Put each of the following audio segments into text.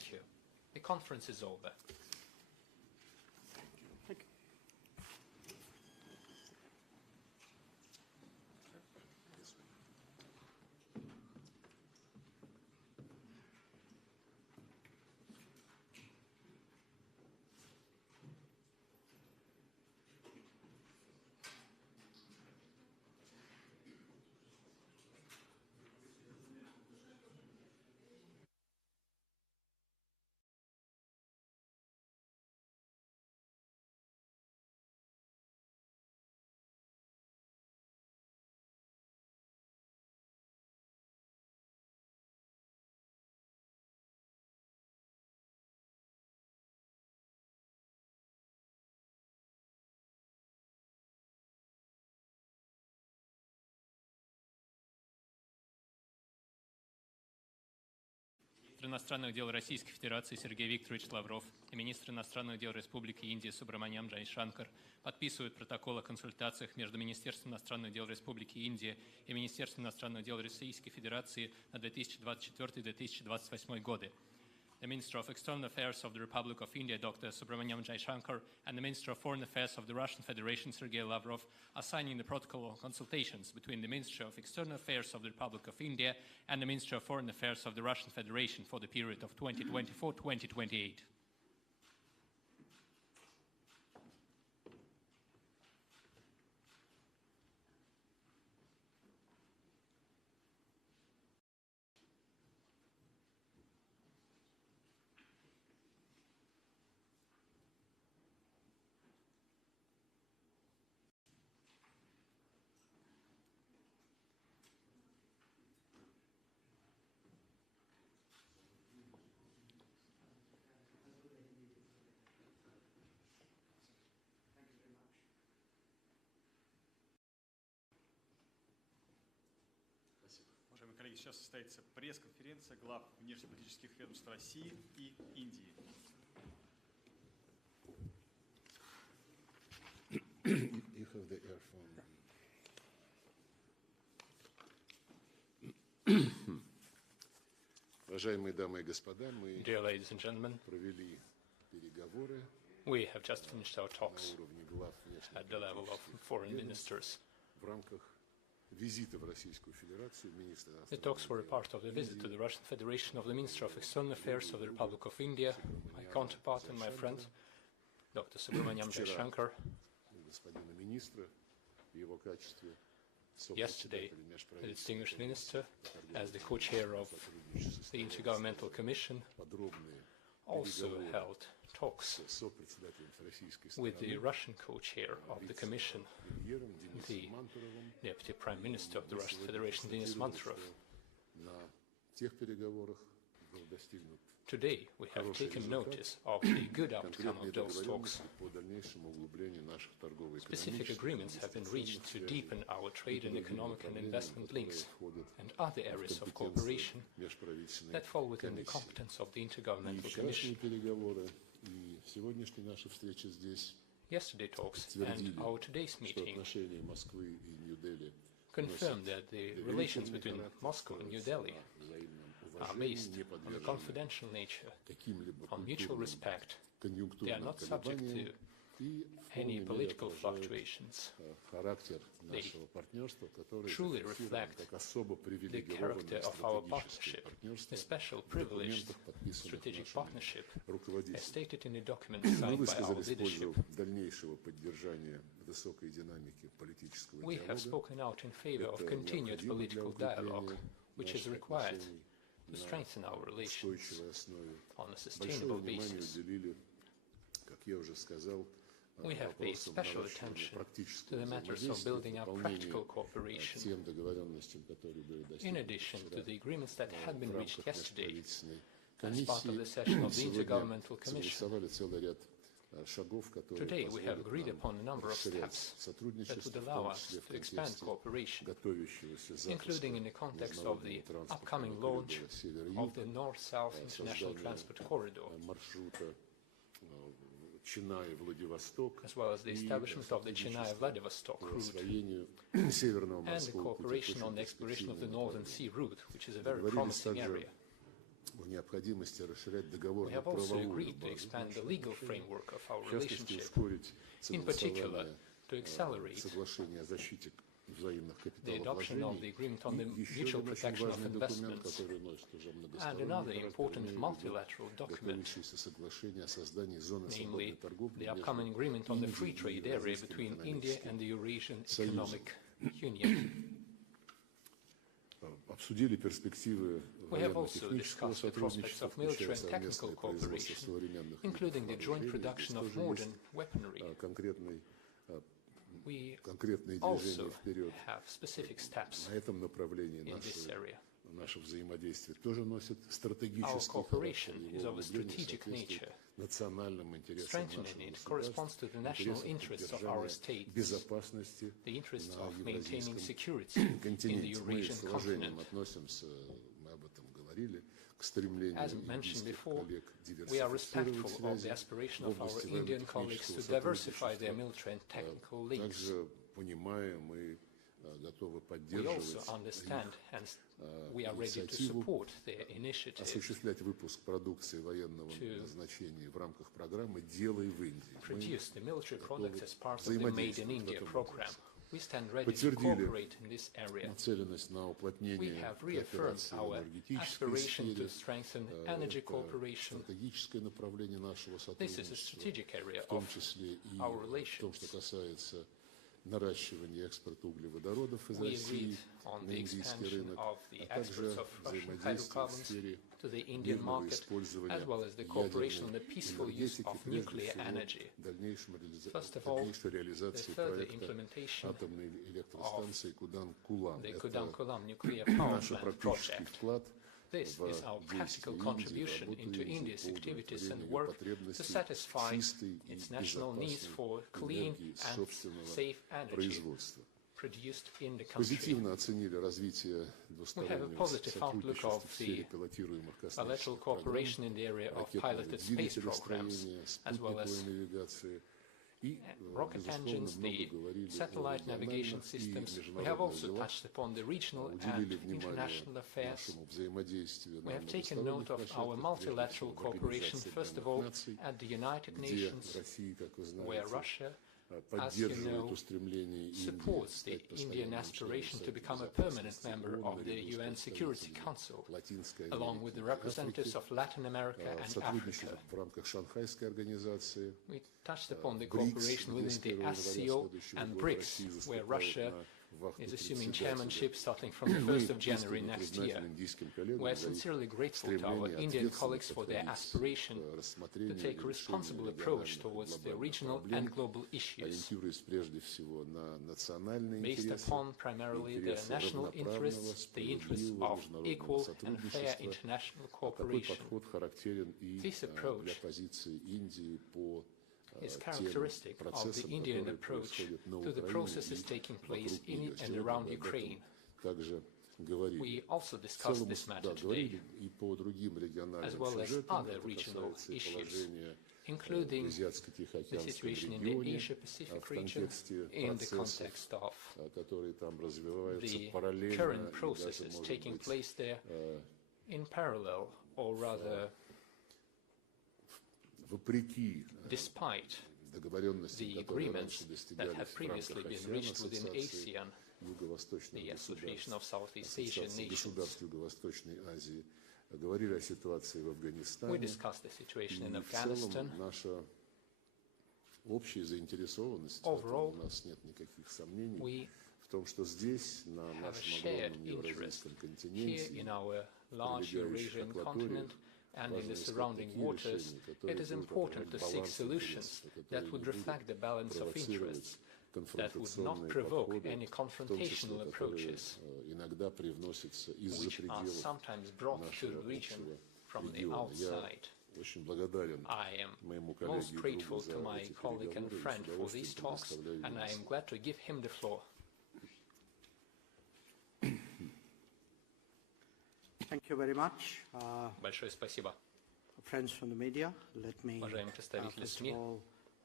Thank you. The conference is over. Министр иностранных дел Российской Федерации Сергей Викторович Лавров и министр иностранных дел Республики Индия Субраманян Джайшанкар подписывают протокол о консультациях между Министерством иностранных дел Республики Индия и Министерством иностранных дел Российской Федерации на 2024-2028 годы. The Minister of External Affairs of the Republic of India, Dr. Subramaniam Jaishankar, and the Minister of Foreign Affairs of the Russian Federation, Sergei Lavrov, are signing the protocol of consultations between the Ministry of External Affairs of the Republic of India and the Ministry of Foreign Affairs of the Russian Federation for the period of 2024-2028. Уважаемые коллеги, сейчас состоится пресс-конференция глав внешнеполитических ведомств России и Индии. You have the earphone. Уважаемые дамы и господа, мы Dear ladies and gentlemen, провели переговоры we have just finished our на talks уровне глав at the level of foreign ministers. в рамках визита в Российскую Федерацию министра The talks were a part of the visit to the Russian Federation of the Minister of External Affairs of the Republic of India, my counterpart and my friend, Dr. Subramaniam Jaishankar. господина министра в его качестве Yesterday, the distinguished minister, as the co-chair of the Intergovernmental Commission, подробные also held talks с сопредседателем российской with the стороны Russian co-chair of the Commission, премьером the Денисом Мантуровым. Deputy Prime Minister of the Russian Federation, Denis Manturov. На тех переговорах был достигнут Today, we have taken notice of the good outcome of those talks. по дальнейшему углублению наших Specific agreements have been reached to deepen our trade and economic and investment links and other areas of cooperation that fall within the competence of the Intergovernmental Commission. переговоры и сегодняшняя наша встреча здесь Yesterday talks and our today's что meeting отношения Москвы и Нью-Дели confirm that the relations between Moscow and New Delhi are based on a confidential nature, on mutual respect. They are not subject to any political fluctuations. They truly reflect the character of our partnership, a special privileged strategic partnership, as stated in the document signed by our leadership. We have spoken out in favor of continued political dialogue, which is required to strengthen our relations on a sustainable basis. We have paid special attention to the matters of building up practical cooperation. In addition to the agreements that had been reached yesterday, as part of the session of the Intergovernmental Commission, today we have agreed upon a number of steps that would allow us to expand cooperation, including in the context of the upcoming launch of the North-South International Transport Corridor, as well as the establishment of the Chennai-Vladivostok route, and the cooperation on the exploration of the Northern Sea route, which is a very promising area. в необходимости расширять We договорную have also правовую agreed to базу expand the legal framework of our в частности, relationship, ускорить in particular, согласование to accelerate соглашения о защите взаимных the adoption of the капиталовложений. agreement on the И еще mutual один очень protection of важный документ, investments, который носит уже and многосторонний another характер, important имею в виду multilateral document, готовящееся соглашение о создании зоны namely свободной торговли the upcoming между agreement on the free Индией и trade area Евразийским between India and the Eurasian Союзом. Economic Union. Обсудили перспективы We have военно-технического also discussed the prospects сотрудничества, of military включая and technical совместное производство cooperation, современных including the joint видов production of вооружений. Здесь modern тоже weaponry. есть We конкретные also движения вперед. have specific steps На этом направлении in this area. наше взаимодействие тоже носит Our стратегический cooperation характер. is Его of a углубление strategic соответствует nature. национальным интересам Strengthening нашего it corresponds to the national интересам interests of our поддержания states, безопасности the interests на of maintaining евразийском security in the континенте. Мы Eurasian с уважением continent. относимся, мы об этом говорили, к стремлению As mentioned индийских before, коллег we are диверсифицировать respectful of the связи aspiration в of our области Indian colleagues to военно-технического diversify their сотрудничества. military and technical links. Также понимаем и готовы We also поддерживать understand and we are ready to инициативу support their initiative осуществлять выпуск продукции военного назначения в рамках программы «Делай в Индии». Мы produce the military products as part of the Made in взаимодействовать в India этом program. вопросе. We stand ready to Подтвердили cooperate in this area. нацеленность на We уплотнение have reaffirmed кооперации в our энергетической aspiration to сфере. strengthen energy Это cooperation. стратегическое направление нашего This is a сотрудничества, strategic area в том of числе и our в том, что relations. касается наращивания экспорта углеводородов из We России agreed on на the индийский expansion рынок, of the а также exports of Russian взаимодействие в hydrocarbons сфере to the Indian мирного market, использования as well as the cooperation on the ядерной peaceful use энергетики, of прежде nuclear всего energy. First of all, дальнейшей The реализации further проекта implementation атомной электростанции Кудан-Кулам. the Это Kudam-Kulam nuclear power наш plant практический project. вклад This в is our practical действия contribution Индии, into работу India's Индии по activities and удовлетворению work to потребностей satisfy чистой и its national needs безопасной for clean энергии and собственного safe energy производства. produced in the country. Позитивно оценили развитие We have a двустороннего positive outlook сотрудничества of в сфере the пилотируемых bilateral космических cooperation программ, in the area of ракетного piloted space programs, двигателестроения, as well as спутниковой навигации. И, rocket безусловно, engines, много the говорили satellite о navigation региональных и systems. We have международных also делах. touched upon the regional and Уделили внимание international affairs. нашему взаимодействию We на have taken многосторонних note of our площадках, multilateral прежде всего в cooperation, Организации first of Объединенных all, Наций, at the United где Nations, Россия, как вы where знаете, Russia, поддерживает know, устремление Индии supports the стать Indian постоянным aspiration членом to become a Совета permanent Безопасности member ООН, of the наряду с UN Security представителями Council, Латинской along Америки with the и representatives Африки, of Latin America в and сотрудничестве Africa. в рамках Шанхайской организации, We touched upon the БРИКС, cooperation где within с the 1 января SCO следующего and года BRICS, Россия where заступает Russia на вахту is assuming председателя. chairmanship starting from the Мы 1st of January искренне next year. признательны индийским коллегам We are за их sincerely grateful to our стремление Indian ответственно colleagues for their подходить aspiration к to рассмотрению take a и решению responsible approach региональных и towards the глобальных regional проблем, and global issues, ориентируясь прежде всего на национальные based интересы, upon primarily the интересы national равноправного, interests, the interests справедливого of международного equal and fair сотрудничества. international Такой cooperation. подход характерен и This approach для позиции Индии по is тем characteristic of the процессам, Indian которые approach происходят на to the Украине processes и taking place вокруг in нее. and Сегодня around мы об этом Ukraine. также говорили. We also В discussed целом, this matter да, today, говорили и по другим as региональным well as сюжетам. other Это regional касается и issues, положения в including the Азиатско-Тихоокеанском situation in the регионе, Asia-Pacific в region контексте in the процессов, context of которые там развиваются the параллельно current и даже, processes может taking быть, place there in parallel, or rather вопреки despite договоренностям, the которые раньше agreements that достигались had в previously рамках been ASEAN, reached within Ассоциации ASEAN, Юго-Восточных the Association of государств, Southeast Asian Ассоциации Nations. государств Юго-Восточной Азии, говорили о ситуации в We Афганистане. discussed the situation in И в целом Afghanistan. наша общая заинтересованность, в Overall, этом у нас нет никаких сомнений, We в том, что здесь, на have a нашем shared огромном interest евразийском here континенте, in our large прилегающих Eurasian акваториях, continent and in важно the искать surrounding такие waters, решения, которые it is будут important to отражать seek баланс solutions интересов, that которые would не reflect the будут balance of interests, провоцировать that would not конфронтационные provoke подходы, any в том числе, confrontational которые approaches, иногда привносятся из-за which are пределов sometimes brought to нашего the region общего from the региона. Я outside. очень благодарен I am моему most коллеге и grateful другу за to my эти colleague and переговоры, и friend с for these удовольствием talks, предоставляю and I Денису. am glad to give him the floor. Thank you very much. Большое спасибо. Friends from the media, let me Уважаемые представители first of СМИ, all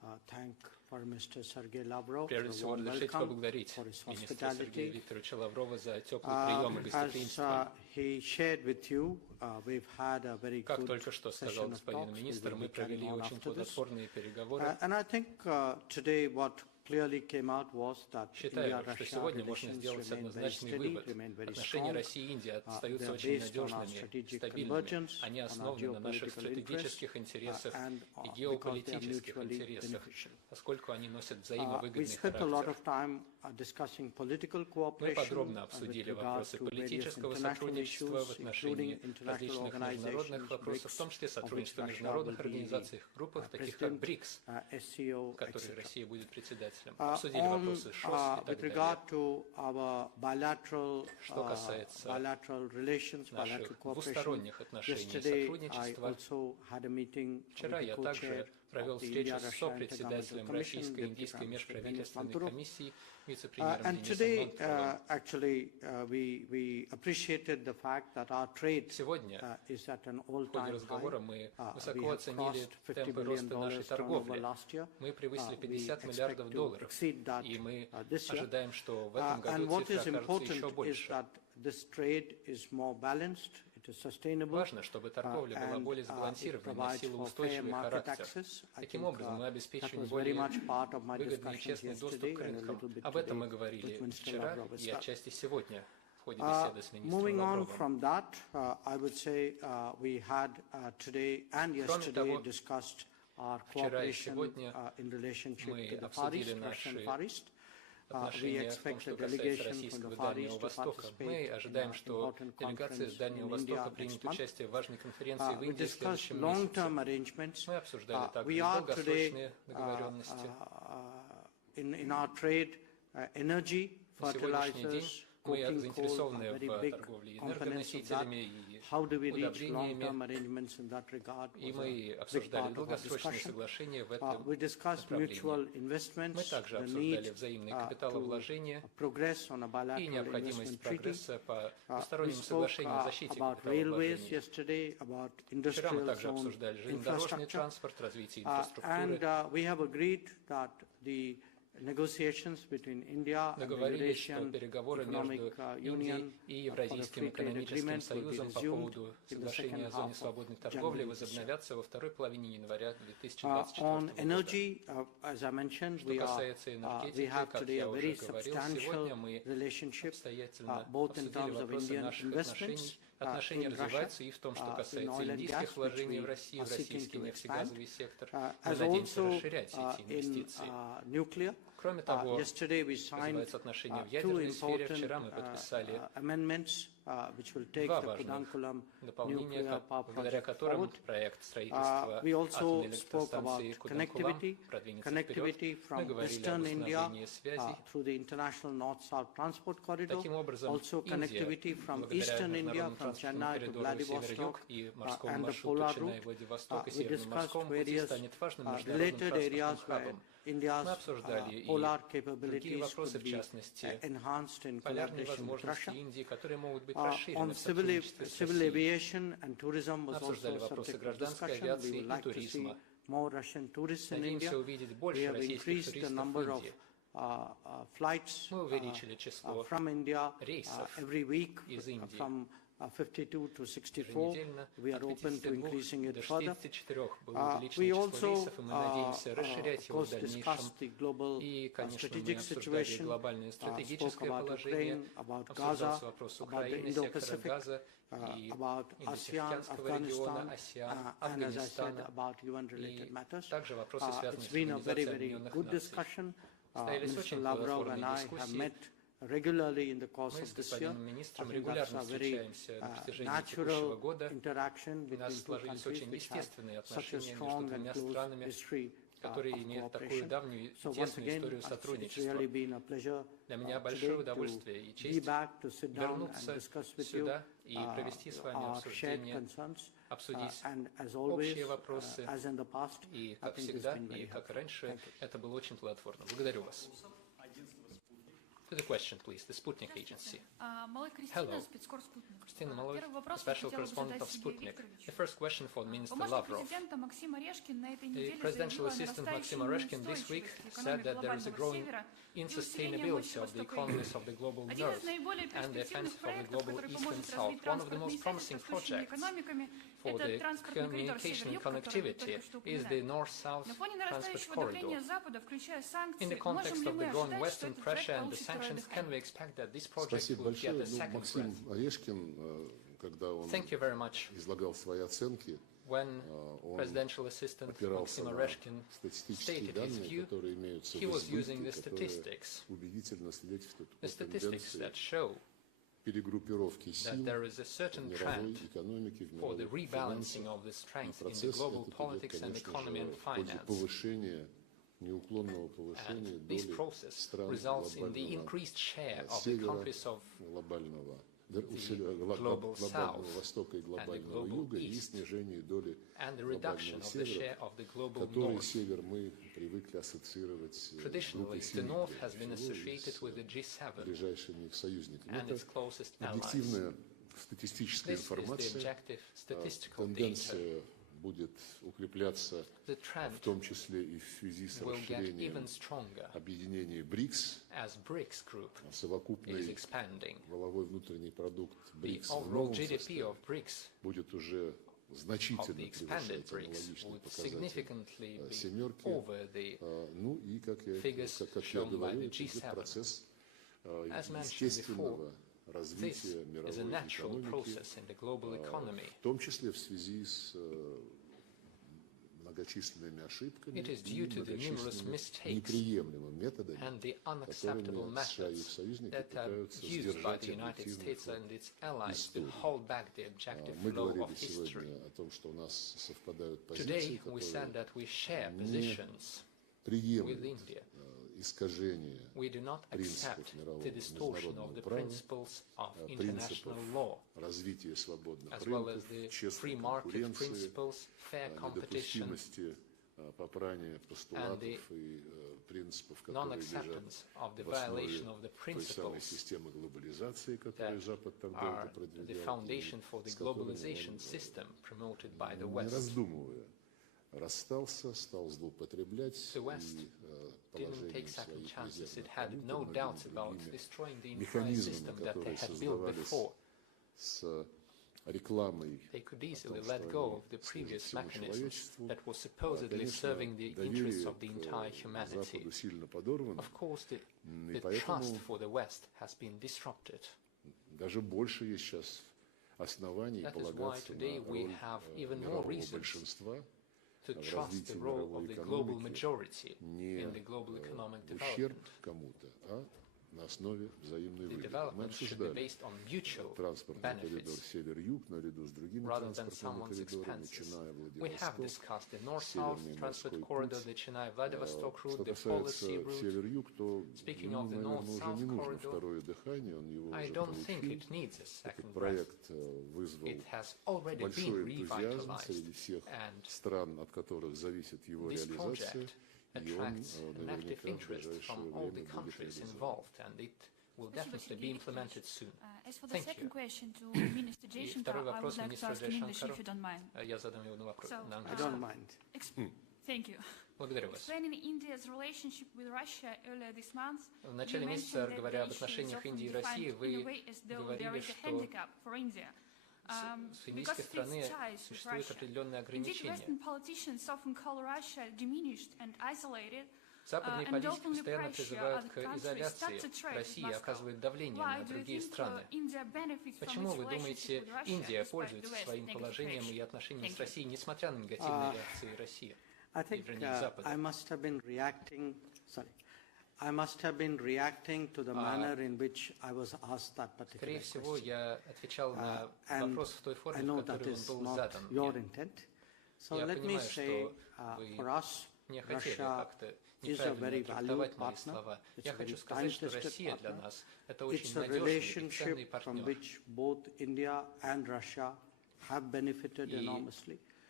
thank Foreign Minister Sergei Lavrov Прежде for a всего, warm разрешите welcome, поблагодарить for his министра Сергея hospitality. Викторовича Лаврова за теплый прием и гостеприимство. He shared with you, we've had a very Как good только что сказал session of господин talks. министр, мы провели очень плодотворные переговоры. And I think today what clearly came out was that Считаю, что India-Russia сегодня можно relations сделать remain very однозначный steady, вывод. remain very Отношения strong. России и Индии остаются They are очень based on our надежными, strategic стабильными. convergence, Они on our основаны на наших geopolitical стратегических interests, интересах and и because they are геополитических mutually интересах, beneficial. поскольку они носят We взаимовыгодный spent a lot характер. of time discussing political Мы cooperation подробно with обсудили regard вопросы to various политического international сотрудничества в issues, отношении including international различных международных organizations, вопросов, в том числе сотрудничества в международных организациях, группах, таких как БРИКС, SCO, которой etc. Россия будет председателем. Обсудили вопросы ШОС и With так regard далее. to our bilateral relations, bilateral Наших cooperation, двусторонних отношений и yesterday I сотрудничества. also had a meeting Вчера with я the также co-chair провел of the встречу с India-Russia сопредседателем Intergovernmental Commission, Российско-Индийской Deputy Prime Minister Denis межправительственной Manturov. комиссии, вице-премьером And Денисом today, Мантуровым. actually, we appreciated the fact that our trade Сегодня is at an в ходе all-time разговора high. мы We высоко have оценили crossed $50 темпы billion роста нашей turnover торговли. last year. Мы превысили We 50 expect миллиардов to долларов, exceed that и мы this year. ожидаем, что в этом And году what is цифра окажется еще important is больше. that this trade is more balanced, it is sustainable, Важно, чтобы торговля была and более it сбалансированной, provides носила for fair устойчивый market характер. access. I Таким think, образом, мы that обеспечим was very более much part of my выгодный и discussions честный доступ yesterday к and a рынкам. little bit Об этом мы today говорили with Minister вчера Lavrov as и well. отчасти сегодня в ходе беседы с министром Moving on Лавровым. from that, I would say we had today and yesterday того, discussed our вчера и cooperation сегодня in relationship мы to the Far обсудили East, Russian наши Far East. We отношения в том, expect a что касается delegation from the российского Far Дальнего East to Востока. Мы participate in ожидаем, an что important делегация с conference Дальнего in Востока India примет next month. участие в важной конференции в We Индии в discussed следующем long-term месяце. arrangements. Мы обсуждали также We are today долгосрочные договоренности. in our trade, energy, На сегодняшний день fertilizers, мы coking coal, заинтересованы are very в big торговле components of that. энергоносителями и How do we reach удобрениями. long-term arrangements in that regard? И Was мы a big обсуждали part of our долгосрочные discussion. соглашения в этом We discussed направлении. mutual Мы investments, также the обсуждали need взаимные to капиталовложения progress on a и bilateral необходимость investment treaty. прогресса по We двустороннему spoke соглашению о защите about railways капиталовложений. yesterday, about Вчера мы industrial также zone обсуждали железнодорожный infrastructure. транспорт, развитие And инфраструктуры. we have agreed that the negotiations between India and the Договорились, что Eurasian переговоры Economic между Union Индией и for a Евразийским free trade экономическим agreement will be союзом по resumed поводу in the соглашения second о зоне half свободной of торговли January this year. возобновятся во второй половине января On 2024 года. energy, as I mentioned, Что we касается we энергетики, have как today я a уже very говорил, substantial сегодня мы relationship, обстоятельно both in обсудили terms of вопросы Indian наших investments отношения in Russia, развиваются и в том, что in касается oil and индийских gas, вложений which в we Россию, в are seeking российский to нефтегазовый сектор. Мы as надеемся also расширять эти in инвестиции. Nuclear. Кроме того, Yesterday we signed называется отношения в two ядерной сфере. important Вчера мы подписали amendments which will take два the важных Kudankulam дополнения, nuclear power благодаря project которым forward. проект строительства We also атомной spoke about электростанции Куданкулам продвинется вперед. connectivity Мы from говорили об Eastern India установлении связей. through the International North-South Transport Corridor. Таким образом, Also Индия, connectivity from благодаря Eastern India, международному from транспортному Chennai to коридору север-юг Vladivostok и морскому and the маршруту Polar Ченнай-Владивосток и We Северному discussed морскому пути various станет важным международным related areas транспортным where хабом. Мы India's обсуждали и polar другие capabilities вопросы, could в be частности, enhanced in полярные collaboration with возможности Russia. Индии, которые могут быть On расширены в civil сотрудничестве с civil Россией. aviation and tourism was Обсуждали also вопросы subject of гражданской discussion. We авиации would и like to see туризма. more Russian tourists in India. Надеемся увидеть We больше have российских increased the туристов в number of Индии. flights Мы увеличили число from India рейсов every week из Индии. from 52 to 64. Еженедельно We are от open to 52 increasing it до further. 64 было We увеличено число also, рейсов, и мы надеемся расширять of его в course, дальнейшем. discussed the global И, конечно, мы strategic обсуждали situation, глобальное spoke стратегическое about положение, Ukraine, about обсуждался Gaza, вопрос about the Украины, сектора Indo-Pacific, Газа и about ASEAN, Индотихоокеанского региона, Afghanistan, АСЕАН, and as I said, Афганистана about UN-related и matters. также вопросы, связанные It's с been a very, Организацией very Объединенных good Наций. discussion. Состоялись Mr. очень Lavrov and плодотворные I have дискуссии. met regularly in the course Мы of с this year. господином I министром think that's регулярно a very встречаемся на протяжении текущего natural года. interaction У нас between two сложились countries очень which have естественные such a отношения между strong and двумя close странами, history которые of имеют такую cooperation. давнюю и So once тесную again, историю it's сотрудничества. really been a pleasure Для меня today большое to удовольствие и be честь back to sit down and вернуться discuss with you сюда и провести с вами our shared обсуждение, concerns. обсудить And as always, общие вопросы. as in the past, И, I как think it's всегда, been very и как helpful. раньше, Thank you. это было очень плодотворно. Благодарю вас. To the question, please, the Sputnik agency. Hello, Christina Malloy, special correspondent of Sputnik. The first question for Minister Lavrov. The presidential assistant Maxim Oreshkin this week said that there is a growing insustainability of the economies of the global north and the offensive of the global east and south. One of the most promising projects for the communication and connectivity is the north-south transport corridor. In the context of the growing Western pressure and the sanctions, can we expect that this project will get a second breath? Thank you very much. When Presidential Assistant Maxim Oreshkin stated his view, he was using the statistics that show that there is a certain trend for the rebalancing of the strength in the global politics and economy and finance. And this process results in the increased share of the countries of the global south and the global east, and the reduction of the share of the global north. Traditionally, the north has been associated with the G7 and its closest allies. This is the objective statistical data. The trend will get even stronger as BRICS group is expanding. The overall GDP of BRICS, of the expanded BRICS, would significantly be over the figures shown by the G7. As mentioned before, this is a natural process in the global economy. It is due to the numerous mistakes and the unacceptable methods that are used by the United States and its allies to hold back the objective flow of history. Today, we said that we share positions with India. We do not accept the distortion of the principles of international law, as well as the free market principles, fair competition, and the non-acceptance of the violation of the principles that are the foundation for the globalization system promoted by the West. The West didn't take second chances. It had no doubts about destroying the entire system that they had built before. They could easily let go of the previous mechanisms that were supposedly serving the interests of the entire humanity. Of course, the trust for the West has been disrupted. That is why today we have even more reasons to trust the role of the global majority in the global economic development. The development should be based on mutual benefits rather than someone's expenses. We have discussed the north-south transport corridor, the Chennai-Vladivostok route, the policy route. Speaking of the north-south corridor, I don't think it needs a second breath. It has already been revitalized, and this project attracts an active interest from all the countries involved, and it will definitely be implemented soon. Thank you. И второй вопрос министру Джайшанкару. Я задам его вопрос на английском. I don't mind. Thank you. Благодарю вас. Explaining India's relationship with Russia earlier this month, В начале месяца, говоря об отношениях Индии и России, вы говорили, что с индийской стороны существуют определенные ограничения. Западные политики постоянно призывают к изоляции России и оказывают давление на другие страны. Почему, вы думаете, Индия пользуется своим положением и отношениями с Россией, несмотря на негативные реакции России? I must have been reacting to the manner in which I was asked that particular question. And I know that is not your intent. So let me say, for us, Russia is a very valued partner. It's very time-tested partner. It's a relationship from which both India and Russia have benefited enormously.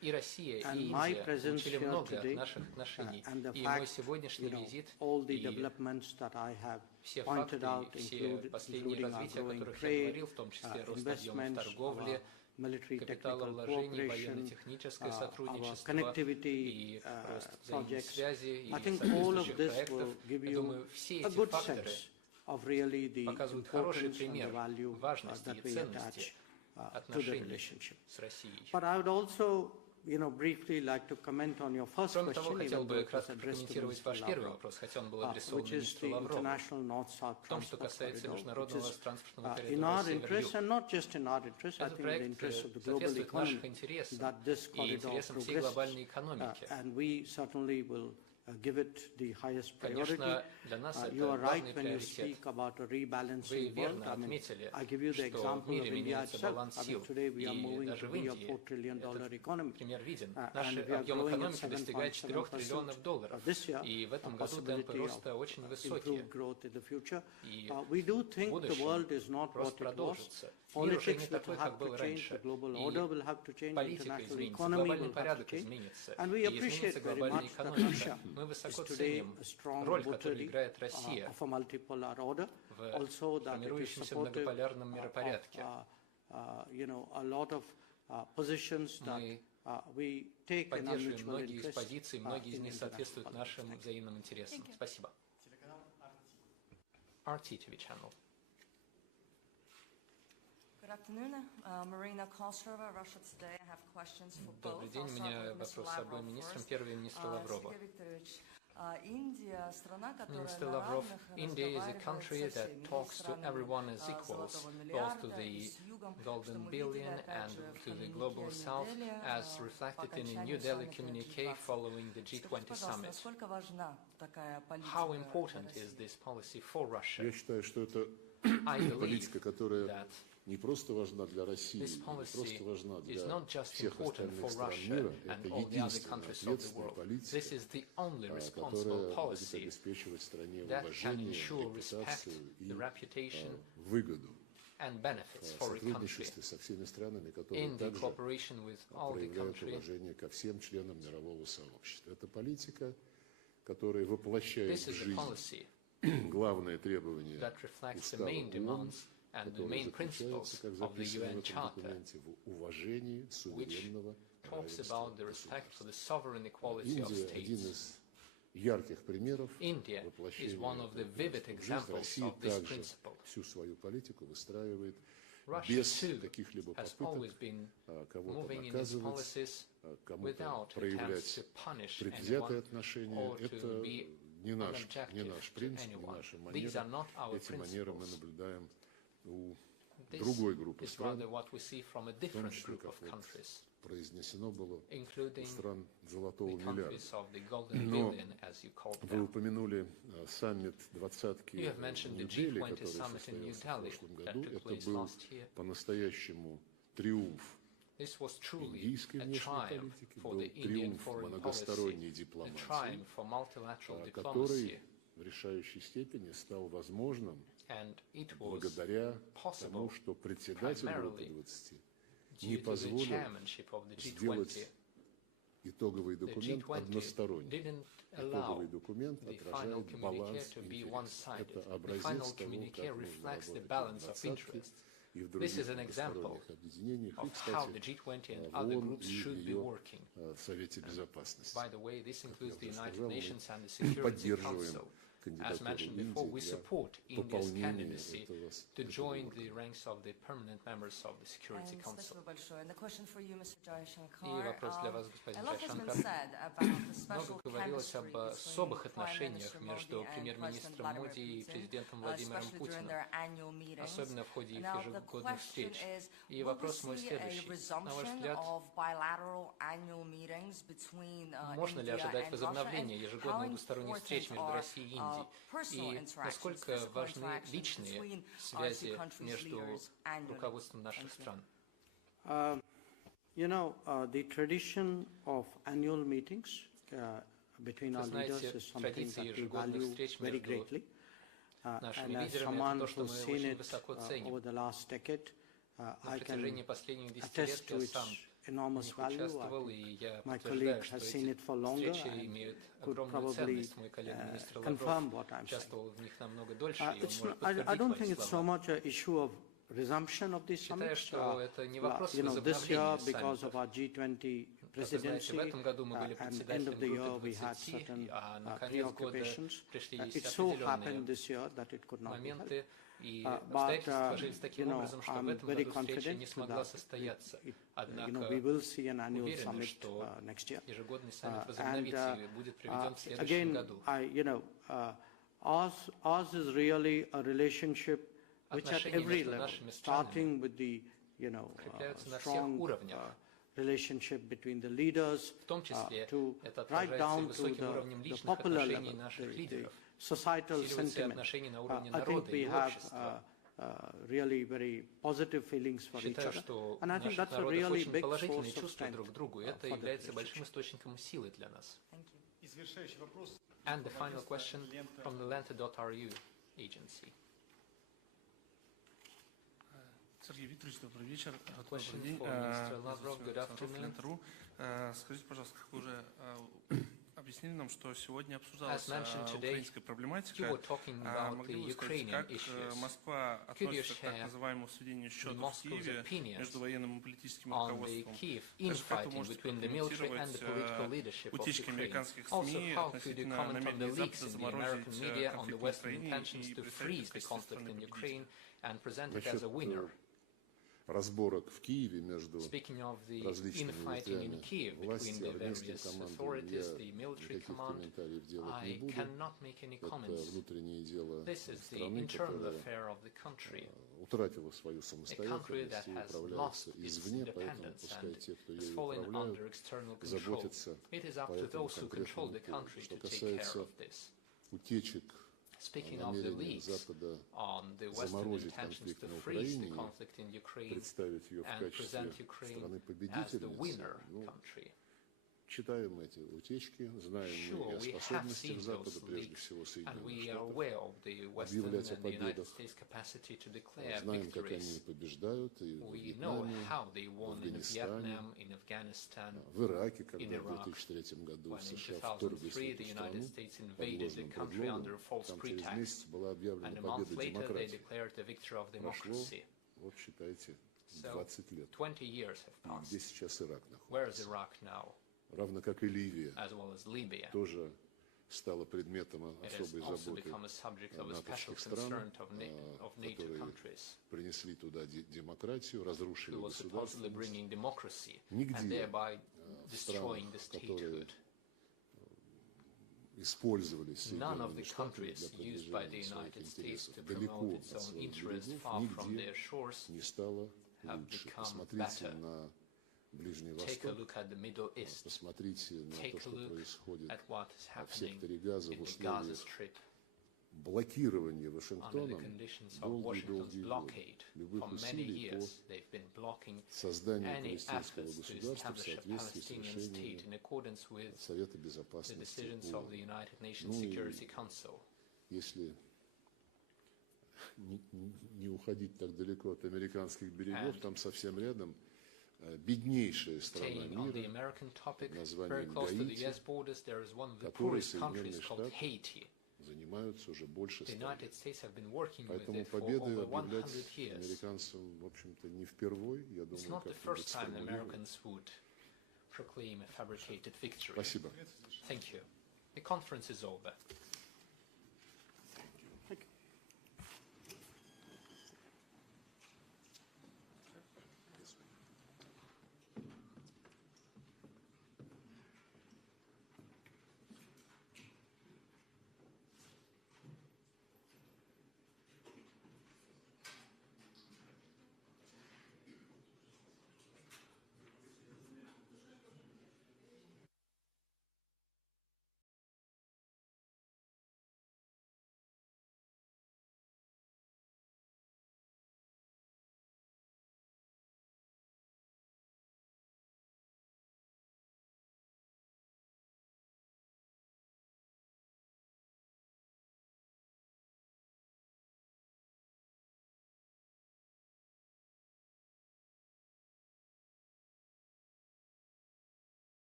И Россия, и Индия получили много от наших отношений. И мой сегодняшний визит, и все факты, все последние развития, о которых я говорил, в том числе рост объемов торговли, капиталовложений, военно-техническое сотрудничество и рост взаимной связи и соответствующих проектов. Я думаю, все эти факторы показывают хороший пример важности и ценности отношений с Россией. Кроме того, хотел бы кратко прокомментировать ваш первый вопрос, хотя он был адресован министру Лаврову, в том, что касается международного транспортного коридора Север-Юг. Этот проект соответствует нашим интересам и интересам всей глобальной экономики. Конечно, для нас это важный приоритет. Вы верно отметили, что в мире меняется баланс сил, и даже в Индии этот пример виден. Наш объем экономики достигает $4 триллионов, и в этом году темпы роста очень высокие. И в будущем рост продолжится. Мир уже не такой, как был раньше. И политика изменится, глобальный порядок изменится, и изменится глобальная экономика. Мы высоко ценим роль, которую играет Россия в формирующемся многополярном миропорядке. Мы поддерживаем многие из позиций, многие из них соответствуют нашим взаимным интересам. Спасибо. RT TV channel. Добрый день, у меня вопрос с обоим министрам. Первый министр Лаврова. Minister Lavrov, India is a country that talks to everyone as equals, both to the Golden Billion and to the Global South, as reflected in a New Delhi communique following the G20 summit. How important is this policy for Russia? Я считаю, что это политика, которая не просто важна для России, не просто важна для всех остальных стран мира, это единственная ответственная политика, которая будет обеспечивать стране уважение, репутацию и выгоду. Сотрудничестве со всеми странами, которые также проявляют уважение ко всем членам мирового сообщества. Это политика, которая воплощает в жизнь главные требования устава ООН, который заключается, как записано в этом документе, в уважении суверенного равенства государств. Индия – один из ярких примеров воплощения в жизнь. Россия также всю свою политику выстраивает без каких-либо попыток кого-то наказывать, кому-то проявлять предвзятое отношение. Это не наш принцип, не наша манера. Эти манеры мы наблюдаем у другой группы стран, в том числе, как произнесено было, у стран золотого миллиарда. Но вы упомянули саммит двадцатки в Нью-Дели, который состоялся в прошлом году. Это был по-настоящему триумф индийской внешней политики, был триумф многосторонней дипломатии, который в решающей степени стал возможным благодаря тому, что председатель группы 20 не позволил сделать итоговый документ односторонним. Итоговый документ отражает баланс интересов. Это образец того, как нужно работать в двадцатке и в других многосторонних объединениях, и, кстати, в ООН и в ее Совете Безопасности. Как я уже сказал, мы поддерживаем кандидатуру Индии для пополнения этого И вопрос для вас, господин Jaishankar. Много говорилось об особых отношениях между премьер-министром Моди и президентом Владимиром Путиным, особенно в ходе их ежегодных встреч. И вопрос мой следующий. На ваш взгляд, можно ли ожидать возобновления ежегодных двусторонних встреч между Россией и Индией? И насколько важны личные связи между руководством наших стран? The tradition of annual meetings between our leaders is something that we value very greatly. And as someone who's seen it over the last decade, I can attest to its enormous value. участвовал, и я My подтверждаю, colleague что has seen эти it for longer встречи and имеют could огромную probably ценность. Мой коллега министр confirm Лавров what I'm saying. участвовал в них намного дольше, и он It's может I подтвердить don't мои think it's so слова. much an issue of resumption of these Считаю, summits. что это не вопрос This year, возобновления because of саммитов. our G20 Как вы знаете, в presidency, этом году мы были and end of председателем the year группы we had 20, certain а на конец года preoccupations. пришли It есть so happened определенные this year that it could not be held. моменты, и But, обстоятельства сложились таким образом, что в I'm этом very году встреча confident не смогла that состояться. we Однако will see an annual уверены, summit что next year. ежегодный саммит возобновится и будет проведен в следующем Again, году. Ours is really a relationship which at Отношения every между level, нашими странами starting with the укрепляются на всех strong уровнях. relationship between the leaders, В том числе to это right отражается и down to высоким уровнем the личных popular отношений level, наших the лидеров. societal Усиливаются и sentiment. отношения на уровне I think народа we и have общества. really very positive feelings for each Считаю, other. что And I think наши that's a народы really очень big положительные source of чувства strength друг к другу, и это for the является большим relationship. источником силы для нас. И завершающий вопрос. And the final question Лента. from the Lenta.ru agency. Сергей Викторович, добрый вечер. Question Добрый день. for Mr. Lavrov. Good afternoon. Лента.ру. Скажите, пожалуйста, как вы уже объяснили нам, что сегодня As обсуждалась mentioned today, украинская проблематика. you were talking about Могли the бы вы сказать, Ukrainian как issues. Москва Could you относится к так share называемому сведению счетов в Moscow's Киеве opinions между военным и политическим on the руководством? Kiev Также как вы infighting можете between the military and the political прокомментировать leadership of утечки Ukraine? американских Also, СМИ how could you относительно comment on the намерений leaks Запада in the American заморозить media on the конфликт в Western Украине intentions и to представить freeze в the качестве conflict страны in победителя? Ukraine and present it Насчет as a winner? разборок в Киеве между Speaking of the различными infighting in ветвями Kiev власти, between the армейским various командам, authorities, я the military никаких command, комментариев делать не I буду. cannot make any Это comments. внутреннее дело This is the страны, internal которая affair of the country, утратила свою a country самостоятельность that и has управляется lost its извне, поэтому independence пускай and те, кто is ею fallen управляют, under external control. заботятся It is up по to этому those who control конкретному the поводу. country Что to take care касается of this. утечек Speaking о of the намерениях leaks Запада on the Western заморозить intentions конфликт to на freeze the Украине, conflict in Ukraine представить ее в and качестве present Ukraine as the страны-победительницы, winner country. читаем эти утечки, знаем мы и Sure, о we have способностях seen Запада, those прежде leaks, всего and Соединенных we are Штатов, aware of the Western объявлять о and the United победах. States capacity to declare Знаем, как они victories. побеждают и в We know Вьетнаме, how they won in Афганистане, Vietnam, in Afghanistan, в Ираке, когда in в Iraq, 2003 году when in США вторглись в 2003 эту the United страну States под invaded the ложным country under предлогом. a false Там через pretext, месяц была объявлена and a month победа later they демократии. declared the victory of Прошло, democracy. вот считайте, So 20 лет. 20 years have И где passed. сейчас Ирак Where is находится? Iraq now, Равно как и Ливия as well as Libya? тоже стала предметом It has особой also заботы become a subject of a special натовских стран, concern of NATO которые countries, принесли туда демократию, разрушили who was supposedly государственность. bringing democracy and Нигде thereby в destroying странах, the которые statehood. использовались None of the Соединенными Штатами countries для used by the продвижения своих United States интересов to далеко promote от its own своих interests берегов, far from нигде their shores не стало have лучше. become Посмотрите better. на Ближний Take a Восток, look at the Middle East. посмотрите на то, Take a что look происходит at what is в happening секторе Газа in в the Gaza условиях Strip блокирования under the Вашингтоном conditions of долгие Washington's годы. blockade. Любых For many усилий по years, they've been blocking созданию any палестинского efforts to государства в establish a соответствии с Palestinian state решением in accordance with Совета the Безопасности decisions of the ООН. United Nations Ну и Security Council. если не уходить так далеко от американских берегов, там совсем рядом беднейшая страна Staying on the мира American topic, под very названием close to the Гаити, US borders, there is one of the которой poorest countries Соединенные called Штаты Haiti. занимаются уже больше The 100 United лет. States have been working with Поэтому it for победы over объявлять 100 years. американцам, в общем-то, не впервой. Я It's думаю, not the как-нибудь first time сформулируем. Americans would proclaim a fabricated victory. Спасибо. Thank you. The conference is over.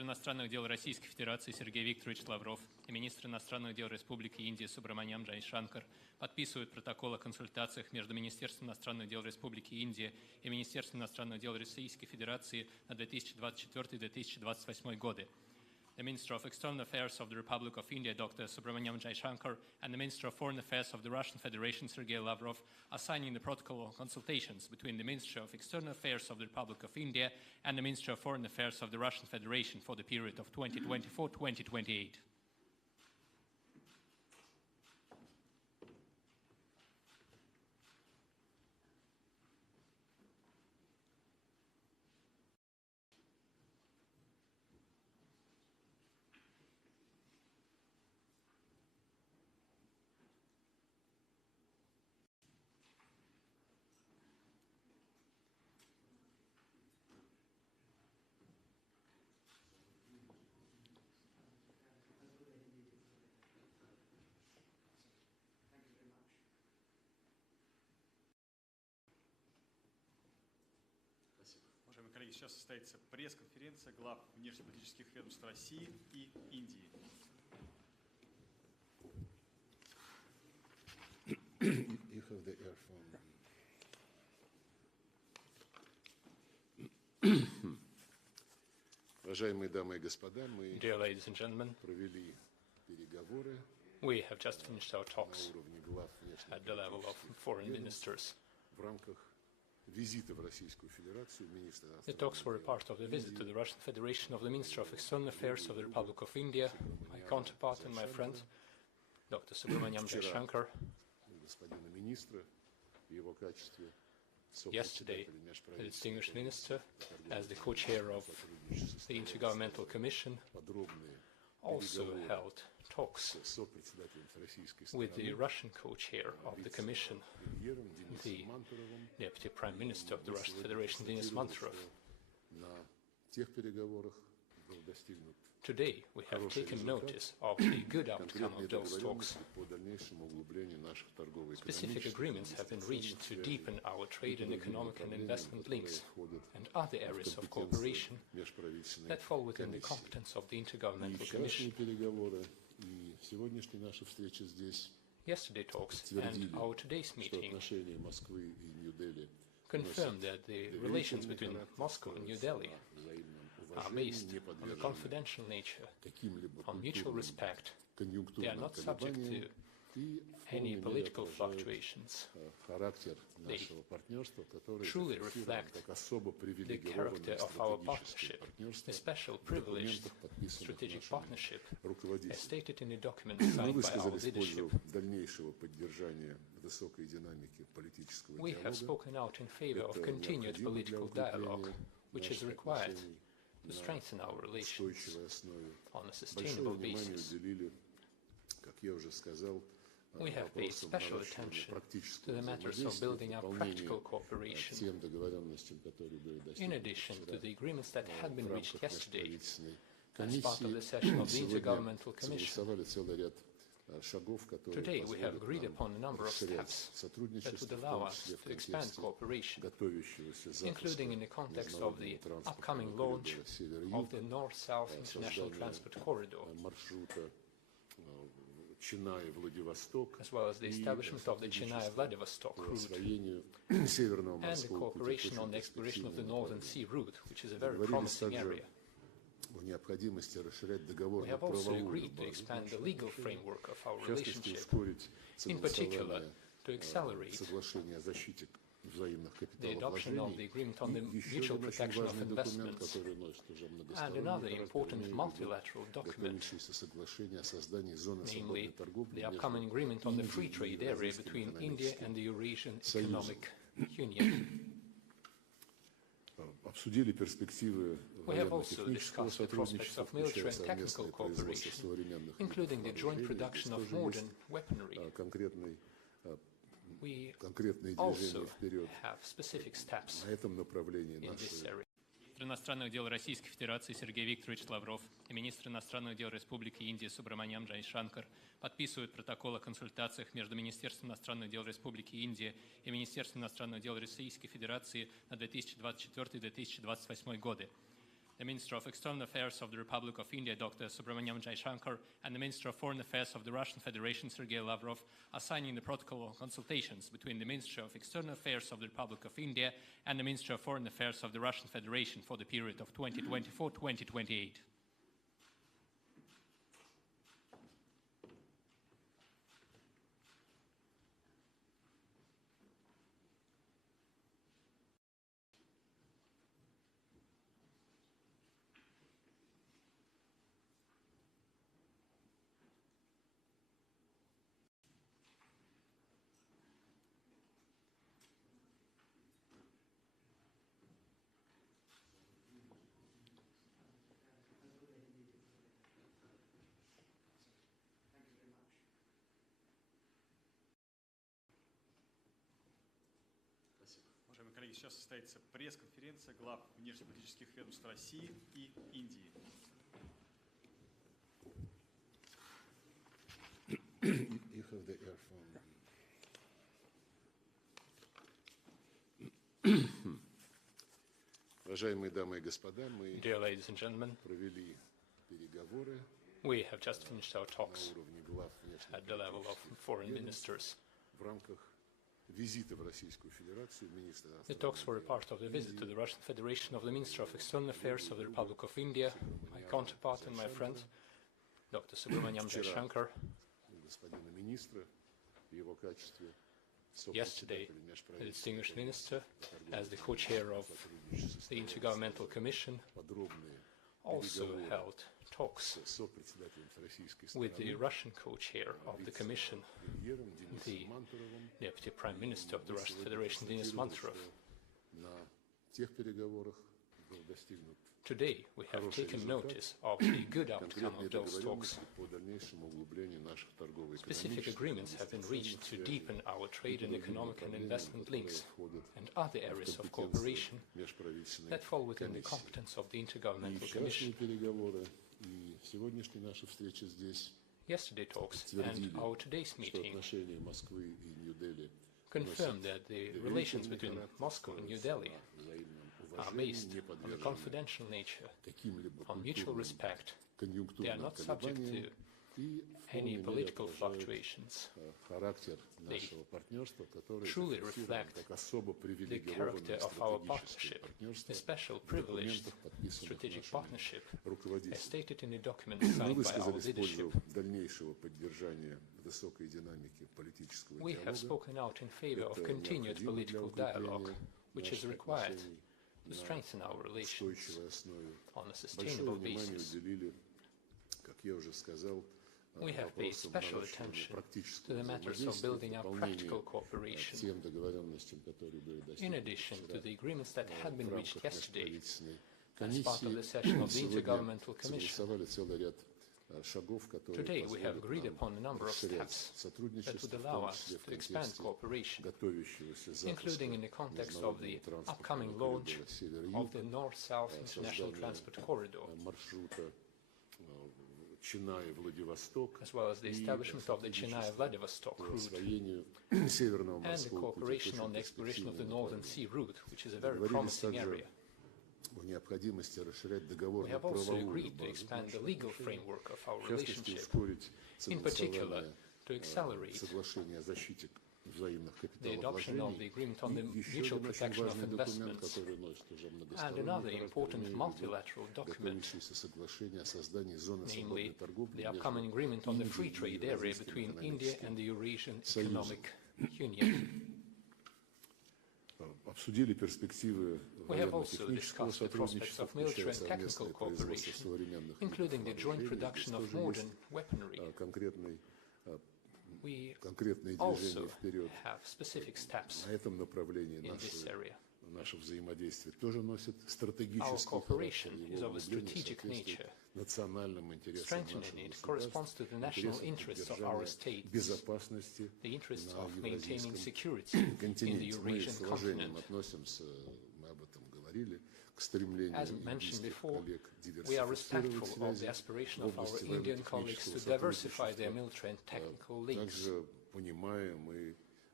Министр иностранных дел Российской Федерации Сергей Викторович Лавров и министр иностранных дел Республики Индия Субраманян Джайшанкар подписывают протокол о консультациях между Министерством иностранных дел Республики Индия и Министерством иностранных дел Российской Федерации на 2024-2028 годы. The Minister of External Affairs of the Republic of India, Dr. Subramanyam Jaishankar, and the Minister of Foreign Affairs of the Russian Federation, Sergei Lavrov, are signing the protocol of consultations between the Ministry of External Affairs of the Republic of India and the Ministry of Foreign Affairs of the Russian Federation for the period of 2024-2028. Уважаемые коллеги, сейчас состоится пресс-конференция глав внешнеполитических ведомств России и Индии. You have the earphone. Уважаемые дамы и господа, мы Dear ladies and gentlemen, провели переговоры we have just finished our на talks уровне глав at the level of внешнеполитических foreign ведомств ministers. в рамках визита в Российскую Федерацию министра The talks were a part of the visit to the Russian Federation of the Minister of External Affairs of the Republic of India, my counterpart and my friend, Dr. Subramanyam Jaishankar. господина министра в его качестве Yesterday, the distinguished minister, as the co-chair of the Intergovernmental Commission, also held talks with the Russian co-chair of the Commission, the Deputy Prime Minister of the Russian Federation, Denis Manturov. Today, we have taken notice of the good outcome of those talks. Specific agreements have been reached to deepen our trade and economic and investment links and other areas of cooperation that fall within the competence of the Intergovernmental Commission. Yesterday talks and our today's meeting confirmed that the relations between Moscow and New Delhi are based on the confidential nature, on mutual respect. They are not subject to any political fluctuations. They truly reflect the character of our partnership, a special privileged strategic partnership, as stated in the document signed by our leadership. We have spoken out in favor of continued political dialogue, which is required to strengthen our relations on a sustainable basis. We have paid special attention to the matters of building up practical cooperation, in addition to the agreements that had been reached yesterday as part of the session of the Intergovernmental Commission. Today, we have agreed upon a number of steps that would allow us to expand cooperation, including in the context of the upcoming launch of the North-South International Transport Corridor, as well as the establishment of the Chennai-Vladivostok route, and the cooperation on the exploration of the Northern Sea route, which is a very promising area. We have also agreed to expand the legal framework of our relationship, in particular to accelerate the adoption of the agreement on the mutual protection of investments and another important multilateral document, namely the upcoming agreement on the free trade area between India and the Eurasian Economic Union. We have also discussed the prospects of military and technical cooperation, including the joint production of modern weaponry. We also have specific steps in this area. Министр иностранных дел Российской Федерации Сергей Викторович Лавров и министр иностранных дел Республики Индия Субраманян Джайшанкар подписывают протокол о консультациях между Министерством иностранных дел Республики Индия и Министерством иностранных дел Российской Федерации на 2024-2028 годы. the Minister of External Affairs of the Republic of India, Dr. Subramanyam Jaishankar, and the Minister of Foreign Affairs of the Russian Federation, Sergei Lavrov, are signing the protocol of consultations between the Ministry of External Affairs of the Republic of India and the Ministry of Foreign Affairs of the Russian Federation for the period of 2024-2028. Уважаемые коллеги, сейчас состоится пресс-конференция глав внешнеполитических ведомств России и Индии. You have the earphone. Уважаемые дамы и господа, мы Dear ladies and gentlemen, провели переговоры we have just finished our на talks уровне глав at the level of foreign ministers. в рамках визита в Российскую Федерацию министра The talks were a part of the visit to the Russian Federation of the Minister of External Affairs of the Republic of India, my counterpart and my friend, Dr. Subramanyam Jaishankar. господина министра в его качестве Yesterday, the distinguished minister, as the co-chair of the Intergovernmental Commission, also held talks with the Russian co-chair of the Commission, the Deputy Prime Minister of the Russian Federation, Denis Manturov. Today, we have taken notice of the good outcome of those talks. Specific agreements have been reached to deepen our trade and economic and investment links and other areas of cooperation that fall within the competence of the Intergovernmental Commission. Yesterday talks and our today's meeting confirmed that the relations between Moscow and New Delhi are based on a confidential nature, on mutual respect. They are not subject to any political fluctuations. They truly reflect the character of our partnership, a special privileged strategic partnership, as stated in the document signed by our leadership. We have spoken out in favor of continued political dialogue, which is required to strengthen our relations on a sustainable basis. We have paid special attention to the matters of building up practical cooperation. In addition to the agreements that had been reached yesterday, as part of the session of the Intergovernmental Commission, today we have agreed upon a number of steps that would allow us to expand cooperation, including in the context of the upcoming launch of the North-South International Transport Corridor, as well as the establishment of the Chennai-Vladivostok route and the cooperation on the exploration of the Northern Sea route, which is a very promising area. We have also agreed to expand the legal framework of our relationship, in particular to accelerate the adoption of the agreement on the mutual protection of investments and another important multilateral document, namely the upcoming agreement on the free trade area between India and the Eurasian Economic Union. We have also discussed the prospects of military and technical cooperation, including the joint production of modern weaponry. We also have specific steps in this area. Our cooperation is of a strategic nature. Strengthening it corresponds to the national interests of our states, the interests of maintaining security in the Eurasian continent. As mentioned before, we are respectful of the aspiration of our Indian colleagues to diversify their military and technical links.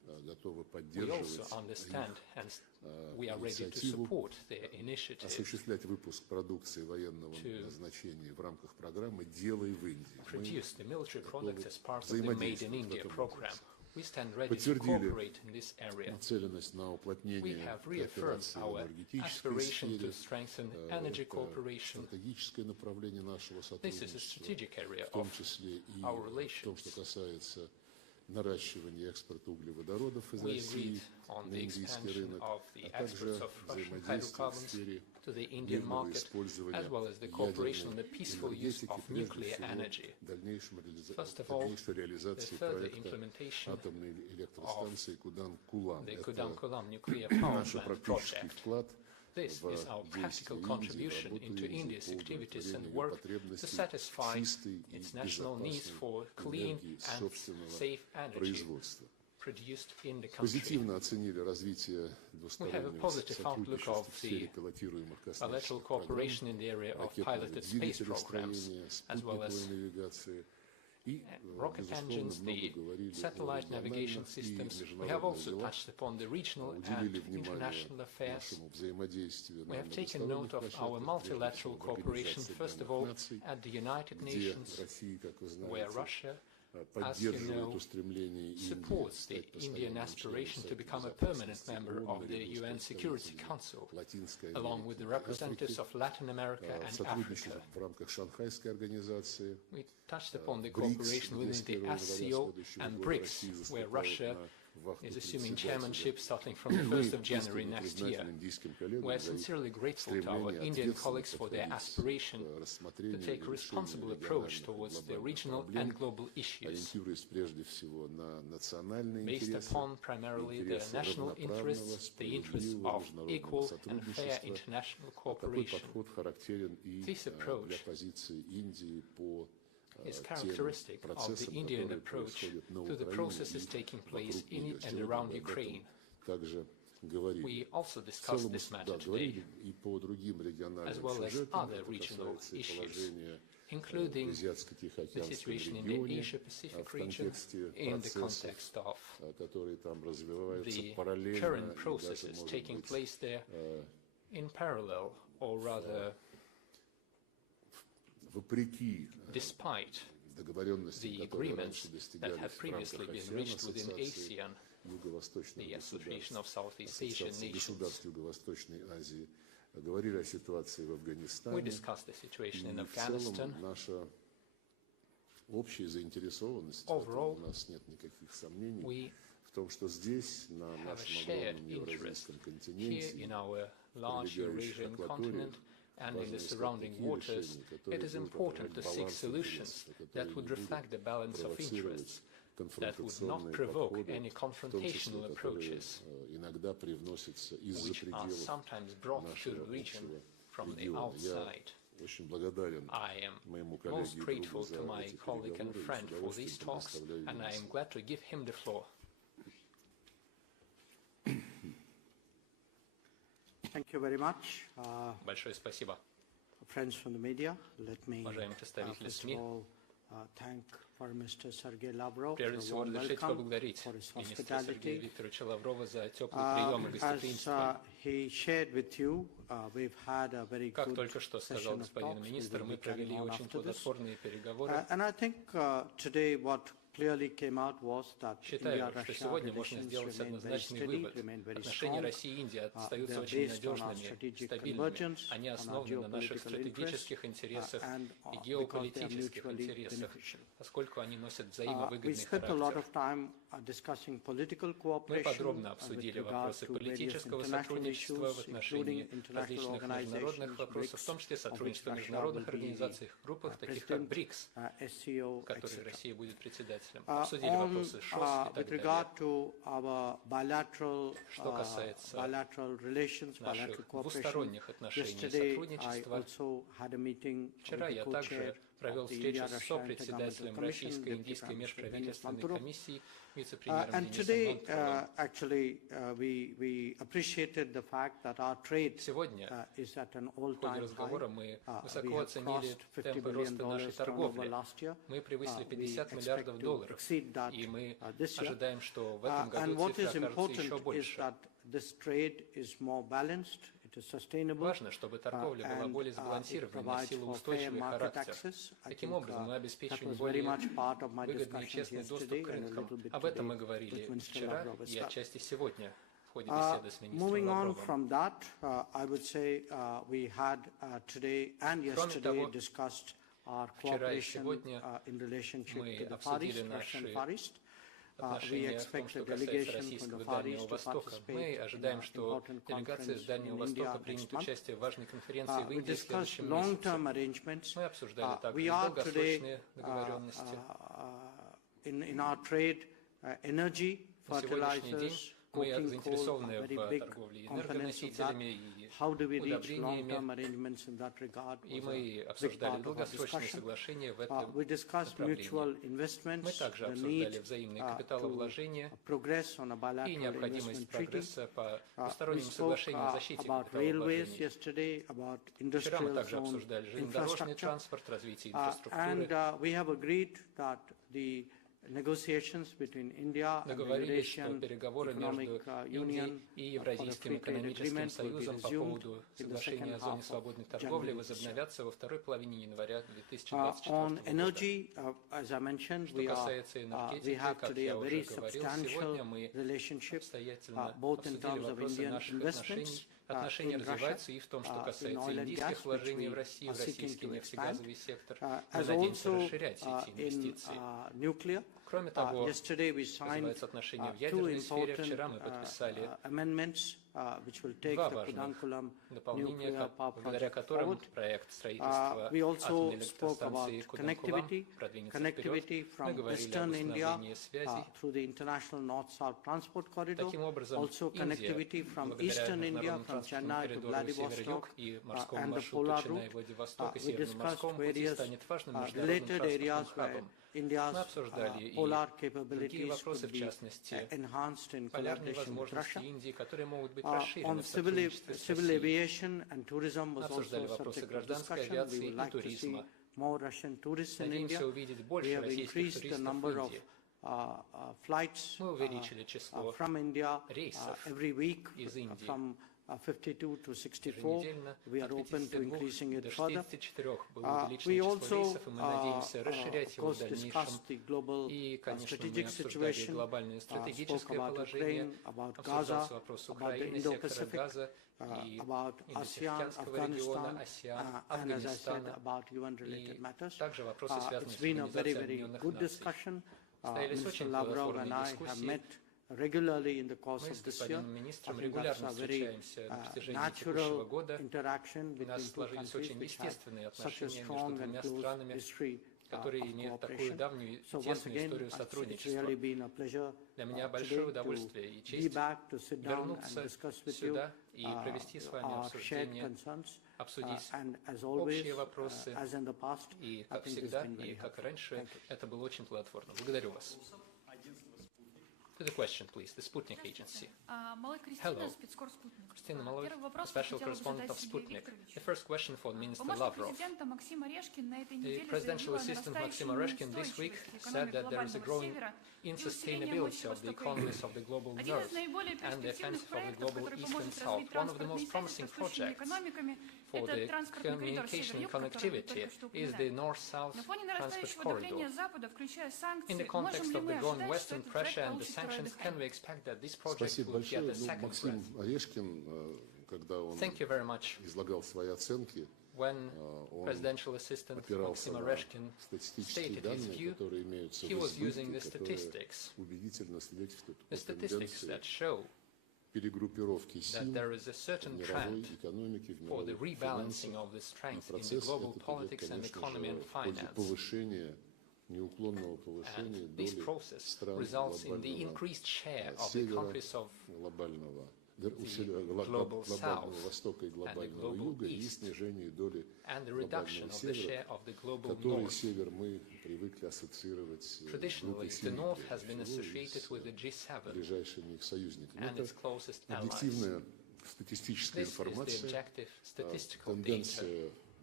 готовы we поддерживать also understand and we are ready to инициативу support their initiative осуществлять выпуск продукции военного назначения в рамках программы «Делай в Индии». produce the military products as part of the Made in India program. We stand ready to Подтвердили cooperate in this area. нацеленность на We уплотнение have reaffirmed кооперации в our энергетической aspiration to сфере. strengthen energy Это cooperation. стратегическое направление нашего This is a сотрудничества, strategic area в том of числе и our в том, relations. что касается наращивания экспорта углеводородов из We России agreed on на the индийский expansion рынок, of the а также exports of Russian взаимодействие в hydrocarbons сфере to the Indian мирного market, использования as well as the cooperation on the ядерной peaceful use энергетики, of прежде nuclear всего energy. First of all, дальнейшей реализации the further проекта implementation атомной электростанции Кудан-Кулам. The Это Kudam-Kulam nuclear power наш plant практический project. вклад This в is our practical действия contribution Индии, into работу Индии India's по activities and удовлетворению work to потребностей satisfy чистой и its national needs безопасной for clean энергии and собственного safe energy производства. produced in the country. Позитивно оценили развитие We have a двустороннего positive outlook сотрудничества of в сфере the пилотируемых bilateral космических cooperation in программ, the area of ракетного piloted space programs, двигателестроения, as well as спутниковой навигации. И, rocket безусловно, engines, много the говорили satellite о navigation региональных и systems. We have международных also делах, touched upon the regional and уделили внимание international affairs. нашему взаимодействию We на have taken note многосторонних of our площадках, multilateral прежде всего в cooperation, Организации first of Объединенных all, Наций, at the United где Nations, Россия, как вы where знаете, Russia, as you поддерживает know, устремление Индии supports the стать Indian постоянным aspiration членом to become a Совета permanent Безопасности member ООН of the наряду с UN Security представителями Council, Латинской along Америки with the и representatives Африки, of Latin America and сотрудничество Africa. в рамках Шанхайской организации, We touched upon the BRICS, cooperation где within с the 1 января SCO следующего and года BRICS, Россия where заступает Russia на вахту is assuming председателя. chairmanship starting from the Мы 1st of January искренне next year. признательны индийским коллегам We are за их sincerely grateful to our стремление Indian ответственно colleagues for their подходить aspiration к to рассмотрению take и a responsible решению approach региональных и towards the глобальных regional проблем, and global issues, ориентируясь прежде всего на национальные based интересы, upon primarily the интересы national равноправного, interests, the interests справедливого of международного equal and fair сотрудничества. international Такой cooperation. подход характерен и This approach для позиции Индии по is тем characteristic of the процессам, Indian которые approach происходят на to the Украине processes и taking place вокруг in нее. and Сегодня around мы об этом Ukraine. также говорили. We also В discussed целом, this matter да, today, говорили и по другим as региональным well as сюжетам. other Это regional касается и issues, положения в including the Азиатско-Тихоокеанском situation in the регионе, Asia-Pacific в region контексте in the процессов, context of которые там развиваются the параллельно current и даже, processes может taking быть, place there in parallel, or rather вопреки despite договоренностям, the которые agreements раньше that достигались had в previously рамках been ASEAN, reached within Ассоциации ASEAN, Юго-Восточных the Association государств, of Southeast Asian Ассоциации Nations. государств Юго-Восточной Азии, говорили о ситуации в We Афганистане. discussed the situation in И в целом Afghanistan. наша общая заинтересованность, в этом Overall, у нас нет никаких сомнений, we в том, что здесь, на have a нашем shared огромном interest евразийском here континенте, in our large прилегающих Eurasian акваториях, continent and in важно the искать surrounding такие waters, решения, которые it is будут important to отражать seek баланс solutions интересов, that которые would не будут reflect the balance of провоцировать interests, that would not конфронтационные provoke подходы, any в том числе, confrontational которые approaches, иногда привносятся из-за which are пределов sometimes brought to нашего the region общего from the региона. Я outside. очень благодарен I am моему most коллеге и grateful другу за to my эти colleague and переговоры и с friend for удовольствием these talks, предоставляю and I ему am glad to give him the floor. Thank you very much. Большое спасибо. Friends from the media, let me Уважаемые представители first of СМИ, all thank Foreign Minister Sergey Lavrov for прежде a всего, warm разрешите welcome, поблагодарить for his министра Сергея hospitality. Викторовича Лаврова за теплый прием и гостеприимство. As he shared with you, we've had a very Как good только что сказал session of господин talks. We министр, will мы be carrying провели on очень after this. плодотворные переговоры. And I think today what clearly came out was that Считаю, что India-Russia сегодня можно relations сделать remain very однозначный steady, вывод. remain very Отношения strong. России и Индии They остаются are очень based on our надежными, strategic стабильными. convergence, Они on our основаны на наших geopolitical interests, стратегических интересах and и because they are геополитических mutually интересах, beneficial. поскольку они носят We взаимовыгодный spent a lot характер. of time discussing political Мы cooperation подробно with обсудили regard вопросы to various политического international сотрудничества в issues, отношении including international различных международных organizations, вопросов, в том числе BRICS, сотрудничества в of which Russia международных will be организациях, группах, таких как president, БРИКС, SCO, в которой etc. Россия будет председателем. Обсудили вопросы ШОС и With так regard далее. to our Что касается bilateral relations, bilateral наших cooperation, двусторонних отношений и yesterday I сотрудничества, also had a meeting вчера with я the также co-chair провел of the встречу с India-Russia сопредседателем Intergovernmental Commission, Российско-Индийской Deputy Prime Minister Denis межправительственной Manturov. комиссии, вице-премьером And Денисом today, Мантуровым. actually, we appreciated the fact that our trade Сегодня is at an в ходе all-time разговора high. мы We высоко have оценили crossed $50 темпы роста нашей billion turnover торговли. last year. Мы превысили We 50 expect миллиардов to exceed that И мы this year. ожидаем, что в этом And году what is цифра окажется еще important is больше. that this trade is more balanced, it is sustainable, Важно, чтобы торговля была более it сбалансированной, provides носила for fair устойчивый market характер. access. I Таким think образом, мы that обеспечиваем was very более much part of my выгодный и discussions честный доступ yesterday к and a рынкам. little bit Об этом мы today говорили with Minister вчера Lavrov as и well. отчасти сегодня в ходе беседы с министром Moving on Лавровым. from that, I would say we had today and yesterday discussed our cooperation in relationship to the Far East, Russian Far East. We expect a delegation from the Far East to participate in an important conference in India next month. We discussed long-term arrangements. We are today in our trade, energy, fertilizers, coking coal, very big components of that. How do we reach long-term arrangements in that regard? И мы обсуждали долгосрочные соглашения в этом направлении. Мы также обсуждали взаимные капиталовложения и необходимость прогресса по двусторонним соглашениям о защите капиталовложений. Вчера мы также обсуждали железнодорожный транспорт, развитие инфраструктуры. Договорились, что переговоры между Индией и Евразийским экономическим союзом по поводу соглашения о зоне свободной торговли возобновятся во второй половине января 2024 года. Что касается энергетики, как я уже говорил, сегодня мы обстоятельно обсудили вопросы наших отношений. Отношения развиваются и в том, что касается индийских вложений в Россию, в российский нефтегазовый сектор. Мы надеемся расширять эти инвестиции. Кроме того, развиваются отношения в ядерной сфере. Вчера мы подписали два важных дополнения, благодаря которым проект строительства атомной электростанции Куданкулам продвинется вперед. Мы говорили об установлении связей. Таким образом, Индия, благодаря международному транспортному коридору север-юг и морскому маршруту Ченай-Владивосток и Северному морскому пути станет важным международным транспортным хабом. Мы обсуждали и другие вопросы, в частности, полярные возможности Индии, которые могут быть расширены в сотрудничестве с Россией. Мы обсуждали вопросы гражданской авиации и туризма. Надеемся увидеть больше российских туристов в Индии. Мы увеличили число рейсов из Индии. 52 to 64, we are open to increasing it further. We also, of course, discussed the global strategic situation, spoke about Ukraine, about Gaza, about the Indo-Pacific, about ASEAN, Afghanistan, and as I said, about UN-related matters. It's been a very, very good discussion. Mr. Lavrov and I have met regularly in the course of this year. I think that's a very natural interaction between two countries which have such a strong and close history of cooperation. So once again, it's really been a pleasure today to be back, to sit down and discuss with you our shared concerns. And as always, as in the past, I think it's been very helpful. Thank you. To the question, please. The Sputnik agency. Hello. Christina Malloy, special correspondent of Sputnik. The first question for Minister Lavrov. The presidential assistant Maxim Oreshkin this week said that there is a growing insustainability of the economies of the global north and the offensive of the global east and south. One of the most promising projects for the communication and connectivity is the north-south transport corridor. In the context of the growing Western pressure and the sanctions, can we expect that this project will get a second breath? Thank you very much. When Presidential Assistant Maxim Oreshkin stated his view, he was using the statistics that show that there is a certain trend for the rebalancing of the strength in the global politics and economy and finance. And this process results in the increased share of the countries of the global south and the global east, and the reduction of the share of the global north. Traditionally, the north has been associated with the G7 and its closest allies. This is the objective statistical data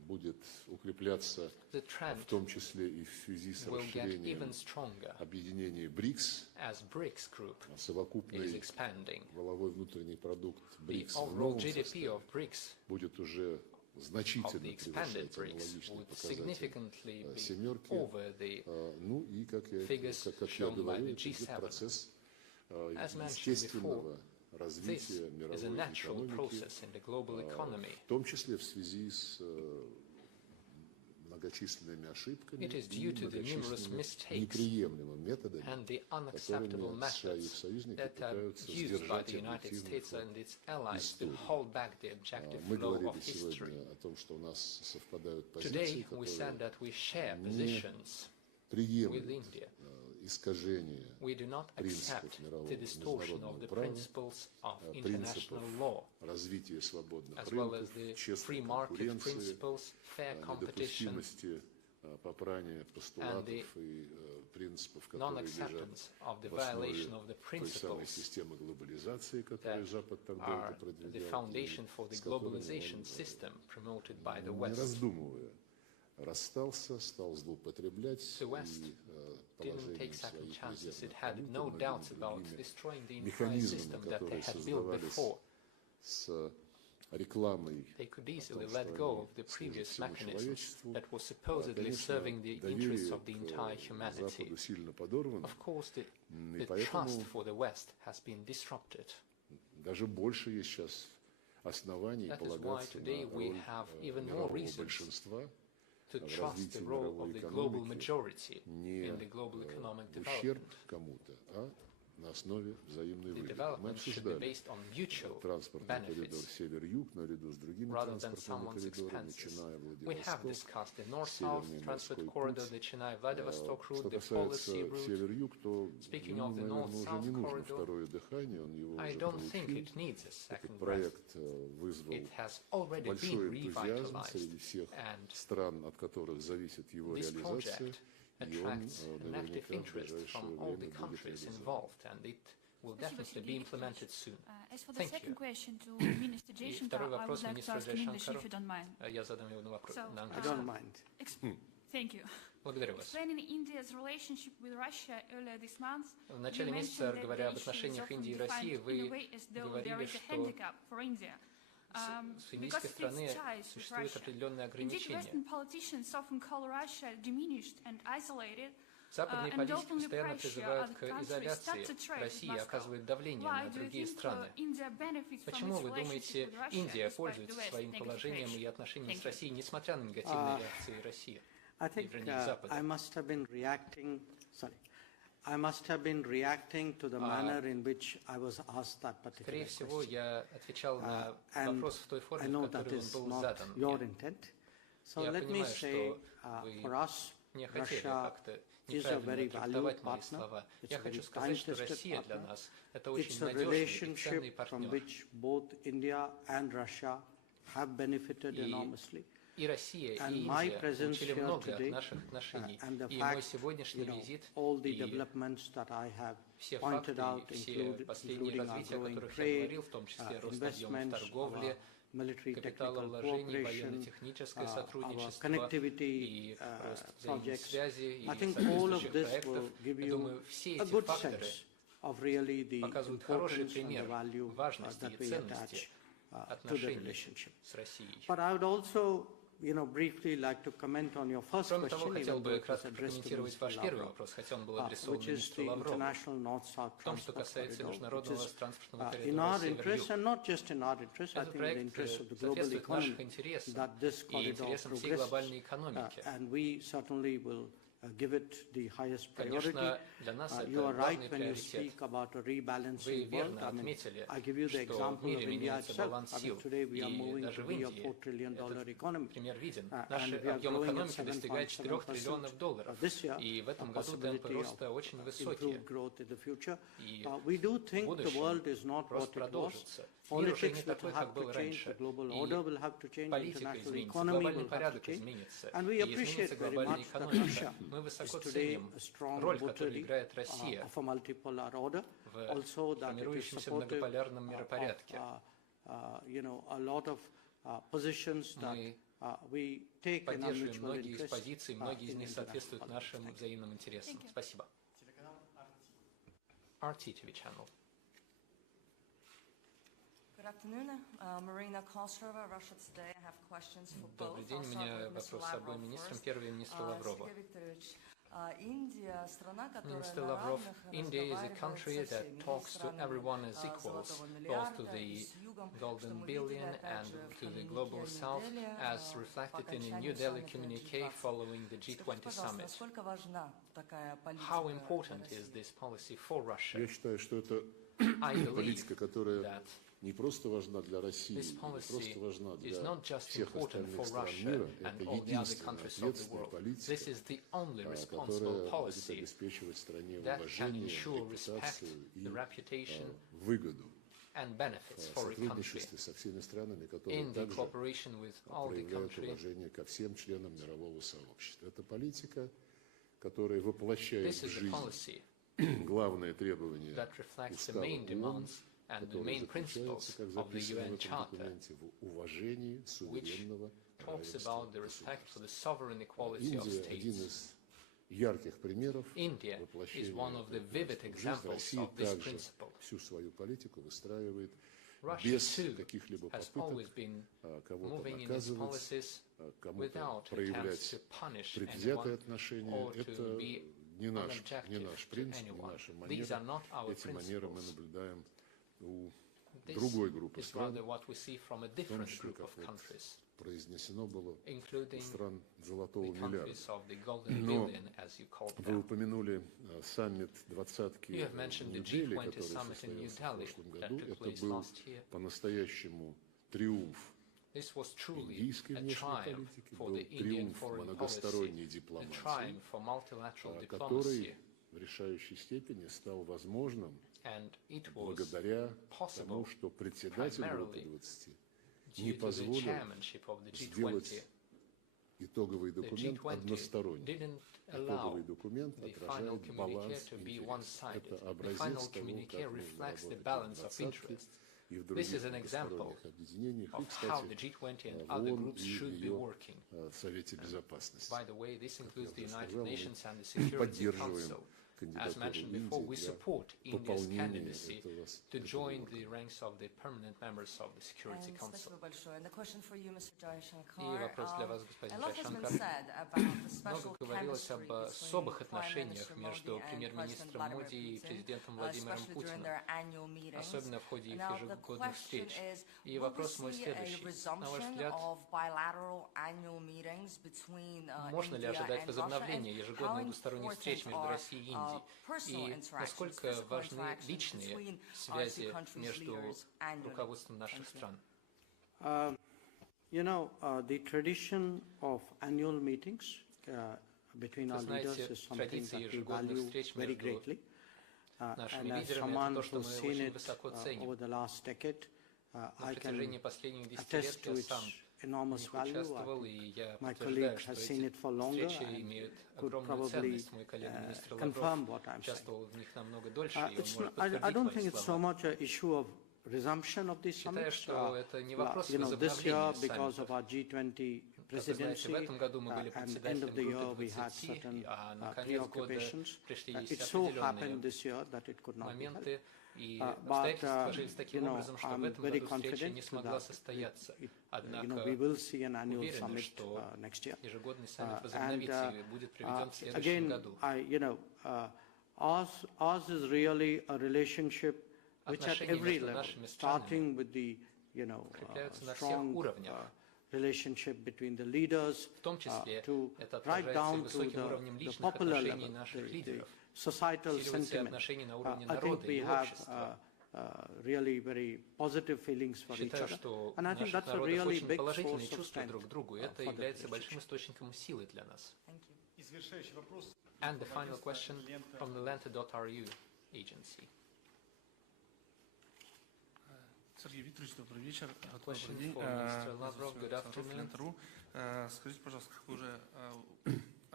будет укрепляться, в том числе и в связи с расширением объединения БРИКС, совокупный валовой внутренний продукт БРИКС в новом составе будет уже значительно превышать аналогичные показатели семерки. Ну и, как я говорю, идет процесс естественного развития мировой экономики, в том числе в связи с многочисленными ошибками и многочисленными неприемлемыми методами, которыми США и их союзники пытаются сдержать объективный ход истории. Мы говорили сегодня о том, что у нас совпадают позиции, которые не приемлют искажение принципов мирового международного права, принципов развития свободных рынков, честной конкуренции, недопустимости попрания постулатов и принципов, которые лежат в основе той самой системы глобализации, которую Запад так долго продвигал, и с которой он, не раздумывая, расстался, стал злоупотреблять и положением своих резервных валют и другими механизмами, которые создавались с рекламой о том, что они служат всему человечеству. Конечно, доверие к Западу сильно подорвано, и поэтому даже больше есть сейчас оснований полагаться на роль мирового большинства в развитии мировой экономики не в ущерб кому-то, а на основе взаимной выгоды. Мы обсуждали транспортный коридор север-юг наряду с другими транспортными коридорами, начиная Владивосток, Северный морской путь. Что касается север-юг, то ему, наверное, уже не нужно второе дыхание, он его уже получил. Этот проект вызвал большой энтузиазм среди всех стран, от которых зависит его реализация. И он наверняка в ближайшее время будет реализован. И второй вопрос министру Jaishankaru. Я задам его вопрос на английском. Благодарю вас. В начале месяца, говоря об отношениях Индии и России, вы говорили, что с индийской стороны существуют определенные ограничения. Западные политики постоянно призывают к изоляции России и оказывают давление на другие страны. Почему, вы думаете, Индия пользуется своим положением и отношениями с Россией, несмотря на негативные реакции России? I must have been reacting to the manner in which I was asked that particular question. I know that is not your intent. So let me say, for us, Russia is a very valued partner. It's a very time-tested partner. It's a relationship from which both India and Russia have benefited enormously. И Россия, и Индия получили много от наших отношений. И мой сегодняшний визит, и все факты, и все последние развития, о которых я говорил, в том числе рост объемов торговли, капиталовложений, военно-техническое сотрудничество и рост взаимосвязи и соответствующих проектов, я думаю, все эти факторы показывают хороший пример важности и ценности отношений с Россией. Briefly like to comment on your first Кроме того, question, хотел бы кратко прокомментировать ваш первый вопрос, хотя он был адресован министру Лаврову, в том, что касается международного транспортного коридора север-юг. Этот проект соответствует нашим интересам и интересам всей глобальной экономики. Конечно, для нас это главный приоритет. Вы верно отметили, что в мире меняется баланс сил, и даже в Индии этот пример виден. Наш объем экономики достигает 4 триллионов долларов, и в этом году темпы роста очень высокие. И в будущем рост продолжится. Мир уже не такой, как был раньше, и политика изменится, глобальный порядок изменится, и изменится глобальная экономика. Мы высоко ценим роль, которую играет Россия в формирующемся многополярном миропорядке. Мы we take in our поддерживаем mutual многие из interest позиций, многие из in них international соответствуют politics. нашим Thank you. взаимным интересам. Thank you. Спасибо. Телеканал RT TV channel. Good afternoon. Marina Kostrova, Russia Today. I have questions for both. Добрый день, у меня вопрос с обоим министрам. Первый министр Лаврова. Minister Lavrov, India is a country that talks to everyone as equals, both to the Golden Billion and to the Global South, as reflected in a New Delhi communique following the G20 summit. How important is this policy for Russia? Я считаю, что это I believe политика, которая that не просто важна для России, this не policy просто важна для is not just всех important for остальных стран Russia мира, and это all the other единственная countries of the ответственная world. политика, This is the only responsible которая будет policy обеспечивать стране that can уважение, ensure respect, репутацию the и reputation, выгоду and benefits в for a country сотрудничестве со всеми странами, которые in the также cooperation with all the проявляют countries. уважение ко всем членам мирового сообщества. Это политика, которая воплощает This в is a жизнь policy главные требования that reflects the устава main ООН, demands and the который main principles заключается, как of the записано в UN этом Charter, документе, в уважении суверенного talks равенства about the respect for the sovereign equality of Индия один states. из ярких примеров India is воплощения one of the этого vivid принципа. examples Россия of this также principle. всю свою политику выстраивает Russia, без too, каких-либо has always попыток been кого-то moving in its наказывать, policies кому-то without attempts проявлять to punish предвзятое anyone отношение. or to Это be не наш unobjective принцип, to не anyone. наша These are манера. not our Эти манеры мы principles. наблюдаем у This другой группы is стран, rather what we see from a в том different числе, group как of вот countries, произнесено было, у including стран золотого the миллиарда. countries of the Golden Но Billion, as you called вы them. упомянули саммит двадцатки You have в mentioned the Нью-Дели, G20 который summit in New состоялся в Delhi прошлом that году. took Это place был last year. по-настоящему триумф This was truly индийской a внешней triumph политики, for был the Indian триумф foreign многосторонней policy, a дипломатии, triumph for multilateral который diplomacy, в решающей степени стал возможным and it was благодаря possible тому, что председатель группы primarily 20 не due to the позволил chairmanship of the сделать G20. итоговый The документ G20 односторонним. didn't allow Итоговый документ the final отражает communique баланс to be интересов. one-sided. Это The образец final того, communique как нужно reflects the работать balance в of двадцатке interests и в This других is an example многосторонних объединениях, и, of how the кстати, G20 and в other ООН groups и в should be ее working. Совете Безопасности. By the way, this includes the уже United сказал, мы Nations and the Security поддерживаем Council. As кандидатуру mentioned before, we Индии для support India's пополнения candidacy этого to join органа. the ranks of the permanent members of the Security Council. Спасибо большое. And the question for you, Mr. Jaishankar. И вопрос для вас, господин A lot has been Джайшанкар. said about the special Много говорилось об chemistry особых between отношениях Prime Minister между Modi and премьер-министром President Vladimir Моди и Putin, президентом Владимиром especially during Путиным, their annual meetings. особенно в ходе их Now, the ежегодных question встреч. is, И will we вопрос мой see a следующий. На ваш resumption взгляд, of bilateral annual meetings between можно ли India ожидать and возобновления Russia? And ежегодных how двусторонних important встреч между are Россией и Индией? personal И interactions, насколько physical важны interactions личные between связи our two countries' между leaders annually? руководством наших Thank you. стран? You know, the tradition of annual meetings between our Вы leaders знаете, is something традиция that we ежегодных value встреч very между greatly. нашими And as лидерами, это someone то, что who's мы seen очень it высоко ценим. over the last decade, На I протяжении can последних 10 attest лет to я its сам enormous в них value. участвовал, I и я my подтверждаю, colleague что has seen эти it for longer встречи and имеют could огромную probably ценность. Мой коллега министр confirm Лавров what I'm saying. участвовал в них намного дольше, и он It's может not, I подтвердить don't мои think it's so слова. much an issue of resumption of these Считаю, summits. что это не вопрос You know, this year, возобновления because саммитов. of our G20 Как вы знаете, в presidency, этом году мы были and end председателем of the year группы we had 20, certain а на конец года preoccupations. пришли It есть so happened определенные this year that it could not be held. моменты, и But, обстоятельства сложились you таким know, образом, что в I'm этом very году встреча не confident смогла that состояться. you know, Однако we will see an annual уверены, summit что next year. ежегодный саммит And возобновится и будет проведен в следующем again, году. you know, ours is really a relationship which at Отношения every между level, нашими странами starting with the, you know, укрепляются на всех strong уровнях. relationship between the leaders, В том числе to это right отражается и down to высоким уровнем the личных popular отношений level, наших the лидеров. societal Усиливаются и sentiment. отношения на уровне I think народа we и have общества. really very positive feelings for each Считаю, other. что у And I think наших that's a народов really очень big положительные source of чувства strength друг к другу, и это for the является большим relationship. источником силы для нас. Thank you. И завершающий вопрос. And the final question Лента. from the Lenta.ru agency. Сергей Викторович, добрый вечер. Question Добрый день. for Mr. Lavrov. Good afternoon. Лента.ру. Скажите, пожалуйста, как вы уже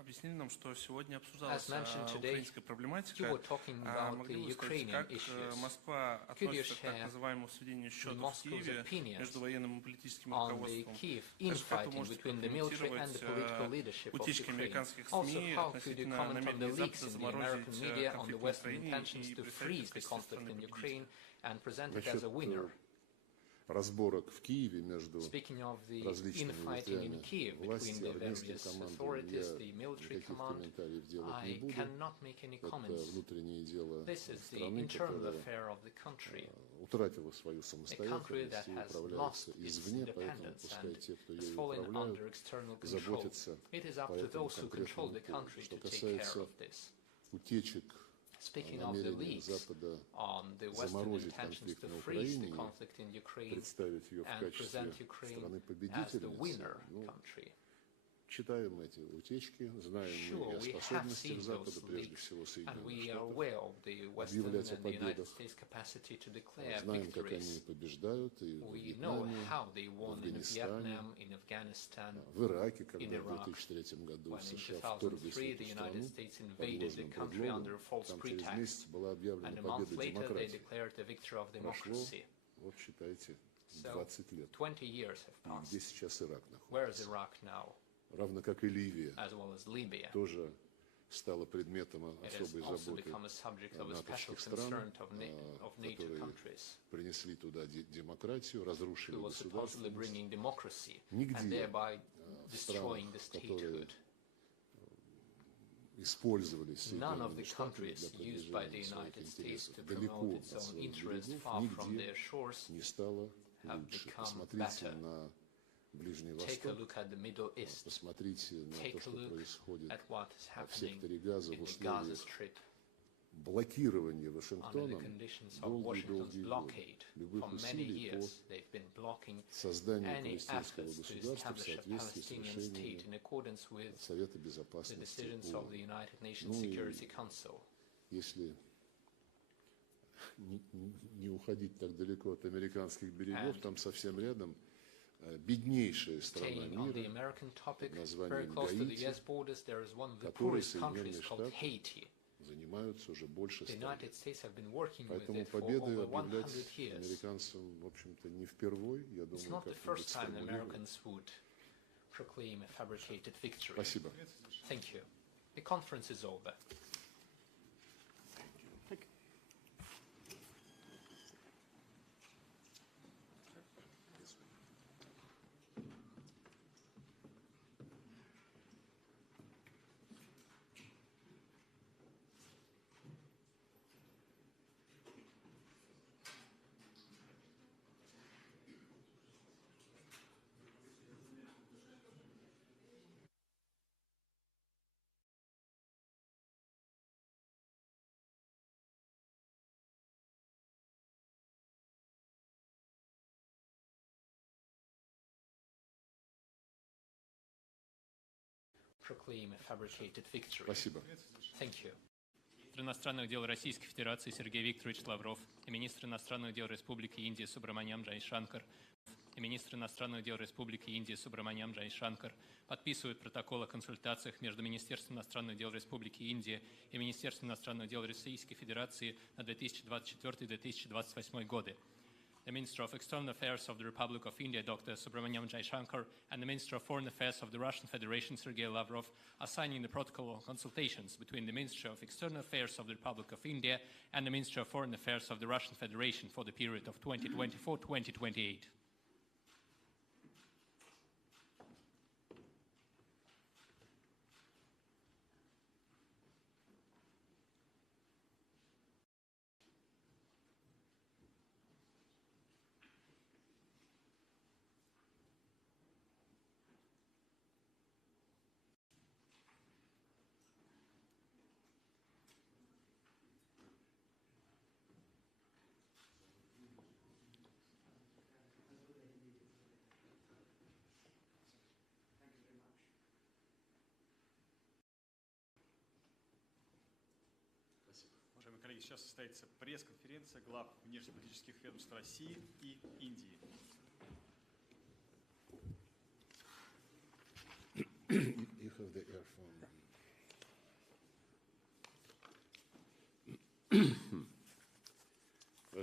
объяснили нам, что сегодня обсуждалась украинская проблематика. Могли бы сказать, как Москва относится к так называемому сведению счетов в Киеве между военным и политическим руководством? Также как вы можете прокомментировать утечки американских СМИ относительно намерений Запада заморозить конфликт в Украине и представить со стороны победителя? Насчет разборок в Киеве между различными ветвями власти, армейским командам я никаких комментариев делать не буду. Это внутреннее дело страны, которая утратила свою самостоятельность и управляется извне, поэтому пускай те, кто ею управляют, заботятся по этому конкретному поводу. Что касается утечек, намерение Запада заморозить конфликт на Украине и представить ее в качестве страны-победительницы, читаем эти утечки, знаем мы и о способностях Запада, прежде всего Соединенных Штатов, объявлять о победах, знаем, как они побеждают и в Вьетнаме, в Афганистане, в Ираке, когда в 2003 году США вторглись в эту страну под ложным предлогом, там через месяц была объявлена победа демократии. Прошло, вот считайте, 20 лет. И где сейчас Ирак находится? Равно как и Ливия, тоже стала предметом особой заботы натовских стран, которые принесли туда демократию, разрушили государственность. Нигде в странах, которые использовались Соединенными Штатами для продвижения своих интересов далеко от своих берегов, нигде не стало лучше. Посмотрите на Ближний Восток, посмотрите на то, что происходит в секторе Газа в условиях блокирования Вашингтоном долгие годы любых усилий по созданию палестинского государства в соответствии с решениями Совета Безопасности ООН. Ну и если не уходить так далеко от американских берегов, там совсем рядом беднейшая страна мира под названием Гаити, которой Соединенные Штаты занимаются уже больше 100 лет. Поэтому победы объявлять американцам, в общем-то, не впервой, я думаю, как-нибудь сформулируем. Спасибо. Спасибо. Министр иностранных дел Российской Федерации Сергей Викторович Лавров и министр иностранных дел Республики Индия Субраманян Джайшанкар подписывают протокол о консультациях между Министерством иностранных дел Республики Индия и Министерством иностранных дел Российской Федерации на 2024-2028 годы. The Minister of External Affairs of the Republic of India, Dr. Subramanyam Jaishankar, and the Minister of Foreign Affairs of the Russian Federation, Sergei Lavrov, are signing the protocol of consultations between the Ministry of External Affairs of the Republic of India and the Ministry of Foreign Affairs of the Russian Federation for the period of 2024-2028. Уважаемые коллеги, сейчас состоится пресс-конференция глав внешнеполитических ведомств России и Индии. You have the earphone.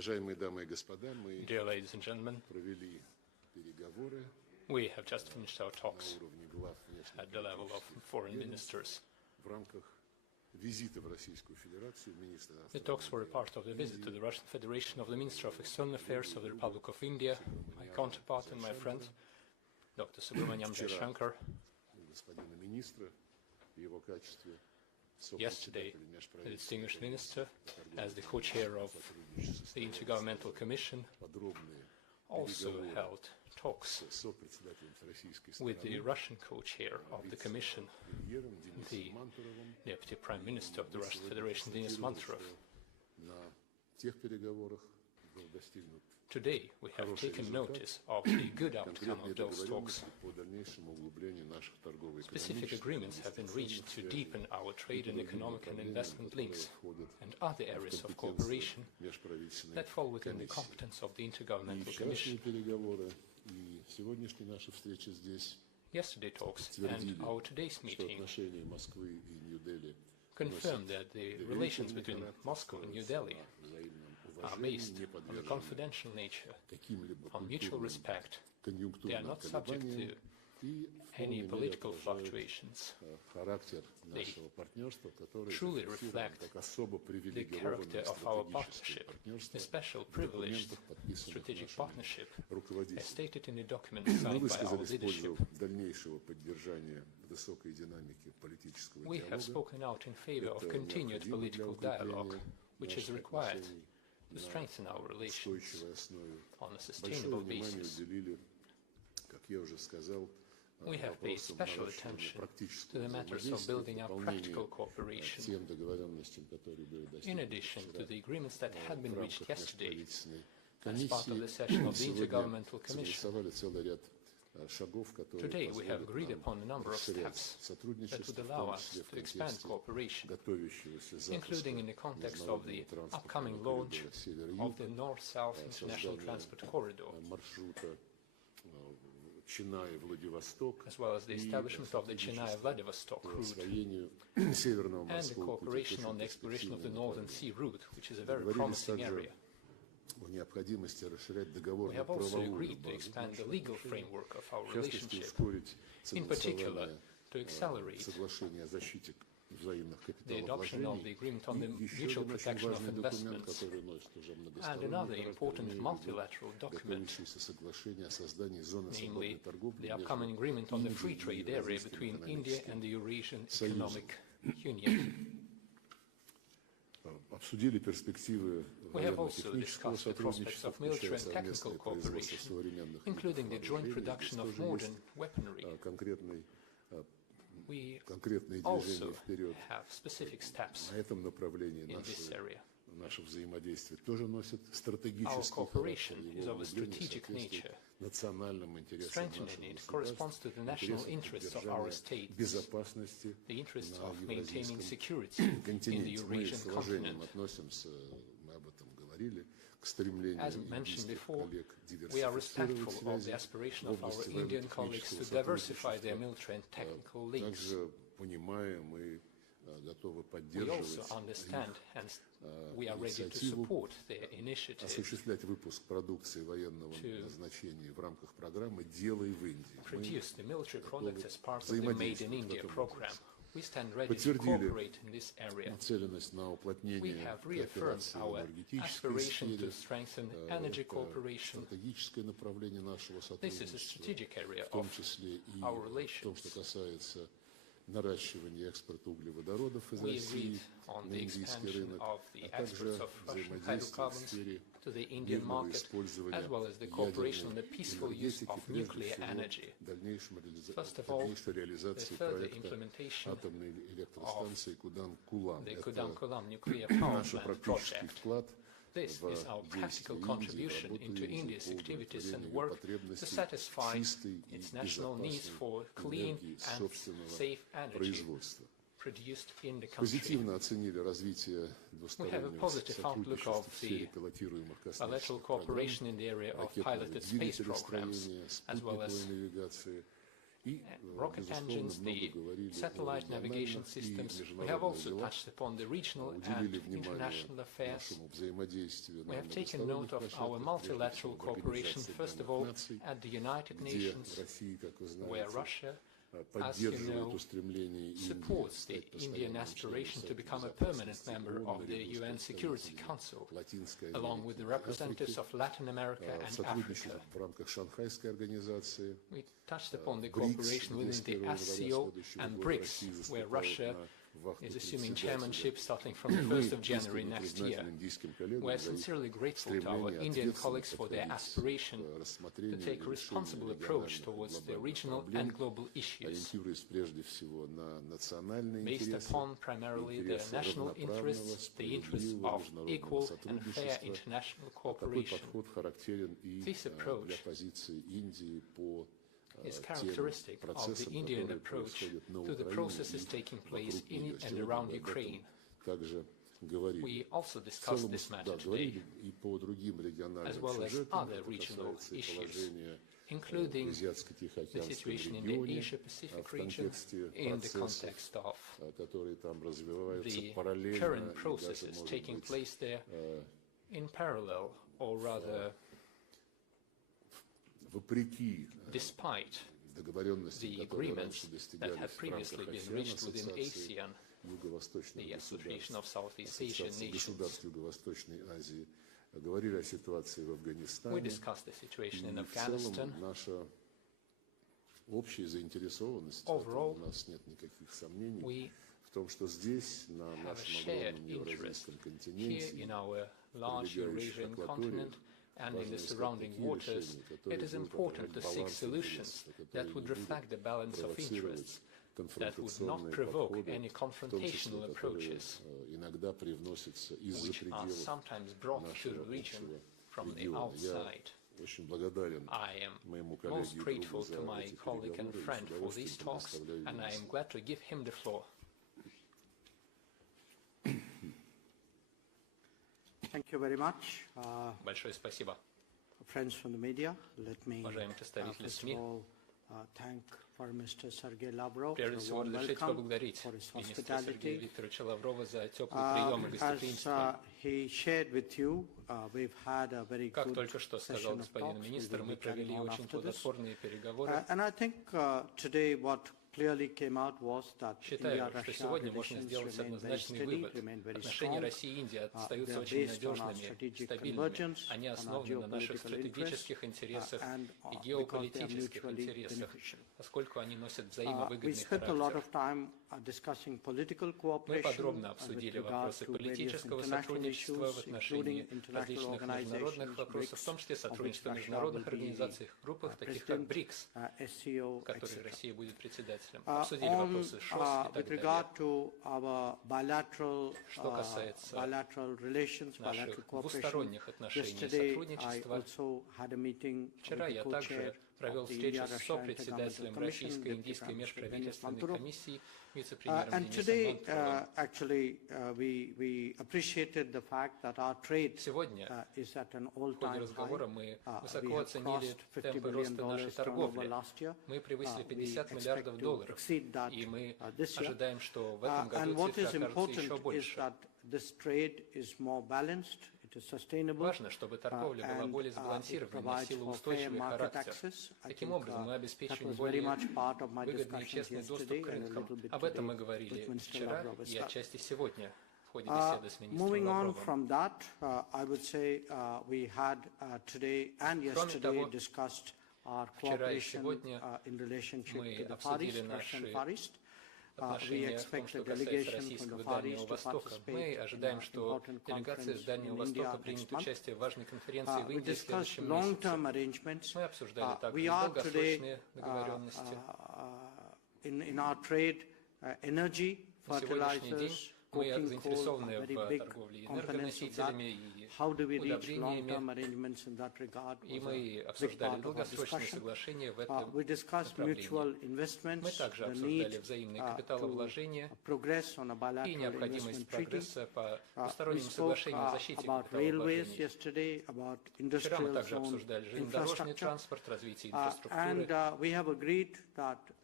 Dear ladies and gentlemen, we have just finished our talks at the level of foreign ministers. The talks were a part of the visit to the Russian Federation of the Minister of External Affairs of the Republic of India, my counterpart and my friend, Dr. Subramaniam Jaishankar. Yesterday, the distinguished minister, as the co-chair of the Intergovernmental Commission, also held talks with the Russian co-chair of the Commission, the Deputy Prime Minister of the Russian Federation, Denis Manturov. Today, we have taken notice of the good outcome of those talks. Specific agreements have been reached to deepen our trade and economic and investment links and other areas of cooperation that fall within the competence of the Intergovernmental Commission. Yesterday talks and our today's meeting confirmed that the relations between Moscow and New Delhi are based on a confidential nature, on mutual respect. They are not subject to any political fluctuations. They truly reflect the character of our partnership, a special privileged strategic partnership, as stated in the document signed by our leadership. We have spoken out in favor of continued political dialogue, which is required to strengthen our relations on a sustainable basis. We have paid special attention to the matters of building up practical cooperation, in addition to the agreements that had been reached yesterday as part of the session of the Intergovernmental Commission. Today, we have agreed upon a number of steps that would allow us to expand cooperation, including in the context of the upcoming launch of the North-South International Transport Corridor, as well as the establishment of the Chennai-Vladivostok route, and the cooperation on the exploration of the Northern Sea route, which is a very promising area. We have also agreed to expand the legal framework of our relationship, in particular to accelerate the adoption of the agreement on the mutual protection of investments and another important multilateral document, namely the upcoming agreement on the free trade area between India and the Eurasian Economic Union. We have also discussed the prospects of military and technical cooperation, including the joint production of modern weaponry. We also have specific steps in this area. Our cooperation is of a strategic nature. Strengthening it corresponds to the national interests of our states, the interests of maintaining security in the Eurasian continent. As mentioned before, we are respectful of the aspiration of our Indian colleagues to diversify their military and technical links. We also understand and we are ready to support their initiative to produce the military products as part of the Made in India program. We stand ready to cooperate in this area. We have reaffirmed our aspiration to strengthen energy cooperation. This is a strategic area of our relations. We agreed on the expansion of the exports of Russian hydrocarbons to the Indian market, as well as the cooperation on the peaceful use of nuclear energy. First of all, the further implementation of the Kudan-Kulam nuclear power plant project. This is our practical contribution into India's activities and work to satisfy its national needs for clean and safe energy produced in the country. We have a positive outlook of the bilateral cooperation in the area of piloted space programs, as well as rocket engines, the satellite navigation systems. We have also touched upon the regional and international affairs. We have taken note of our multilateral cooperation, first of all, at the United Nations, where Russia, as you know, supports the Indian aspiration to become a permanent member of the UN Security Council, along with the representatives of Latin America and Africa. We touched upon the cooperation within the SCO and BRICS, where Russia is assuming chairmanship starting from the 1st of January next year. We are sincerely grateful to our Indian colleagues for their aspiration to take a responsible approach towards the regional and global issues, based upon primarily the national interests, the interests of equal and fair international cooperation. This approach is characteristic of the Indian approach to the processes taking place in and around Ukraine. We also discussed this matter today, as well as other regional issues, including the situation in the Asia-Pacific region in the context of the current processes taking place there in parallel, or rather despite the agreements that had previously been reached within ASEAN, the Association of Southeast Asian Nations. We discussed the situation in Afghanistan. Overall, we have a shared interest here in our large Eurasian continent and in the surrounding waters. It is important to seek solutions that would reflect the balance of interests, that would not provoke any confrontational approaches, which are sometimes brought to the region from the outside. I am most grateful to my colleague and friend for these talks, and I am glad to give him the floor. Thank you very much. Большое спасибо. Friends from the media, let me first of all thank Foreign Minister Sergei Lavrov Прежде всего, разрешите поблагодарить министра Сергея Викторовича Лаврова за теплый прием и гостеприимство. Как только что сказал господин министр, мы провели очень плодотворные переговоры. Считаю, что сегодня можно сделать однозначный вывод. Отношения России и Индии остаются очень надежными, стабильными. Они основаны на наших стратегических интересах и геополитических интересах, поскольку они носят взаимовыгодный характер. Мы подробно обсудили вопросы политического сотрудничества в отношении различных международных вопросов, в том числе сотрудничества в международных организациях, группах, таких как БРИКС, в которой Россия будет председателем. Обсудили вопросы ШОС и так далее. Что касается наших двусторонних отношений и сотрудничества, вчера я также провел встречу с сопредседателем Российско-Индийской межправительственной комиссии, вице-премьером Денисом Манtuровым. Сегодня в ходе разговора мы высоко оценили темпы роста нашей торговли. Мы превысили $50 миллиардов, и мы ожидаем, что в этом году цифра окажется еще больше. Важно, чтобы торговля была более сбалансированной, носила устойчивый характер. Таким образом, мы обеспечиваем более выгодный и честный доступ к рынкам. Об этом мы говорили вчера и отчасти сегодня в ходе беседы с министром Лавровым. Кроме того, вчера и сегодня мы обсудили наши отношения в том, что касается российского Дальнего Востока. Мы ожидаем, что делегация с Дальнего Востока примет участие в важной конференции в Индии в следующем месяце. Мы обсуждали также долгосрочные договоренности. На сегодняшний день мы заинтересованы в торговле энергоносителями и удобрениями, и мы обсуждали долгосрочные соглашения в этом направлении. Мы также обсуждали взаимные капиталовложения и необходимость прогресса по двусторонним соглашениям о защите капиталовложений. Вчера мы также обсуждали железнодорожный транспорт, развитие инфраструктуры.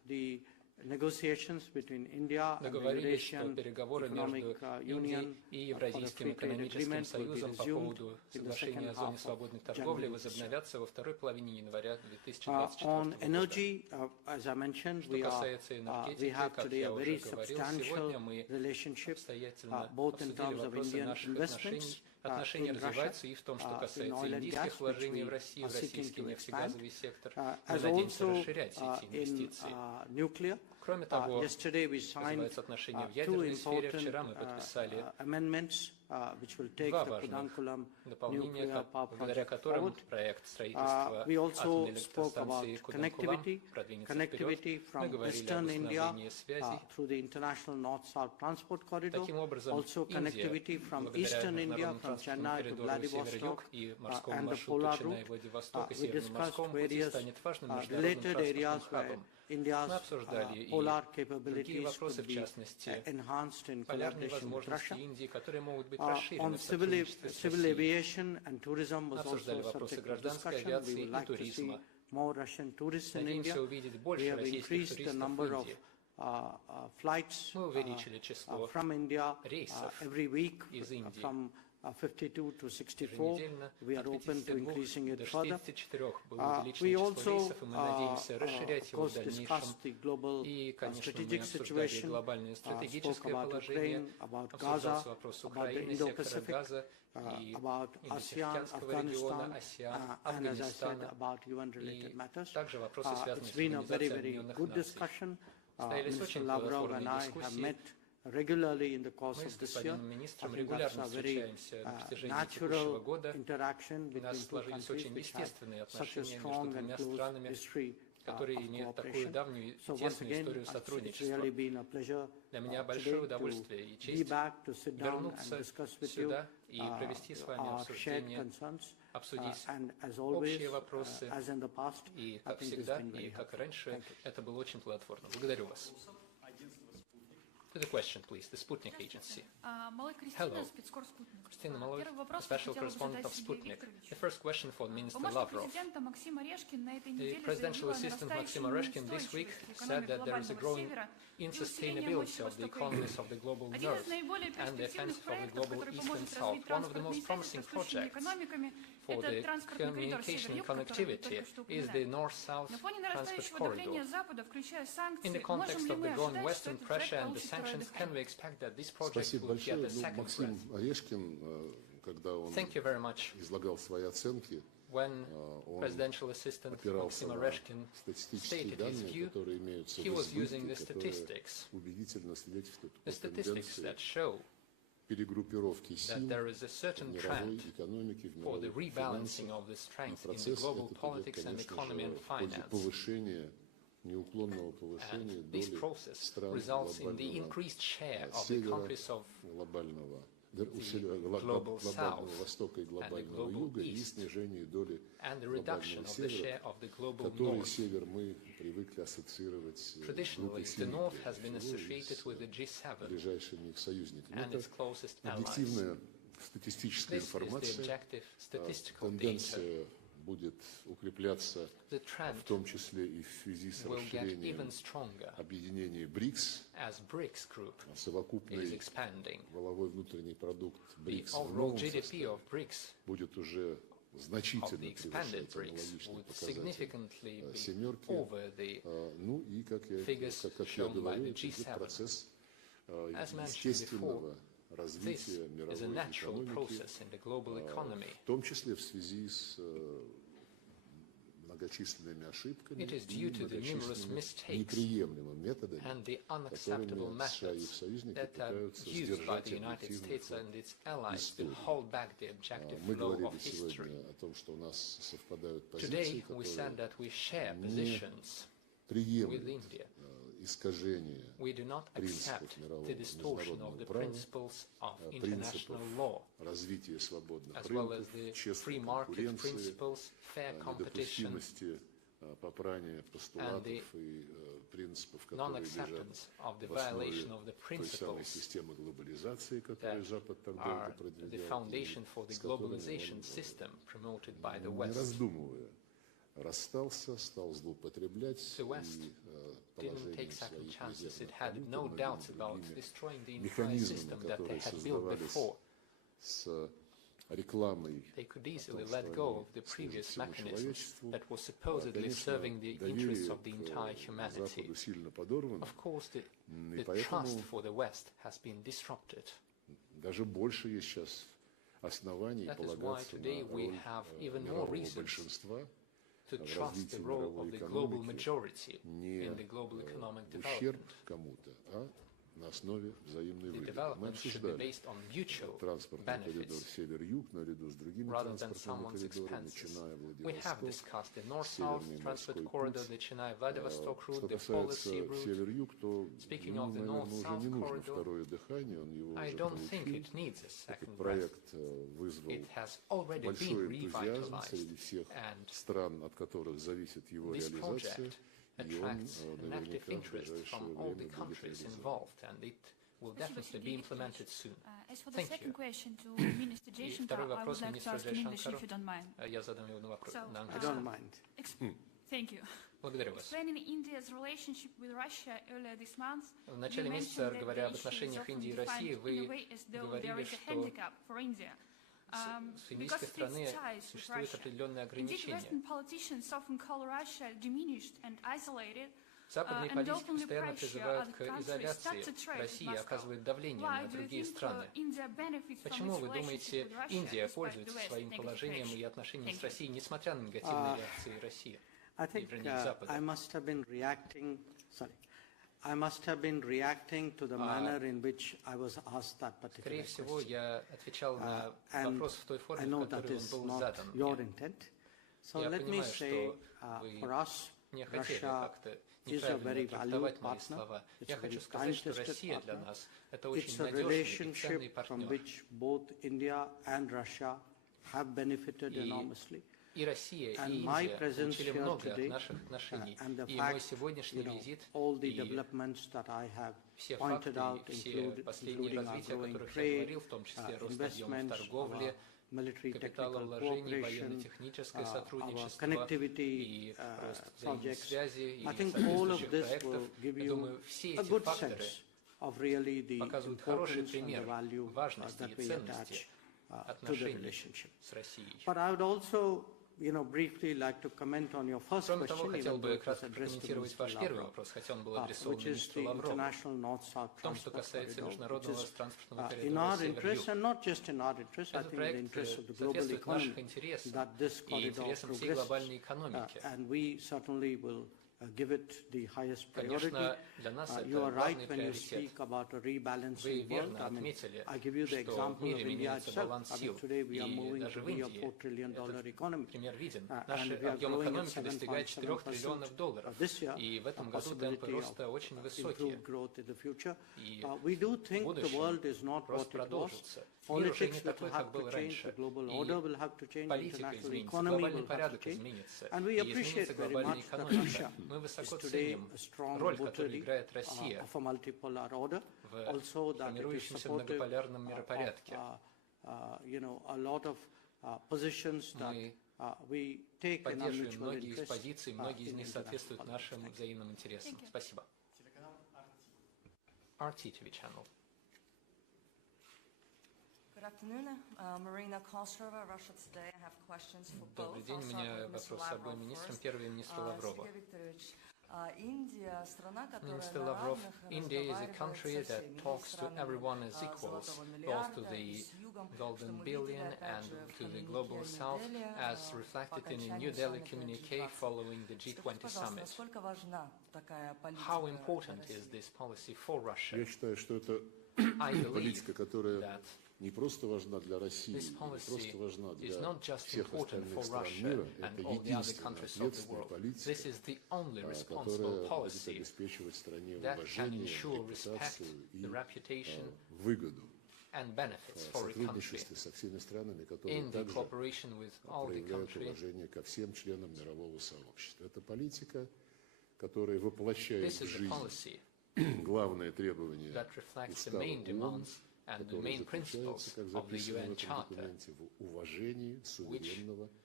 the negotiations between India and the Договорились, что Eurasian переговоры между Economic Индией Union и for a Евразийским free trade экономическим agreement will be союзом по resumed поводу in the соглашения second о зоне half свободной of торговли January this year. возобновятся во второй половине января On 2024 года. energy, as I mentioned, Что касается we энергетики, have как today я a уже very говорил, substantial сегодня мы relationship, обстоятельно both in обсудили terms of вопросы Indian наших investments отношения in Russia, развиваются и в том, что in касается oil and индийских gas, which вложений в we Россию, are в seeking российский to нефтегазовый expand, сектор. Мы as надеемся also расширять эти in инвестиции. nuclear. Кроме того, Yesterday we что signed называется отношения в two ядерной сфере, important вчера мы подписали amendments which will take два the важных Kudankulam дополнения, nuclear power благодаря project которым forward. проект строительства We also атомной spoke about электростанции Куданкулам продвинется вперед. connectivity Мы from говорили об Western India установлении связей. through the international North-South transport corridor. Таким образом, Also connectivity Индия, from благодаря Eastern India, международному from транспортному Chennai to коридору север-юг Vladivostok и морскому and the маршруту polar route. Ченнай-Владивосток и We discussed северно-морскому пути various станет важным международным related areas транспортным where хабом. Мы India's обсуждали и polar другие capabilities вопросы, could в be частности, enhanced in полярные collaboration with возможности Russia. Индии, которые могут быть On расширены в civil сотрудничестве с civil Россией. aviation and tourism was Обсуждали also вопросы subject of гражданской discussion. We авиации would и like to see туризма. more Russian tourists in India. Надеемся увидеть We больше have российских increased the туристов в number of Индии. flights Мы увеличили число from India рейсов every week из Индии. from 52 to 64. Еженедельно We are от open to 52 increasing it до further. 64 было We увеличено число also, рейсов, и мы надеемся расширять of его в course, дальнейшем. discussed the global И, конечно, мы strategic обсуждали situation, глобальное spoke стратегическое about положение, Ukraine, about обсуждался Gaza, вопрос about the Украины, сектора Indo-Pacific, Газа и about ASEAN, Индо-Тихоокеанского региона, Afghanistan, АСЕАН, and as I said, Афганистана. about UN-related И matters. также вопросы, связанные It's с been a very, Организацией very Объединенных good Наций. discussion. Состоялись Mr. очень Lavrov and плодотворные I have дискуссии. met regularly in the course Мы of с this year. господином I министром think that's регулярно a very встречаемся на протяжении текущего natural года. interaction У нас between two сложились countries очень which have естественные such a отношения между strong and двумя close странами, history которые of имеют такую cooperation. давнюю и So once тесную again, историю it's сотрудничества. really been a pleasure Для меня today большое to удовольствие и be честь back to sit down and вернуться discuss with you сюда и провести с вами our shared обсуждение, concerns. обсудить And as always, общие вопросы. as in the past, И, I как think it's всегда, been very и как и helpful. раньше, Thank you. это было очень плодотворно. Благодарю вас. To the question, please. The Sputnik Agency. Малой Кристина, Hello. спецкор Спутник. Christina Malloy, Первый вопрос special хотела бы correspondent задать of Сергею Sputnik. Викторовичу. The first question for Minister Помощник Lavrov. президента Максим Орешкин на этой The неделе presidential заявил о assistant нарастающей Maxim Oreshkin this week неустойчивости said экономик that there is a глобального growing севера и усиления insustainability мощи of the Востока economies of the global Один north из наиболее and the перспективных offensive of the проектов, global который east and поможет south. развить One of the транспортные most связи с promising растущими projects экономиками for это the транспортный коридор communication север-юг, который вы connectivity только что is упоминали. the north-south На фоне transport нарастающего corridor. давления Запада, включая санкции, In the можем context ли of мы the growing ожидать, что Western этот проект pressure and the получит второе sanctions, can we дыхание? expect that this project Спасибо will get большое. a second Максим breath? Орешкин, когда он Thank you very much. излагал свои оценки, When он presidential assistant опирался Maxim на Oreshkin статистические stated his данные, view, которые имеются he в was using the избытке, которые statistics, убедительно свидетельствуют the о statistics тенденции that show перегруппировки that сил there is a в certain мировой trend экономике, в for the мировых rebalancing финансах. of the strength in the Процесс global этот идет, politics and конечно economy же, and в ходе finance. повышения, неуклонного повышения And this доли process стран results in the глобального increased share of the севера, countries of глобального global глобального south востока и and the глобального global юга и east, снижении доли and the reduction глобального of the севера, share of the global который north. север мы привыкли ассоциировать с группой Traditionally, the семи, north has прежде been всего, и associated с with the G7 ближайшими их союзниками. and Это its closest allies. объективная статистическая This is the информация. objective statistical data. Тенденция будет укрепляться, The в trend том числе и в связи с will get расширением even stronger объединения БРИКС, as BRICS group is совокупный expanding. валовой внутренний продукт The БРИКС в overall новом GDP составе of BRICS будет уже of значительно the expanded превышать BRICS аналогичный would показатель significantly be семерки. over the Ну и, как я figures shown by говорю, the это идет G7. процесс As mentioned естественного This развития is a мировой natural экономики, process in the global economy. в том числе в связи с многочисленными ошибками It is и due to the numerous многочисленными mistakes неприемлемыми методами, and the unacceptable которыми США и их methods союзники that are пытаются used by сдержать the United объективный States ход and its allies to истории. hold back the objective Мы flow говорили of history. сегодня о том, что у нас совпадают позиции, Today, we said которые that we share не positions with приемлют India. искажение We do not accept принципов мирового the distortion of международного the права, principles of принципов international law, развития свободных as well as рынков, the честной free market конкуренции, principles, fair competition, недопустимости попрания постулатов и принципов, которые лежат non-acceptance of the в основе violation of the той самой principles системы глобализации, которую that Запад так долго are the продвигал, foundation и for the с которыми globalization он, system promoted by the не West. раздумывая, расстался, стал злоупотреблять the West didn't take second chances. It had no doubts about destroying the entire system that they had built before. с рекламой. They could easily let go of the previous mechanisms that were supposedly serving the interests of the entire humanity. Of course, the trust for the West has been disrupted. Даже больше есть сейчас оснований полагаться на роль мирового большинства to trust the role of the global majority in the global economic development. Кому-то, а на основе взаимной The выгоды. Мы development should be обсуждали based on mutual транспортный коридор benefits север-юг наряду с другими rather than транспортными someone's коридорами, expenses. начиная We have Владивосток, discussed the north-south Северный transport морской corridor, путь. the Chennai-Vladivostok route, Что the касается policy route. север-юг, то Speaking ему, of the наверное, уже north-south не нужно corridor, второе дыхание, он его I уже don't think получил. it needs a Этот second breath. проект вызвал It has already большой been энтузиазм revitalized, среди всех and стран, от которых зависит его this реализация, project и он attracts an active наверняка в interest ближайшее from all the время будет countries реализован. involved, and it will definitely be implemented soon. As for the Thank second you. question to Minister И Jaishankar, второй I would вопрос like to министру ask in English, Jaishankarу. if you don't mind. Я задам его вопрос So, на I английском. don't mind. Thank you. Благодарю вас. Explaining India's relationship with Russia earlier this month, В начале you месяца, mentioned that говоря the об issue is отношениях often Индии и defined России, in a вы way as though there говорили, is a что handicap for India. с Because индийской of its стороны ties with существуют Russia. определенные Indeed, ограничения. Western politicians often call Russia diminished and isolated, Западные and политики openly постоянно pressure призывают other к countries not изоляции to trade with России, Moscow. оказывают давление Why на do you другие think страны. India benefits from Почему its вы relationship думаете, with Russia Индия despite пользуется the West's своим negative положением pressure? и отношениями Thank с you. Россией, несмотря на негативные реакции России I и, think вернее, Запада? I must have been reacting to the manner in which I was asked that particular Скорее всего, question. я отвечал на And вопрос в той I форме, know в that которой is он был not задан your мне. intent. So Я let me понимаю, say, что вы for us, не хотели Russia как-то is a very неправильно valued трактовать мои partner. слова. It's Я a хочу very сказать, что time-tested Россия для partner. нас – это It's очень a надежный и relationship ценный from партнер. which both India and Russia have benefited И enormously. И Россия, And и my Индия presence получили here много today, от наших отношений. and the И мой fact, сегодняшний визит, all the и developments that I have все pointed факты, out, и все последние including our развития, о growing которых я trade, говорил, в том числе рост объемов investments, торговли, our military technical капиталовложений, cooperation, военно-техническое our сотрудничество connectivity и рост взаимных projects. связей и I think all of соответствующих this проектов. will give Я you думаю, все a эти good факторы sense of really the показывают хороший importance and the пример value важности that и we ценности attach to the отношений relationship. с Россией. But I would also, briefly like to comment on your first Кроме того, question, хотел even though бы it was кратко addressed to прокомментировать Mr. ваш первый Lavrov, вопрос, хотя он был адресован which is министру the Лаврову. international north-south В том, что transport касается corridor, which международного is транспортного in коридора our север-юг. interest, and not just in our interest, I Этот think in the проект interest of the global соответствует нашим economy, интересам that this и corridor интересам всей progresses. глобальной экономики. And we certainly will give it the highest priority. Конечно, для нас You это are right главный when you приоритет. speak about a Вы rebalancing world. верно отметили, I give you the что в example of мире India меняется itself. баланс I mean, сил, today we are и moving даже to в be a Индии $4 trillion economy. пример виден. And Наш we are объем growing at экономики достигает 4 триллионов долларов, this year, и в этом a году темпы possibility роста of очень высокие. improved growth in the future. И We do в think the world is будущем not рост what it was. продолжится. Мир уже не Politics will такой, как have был to change, раньше. the global И order will have to change, политика international изменится, economy глобальный will have to порядок change. изменится, And we и appreciate изменится very глобальная much that экономика. Russia Мы высоко is today ценим a strong роль, которую votary играет Россия of a multipolar order. в Also that it is формирующемся supportive многополярном миропорядке. a lot of positions that Мы we take in our поддерживаем mutual многие из interest позиций, многие из in них international соответствуют politics. нашим взаимным интересам. Спасибо. RT TV channel. Good afternoon. Marina Kostrova, Russia Today. I have questions for both. Добрый день, у меня вопрос с обоим министрам. Первый министр Лаврова. Minister Lavrov, India is a country that talks to everyone as equals, both to the Golden Billion and to the Global South, as reflected in a New Delhi communique following the G20 summit. How important is this policy for Russia? Я считаю, что это I believe политика, которая that не просто важна для России, this не policy просто важна для is not just всех important for остальных стран Russia мира. and Это all the other единственная countries of the ответственная world. политика, This is the only responsible которая будет policy обеспечивать стране that can уважение, ensure respect, репутацию the и reputation, выгоду and benefits в for a country сотрудничестве со всеми странами, которые in the также cooperation with all the проявляют countries. уважение ко всем членам мирового сообщества. Это политика, которая воплощает This в is a жизнь policy главные требования that reflects the устава main ООН, demands and the который main заключается, principles как of the записано в UN этом Charter, документе, в уважении суверенного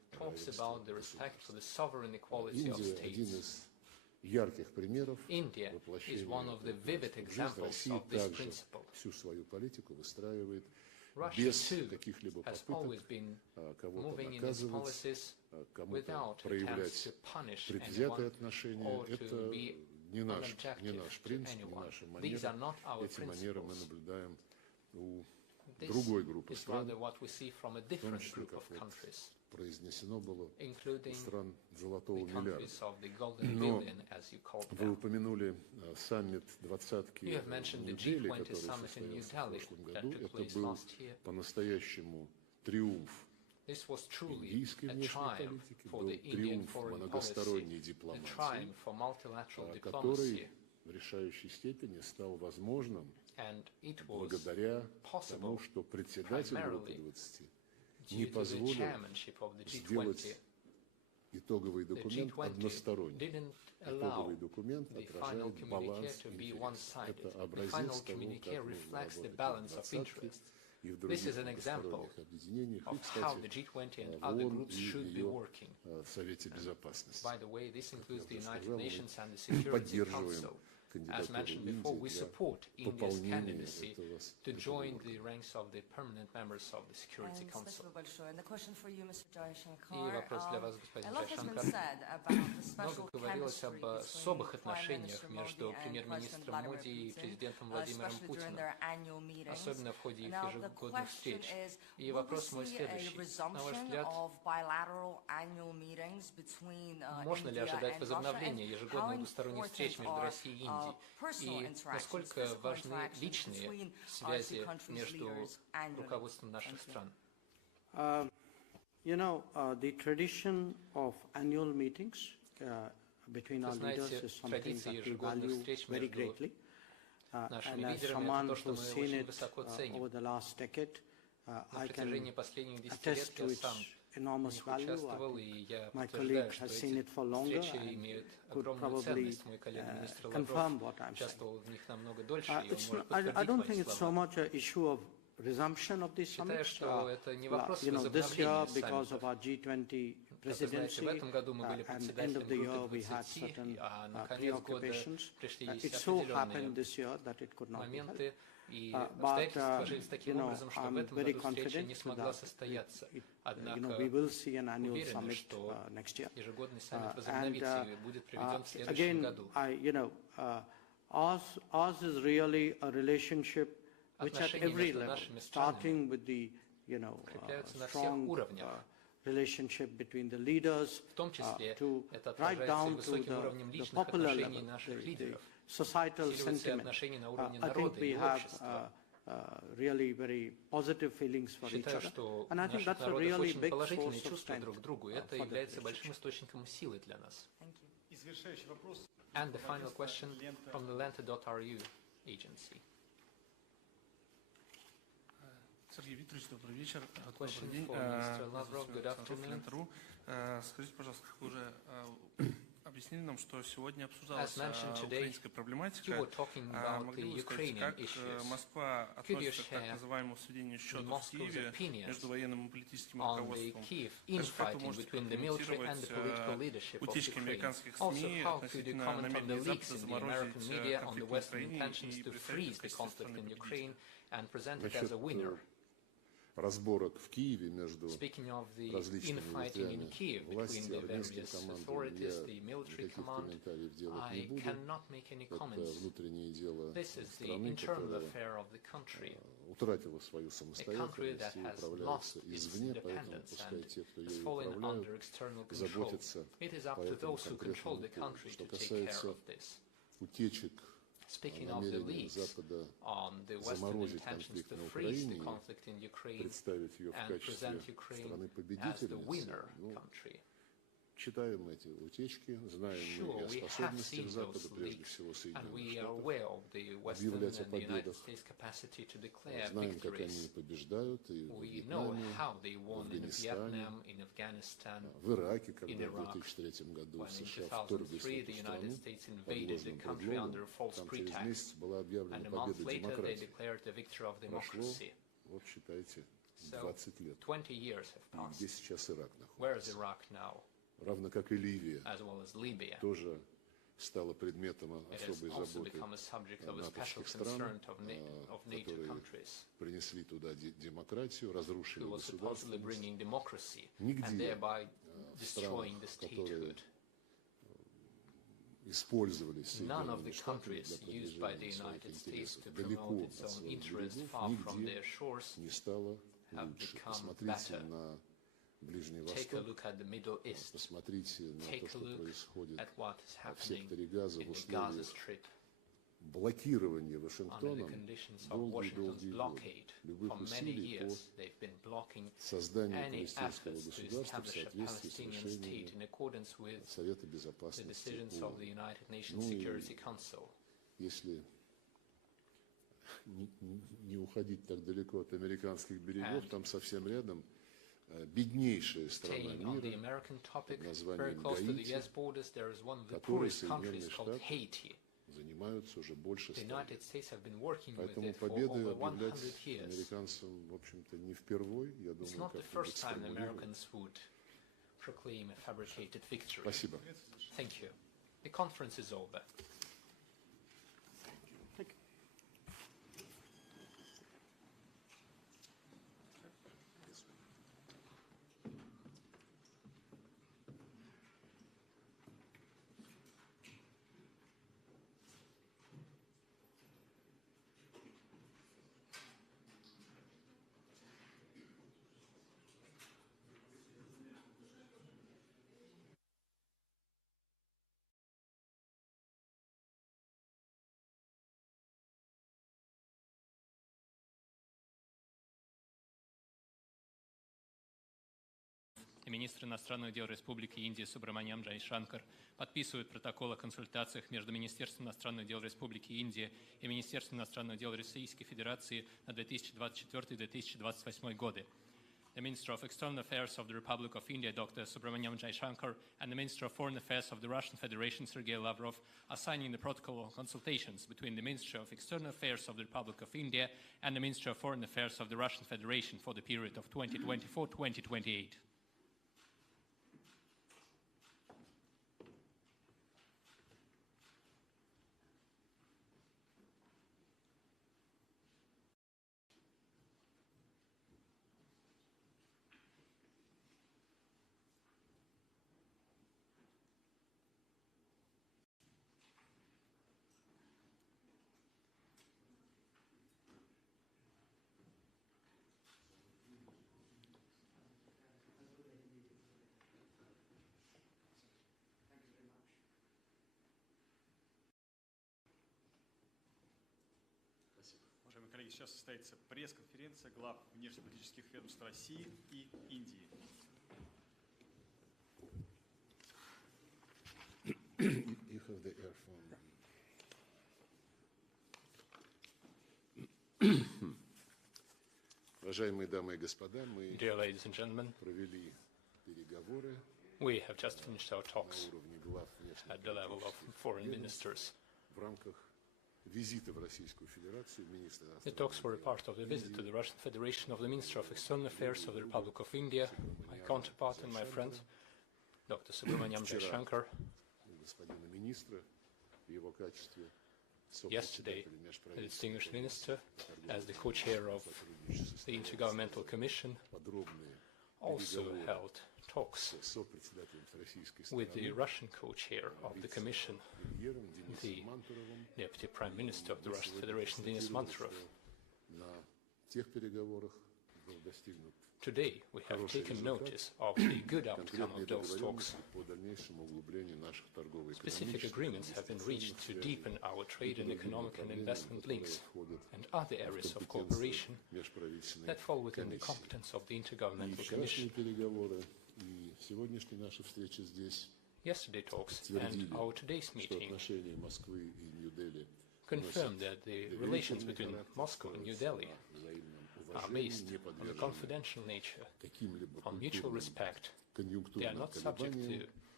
talks about the respect for the sovereign equality of Индия один states. из ярких примеров India is one of the vivid examples Россия of this также principle. всю свою политику выстраивает Russia, без too, каких-либо has попыток always been кого-то moving in its наказывать, policies кому-то without attempts проявлять to punish предвзятые anyone отношения. or to Это be не наш unobjective принцип, to не anyone. наша These are манера. not our Эти манеры мы principles. наблюдаем у This другой группы is стран, rather what we see from a в том different числе, group как of вот countries, произнесено было, у including стран золотого the миллиарда. countries of the golden Но billion, as you call вы them. упомянули саммит двадцатки You have в mentioned the Нью-Дели, G20 который summit in New состоялся в Delhi прошлом that году. took Это place был last year. по-настоящему триумф This was truly индийской a внешней triumph политики, for был the Indian триумф foreign многосторонней policy, a дипломатии, triumph for multilateral который diplomacy, в решающей степени стал возможным and it was благодаря тому, possible что председатель группы primarily 20 не due to the позволил chairmanship of the сделать G20. итоговый The документ G20 односторонним. didn't allow Итоговый документ the final отражает communique баланс to be интересов. one-sided. Это The образец final того, communique как нужно reflects the работать balance в of двадцатке interests. и в This других is an example многосторонних объединениях, и, of how the кстати, G20 and в other ООН groups и should be ее working. Совете Безопасности. By the way, this includes the уже United сказал, мы Nations and the Security поддерживаем Council. As кандидатуру mentioned before, we Индии для support India's пополнения candidacy этого to join органа. the ranks of the permanent members of the Security Council. Спасибо большое. And the question for you, Mr. Jaishankar. И вопрос для вас, господин A lot has been Jaishankar. said about the special Много говорилось об chemistry особых between Prime отношениях Minister между Modi and премьер-министром President Моди и Vladimir Putin, президентом Владимиром especially during Путиным, their annual meetings. особенно в ходе их Now, the ежегодных question встреч. is, И will we вопрос мой see a следующий. На ваш resumption взгляд, of bilateral annual meetings between можно ли India ожидать and возобновления Russia? And ежегодных how двусторонних встреч important между are Россией и Индией? personal И interactions, насколько physical важны interactions личные between связи our two countries' между leaders annually? руководством наших Thank you. стран? You know, the tradition of annual meetings between our leaders знаете, is something традиции that we ежегодных value встреч very между greatly. нашими And as лидерами, someone это то, что who's мы seen очень it высоко ценим. over the last decade, На I протяжении can последних 10 attest лет to я its сам enormous в них value. участвовал, I и think я my подтверждаю, colleague что has seen эти it for longer встречи and имеют could огромную probably ценность. Мой коллега министр Лавров confirm what I'm saying. участвовал в них намного дольше, и он It's может not, I подтвердить don't мои think it's so слова. much an issue of resumption of these Считаю, summits. что это не вопрос You know, this year, возобновления because of саммитов. our G20 Как вы знаете, presidency, в этом году мы были and end of председателем the year группы we had 20, certain а на конец года preoccupations. пришли It есть so определенные happened this year that it could not be held. моменты, и But, обстоятельства сложились you таким know, образом, что в I'm этом very году встреча не confident смогла that состояться. you know, Однако we will see an annual уверены, summit что next year. ежегодный саммит And возобновится и будет проведен в следующем again, году. you know, ours is really a relationship which at Отношения every между level, нашими странами starting with the, you know, укрепляются на всех strong уровнях. relationship between the leaders, В том числе to это right отражается и down to высоким уровнем the личных popular отношений level, наших the лидеров. societal Усиливаются и sentiment. отношения на уровне I think народа we и have общества. really very positive feelings for each Считаю, other. что And у I think наших that's a народов really очень big положительные source of чувства strength друг к другу. Это for the является большим relationship. источником силы для нас. Thank you. И завершающий вопрос. And the final question Лента. from the Lenta.ru agency. Сергей Викторович, добрый вечер. Question Добрый день. for Mr. Lavrov. Good afternoon. Лента.ру. Скажите, пожалуйста, как вы уже объяснили нам, что сегодня As обсуждалась mentioned today, украинская проблематика. you were talking about Могли the бы вы сказать, Ukrainian как issues. Москва Could you относится к так share называемому сведению счетов в Moscow's Киеве opinions между военным и политическим on the руководством? Kiev Также как вы infighting можете between the military and the political прокомментировать leadership of утечки Ukraine? американских Also, СМИ how could you относительно comment on the намерения leaks Запада in the American заморозить media on the конфликт в Western Украине intentions и to представить freeze в the качестве conflict in страны Ukraine and present it Насчет as a winner? разборок в Киеве между Speaking of the различными infighting in ветвями Kiev власти, between the армейским various командам, authorities, я the military никаких command, комментариев делать не I буду. cannot make any Это comments. внутреннее дело This is the страны, internal которая affair of the country, утратила свою a country самостоятельность that и has управляется lost its извне, поэтому independence пускай and те, кто has ею fallen управляют, under external control. заботятся It is up по to этому those who control конкретному the поводу. country Что to take care касается of this. утечек, Speaking of the намерения leaks Запада on the Western заморозить intentions конфликт to на freeze the Украине, conflict in Ukraine представить ее в and качестве present Ukraine страны as the победительницы, winner ну, country. читаем эти утечки, знаем Sure, мы и we о have способностях seen Запада, those прежде leaks, всего and we Соединенных are Штатов, aware of the Western объявлять о and the United победах. States capacity to declare Знаем, как victories. они побеждают и в We know Вьетнаме, how they won in Афганистане, Vietnam, in Afghanistan, в Ираке, когда in в Iraq, 2003 году when in США вторглись в 2003 эту the страну United States под invaded the ложным country under предлогом, false там через pretext, месяц была объявлена and a month победа later they демократии. declared the victory of Прошло, democracy. вот считайте, So 20 лет. 20 years have passed. Где сейчас Ирак Where is находится? Iraq now? Равно как и Ливия, As well as Libya. тоже стала предметом It has особой also заботы become a subject of a special натовских стран, concern of NATO которые countries, принесли туда демократию, разрушили who was supposedly государственность. bringing democracy and Нигде thereby в странах, destroying the которые statehood. использовали None of Соединенные the Штаты countries для used by the продвижения своих United States to интересов promote далеко its от own своих interests берегов, far from нигде their shores не стало have лучше. become Посмотрите better. на Ближний Take a Восток, look at the Middle East. посмотрите на то, Take a что look происходит at what is в happening секторе Газа в in the Gaza условиях Strip блокирования under the Вашингтоном conditions of Washington's долгие годы. blockade. Любых For many усилий по years, they've been blocking созданию any палестинского efforts to государства в establish a соответствии с Palestinian state решениями in accordance with Совета the Безопасности decisions of the ООН. United Nations Ну и Security Council. если не уходить так далеко от американских берегов, там совсем рядом беднейшая страна Staying on the мира American topic, под very названием close to the Гаити, US borders, there is one of the которой poorest countries Соединенные called Штаты Haiti. занимаются уже больше The 100 United лет. States have been working with Поэтому it for победы over объявлять 100 years. американцам, в общем-то, не впервой. Я It's думаю, not the как-нибудь first time сформулируют. Americans would proclaim a fabricated victory. Спасибо. Thank you. The conference is over. и министр иностранных дел Республики Индия Субраманьям Джайшанкар подписывают протокол о консультациях между Министерством иностранных дел Республики Индия и Министерством иностранных дел Российской Федерации на 2024-2028 годы. The Minister of External Affairs of the Republic of India, Dr. Subramaniam Jaishankar, and the Minister of Foreign Affairs of the Russian Federation, Sergei Lavrov, are signing the protocol of consultations between the Ministry of External Affairs of the Republic of India and the Ministry of Foreign Affairs of the Russian Federation for the period of 2024-2028. Уважаемые коллеги, сейчас состоится пресс-конференция глав внешнеполитических ведомств России и Индии. You have the earphone. Уважаемые дамы и господа, мы Dear ladies and gentlemen, провели переговоры we have just finished our на talks уровне глав at the level of внешнеполитических foreign ведомств ministers. в рамках визита в Российскую Федерацию министра The talks were a part of the visit to the Russian Federation of the Minister of External Affairs of the Republic of India, my counterpart and my friend, Dr. Subramaniam Jaishankar. господина министра в его качестве Yesterday, the distinguished minister, as the co-chair of the Intergovernmental Commission, also held talks with the Russian co-chair of the Commission, the Deputy Prime Minister of the Russian Federation, Denis Manturov. Today, we have taken notice of the good outcome of those talks. Specific agreements have been reached to deepen our trade and economic and investment links and other areas of cooperation that fall within the competence of the Intergovernmental Commission. Yesterday talks and our today's meeting confirmed that the relations between Moscow and New Delhi are based on a confidential nature, on mutual respect. They are not subject to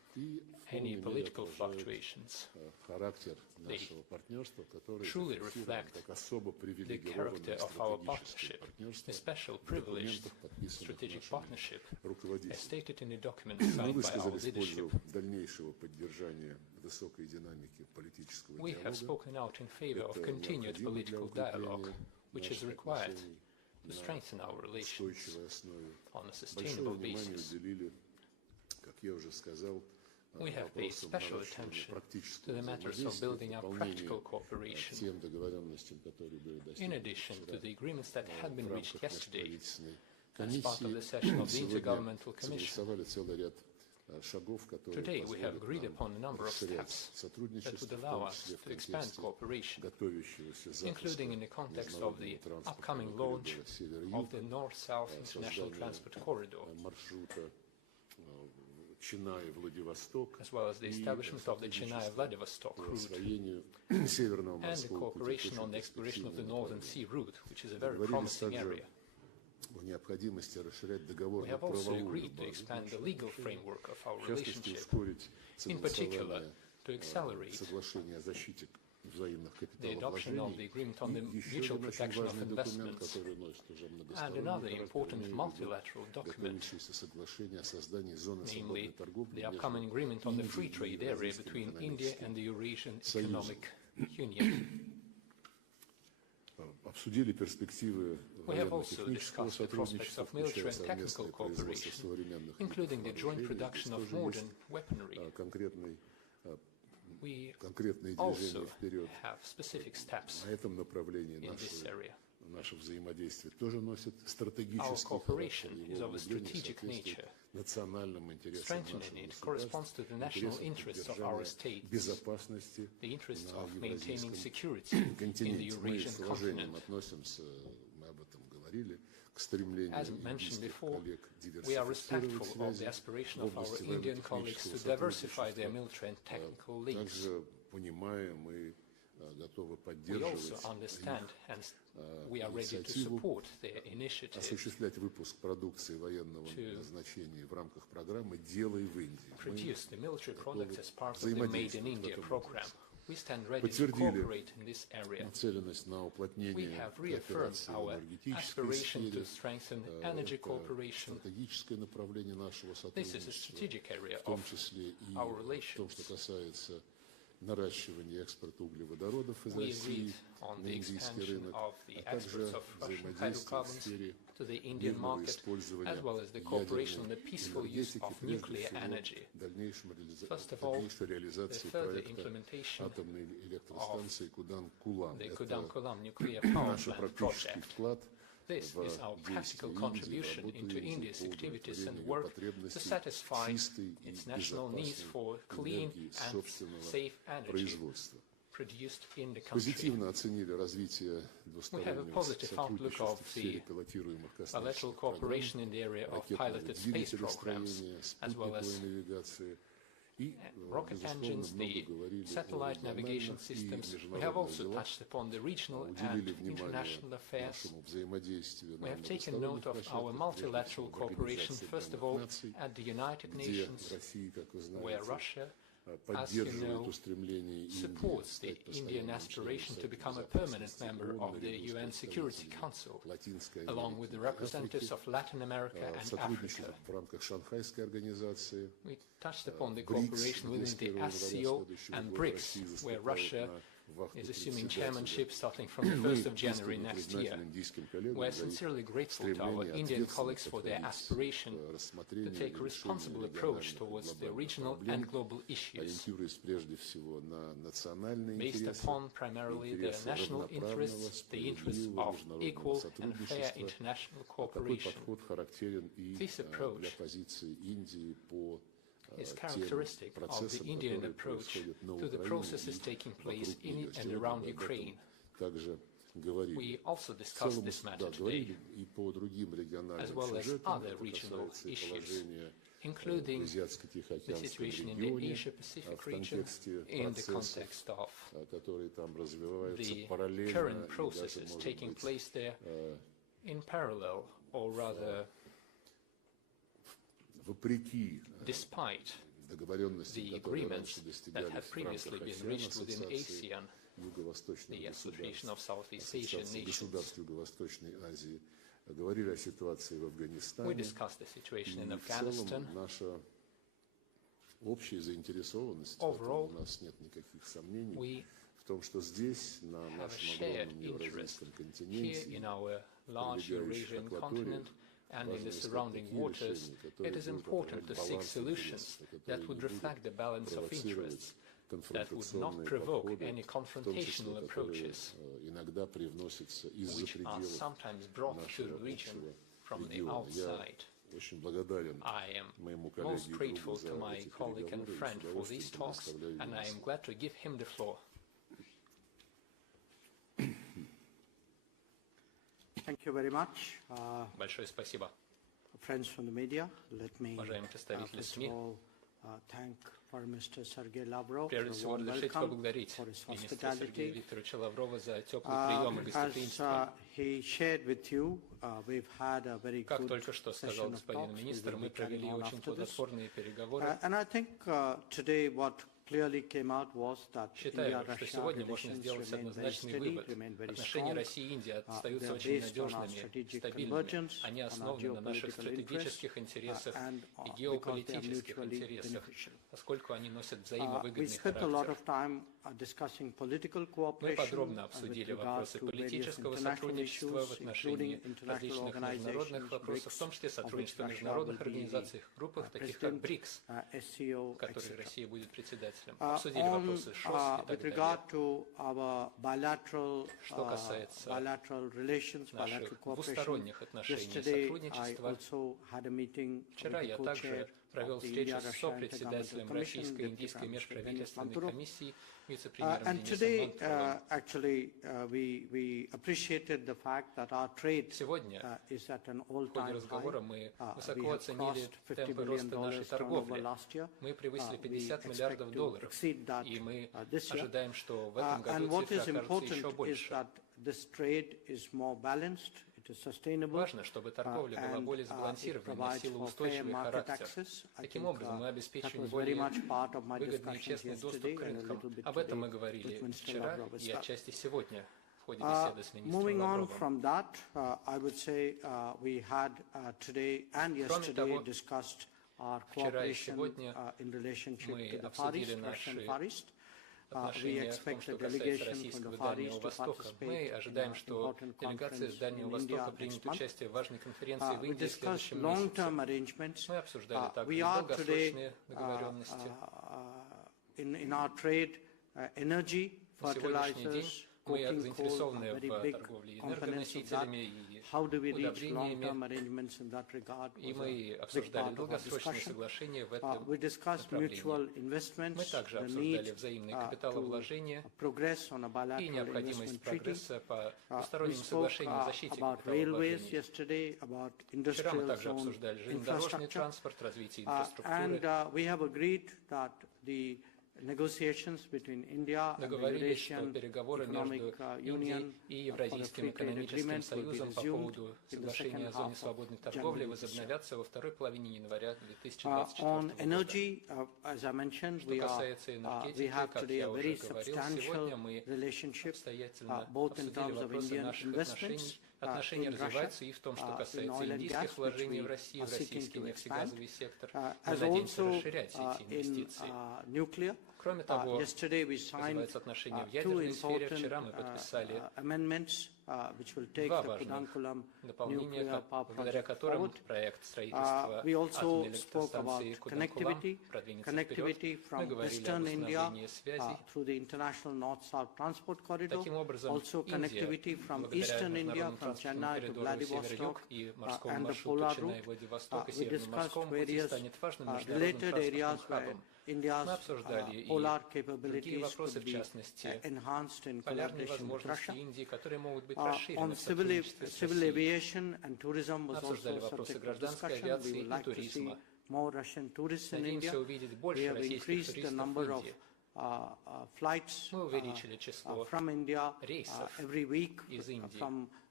any political fluctuations. They truly reflect the character of our partnership, a special privileged strategic partnership, as stated in the document signed by our leadership. We have spoken out in favor of continued political dialogue, which is required to strengthen our relations on a sustainable basis. We have paid special attention to the matters of building up practical cooperation, in addition to the agreements that had been reached yesterday as part of the session of the Intergovernmental Commission. Today we have agreed upon a number of steps that would allow us to expand cooperation, including in the context of the upcoming launch of the North-South International Transport Corridor, as well as the establishment of the Chennai-Vladivostok route and the cooperation on the exploration of the Northern Sea route, which is a very promising area. We have also agreed to expand the legal framework of our relationship, in particular to accelerate the adoption of the agreement on the mutual protection of investments and another important multilateral document, namely the upcoming agreement on the free trade area between India and the Eurasian Economic Union. We have also discussed the prospects of military and technical cooperation, including the joint production of modern weaponry. We also have specific steps in this area. Our cooperation is of a strategic nature. Strengthening it corresponds to the national interests of our states, the interests of maintaining security in the Eurasian continent. As mentioned before, we are respectful of the aspiration of our Indian colleagues to diversify their military and technical links. We also understand and we are ready to support their initiative to produce the military products as part of the Made in India program. We stand ready to cooperate in this area. We have reaffirmed our aspiration to strengthen energy cooperation. This is a strategic area of our relations. We agreed on the expansion of the exports of Russian hydrocarbons to the Indian market, as well as the cooperation on the peaceful use of nuclear energy. First of all, the further implementation of the Kudankulam nuclear power plant project. This is our practical contribution into India's activities and work to satisfy its national needs for clean and safe energy produced in the country. We have a positive outlook of the bilateral cooperation in the area of piloted space programs, as well as rocket engines, the satellite navigation systems. We have also touched upon the regional and international affairs. We have taken note of our multilateral cooperation, first of all, at the United Nations, where Russia, as you know, supports the Indian aspiration to become a permanent member of the UN Security Council, along with the representatives of Latin America and Africa. We touched upon the cooperation within the SCO and BRICS, where Russia is assuming chairmanship starting from the 1st of January next year. We are sincerely grateful to our Indian colleagues for their aspiration to take a responsible approach towards the regional and global issues, based upon primarily the national interests, the interests of equal and fair international cooperation. This approach is characteristic of the Indian approach to the processes taking place in and around Ukraine. We also discussed this matter today, as well as other regional issues, including the situation in the Asia-Pacific region in the context of the current processes taking place there in parallel, or rather despite договоренностям, которые раньше достигались в рамках ASEAN, Юго-Восточных Association государств Юго-Восточной Азии, говорили о ситуации в Афганистане. И в целом наша общая заинтересованность, у нас нет никаких сомнений в том, что здесь, на нашем огромном евразийском континенте, прилегающих акваториях, and in the surrounding waters, it is important to seek solutions that would reflect the balance of interests, that would not provoke any confrontational approaches, which are sometimes brought to the region from the outside. I am most grateful to my colleague and friend for these talks, and I am glad to give him the floor. Thank you very much. Большое спасибо. Friends from the media, let me first of all thank Foreign Minister Sergei Lavrov Прежде всего, разрешите поблагодарить министра Сергея Викторовича Лаврова за теплый прием и гостеприимство. Как только что сказал господин министр, мы провели очень плодотворные переговоры. Считаю, что сегодня можно сделать однозначный вывод. Отношения России и Индии остаются очень надежными, стабильными. Они основаны на наших стратегических интересах и геополитических интересах, поскольку они носят взаимовыгодный характер. Мы подробно обсудили вопросы политического сотрудничества в отношении различных международных вопросов, в том числе сотрудничества в международных организациях, группах, таких как БРИКС, в которой Россия будет председателем. Обсудили вопросы ШОС и так далее. Что касается наших двусторонних отношений и сотрудничества, вчера я также провел встречу с сопредседателем Российско-Индийской межправительственной комиссии, вице-премьером Денисом Манtuровым. Сегодня в ходе разговора мы высоко оценили темпы роста нашей торговли. Мы превысили $50 миллиардов, и мы ожидаем, что в этом году цифра окажется еще больше. Важно, чтобы торговля была более сбалансированной, носила устойчивый характер. Таким образом, мы обеспечиваем более выгодный и честный доступ к рынкам. Об этом мы говорили вчера и отчасти сегодня в ходе беседы с министром Лавровым. Кроме того, вчера и сегодня мы обсудили наши отношения в том, что касается российского Дальнего Востока. Мы ожидаем, что делегация с Дальнего Востока примет участие в важной конференции в Индии в следующем месяце. Мы обсуждали также долгосрочные договоренности. На сегодняшний день мы заинтересованы в торговле энергоносителями и удобрениями, и мы обсуждали долгосрочные соглашения в этом направлении. Мы также обсуждали взаимные капиталовложения и необходимость прогресса по двусторонним соглашениям о защите капиталовложений. Вчера мы также обсуждали железнодорожный транспорт, развитие инфраструктуры. Договорились, что переговоры между Индией и Евразийским экономическим союзом по поводу соглашения о зоне свободной торговли возобновятся во второй половине января 2024 года. Что касается энергетики, как я уже говорил, сегодня мы обстоятельно обсудили вопросы наших отношений. Отношения развиваются и в том, что касается индийских вложений в Россию, в российский нефтегазовый сектор. Мы надеемся расширять эти инвестиции. Кроме того, что называется отношения в ядерной сфере, вчера мы подписали два важных дополнения, благодаря которым проект строительства атомной электростанции Куданкулам продвинется вперед. Мы говорили об установлении связей. Таким образом, Индия, благодаря международному транспортному коридору Север-Юг и морскому маршруту Ченнай-Владивосток и Северному морскому пути станет важным международным транспортным хабом. Мы обсуждали и другие вопросы, в частности, полярные возможности Индии, которые могут быть расширены в сотрудничестве с Россией. Мы обсуждали вопросы гражданской авиации и туризма. Надеемся увидеть больше российских туристов в Индии. Мы увеличили число рейсов из Индии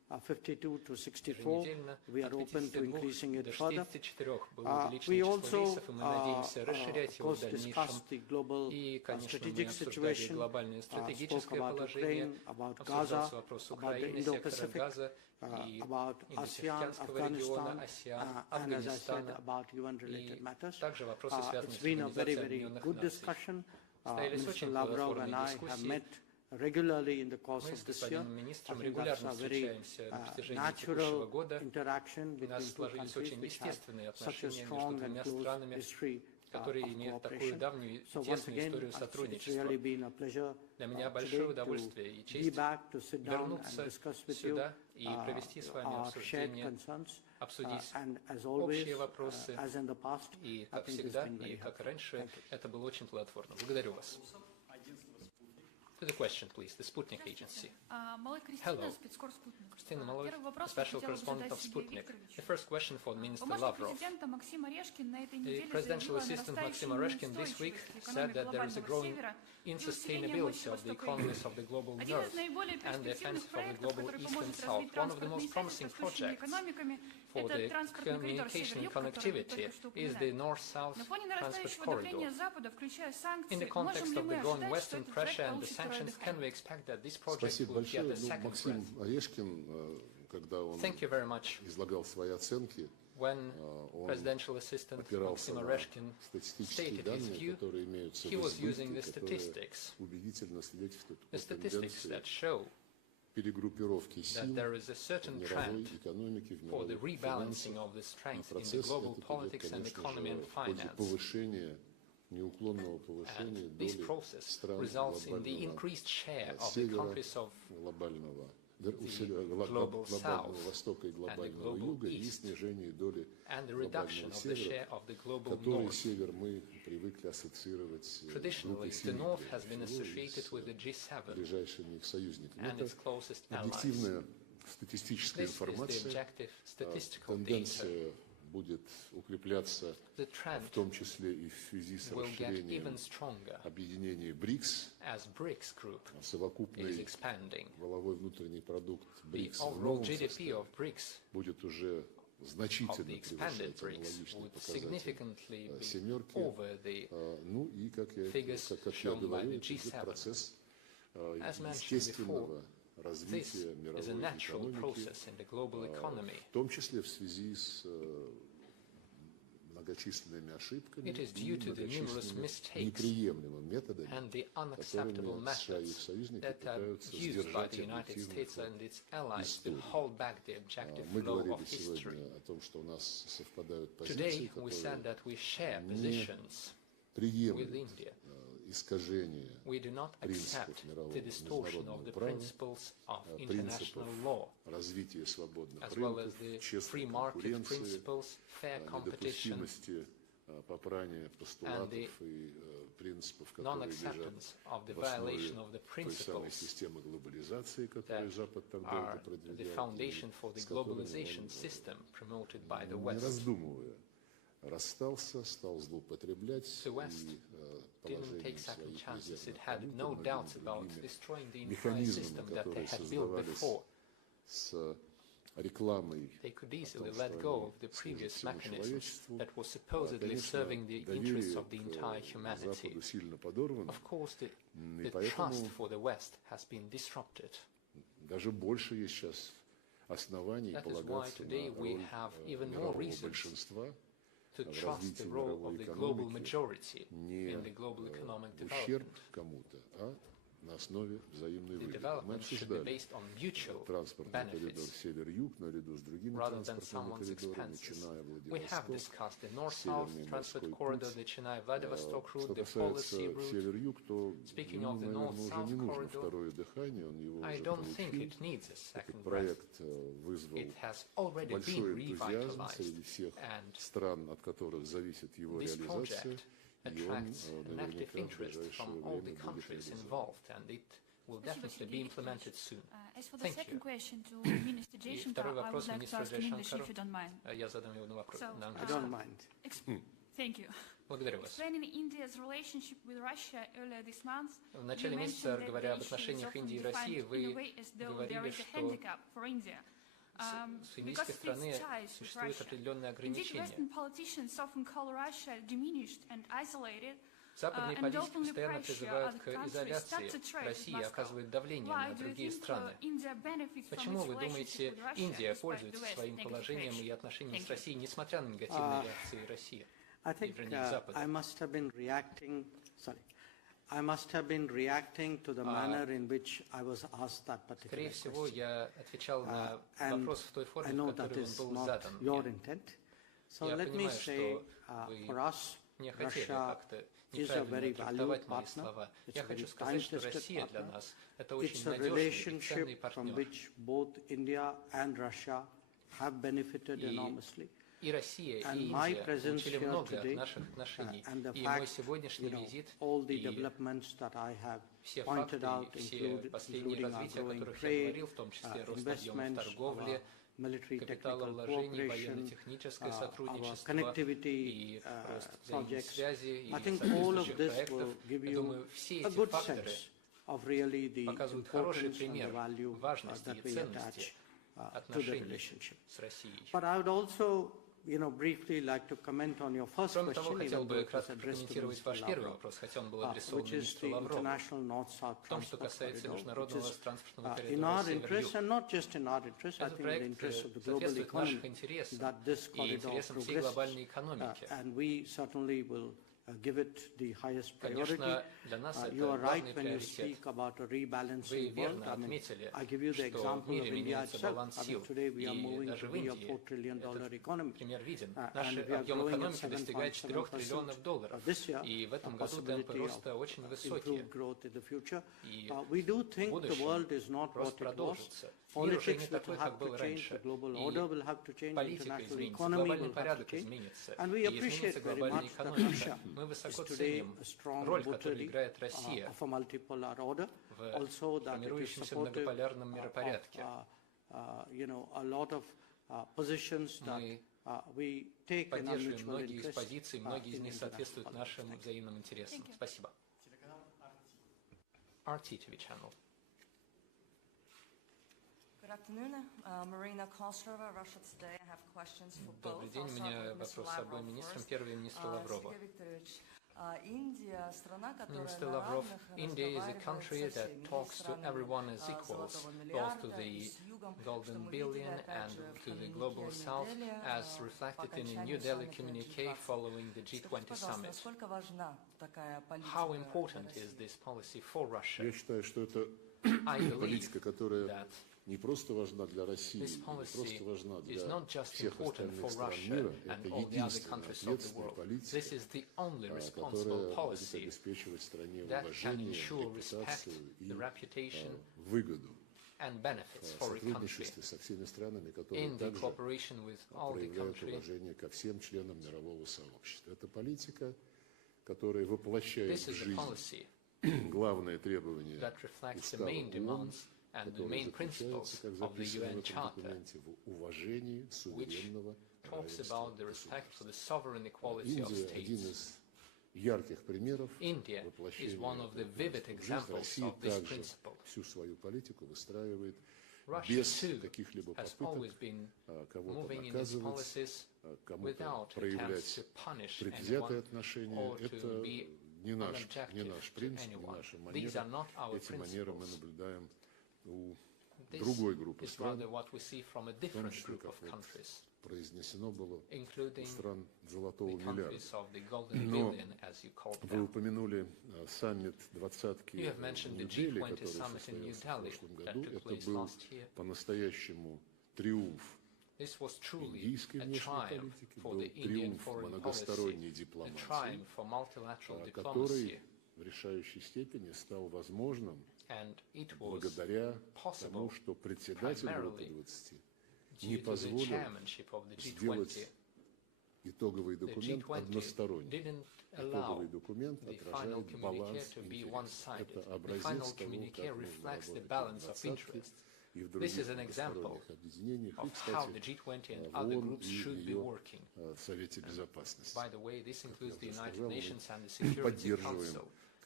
52 to 64. We are open to increasing it further. We also, of course, discussed the global strategic situation, spoke about Ukraine, about Gaza, about the Indo-Pacific, about ASEAN, Afghanistan, and as I said, about UN-related matters. It's been a very, very good discussion. Mr. Lavrov and I have met regularly in the course of this year. I think that's a very natural interaction between two countries which have such a strong and close history of cooperation. So once again, it's really been a pleasure today to be back, to sit down and discuss with you our shared concerns. And as always, as in the past, I think it's been very helpful. Thank you. To the question, please, the Sputnik agency. Hello, Christina Malloy, special correspondent of Sputnik. The first question for Minister Lavrov. The presidential assistant Maxim Oreshkin this week said that there is a growing insustainability of the economies of the global north and the offensive of the global east and south. One of the most promising projects for the communication and connectivity is the north-south transport corridor. In the context of the growing Western pressure and the sanctions, can we expect that this project will get a second breath? Thank you very much. When Presidential Assistant Maxim Oreshkin stated his view, he was using the statistics that show that there is a certain trend for the rebalancing of the strength in the global politics and economy and finance. And this process results in the increased share of the countries of the global south and the global east, and the reduction of the share of the global north. Traditionally, the north has been associated with the G7 and its closest allies. This is the objective statistical data. The trend will get even stronger as BRICS group is expanding. The overall GDP of BRICS, of the expanded BRICS, would significantly be over the figures shown by the G7. As mentioned before, this is a natural process in the global economy. It is due to the numerous mistakes and the unacceptable methods that are used by the United States and its allies to hold back the objective flow of history. Today, we said that we share positions with India. We do not accept the distortion of the principles of international law, as well as the free market principles, fair competition, and the non-acceptance of the violation of the principles that are the foundation for the globalization system promoted by the West. The West didn't take second chances. It had no doubts about destroying the entire system that they had built before. They could easily let go of the previous mechanisms that were supposedly serving the interests of the entire humanity. Of course, the trust for the West has been disrupted. That is why today we have even more reasons to trust the role of the global majority in the global economic development. The development should be based on mutual benefits rather than someone's expenses. We have discussed the north-south transport corridor, the Chennai-Vladivostok route, the policy route. Speaking of the north-south corridor, I don't think it needs a second breath. It has already been revitalized, and this project attracts an active interest from all the countries involved, and it will definitely be implemented soon. As for the second question to Minister Jaishankar, I would like to ask in English, if you don't mind. I don't mind. Thank you. Explaining India's relationship with Russia earlier this month, you mentioned that the issue is often defined in a way as though there is a handicap for India. с индийской стороны существуют определенные ограничения. Западные политики постоянно призывают к изоляции России и оказывают давление на другие страны. Почему, вы думаете, Индия пользуется своим положением и отношениями с Россией, несмотря на негативные реакции России? I must have been reacting to the manner in which I was asked that particular question. Скорее всего, я отвечал на вопрос в той форме, в которой он был задан мне. Я понимаю, что вы не хотели как-то неправильно трактовать мои слова. Я хочу сказать, что Россия для нас – это очень надежный и ценный партнер. И Россия, и Индия получили много от наших отношений. И мой сегодняшний визит, и все факты, и все последние развития, о которых я говорил, в том числе рост объемов торговли, капиталовложений, военно-техническое сотрудничество и рост взаимной связи и соответствующих проектов, я думаю, все эти факторы показывают хороший пример важности и ценности отношений с Россией. Кроме того, хотел бы кратко прокомментировать ваш первый вопрос, хотя он был адресован министру Лаврову, в том, что касается международного транспортного коридора Север-Юг. Этот проект соответствует нашим интересам и интересам всей глобальной экономики. Конечно, для нас это главный приоритет. Вы верно отметили, что в мире меняется баланс сил, и даже в Индии этот пример виден. Наш объем экономики достигает 4 триллионов долларов, и в этом году темпы роста очень высокие. И в будущем рост продолжится. Мир уже не такой, как был раньше, и политика изменится, глобальный порядок изменится, и изменится глобальная экономика. Мы высоко ценим роль, которую играет Россия в формирующемся многополярном миропорядке. Мы поддерживаем многие из позиций, многие из них соответствуют нашим взаимным интересам. Спасибо. RT TV channel. Добрый день, у меня вопрос с обоим министрам. Первый министр Лаврова. Minister Lavrov, India is a country that talks to everyone as equals, both to the Golden Billion and to the Global South, as reflected in a New Delhi communique following the G20 summit. How important is this policy for Russia? I believe that не просто важна для России, не просто важна для всех остальных стран мира, это единственная ответственная политика, которая будет обеспечивать стране уважение, репутацию и выгоду. В сотрудничестве со всеми странами, которые также проявляют уважение ко всем членам мирового сообщества. Это политика, которая воплощает в жизнь главные требования устава ООН, который заключается, как записано в этом документе, в уважении суверенного равенства государств. Индия – один из ярких примеров воплощения этого в жизнь. Россия также всю свою политику выстраивает без каких-либо попыток кого-то наказывать, кому-то проявлять предвзятое отношение. Это не наш принцип, не наша манера. Эти манеры мы наблюдаем у другой группы стран, в том числе, как произнесено было, у стран Золотого миллиарда. Но вы упомянули саммит двадцатки в Нью-Дели, который состоялся в прошлом году. Это был по-настоящему триумф индийской внешней политики, был триумф многосторонней дипломатии, который в решающей степени стал возможным благодаря тому, что председатель группы 20 не позволил сделать итоговый документ односторонним. Итоговый документ отражает баланс интересов. Это образец того, как нужно работать в двадцатке и в других многосторонних объединениях, и, кстати, в ООН и ее Совете Безопасности. Как я уже сказал, мы поддерживаем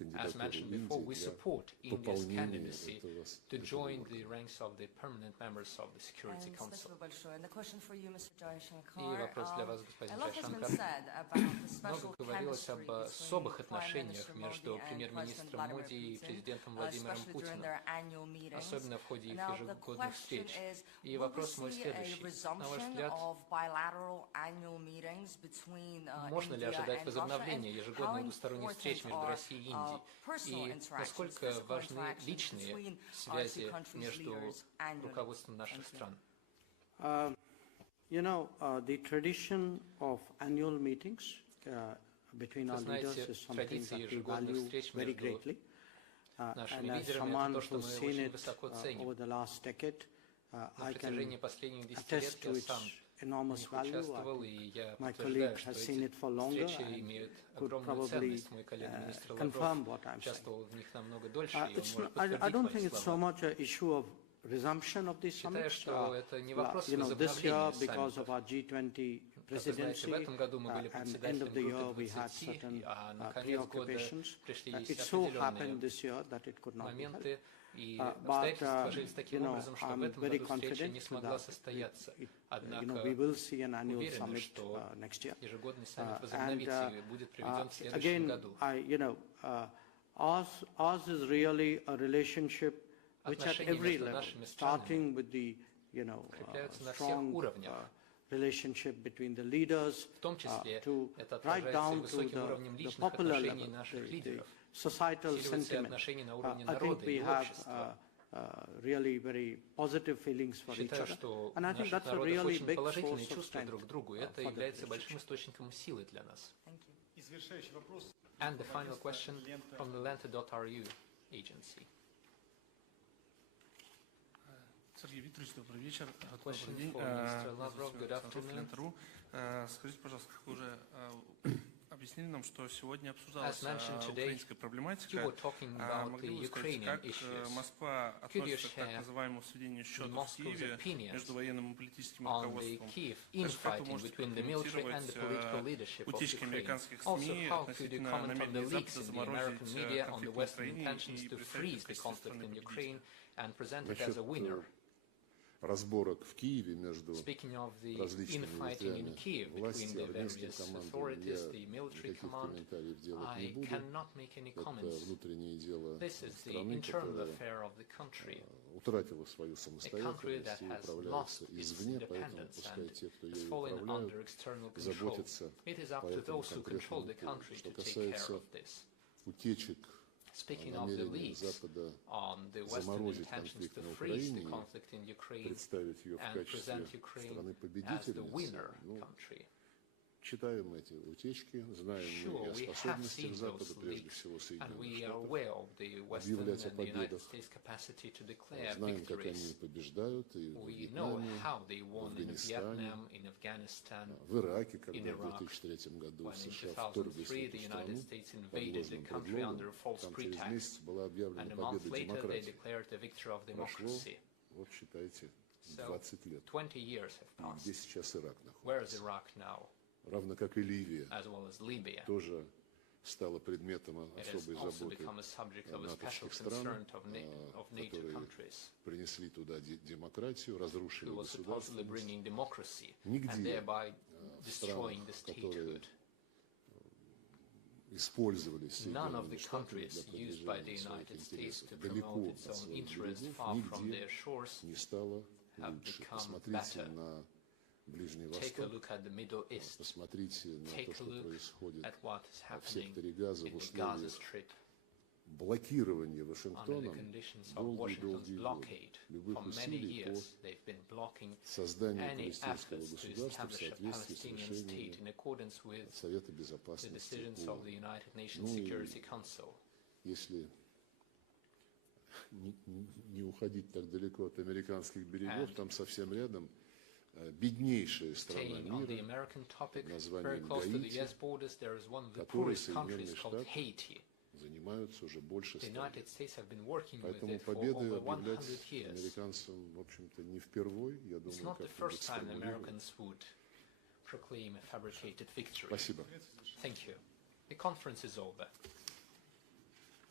As mentioned before, we support India's candidacy to join the ranks of the permanent members of the Security Council. And the question for you, Mr. Jaishankar. И вопрос для вас, господин A lot has been Jaishankar. said about the special Много говорилось об chemistry особых between Prime отношениях Minister между Modi and премьер-министром President Vladimir Моди и Putin, президентом Владимиром especially during Путиным, their annual meetings. особенно в ходе их Now, the ежегодных question встреч. is, И will we вопрос мой see a следующий. На ваш resumption взгляд, of bilateral annual meetings between можно ли India ожидать and Russia? возобновления And how ежегодных двусторонних important встреч между are Россией и Индией? personal И interactions, насколько physical важны interactions личные between our two связи countries' между leaders annually? руководством наших Thank you. стран? You know, the tradition of annual meetings between our leaders is something that we value very greatly. And as someone who's seen it over the last decade, I can attest to its enormous value. My colleague has seen it for longer and could probably confirm what I'm saying. I don't think it's so much an issue of resumption of these summits. You know, this year, because of our G20 presidency, and end of the year we had certain preoccupations. It so happened this year that it could not be held. But you know, I'm very confident that you know, we will see an annual summit next year. And again, you know, ours is really a relationship which at every level, starting with the you know strong relationship between the leaders to right down to the popular level, the societal sentiment. I think we have really very positive feelings for each other, and I think that's a really big source of strength for the relationship. And the final question from the Lente.ru agency. Сергей Викторович, добрый вечер. Question for Mr. Lavrov. Good afternoon. Скажите, пожалуйста, как вы уже объяснили нам, что сегодня обсуждалась украинская проблематика. Могли бы сказать, как Москва относится к так называемому сведению счетов в Киеве между военным и политическим руководством? Также как вы можете прокомментировать утечки американских СМИ относительно намерений Запада заморозить конфликт в Украине и представить в качестве страны победителя? Разборок в Киеве между различными ветвями власти, армейским командам я никаких комментариев делать не буду. Это внутреннее дело страны, которая утратила свою самостоятельность и управляется извне, поэтому пускай те, кто ею управляют, заботятся по этому конкретному поводу. Что касается утечек, намерение Запада заморозить конфликт на Украине и представить ее в качестве страны-победительницы, ну, читаем эти утечки, знаем мы и о способностях Запада, прежде всего Соединенных Штатов, объявлять о победах, знаем, как они побеждают и в Вьетнаме, в Афганистане, в Ираке, когда в 2003 году США вторглись в эту страну под ложным предлогом, там через месяц была объявлена победа демократии. Прошло, вот считайте, 20 лет. И где сейчас Ирак находится? Равно как и Ливия, тоже стала предметом особой заботы натовских стран, которые принесли туда демократию, разрушили государственность. Нигде в странах, которые использовались Соединенными Штатами для продвижения своих интересов далеко от своих берегов, нигде не стало лучше. Посмотрите на Ближний Восток, посмотрите на то, что происходит в секторе Газа в условиях блокирования Вашингтоном долгие годы любых усилий по созданию палестинского государства в соответствии с решением Совета Безопасности ООН. Ну и если не уходить так далеко от американских берегов, там совсем рядом беднейшая страна мира под названием Гаити, которой Соединенные Штаты занимаются уже больше 100 лет. Поэтому победы объявлять американцам, в общем-то, не впервой, я думаю, как-нибудь сформулируем. Спасибо. Thank you. The conference is over.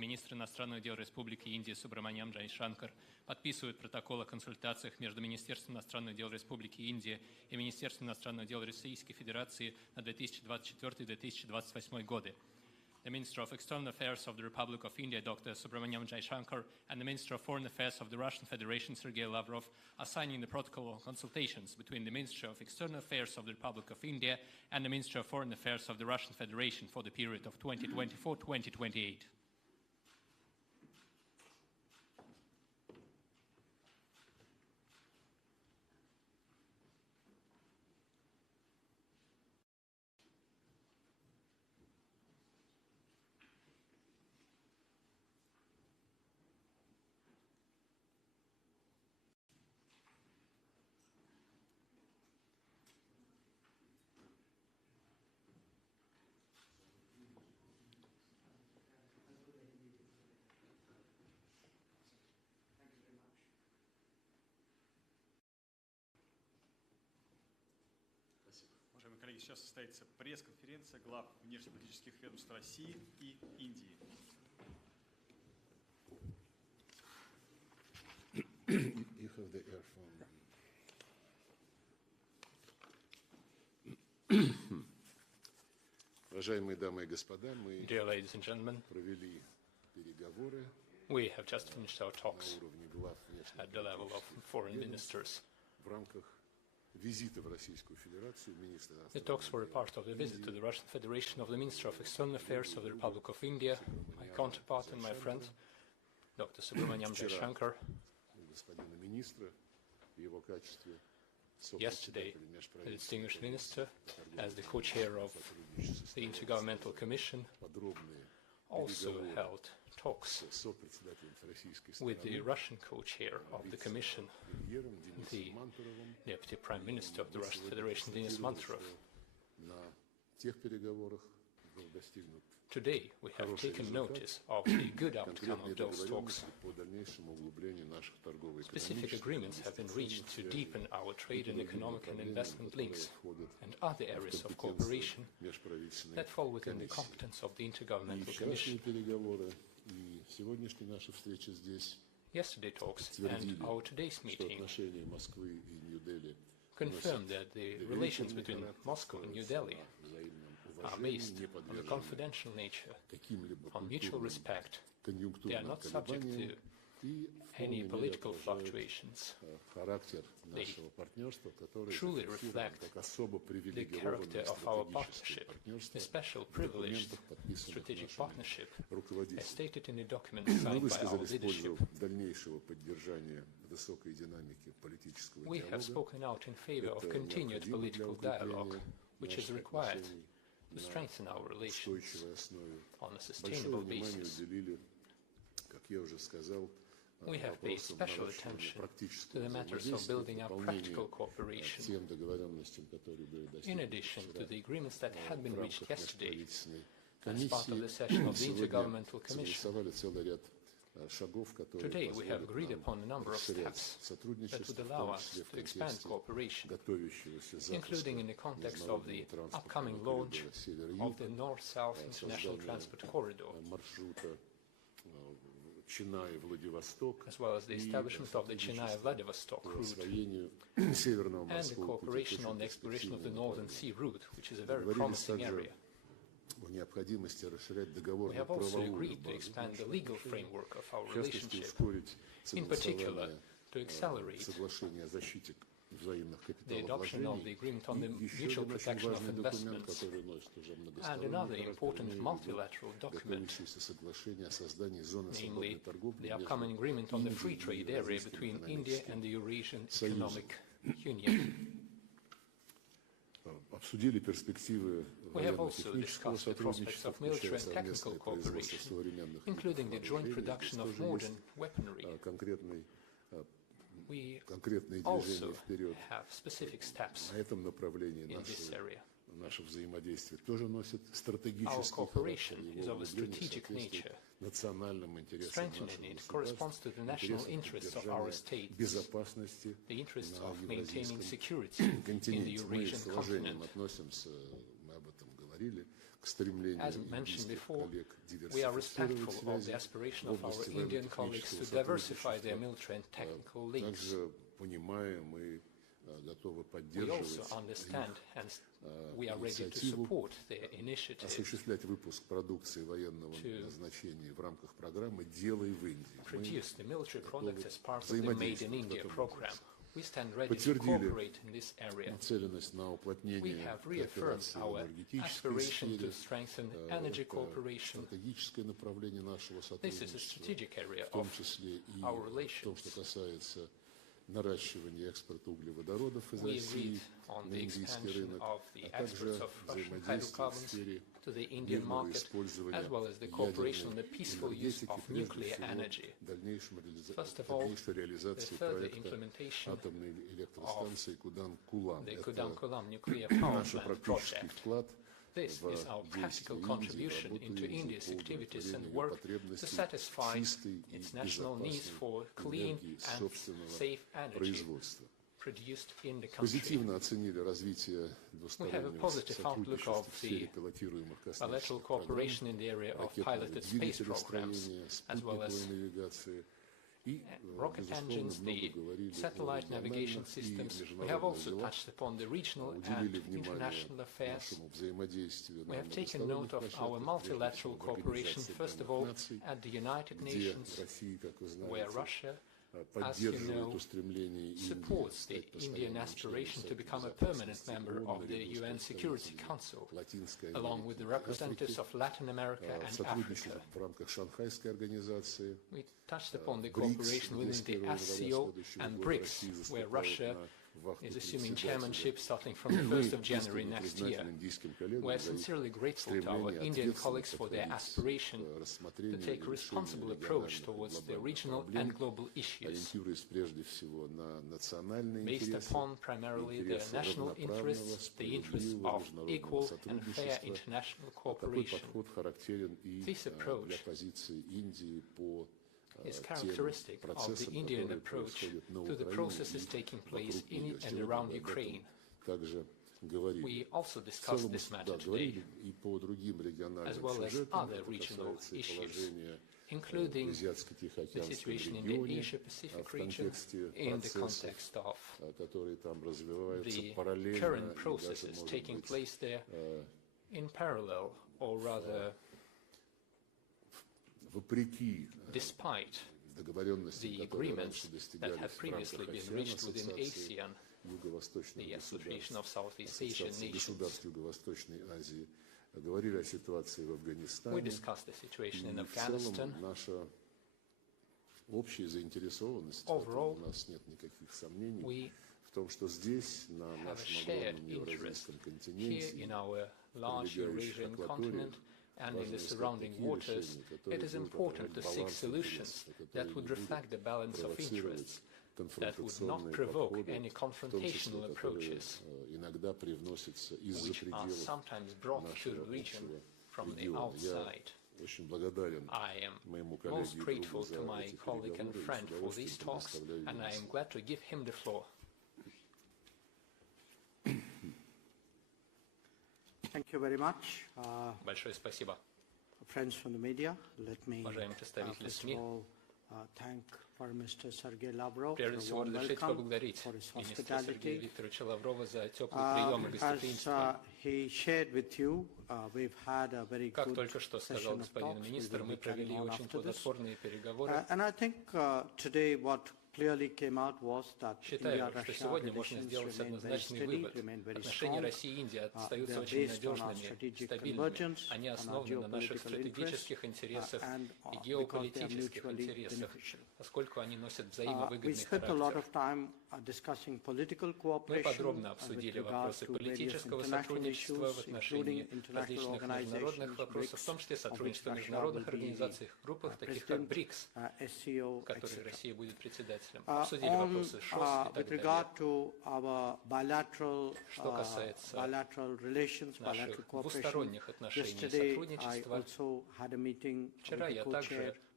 министр иностранных дел Республики Индия Субраманян Джайшанкар подписывают протокол о консультациях между Министерством иностранных дел Республики Индия и Министерством иностранных дел Российской Федерации на 2024-2028 годы. The Minister of External Affairs of the Republic of India, Dr. Subramaniam Jaishankar, and the Minister of Foreign Affairs of the Russian Federation, Sergei Lavrov, are signing the protocol of consultations between the Ministry of External Affairs of the Republic of India and the Ministry of Foreign Affairs of the Russian Federation for the period of 2024-2028. Уважаемые коллеги, сейчас состоится пресс-конференция глав внешнеполитических ведомств России и Индии. You have the earphone. Уважаемые дамы и господа, мы Dear ladies and gentlemen, провели переговоры we have just finished our на talks уровне глав внешних at the level of foreign ministers. в рамках визита в Российскую Федерацию министра The talks were a part of the visit to the Russian Federation of the Minister of External Affairs of the Republic of India, my counterpart and my friend, Dr. Subramaniam Jaishankar. господина министра в его качестве Yesterday, the distinguished minister, as the co-chair of the Intergovernmental Commission, подробные also held talks с сопредседателем российской with стороны the Russian co-chair of the Commission, премьером the Денисом Мантуровым. Deputy Prime Minister of the Russian Federation, Denis Manturov. На тех переговорах был достигнут Today, we have taken notice of the good outcome конкретные of those talks. договоренности по дальнейшему углублению наших Specific agreements have been reached to deepen our trade and economic and investment links and other areas of cooperation that fall within the competence of the Intergovernmental Commission. переговоры и сегодняшняя наша встреча здесь Yesterday talks and our today's что meeting отношения Москвы и Нью-Дели confirmed that the relations between Moscow and New Delhi are based on the confidential nature, on mutual respect. They are not subject to any political fluctuations. характер нашего партнерства, который Truly reflect как особо the привилегированное character of our стратегическое partnership, партнерство the special в privileged документах, подписанных strategic нашими partnership, as руководителями. stated in the document Мы signed by our высказались в leadership. пользу дальнейшего поддержания высокой динамики политического We have диалога. spoken out in favor of Это continued необходимо для political dialogue, укрепления which is наших required отношений to strengthen our на relations устойчивой основе. on a Большое sustainable внимание basis. уделили, как я уже сказал, We have paid вопросам special наращивания attention to практического the matters of взаимодействия, building up practical дополнения cooperation. тем договоренностям, которые были In достигнуты addition to вчера the agreements that had been в reached рамках yesterday, межправительственной as part of комиссии, the session of the сегодня Intergovernmental Commission, согласовали целый ряд шагов, которые today we have позволят agreed нам upon a number of расширять steps that сотрудничество, would в allow том us числе в to expand контексте cooperation, готовящегося запуска including in the context of the международного upcoming транспортного launch коридора Север-Юг, of the North-South International создание Transport Corridor, маршрута Ченнаи-Владивосток as well as the establishment of the Chennai-Vladivostok по route освоению Северного and the морского пути cooperation on очень the exploration of the перспективное Northern направление. Sea route, which is a very Договорились promising также area. о необходимости расширять We договорную have also правовую agreed to базу expand the наших legal отношений, framework of our в частности, relationship, ускорить in particular согласование to accelerate соглашения о защите взаимных the adoption of the капиталовложений. agreement on the И еще mutual один очень protection of важный документ, investments, который носит уже and многосторонний another характер, important имею в виду multilateral document, готовящееся соглашение о создании зоны свободной namely торговли the upcoming agreement on the free trade area between India and the Eurasian Economic Union. Обсудили перспективы We have also военно-технического discussed the prospects сотрудничества, of military включая and technical совместное производство cooperation, современных including the joint вооружений. production Здесь of тоже modern есть weaponry. We конкретные also движения вперед. have specific steps На этом направлении in this area. наше взаимодействие тоже носит Our стратегический cooperation характер. is Его of a углубление strategic соответствует nature. национальным интересам Strengthening нашего it corresponds to the national интересам interests of our поддержания states, безопасности the interests на of maintaining евразийском security in the континенте. Мы Eurasian с уважением continent. относимся, мы об этом говорили, As mentioned before, we are respectful of the aspiration of our Indian colleagues to diversify their military and technical links. We also understand and we are ready to support their initiative to produce the military product as part of the Made in India program. We stand ready to cooperate in this area. We have reaffirmed our aspiration to strengthen energy cooperation. This is a strategic area of our relations. We read on the expansion of the exports of Russian hydrocarbons to the Indian market, as well as the cooperation on the peaceful use of nuclear energy. First of all, the further implementation of the Kudankulam nuclear power plant project. This is our practical contribution into India's activities and work to satisfy its national needs for clean and safe energy produced in the country. We have a positive outlook of the bilateral cooperation in the area of piloted space programs, as well as rocket engines, the satellite navigation systems. We have also touched upon the regional and international affairs. We have taken note of our multilateral cooperation, first of all, at the United Nations, where Russia, as you know, supports the Indian aspiration to become a permanent member of the UN Security Council, along with the representatives of Latin America and Africa. We touched upon the cooperation within the SCO and BRICS, where Russia is assuming chairmanship starting from the 1st of January next year. We are sincerely grateful to our Indian colleagues for their aspiration to take a responsible approach towards the regional and global issues, based upon primarily their national interests, the interests of equal and fair international cooperation. This approach is characteristic of the Indian approach to the processes taking place in and around Ukraine. We also discussed this matter today, as well as other regional issues, including the situation in the Asia-Pacific region in the context of the current processes taking place there in parallel, or rather despite the agreements that have previously been reached within ASEAN, the Association of Southeast Asian Nations. We discussed the situation in Afghanistan. Overall, we have a shared interest here in our large Eurasian continent and in the surrounding waters. It is important to seek solutions that would reflect the balance of interests, that would not provoke any confrontational approaches, which are sometimes brought to the region from the outside. I am most grateful to my colleague and friend for these talks, and I am glad to give him the floor. Thank you very much. Большое спасибо. Friends from the media, let me Уважаемые представители first of СМИ, all thank Foreign Minister Sergei Lavrov прежде всего разрешите поблагодарить министра Сергея Викторовича Лаврова за теплый прием и гостеприимство. He shared with you, we've had a very Как good только что сказал господин министр, мы провели очень плодотворные переговоры. And I think today what clearly came out was that Считаю, что сегодня можно сделать однозначный вывод. Отношения России и Индии остаются очень надежными, стабильными. Они основаны на наших стратегических интересах и геополитических интересах, поскольку они носят взаимовыгодный характер. Мы подробно обсудили вопросы политического сотрудничества в отношении различных международных вопросов, в том числе сотрудничества в международных организациях, группах, таких как БРИКС, в которой Россия будет председателем. Обсудили вопросы ШОС и так далее. Что касается наших двусторонних отношений и сотрудничества, вчера я также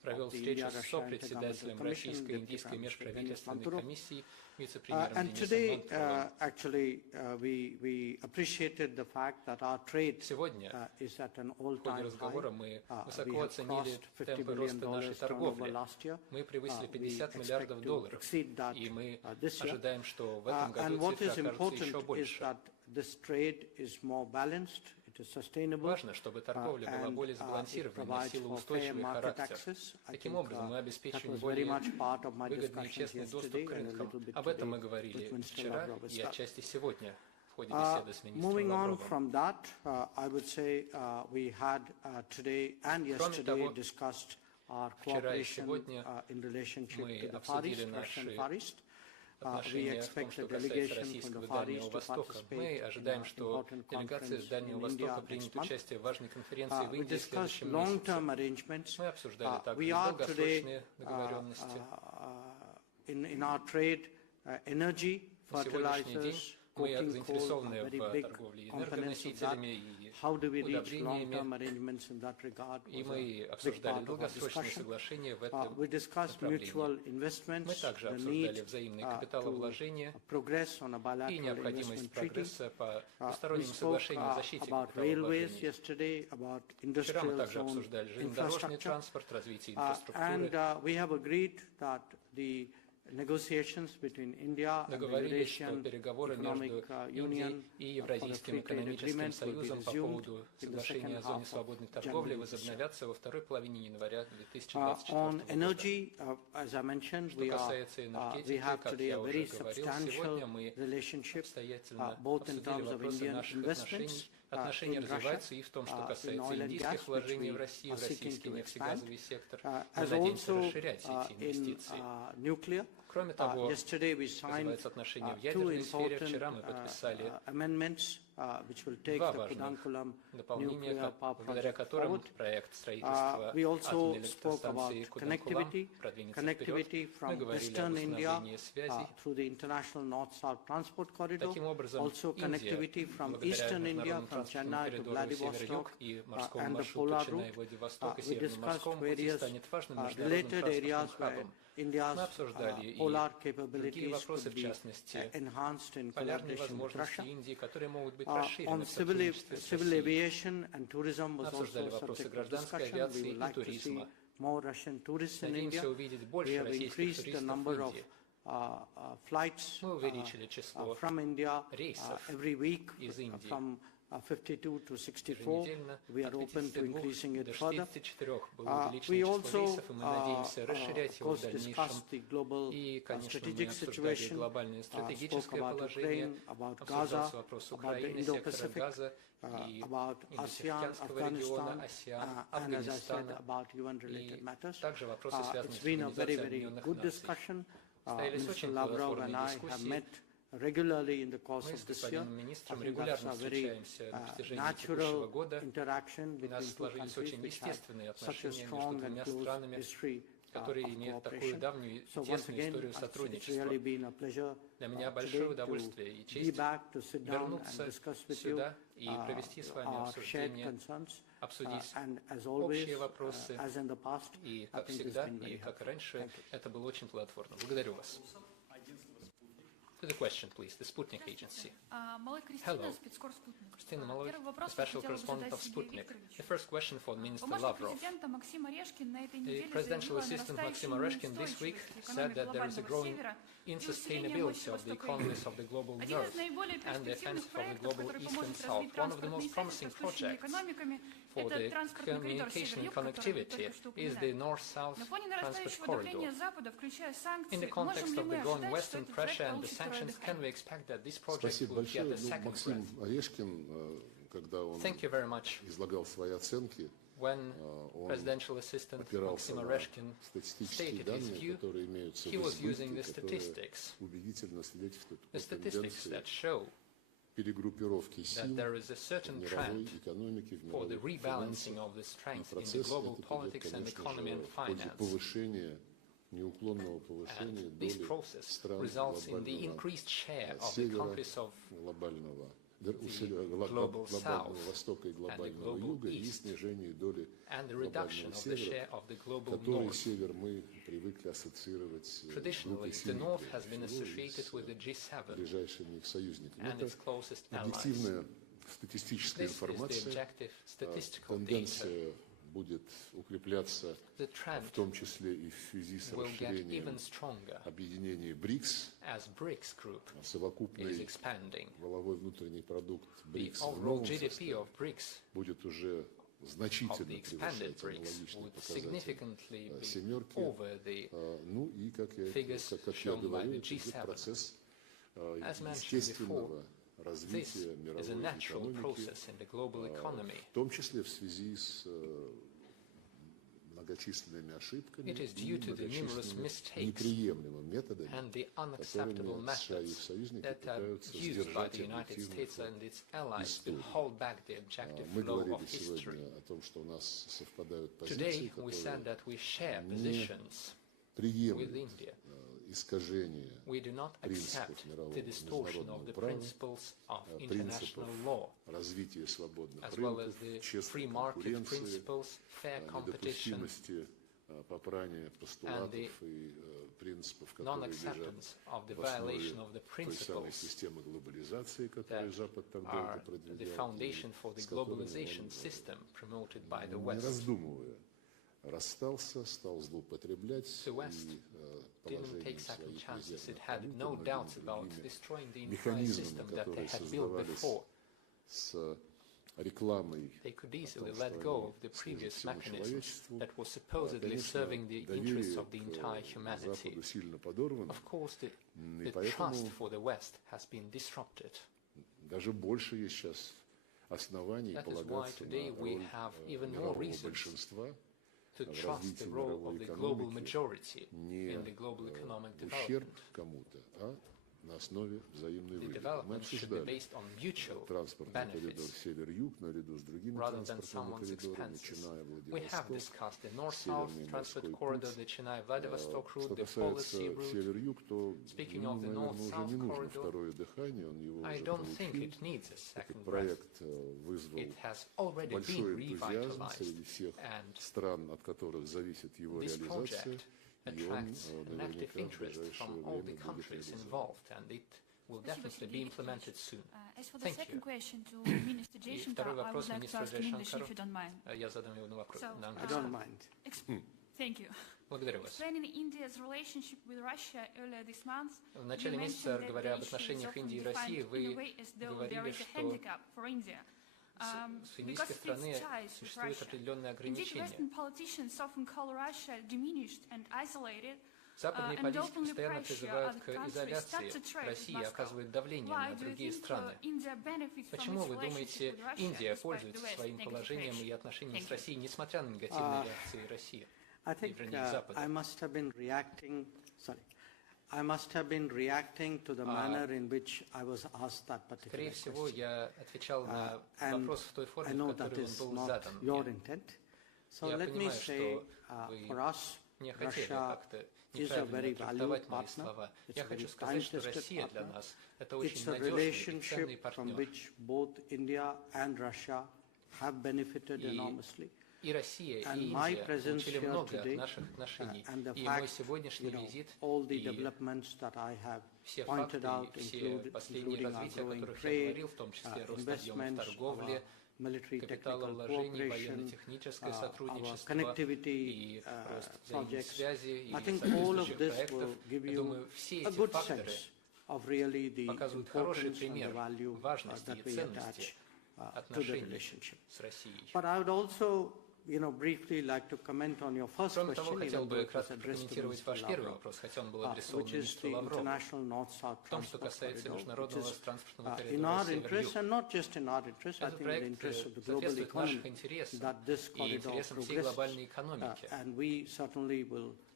провел of the встречу с India-Russia сопредседателем Intergovernmental Commission, Российско-Индийской Deputy Prime Minister межправительственной Manturov. комиссии, вице-премьером And Денисом today, Мантуровым. actually, we appreciated the fact that our trade Сегодня is at an в ходе all-time разговора high. мы We высоко have оценили crossed $50 темпы роста нашей billion turnover торговли. last year. Мы превысили We 50 expect миллиардов to долларов, exceed that и мы this year. ожидаем, что в этом And году what is цифра окажется еще important is больше. that this trade is more balanced, it is sustainable, Важно, чтобы торговля была and более it сбалансированной, provides носила for fair устойчивый market характер. access. I Таким think образом, мы that обеспечиваем was very более much part of my выгодный и discussions честный доступ yesterday к and a рынкам. little bit Об этом мы today говорили with Mr. вчера Lavrov as и well. отчасти сегодня в ходе беседы с министром Moving on Лавровым. from that, I would say we had today and yesterday того, discussed our вчера и cooperation сегодня in relationship мы to the Far обсудили East, Russian наши Far East. We отношения в том, expect a что касается delegation from российского the Far Дальнего East to Востока. Мы participate in ожидаем, an что important делегация с conference Дальнего in Востока India примет next month. участие в важной конференции в We Индии в discussed следующем long-term месяце. arrangements. Мы обсуждали также We are долгосрочные today договоренности. in our trade, energy, На сегодняшний день fertilizers, мы coking coal заинтересованы are в very big торговле components of that. энергоносителями и How do we reach удобрениями. long-term arrangements in that regard? И was мы a big обсуждали part of our долгосрочные discussion. соглашения в этом We discussed направлении. mutual Мы investments, также the обсуждали need взаимные to капиталовложения progress on a и bilateral необходимость investment treaty. прогресса по We двустороннему spoke соглашению о защите about railways капиталовложений. yesterday, about Вчера мы industrial также zone обсуждали железнодорожный infrastructure. транспорт, развитие And инфраструктуры. we have agreed that the negotiations between India and the Договорились, что Eurasian переговоры между Economic Индией Union и for the Евразийским free trade экономическим agreement will be союзом по resumed поводу in the соглашения second о зоне half свободной of торговли January. возобновятся во второй половине января On 2024 года. energy, as I mentioned, Что we касается we энергетики, have как today я a уже very говорил, substantial сегодня мы relationship, обстоятельно both in обсудили terms of вопросы Indian наших investments отношения in развиваются Russia, и в том, что in касается oil and индийских gas, which вложений в we Россию, в are seeking российский to нефтегазовый сектор. Мы as надеемся also расширять эти in инвестиции. nuclear. Кроме того, Yesterday we что signed называется отношения в two ядерной сфере, important вчера мы подписали amendments which will take два the важных Kudankulam дополнения, nuclear power благодаря project которым forward. проект строительства We also атомной spoke about электростанции Куданкулам продвинется вперед. connectivity Мы from говорили об Western India установлении связей. through the international north-south transport corridor. Таким образом, Also connectivity Индия, from благодаря Eastern India, международному from транспортному Chennai to коридору север-юг Vladivostok и морскому and the маршруту polar Ченнай-Владивосток и route. We Северному discussed морскому пути various станет важным международным related areas транспортным where хабом. India's Мы обсуждали и polar другие capabilities вопросы, could в be частности, enhanced in полярные collaboration with возможности Russia. Индии, которые могут быть On расширены в сотрудничестве с civil Россией. aviation and tourism was also Обсуждали a вопросы subject of гражданской discussion. We авиации would и like to see туризма. more Russian tourists in India. Надеемся увидеть We больше have российских increased the туристов в number of Индии. flights Мы увеличили число from India рейсов every week из Индии. from 52 to 64. Еженедельно We are от open to 52 increasing it до further. 64 было We увеличено число also, рейсов, и мы надеемся расширять of его в course, дальнейшем. discussed the global И, конечно, мы strategic обсуждали situation, глобальное spoke стратегическое about положение, Ukraine, about обсуждался Gaza, вопрос about the Украины, сектора Indo-Pacific, Газа и about ASEAN, Индотихоокеанского региона, Afghanistan, АСЕАН, and as I said, Афганистана about UN-related и matters. также вопросы, связанные It's с been a very, Организацией very Объединенных good Наций. discussion. Состоялись Mr. очень Lavrov плодотворные and I have дискуссии. met regularly in the course Мы of с this year. господином министром I think регулярно that's a very встречаемся на протяжении текущего natural года. interaction У нас between two сложились countries очень which have естественные such a отношения между strong and двумя close странами, history которые of имеют такую cooperation. давнюю и So once тесную again, историю it's сотрудничества. really been a pleasure Для меня today большое to удовольствие и be честь back to sit down and вернуться discuss with you сюда и провести с вами our shared обсуждение, concerns. обсудить And as always, общие вопросы. as in the past, И, I как think it's всегда, been и very как helpful. раньше, Thank you. это было очень плодотворно. Благодарю вас. To the question, please. The Sputnik Agency. Малой Hello. Кристина, спецкор «Спутник». Christina Malloy, Первый вопрос special я хотела бы correspondent задать of Сергею Sputnik. Викторовичу. The first question for Minister Помощник Lavrov. президента Максим Орешкин на этой The неделе presidential заявил о assistant нарастающей Maxim Oreshkin this week неустойчивости said экономик that there is a глобального growing севера и усиление insustainability мощи of the Востока и economies Юга. of the global Один north из наиболее and the перспективных offensive of the проектов, global который east поможет and развить south. One of the транспортные most связи promising с восточными projects экономиками, for это the транспортный коридор communication and север-юг, который вы connectivity только что is the упоминали. north-south На фоне transport нарастающего corridor. давления Запада, включая In санкции, the можем context ли of мы the growing ожидать, что Western этот проект pressure and the получит второе sanctions, can we дыхание? expect that this project Спасибо will get большое. a second Максим breath? Орешкин, когда он Thank you very much. излагал свои оценки, When он presidential assistant опирался Maxim на Oreshkin статистические stated his данные, view, которые имеются в he was using the избытке, которые statistics, убедительно свидетельствуют the о statistics тенденции that show перегруппировки that сил there is a в certain мировой trend экономике, в for the мировых rebalancing финансах. of the И strength in the процесс global этот politics идет, and конечно economy же, and в ходе finance. повышения, неуклонного повышения And this доли process стран results in the глобального increased share of the севера, countries of глобального global south Востока и and the глобального global юга и east, снижение доли and the reduction глобального of the севера, share of the global который north. север мы привыкли ассоциировать с Traditionally, группой the north семерки, has been associated with the G7 ближайшими их союзниками. and its closest allies. Объективная статистическая This is the информация, objective statistical data. тенденция будет укрепляться, The trend в том числе и в связи с will get расширением even stronger объединения БРИКС, as BRICS group is совокупный expanding. валовой внутренний продукт The БРИКС в overall новом GDP составе of BRICS, будет уже of значительно the expanded превышать BRICS, аналогичный would показатель significantly be семерки. over the Ну и, как я figures говорил, shown by the это идет G7. процесс As mentioned естественного This развития is a мировой natural экономики, process in the global economy. в том числе в связи с многочисленными ошибками It is и due to the numerous многочисленными mistakes неприемлемыми методами, and the unacceptable которыми США и их methods союзники that are пытаются used by сдержать the United объективный States ход and its allies to истории. hold back the objective Мы flow говорили of history. сегодня о том, что у нас совпадают позиции, Today we said которые that we share positions with приемлют India. искажение We do not accept принципов мирового the distortion of международного the права, principles of принципов international law, развития свободных as well as рынков, the free честной market конкуренции, principles, fair competition, недопустимости попрания постулатов и принципов, которые лежат non-acceptance of the в основе violation of the той самой principles системы глобализации, которую that Запад так are долго the продвигал, foundation for и the с которыми globalization он, system promoted by the не West. раздумывая, расстался, стал злоупотреблять The West и didn't положением take second своих chances. It резервных had валют, no многими doubts about другими destroying the entire механизмами, system that they которые had built создавались before. с рекламой They could о easily том, let что go они of the служат previous всему mechanisms человечеству. that were supposedly Конечно, serving the interests доверие of the entire к humanity. Западу сильно подорвано, Of course, и the поэтому trust for the West has been disrupted. даже больше есть сейчас оснований That is why полагаться today на we роль have even more мирового reasons большинства to в trust the развитии role of мировой the global экономики majority не in the global economic в ущерб development. кому-то, а на основе взаимной The выгоды. Мы development should be обсуждали based on mutual транспортный коридор benefits север-юг наряду с другими rather than транспортными someone's коридорами, expenses. Ченная, We have Владивосток, discussed the north-south Северный transport морской corridor, путь. the Chennai-Vladivostok Что route, the касается policy route. север-юг, то Speaking ему, of the наверное, уже north-south не нужно corridor, второе дыхание, он его I уже don't think получил. it needs a Этот second breath. проект вызвал It has already большой been энтузиазм revitalized, среди всех and стран, от которых зависит его this реализация, project и он attracts an active наверняка в interest ближайшее from all the время будет countries реализован. involved, and it will definitely be implemented soon. As for the Thank second you. question to Minister И Jaishankar, второй I would вопрос like to министру ask in English, if you Jaishankarу. don't mind. Я задам ему вопрос So, на I английском. don't mind. Thank you. Благодарю вас. Explaining India's relationship with Russia earlier this month, В начале you месяца, mentioned that говоря the об issue is отношениях often Индии и defined России, in a вы way as though there говорили, is a что handicap for India. с Because индийской of its стороны ties with существуют Russia. определенные Indeed, ограничения. Western politicians often call Russia diminished and isolated, Западные and политики openly постоянно pressure призывают other к countries изоляции not to trade with России, Moscow. оказывают давление Why на do you другие think страны. India benefits from Почему its вы думаете, relationship with Russia Индия despite the пользуется West's своим negative положением и reaction? отношениями с Thank you. Россией, несмотря на негативные реакции России I и think вернее Запада? I must have been reacting to the manner in which I was asked that particular Скорее всего, question. я отвечал на And вопрос в той I форме, know в that которой is он был not задан your мне. intent. So Я let me понимаю, say, что вы for us, не хотели Russia как-то is a неправильно very трактовать valued мои partner. слова. It's Я a хочу very сказать, что time-tested Россия для partner. нас – это It's очень a надежный и ценный relationship from партнер. which both India and Russia have benefited enormously. И Россия, и And my Индия presence получили here много от today, наших отношений. and the И мой fact, сегодняшний визит, all the и developments that I have все pointed факты, out, и все последние including our развития, о growing которых я trade, говорил, в том числе рост объемов investments, торговли, military technical капиталовложений, cooperation, военно-техническое our сотрудничество connectivity и рост взаимных projects. связей и I think all of соответствующих this проектов. will give Я you думаю, все a эти good факторы sense of really the показывают хороший importance and пример the value важности that и we ценности attach to the отношений relationship. с Россией. But I would also, briefly like to comment on your first Кроме того, question, хотел even though бы it was кратко addressed to прокомментировать Mr. ваш первый Lavrov, вопрос, хотя он был адресован which is министру the Лаврову. international north-south В том, что transport касается corridor, which международного is транспортного in коридора our interest, Север-Юг. and not just in our interest, I Этот think in the проект interest of the global соответствует нашим economy, интересам that this и corridor интересам всей глобальной progresses. экономики. And we certainly will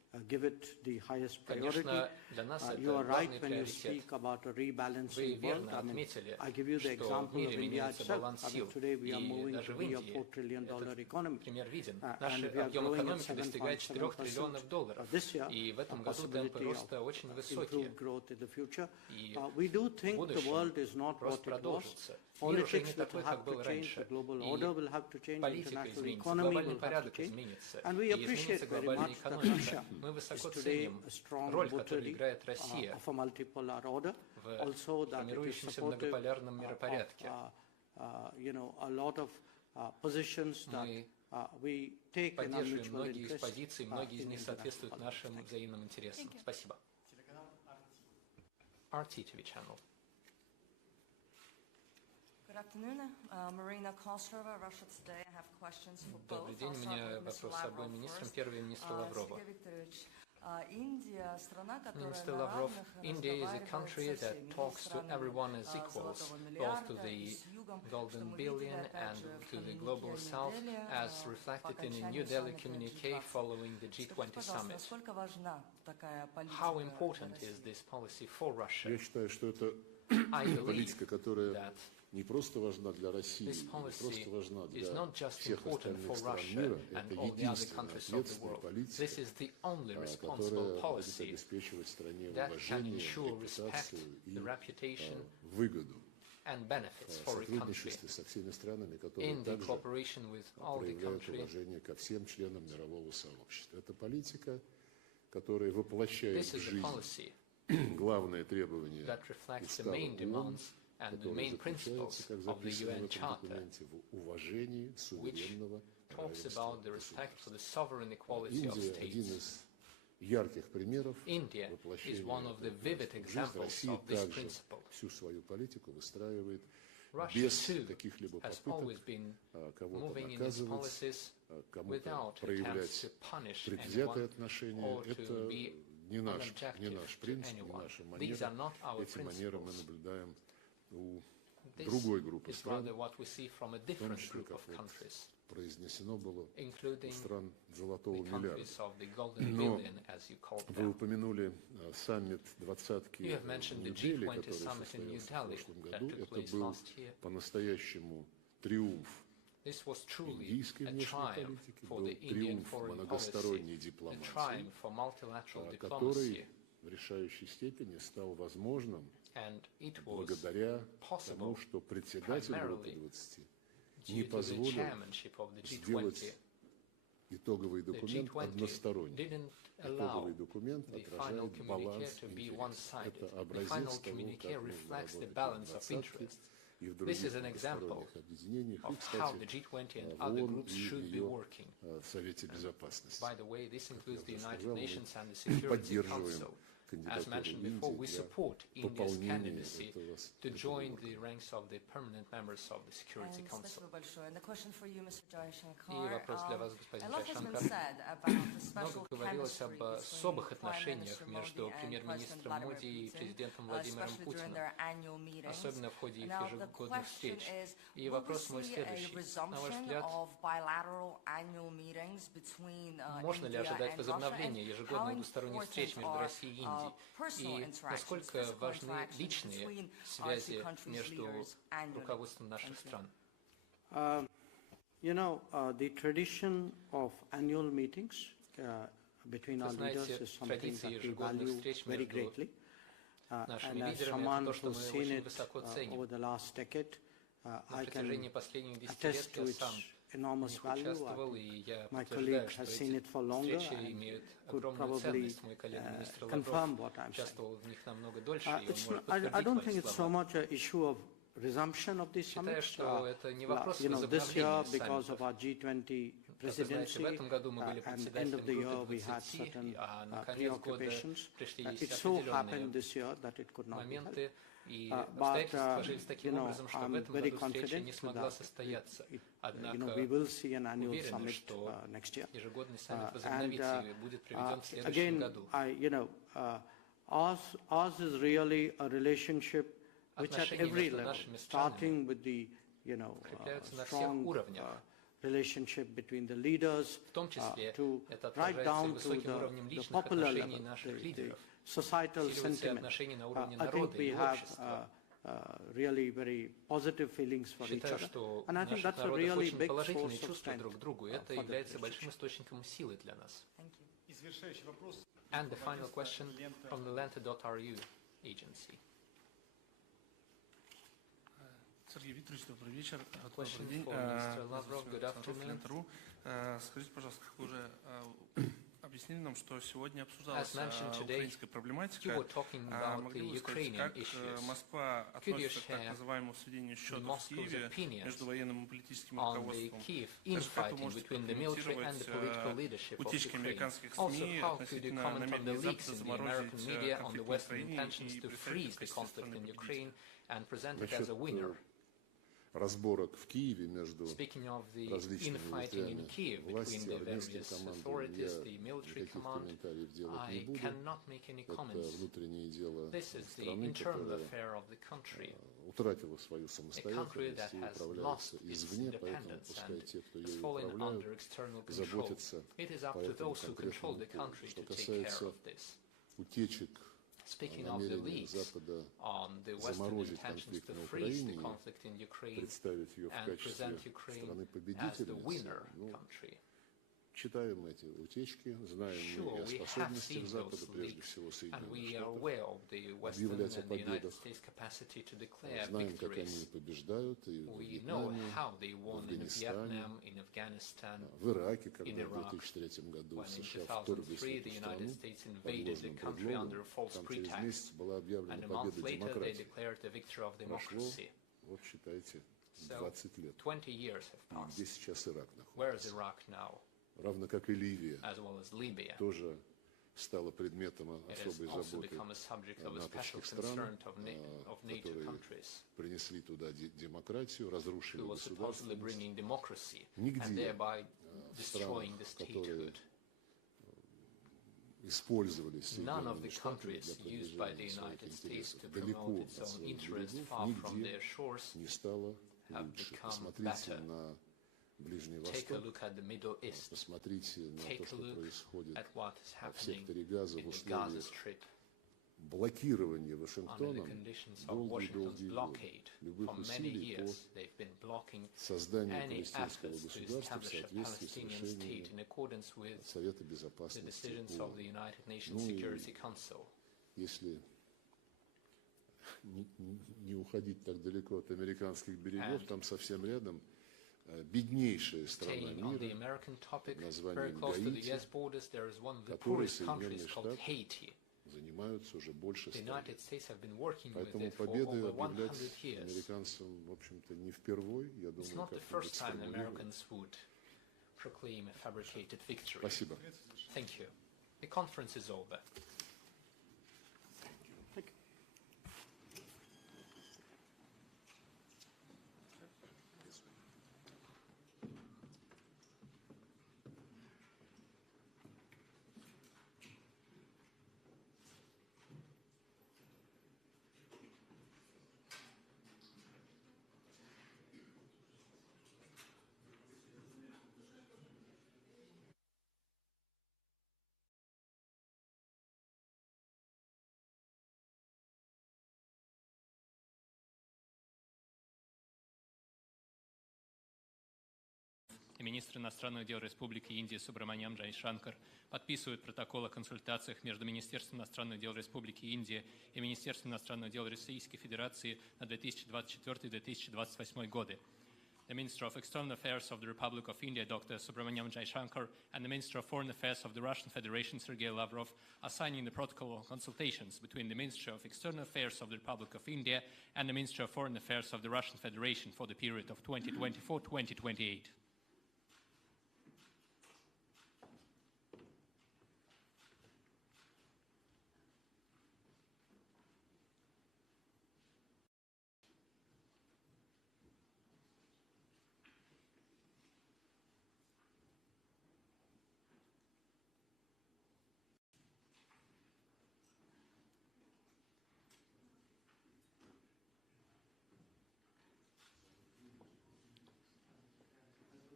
give it the highest priority. You are right when you speak about a rebalancing world. I give you the example of India itself. Today we are moving to be a $4 trillion economy. And we are growing at 7.7% this year, a possibility of improved growth in the future. We do think the world is not what it was. Politics will have to change, the global order will have to change, the international economy will have to change. And we appreciate very much that Russia is today a strong voter of a multipolar order. Also that it is supportive of a lot of positions that we take in our mutual interest in international politics. RT TV channel. Good afternoon. Marina Kostrova, Russia Today. I have questions for both. Добрый день, у меня вопрос с обоим министрам. Первый министр Лаврова. Minister Lavrov, India is a country that talks to everyone as equals, both to the Golden Billion and to the Global South, as reflected in a New Delhi communique following the G20 summit. How important is this policy for Russia? I believe that не просто важна для России, не просто важна для всех остальных стран мира, это единственная ответственная политика, которая будет обеспечивать стране уважение, репутацию и выгоду. В сотрудничестве со всеми странами, которые также проявляют уважение ко всем членам мирового сообщества. Это политика, которая воплощает в жизнь главные требования Устава ООН, and the main principles of the UN Charter, which talks about the respect for the sovereign equality of states. India is one of the vivid examples of this principle. Russia, too, has always been moving in its policies without attempts to punish anyone or to be unobjective to anyone. These are not our principles. This is rather what we see from a different group of countries, including the countries of the Golden Billion, as you call them. You have mentioned the G20 summit in New Delhi that took place last year. This was truly a triumph for the Indian foreign policy, a triumph for multilateral diplomacy. And it was possible primarily due to the chairmanship of the G20. The G20 didn't allow the final communique to be one-sided. The final communique reflects the balance of interests. This is an example of how the G20 and other groups should be working. By the way, this includes the United Nations and the Security Council. As mentioned before, we support India's candidacy to join the ranks of the permanent members of the Security Council. And the question for you, Mr. Jaishankar. И вопрос для вас, господин Джайшанкар. Много говорилось об особых отношениях между премьер-министром Моди и президентом Владимиром Путиным, особенно в ходе их ежегодных встреч. И вопрос мой следующий. На ваш взгляд, можно ли ожидать возобновления ежегодных двусторонних встреч между Россией и Индией? И насколько важны личные связи между руководством наших стран? The tradition of annual meetings between our leaders is something that we value very greatly. And as someone who's seen it over the last decade, I can attest to its enormous value. My colleague has seen it for longer and could probably confirm what I'm saying. I don't think it's so much an issue of resumption of these summits. This year, because of our G20 presidency, and end of the year we had certain preoccupations. It so happened this year that it could not be held. But I'm very confident that we will see an annual summit next year. And again, ours is really a relationship which at every level, starting with the strong relationship between the leaders, в том числе to это right отражается down to высоким уровнем the личных popular отношений level, наших the лидеров, societal усиливаются sentiment. отношения на уровне I think народа we и have общества. really very positive feelings for each Считаю, other. что у And I think наших that's a народов really очень big положительные source of чувства strength друг к другу, и это for the является большим relationship. источником силы для нас. Thank you. И завершающий вопрос. And the final question Лента. from the Lenta.ru agency. Сергей Викторович, добрый вечер. Question Добрый день. for Mr. Lavrov. Good afternoon. Лента.ру. Скажите, пожалуйста, как вы уже объяснили нам, что сегодня As обсуждалась mentioned today, украинская проблематика. you were talking about Могли the бы вы сказать, Ukrainian как issues. Москва Could you относится к так share называемому сведению счетов в Moscow's Киеве opinions между военным и политическим on the руководством? Kiev Также как вы infighting можете between the military and the political прокомментировать leadership of утечки Ukraine? американских Also, СМИ how could you относительно comment on the намерения leaks Запада in the American заморозить media on the конфликт в Western Украине intentions и to представить freeze в the качестве conflict страны in победителя? Ukraine and present it as a winner? Разборок в Киеве между Speaking of the различными infighting in ветвями Kiev between власти, the армейским various командам authorities, я the military никаких command, комментариев делать не I буду. cannot make any Это comments. внутреннее дело This is the страны, internal которая affair of the country. утратила свою A country самостоятельность that и has управляется lost its извне, поэтому independence пускай and те, кто has ею fallen управляют, under external control. заботятся It is по up to этому those who control конкретному the поводу. country Что to take care касается of this. утечек, Speaking of the намерения leaks Запада on the Western заморозить intentions конфликт to на freeze the Украине, conflict in Ukraine представить ее в and качестве present страны Ukraine as the победительницы, winner ну, country. читаем эти утечки, знаем Sure, мы и о we have способностях seen Запада, those прежде leaks, всего and Соединенных we are Штатов, aware of the Western объявлять о and the United победах. States capacity to declare Знаем, как они victories. побеждают и в We know Вьетнаме, how they в won in Афганистане, Vietnam, in Afghanistan, в Ираке, когда in в Iraq, 2003 году when in США вторглись в 2003 эту the United страну States под invaded the ложным country under a предлогом. false Там через pretext. месяц была объявлена And a month победа later they демократии. declared the victory of Прошло, democracy. вот считайте, So 20 лет. 20 years have И где passed. сейчас Ирак Where is находится? Iraq now? Равно как и Ливия As well as Libya. тоже стала предметом It has особой also заботы become a subject of a special натовских стран, concern of NATO которые countries, принесли туда демократию, разрушили who was supposedly государственность. bringing democracy and Нигде thereby в destroying the странах, которые statehood. использовали None of the Соединенные Штаты countries для used by the продвижения своих United States интересов to далеко promote its от own своих interests берегов, far from нигде their shores не стало have лучше. become Посмотрите better. на Ближний Take a Восток, look at the Middle East. посмотрите на Take то, a что look происходит at what is в happening секторе Газа в in the Gaza условиях Strip блокирования under the Вашингтоном conditions of Washington's долгие-долгие годы. blockade. Любых For many усилий по years, they've been blocking созданию any палестинского efforts to государства в establish a соответствии с Palestinian state решениями in accordance with Совета the Безопасности decisions ООН. of the United Nations Ну и Security Council. если не уходить так далеко от американских берегов, там совсем рядом беднейшая страна Staying on the мира American topic, под very названием close to the Гаити, US borders, there is one of the которой poorest countries Соединенные called Штаты Haiti. занимаются уже больше The 100 United лет. States have been working with Поэтому it for победы over 100 объявлять years. американцам, в общем-то, не впервой. Я It's думаю, not the как-нибудь first time сформулируют. Americans would proclaim a fabricated victory. Спасибо. Thank you. The conference is over. и министр иностранных дел Республики Индия Субраманян Джайшанкар подписывают протокол о консультациях между Министерством иностранных дел Республики Индия и Министерством иностранных дел Российской Федерации на 2024-2028 годы. The Minister of External Affairs of the Republic of India, Dr. Subramaniam Jaishankar, and the Minister of Foreign Affairs of the Russian Federation, Sergei Lavrov, are signing the protocol of consultations between the Ministry of External Affairs of the Republic of India and the Ministry of Foreign Affairs of the Russian Federation for the period of 2024-2028.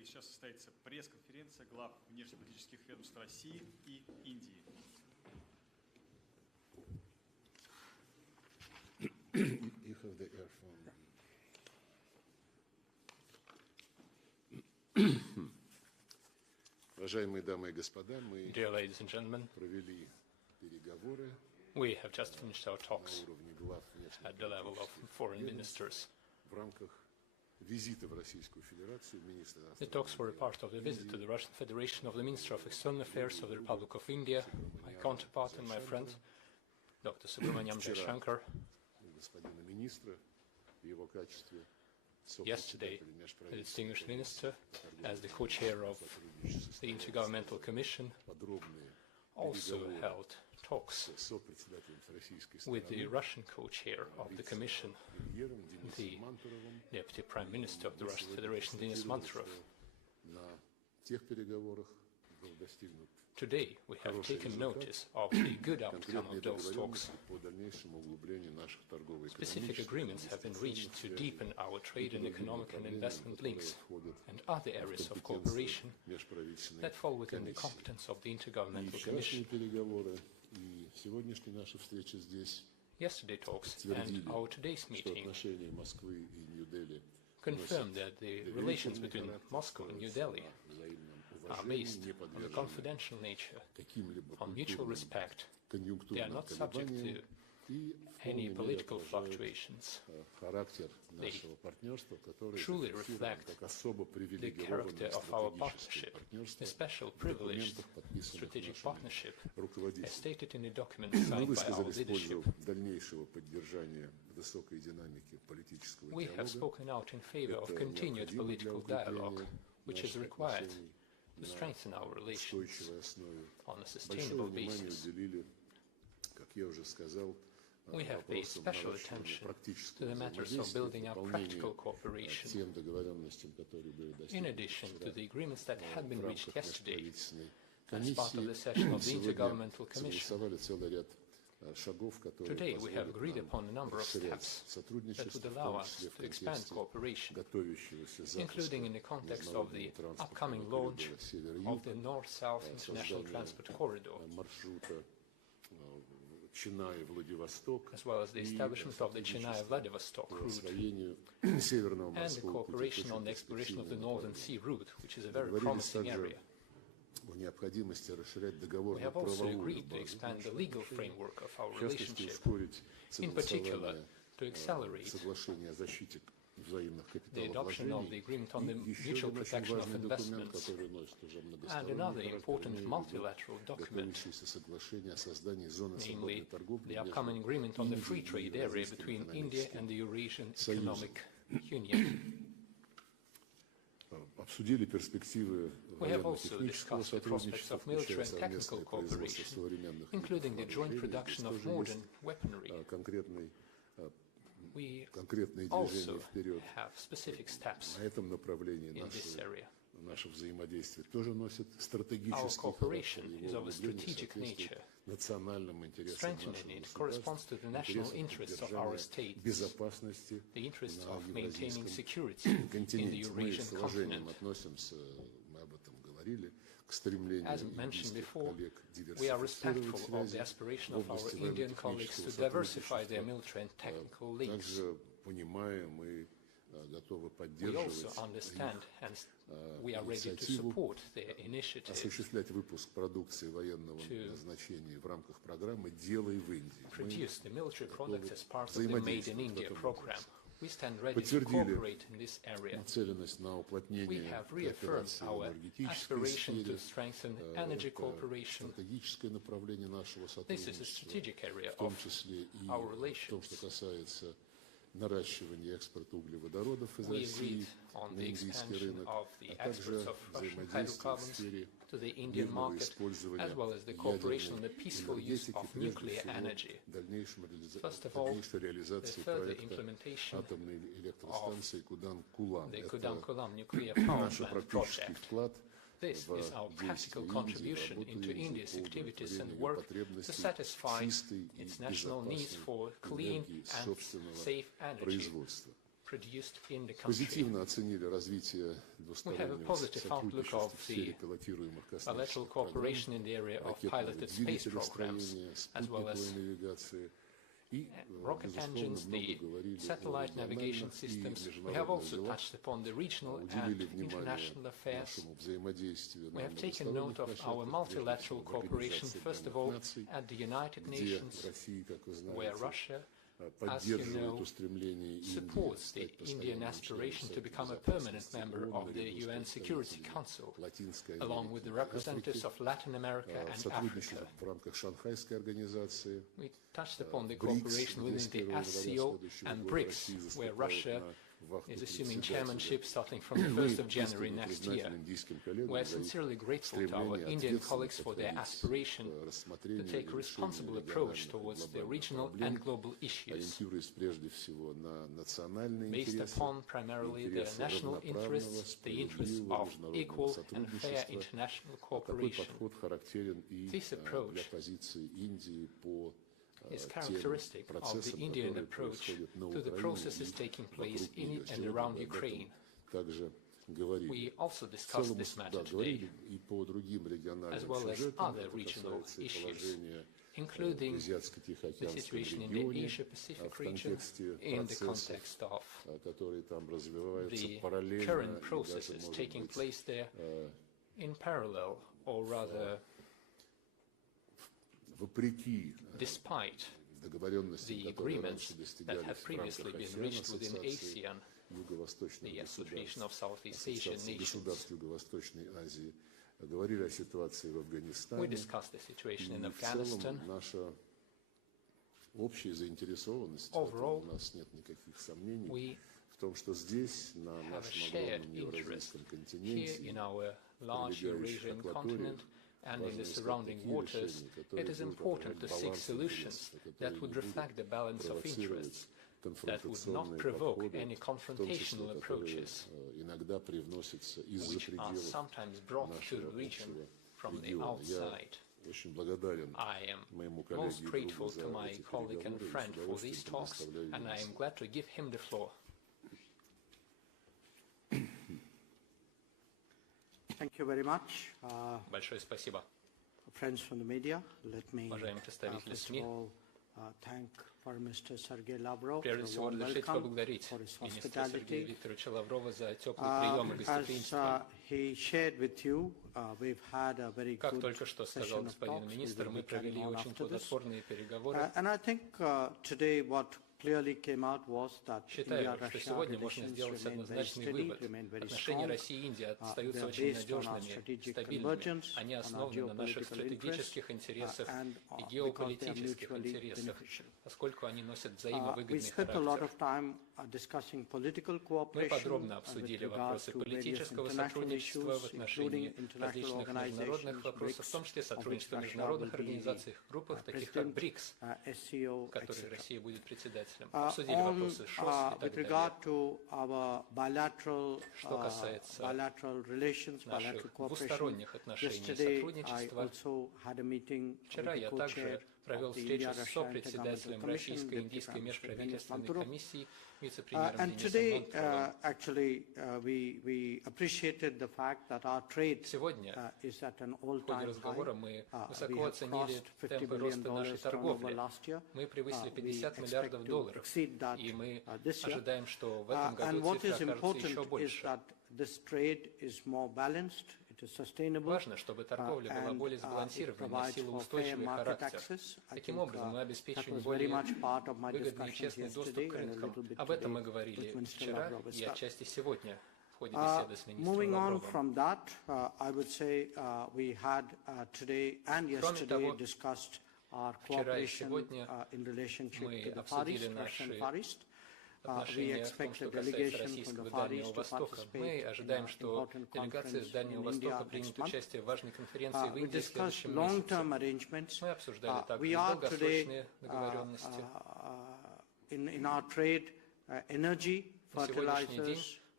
коллеги, сейчас состоится пресс-конференция глав внешнеполитических ведомств России и Индии. You have the earphone. Уважаемые дамы и господа, мы Dear ladies and gentlemen, провели переговоры we have just finished our на talks уровне глав at the level of foreign ministers. в рамках визита в Российскую Федерацию министра The talks were a part of the visit to the Russian Federation of the Minister of External Affairs of the Republic of India, my counterpart and my friend, Dr. Subramaniam Jaishankar. господина министра в его качестве Yesterday, the distinguished minister, as the co-chair of the Intergovernmental Commission, also held talks with the Russian co-chair of the Commission, the Deputy Prime Minister of the Russian Federation, Denis Manturov. На тех переговорах был достигнут Today, we have taken notice of the good outcome of those talks. по дальнейшему углублению наших Specific agreements have been reached to deepen our trade and economic and investment links and other areas of cooperation that fall within the competence of the Intergovernmental Commission. переговоры и сегодняшняя наша встреча здесь Yesterday talks and our today's что meeting отношения Москвы и Нью-Дели confirm that the relations between Moscow and New Delhi are based on a confidential nature, on mutual respect. They are not subject to any political fluctuations. They truly reflect the character of our partnership, a special privileged strategic partnership, as stated in the document signed by our leadership. We have spoken out in favor of continued political dialogue, which is required to strengthen our relations on a sustainable basis. We have paid special attention to the matters of building up practical cooperation. In addition to the agreements that had been reached yesterday, as part of the session of the Intergovernmental Commission, today we have agreed upon a number of steps that would allow us to expand cooperation, including in the context of the upcoming launch of the North-South International Transport Corridor, as well as the establishment of the Chennai-Vladivostok route and the cooperation on the exploration of the Northern Sea route, which is a very promising area. We have also agreed to expand the legal framework of our relationship, in particular to accelerate the adoption of the agreement on the mutual protection of investments and another important multilateral document, namely the upcoming agreement on the free trade area between India and the Eurasian Economic Union. We have also discussed the prospects of military and technical cooperation, including the joint production of modern weaponry. We also have specific steps in this area. Our cooperation is of a strategic nature. Strengthening it corresponds to the national interests of our states, the interests of maintaining security in the Eurasian continent. As mentioned before, we are respectful of the aspiration of our Indian colleagues to diversify their military and technical links. We also understand and we are ready to support their initiative to produce the military products as part of the Made in India program. We stand ready to cooperate in this area. We have reaffirmed our aspiration to strengthen energy cooperation. This is a strategic area of our relations. We agreed on the expansion of the exports of Russian hydrocarbons to the Indian market, as well as the cooperation on the peaceful use of nuclear energy. First of all, the further implementation of the Kudankulam nuclear power plant project. This is our practical contribution into India's activities and work to satisfy its national needs for clean and safe energy produced in the country. Позитивно оценили развитие We have a двустороннего positive outlook сотрудничества of в сфере the пилотируемых bilateral космических cooperation программ, in the area of ракетного piloted space programs, двигателестроения, as well as спутниковой навигации. И, rocket безусловно, engines, много the говорили satellite о navigation региональных и systems. We have международных also делах, touched upon the regional уделили and внимание international affairs. нашему взаимодействию We на have taken note многосторонних of our площадках, multilateral прежде всего в cooperation, Организации first of Объединенных all, Наций, at the United где Nations, Россия, как вы where знаете, Russia, поддерживает устремление Индии supports the стать Indian постоянным aspiration членом to become a Совета permanent Безопасности member ООН, of the наряду с UN Security представителями Council, Латинской along Америки with the и representatives Африки, of Latin America в and сотрудничестве Africa. в рамках Шанхайской организации, We touched upon the BRICS, cooperation где с within the 1 января SCO следующего and года BRICS, Россия where заступает Russia на вахту is assuming председателя. chairmanship starting from the Мы 1st of January искренне next year. признательны индийским коллегам We are за их sincerely grateful to our стремление Indian ответственно colleagues for their подходить aspiration к to рассмотрению take a и responsible решению approach региональных и towards the глобальных regional проблем, and global issues, ориентируясь прежде всего на национальные based интересы, upon primarily the интересы national равноправного, interests, the interests справедливого of международного equal and fair сотрудничества. international Такой cooperation. подход характерен и This approach для позиции Индии по is тем characteristic of the процессам, Indian которые approach происходят на to the Украине processes и taking place вокруг in нее. and Сегодня around мы об этом Ukraine. также говорили. We also В discussed целом, this matter да, today, говорили и по другим as региональным well as сюжетам, other это regional касается и issues, положения в including the Азиатско-Тихоокеанском situation in the регионе, Asia-Pacific в region контексте in the процессов, context of которые там развиваются the параллельно, current и даже, processes может taking быть, place there in parallel, or rather вопреки despite договоренностям, the которые agreements раньше that достигались have в previously рамках been ASEAN, reached within Ассоциации ASEAN, юго-восточных the Association of государств, Southeast Asian Ассоциации Nations. государств Юго-Восточной Азии, говорили о ситуации в We Афганистане. discussed the situation in И в целом Afghanistan. наша общая заинтересованность, Overall, в этом у нас нет никаких сомнений, we в том, что здесь, на have a нашем shared огромном interest евразийском here континенте, in our large прилегающих Eurasian акваториях, continent and in важно the искать surrounding такие waters, решения, которые it is будут important to отражать seek баланс solutions интересов, that которые would не reflect the balance of будут interests, that would not конфронтационные provoke подходы, any в том числе, confrontational которые approaches, иногда привносятся из-за which are пределов sometimes brought to нашего the region общего from the региона. Я outside. очень благодарен I am моему most коллеге и другу grateful за to my эти colleague and переговоры, и с friend for these удовольствием talks, предоставляю and I ему am glad to give him the floor. Thank you very much. Большое спасибо. Friends from the media, let me Уважаемые представители first of СМИ, all thank Foreign Minister Sergei Lavrov прежде for a всего warm разрешите welcome, поблагодарить for his министра Сергея hospitality. Викторовича Лаврова за теплый прием и As гостеприимство. he shared with you, we've had a very Как good только что сказал session of господин talks. We министр, will мы be carrying провели on очень after this. плодотворные переговоры. And I think today what clearly came out was that Считаю, что India-Russia сегодня можно relations сделать remain very однозначный steady, вывод. remain very Отношения strong. России и Индии They остаются are очень based on our надежными, strategic стабильными. convergence, Они on our основаны на наших geopolitical interests, стратегических интересах and и because they are геополитических mutually интересах, beneficial. поскольку они носят We взаимовыгодный spent a lot характер. of time discussing political Мы cooperation подробно with обсудили regard вопросы to various политического international сотрудничества в issues, отношении including international различных международных organizations, вопросов, в том числе BRICS, сотрудничества в of which международных Russia will be организациях, группах, таких как president, БРИКС, SCO, которой etc. Россия будет председателем. Обсудили вопросы ШОС и With так далее. regard to our bilateral Что касается relations, bilateral наших cooperation, двусторонних отношений и yesterday I сотрудничества, also had a meeting вчера with the я также co-chair провел of the встречу с India-Russia сопредседателем Intergovernmental Commission, Российско-Индийской Deputy Prime Minister Denis межправительственной Manturov. комиссии, вице-премьером And Денисом today, Мантуровым. actually, we appreciated the fact that our trade Сегодня is at an в ходе all-time разговора high. мы We высоко have оценили crossed $50 темпы billion роста нашей turnover торговли. last year. Мы превысили We 50 expect миллиардов to долларов, exceed that и мы this year. ожидаем, что в этом And году what is цифра окажется еще important is больше. that this trade is more balanced, it is sustainable, Важно, чтобы торговля была and более it сбалансированной, provides носила for fair устойчивый market характер. access. I Таким think образом, мы that обеспечиваем was very более much part of my выгодный и discussions честный доступ yesterday к and a рынкам. little bit Об этом мы today говорили with Minister вчера Lavrov as и well. отчасти сегодня в ходе беседы с министром Moving on Лавровым. from that, I would say we had today and yesterday того, discussed our вчера и cooperation сегодня in relationship мы to the Far обсудили East, Russian наши Far East. We отношения в том, expect a что касается delegation from российского the и Far Дальнего East to Востока. Мы participate in ожидаем, an что important делегация с conference Дальнего in Востока India примет next month. участие в важной конференции в We Индии в discussed следующем long-term месяце. arrangements. Мы обсуждали также We are today долгосрочные договоренности. in our trade, energy, На сегодняшний день fertilizers,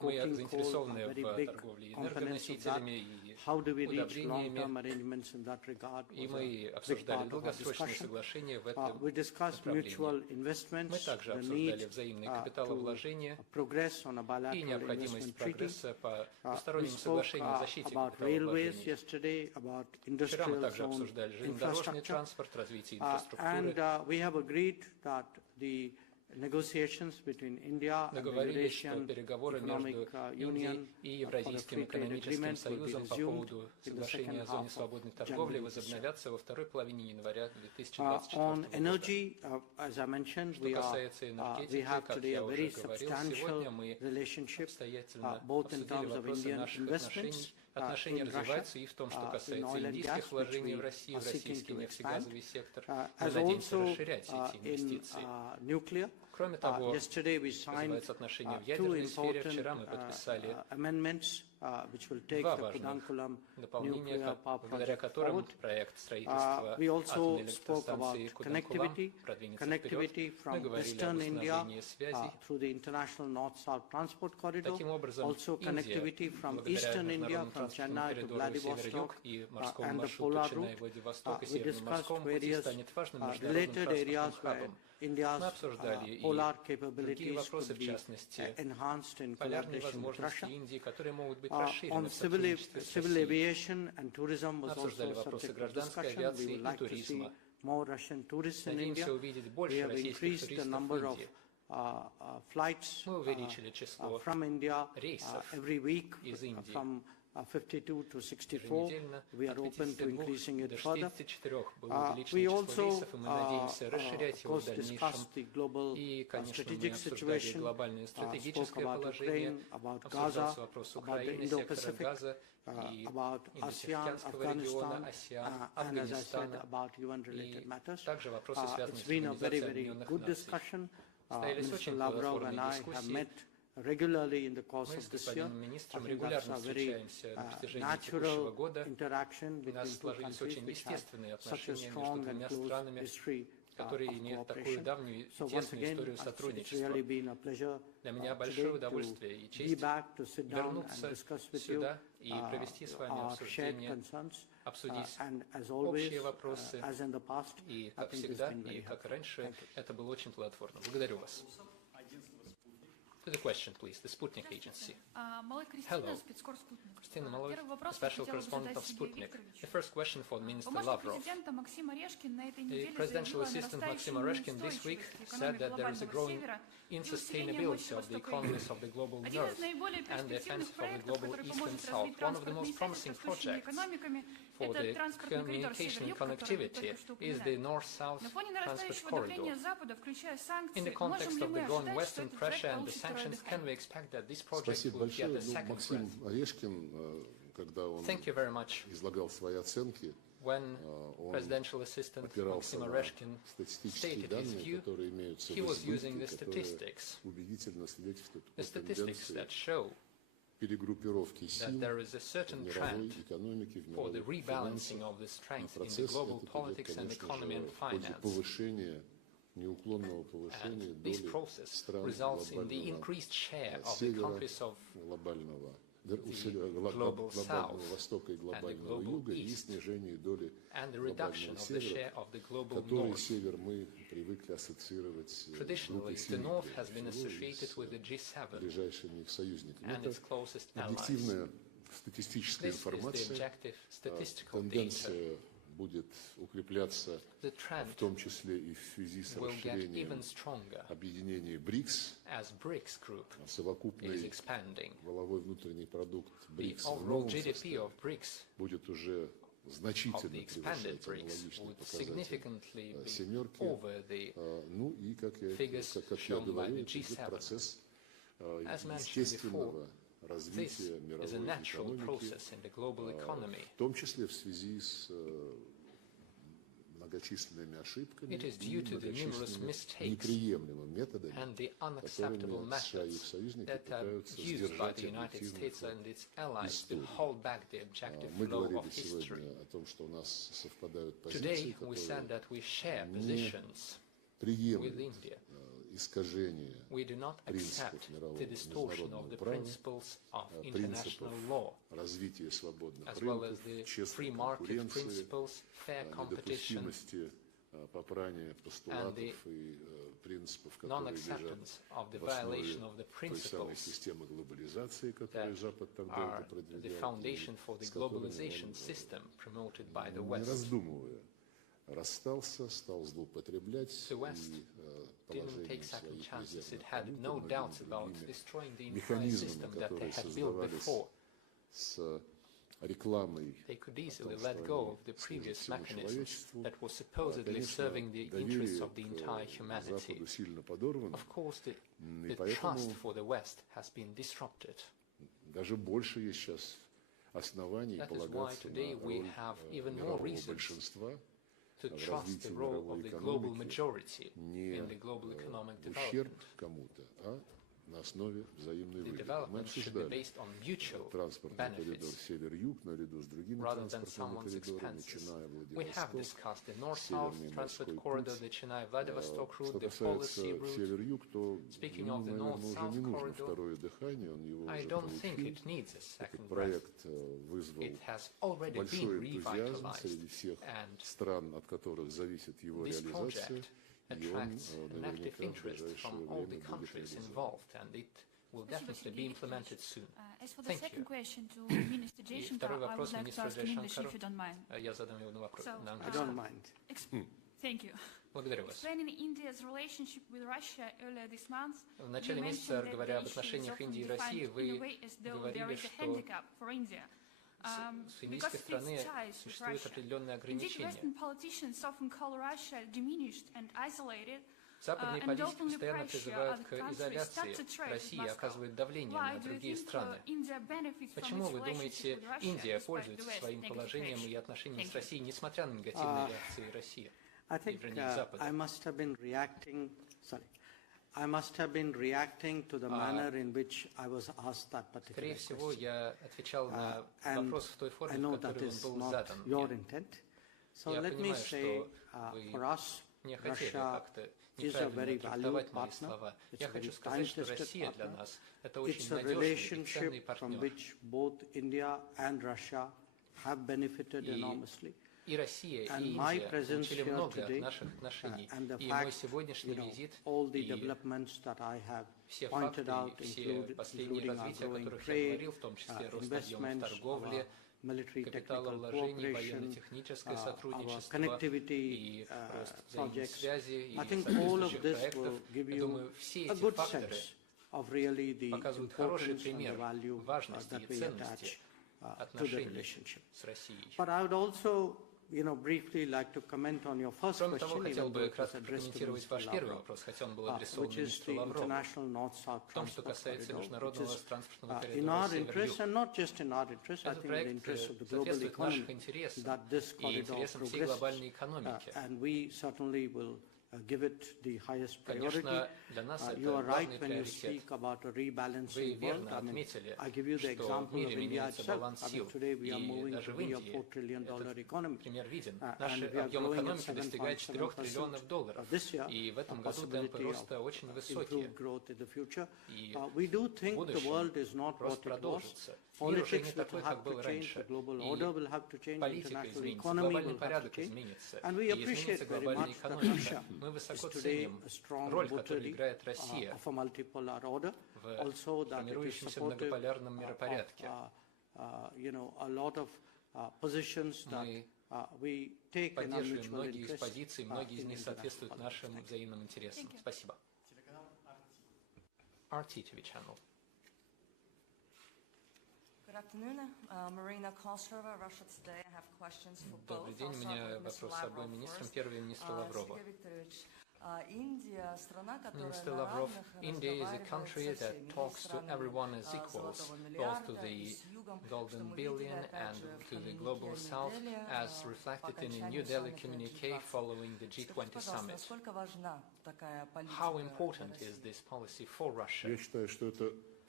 Мы заинтересованы в торговле энергоносителями и удобрениями, и мы обсуждали долгосрочные соглашения в этом направлении. Мы также обсуждали взаимные капиталовложения и необходимость прогресса по двусторонним соглашениям о защите капиталовложений. Вчера мы также обсуждали железнодорожный транспорт, развитие инфраструктуры. Договорились, что переговоры между Индией и Евразийским экономическим союзом по поводу соглашения о зоне свободной торговли возобновятся во второй половине января 2024 года. Что касается энергетики, как я уже говорил, сегодня мы обстоятельно обсудили вопросы наших отношений. Отношения развиваются и в том, что касается индийских вложений в Россию, в российский нефтегазовый сектор. Мы надеемся расширять эти инвестиции. Кроме того, что называется отношения в ядерной сфере, вчера мы подписали два важных дополнения, благодаря которым проект строительства атомной электростанции Куданкулам продвинется вперед. Мы говорили об установлении связей. Таким образом, Индия, благодаря международному транспортному коридору север-юг и морскому маршруту Ченнай-Владивосток и Северному морскому пути станет важным международным транспортным хабом. Мы обсуждали и другие вопросы, в частности, полярные возможности Индии, которые могут быть расширены в сотрудничестве с Россией. Мы обсуждали вопросы гражданской авиации и туризма. Надеемся увидеть больше российских туристов в Индии. Мы увеличили число рейсов из Индии. 52 to 64, we are open to increasing it further. We also of course discussed the global strategic situation, spoke about Ukraine, about Gaza, about the Indo-Pacific, about ASEAN, Afghanistan, and as I said, about UN-related matters. It's been a very, very good discussion. Mr. Lavrov and I have met regularly in the course of this year. I think that's a very natural interaction between two countries which have such a strong and close history of cooperation. So once again, it's really been a pleasure today to be back to sit down and discuss with you our shared concerns. And as always, as in the past, I think it's been very helpful. Thank you. To the question, please. The Sputnik agency. Hello. Christina Malloy, special correspondent of Sputnik. The first question for Minister Lavrov. The presidential assistant Maxim Oreshkin this week said that there is a growing insustainability of the economies of the global north and the offensive of the global east and south. One of the most promising projects for the communication and connectivity is the north-south transport corridor. In the context of the growing Western pressure and the sanctions, can we expect that this project will get a second breath? Thank you very much. When Presidential Assistant Maxim Oreshkin stated his view, he was using the statistics that show that there is a certain trend for the rebalancing of the strength in the global politics and economy and finance. And this process results in the increased share of the countries of the global south and the global east, and the reduction of the share of the global north. Traditionally, the north has been associated with the G7 and its closest allies. This is the objective statistical data. The trend will get even stronger as BRICS group is expanding. The overall GDP of BRICS, of the expanded BRICS, would significantly be over the figures shown by the G7. As mentioned before, this is a natural process in the global economy. It is due to the numerous mistakes and the unacceptable methods that are used by the United States and its allies to hold back the objective flow of history. Today, we said that we share positions with India. искажение принципов мирового международного права, принципов развития свободных рынков, честной конкуренции, недопустимости попрания постулатов и принципов, которые лежат в основе той самой системы глобализации, которую Запад так долго продвигал, с которыми он, не раздумывая, расстался, стал злоупотреблять и положением своих резервных валют, другими механизмами, которые создавались с рекламой того, что они служат всему человечеству. Конечно, доверие к Западу сильно подорвано, и поэтому даже больше есть сейчас оснований полагаться на роль мирового большинства в развитии мировой экономики не в ущерб кому-то, а на основе взаимной выгоды. Мы обсуждали транспортный коридор север-юг наряду с другими транспортными коридорами, начиная Владивосток, Северный морской путь. Что касается север-юг, то ему, наверное, уже не нужно второе дыхание, он его уже получил. Этот проект вызвал большой энтузиазм среди всех стран, от которых зависит его реализация. attracts an active interest from all the countries involved, and it will definitely be implemented soon. As for the second question to Minister Jaishankar, I would like to ask in English, if you don't mind. Я задам ему вопрос на I don't mind. Thank you. Благодарю вас. Explaining India's relationship with Russia earlier this month, В начале месяца, говоря об отношениях Индии и России, вы говорили, что с индийской стороны существуют определенные ограничения. Западные политики постоянно призывают к изоляции России и оказывают давление на другие страны. Почему, вы думаете, Индия пользуется своим положением и отношениями с Россией, несмотря на негативные реакции России? I must have been reacting to the manner in which I was asked that particular question. Скорее всего, я отвечал на вопрос в той форме, в которой он был задан мне. Я понимаю, что вы не хотели как-то неправильно трактовать мои слова. Я хочу сказать, что Россия для нас – это очень надежный и ценный партнер. И Россия, и Индия получили много от наших отношений. И мой сегодняшний визит, и все факты, и все последние развития, о которых я говорил, в том числе рост объемов торговли, капиталовложений, военно-техническое сотрудничество и рост взаимосвязи и соответствующих проектов, я думаю, все эти факторы показывают хороший пример важности и ценности отношений с Россией. Кроме того, хотел бы кратко прокомментировать ваш первый вопрос, хотя он был адресован министру Лаврову, в том, что касается международного транспортного коридора север-юг. Этот проект соответствует нашим интересам и интересам всей глобальной экономики. Конечно, для нас это главный приоритет. Вы верно отметили, что в мире меняется баланс сил, и даже в Индии этот пример виден. Наш объем экономики достигает $4 триллионов, и в этом году темпы роста очень высокие. И в будущем рост продолжится. Мир уже не такой, как был раньше. И политика изменится, глобальный порядок изменится, и изменится глобальная экономика. Мы высоко ценим роль, которую играет Россия в формирующемся многополярном миропорядке. Мы поддерживаем многие из позиций, многие из них соответствуют нашим взаимным интересам. Спасибо. RT TV channel. Добрый день, у меня вопрос с обоим министрам. Первый министр Лаврова. Minister Lavrov, India is a country that talks to everyone as equals, both to the Golden Billion and to the Global South, as reflected in a New Delhi communique following the G20 summit. How important is this policy for Russia? Я считаю, что это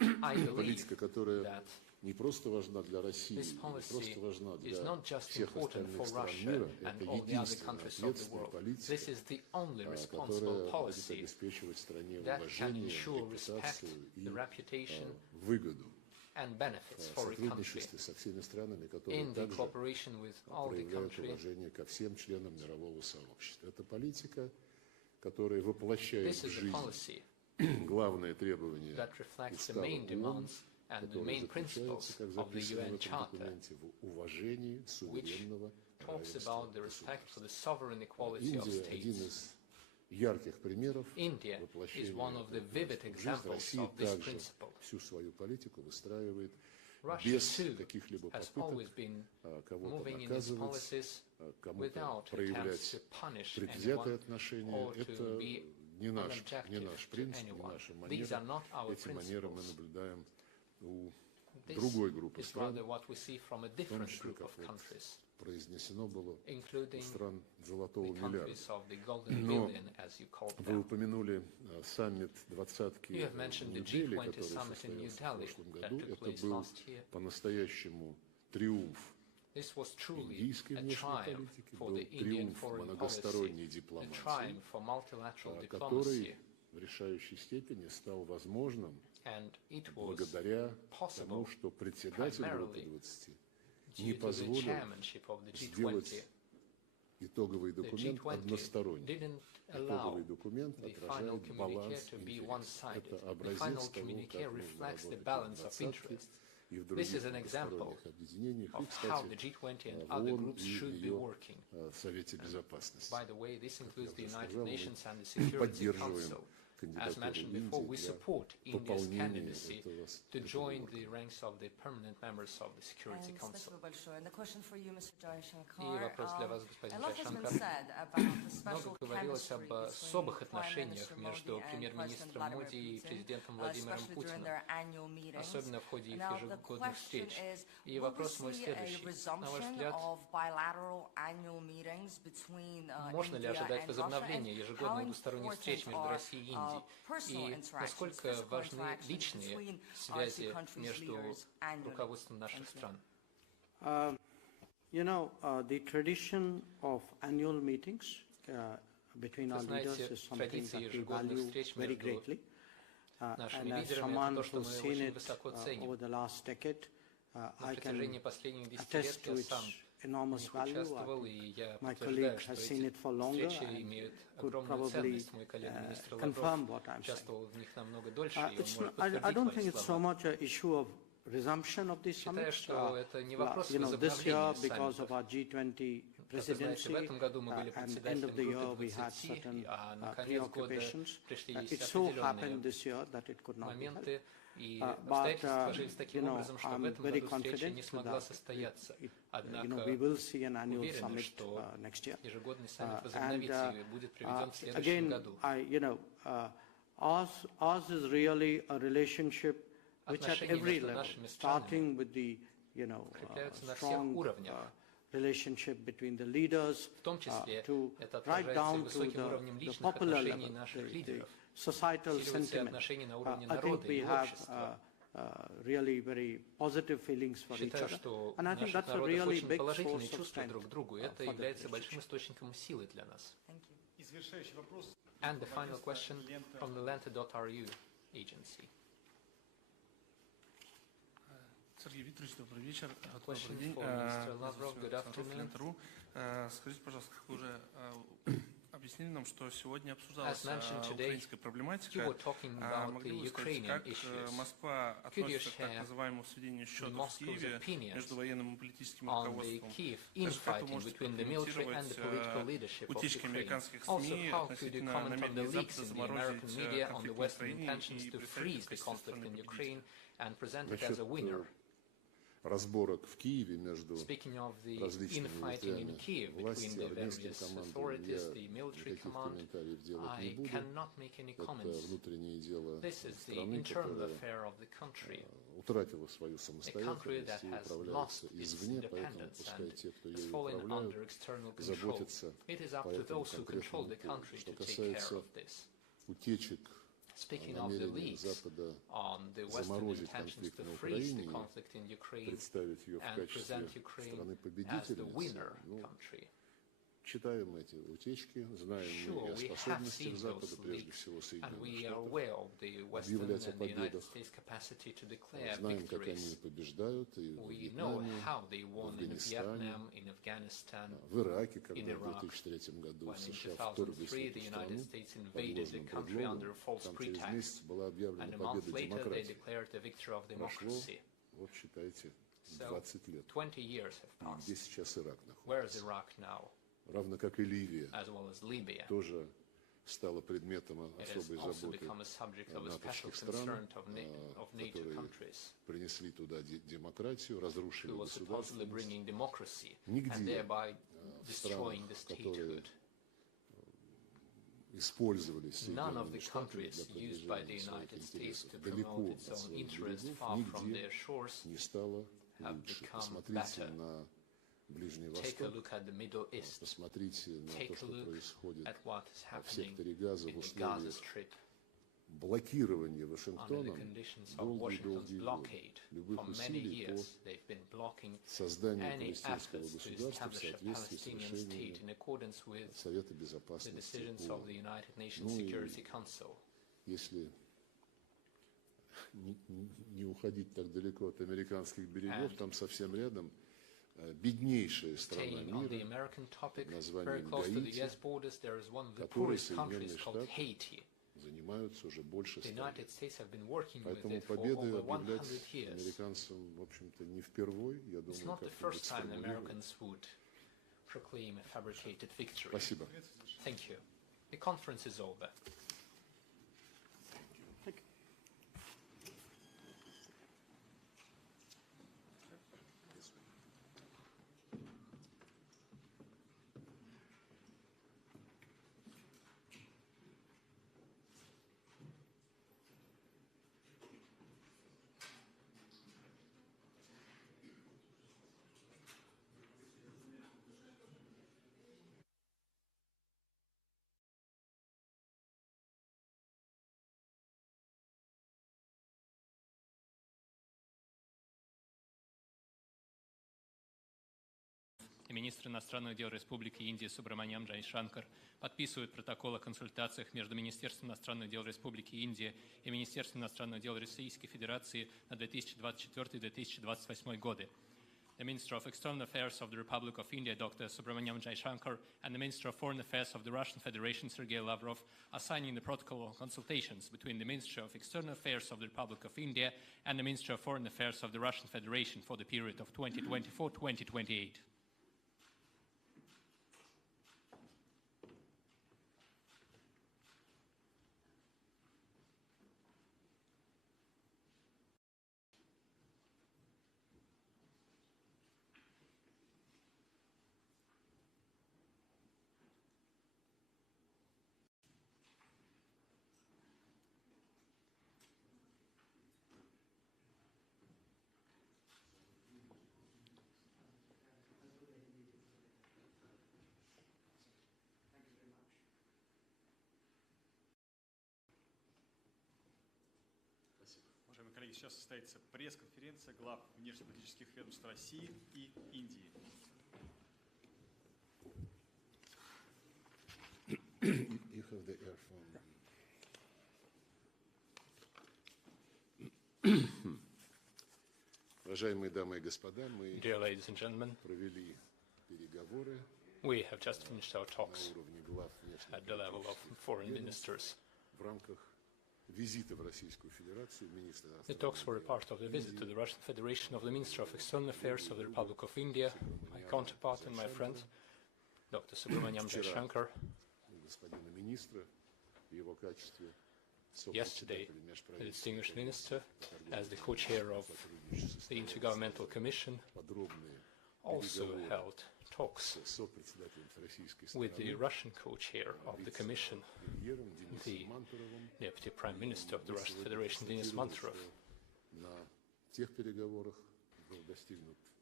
политика, которая не просто важна для России, не просто важна для всех остальных стран мира, это единственная ответственная политика, которая будет обеспечивать стране уважение, репутацию и выгоду. Сотрудничестве со всеми странами, которые также проявляют уважение ко всем членам мирового сообщества. Это политика, которая воплощает в жизнь главные требования Устава ООН, который заключается, как записано в этом документе, в уважении суверенного равенства государств. Индия – один из ярких примеров воплощения в жизнь. Россия также всю свою политику выстраивает без каких-либо попыток кого-то наказывать, кому-то проявлять предвзятое отношение. Это не наш принцип, не наша манера. Эти манеры мы наблюдаем у другой группы стран, в том числе, как вот произнесено было, у стран золотого миллиарда. Но вы упомянули саммит двадцатки в Нью-Дели, который состоялся в прошлом году. Это был по-настоящему триумф индийской внешней политики, был триумф многосторонней дипломатии, который в решающей степени стал возможным благодаря тому, что председатель группы 20 не позволил сделать итоговый документ односторонним. Итоговый документ отражает баланс интересов. Это образец того, как нужно работать в двадцатке и в других многосторонних объединениях, и, кстати, в ООН и в ее Совете Безопасности. Как я уже сказал, мы поддерживаем кандидатуру Индии для пополнения этого Спасибо большое. And the question for you, Mr. Jaishankar. И вопрос для вас, господин Джайшанкар. Много говорилось об особых отношениях между премьер-министром Моди и президентом Владимиром Путиным, особенно в ходе их ежегодных встреч. И вопрос мой следующий. На ваш взгляд, можно ли ожидать возобновления ежегодных двусторонних встреч между Россией и Индией? И насколько важны личные связи между руководством наших стран? The tradition of annual meetings between our leaders is something that we value very greatly. And as someone who's seen it over the last decade, I can attest to its enormous value. My colleague has seen it for longer and could probably confirm what I'm saying. I don't think it's so much an issue of resumption of these summits. This year, because of our G20 presidency, and end of the year we had certain preoccupations. It so happened this year that it could not be held. But I'm very confident that we will see an annual summit next year. And again, ours is really a relationship which at every level, starting with the strong relationship between the leaders, to right down to the popular level, the societal sentiment. I think we have really very positive feelings for each other, and I think that's a really big source of strength for the relationship. And the final question from the Lente.ru agency. Сергей Викторович, добрый вечер. Добрый день. Lavrov, good afternoon. Скажите, пожалуйста, как вы уже объяснили нам, что сегодня обсуждалась украинская проблематика. Могли бы сказать, как Москва относится к так называемому сведению счетов в Киеве между военным и политическим руководством? Также как вы можете прокомментировать утечки американских СМИ относительно намерений Запада заморозить конфликт в Украине и представить в качестве победителя? Разборок в Киеве между различными ветвями власти, армейским командам, я никаких комментариев делать не буду. Это внутреннее дело страны, которая утратила свою самостоятельность и управляется извне, поэтому пускай те, кто ее управляют, заботятся по этому конкретному поводу. Что касается утечек speaking of the leads on the Western intentions to freeze the conflict in Ukraine and present Ukraine as the winner country. Читаем эти утечки, знаем мы и о способностях Запада, прежде всего Соединенных Штатов, объявлять о победах, знаем, как они побеждают и в Вьетнаме, в Афганистане, в Ираке, когда в 2003 году США вторглись в эту страну под ложным предлогом, там через месяц была объявлена победа демократии. Прошло, вот считайте, 20 лет. И где сейчас Ирак находится? Равно как и Ливия, тоже стала предметом особой заботы натовских стран, которые принесли туда демократию, разрушили государственность. Нигде в странах, которые использовались Соединенными Штатами для продвижения своих интересов далеко от своих берегов, нигде не стало лучше. Посмотрите на Ближний Восток, посмотрите на то, что происходит в секторе Газа в условиях блокирования Вашингтоном долгие годы любых усилий по созданию палестинского государства в соответствии с решением Совета Безопасности ООН. Ну и если не уходить так далеко от американских берегов, там совсем рядом беднейшая страна мира под названием Гаити, которой Соединенные Штаты занимаются уже больше 100 лет. Поэтому победы объявлять американцам, в общем-то, не впервой. Я думаю, как-нибудь сформулируем. Спасибо. Министр иностранных дел Республики Индия Субраманян Джайшанкар подписывает протокол о консультациях между Министерством иностранных дел Республики Индия и Министерством иностранных дел Российской Федерации на 2024-2028 годы. The Minister of External Affairs of the Republic of India, Dr. Subramaniam Jaishankar, and the Minister of Foreign Affairs of the Russian Federation, Sergei Lavrov, are signing the protocol of consultations between the Ministry of External Affairs of the Republic of India and the Ministry of Foreign Affairs of the Russian Federation for the period of 2024-2028. Коллеги, сейчас состоится пресс-конференция глав внешнеполитических ведомств России и Индии. You have the earphone. Уважаемые дамы и господа, мы провели переговоры We have just finished our talks at the level of foreign ministers. В рамках визита в Российскую Федерацию министра The talks were a part of the visit to the Russian Federation of the Minister of External Affairs of the Republic of India, my counterpart and my friend, Dr. Subramaniam Jaishankar. Господина министра в его качестве Yesterday, the distinguished minister, as the co-chair of the Intergovernmental Commission, also held talks with the Russian co-chair of the Commission, the Deputy Prime Minister of the Russian Federation, Denis Manturov. На тех переговорах был достигнут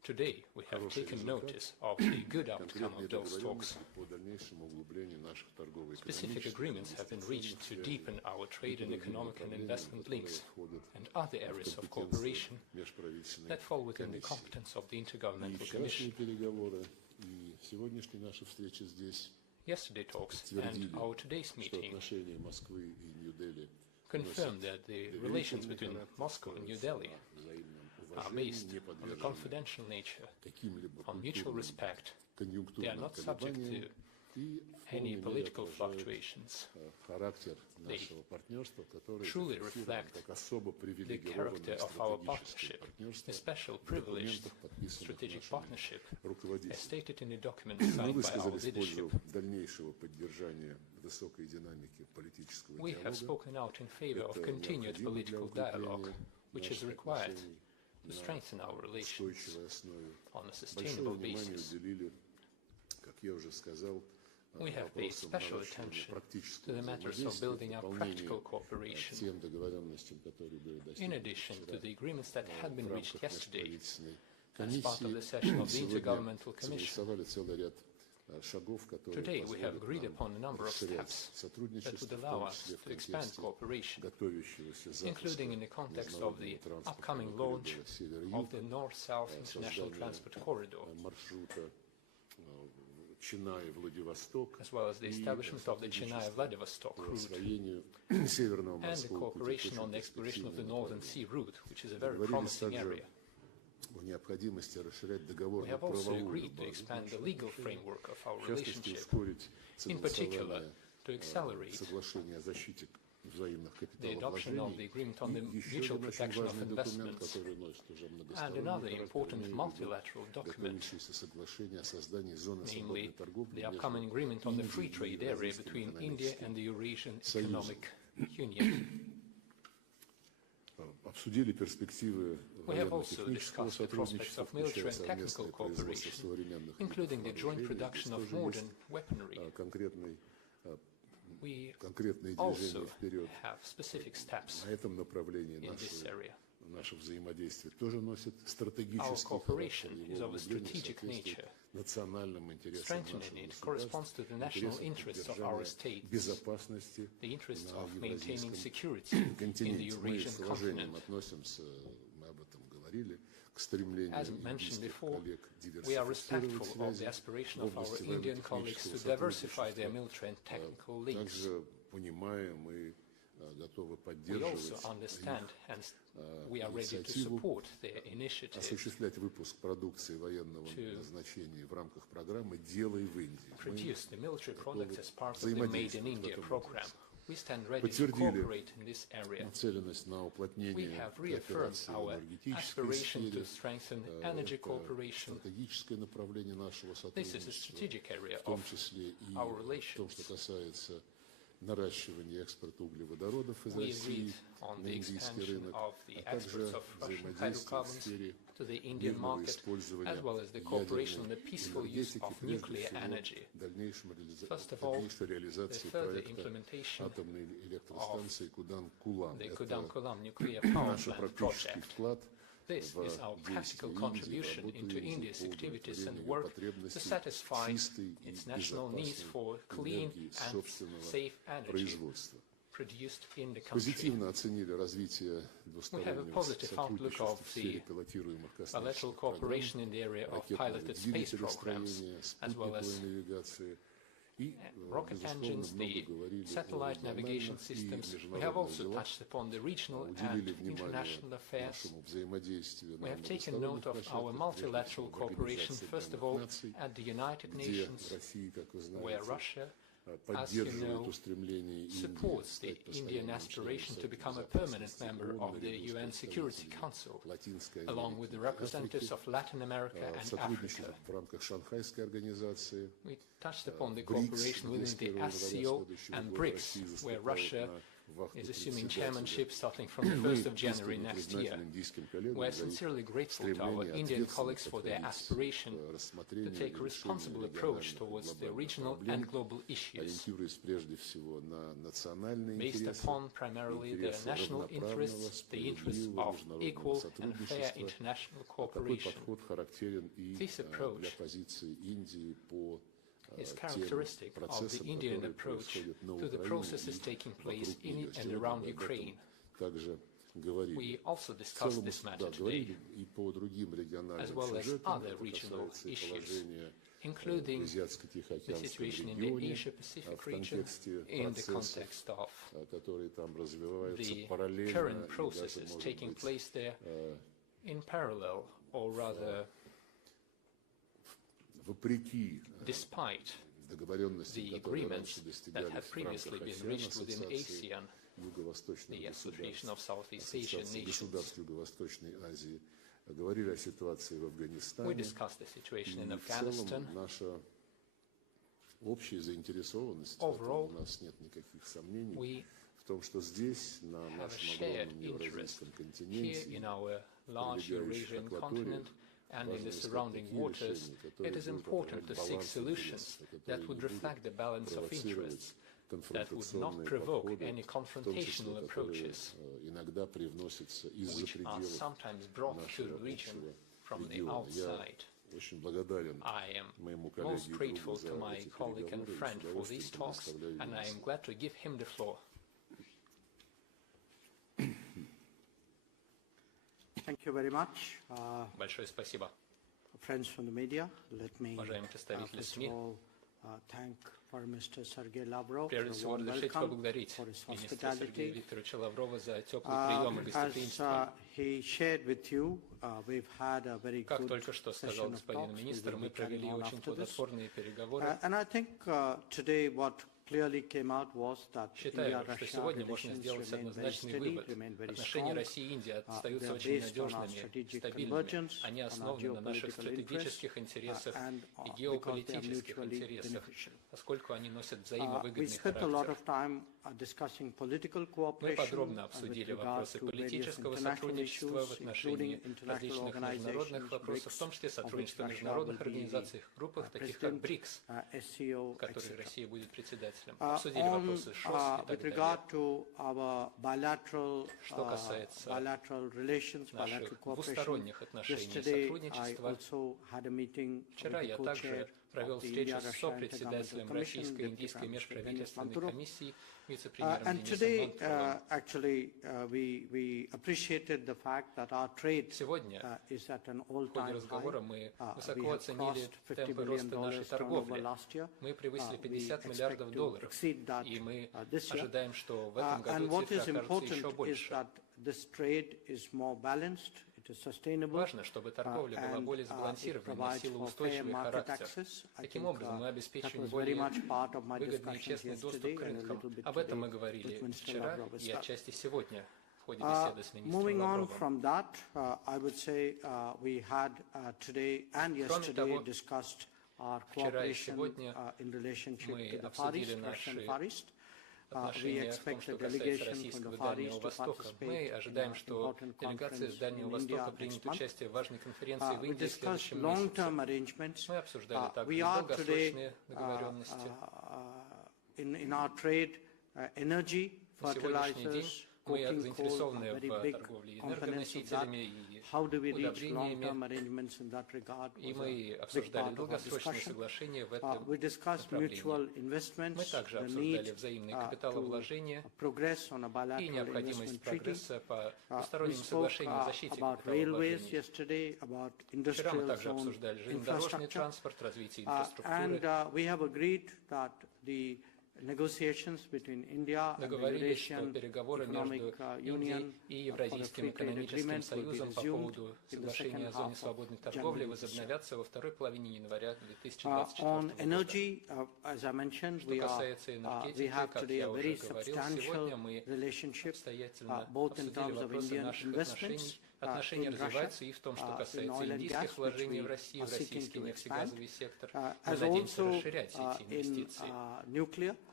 Today, we have taken notice of the good outcome of those talks. Specific agreements have been reached to deepen our trade and economic and investment links and other areas of cooperation that fall within the competence of the Intergovernmental Commission. Yesterday talks and our today's meeting confirmed that the relations between Moscow and New Delhi are based on the confidential nature, on mutual respect. They are not subject to any political fluctuations. They truly reflect the character of our partnership, a special privileged strategic partnership, as stated in the document signed by our leadership. We have spoken out in favor of continued political dialogue, which is required to strengthen our relations on a sustainable basis. We have paid special attention to the matters of building up practical cooperation. In addition to the agreements that had been reached yesterday, as part of the session of the Intergovernmental Commission, today we have agreed upon a number of steps that would allow us to expand cooperation, including in the context of the upcoming launch of the North-South International Transport Corridor, as well as the establishment of the Chennai-Vladivostok route, and the cooperation on the exploration of the Northern Sea route, which is a very promising area. We have also agreed to expand the legal framework of our relationship, in particular to accelerate the adoption of the agreement on the mutual protection of investments and another important multilateral document, namely the upcoming agreement on the free trade area between India and the Eurasian Economic Union. We have also discussed the prospects of military and technical cooperation, including the joint production of modern weaponry. We also have specific steps in this area. Our cooperation is of a strategic nature. Strengthening it corresponds to the national interests of our states, the interests of maintaining security in the Eurasian continent. As mentioned before, we are respectful of the aspiration of our Indian colleagues to diversify their military and technical links. We also understand and we are ready to support their initiative to produce the military products as part of the Made in India program. We stand ready to cooperate in this area. We have reaffirmed our aspiration to strengthen energy cooperation. This is a strategic area of our relations. We agreed on the expansion of the exports of Russian hydrocarbons to the Indian market, as well as the cooperation on the peaceful use of nuclear energy. First of all, the further implementation of the Kudan-Kulam nuclear power plant project. This is our practical contribution into India's activities and work to satisfy its national needs for clean and safe energy produced in the country. We have a positive outlook of the bilateral cooperation in the area of piloted space programs, as well as rocket engines, the satellite navigation systems. We have also touched upon the regional and international affairs. We have taken note of our multilateral cooperation, first of all, at the United Nations, where Russia, as you know, supports the Indian aspiration to become a permanent member of the UN Security Council, along with the representatives of Latin America and Africa. We touched upon the cooperation within the SCO and BRICS, where Russia is assuming chairmanship starting from the 1st of January next year. We are sincerely grateful to our Indian colleagues for their aspiration to take a responsible approach towards the regional and global issues, based upon primarily their national interests, the interests of equal and fair international cooperation. This approach is characteristic of the Indian approach to the processes taking place in and around Ukraine. We also discussed this matter today, as well as other regional issues, including the situation in the Asia-Pacific region in the context of the current processes taking place there in parallel, or rather despite the agreements that have previously been reached within ASEAN, the Association of Southeast Asian Nations. We discussed the situation in Afghanistan. Overall, we have a shared interest here in our large Eurasian continent and in the surrounding waters. It is important to seek solutions that would reflect the balance of interests, that would not provoke any confrontational approaches, which are sometimes brought to the region from the outside. I am most grateful to my colleague and friend for these talks, and I am glad to give him the floor. Thank you very much. Большое спасибо. Friends from the media, let me first of all thank Foreign Minister Sergei Lavrov Прежде всего, разрешите поблагодарить министра Сергея Викторовича Лаврова за теплый прием и гостеприимство. Как только что сказал господин министр, мы провели очень плодотворные переговоры. Считаю, что сегодня можно сделать однозначный вывод. Отношения России и Индии остаются очень надежными, стабильными. Они основаны на наших стратегических интересах и геополитических интересах, поскольку они носят взаимовыгодный характер. Мы подробно обсудили вопросы политического сотрудничества в отношении различных международных вопросов, в том числе сотрудничества в международных организациях, группах, таких как БРИКС, в которой Россия будет председателем. Обсудили вопросы ШОС и так далее. Что касается наших двусторонних отношений и сотрудничества, вчера я также провел встречу с сопредседателем Российско-Индийской межправительственной комиссии, вице-премьером Денисом Манtuровым. Сегодня в ходе разговора мы высоко оценили темпы роста нашей торговли. Мы превысили $50 миллиардов, и мы ожидаем, что в этом году цифра окажется еще больше. Важно, чтобы торговля была более сбалансированной, носила устойчивый характер. Таким образом, мы обеспечиваем более выгодный и честный доступ к рынкам. Об этом мы говорили вчера и отчасти сегодня в ходе беседы с министром Лавровым. Кроме того, вчера и сегодня мы обсудили наши отношения в том, что касается российского Дальнего Востока. Мы ожидаем, что делегация с Дальнего Востока примет участие в важной конференции в Индии в следующем месяце. Мы обсуждали также долгосрочные договоренности. На сегодняшний день мы заинтересованы в торговле энергоносителями и удобрениями, и мы обсуждали долгосрочные соглашения в этом направлении. Мы также обсуждали взаимные капиталовложения и необходимость прогресса по двусторонним соглашениям о защите капиталовложений. Вчера мы также обсуждали железнодорожный транспорт, развитие инфраструктуры. Договорились, что переговоры между Индией и Евразийским экономическим союзом по поводу соглашения о зоне свободной торговли возобновятся во второй половине января 2024 года. Что касается энергетики, как я уже говорил, сегодня мы обстоятельно обсудили вопросы наших отношений. Отношения развиваются и в том, что касается индийских вложений в России, в российский нефтегазовый сектор. Мы надеемся расширять эти инвестиции.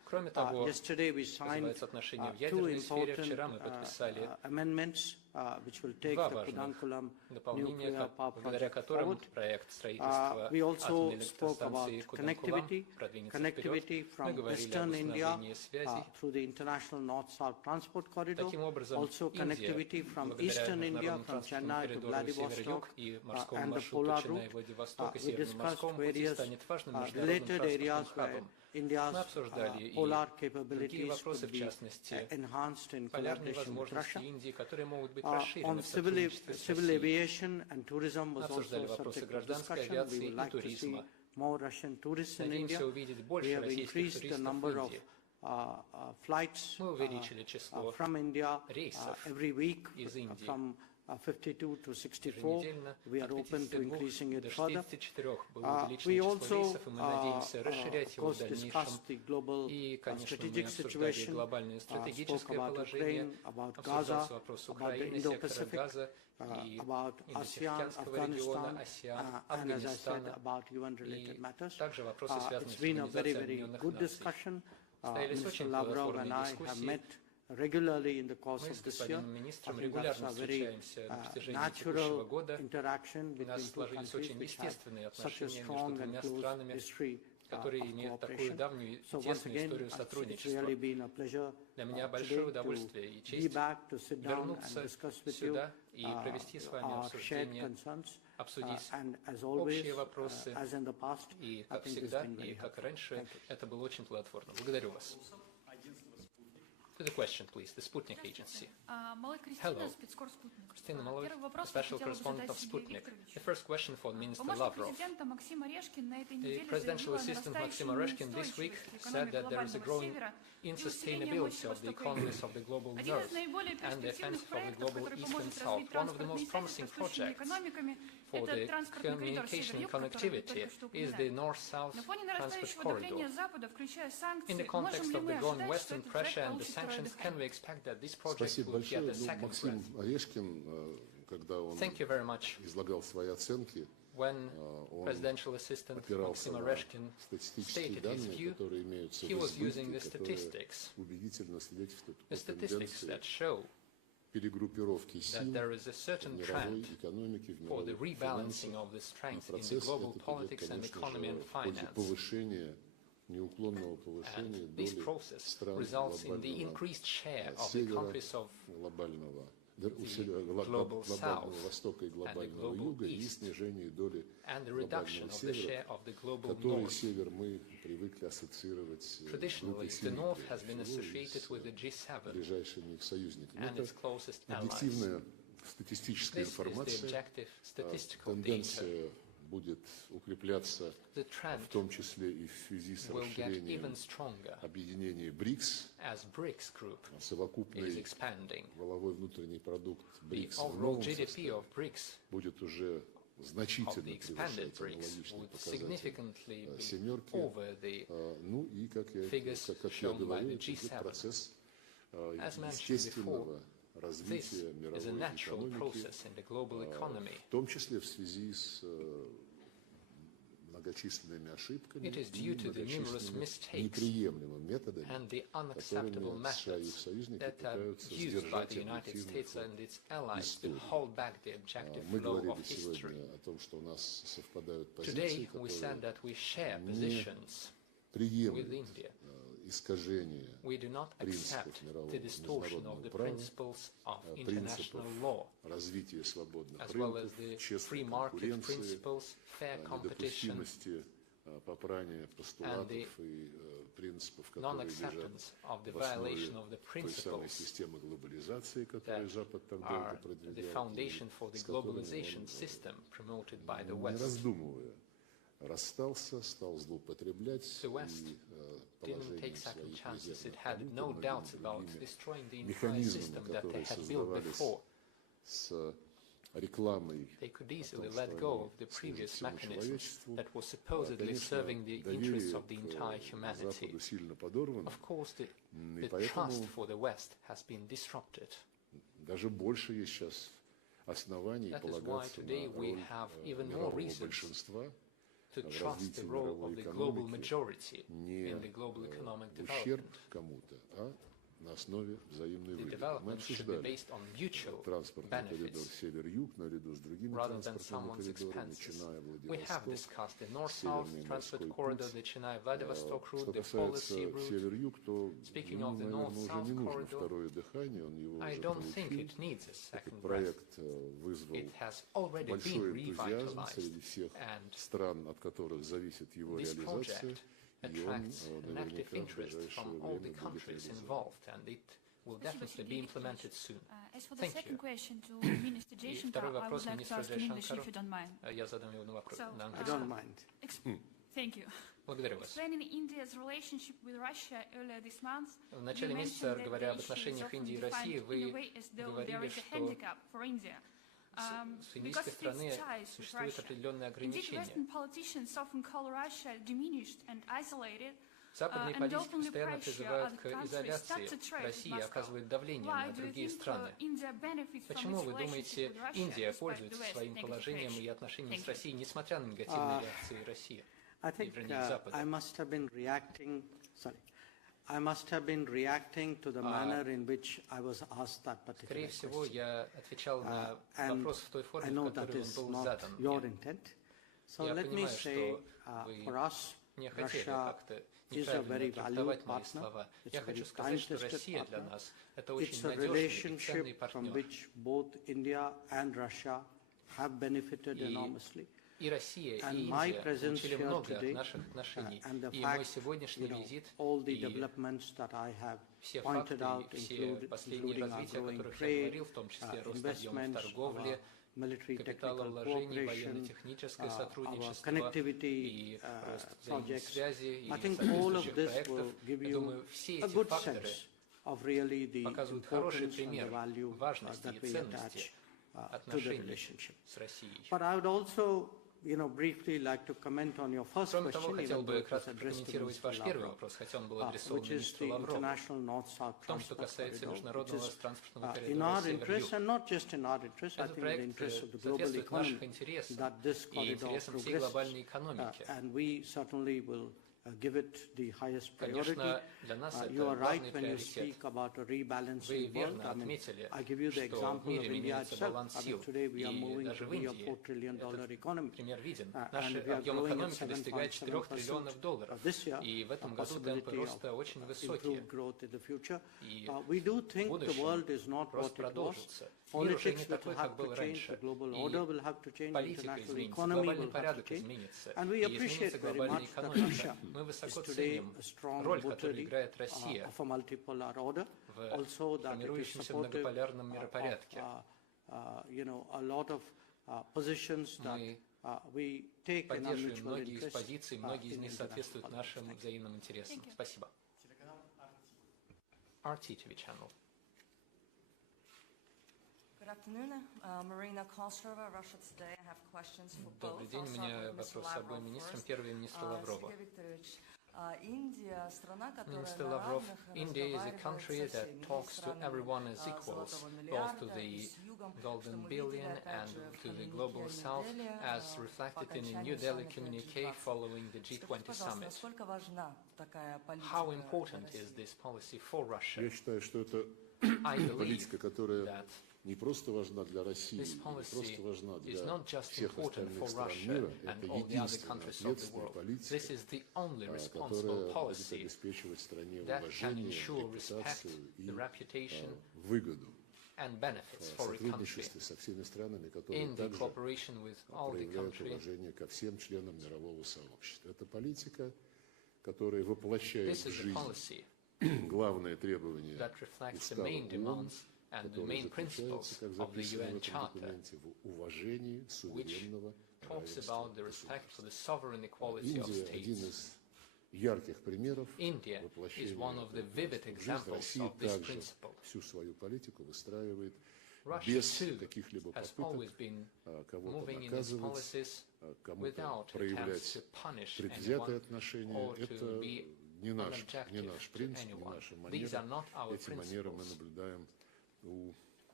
Кроме того, yesterday we signed two important amendments which will take the Kudankulam nuclear power project forward. We also spoke about connectivity from Western India through the international North-South transport corridor, also connectivity from Eastern India, from Chennai to Vladivostok and the polar route. We discussed various related areas where India's polar capabilities could be enhanced in collaboration with Russia. On civil aviation and tourism was also a subject of discussion. We would like to see more Russian tourists in India. We have increased the number of flights from India every week from 52 to 64. We are open to increasing it further. We also, of course, discussed the global strategic situation, spoke about Ukraine, about Gaza, about the Indo-Pacific, about ASEAN, Afghanistan, and as I said, about UN-related matters. It's been a very, very good discussion. Mr. Lavrov and I have met regularly in the course of this year. I think that's a very natural interaction between two countries which have such a strong and close history of cooperation. So once again, it's really been a pleasure today to be back, to sit down and discuss with you our shared concerns. And as always, as in the past, I think it's been very helpful. Thank you. To the question, please, the Sputnik agency. Hello, Christina Malloy, special correspondent of Sputnik. The first question for Minister Lavrov. The presidential assistant Maxim Oreshkin this week said that there is a growing insustainability of the economies of the global north and the offensive of the global east and south. One of the most promising projects for the communication and connectivity is the north-south transport corridor. In the context of the growing Western pressure and the sanctions, can we expect that this project will get a second breath? Thank you very much. When Presidential Assistant Maxim Oreshkin stated his view, he was using the statistics that show that there is a certain trend for the rebalancing of the strength in the global politics and economy and finance. And this process results in the increased share of the countries of the global south and the global east, and the reduction of the share of the global north. Traditionally, the north has been associated with the G7 and its closest allies. This is the objective statistical data. Будет укрепляться, в том числе и в связи с расширением объединения БРИКС, совокупный валовой внутренний продукт БРИКС в новом составе будет уже значительно превышать аналогичный показатель семерки. Ну и, как я говорил, это процесс естественного развития мировой экономики, в том числе в связи с многочисленными ошибками и многочисленными неприемлемыми методами, которыми США и их союзники пытаются сдержать объективный ход истории. Мы говорили сегодня о том, что у нас совпадают позиции, которые не приемлют искажение принципов мирового международного права, принципов развития свободных рынков, честной конкуренции, недопустимости попрания постулатов и принципов, которые лежат в основе той самой системы глобализации, которую Запад так долго продвигал, с которой он, не раздумывая, расстался, стал злоупотреблять и положением своих резервных валютных механизмами, которые создавались с рекламой человечеству, конечно, доверие к Западу сильно подорвано, и поэтому даже больше есть сейчас оснований полагаться на роль мирового большинства to trust the role of the global majority in the global economic ущерб development. кому-то, а на основе взаимной The выгоды. Мы development should be обсуждали based on mutual транспортный коридор benefits север-юг наряду с другими rather than транспортными someone's коридорами, expenses. начиная We have Владивосток, discussed the north-south Северный transport морской corridor, путь. the Chennai-Vladivostok Что route, the касается policy route. север-юг, то Speaking ему, of the наверное, уже north-south не нужно corridor, второе дыхание, он его I уже don't think получил. it needs a Этот second breath. проект вызвал It has already большой been энтузиазм revitalized, среди всех and стран, от которых зависит его this реализация, project и он attracts an active наверняка в interest ближайшее from all the время будет countries реализован. involved, and it will definitely be implemented soon. As for the Thank second you. question to Minister И Jaishankar, второй I would вопрос like to министру ask in English, Jaishankarу. if you don't mind. Я задам его на So, I don't mind. Thank you. Благодарю вас. Explaining India's relationship with Russia earlier this month, В начале you месяца, mentioned that говоря the об issue is отношениях often Индии и defined России, in a вы way as though there говорили, is a что handicap for India. с индийской стороны существуют определенные Indeed, ограничения. Western politicians often call Russia diminished and isolated, Западные and политики openly постоянно pressure призывают other к countries not изоляции to trade with России и Moscow. оказывают давление Why на do you другие think страны. India benefits from Почему its вы relationship думаете, with Russia Индия despite the пользуется West's своим negative положением reaction? и отношениями Thank с you. Россией, несмотря на негативные реакции России I и think стран Запада? I must have been reacting to the manner in which I was asked that particular Скорее всего, question. я отвечал на And вопрос в той I форме, know в that которой is он был not задан your мне. intent. So Я let me понимаю, say, что вы for us, не хотели Russia как-то is a very неправильно трактовать valued мои partner. слова. It's Я a хочу very сказать, что time-tested Россия для partner. нас – это It's очень a надежный и ценный relationship from партнер. which both India and Russia have benefited enormously. И Россия, и And my Индия presence получили here много today, от наших отношений. and the И мой fact, сегодняшний визит, all the и developments that I have все pointed факты, out, все последние including our развития, о growing которых я trade, говорил, в том числе рост объемов investments, торговли, our military technical капиталовложений, cooperation, военно-техническое our сотрудничество connectivity и рост взаимных projects. связей и I think all of соответствующих this проектов. will give Я you думаю, все a эти good факторы sense of really the показывают хороший importance and пример the value важности that и we ценности attach to the отношений relationship. с Россией. But I would also, briefly like to comment on your first Кроме того, question, хотел even though бы it was кратко addressed to прокомментировать Mr. ваш первый Lavrov, вопрос, хотя он был адресован which is министру the Лаврову. international north-south В том, что transport касается corridor, which международного is транспортного in коридора our interest, Север-Юг. and not just in our interest, I Этот think in the проект interest of the global соответствует нашим economy, интересам that this и corridor интересам всей глобальной progresses. экономики. And we certainly will give it the highest priority. Конечно, для нас это You are right главный when you приоритет. speak about a Вы rebalancing world. верно I mean, отметили, I give you the что в example of мире India меняется itself. баланс I mean, сил, today we are и moving даже to в be a Индии $4 trillion этот economy. пример виден. And Наш we are объем growing at экономики достигает 4 триллионов долларов, this year, и в этом a году темпы possibility роста of очень высокие. improved growth in the future. И We do в think the будущем world is not рост what it was. продолжится. Мир уже не Politics will такой, как have был to change, the раньше. global И order will have to change, the политика international изменится, economy глобальный will have to порядок change. изменится, And we и appreciate изменится very глобальная much that экономика. Russia Мы высоко is today ценим a strong роль, которую votary играет Россия of a multipolar order. в Also that it is формирующемся supportive многополярном миропорядке. a lot of positions that Мы we take in our поддерживаем mutual многие из interest позиций, многие из in них international соответствуют politics. нашим взаимным интересам. Спасибо. RT TV channel. Good afternoon. Marina Kostrova, Russia Today. I have questions for both. Добрый день, у меня вопрос с обоим министрам. Первый министр Лаврова. Minister Lavrov, India is a country that talks to everyone as equals, both to the Golden Billion and to the Global South, as reflected in a New Delhi communique following the G20 summit. How important is this policy for Russia? Я считаю, что это I believe политика, которая that не просто важна для России, this не policy просто важна is для not just всех important for остальных стран Russia мира, это and all the other единственная countries of the ответственная world. политика, This is the only responsible которая будет policy обеспечивать стране that can уважение, ensure respect, репутацию the reputation, и выгоду and benefits в for a country сотрудничестве со всеми странами, которые in the также cooperation with all the проявляют countries. уважение ко всем членам мирового сообщества. Это политика, которая воплощает This в is a жизнь policy главные требования that reflects the Устава main ООН, demands and the который main principles заключается, как of the записано в UN этом Charter, документе, в уважении суверенного talks равенства about the respect for the sovereign equality of Индия один states. из ярких примеров India is one of the vivid жизнь. examples Россия of this также principle. всю свою политику выстраивает Russia, без too, каких-либо has always попыток been кого-то moving in its наказывать, policies кому-то without attempts проявлять to punish предвзятое anyone отношение. or to Это be не наш unobjective принцип, не to наша anyone. манера. These are not our Эти манеры мы principles. наблюдаем у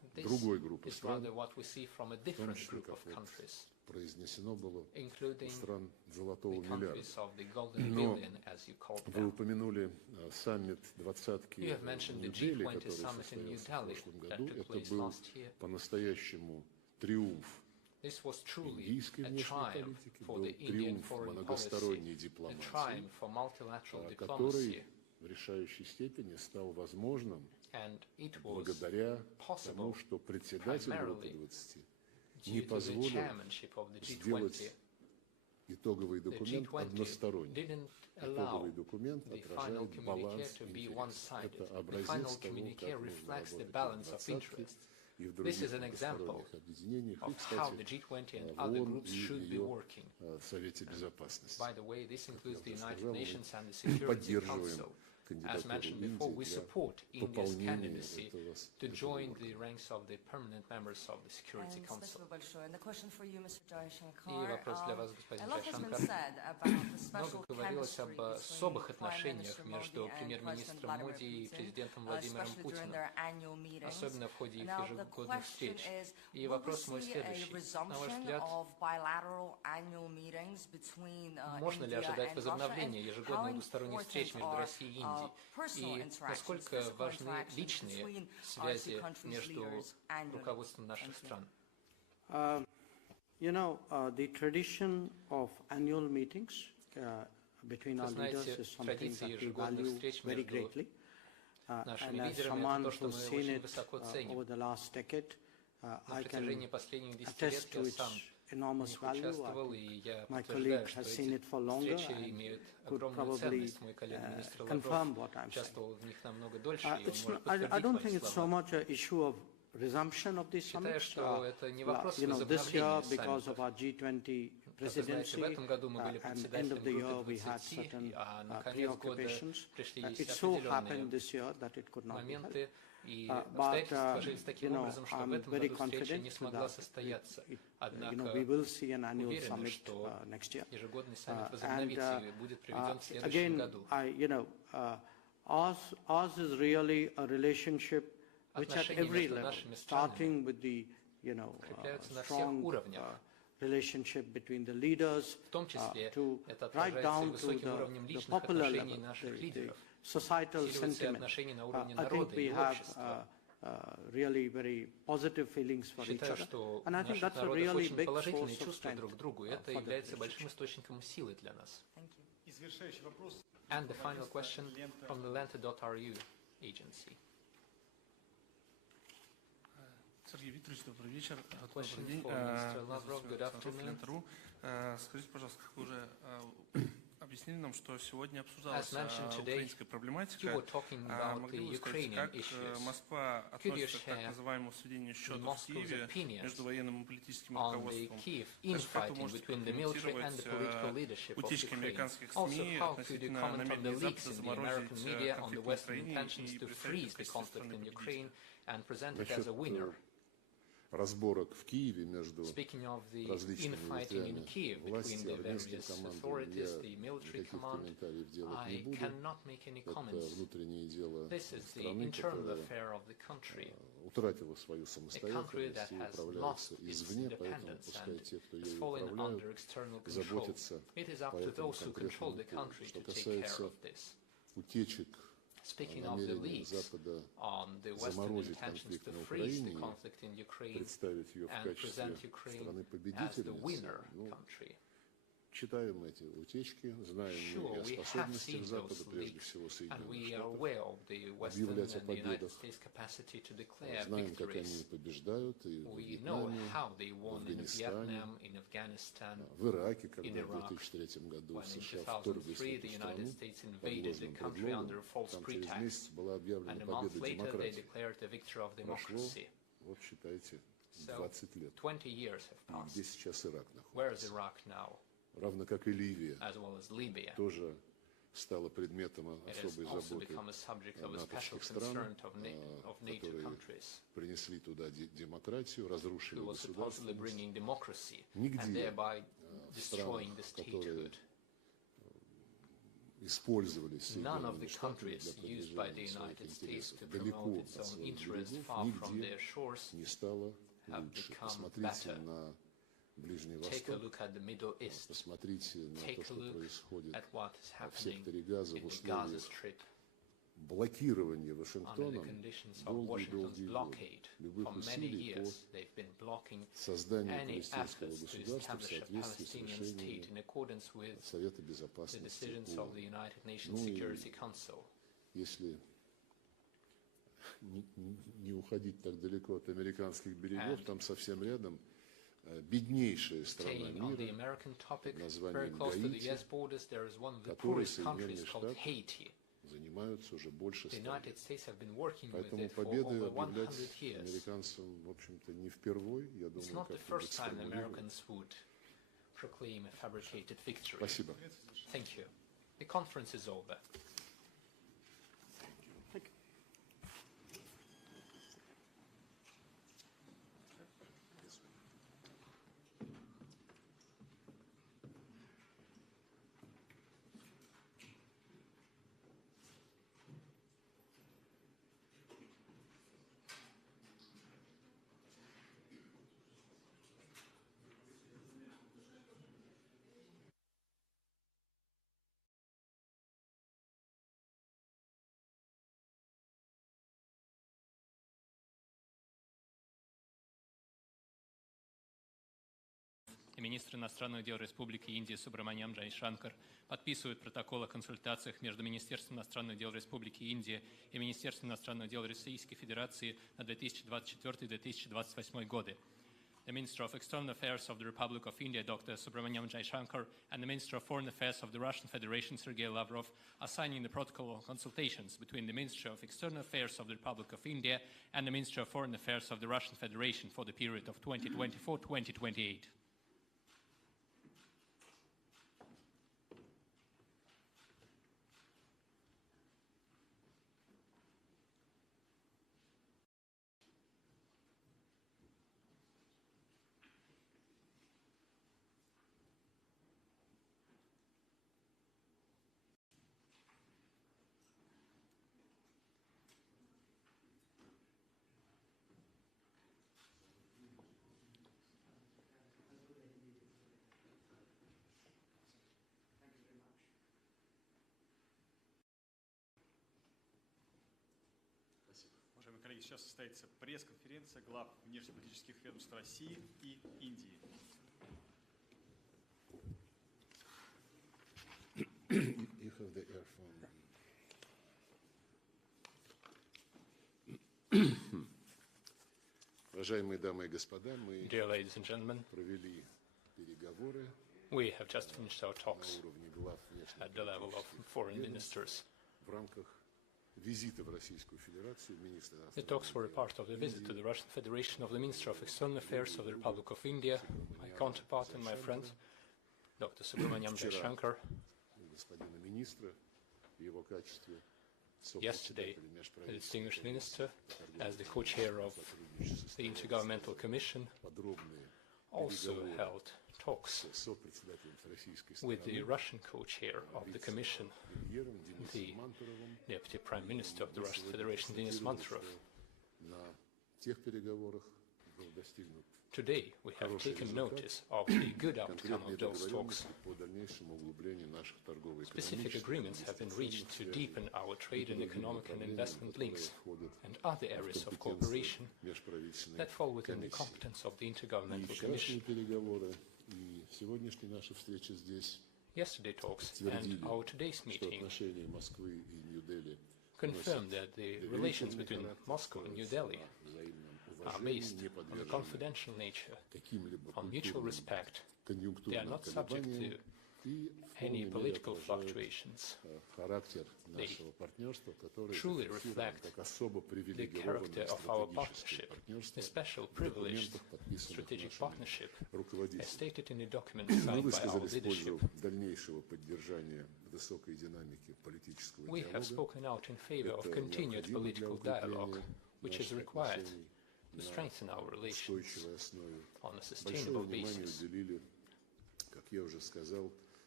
другой группы is стран, rather what we see from a в том different числе, group of как вот countries, произнесено было, including стран золотого the миллиарда. countries of the golden Но billion, as you called вы them. упомянули саммит двадцатки You have в mentioned the Нью-Дели, G20 который summit in New состоялся в Delhi прошлом that году. took Это place был last year. по-настоящему триумф This was truly индийской a внешней triumph политики, for был the Indian триумф foreign многосторонней policy, a дипломатии, triumph for multilateral который diplomacy, в решающей степени стал возможным and it was благодаря тому, possible что председатель группы primarily 20 не due to the позволил chairmanship of the сделать G20. итоговый The документ G20 односторонним. didn't allow Итоговый документ the final отражает communique баланс to be интересов. one-sided. Это The образец final того, communique как нужно reflects the работать balance в of двадцатке interests. и в This других is an example многосторонних объединениях. И, of how the кстати, G20 and в other ООН groups и should be ее working. Совете Безопасности. By the way, this includes the United сказал, мы Nations and the Security поддерживаем Council. As кандидатуру mentioned before, we Индии для support India's пополнения candidacy to join the ranks of the permanent members of the Security Council. Спасибо большое. And the question for you, Mr. Jaishankar. И вопрос для вас, господин A lot has been Jaishankar. said about the special Много говорилось об chemistry особых between отношениях Prime Minister между Modi and премьер-министром President Моди и Vladimir Putin, президентом Владимиром especially during Путиным, their annual meetings. особенно в ходе их Now, the ежегодных question встреч. is, И will we вопрос мой see a следующий. На ваш resumption взгляд, of bilateral annual meetings between можно ли India ожидать and возобновления Russia? And ежегодных how двусторонних встреч important между are Россией и Индией? personal И interactions, насколько physical важны interactions личные between связи our two countries' между leaders annually? руководством наших Thank you. стран? You know, the tradition of annual meetings between our leaders is something that we value very greatly. And as someone who's seen it over the last decade, I can attest to its enormous value. My colleague has seen it for longer and could probably confirm what I'm saying. I don't think it's so much an issue of resumption of these summits. You know, this year, because of our G20 presidency, and end of the year we had certain preoccupations. It so happened this year that it could not be held. But you know, I'm very confident that you know, we will see an annual summit next year. And again, you know, ours is really a relationship which at every level, starting with the you know strong relationship between the leaders, to right down to the popular level, the societal sentiment. I think we have really very positive feelings for each other. And I think that's a really big source of strength for the relationship. And the final question from the Lenta.ru agency. Сергей Викторович, добрый вечер. Question Добрый день. for Mr. Lavrov. Good afternoon. Скажите, пожалуйста, как вы уже объяснили нам, что сегодня обсуждалась украинская проблематика. Могли бы вы сказать, как Москва относится к так называемому сведению счетов в Киеве между военным и политическим руководством? Также как вы можете прокомментировать утечки американских СМИ относительно намерений Запада заморозить конфликтные настроения и представить в качестве стороны победителя? Разборок в Киеве между различными ветвями власти, армейским командам я никаких комментариев делать не буду. Это внутреннее дело страны, которая утратила свою самостоятельность и управляется извне, поэтому пускай те, кто ею управляют, заботятся по этому конкретному поводу. Что касается утечек, намерение Запада заморозить конфликт на Украине и представить ее в качестве страны-победительницы, читаем эти утечки, знаем и о способностях Запада, прежде всего Соединенных Штатов, объявлять о победах, знаем, как они побеждают и в Вьетнаме, в Афганистане, в Ираке, когда в 2003 году США вторглись в эту страну под ложным предлогом, там через месяц была объявлена победа демократии. Прошло, вот считайте, 20 лет. И где сейчас Ирак находится? Равно как и Ливия, тоже стала предметом особой заботы натовских стран, которые принесли туда демократию, разрушили государственность. Нигде в странах, которые None of the countries used by the United States to promote its own interests far from their shores have become better. Take a look at the Middle East. Take a look at what is happening in the Gaza Strip. Under the conditions of Washington's blockade, for many years they've been blocking any efforts to establish a Palestinian state in accordance with the decisions of the United Nations Security Council. Если не уходить так далеко от американских берегов, там совсем рядом беднейшая страна мира под названием Гаити, которой Соединенные Штаты занимаются уже больше 100 лет. Поэтому победы объявлять американцам, в общем-то, не впервой. Я думаю, как-нибудь сформулируем. Спасибо. Thank you. The conference is over. и министр иностранных дел Республики Индия Субраманян Джайшанкар подписывают протокол о консультациях между Министерством иностранных дел Республики Индия и Министерством иностранных дел Российской Федерации на 2024-2028 годы. The Minister of External Affairs of the Republic of India, Dr. Subramaniam Jaishankar, and the Minister of Foreign Affairs of the Russian Federation, Sergei Lavrov, are signing the protocol of consultations between the Ministry of External Affairs of the Republic of India and the Ministry of Foreign Affairs of the Russian Federation for the period of 2024-2028. Коллеги, сейчас состоится пресс-конференция глав внешнеполитических ведомств России и Индии. You have the earphone. Уважаемые дамы и господа, мы провели переговоры We have just finished our talks at the level of foreign ministers. В рамках визита в Российскую Федерацию министра. The talks were a part of the visit to the Russian Federation of the Minister of External Affairs of the Republic of India, my counterpart and my friend, Dr. Subramaniam Jaishankar. Господина министра в его качестве. Yesterday, the distinguished minister, as the co-chair of the Intergovernmental Commission, also held talks with the Russian co-chair of the Commission, the Deputy Prime Minister of the Russian Federation, Denis Manturov. Today, we have taken notice of the good outcome of those talks. Specific agreements have been reached to deepen our trade and economic and investment links and other areas of cooperation that fall within the competence of the Intergovernmental Commission. Yesterday talks and our today's meeting confirmed that the relations between Moscow and New Delhi are based on the confidential nature, on mutual respect. They are not subject to any political fluctuations. They truly reflect the character of our partnership, a special privileged strategic partnership, as stated in the document signed by our leadership. We have spoken out in favor of continued political dialogue, which is required to strengthen our relations on a sustainable basis.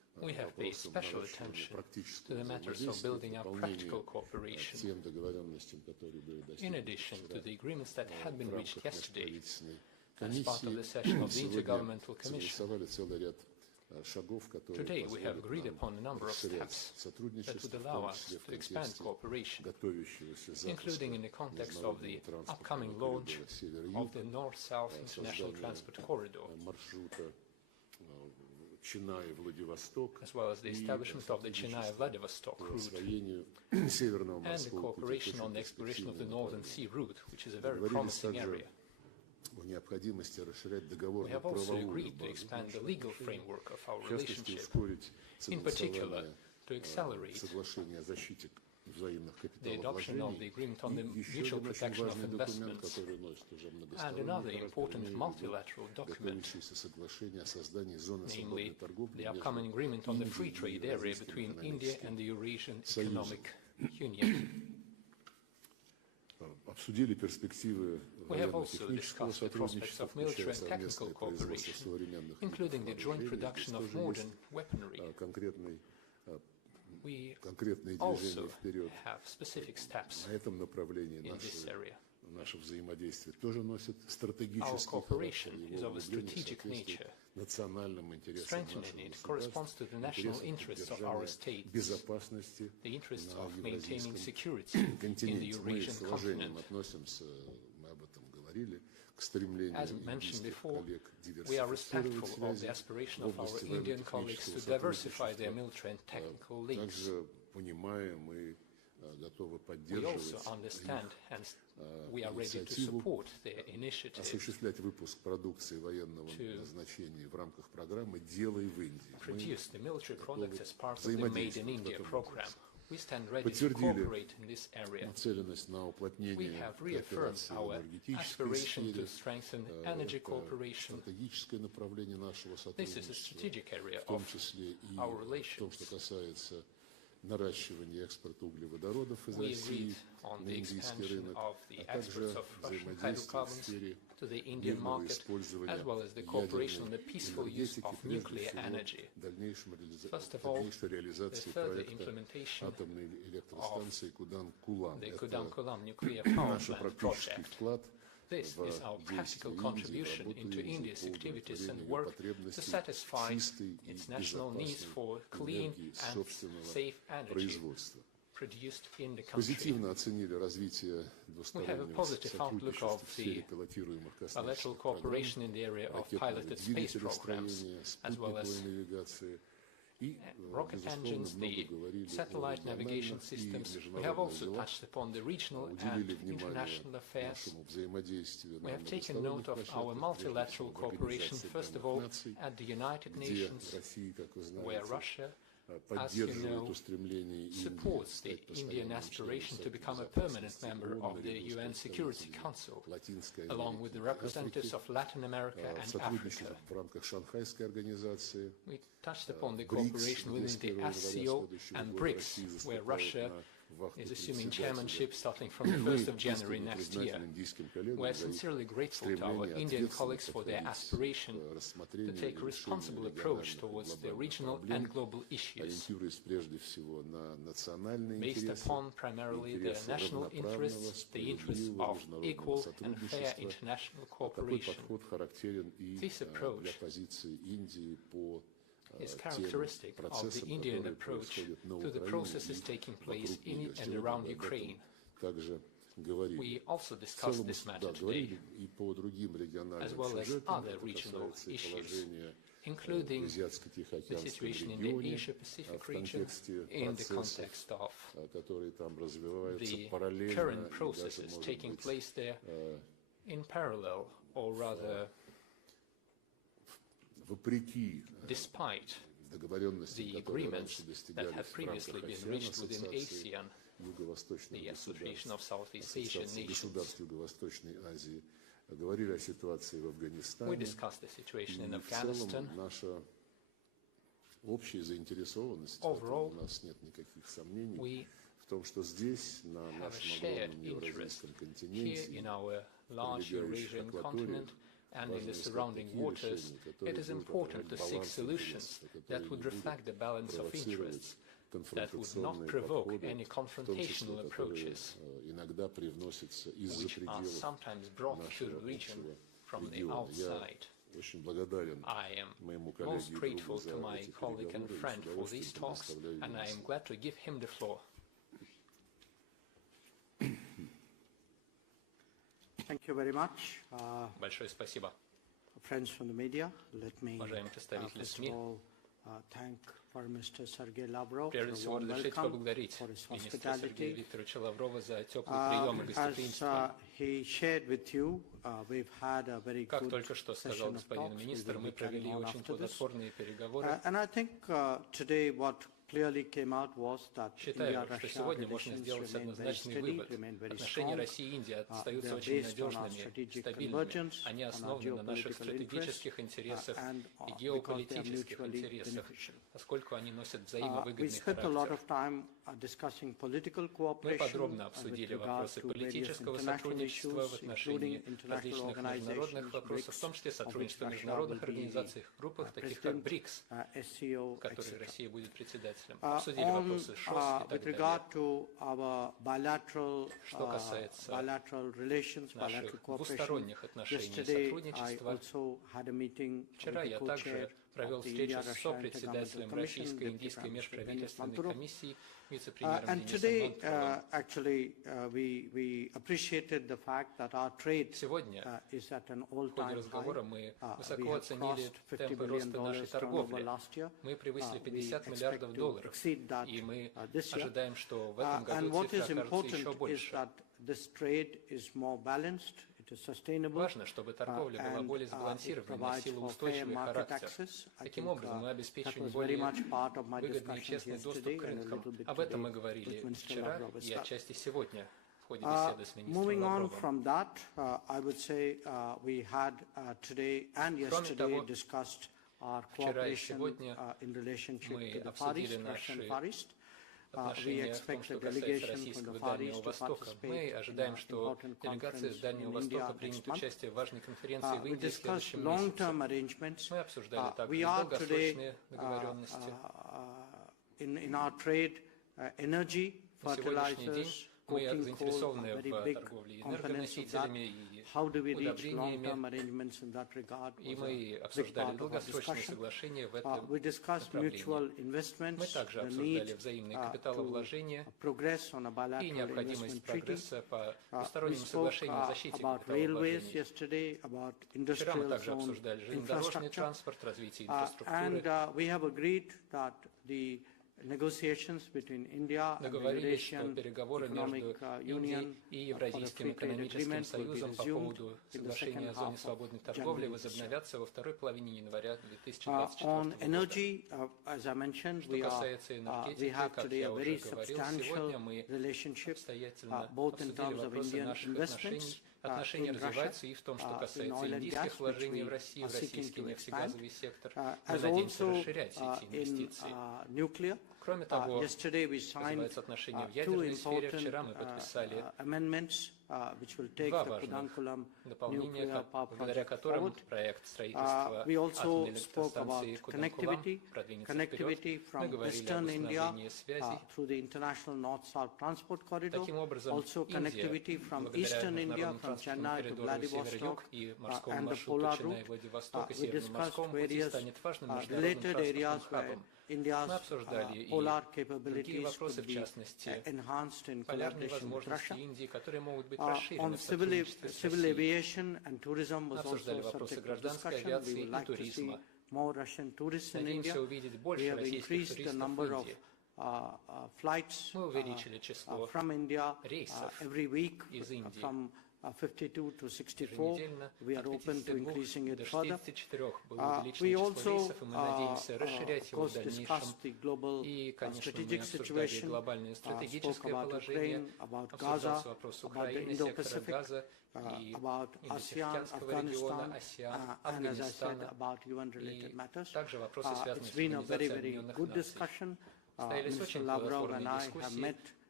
We have paid special attention to the matters of building up practical cooperation. In addition to the agreements that had been reached yesterday, as part of the session of the Intergovernmental Commission, today we have agreed upon a number of steps that would allow us to expand cooperation, including in the context of the upcoming launch of the North-South International Transport Corridor, as well as the establishment of the Chennai-Vladivostok route, and the cooperation on the exploration of the Northern Sea route, which is a very promising area. We have also agreed to expand the legal framework of our relationship, in particular to accelerate the adoption of the agreement on the mutual protection of investments and another important multilateral document, namely the upcoming agreement on the free trade area between India and the Eurasian Economic Union. We have also discussed the prospects of military and technical cooperation, including the joint production of modern weaponry. We also have specific steps in this area. Our cooperation is of a strategic nature. Strengthening it corresponds to the national interests of our states, the interests of maintaining security in the Eurasian continent. As mentioned before, we are respectful of the aspiration of our Indian colleagues to diversify their military and technical links. We also understand and we are ready to support their initiative to produce the military products as part of the Made in India program. We stand ready to cooperate in this area. We have reaffirmed our aspiration to strengthen energy cooperation. This is a strategic area of our relations. We agreed on the expansion of the exports of Russian hydrocarbons to the Indian market, as well as the cooperation on the peaceful use of nuclear energy. First of all, the further implementation of the Kudam-Kulam nuclear power plant project. This is our practical contribution into India's activities and work to satisfy its national needs for clean and safe energy produced in the country. We have a positive outlook of the bilateral cooperation in the area of piloted space programs, as well as rocket engines, the satellite navigation systems. We have also touched upon the regional and international affairs. We have taken note of our multilateral cooperation, first of all, at the United Nations, where Russia, as you know, supports the Indian aspiration to become a permanent member of the UN Security Council, along with the representatives of Latin America and Africa. We touched upon the cooperation within the SCO and BRICS, where Russia is assuming chairmanship starting from the 1st of January next year. We are sincerely grateful to our Indian colleagues for their aspiration to take a responsible approach towards the regional and global issues, based upon primarily their national interests, the interests of equal and fair international cooperation. This approach is characteristic of the Indian approach to the processes taking place in and around Ukraine. We also discussed this matter today, as well as other regional issues, including the situation in the Asia-Pacific region in the context of the current processes taking place there in parallel, or rather despite the agreements that had previously been reached within ASEAN, the Association of Southeast Asian Nations. We discussed the situation in Afghanistan. Overall, we have a shared interest here in our large Eurasian continent and in the surrounding waters, it is important to seek solutions that would reflect the balance of interests, that would not provoke any confrontational approaches, which are sometimes brought to the region from the outside. I am most grateful to my colleague and friend for these talks, and I am glad to give him the floor. Thank you very much. Большое спасибо. Friends from the media, let me Уважаемые представители first of СМИ, all thank Foreign Minister Sergei Lavrov прежде for a всего warm разрешите welcome, поблагодарить for his министра Сергея hospitality. Викторовича Лаврова за теплый прием и гостеприимство. As he shared with you, we've had a very Как good только что сказал session of господин talks. We министр, will мы be carrying провели on очень after this. плодотворные переговоры. And I think today what clearly came out was that Считаю, что India-Russia сегодня можно relations сделать remain very однозначный steady, вывод. remain very Отношения strong. России и Индии остаются They are очень based on our надежными, strategic стабильными. convergence, Они on our основаны на наших geopolitical стратегических interests, интересах and и because they are геополитических mutually интересах, beneficial. поскольку они носят We взаимовыгодный spent a lot характер. of time discussing political Мы cooperation подробно with обсудили regard вопросы to various политического international сотрудничества в issues, отношении including international различных международных organizations, вопросов, в том числе сотрудничества в международных организациях, группах, таких как БРИКС, SCO, которой etc. Россия будет председателем. Обсудили вопросы ШОС и With так regard далее. to our bilateral relations, наших bilateral cooperation, двусторонних отношений и yesterday I сотрудничества, also had a meeting вчера with я the также co-chair провел of the встречу с India-Russia сопредседателем Intergovernmental Commission, Российско-Индийской Deputy Prime Minister Denis межправительственной Manturov. комиссии, вице-премьером And Денисом today, Мантуровым. actually, we appreciated the fact that our trade Сегодня is at an в ходе all-time разговора high. мы We высоко have оценили crossed $50 темпы billion роста нашей turnover торговли. last year. Мы превысили We 50 expect миллиардов to долларов, exceed that и мы this year. ожидаем, что в этом And году what is цифра окажется еще important is больше. that this trade is more balanced, it is sustainable, Важно, чтобы торговля была более and it сбалансированной, provides носила for fair устойчивый market характер. access. I Таким think образом, мы that обеспечиваем was very более much part of my выгодный и discussions честный доступ yesterday к and a рынкам. little bit Об этом мы today говорили with Minister вчера Lavrov as и well. отчасти сегодня в ходе беседы с министром Moving on Лавровым. from that, I would say we had today and yesterday того, discussed our вчера и cooperation сегодня in relationship мы to the Far обсудили East, Russian наши Far East. We отношения в том, expect что a касается delegation from российского the и Far Дальнего East to Востока. Мы participate in ожидаем, an что important делегация conference с Дальнего in Востока India примет next month. участие в важной конференции в We Индии в discussed следующем long-term месяце. arrangements. Мы обсуждали также We are долгосрочные today договоренности. in our trade, energy, На сегодняшний день fertilizers, мы coking coal, заинтересованы are very в big торговле components of that. энергоносителями и How do we reach удобрениями. long-term arrangements in that regard? И was мы a big обсуждали part of our долгосрочные discussion. соглашения в этом We discussed направлении. mutual investments, Мы также the обсуждали need взаимные to капиталовложения progress on a и bilateral необходимость investment treaty. прогресса по We двусторонним spoke соглашениям о защите about railways капиталовложений. yesterday, about Вчера мы industrial также zone обсуждали железнодорожный infrastructure. транспорт, развитие And инфраструктуры. we have agreed that the negotiations between India and the Договорились, что Eurasian переговоры Economic между Union Индией и for the Евразийским free trade экономическим agreement will be союзом по resumed поводу in the соглашения second о зоне half свободной of торговли January. возобновятся во второй половине января On 2024 года. energy, as I mentioned, Что we касается we энергетики, have как today я a уже very говорил, substantial сегодня мы relationship, обстоятельно both in обсудили terms of вопросы Indian наших investments отношения in Russia, развиваются и в том, что in касается oil and индийских gas, вложений which в we Россию, в are seeking российский to нефтегазовый сектор. Мы as надеемся also расширять эти in инвестиции. nuclear. Кроме того, Yesterday we signed развиваются отношения в two ядерной сфере. important Вчера мы подписали amendments which will take два the важных Kudankulam дополнения, nuclear power благодаря project которым forward. проект строительства We also атомной spoke about электростанции Куданкулам продвинется вперед. connectivity Мы from говорили об Western India установлении связей. through the international North-South transport corridor. Таким образом, Also connectivity Индия, from благодаря Eastern India, международному from транспортному Chennai to коридору север-юг Vladivostok и морскому and the маршруту polar Ченнай-Владивосток и route. We северному discussed морскому пути various станет важным международным related areas транспортным where хабом. India's Мы обсуждали и polar другие capabilities вопросы, could в be частности, enhanced in полярные collaboration with возможности Russia. Индии, которые могут быть On расширены в civil сотрудничестве с civil Россией. aviation and tourism was Обсуждали also вопросы subject of гражданской discussion. We авиации would и like to see туризма. more Russian tourists in India. Надеемся увидеть We больше have российских increased the туристов в number of Индии. flights Мы увеличили число from India рейсов every week из Индии. from 52 to 64. Еженедельно We are от open to 52 increasing it до further. 64 было We увеличено число also, рейсов, и мы надеемся расширять of его в course, дальнейшем. discussed the global И, конечно, мы strategic обсуждали situation, глобальное spoke стратегическое about положение, Ukraine, about обсуждался Gaza, вопрос about the Украины, сектора Indo-Pacific, Газа и about ASEAN, Индотихоокеанского региона, Afghanistan, АСЕАН, and as I said, Афганистана, about UN-related и matters. также вопросы, связанные It's с been a very, Организацией very Объединенных good Наций. discussion. Состоялись Mr. очень Lavrov and плодотворные I have дискуссии. met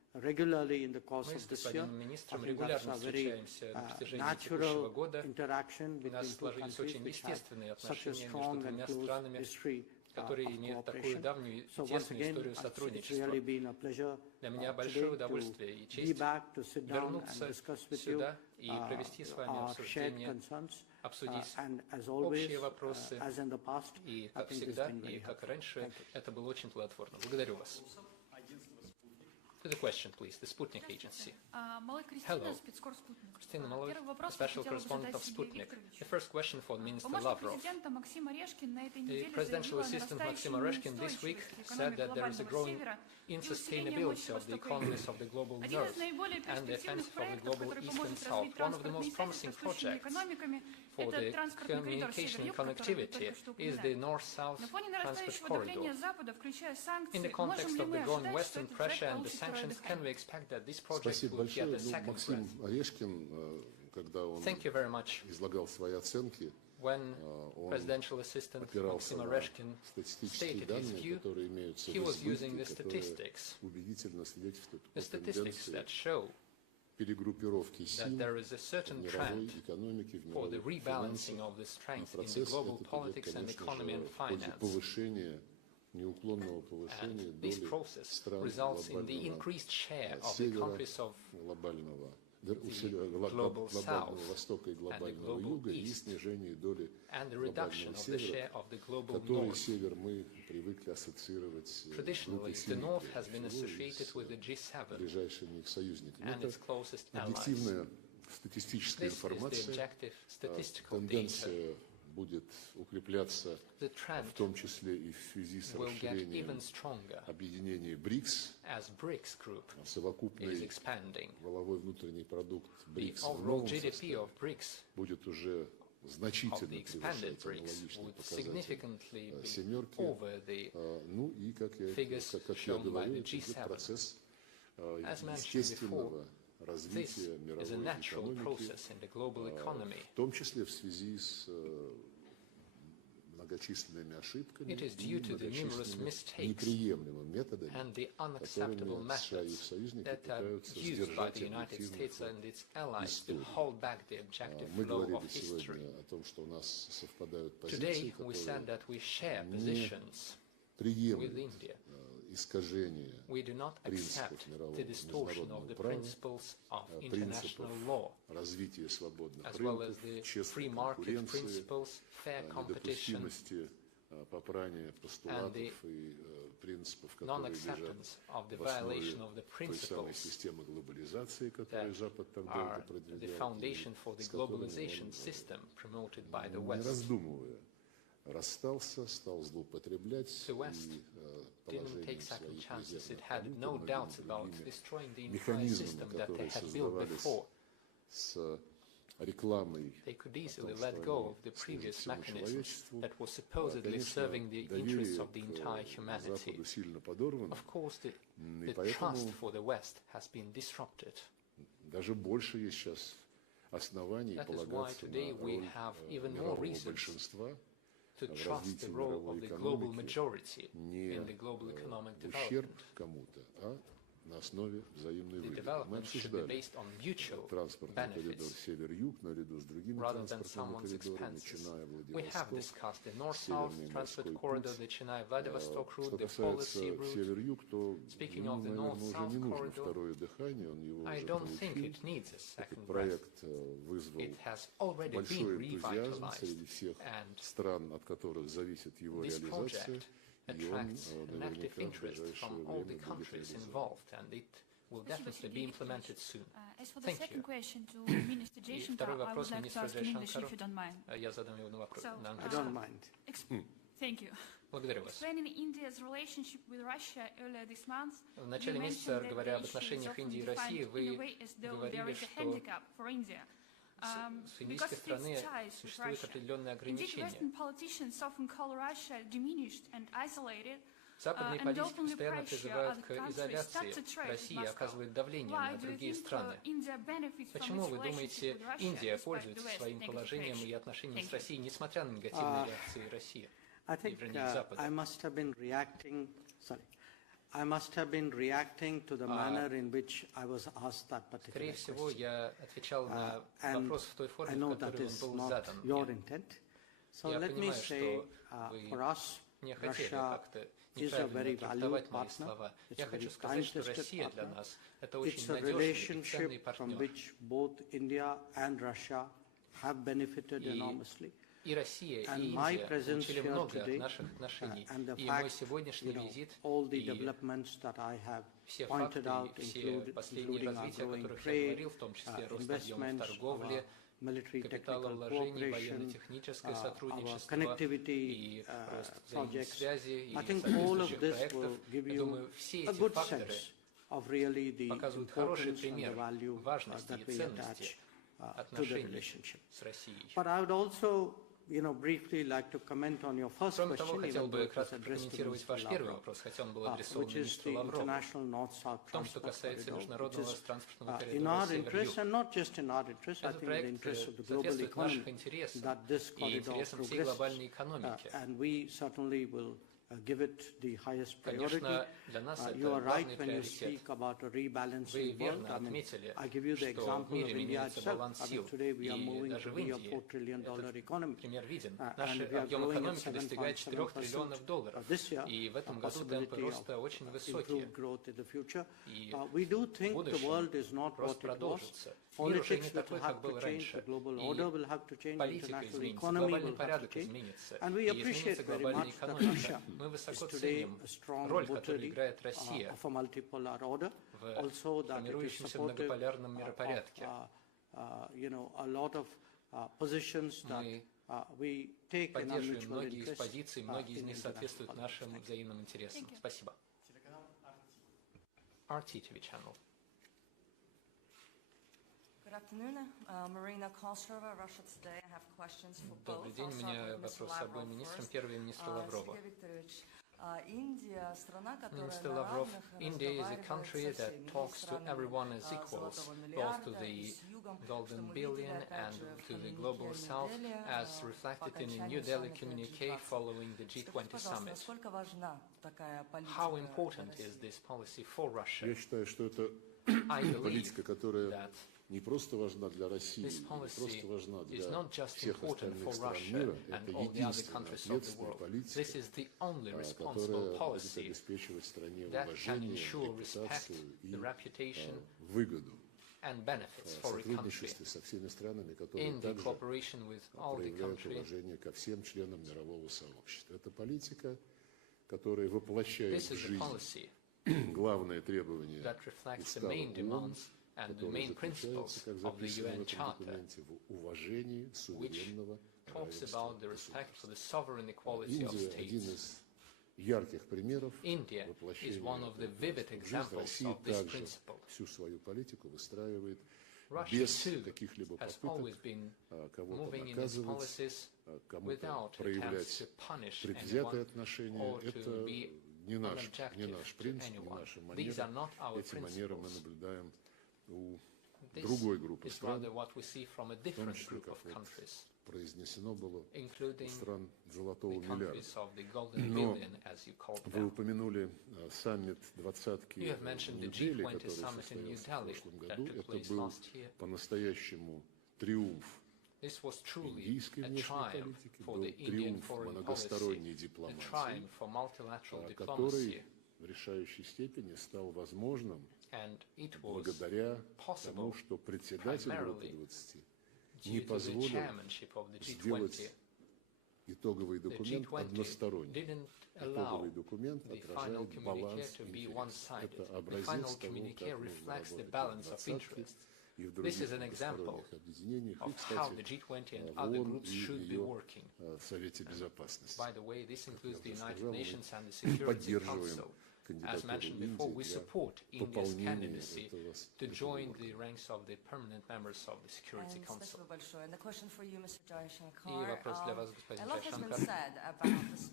regularly in the course Мы of с this year. господином министром I think that's регулярно a very встречаемся на протяжении текущего natural года. interaction У between нас two сложились countries очень which have естественные such a отношения между strong and двумя close странами, history которые of имеют такую cooperation. давнюю и So once тесную again, историю it's сотрудничества. really been a pleasure Для меня today большое to удовольствие и be честь back to sit down and вернуться discuss with you сюда и провести с вами our shared обсуждение, concerns. обсудить And as always, общие вопросы. as in the past, И, I как think it's всегда, been very и как helpful. раньше, Thank you. это было очень плодотворно. Благодарю вас. To the question, please. The Sputnik Agency. Малой Hello. Кристина, спецкор Спутник. Christina Malloy, Первый вопрос special хотела бы correspondent задать of Сергею Sputnik. Викторовичу. The first question for Minister Помощник Lavrov. президента Максим Орешкин на этой The неделе presidential заявил о assistant Maxim нарастающей Oreshkin this week неустойчивости said that there is a экономик growing глобального севера и усилении insustainability мощи of the Востока economies Европы. of the global Один из north наиболее and the перспективных offensive of the проектов, global который eastern поможет south. развить One of the most транспортные promising связи с растущими projects экономиками, for это the транспортный коридор communication and север-юг, который вы connectivity только что is the упоминали. north-south На фоне transport нарастающего давления corridor. Запада, включая In санкции, the можем context ли of мы the growing ожидать, что Western этот проект pressure and the получит второе sanctions, can we дыхание? expect that this project Спасибо will get большое. a second Максим breath? Орешкин, когда он Thank you very much. излагал свои оценки, When он presidential assistant опирался Maxim на Oreshkin статистические stated his данные, view, которые имеются he в was using the избытке, которые statistics, убедительно свидетельствуют the о statistics тенденции that show перегруппировки that сил there is a в certain мировой trend экономике, в for the мировых rebalancing финансах. of the strength in the Процесс global этот идет, politics and конечно economy же, and в ходе finance. повышения, неуклонного повышения And this доли process стран results in the глобального increased share of the севера, countries of глобального global глобального south востока и and the глобального global юга и east, снижение доли and the reduction глобального of the share севера, of the global который north. север мы привыкли ассоциировать с группой Traditionally, the семи, north has been прежде всего, и associated with the с G7 ближайшими их союзниками. and Это its closest allies. объективная статистическая This is the информация. objective statistical data. Тенденция будет укрепляться, The в trend том числе и в связи с will get расширением even stronger объединения БРИКС, as BRICS group is совокупный expanding. валовой внутренний продукт The БРИКС в overall новом GDP составе of BRICS, будет уже of значительно the expanded превышать BRICS, аналогичный would показатель significantly be семерки. over the Ну и, как я figures shown by говорю, the это идет G7. процесс As mentioned естественного This развития is a мировой natural экономики, process in the global economy. в том числе в связи с многочисленными ошибками It is и due to the numerous многочисленными mistakes неприемлемыми методами, and the unacceptable которыми США и их methods союзники that are пытаются used by сдержать the United объективный States ход and its allies to истории. hold back the objective Мы flow говорили of history. сегодня о том, что у нас совпадают позиции, Today we said которые that we share positions with приемлют India. искажение We do not принципов accept мирового the distortion of международного the права, principles of принципов international law, развития свободных as well as рынков, the честной free market конкуренции, principles, fair competition, недопустимости попрания постулатов и принципов, которые лежат non-acceptance of the в основе violation of the той самой principles системы глобализации, которую that Запад так are долго the продвигал, foundation for и the с которыми globalization он, system promoted by the не West. раздумывая, расстался, стал злоупотреблять The West и didn't положением take second своих chances. It резервных had валют, no многими doubts about другими destroying the entire механизмами, system that they которые had built создавались before. с рекламой They could о easily том, let что go они of the служат previous всему mechanisms человечеству. that were supposedly Конечно, serving the interests доверие of the entire к humanity. Западу сильно подорвано, Of course, и the поэтому trust for the West has been disrupted. даже больше есть сейчас оснований That is why полагаться today на we роль have even more мирового reasons большинства to в trust развитии the role мировой of the global экономики majority не in the global economic в ущерб development. кому-то, а на основе взаимной The выгоды. Мы development should be обсуждали based on mutual транспортный коридор benefits север-юг наряду с другими rather than транспортными someone's коридорами, expenses. начиная We have Владивосток, discussed the north-south Северный transport морской corridor, путь. the Chennai-Vladivostok route, Что the касается policy route. север-юг, то Speaking ему, of the наверное, уже north-south не нужно corridor, второе дыхание, он его I уже don't think получил. it needs a Этот second breath. проект вызвал It has already большой been энтузиазм revitalized, среди всех and стран, от которых зависит его this реализация, project и он attracts an active наверняка в interest ближайшее from all the время будет countries реализован. involved, and it will definitely be implemented soon. As for the Thank second you. question to Minister И Jaishankar, второй I would вопрос like to министру ask in English, Jaishankarу. if you don't mind. Я задам ему вопрос So, на I английском. don't mind. Thank you. Благодарю вас. Explaining India's relationship with Russia earlier this month, В начале you месяца, mentioned that говоря the об issue is отношениях often Индии и defined России, in a вы way as though there говорили, is a что handicap for India. с Because индийской of its стороны ties with существуют Russia. определенные Indeed, ограничения. Western politicians often call Russia diminished and isolated, Западные and политики openly постоянно pressure призывают other к countries изоляции not to trade with России, Moscow. оказывают давление Why на do you другие think страны. India benefits from Почему its вы relationship думаете, with Russia Индия despite пользуется the West's своим negative положением и pressure? отношением Thank с you. Россией, несмотря на негативные реакции России? I think Вернее, Запада. I must have been reacting, sorry, I must have been reacting to the manner in which I was asked that particular question. I know that is not your intent. So let me say, for us, Russia is a very valued partner. It's a very time-tested partner. It's a relationship from which both India and Russia have benefited enormously. And my presence here today and the fact, all the developments that I have pointed out, including our growing trade, investments, military technical cooperation, our connectivity projects. I think all of this will give you a good sense of really the importance and the value that we attach to the relationship. But I would also briefly like to comment on your first question, even though it was addressed to Mr. Lavrov, which is the international North-South transport corridor, which is in our interest, and not just in our interest, I think in the interest of the global economy, that this corridor progresses, and we certainly will give it the highest priority. You are right when you speak about a rebalancing world. I give you the example of India itself. Today we are moving to be a $4 trillion economy. And we are growing at 7.7% this year, a possibility of improved growth in the future. We do think the world is not what it was. Politics will have to change, the global order will have to change, the international economy will have to change. And we appreciate very much that Russia is today a strong voter of a multipolar order. Also that it is supportive of a lot of positions that we take in our mutual interest in international politics. RT TV channel. Good afternoon. Marina Kostrova, Russia Today. I have questions for both. Добрый день, у меня вопрос с обоим министрам. Первый министр Лаврова. Minister Lavrov, India is a country that talks to everyone as equals, both to the Golden Billion and to the Global South, as reflected in a New Delhi communique following the G20 summit. How important is this policy for Russia? I believe that не просто важна для России, не просто важна для всех остальных стран мира, это единственная ответственная политика, которая будет обеспечивать стране уважение, репутацию и выгоду. В сотрудничестве со всеми странами, которые также проявляют уважение ко всем членам мирового сообщества. Это политика, которая воплощает в жизнь главные требования устава ООН, который заключается, как записано в этом документе, в уважении суверенного равенства государств. Индия – один из ярких примеров воплощения в жизнь. Россия также всю свою политику выстраивает без каких-либо попыток кого-то наказывать, кому-то проявлять предвзятое отношение. Это не наш принцип, не наша манера. Эти манеры мы наблюдаем у другой группы стран, в том числе, как произнесено было, у стран Золотого миллиарда. Но вы упомянули саммит двадцатки в Нью-Дели, который состоялся в прошлом году. Это был по-настоящему триумф индийской внешней политики, был триумф многосторонней дипломатии, который в решающей степени стал возможным благодаря тому, что председатель группы 20 не позволил сделать итоговый документ односторонним. Итоговый документ отражает баланс интересов. Это образец того, как нужно работать в двадцатке и в других многосторонних объединениях, и, кстати, в ООН и в ее Совете Безопасности. Как я уже сказал, мы поддерживаем As mentioned before, we support India's candidacy to join the ranks of the permanent members of the Security Council. And the question for you, Mr. Jaishankar. И вопрос для вас, господин Jaishankar.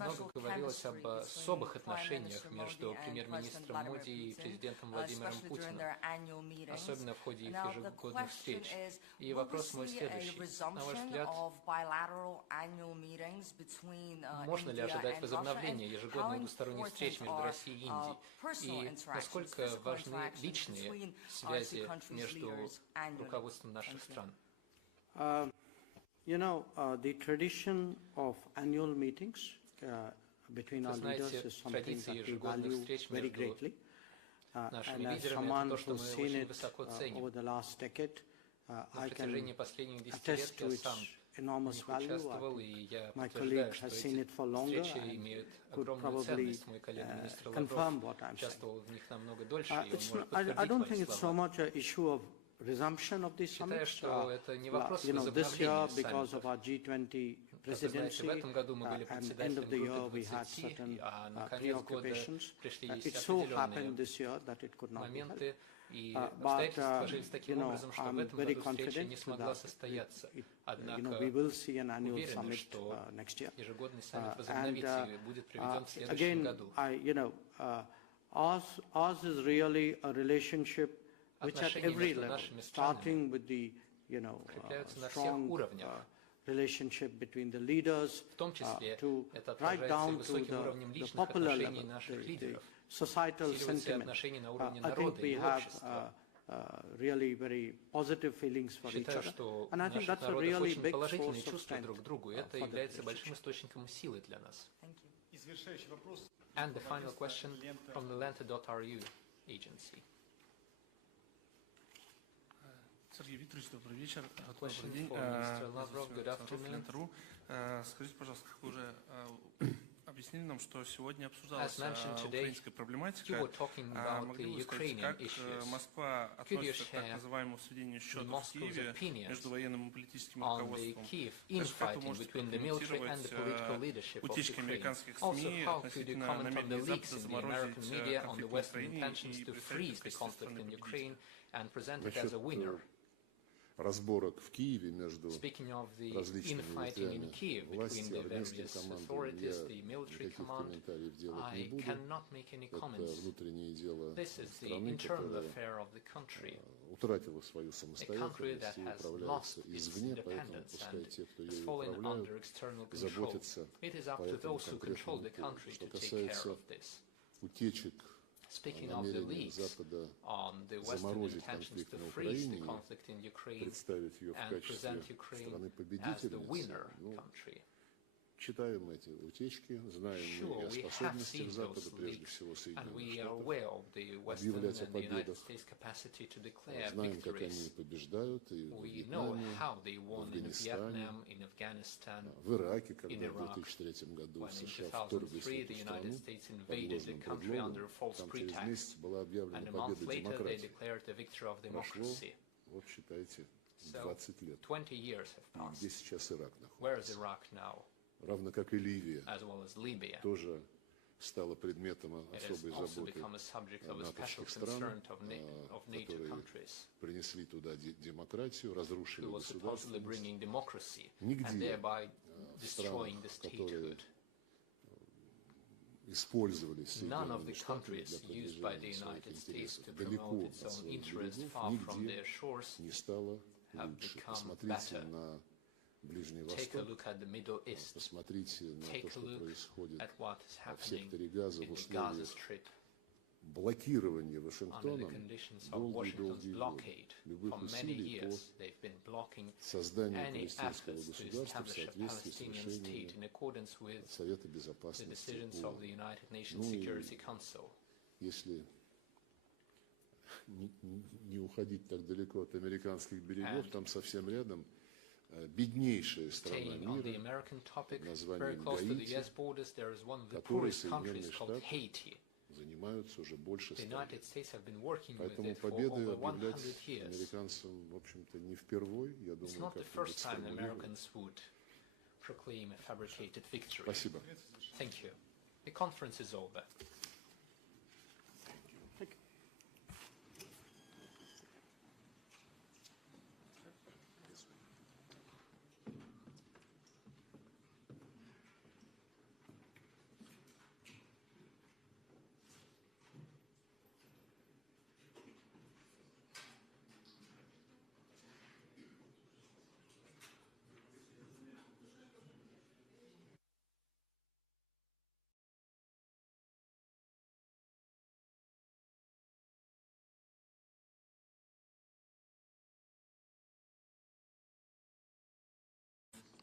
special говорилось chemistry об особых between Prime отношениях Minister между Modi and премьер-министром President Моди и Vladimir президентом Putin, Владимиром especially during Путиным, their annual meetings. особенно в ходе их Now, the ежегодных question встреч. is, И will we вопрос мой see a следующий. На ваш resumption взгляд, of bilateral annual meetings between можно ли India ожидать and возобновления Russia? And ежегодных how двусторонних встреч между important Россией и are Индией? personal И interactions, насколько physical важны interactions личные between связи two countries' между leaders annually? руководством наших Thank you. стран? You know, the tradition of annual meetings between our leaders is something that we value very greatly. And as someone who's seen it over the last decade, I can attest to its enormous value. My colleague has seen it for longer and could probably confirm what I'm saying. I don't think it's so much an issue of resumption of these summits. You know, this year, because of our G20 presidency, and end of the year we had certain preoccupations. It so happened this year that it could not be held. But you know, I'm very confident that you know, we will see an annual summit next year. And again, you know, ours is really a relationship which at every level, starting with the, you know, strong relationship between the leaders, to right down to the popular level, the societal sentiment. I think we have really very positive feelings for each other. And I think that's a really big source of strength for the relationship. And the final question from the Lenta.ru agency. Сергей Викторович, добрый вечер. Добрый день. Lavrov, good afternoon. Скажите, пожалуйста, как вы уже объяснили нам, что сегодня обсуждалась украинская проблематика. Могли бы вы сказать, как Москва относится к так называемому сведению счетов в Киеве между военным и политическим руководством? Также как вы можете прокомментировать утечки американских СМИ относительно намерения Запада заморозить конфликт в Украине и представить в качестве страны победителя? Разборок в Киеве между различными ветвями власти, армейским командованием, я никаких комментариев делать не буду. Это внутреннее дело страны, которая утратила свою самостоятельность и управляется извне, поэтому пускай те, кто ею управляют, заботятся по этому конкретному поводу. Что касается утечек, намерение Запада заморозить конфликт на Украине, представить ее в качестве страны-победительницы, ну, читаем эти утечки, знаем мы о способностях Запада, прежде всего Соединенных Штатов, объявлять о победах, знаем, как они побеждают и в Вьетнаме, в Афганистане, в Ираке, когда в 2003 году США вторглись в эту страну под ложным предлогом, там через месяц была объявлена победа демократии. Прошло, вот считайте, 20 лет. И где сейчас Ирак находится? Равно как и Ливия, тоже стала предметом особой заботы натовских стран, которые принесли туда демократию, разрушили государственность. Нигде в странах, которые использовали Соединенные Штаты для продвижения своих интересов далеко от своих берегов, нигде не стало лучше. Посмотрите на Ближний Восток, посмотрите на то, что происходит в секторе Газа в условиях блокирования Вашингтоном долгие-долгие годы. Любых усилий по созданию палестинского государства в соответствии с решениями Совета Безопасности ООН. Ну и если не уходить так далеко от американских берегов, там совсем рядом беднейшая страна мира под названием Гаити, которой Соединенные Штаты занимаются уже больше 100 лет. Поэтому победы объявлять американцам, в общем-то, не впервой. Я думаю, как-нибудь сформулируем. Спасибо.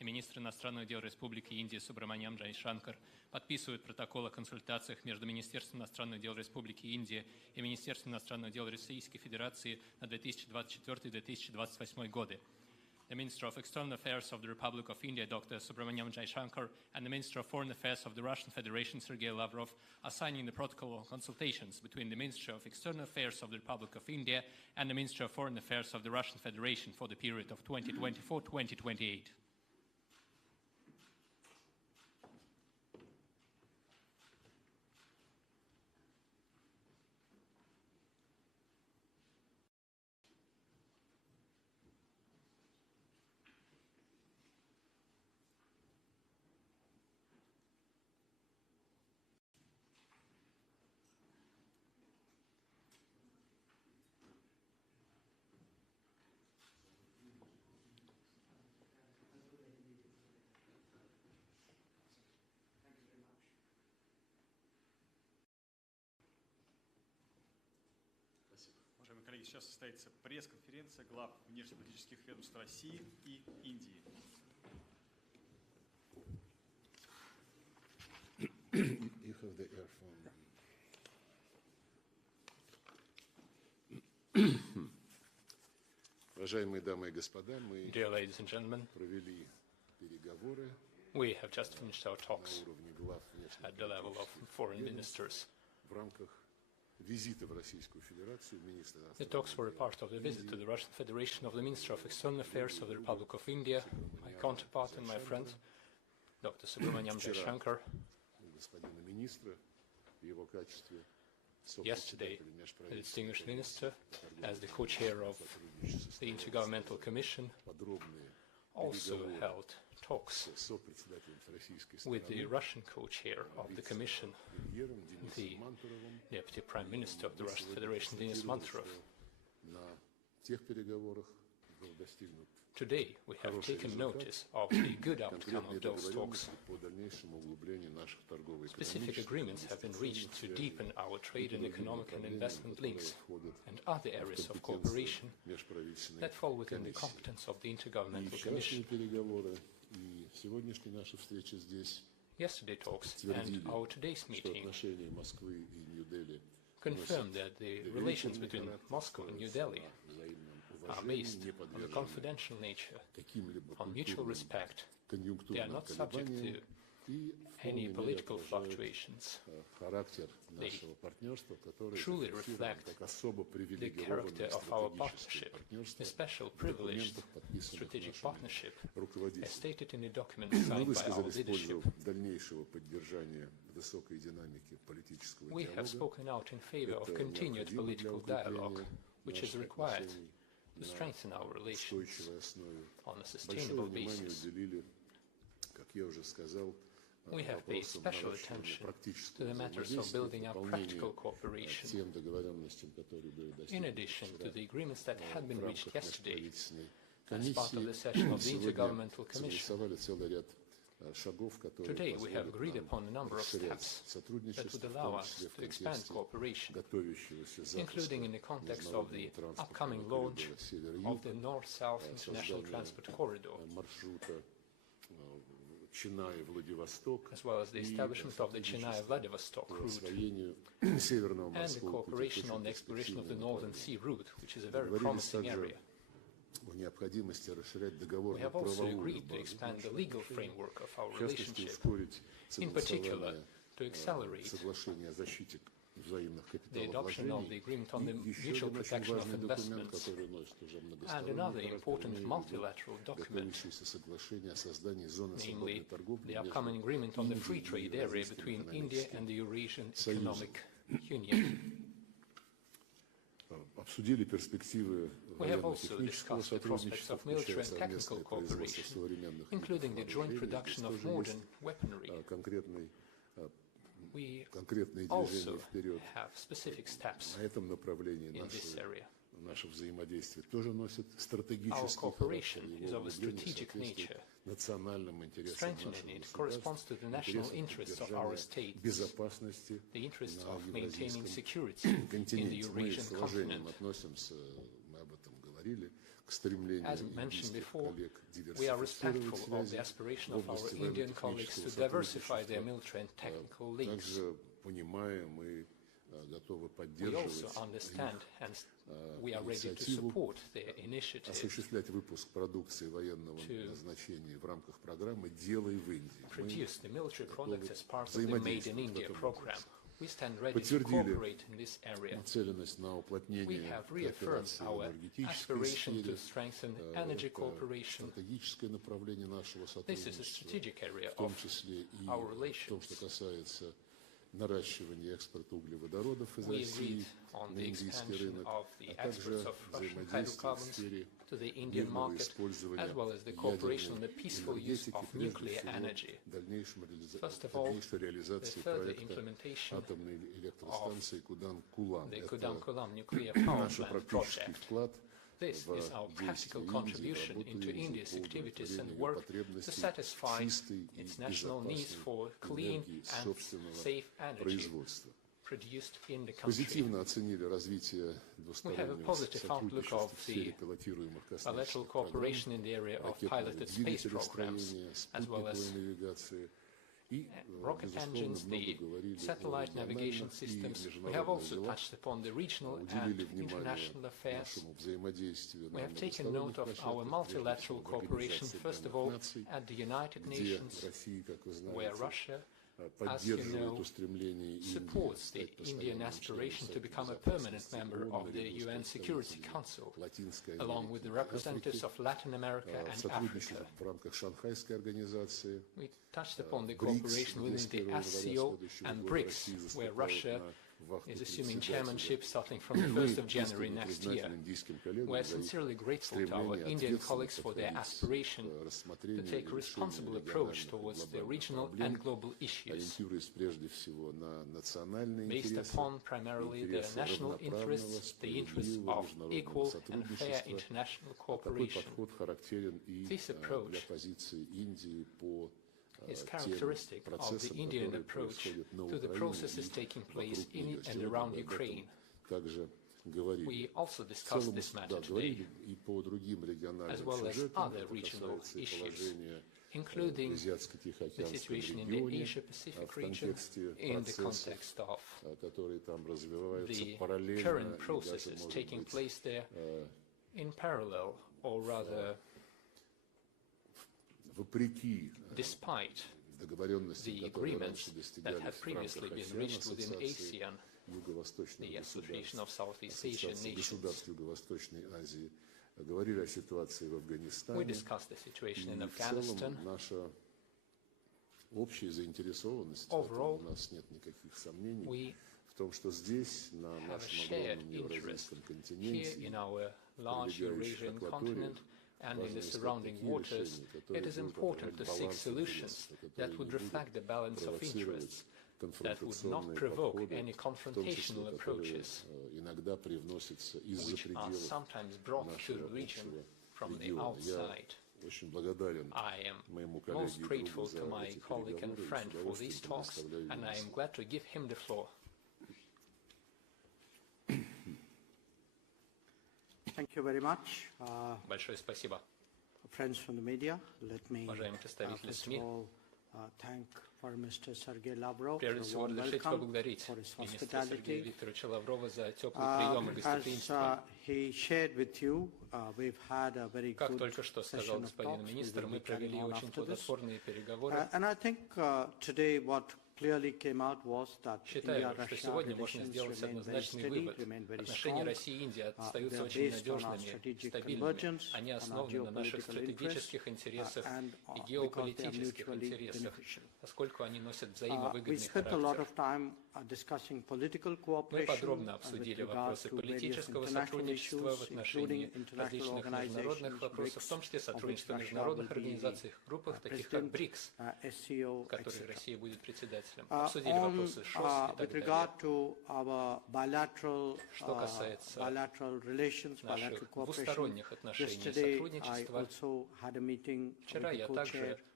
и министр иностранных дел Республики Индия Субраманян Джайшанкар подписывают протокол о консультациях между Министерством иностранных дел Республики Индия и Министерством иностранных дел Российской Федерации на 2024-2028 годы. The Minister of External Affairs of the Republic of India, Dr. Subramaniam Jaishankar, and the Minister of Foreign Affairs of the Russian Federation, Sergei Lavrov, are signing the protocol of consultations between the Ministry of External Affairs of the Republic of India and the Ministry of Foreign Affairs of the Russian Federation for the period of 2024-2028. Уважаемые коллеги, сейчас состоится пресс-конференция глав внешнеполитических ведомств России и Индии. You have the earphone. Уважаемые дамы и господа, мы Dear ladies and gentlemen, провели переговоры we have just finished our на talks уровне глав at the level of foreign ministers. в рамках визита в Российскую Федерацию министра The talks were a part of the visit to the Russian Federation of the Minister of External Affairs of the Republic of India, my counterpart and my friend, Dr. Subramaniam Jaishankar. господина министра в его качестве Yesterday, the distinguished minister, as the co-chair of the Intergovernmental Commission, also held talks with the Russian co-chair of the Commission, the Deputy Prime Minister of the Russian Federation, Denis Manturov. Today, we have taken notice of the good outcome of those talks. Specific agreements have been reached to deepen our trade and economic and investment links and other areas of cooperation that fall within the competence of the Intergovernmental Commission. Yesterday talks and our today's meeting confirmed that the relations between Moscow and New Delhi are based on the confidential nature, on mutual respect. They are not subject to any political fluctuations. They truly reflect the character of our partnership, a special privileged strategic partnership, as stated in the document signed by our leadership. We have spoken out in favor of continued political dialogue, which is required to strengthen our relations on a sustainable basis. We have paid special attention to the matters of building up practical cooperation. In addition to the agreements that had been reached yesterday, as part of the session of the Intergovernmental Commission, today we have agreed upon a number of steps that would allow us to expand cooperation, including in the context of the upcoming launch of the North-South International Transport Corridor, as well as the establishment of the Chennai-Vladivostok route, and the cooperation on the exploration of the Northern Sea route, which is a very promising area. We have also agreed to expand the legal framework of our relationship, in particular to accelerate the adoption of the agreement on the mutual protection of investments, and another important multilateral document, namely the upcoming agreement on the free trade area between India and the Eurasian Economic Union. We have also discussed the prospects of military and technical cooperation, including the joint production of modern weaponry. We also have specific steps in this area. Our cooperation is of a strategic nature. Strengthening it corresponds to the national interests of our states, the interests of maintaining security in the Eurasian continent. As mentioned before, we are respectful of the aspiration of our Indian colleagues to diversify their military and technical links. We also understand and we are ready to support their initiative to produce the military products as part of the Made in India program. We stand ready to cooperate in this area. We have reaffirmed our aspiration to strengthen energy cooperation. This is a strategic area of our relations. We agreed on the expansion of the exports of Russian hydrocarbons to the Indian market, as well as the cooperation on the peaceful use of nuclear energy. First of all, the further implementation of the Kudan-Kulam nuclear power plant project. This is our practical contribution into India's activities and work to satisfy its national needs for clean and safe energy produced in the country. We have a positive outlook of the bilateral cooperation in the area of piloted space programs, as well as rocket engines, the satellite navigation systems. We have also touched upon the regional and international affairs. We have taken note of our multilateral cooperation, first of all, at the United Nations, where Russia, as you know, supports the Indian aspiration to become a permanent member of the UN Security Council, along with the representatives of Latin America and Africa. We touched upon the cooperation within the SCO and BRICS, where Russia is assuming chairmanship starting from the 1st of January next year. We are sincerely grateful to our Indian colleagues for their aspiration to take a responsible approach towards the regional and global issues, based upon primarily the national interests, the interests of equal and fair international cooperation. This approach is characteristic of the Indian approach to the processes taking place in and around Ukraine. We also discussed this matter today, as well as other regional issues, including the situation in the Asia-Pacific region in the context of the current processes taking place there in parallel, or rather despite the agreements that have previously been reached within ASEAN, the Association of Southeast Asian Nations. We discussed the situation in Afghanistan. Overall, we have a shared interest here in our large Eurasian continent and in the surrounding waters. It is important to seek solutions that would reflect the balance of interests, that would not provoke any confrontational approaches, which are sometimes brought to the region from the outside. I am most grateful to my colleague and friend for these talks, and I am glad to give him the floor. Thank you very much. Большое спасибо. Friends from the media, let me first of all thank Foreign Minister Sergei Lavrov Прежде всего, разрешите поблагодарить министра Сергея Викторовича Лаврова за теплый прием и гостеприимство. Как только что сказал господин министр, мы провели очень плодотворные переговоры. Считаю, что сегодня можно сделать однозначный вывод. Отношения России и Индии остаются очень надежными, стабильными. Они основаны на наших стратегических интересах и геополитических интересах, поскольку они носят взаимовыгодный характер. Мы подробно обсудили вопросы политического сотрудничества в отношении различных международных вопросов, в том числе сотрудничества в международных организациях, группах, таких как БРИКС, в которой Россия будет председателем. Обсудили вопросы ШОС и так далее. Что касается наших двусторонних отношений и сотрудничества, вчера я также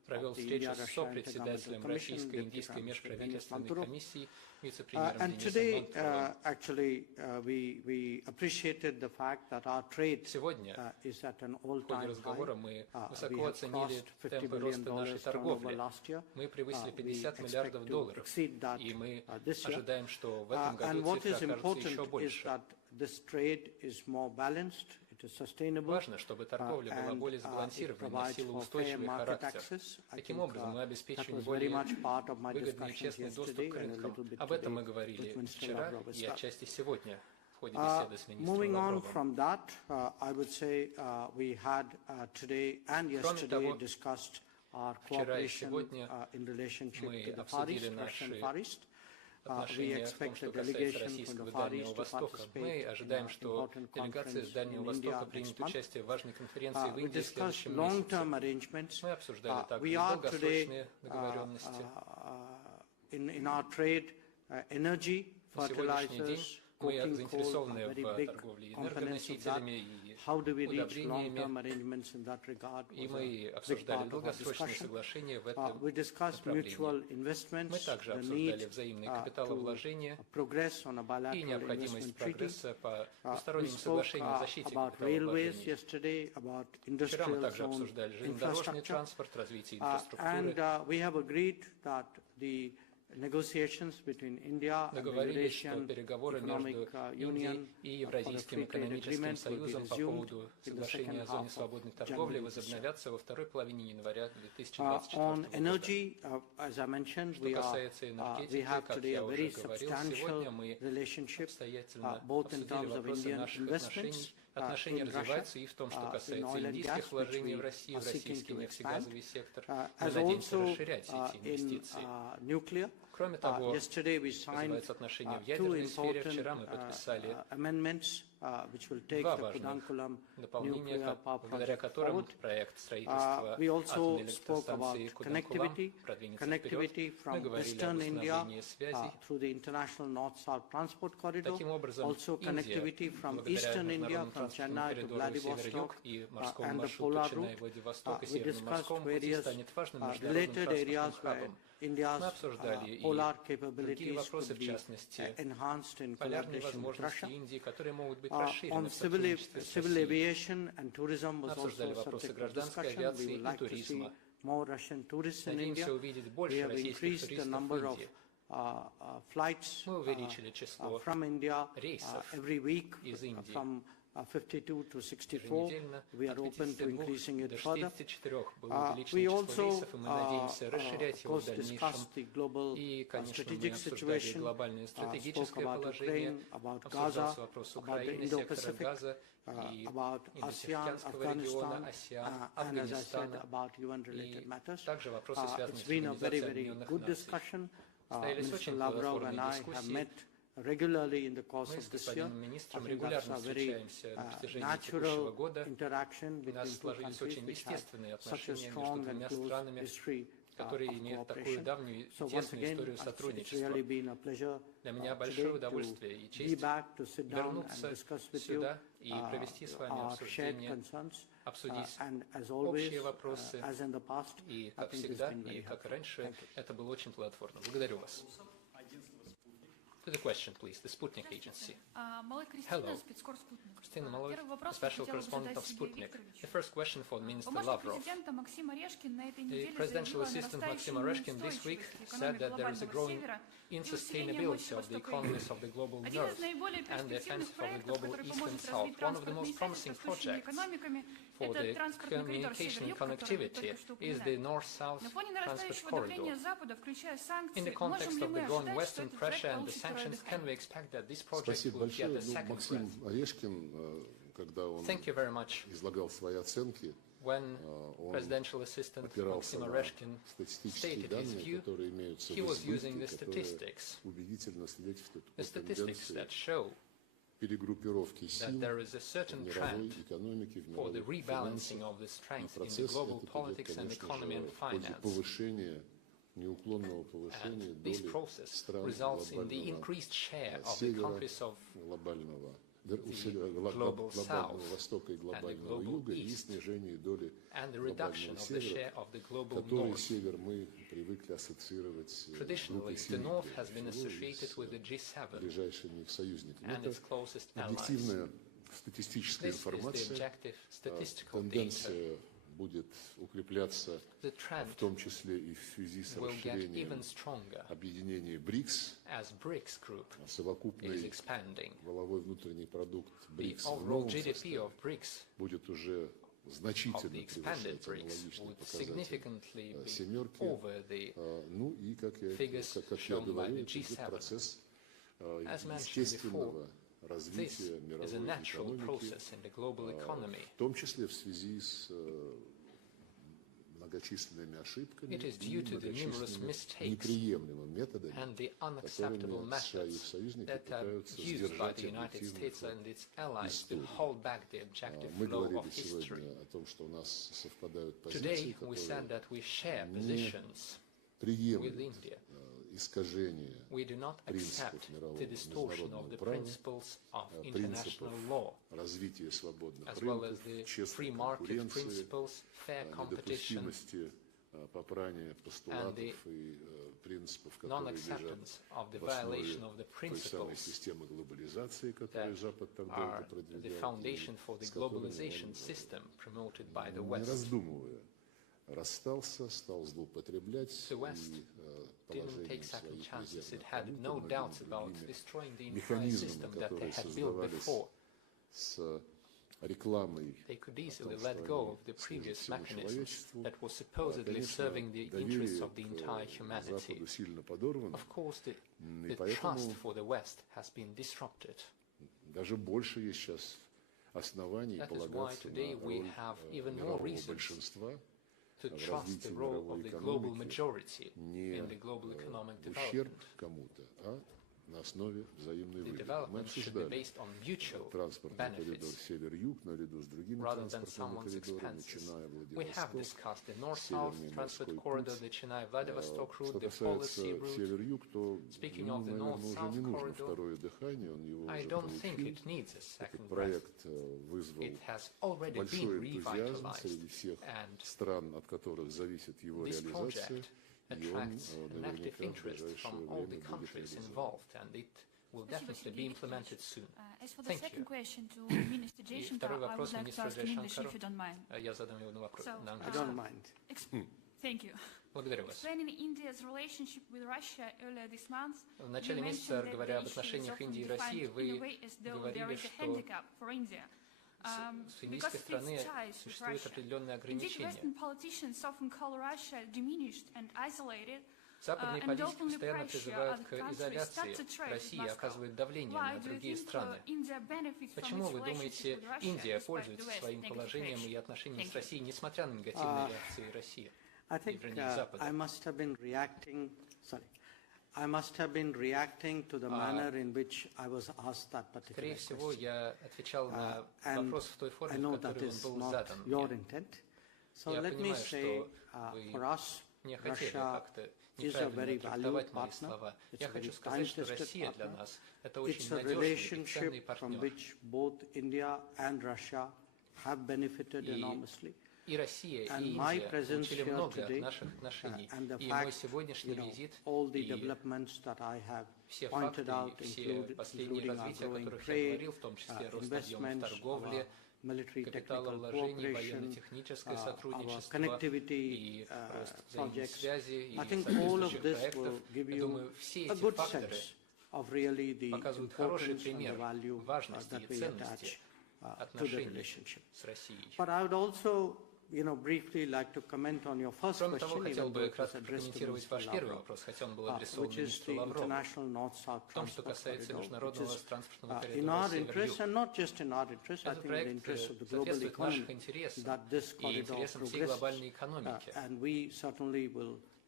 провел встречу с сопредседателем Российской и Индийской межправительственной комиссии, вице-премьером Денисом Мантуровым. Сегодня в ходе разговора мы высоко оценили темпы роста нашей торговли. Мы превысили $50 миллиардов, и мы ожидаем, что в этом году цифра окажется еще больше. Важно, чтобы торговля была более сбалансированной, носила устойчивый характер. Таким образом, мы обеспечиваем более выгодный и честный доступ к рынкам. Об этом мы говорили вчера и отчасти сегодня в ходе беседы с министром Лавровым. Кроме того, вчера и сегодня мы обсудили наши отношения в том, что касается российского Дальнего Востока. Мы ожидаем, что делегация с Дальнего Востока примет участие в важной конференции в Индии в следующем месяце. Мы обсуждали также долгосрочные договоренности. На сегодняшний день мы заинтересованы в торговле энергоносителями и удобрениями, и мы обсуждали долгосрочные соглашения в этом направлении. Мы также обсуждали взаимные капиталовложения и необходимость прогресса по двусторонним соглашениям о защите капиталовложений. Вчера мы также обсуждали железнодорожный транспорт, развитие инфраструктуры. Договорились, что переговоры между Индией и Евразийским экономическим союзом по поводу соглашения о зоне свободной торговли возобновятся во второй половине января 2024 года. Что касается энергетики, как я уже говорил, сегодня мы обстоятельно обсудили вопросы наших отношений. Отношения развиваются и в том, что касается индийских вложений в Россию, в российский нефтегазовый сектор. Мы надеемся расширять эти инвестиции. Кроме того, развиваются отношения в ядерной сфере. Вчера мы подписали два важных дополнения, благодаря которым проект строительства атомной электростанции Куданкулам продвинется вперед. Мы говорили об установлении связей. Таким образом, Индия, благодаря международному транспортному коридору север-юг и морскому маршруту Ченнай-Владивосток и Северному морскому пути станет важным международным транспортным хабом. Мы обсуждали и другие вопросы, в частности, полярные возможности Индии, которые могут быть расширены в сотрудничестве с Россией. Мы обсуждали вопросы гражданской авиации и туризма. Надеемся увидеть больше российских туристов в Индии. Мы увеличили число рейсов из Индии. 52 to 64, we are open to increasing it further. We also, of course, discussed the global strategic situation, spoke about Ukraine, about Gaza, about the Indo-Pacific, about ASEAN, Afghanistan, and as I said, about UN-related matters. It's been a very, very good discussion. Mr. Lavrov and I have met regularly in the course of this year. I think that's a very natural interaction between two countries which have such a strong and close history of cooperation. So once again, it's really been a pleasure today to be back, to sit down and discuss with you our shared concerns. And as always, as in the past, I think it's been very helpful. Thank you. To the question, please. The Sputnik Agency. Hello. Christina Malloy, Special Correspondent of Sputnik. The first question for Minister Lavrov. The Presidential Assistant Maxim Oreshkin this week said that there is a growing insustainability of the economies of the global north and the offensive of the global east and south. One of the most promising projects for the communication and connectivity is the north-south transport corridor. In the context of the growing Western pressure and the sanctions, can we expect that this project will get a second breath? Thank you very much. When Presidential Assistant Maxim Oreshkin stated his view, he was using the statistics that show that there is a certain trend for the rebalancing of the strength in the global politics and economy and finance. And this process results in the increased share of the countries of global south Востока и and the глобального global юга и east, снижение доли and the reduction глобального of the share севера, of the global который north. север мы привыкли ассоциировать с Traditionally, группой the семи north has прежде been всего, и associated with the с G7 ближайшими их союзниками. and Это its closest allies. объективная статистическая This is the информация. objective statistical data. Тенденция будет укрепляться, The в trend том числе и в связи с will get расширением even stronger объединения БРИКС, as BRICS group is совокупный expanding. валовой внутренний продукт The БРИКС в overall новом GDP составе of BRICS будет уже of значительно the expanded превышать BRICS аналогичный would показатель significantly be семерки. over the Ну и, как я figures shown by говорил, the это идет G7. процесс As mentioned естественного This развития is a мировой natural экономики, process in the global economy. в том числе в связи с многочисленными ошибками It is и due to the numerous многочисленными mistakes неприемлемыми методами, and the unacceptable которыми США и их methods союзники that are пытаются used by сдержать the United объективный States ход and its allies to истории. hold back the objective Мы flow говорили of history. сегодня о том, что у нас совпадают позиции, Today we said которые that we share positions with приемлют India. искажение We do not accept принципов мирового the distortion of международного the права, principles of принципов international law, развития свободных as well as рынков, the честной free market конкуренции, principles, fair competition, недопустимости попрания постулатов и принципов, которые лежат non-acceptance of the в основе violation of the той самой principles системы глобализации, которую that Запад так долго are the продвигал, foundation и for the с которыми globalization он, system promoted by the не West. раздумывая, расстался, стал злоупотреблять The West и didn't положением take second своих chances. It резервных had валют и no многими doubts about другими destroying the entire механизмами, system that they которые had built создавались before. с рекламой They could о easily том, let что go они of the служат previous всему mechanisms человечеству. that were supposedly Конечно, serving the interests доверие of the entire к humanity. Западу сильно подорвано, Of course, и the trust поэтому for the West has been disrupted. даже больше есть сейчас оснований That is why полагаться today на we роль have even more мирового reasons большинства to в trust развитии the role мировой of the global экономики majority не in the global economic в ущерб development. кому-то, а на основе взаимной The выгоды. Мы development should be обсуждали based on mutual транспортный коридор benefits север-юг наряду с другими rather than транспортными someone's коридорами, expenses. начиная We have Владивосток, discussed the north-south Северный transport морской corridor, путь. the Chennai-Vladivostok route, Что the Polish касается Sea route. север-юг, то Speaking ему, of the наверное, уже north-south не нужно corridor, второе дыхание, он его I уже don't think получил. it needs a Этот second breath. проект вызвал It has already большой been энтузиазм revitalized, среди всех and стран, от которых зависит его this реализация, project и он attracts an active наверняка в interest ближайшее from all the время будет countries реализован. involved, and it will definitely be implemented soon. As for the Thank second you. question to Minister И Jaishankar, второй I would вопрос like to министру ask in English, Jaishankarу. if you don't mind. Я задам его на So, I don't mind. Thank you. Благодарю вас. Explaining India's relationship with Russia earlier this month, В начале you месяца, mentioned that говоря the об issue is отношениях often Индии и defined России, in a вы way as though there говорили, is a что handicap for India. с индийской стороны существуют определенные Indeed, ограничения. Western politicians often call Russia diminished and isolated, Западные and политики openly постоянно pressure призывают other к countries not изоляции to trade with России и Moscow. оказывают давление Why на do you другие think страны. India benefits from Почему its вы думаете, relationship with Russia Индия despite the пользуется West своим negative положением pressure? и отношениями Thank с you. Россией, несмотря на негативные реакции России I и think вернее Запада? I must have been reacting to the manner in which I was asked that particular Скорее всего, question. я отвечал на And вопрос в той I форме, know в that которой is он был not задан your мне. intent. So Я let me понимаю, say, что вы for us, не хотели Russia как-то is a very неправильно valued трактовать мои partner. слова. It's Я a хочу very сказать, что time-tested Россия для partner. нас – это очень It's a надежный и ценный relationship from партнер. which both India and Russia have benefited enormously. И Россия, и And my Индия presence получили here много today, от наших отношений. and the И мой fact, сегодняшний визит, all the и developments that I have все pointed факты, out, все последние including our развития, о growing которых я trade, говорил, в том числе рост объемов investments, торговли, our military technical капиталовложений, cooperation, военно-техническое our сотрудничество connectivity и рост projects. взаимосвязи и I think all of соответствующих this проектов. will give Я you думаю, все a эти good факторы sense of really the показывают хороший importance and пример the value важности that и we ценности attach to the отношений relationship. с Россией. But I would also, briefly like to comment on your first Кроме того, question, хотел even though бы it was кратко addressed to прокомментировать Mr. ваш первый Lavrov, вопрос, хотя он был адресован which is министру the Лаврову. international north-south В том, что transport касается corridor, which международного is транспортного in коридора our interest, Север-Юг. and not just in our interest, I Этот think in the проект interest of the global соответствует economy, нашим интересам that this и corridor интересам всей progresses. глобальной экономики. And we certainly will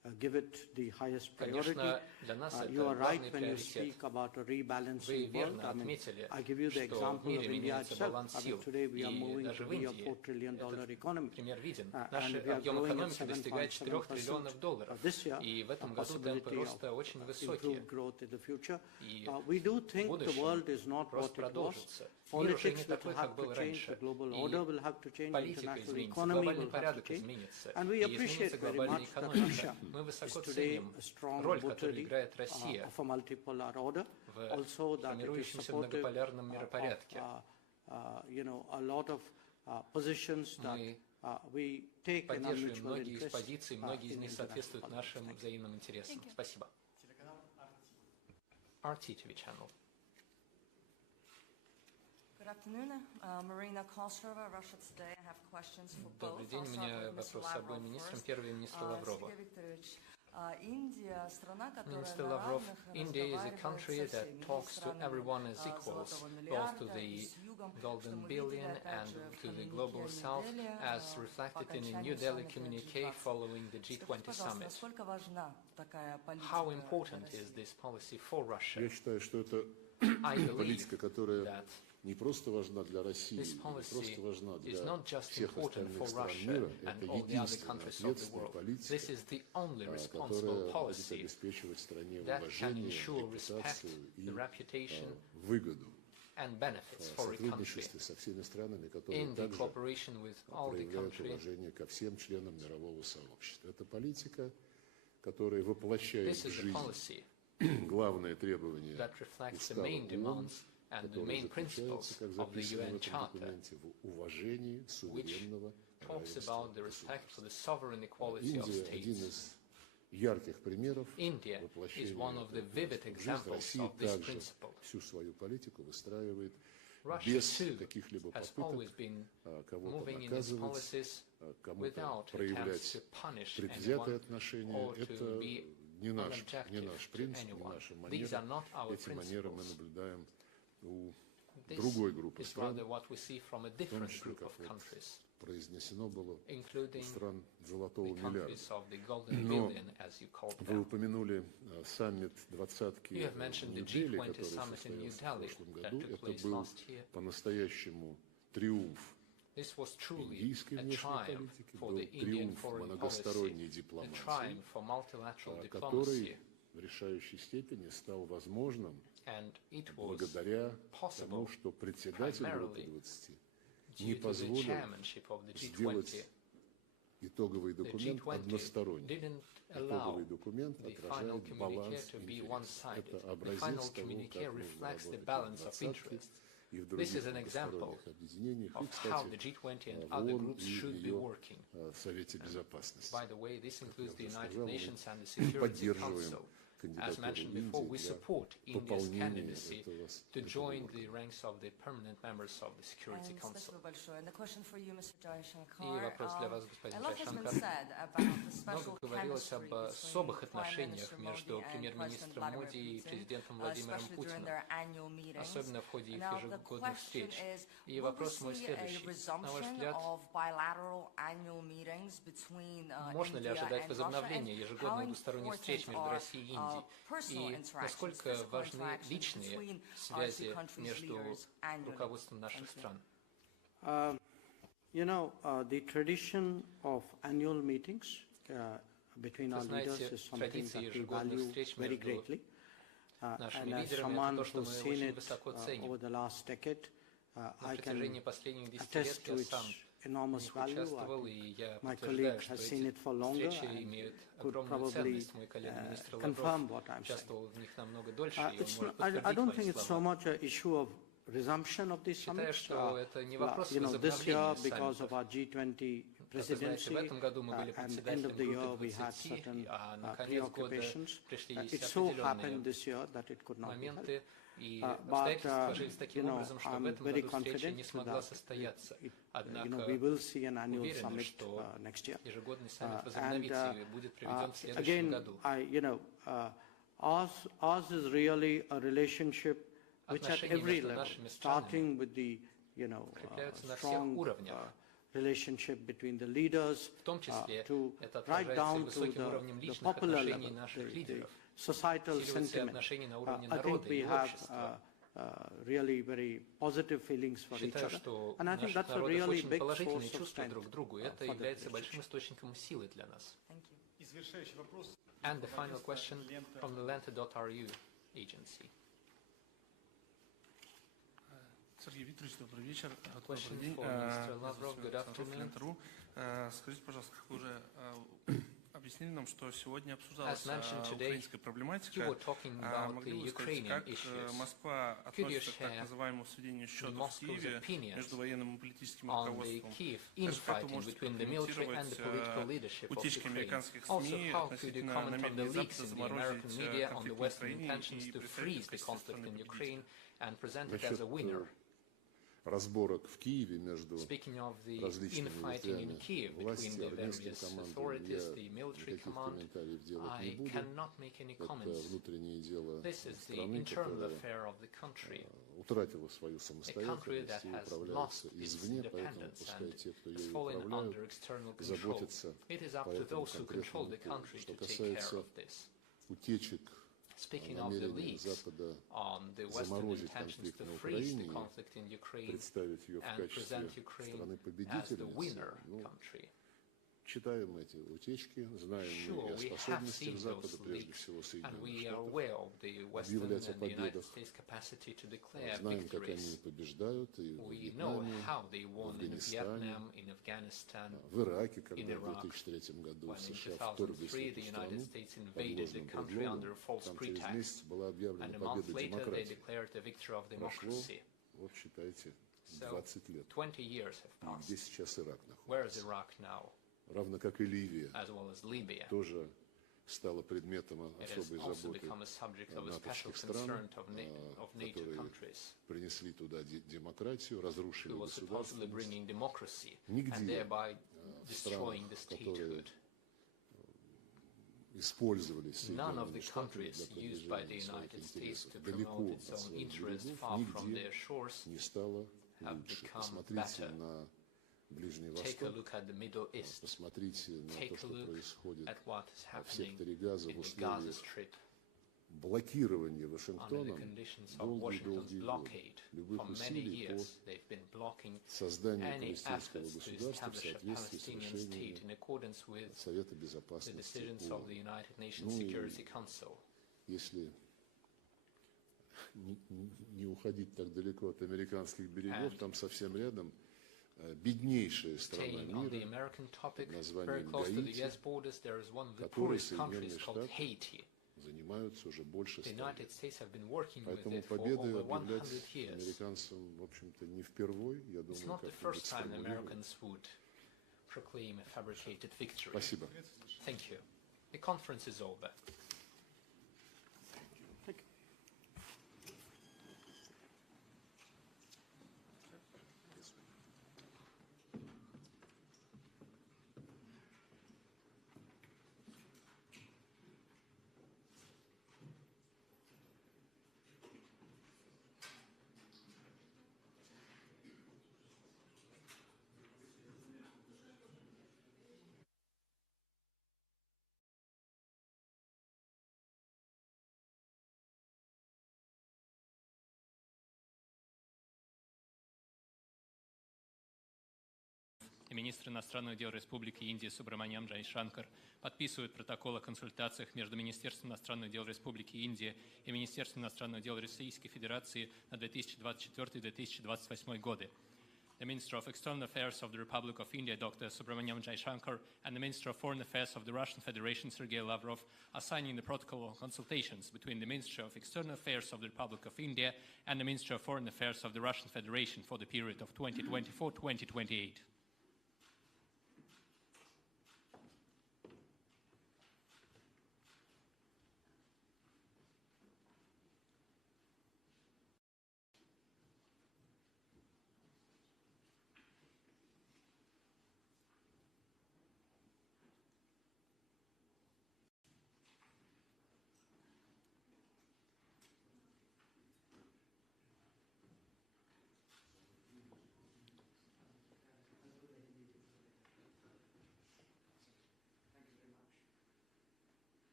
give it the highest priority. You are right when you speak about a rebalancing world. I mean, I give you the example of India itself. I mean, today we are moving to be a $4 trillion economy. And we are growing at 7.7% this year, a possibility of improved growth in the future. We do think the world is not what it was. Politics will have to change, the global order will have to change, international economy will have to change. And we appreciate very much that Russia is today a strong votary of a multipolar order. Also that it is supportive of a lot of positions that we take in our mutual interest in international politics. RT TV channel. Good afternoon. Marina Kostrova, Russia Today. I have questions for both. Добрый день, у меня вопрос с обоим министрам. Первый министр Лаврова. Minister Lavrov, India is a country that talks to everyone as equals, both to the Golden Billion and to the Global South, as reflected in a New Delhi communique following the G20 summit. How important is this policy for Russia? I believe that не просто важна для России, не просто важна для всех остальных стран мира, это единственная ответственная политика, которая будет обеспечивать стране уважение, репутацию и выгоду. В сотрудничестве со всеми странами, которые также проявляют уважение ко всем членам мирового сообщества. Это политика, которая воплощает в жизнь главные требования Устава ООН, который заключается, как записано в этом документе, в уважении суверенного равенства государств. Индия – один из ярких примеров воплощения в жизнь. Россия также всю свою политику выстраивает без каких-либо попыток кого-то наказывать, кому-то проявлять предвзятое отношение. Это не наш принцип, не наша манера. Эти манеры мы наблюдаем у другой группы стран, в том числе, как произнесено было, у стран Золотого миллиарда. Но вы упомянули саммит двадцатки в Нью-Дели, который состоялся в прошлом году. Это был по-настоящему триумф индийской внешней политики, был триумф многосторонней дипломатии, который в решающей степени стал возможным благодаря тому, что председатель группы 20 не позволил сделать итоговый документ односторонним. Итоговый документ отражает баланс интересов. Это образец того, как мы работаем в двадцатке и в других многосторонних объединениях, и, кстати, в ООН и ее Совете Безопасности. Как я уже сказал, мы поддерживаем As mentioned before, we support India's candidacy to join the ranks of the permanent members of the Security Council. И вопрос для вас, господин Jaishankar. Много говорилось об особых отношениях между премьер-министром Моди и президентом Владимиром Путиным, особенно в ходе их ежегодных встреч. И вопрос мой следующий. На ваш взгляд, можно ли ожидать возобновления ежегодных двусторонних встреч между Россией и Индией? И насколько важны личные связи между руководством наших стран? The tradition of annual meetings between our leaders is something that we value very greatly. And as someone who's seen it over the last decade, I can attest to its enormous value. My colleague has seen it for longer and could probably confirm what I'm saying. I don't think it's so much an issue of resumption of these summits. This year, because of our G20 presidency, and end of the year we had certain preoccupations. It so happened this year that it could not be held. But I'm very confident that we will see an annual summit next year. And again, ours is really a relationship which at every level, starting with the strong relationship between the leaders, В том числе to это right отражается down to высоким уровнем the личных popular отношений level, наших the лидеров. societal Усиливаются и sentiment. отношения на уровне I think народа we и have общества. really very positive feelings for each Считаю, other. что And I у think наших that's a народов really очень big положительные source of чувства strength друг к другу. Это for the является большим relationship. источником силы для нас. Thank you. И завершающий вопрос. And the final Журналиста question Лента. from the Lenta.ru agency. Сергей Викторович, добрый вечер. Question Добрый день. for Mr. Lavrov. Good afternoon. Лента.ру. Скажите, пожалуйста, как вы уже объяснили нам, что сегодня обсуждалась украинская проблематика. Могли бы вы сказать, как Москва относится к так называемому сведению счетов в Киеве между военным и политическим руководством? Также как вы можете прокомментировать утечки американских СМИ относительно намерений Запада заморозить конфликт в Украине и представить конфликт в Украине? Насчет разборок в Киеве между различными ветвями власти, армейским командам, я никаких комментариев делать не буду. Это внутреннее дело страны, которая утратила свою самостоятельность и управляется извне, поэтому пускай те, кто ее управляют, заботятся по этому конкретному поводу. Что касается утечек, намерение Запада заморозить конфликт на Украине и представить ее в качестве страны-победительницы. Читаем эти утечки, знаем и о способностях Запада, прежде всего Соединенных Штатов, объявлять о победах. Знаем, как они побеждают и в Вьетнаме, в Афганистане, в Ираке, когда в 2003 году США вторглись в эту страну под ложным предлогом. Там через месяц была объявлена победа демократии. Прошло, вот считайте, 20 лет. И где сейчас Ирак находится? Равно как и Ливия, тоже стала предметом особой заботы натовских стран, которые принесли туда демократию, разрушили государственность. Нигде в странах, которые использовали Соединенные Штаты для продвижения своих интересов далеко от своих берегов, нигде не стало лучше. Посмотрите на Ближний Восток, посмотрите на то, что происходит в секторе Газа в условиях блокирования Вашингтоном долгие годы, любых усилий по созданию палестинского государства в соответствии с решениями Совета Безопасности ООН. Ну и если не уходить так далеко от американских берегов, там совсем рядом беднейшая страна мира под названием Гаити, которой Соединенные Штаты занимаются уже больше 100 лет. Поэтому победы объявлять американцам, в общем-то, не впервой, я думаю, как-нибудь сформулируем. Спасибо. и министр иностранных дел Республики Индия Субраманян Джайшанкар подписывают протокол о консультациях между Министерством иностранных дел Республики Индия и Министерством иностранных дел Российской Федерации на 2024-2028 годы. The Minister of External Affairs of the Republic of India, Dr. Subramaniam Jaishankar, and the Minister of Foreign Affairs of the Russian Federation, Sergei Lavrov, are signing the protocol of consultations between the Ministry of External Affairs of the Republic of India and the Ministry of Foreign Affairs of the Russian Federation for the period of 2024-2028.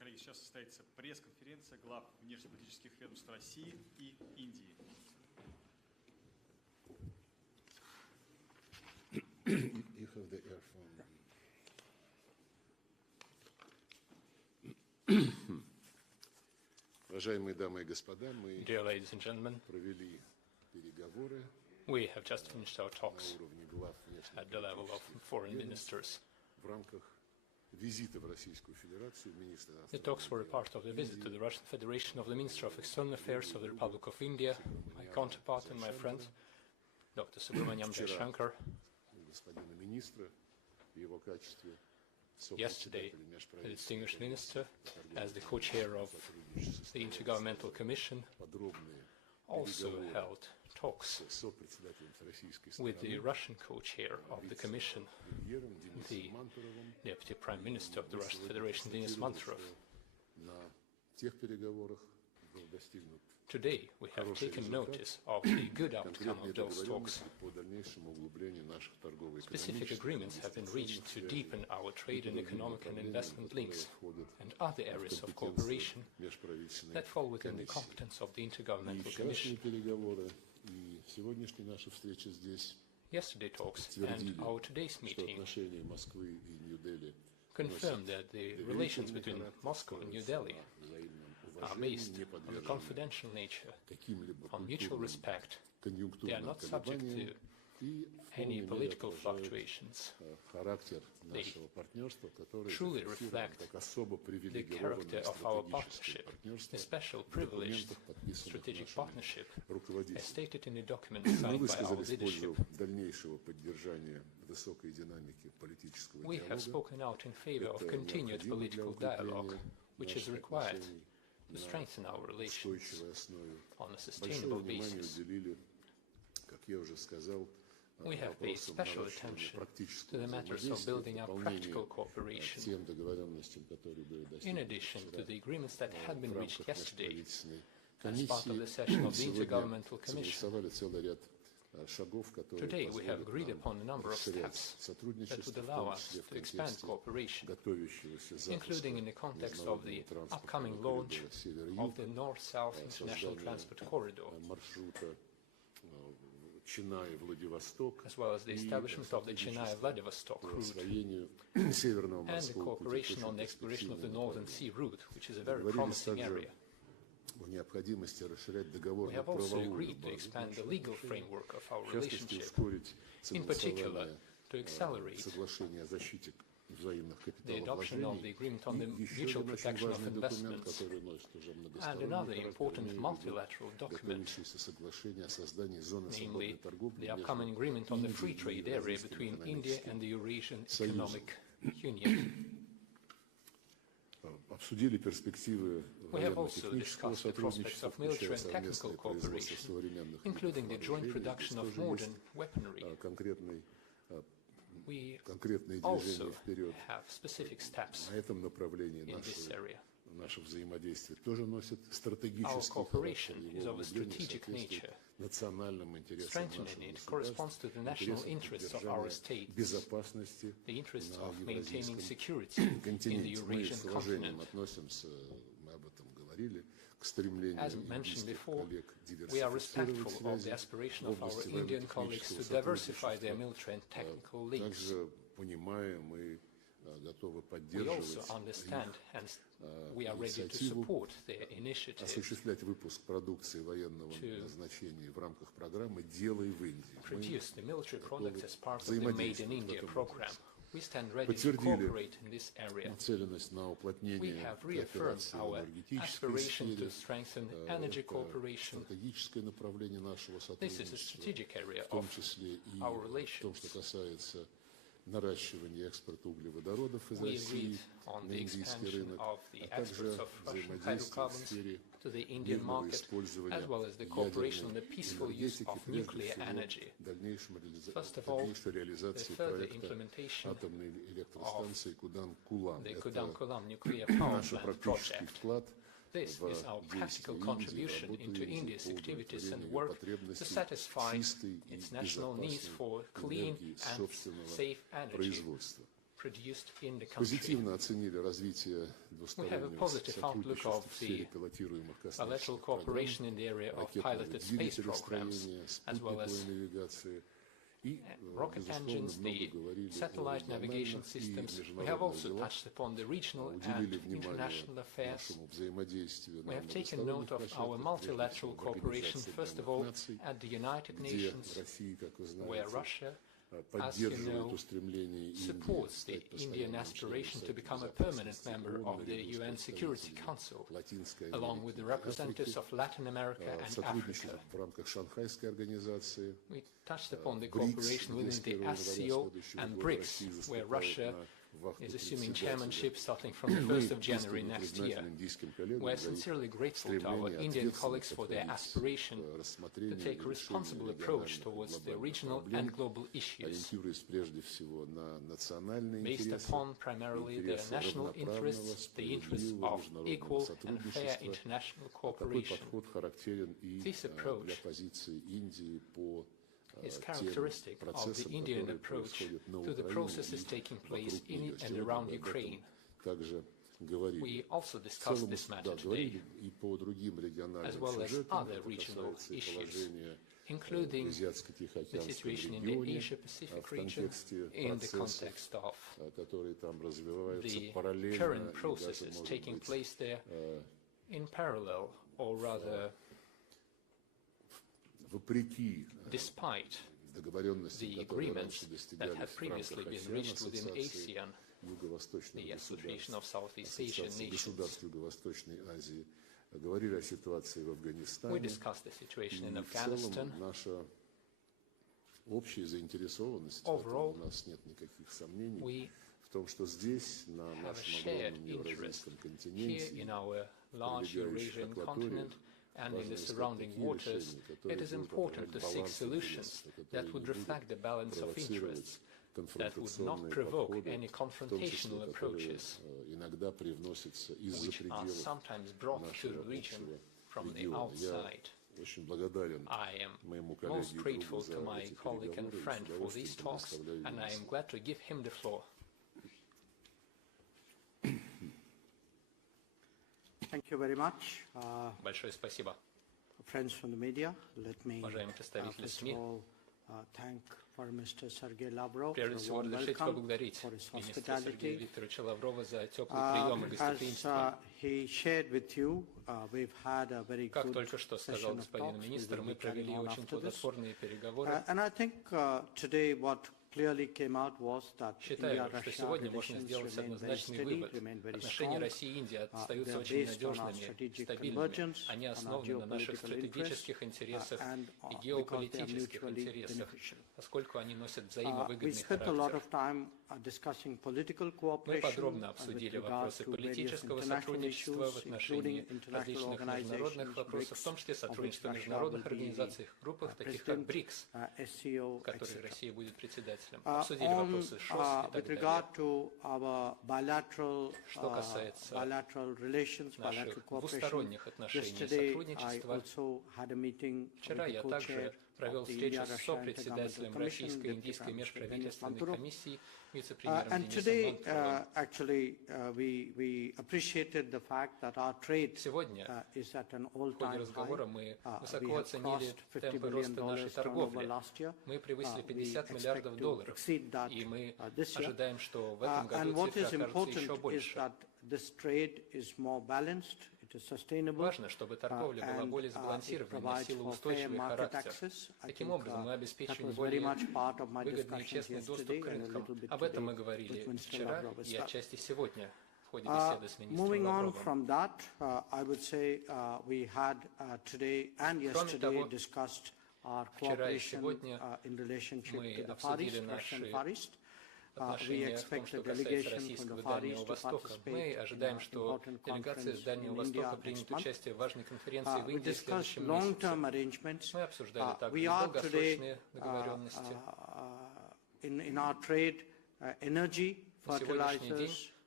коллеги, сейчас состоится пресс-конференция глав внешнеполитических ведомств России и Индии. You have the earphone. Уважаемые дамы и господа, мы Dear ladies and gentlemen, провели переговоры we have just finished our на talks уровне глав at the level of foreign ministers. в рамках визита в Российскую Федерацию министра The talks were a part of the visit to the Russian Federation of the Minister of External Affairs of the Republic of India, my counterpart and my friend, Dr. Subramaniam Jaishankar. господина министра в его качестве Yesterday, the distinguished minister, as the co-chair of the Intergovernmental Commission, also held talks with the Russian co-chair of the Commission, the Deputy Prime Minister of the Russian Federation, Denis Manturov. Today, we have taken notice of the good outcome of those talks. Specific agreements have been reached to deepen our trade and economic and investment links and other areas of cooperation that fall within the competence of the Intergovernmental Commission. Yesterday talks and our today's meeting confirmed that the relations between Moscow and New Delhi are based on the confidential nature, on mutual respect. They are not subject to any political fluctuations. They truly reflect the character of our partnership, a special privileged strategic partnership, as stated in the document signed by our leadership. We have spoken out in favor of continued political dialogue, which is required to strengthen our relations on a sustainable basis. We have paid special attention to the matters of building up practical cooperation. In addition to the agreements that had been reached yesterday, as part of the session of the Intergovernmental Commission, today we have agreed upon a number of steps that would allow us to expand cooperation, including in the context of the upcoming launch of the North-South International Transport Corridor, as well as the establishment of the Chennai-Vladivostok route, and the cooperation on the exploration of the Northern Sea route, which is a very promising area. We have also agreed to expand the legal framework of our relationship, in particular to accelerate the adoption of the agreement on the mutual protection of investments and another important multilateral document, namely the upcoming agreement on the free trade area between India and the Eurasian Economic Union. We have also discussed the prospects of military and technical cooperation, including the joint production of modern weaponry. We also have specific steps in this area. Our cooperation is of a strategic nature. Strengthening it corresponds to the national interests of our states, the interests of maintaining security in the Eurasian continent. As mentioned before, we are respectful of the aspiration of our Indian colleagues to diversify their military and technical links. We also understand and we are ready to support their initiative to produce the military products as part of the Made in India program. We stand ready to cooperate in this area. We have reaffirmed our aspiration to strengthen energy cooperation. This is a strategic area of our relations. We agreed on the expansion of the exports of Russian hydrocarbons to the Indian market, as well as the cooperation on the peaceful use of nuclear energy. First of all, the further implementation of the Kudam-Kulam nuclear power plant project. This is our practical contribution into India's activities and work to satisfy its national needs for clean and safe energy produced in the country. Позитивно оценили развитие двустороннего сотрудничества в сфере пилотируемых космических программ, ракетного двигателестроения, спутниковой навигации. Rocket engines, the satellite navigation systems. We have also touched upon the regional and international affairs. We have taken note of our multilateral cooperation, first of all, at the United Nations, where Russia, as you know, supports the Indian aspiration to become a permanent member of the UN Security Council, along with the representatives of Latin America and Africa. We touched upon the cooperation within the SCO and BRICS, where Russia is assuming chairmanship starting from the 1st of January next year. We are sincerely grateful to our Indian colleagues for their aspiration to take a responsible approach towards the regional and global issues, based upon primarily their national interests, the interests of equal and fair international cooperation. This approach is characteristic of the Indian approach to the processes taking place in and around Ukraine. We also discussed this matter today, as well as other regional issues, including the situation in the Asia-Pacific region in the context of the current processes taking place there in parallel, or rather despite the agreements that had previously been reached within ASEAN, the Association of Southeast Asian Nations. We discussed the situation in Afghanistan. Overall, we have a shared interest here in our large Eurasian continent and in the surrounding waters. It is important to seek solutions that would reflect the balance of interests, that would not provoke any confrontational approaches, which are sometimes brought to the region from the outside. I am most grateful to my colleague and friend for these talks, and I am glad to give him the floor. Thank you very much. Большое спасибо. Friends from the media, let me Уважаемые представители first of СМИ, all thank Foreign Minister Sergei Lavrov прежде for a всего warm разрешите welcome, поблагодарить for his министра Сергея hospitality. Викторовича Лаврова за теплый прием и гостеприимство. He shared with you, we've had a very Как good только что сказал session of господин talks. министр, We мы will be carrying провели on очень after this. плодотворные переговоры. And I think today what clearly came out was that Считаю, что India-Russia сегодня можно relations сделать remain very однозначный steady, вывод. remain very Отношения strong. России и Индии остаются They are очень based on our надежными, strategic стабильными. convergence, Они on our основаны на наших geopolitical стратегических interests, интересах and и because they are геополитических mutually интересах, beneficial. поскольку они носят We взаимовыгодный spent a lot характер. of time discussing political Мы cooperation подробно with обсудили regard вопросы to various политического international сотрудничества в issues, отношении including international различных международных organizations, вопросов, в том числе сотрудничества в международных организациях, группах, таких как БРИКС, которой Россия будет председателем. Обсудили вопросы ШОС и так далее. Что касается наших двусторонних отношений и сотрудничества, вчера я также провел встречу с сопредседателем Российско-Индийской межправительственной комиссии, вице-премьером Денисом Манtuровым. Сегодня в ходе разговора мы высоко оценили темпы роста нашей торговли. Мы превысили $50 миллиардов, и мы ожидаем, что в этом году цифра окажется еще больше. Важно, чтобы торговля была более сбалансированной в силу устойчивый характер. Таким образом, мы обеспечиваем более выгодный и честный доступ к рынкам. Об этом мы говорили вчера и отчасти сегодня в ходе беседы с министром Лавровым. Кроме того, вчера и сегодня мы обсудили наши отношения в том, что касается российского Дальнего Востока. Мы ожидаем, что делегация с Дальнего Востока примет участие в важной конференции в Индии в следующем месяце. Мы обсуждали также долгосрочные договоренности. На сегодняшний день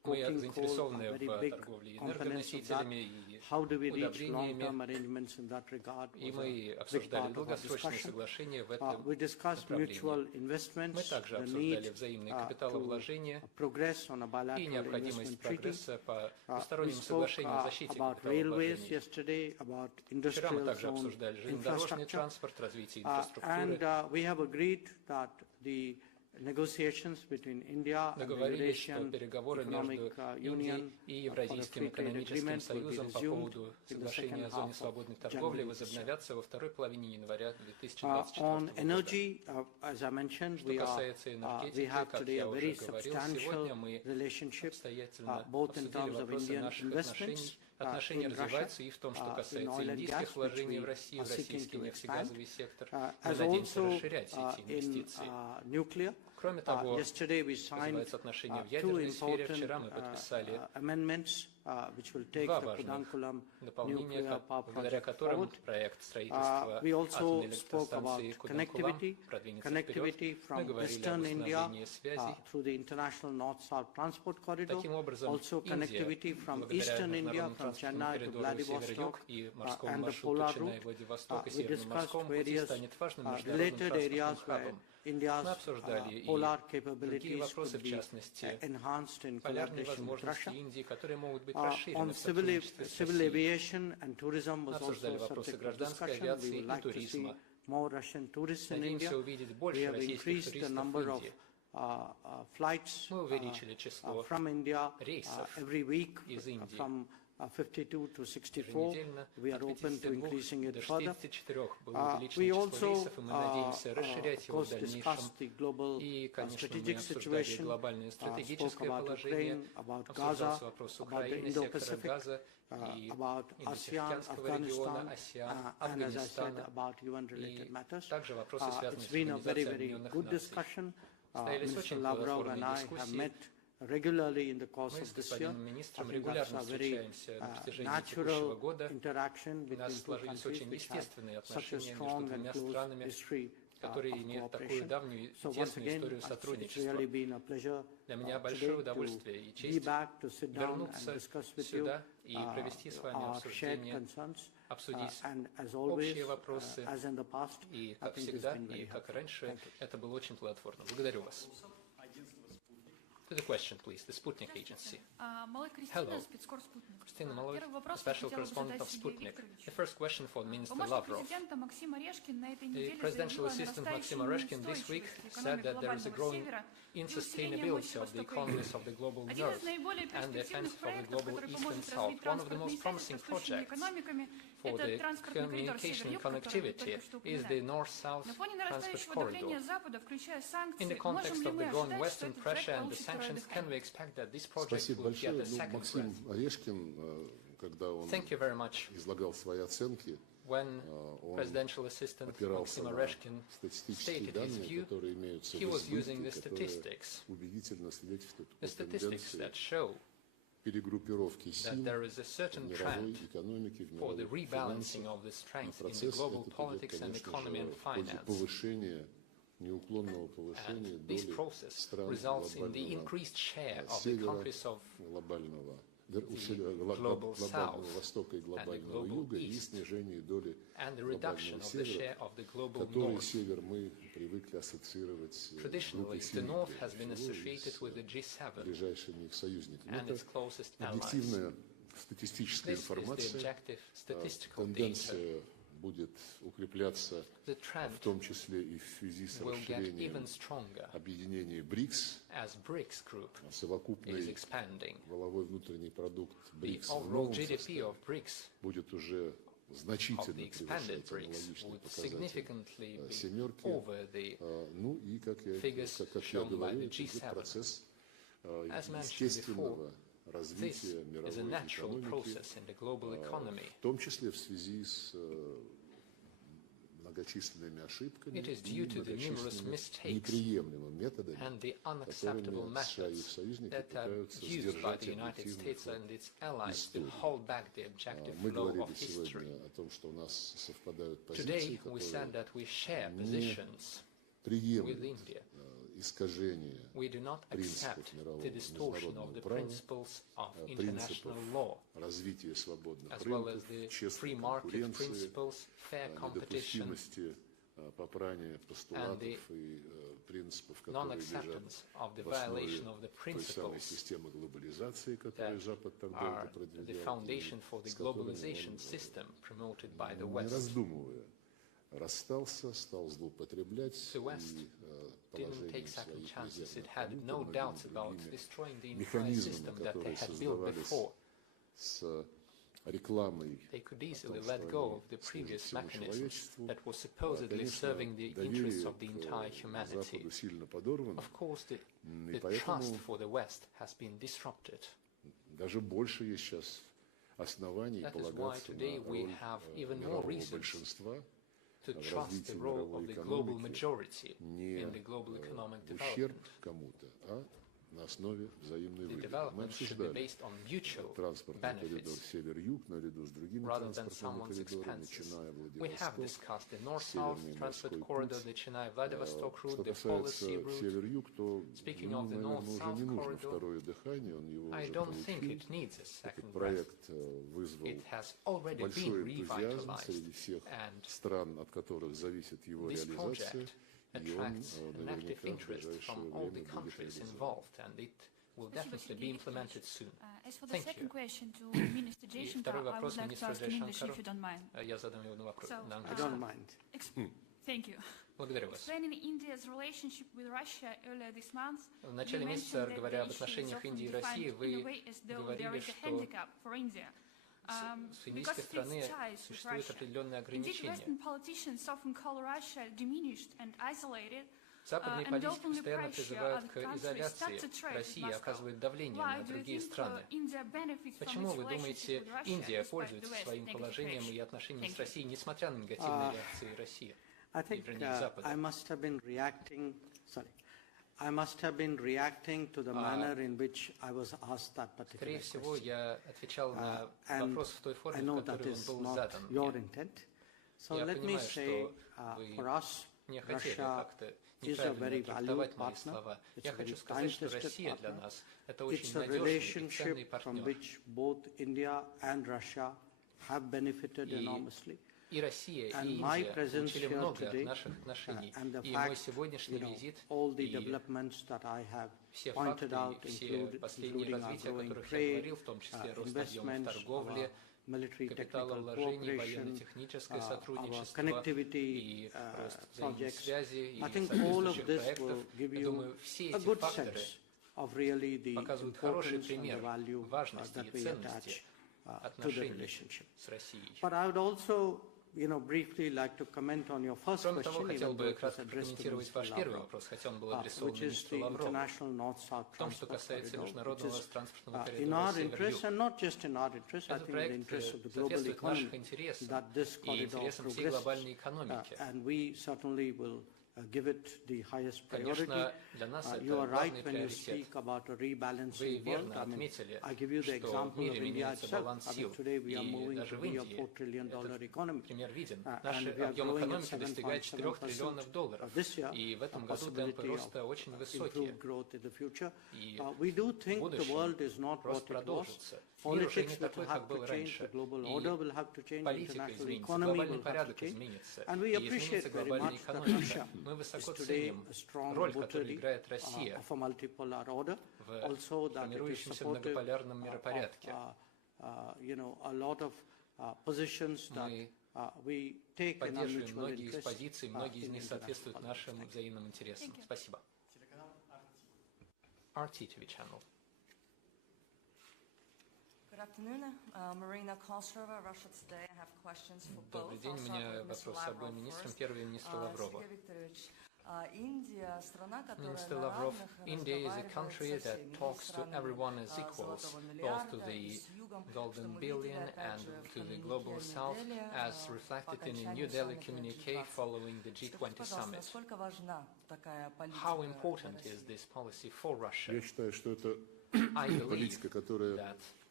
coking coal are very big components of that. How do we reach long-term arrangements in that regard? И мы обсуждали долгосрочные соглашения в этом We discussed mutual investments, Мы также the обсуждали need взаимные to капиталовложения progress on a и bilateral необходимость investment treaty. прогресса по We двустороннему spoke соглашению о защите about railways капиталовложений. yesterday, about Вчера мы industrial также zone обсуждали железнодорожный infrastructure. транспорт, развитие And инфраструктуры. we have agreed that the negotiations between India and the Договорились, что Eurasian переговоры Economic между Union Индией и for a Евразийским free trade экономическим agreement will be союзом по resumed поводу in the соглашения second о зоне half of свободной торговли January. возобновятся во второй половине января On 2024 года. energy, as I mentioned, Что we касается we энергетики, have как today я a уже very говорил, substantial сегодня мы relationship, обстоятельно both in обсудили terms of вопросы Indian наших investments отношения in Russia, развиваются и в том, что in касается oil and индийских gas, which вложений в we Россию, are в seeking российский to expand, нефтегазовый сектор. Мы as надеемся also расширять эти in инвестиции. nuclear. Кроме того, Yesterday we signed развиваются отношения в two ядерной сфере. important Вчера мы подписали amendments which will take два the важных Kudankulam дополнения, nuclear power благодаря project которым forward. проект строительства We also атомной spoke about электростанции Куданкулам продвинется вперед. connectivity Мы from говорили о Western India восстановлении связей. through the International North-South Transport Corridor, Таким образом, also connectivity Индия, from благодаря Eastern India, международному from транспортному Chennai to коридору север-юг Vladivostok, и морскому and the маршруту polar Ченнай-Владивосток и we северному discussed морскому пути various станет важным международным related areas транспортным where хабом. Мы India's обсуждали и polar другие capabilities вопросы, could в be частности, enhanced in полярные collaboration with возможности Russia. Индии, которые могут быть On расширены в civil сотрудничестве с civil Россией. aviation and tourism was Обсуждали also вопросы subject of гражданской discussion. We авиации would и like to see туризма. more Russian tourists in India. Надеемся увидеть We больше have российских increased the туристов в number of Индии. flights Мы увеличили число from India рейсов every week из Индии. from 52 to 64. Еженедельно We are от open to 52 increasing it до further. 64 было We увеличено число also, рейсов, и мы надеемся расширять of его в course, дальнейшем. discussed the global И, конечно, мы strategic обсуждали situation, глобальное spoke стратегическое about положение, Ukraine, about обсуждался Gaza, вопрос about the Украины, сектора Indo-Pacific, Газа и about ASEAN, Индотихоокеанского региона, Afghanistan, АСЕАН, and as I said, Афганистана, about UN-related и matters. также вопросы, связанные It's с been a very, Организацией very Объединенных good Наций. discussion. Состоялись Mr. очень Lavrov and плодотворные I have дискуссии. met regularly in the course Мы of с this year. господином I министром think that's регулярно a very встречаемся на протяжении текущего natural года. interaction У between нас two сложились countries очень which have естественные such a отношения между strong and двумя close странами, history которые of имеют такую cooperation. давнюю и So once тесную again, историю it's сотрудничества. really been a pleasure Для меня today большое to удовольствие и be честь back to sit down and вернуться discuss with you сюда и провести с вами our shared обсуждение, concerns. обсудить And as always, общие вопросы. as in the past, И, I как think it's всегда, been very и как helpful. раньше, Thank you. это было очень плодотворно. Благодарю вас. To the question, please. The Sputnik Agency. Малой Hello. Кристина, спецкор «Спутник». Christina Malloy, Первый вопрос special хотела бы correspondent задать of Сергею Sputnik. Викторовичу. The first question for Minister Помощник Lavrov. президента Максим Орешкин на этой The неделе presidential заявил о assistant нарастающей Maxim Oreshkin this week неустойчивости said экономик that there is a глобального growing севера и усиления insustainability мощи of the Востока и economies Юга. of the global Один north из наиболее and the перспективных offensive of the проектов, global который east поможет and south. развить One of the most транспортные связи promising с восточными projects экономиками, for это the транспортный коридор communication and север-юг, который вы connectivity только что is the упоминали. north-south На фоне transport нарастающего давления corridor. Запада, включая In санкции, the можем context ли of мы the growing ожидать, что Western этот проект pressure and the получит второе sanctions, can we дыхание? expect that this project Спасибо will get большое. a second Максим breath? Орешкин, когда он Thank you very much. излагал свои оценки, When он presidential assistant опирался Maxim на Oreshkin статистические stated his данные, view, которые имеются he в was using the избытке, которые statistics, убедительно свидетельствуют the о statistics тенденции that show перегруппировки that сил there is a в certain мировой trend экономике, в for the мировых rebalancing финансах. of the И strength in the процесс global этот идет, politics and конечно economy же, and в ходе finance. повышения, неуклонного повышения And this доли process стран results in the глобального increased share of the севера, countries of глобального global глобального south востока и and the глобального global юга и east, снижение доли and the reduction глобального of the севера, share of the global который north. север мы привыкли ассоциировать с Traditionally, группой the семи, north has been прежде всего, и associated with the с G7 ближайшими их союзниками. and Это its closest allies. объективная статистическая This is the информация. objective statistical data. Тенденция будет укрепляться, The trend в том числе и в связи с will get расширением even stronger объединения БРИКС, as BRICS group is совокупный expanding. валовой внутренний продукт The БРИКС в overall новом GDP составе of BRICS будет уже of значительно the expanded превышать BRICS аналогичный would показатель significantly be семерки. over the Ну и, как я figures shown by говорю, the это идет G7. процесс As mentioned естественного This развития is a мировой natural экономики, process in the global economy. в том числе в связи с многочисленными ошибками It is и due to the numerous многочисленными mistakes неприемлемыми методами, and the unacceptable которыми США и их methods союзники that are пытаются used by сдержать the United объективный States ход and its allies to истории. hold back the objective Мы flow говорили of history. сегодня о том, что у нас совпадают позиции, Today, we said которые that we share не positions with приемлют India искажение we do not принципов accept мирового the distortion of международного the права, principles of принципов international law, развития свободных as well as рынков, the честной free market конкуренции, principles, fair competition, недопустимости попрания постулатов и принципов, которые лежат non-acceptance of the в основе violation of the той самой principles системы глобализации, которую Запад так долго are the продвигал, foundation for и the с которыми globalization он, system promoted by the не West. раздумывая, расстался, стал злоупотреблять The West и didn't положением take second своих chances. It резервных had валют, no многими doubts about другими destroying the entire механизмами, system that they которые had built создавались before. с рекламой They could о easily том, let что go они of the служат previous всему mechanisms человечеству. that were supposedly Конечно, serving the interests доверие of the entire к humanity. Западу сильно подорвано, Of course, и the поэтому trust for the West has been disrupted. даже больше есть сейчас оснований That is why полагаться today на we роль have even more мирового reasons большинства to в trust развитии the role мировой of the global экономики majority не in the global economic в ущерб development. кому-то, а на основе взаимной The выгоды. Мы development should be обсуждали based on mutual транспортный коридор benefits север-юг наряду с другими rather than транспортными someone's коридорами, expenses. начиная We have Владивосток, discussed the north-south Северный transport морской corridor, путь. the Chennai-Vladivostok route, Что the касается policy route. север-юг, то Speaking ему, of the наверное, уже north-south не нужно corridor, второе дыхание, он его I уже don't think получил. it needs a Этот second breath. проект вызвал It has already большой been энтузиазм revitalized, среди всех and стран, от которых зависит его this реализация, project и он attracts an active наверняка в interest ближайшее from all время the будет countries реализован. involved, and it will definitely be implemented soon. As for the Thank second you. question to Minister И Jaishankar, второй I would вопрос like to министру ask in English, Jaishankarу. if you don't mind. Я задам его вопрос So, на I английском. don't mind. Thank you. Благодарю вас. Explaining India's relationship with Russia earlier this month, В начале месяца, говоря об отношениях Индии и России, вы говорили, что с индийской стороны существуют определенные ограничения. Западные политики постоянно призывают к изоляции России и оказывают давление на другие страны. Почему, вы думаете, Индия пользуется своим положением и отношениями с Россией, несмотря на негативные реакции России? I think I must have been reacting to the manner in which I was asked that particular Скорее всего, question. я отвечал на And вопрос в той I форме, know в that которой is он был not задан your мне. intent. So Я let me понимаю, say, что вы for us, не хотели Russia как-то is a неправильно very трактовать valued мои partner. слова. It's Я a хочу very сказать, что time-tested Россия для partner. нас – это It's очень a надежный и ценный relationship from партнер. which both India and Russia have benefited enormously. И Россия, And и my Индия presence получили here много от today, наших отношений. and the И мой fact, сегодняшний визит, all the и developments that I have все pointed факты, out, и все последние including our развития, о growing которых я trade, говорил, в том числе рост объемов investments, торговли, military technical капиталовложений, cooperation, военно-техническое our сотрудничество connectivity и рост projects. взаимосвязи и I think all of соответствующих this проектов. will give Я you думаю, все a эти good факторы sense of really the показывают хороший importance and пример the value важности that и we ценности attach to the отношений relationship. с Россией. But I would also, briefly like to comment on your first Кроме того, question, хотел even though бы it was кратко addressed to прокомментировать Mr. ваш первый Lavrov, вопрос, хотя он был адресован which is министру the Лаврову. international north-south В том, что transport касается corridor, which международного is транспортного in коридора our interest, Север-Юг. and not just in our interest, I Этот think in the проект interest of the global соответствует нашим economy, интересам that this и corridor интересам всей progresses, глобальной экономики. and we certainly will give it the highest priority. Конечно, для нас You are это right главный when you приоритет. speak about a Вы rebalancing world. верно I mean, отметили, I give you the что в example of мире India меняется itself. баланс I mean, сил, today we are и moving даже to в be a Индии $4 trillion этот economy. пример виден. And Наш we are объем growing at экономики достигает 4 триллионов долларов, this year, и в этом a году темпы possibility роста of очень высокие. improved growth in the future. И We do в think the world is будущем not рост what it was. продолжится. Мир уже не Politics will такой, как have был to change, раньше. the global И order will have to change, the политика international изменится, economy глобальный will have to порядок change. изменится, And we и appreciate изменится very глобальная much that экономика. Russia Мы is высоко today ценим a strong роль, которую votary играет Россия of a multipolar order. в Also that it is формирующемся supportive многополярном of миропорядке. a lot of positions that Мы we take in our поддерживаем mutual многие из interest позиций, многие из in них international соответствуют politics. нашим Thank you. взаимным интересам. Спасибо. RT TV channel. Good afternoon. Marina Kostrova, Russia Today. I have questions for both. Добрый день. У меня вопрос с обоим министрам. Первый министр Лаврова. Minister Lavrov, India is a country that talks to everyone as equals, both to the Golden Billion and to the Global South, as reflected in a New Delhi communique following the G20 summit. How important is this policy for Russia? Я считаю, что это I believe политика, которая that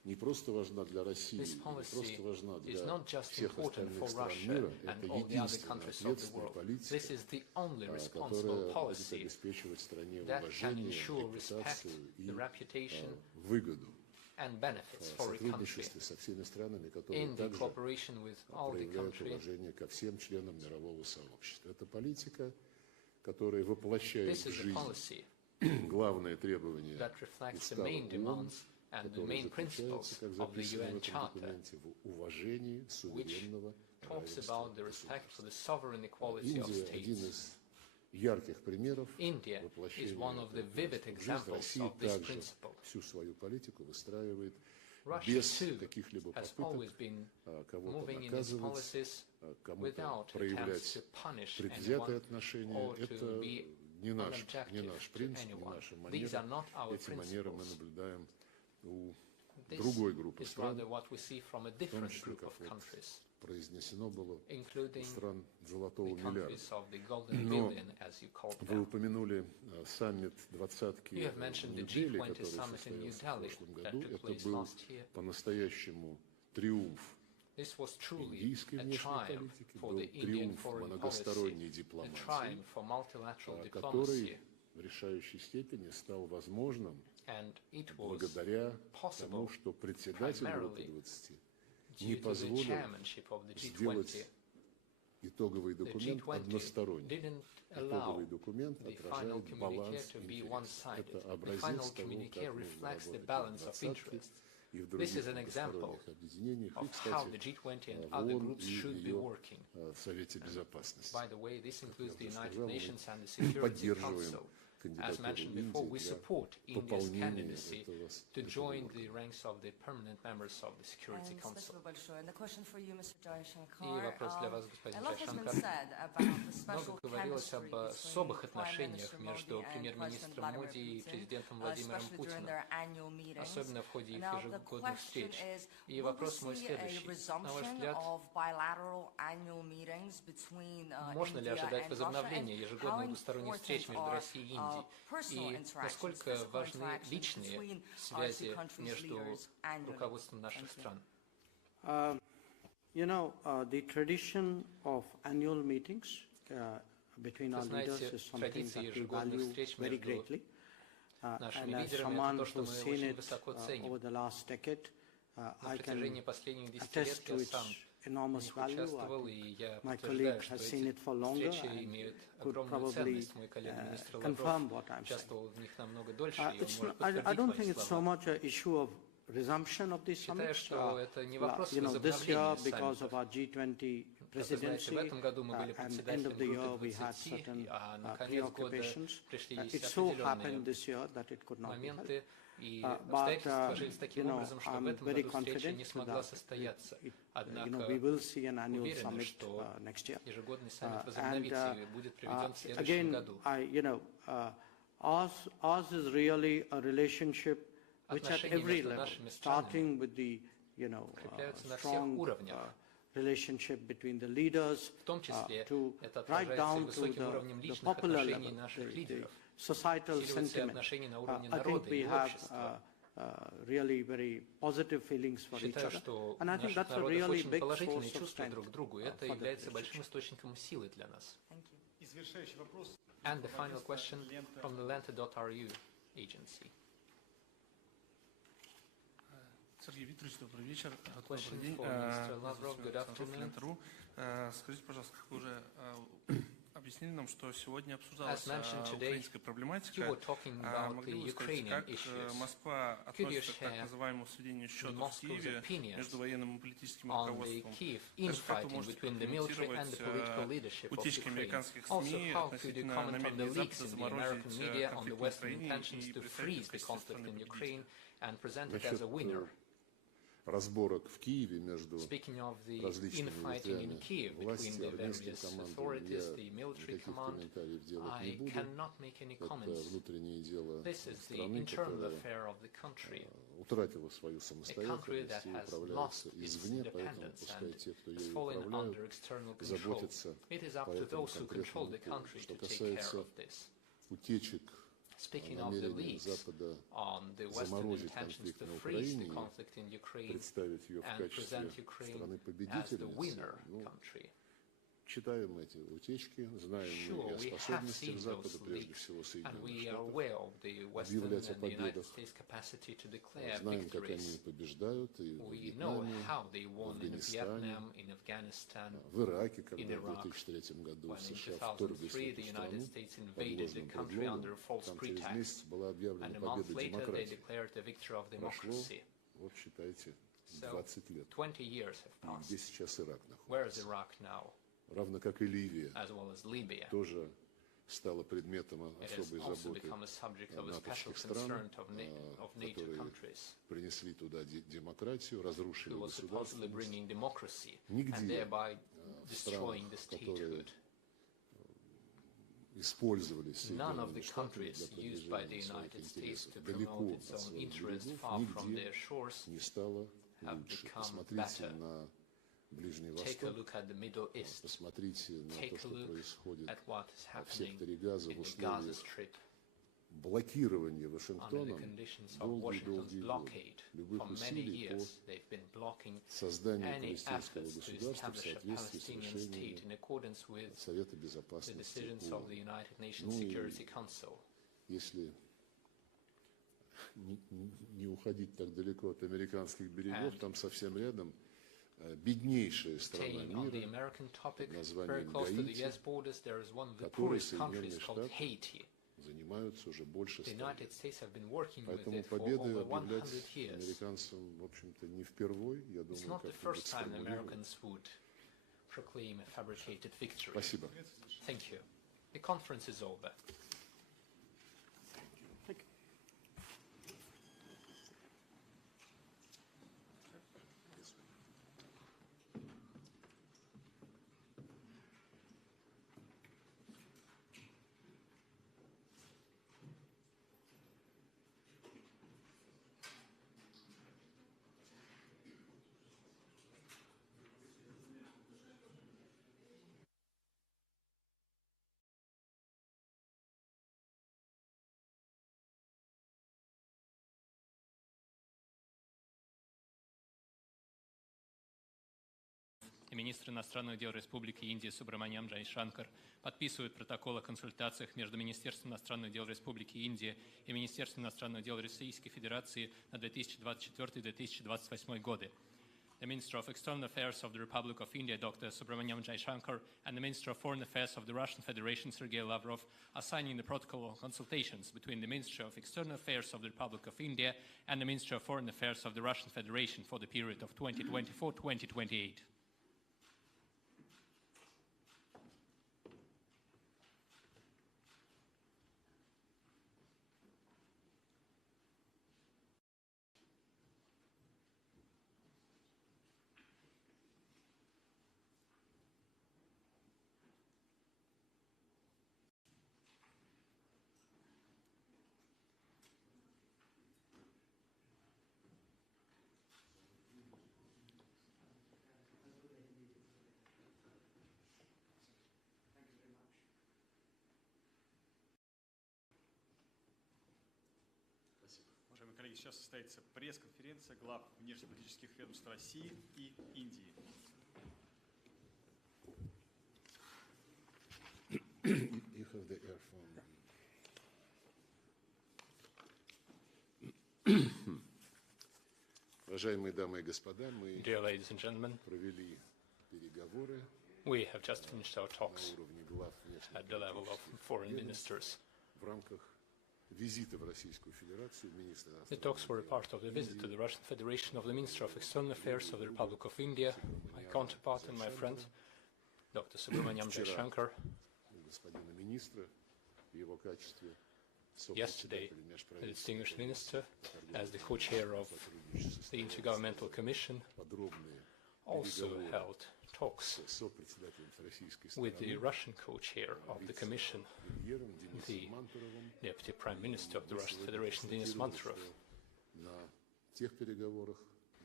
не просто важна для России, не просто важна для всех остальных стран мира, это единственная ответственная политика, которая будет обеспечивать стране уважение, репутацию и выгоду. В сотрудничестве со всеми странами, которые также проявляют уважение ко всем членам мирового сообщества. Это политика, которая воплощает в жизнь главные требования устава ООН, который заключается, как записано в этом документе, в уважении суверенного равенства государств. Индия – один из ярких примеров воплощения в жизнь. Россия также всю свою политику выстраивает без каких-либо попыток кого-то наказывать, кому-то проявлять предвзятое отношение. Это не наш принцип, не наша манера. Эти манеры мы наблюдаем у другой группы стран, в том числе, как вот произнесено было, у стран золотого миллиарда. Но вы упомянули саммит двадцатки Нью-Дели, который состоялся в прошлом году. Это был по-настоящему триумф индийской внешней политики, был триумф многосторонней дипломатии, который в решающей степени стал возможным благодаря тому, что председатель группы 20 не позволил сделать итоговый документ односторонним. Итоговый документ отражает баланс интересов. Это образец того, как нужно работать в двадцатке и в других многосторонних объединениях, и, кстати, в ООН и в ее Совете Безопасности. Как я уже сказал, мы поддерживаем кандидатуру Индии для пополнения этого Спасибо большое. And the question for you, Mr. Jaishankar. И вопрос для вас, господин Джайшанкар. Много говорилось об особых отношениях между премьер-министром Моди и президентом Владимиром Путиным, особенно в ходе их ежегодных встреч. И вопрос мой следующий. На ваш взгляд, можно ли ожидать возобновления ежегодных двусторонних встреч между Россией и Индией? И насколько важны личные связи между руководством наших стран? The tradition of annual meetings between our leaders is something that we value very greatly. And as someone who's seen it over the last decade, I can attest to its enormous value. My colleague has seen it for longer and could probably confirm what I'm saying. I don't think it's so much an issue of resumption of these summits. This year, because of our G20 presidency, and end of the year we had certain preoccupations. It so happened this year that it could not be held. But I'm very confident that we will see an annual summit next year. And again, ours is really a relationship which at every level, starting with the strong relationship between the leaders, to right down to the popular level, the societal sentiment. I think we have really very positive feelings for each other. And I think that's a really big source of strength for the relationship. And the final question from the Lenta.ru agency. Сергей Викторович, добрый вечер. Добрый день. Lavrov, good afternoon. Скажите, пожалуйста, как вы уже объяснили нам, что сегодня обсуждалась украинская проблематика. Могли бы сказать, как Москва относится к так называемому сведению счетов в Киеве между военным и политическим руководством? Также как вы можете прокомментировать утечки американских СМИ относительно намерения Запада заморозить конфликт в Украине и разборок в Киеве между различными ветвями власти, армейским командованием, я никаких комментариев делать не буду. Это внутреннее дело страны, которая утратила свою самостоятельность и управляется извне, поэтому пускай те, кто ею управляют, заботятся по этому конкретному поводу. Что касается утечек speaking of the leaks on the Western intentions to freeze the conflict in Ukraine and present Ukraine as the winner country. Читаем эти утечки, знаем мы о способностях Запада, прежде всего Соединенных Штатов, объявлять о победах, знаем, как они побеждают и в Вьетнаме, в Афганистане, в Ираке, когда в 2003 году США вторглись в эту страну под ложным предлогом, там через месяц была объявлена победа демократии. Прошло, вот считайте, 20 лет. И где сейчас Ирак находится? Равно как и Ливия, тоже стала предметом особой заботы натовских стран, которые принесли туда демократию, разрушили государственность. Нигде в странах, которые использовали Соединенные Штаты для продвижения своих интересов далеко от своих берегов, нигде не стало лучше. Посмотрите на Ближний Восток, посмотрите на то, что происходит в секторе Газа в условиях блокирования Вашингтоном долгие годы любых усилий по созданию палестинского государства в соответствии с решением Совета Безопасности ООН. Ну и если не уходить так далеко от американских берегов, там совсем рядом беднейшая страна мира под названием Гаити, которой Соединенные Штаты занимаются уже больше 100 лет. Поэтому победы объявлять американцам, в общем-то, не впервой. Я думаю, как-нибудь сформулируем. Спасибо. и министр иностранных дел Республики Индия Субраманян Джайшанкар подписывают протокол о консультациях между Министерством иностранных дел Республики Индия и Министерством иностранных дел Российской Федерации на 2024-2028 годы. The Minister of External Affairs of the Republic of India, Dr. Subramaniam Jaishankar, and the Minister of Foreign Affairs of the Russian Federation, Sergei Lavrov, are signing the protocol of consultations between the Ministry of External Affairs of the Republic of India and the Ministry of Foreign Affairs of the Russian Federation for the period of 2024-2028. Коллеги, сейчас состоится пресс-конференция глав внешнеполитических ведомств России и Индии. You have the earphone. Уважаемые дамы и господа, мы провели переговоры we have just finished our talks at the level of foreign ministers. В рамках визита в Российскую Федерацию министра The talks were a part of the visit to the Russian Federation of the Minister of External Affairs of the Republic of India, my counterpart and my friend, Dr. Subramaniam Jaishankar. Господина министра в его качестве Yesterday, the distinguished minister, as the co-chair of the Intergovernmental Commission, also held talks with the Russian co-chair of the Commission, the Deputy Prime Minister of the Russian Federation, Denis Manturov.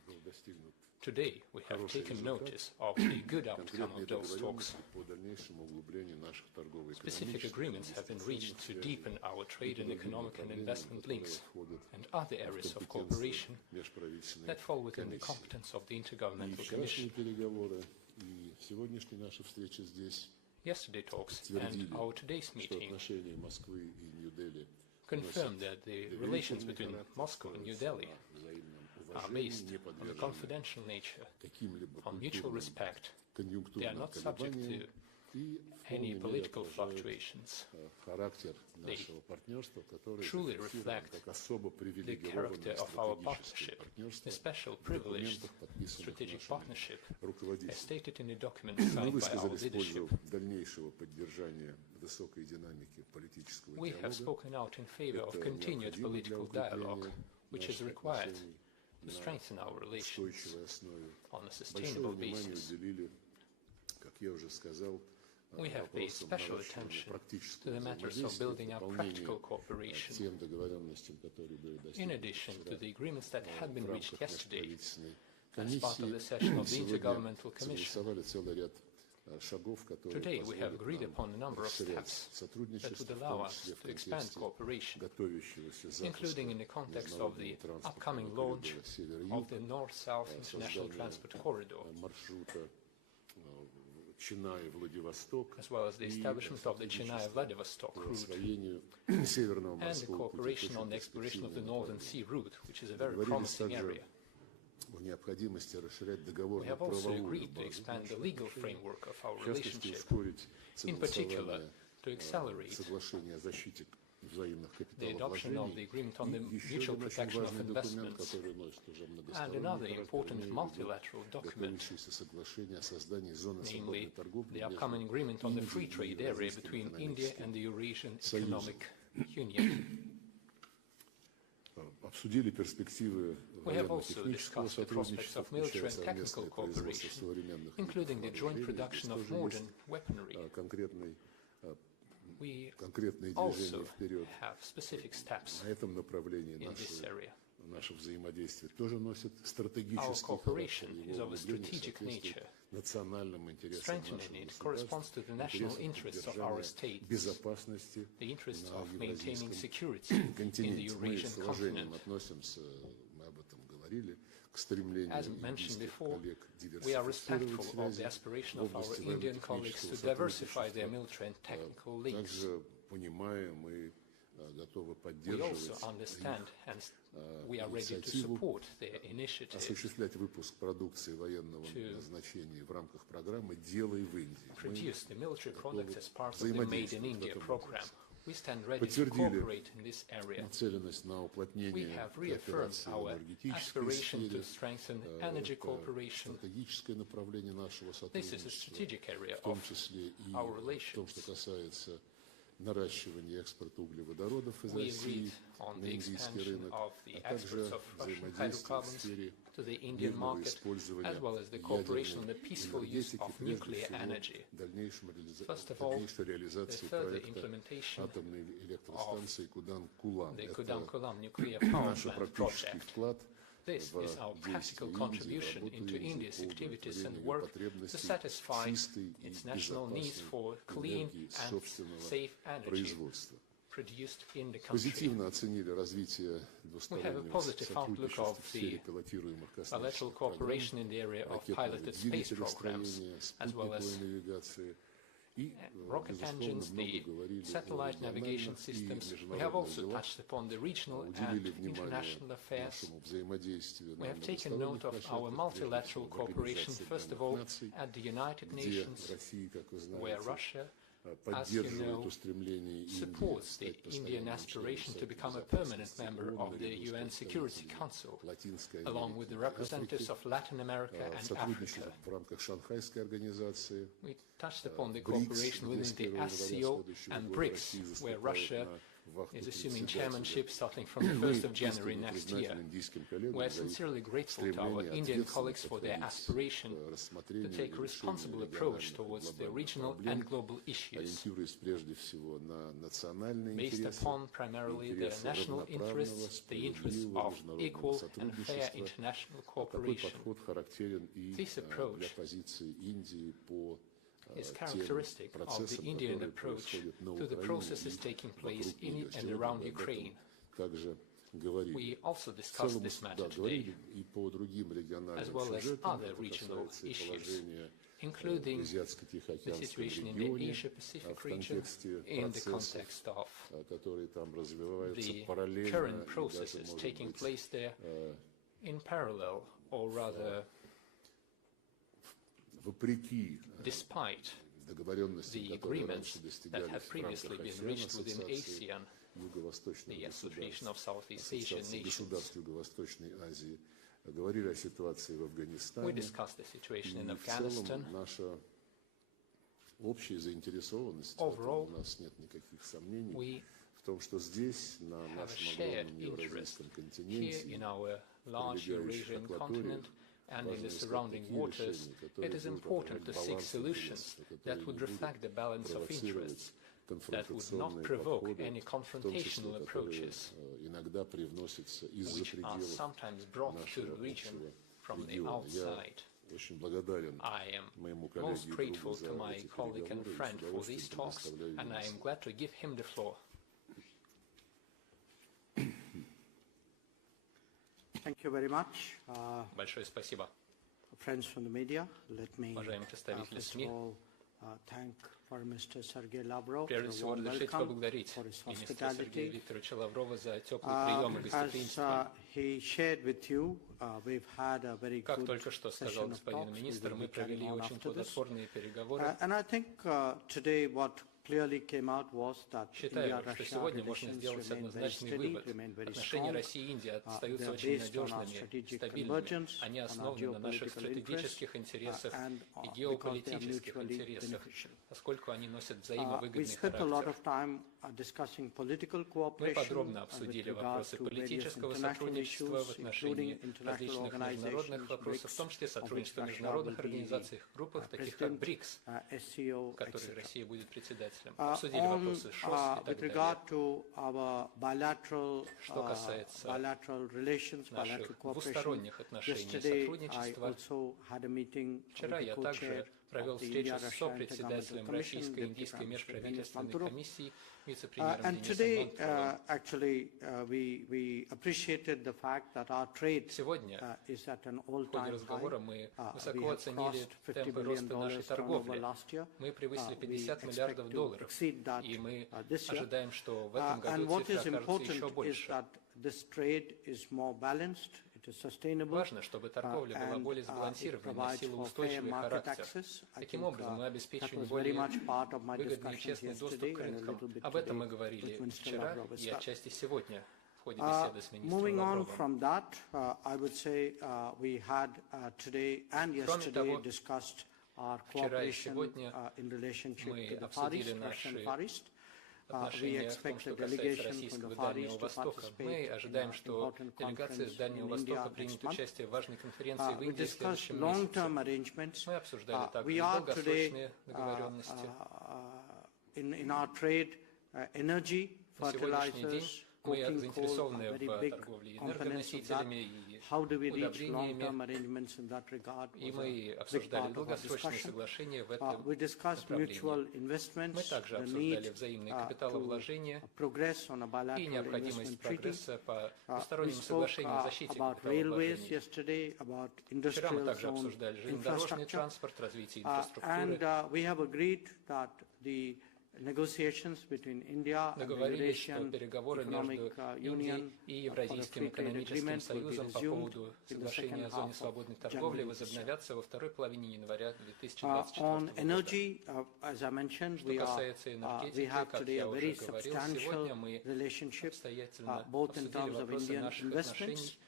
Today, we have taken notice of the good outcome of those talks. Specific agreements have been reached to deepen our trade and economic and investment links and other areas of cooperation that fall within the competence of the Intergovernmental Commission. Yesterday talks and our today's meeting confirmed that the relations between Moscow and New Delhi are based on a confidential nature, on mutual respect. They are not subject to any political fluctuations. They truly reflect the character of our partnership, a special privileged strategic partnership, as stated in the document signed by our leadership. We have spoken out in favor of continued political dialogue, which is required to strengthen our relations on a sustainable basis. We have paid special attention to the matters of building up practical cooperation, in addition to the agreements that had been reached yesterday as part of the session of the Intergovernmental Commission. Today, we have agreed upon a number of steps that would allow us to expand cooperation, including in the context of the upcoming launch of the North-South International Transport Corridor, as well as the establishment of the Chennai-Vladivostok route, and the cooperation on the exploration of the Northern Sea route, which is a very promising area. We have also agreed to expand the legal framework of our relationship, in particular to accelerate the adoption of the agreement on the mutual protection of investments, and another important multilateral document, namely the upcoming agreement on the free trade area between India and the Eurasian Economic Union. We have also discussed the prospects of military and technical cooperation, including the joint production of modern weaponry. We also have specific steps in this area. Our cooperation is of a strategic nature. Strengthening it corresponds to the national interests of our states, the interests of maintaining security in the Eurasian continent. As mentioned before, we are respectful of the aspiration of our Indian colleagues to diversify their military and technical links. We also understand and we are ready to support their initiative to produce the military products as part of the Made in India program. We stand ready to cooperate in this area. We have reaffirmed our aspiration to strengthen energy cooperation. This is a strategic area of our relations. We agreed on the expansion of the exports of Russian hydrocarbons to the Indian market, as well as the cooperation on the peaceful use of nuclear energy. First of all, the further implementation of the Kudam-Kulam nuclear power plant project. This is our practical contribution into India's activities and work to satisfy its national needs for clean and safe energy produced in the country. We have a positive outlook of the bilateral cooperation in the area of piloted space programs, as well as rocket engines, the satellite navigation systems. We have also touched upon the regional and international affairs. We have taken note of our multilateral cooperation, first of all, at the United Nations, where Russia, as you know, supports the Indian aspiration to become a permanent member of the UN Security Council, along with the representatives of Latin America and Africa. We touched upon the cooperation within the SCO and BRICS, where Russia is assuming chairmanship starting from the 1st of January next year. We are sincerely grateful to our Indian colleagues for their aspiration to take a responsible approach towards the regional and global issues, based upon primarily the national interests, the interests of equal and fair international cooperation. This approach is characteristic of the Indian approach to the processes taking place in and around Ukraine. We also discussed this matter today, as well as other regional issues, including the situation in the Asia-Pacific region in the context of the current processes taking place there in parallel, or rather despite the agreements that had previously been reached within ASEAN, the Association of Southeast Asian Nations. We discussed the situation in Afghanistan. Overall, we have a shared interest here in our large Eurasian continent and in the surrounding waters. It is important to seek solutions that would reflect the balance of interests, that would not provoke any confrontational approaches, which are sometimes brought to the region from the outside. I am most grateful to my colleague and friend for these talks, and I am glad to give him the floor. Thank you very much. Большое спасибо. Friends from the media, let me first of all thank Foreign Minister Sergei Lavrov Прежде всего, разрешите поблагодарить министра Сергея Викторовича Лаврова за теплый прием и гостеприимство. Как только что сказал господин министр, мы провели очень плодотворные переговоры. Считаю, что сегодня можно сделать однозначный вывод. Отношения России и Индии остаются очень надежными, стабильными. Они основаны на наших стратегических интересах и геополитических интересах, поскольку они носят взаимовыгодный характер. Мы подробно обсудили вопросы политического сотрудничества в отношении различных международных вопросов, в том числе сотрудничества в международных организациях, группах, таких как БРИКС, в которой Россия будет председателем. Обсудили вопросы ШОС и так далее. Что касается наших двусторонних отношений и сотрудничества, вчера я также провел встречу с сопредседателем Российско-Индийской межправительственной комиссии, вице-премьером Денисом Манtuровым. Сегодня в ходе разговора мы высоко оценили темпы роста нашей торговли. Мы превысили $50 миллиардов, и мы ожидаем, что в этом году цифра окажется еще больше. Важно, чтобы торговля была более сбалансированной, носила устойчивый характер. Таким образом, мы обеспечиваем более выгодный и честный доступ к рынкам. Об этом мы говорили вчера и отчасти сегодня в ходе беседы с министром Лавровым. Кроме того, вчера и сегодня мы обсудили наши отношения в том, что касается российского Дальнего Востока. Мы ожидаем, что делегация с Дальнего Востока примет участие в важной конференции в Индии в следующем месяце. Мы обсуждали также долгосрочные договоренности. На сегодняшний день мы заинтересованы в торговле энергоносителями и удобрениями, и мы обсуждали долгосрочные соглашения в этом направлении. Мы также обсуждали взаимные капиталовложения и необходимость прогресса по двусторонним соглашениям о защите капиталовложений. Вчера мы также обсуждали железнодорожный транспорт, развитие инфраструктуры. Договорились, что переговоры между Индией и Евразийским экономическим союзом по поводу соглашения о зоне свободной торговли возобновятся во второй половине января 2024 года. Что касается энергетики, как я уже говорил, сегодня мы обстоятельно обсудили вопросы наших отношений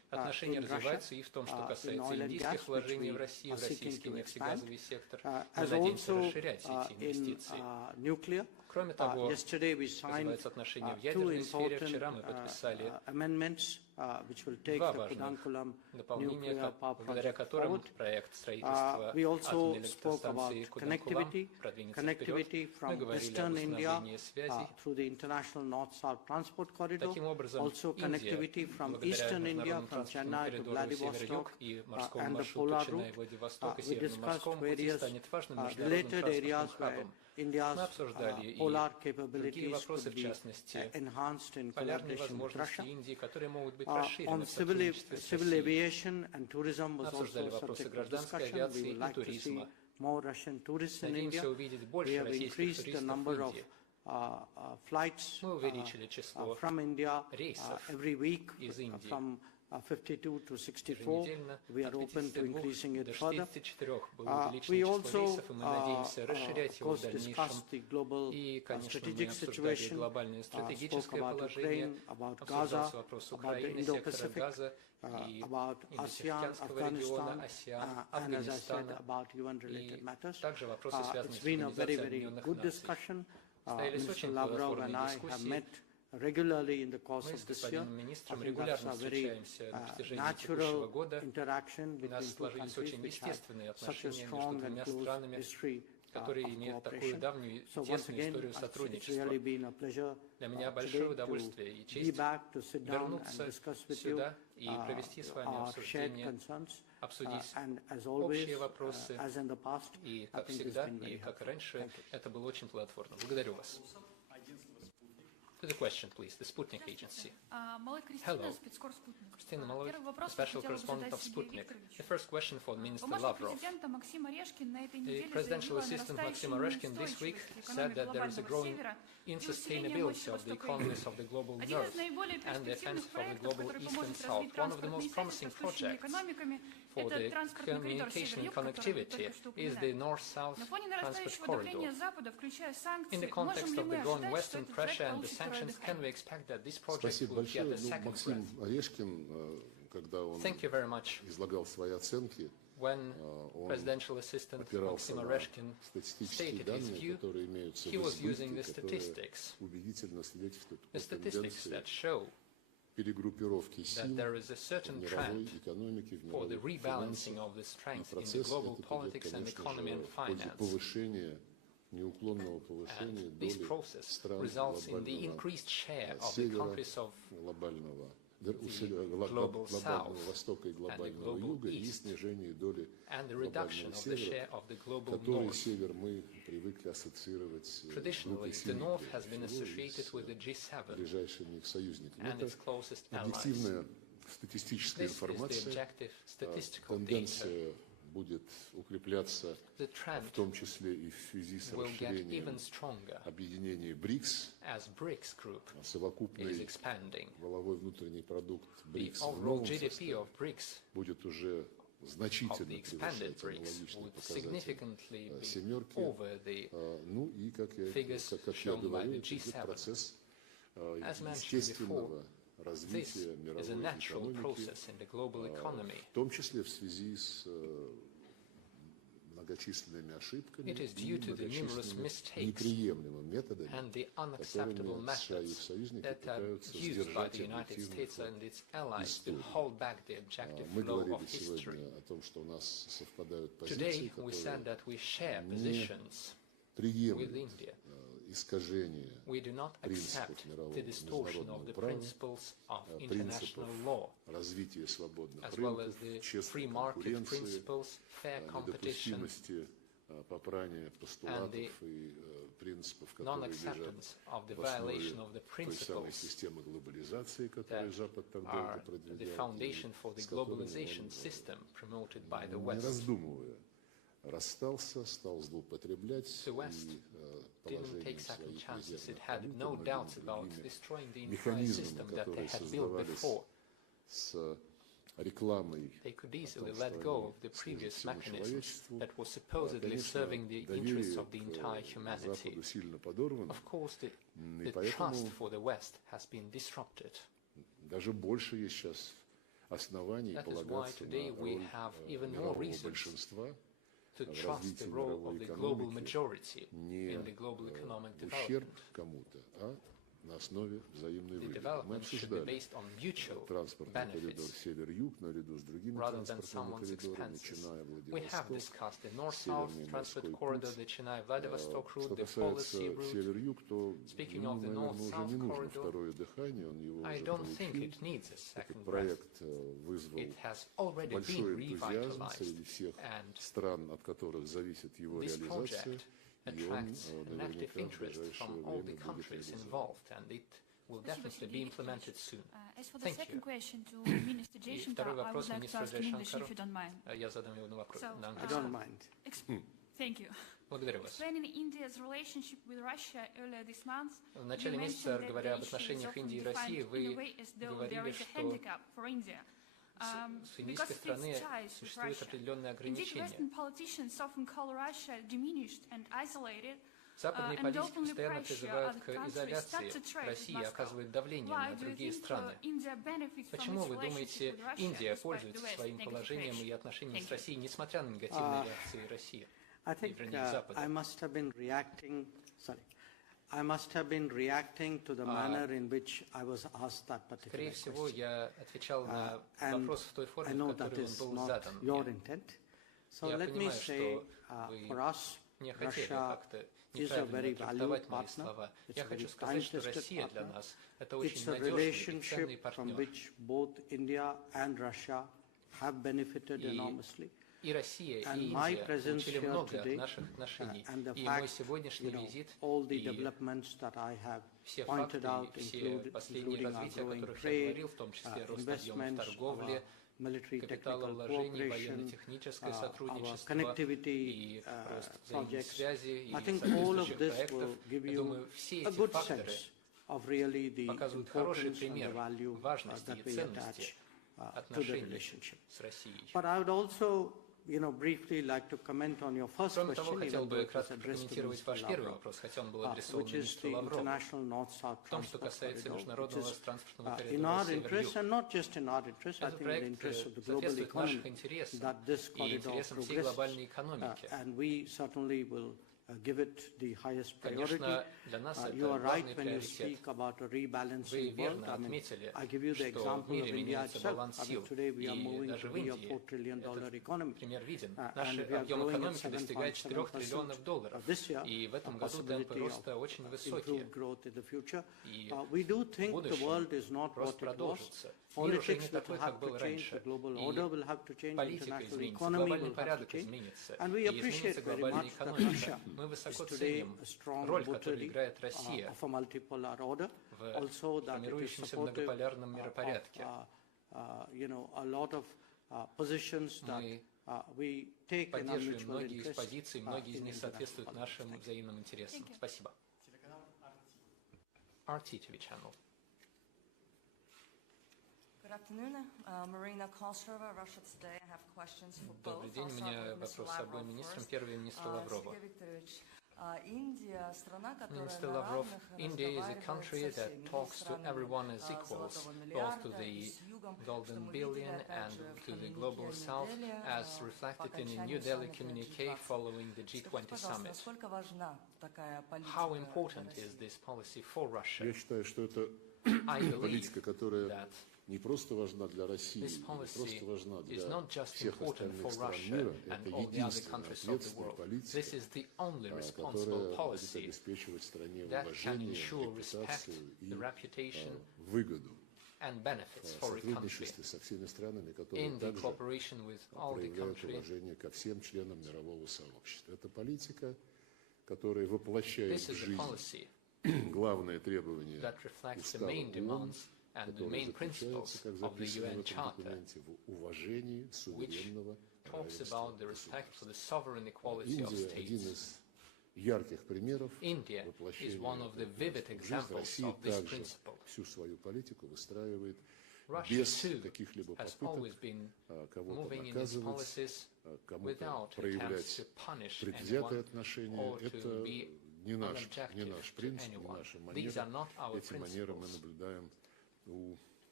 Отношения in Russia, развиваются и в том, что in касается oil and индийских gas, which вложений в we Россию, are в seeking российский to expand, нефтегазовый сектор. Мы as надеемся also расширять эти in инвестиции. Nuclear. Кроме того, Yesterday we signed развиваются отношения в two ядерной сфере. important Вчера мы подписали amendments which will take два the важных Kudankulam дополнения, nuclear power благодаря project которым forward. проект строительства We also атомной spoke about электростанции Куданкулам продвинется вперед. connectivity Мы from говорили об Western India установлении связей. through the international North-South transport corridor. Таким образом, Also connectivity Индия, from благодаря Eastern India, международному from транспортному Chennai to коридору север-юг Vladivostok и морскому and the маршруту polar Ченнай, route, Владивосток и we discussed северно-морскому пути various станет важным международным related транспортным areas where хабом. Мы India's обсуждали и polar другие capabilities вопросы, could в be частности, enhanced in полярные collaboration with возможности Russia. Индии, которые могут быть On расширены в civil сотрудничестве с civil Россией. aviation and tourism was Обсуждали also вопросы subject of гражданской discussion. We авиации would и like to see туризма. more Russian tourists in India. Надеемся увидеть We больше have российских increased the туристов в number of Индии. flights Мы увеличили число from India рейсов every week из Индии. from 52 to 64. Еженедельно We are от open to 52 increasing it до further. 64 было We увеличено число also, рейсов, и мы надеемся расширять of его в course, дальнейшем. discussed the global И, конечно, мы strategic обсуждали situation, глобальное spoke стратегическое about положение, Ukraine, about обсуждался Gaza, вопрос about the Украины, сектора Indo-Pacific, Газа и about ASEAN, Индо-Тихоокеанского региона, Afghanistan, АСЕАН, and as I said, Афганистана, about UN-related и matters. также вопросы, связанные It's с been a very, Организацией very Объединенных good Наций. discussion. Состоялись Mr. очень Lavrov плодотворные and I have дискуссии. met regularly in the course Мы of с this year. господином I министром think that's регулярно a very встречаемся на протяжении текущего natural года. interaction У between нас two сложились countries очень which have естественные such a отношения между strong and двумя close странами, history которые of имеют такую cooperation. давнюю и So once тесную again, историю it's сотрудничества. really been a pleasure Для меня today большое to удовольствие и be честь back to sit down and вернуться discuss with you сюда и провести с вами our shared обсуждение, concerns. обсудить And as always, общие вопросы. as in the past, И, I как think it's всегда, been very и как и helpful. раньше, Thank you. это было очень плодотворно. Благодарю вас. To the question, please. The Sputnik Agency. Малой Hello. Кристина, спецкор «Спутник». Christina Malloy, Первый вопрос special хотела бы correspondent задать of Сергею Sputnik. Викторовичу. The first question for Minister Помощник Lavrov. президента Максим Орешкин на этой The неделе presidential заявил о assistant Maxim нарастающей Oreshkin this week неустойчивости said экономик that there is a глобального growing севера и усиления insustainability мощи of the Востока economies Европы. of the global Один из north наиболее and the перспективных defense of the проектов, global который east and поможет south. развить One of the транспортные most связи с promising растущими projects экономиками – for это the транспортный коридор communication север-юг, который вы connectivity только что is the упоминали. north-south На фоне transport нарастающего corridor. давления Запада, включая In санкции, the можем context ли of мы the growing ожидать, что Western этот проект pressure and the получит второе sanctions, can we дыхание? expect that this project Спасибо will get большое. a second Максим breath? Орешкин, когда он Thank you very much. излагал свои оценки, When он presidential assistant опирался Maxim на Oreshkin статистические stated his данные, view, которые имеются he в was using the избытке, которые statistics, убедительно свидетельствуют the о statistics тенденции that show перегруппировки that сил there is a в certain мировой trend экономике, в for the мировых rebalancing финансах. of the И strength in the процесс global этот идет, politics and конечно economy же, and в ходе finance. повышения, неуклонного повышения And this доли process стран results in the глобального increased share of the севера, countries of глобального global глобального south востока и and the глобального global юга и east, снижение доли and the reduction глобального of the севера, share of the global который north. север мы привыкли ассоциировать с Traditionally, группой the семи north has прежде been всего, и associated with the с G7 ближайшими их союзниками. and Это its closest allies. объективная статистическая This is the информация. objective statistical data. Тенденция будет укрепляться, The в trend том числе и в связи с will get расширением even stronger объединения БРИКС. as BRICS group is Совокупный expanding. валовой внутренний продукт The БРИКС в overall новом GDP составе of BRICS будет уже of значительно the expanded превышать BRICS аналогичный would показатель significantly be семерки. over the Ну и, как я figures shown by говорил, the это идет G7. процесс As mentioned естественного This развития is a мировой natural экономики, process in the global economy. в том числе в связи с многочисленными ошибками It is и due to the numerous многочисленными mistakes неприемлемыми методами, and the unacceptable которыми США и их methods союзники that are пытаются used by сдержать the United объективный States ход and its allies to истории. hold back the objective Мы flow говорили of history. сегодня о том, что у нас совпадают позиции, Today we said которые that we share не positions with приемлют India. искажение We do not accept принципов мирового the distortion of международного the права, principles of принципов international law, развития свободных as well as рынков, the честной free market конкуренции, principles, fair competition, недопустимости попрания постулатов и принципов, которые лежат non-acceptance of the в основе violation of the той самой principles системы глобализации, которую that Запад так are долго the продвигал, foundation for и the с которыми globalization он, system promoted by the не West. раздумывая, расстался, стал злоупотреблять The West и didn't положением take second своих chances. It резервных had валют и no многими doubts about другими destroying the entire механизмами, system that they которые had built создавались before. с рекламой They could о easily том, let что go они of the служат previous всему mechanisms человечеству. that were supposedly Конечно, serving the interests доверие of the entire к humanity. Западу сильно подорвано, Of course, и the поэтому trust for the West has been disrupted. даже больше есть сейчас оснований полагаться на роль мирового большинства to в trust the развитии role мировой of the global экономики majority не in the global economic в ущерб development. кому-то, а на основе взаимной The выгоды. Мы development should be обсуждали based on mutual транспортный коридор benefits север-юг наряду с другими rather than транспортными someone's коридорами, expenses. Ченай, We have Владивосток, discussed the north-south Северный transport морской corridor, путь. the Chennai-Vladivostok Что route, the касается policy route. север-юг, то Speaking ему, of the наверное, уже north-south не нужно corridor, второе дыхание, он его I уже don't think получил. it needs a Этот second breath. проект вызвал It has already большой been энтузиазм revitalized, среди всех and стран, от которых зависит его this реализация, project и он attracts an active наверняка в interest ближайшее from all the время будет countries реализован. involved, and it will definitely be implemented soon. As for the Thank second you. question to Minister И Jaishankar, второй I would вопрос like to министру ask in English, Jaishankarу. if you don't mind. Я задам его на So, I don't mind. Thank you. Благодарю вас. Explaining India's relationship with Russia earlier this month, В начале you месяца, mentioned that говоря the об issue is отношениях often Индии и defined России, in a вы way as though there говорили, is a что handicap for India. с Because индийской of its стороны ties with существуют Russia. определенные Indeed, ограничения. Western politicians often call Russia diminished and isolated, Западные and политики openly постоянно pressure призывают other к countries not to изоляции trade with России и Moscow. оказывают давление Why на do you другие think страны. India benefits from Почему its вы relationship думаете, with Russia Индия despite пользуется the West's своим negative положением и pressure? отношениями Thank с you. Россией, несмотря на негативные реакции России I и, think вернее, Запада? I must have been reacting to the manner in which I was asked that particular Скорее всего, question. я отвечал на And вопрос в той I форме, know в that которой is он был not задан your мне. intent. So Я let me понимаю, say, что вы for us, не хотели Russia как-то is a very неправильно valued трактовать мои partner. слова. It's Я a хочу very сказать, что time-tested Россия для partner. нас – это It's очень a надежный и relationship ценный from партнер. which both India and Russia have benefited enormously. И Россия, And и my Индия presence получили here много от today, наших отношений. and the И мой fact, сегодняшний визит, all the и developments that I have все pointed факты, out, и все последние including our развития, о growing которых я trade, говорил, в том числе рост объемов investments, торговли, our military technical капиталовложений, cooperation, военно-техническое our сотрудничество connectivity и рост взаимных projects. связей и I think all of соответствующих this проектов. will give Я you думаю, все a эти good факторы sense of really the показывают хороший importance and the пример value важности that и we ценности attach to the отношений relationship. с Россией. But I would also, briefly like to comment on your first Кроме того, question, хотел even though бы it was кратко addressed to прокомментировать Mr. ваш первый Lavrov, вопрос, хотя он был адресован which is министру the Лаврову. international north-south В том, что transport касается corridor, which международного is транспортного in коридора our север-юг. interest, and not just in our interest, I Этот think in the проект interest of the global соответствует наших economy, интересам that this и corridor интересам всей progresses, глобальной экономики. and we certainly will give it the highest priority. Конечно, для нас You это are right главный when you приоритет. speak about a Вы rebalancing world. верно отметили, I give you the что в example of мире India меняется itself. баланс I mean, сил, today we are и moving даже to в be a Индии $4 trillion economy. пример виден. And Наш we are объем growing at экономики достигает 4 триллионов долларов, this year, и в этом a году темпы possibility роста of очень высокие. improved growth in the future. И We do в think the world is будущем not рост what it was. продолжится. Мир уже не Politics will такой, как have был to change, раньше. the global И order will have to change, политика international изменится, economy глобальный will have to порядок change. изменится, And we и appreciate изменится very глобальная much that экономика. Russia Мы высоко is today ценим a strong роль, которую votary играет Россия of a multipolar order. в Also that it is формирующемся supportive многополярном миропорядке. a lot of positions that Мы we take in our поддерживаем mutual многие из interest позиций, многие из in них international соответствуют politics. нашим взаимным интересам. Спасибо. RT TV channel. Good afternoon. Marina Kostrova, Russia Today. I have questions for both. Добрый день, у меня вопрос с обоим министрам. Первый министр Лаврова. Minister Lavrov, India is a country that talks to everyone as equals, both to the Golden Billion and to the Global South, as reflected in a New Delhi communique following the G20 summit. How important is this policy for Russia? Я считаю, что это I believe политика, которая that не просто важна для России, this не policy просто важна для is not just всех important for остальных стран Russia мира, and это all the other единственная countries of the ответственная world. политика, This is the only responsible которая будет policy обеспечивать стране that can уважение, ensure respect, репутацию the и reputation, выгоду and benefits в for a country сотрудничестве со всеми странами, которые in the также cooperation with all the проявляют countries. уважение ко всем членам мирового сообщества. Это политика, которая воплощает This в is a жизнь policy главные требования that reflects the устава main ООН, demands and the который main principles заключается, как of the записано в UN этом Charter, документе, в уважении суверенного talks равенства about the respect for the sovereign equality of Индия один states. из ярких примеров India is воплощения one of the этого vivid в жизнь. examples Россия of this также principle. всю свою политику выстраивает Russia, без too, каких-либо has always попыток been кого-то moving in its наказывать, policies кому-то without attempts проявлять to punish предвзятые anyone отношения. or to Это be не наш unobjective принцип, to не anyone. наша These are манера. not our Эти манеры мы principles. наблюдаем у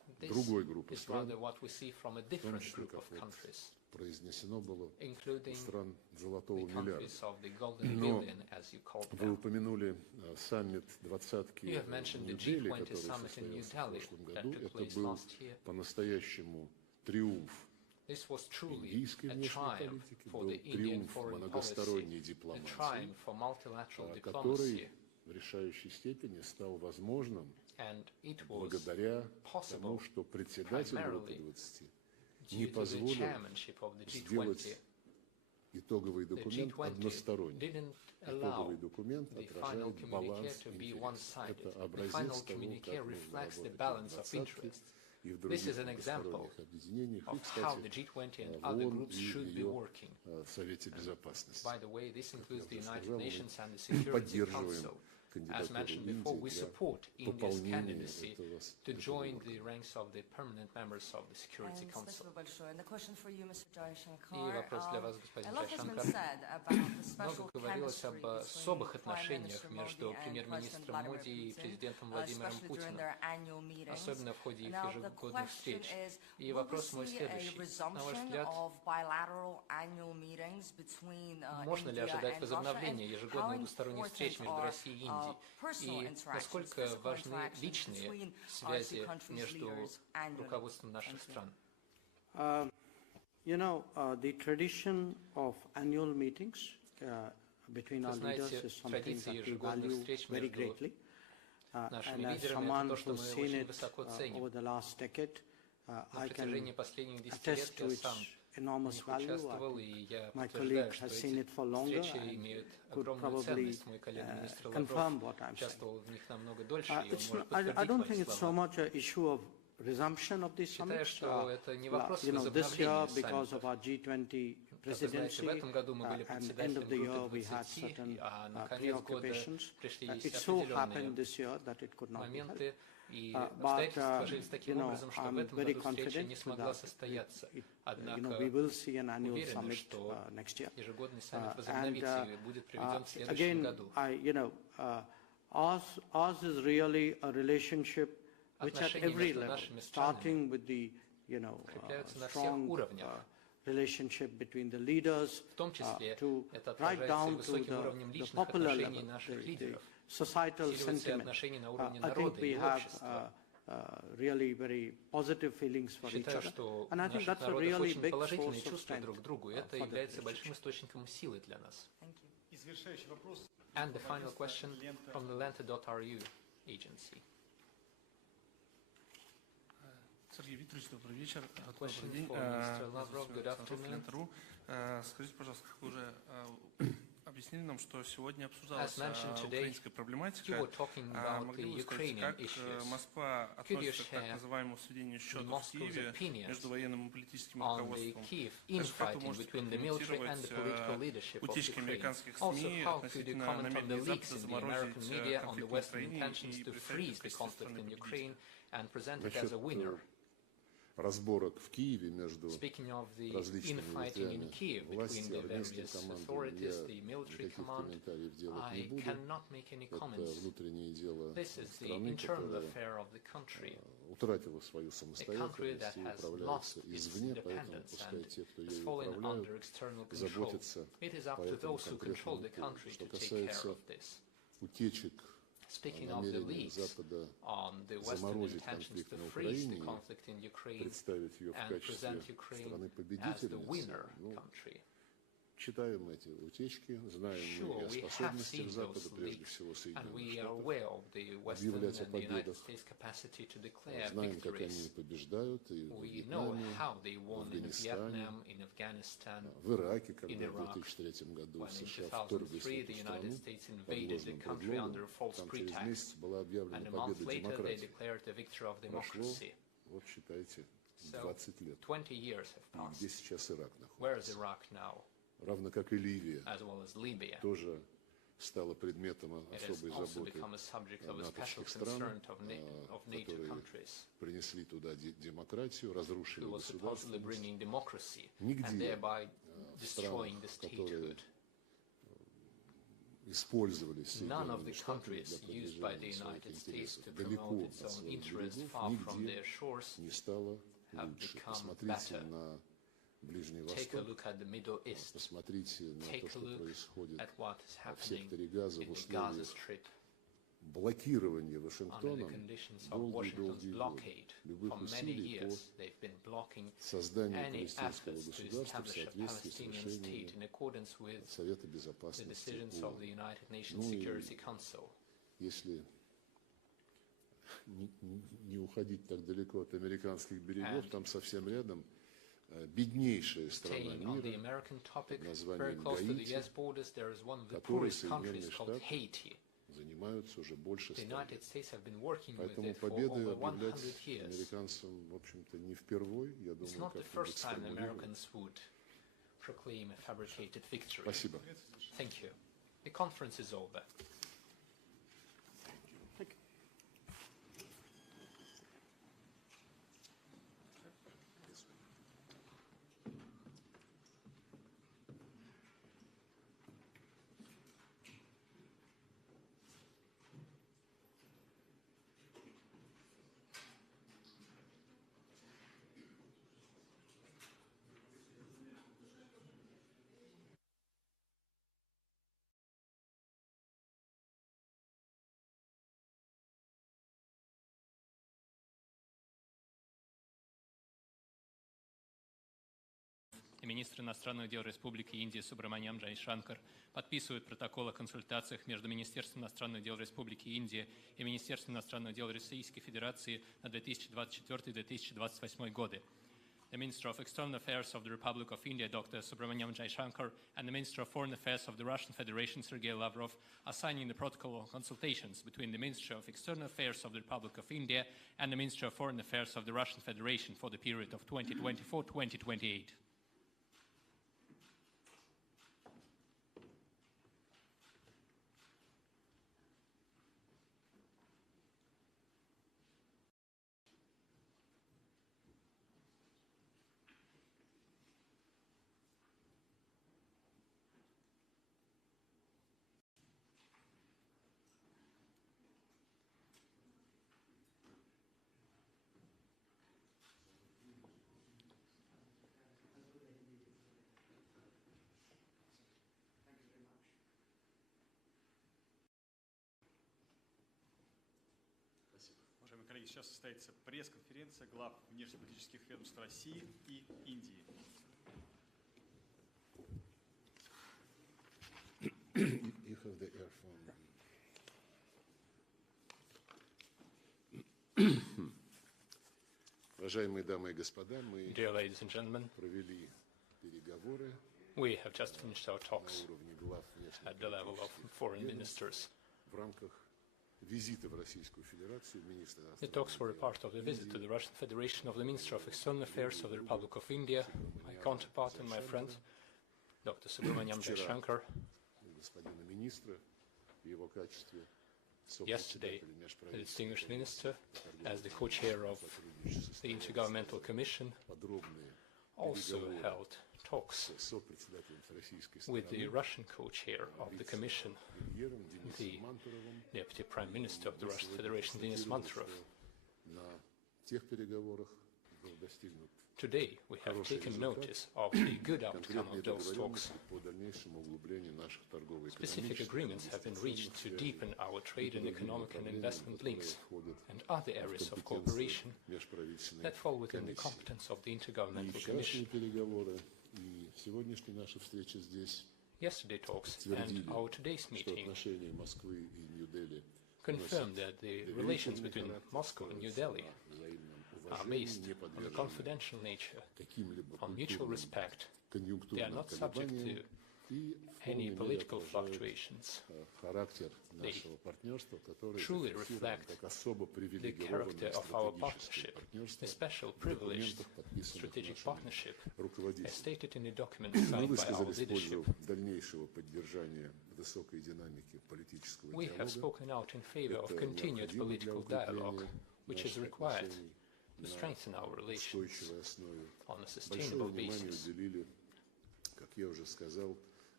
другой группы is стран, rather what we see from a в том different числе, group как of вот countries, произнесено было, including стран золотого the миллиарда. countries of the golden Но billion, as you called вы them. упомянули саммит двадцатки You have в mentioned the Нью-Дели, G20 который summit in New состоялся в Delhi прошлом that году. took Это place был last year. по-настоящему триумф This was truly индийской a внешней triumph политики, for был the Indian триумф foreign многосторонней policy, a дипломатии, triumph for multilateral который diplomacy, в решающей степени стал возможным and it was благодаря possible тому, что председатель группы primarily 20 не due to the позволил chairmanship of the сделать G20. итоговый The документ G20 односторонним. didn't allow Итоговый документ the final отражает communique баланс to be интересов. one-sided. Это The образец final того, communique как нужно reflects the работать balance в of двадцатке interests. и в This других is an example многосторонних объединениях, и, of how the кстати, G20 and в other ООН groups и should be ее working. Совете Безопасности. By the way, this includes the уже United сказал, мы Nations and the Security поддерживаем Council. As кандидатуру mentioned before, we Индии для support India's пополнения candidacy этого to join органа. the ranks of the permanent members of the Security Council. Спасибо большое. And the question for you, Mr. Jaishankar. И вопрос для вас, господин A lot has been Джайшанкар. said about the Много special говорилось об chemistry особых between отношениях Prime Minister между Modi and премьер-министром President Моди и Vladimir президентом Putin, Владимиром especially during Путиным, their annual meetings. особенно в ходе их Now, the ежегодных question встреч. is, И will we вопрос мой see a следующий. На ваш resumption взгляд, of bilateral annual meetings between можно ли India ожидать and Russia? возобновления And ежегодных how двусторонних встреч important между are Россией и Индией? personal И interactions, насколько physical важны interactions личные between связи our two countries' между leaders annually? руководством наших Thank you. стран? You know, the tradition of annual meetings between our leaders знаете, is something традиция that we ежегодных value встреч very между greatly. нашими And as лидерами, someone это то, что who's мы seen очень it высоко ценим. over the last decade, На I протяжении can последних 10 attest лет to я its сам enormous в них value. участвовал, и я My подтверждаю, colleague что has seen эти it for longer встречи and имеют could огромную probably ценность. Мой коллега министр Лавров confirm what I'm saying. участвовал в них намного дольше, и он It's может not, I подтвердить don't мои think it's so слова. much an issue of resumption of these Считаю, summits. что это не вопрос You know, this year, возобновления because саммитов. of our G20 Как вы знаете, presidency, в этом году мы были and end председателем of the year группы we had 20, certain а на конец года preoccupations. пришли It so happened определенные this year that it could not be held. моменты, и But, обстоятельства сложились you таким know, образом, что в I'm этом very году встреча не confident смогла that состояться. you know, Однако we will see an annual уверены, summit что next year. ежегодный саммит And возобновится и будет проведен в следующем again, году. you know, ours is really a relationship which at Отношения every между level, нашими странами starting with the, you know, укрепляются на всех strong уровнях. relationship between the leaders, В том числе to это right отражается и down to высоким уровнем the личных popular отношений level, наших the лидеров. societal Усиливаются и sentiment. отношения на уровне I народа think we и have общества. really very positive feelings for each Считаю, other. что And I у think наших that's a народов really очень big положительные source of чувства strength друг к другу. Это for the является большим relationship. источником силы для нас. Thank you. И завершающий вопрос. And the final question Лента. from the Lenta.ru agency. Сергей Викторович, добрый вечер. Question Добрый день. for Mr. Lavrov. Good afternoon. Скажите, пожалуйста, как вы уже объяснили нам, что сегодня обсуждалась As mentioned today, украинская проблематика. you were talking about Могли the бы вы сказать, Ukrainian как issues. Москва Could you относится к так share называемому сведению счетов в Moscow's Киеве opinions между военным и политическим on the руководством? Kiev Также как вы infighting можете between the military and the political прокомментировать leadership of утечки Ukraine? американских Also, СМИ how could you относительно comment on the намерения leaks Запада in the American заморозить media on the конфликт в Western Украине intentions и to представить freeze the российской conflict стороны in победителя? Ukraine and present it as Насчет a winner? разборок в Киеве между Speaking of the различными infighting in ветвями Kiev власти, between the армейским various командам authorities, я the military никаких command, комментариев делать не I буду. cannot make any Это comments. внутреннее дело This is the страны, internal которая affair of the country. утратила свою A country самостоятельность that и has управляется lost its извне, поэтому independence пускай and те, кто has ею fallen under управляют, external control. заботятся It is up по to этому those who control конкретному the поводу. country Что to take care касается of this. утечек, Speaking of the намерения leaks Запада on the Western заморозить intentions конфликт to на freeze the Украине, conflict in Ukraine представить ее в and качестве present Ukraine as the страны-победительницы, winner ну, country. читаем эти утечки, знаем Sure, мы и о we have способностях seen Запада, those прежде leaks, всего and Соединенных we are Штатов, aware of the Western объявлять о and the United победах, States capacity to declare знаем, как они victories. побеждают и в We know Вьетнаме, how they won in Афганистане, Vietnam, in Afghanistan, в Ираке, когда in в Iraq, 2003 году when in США вторглись в 2003 эту the страну United States под invaded the ложным country under предлогом, a false там через месяц pretext, была объявлена and a month победа later they демократии. declared the victory of Прошло, democracy. вот считайте, So 20 лет. 20 years have И где passed. сейчас Ирак Where is находится? Iraq now, Равно как и Ливия, as well as Libya? тоже стала предметом It has особой also заботы become a subject of a special натовских стран, concern of NATO которые countries, принесли туда демократию, разрушили who was supposedly государственность. bringing democracy and Нигде thereby в destroying странах, the которые statehood. None of the countries used by the United States to promote its own interests far from their shores have become better. Take a look at the Middle East. Take a look at what is happening in the Gaza Strip. Under the conditions of Washington's blockade, for many years they've been blocking any efforts to establish a Palestinian state in accordance with the decisions of the United Nations Security Council. Если не уходить так далеко от американских берегов, там совсем рядом беднейшая страна мира под названием Гаити, которая Соединенные Штаты занимаются уже больше 100 лет. Поэтому победы объявлять американцам, в общем-то, не впервой. Я думаю, как-нибудь сформулируем. Спасибо. Thank you. The conference is over. И министр иностранных дел Республики Индия Субраманян Джайшанкар подписывают протокол о консультациях между Министерством иностранных дел Республики Индия и Министерством иностранных дел Российской Федерации на 2024-2028 годы. The Minister of External Affairs of the Republic of India, Dr. Subramaniam Jaishankar, and the Minister of Foreign Affairs of the Russian Federation, Sergei Lavrov, are signing the protocol of consultations between the Ministry of External Affairs of the Republic of India and the Ministry of Foreign Affairs of the Russian Federation for the period of 2024-2028. Коллеги, сейчас состоится пресс-конференция глав внешнеполитических ведомств России и Индии. You have the earphone. Уважаемые дамы и господа, мы провели переговоры We have just finished our talks at the level of foreign ministers. в рамках визита в Российскую Федерацию министра. The talks were a part of the visit to the Russian Federation of the Minister of External Affairs of the Republic of India, my counterpart and my friend, Dr. Subramaniam Jaishankar. Господина министра в его качестве Yesterday, the distinguished minister, as the co-chair of the Intergovernmental Commission, also held talks with the Russian co-chair of the Commission, the Deputy Prime Minister of the Russian Federation, Denis Manturov. Today, we have taken notice of the good outcome of those talks. Specific agreements have been reached to deepen our trade and economic and investment links and other areas of cooperation that fall within the competence of the Intergovernmental Commission. Yesterday talks and our today's meeting confirmed that the relations between Moscow and New Delhi are based on the confidential nature, on mutual respect. They are not subject to any political fluctuations. They truly reflect the character of our partnership, a special privileged strategic partnership, as stated in the document signed by our leadership. We have spoken out in favor of continued political dialogue, which is required to strengthen our relations on a sustainable basis.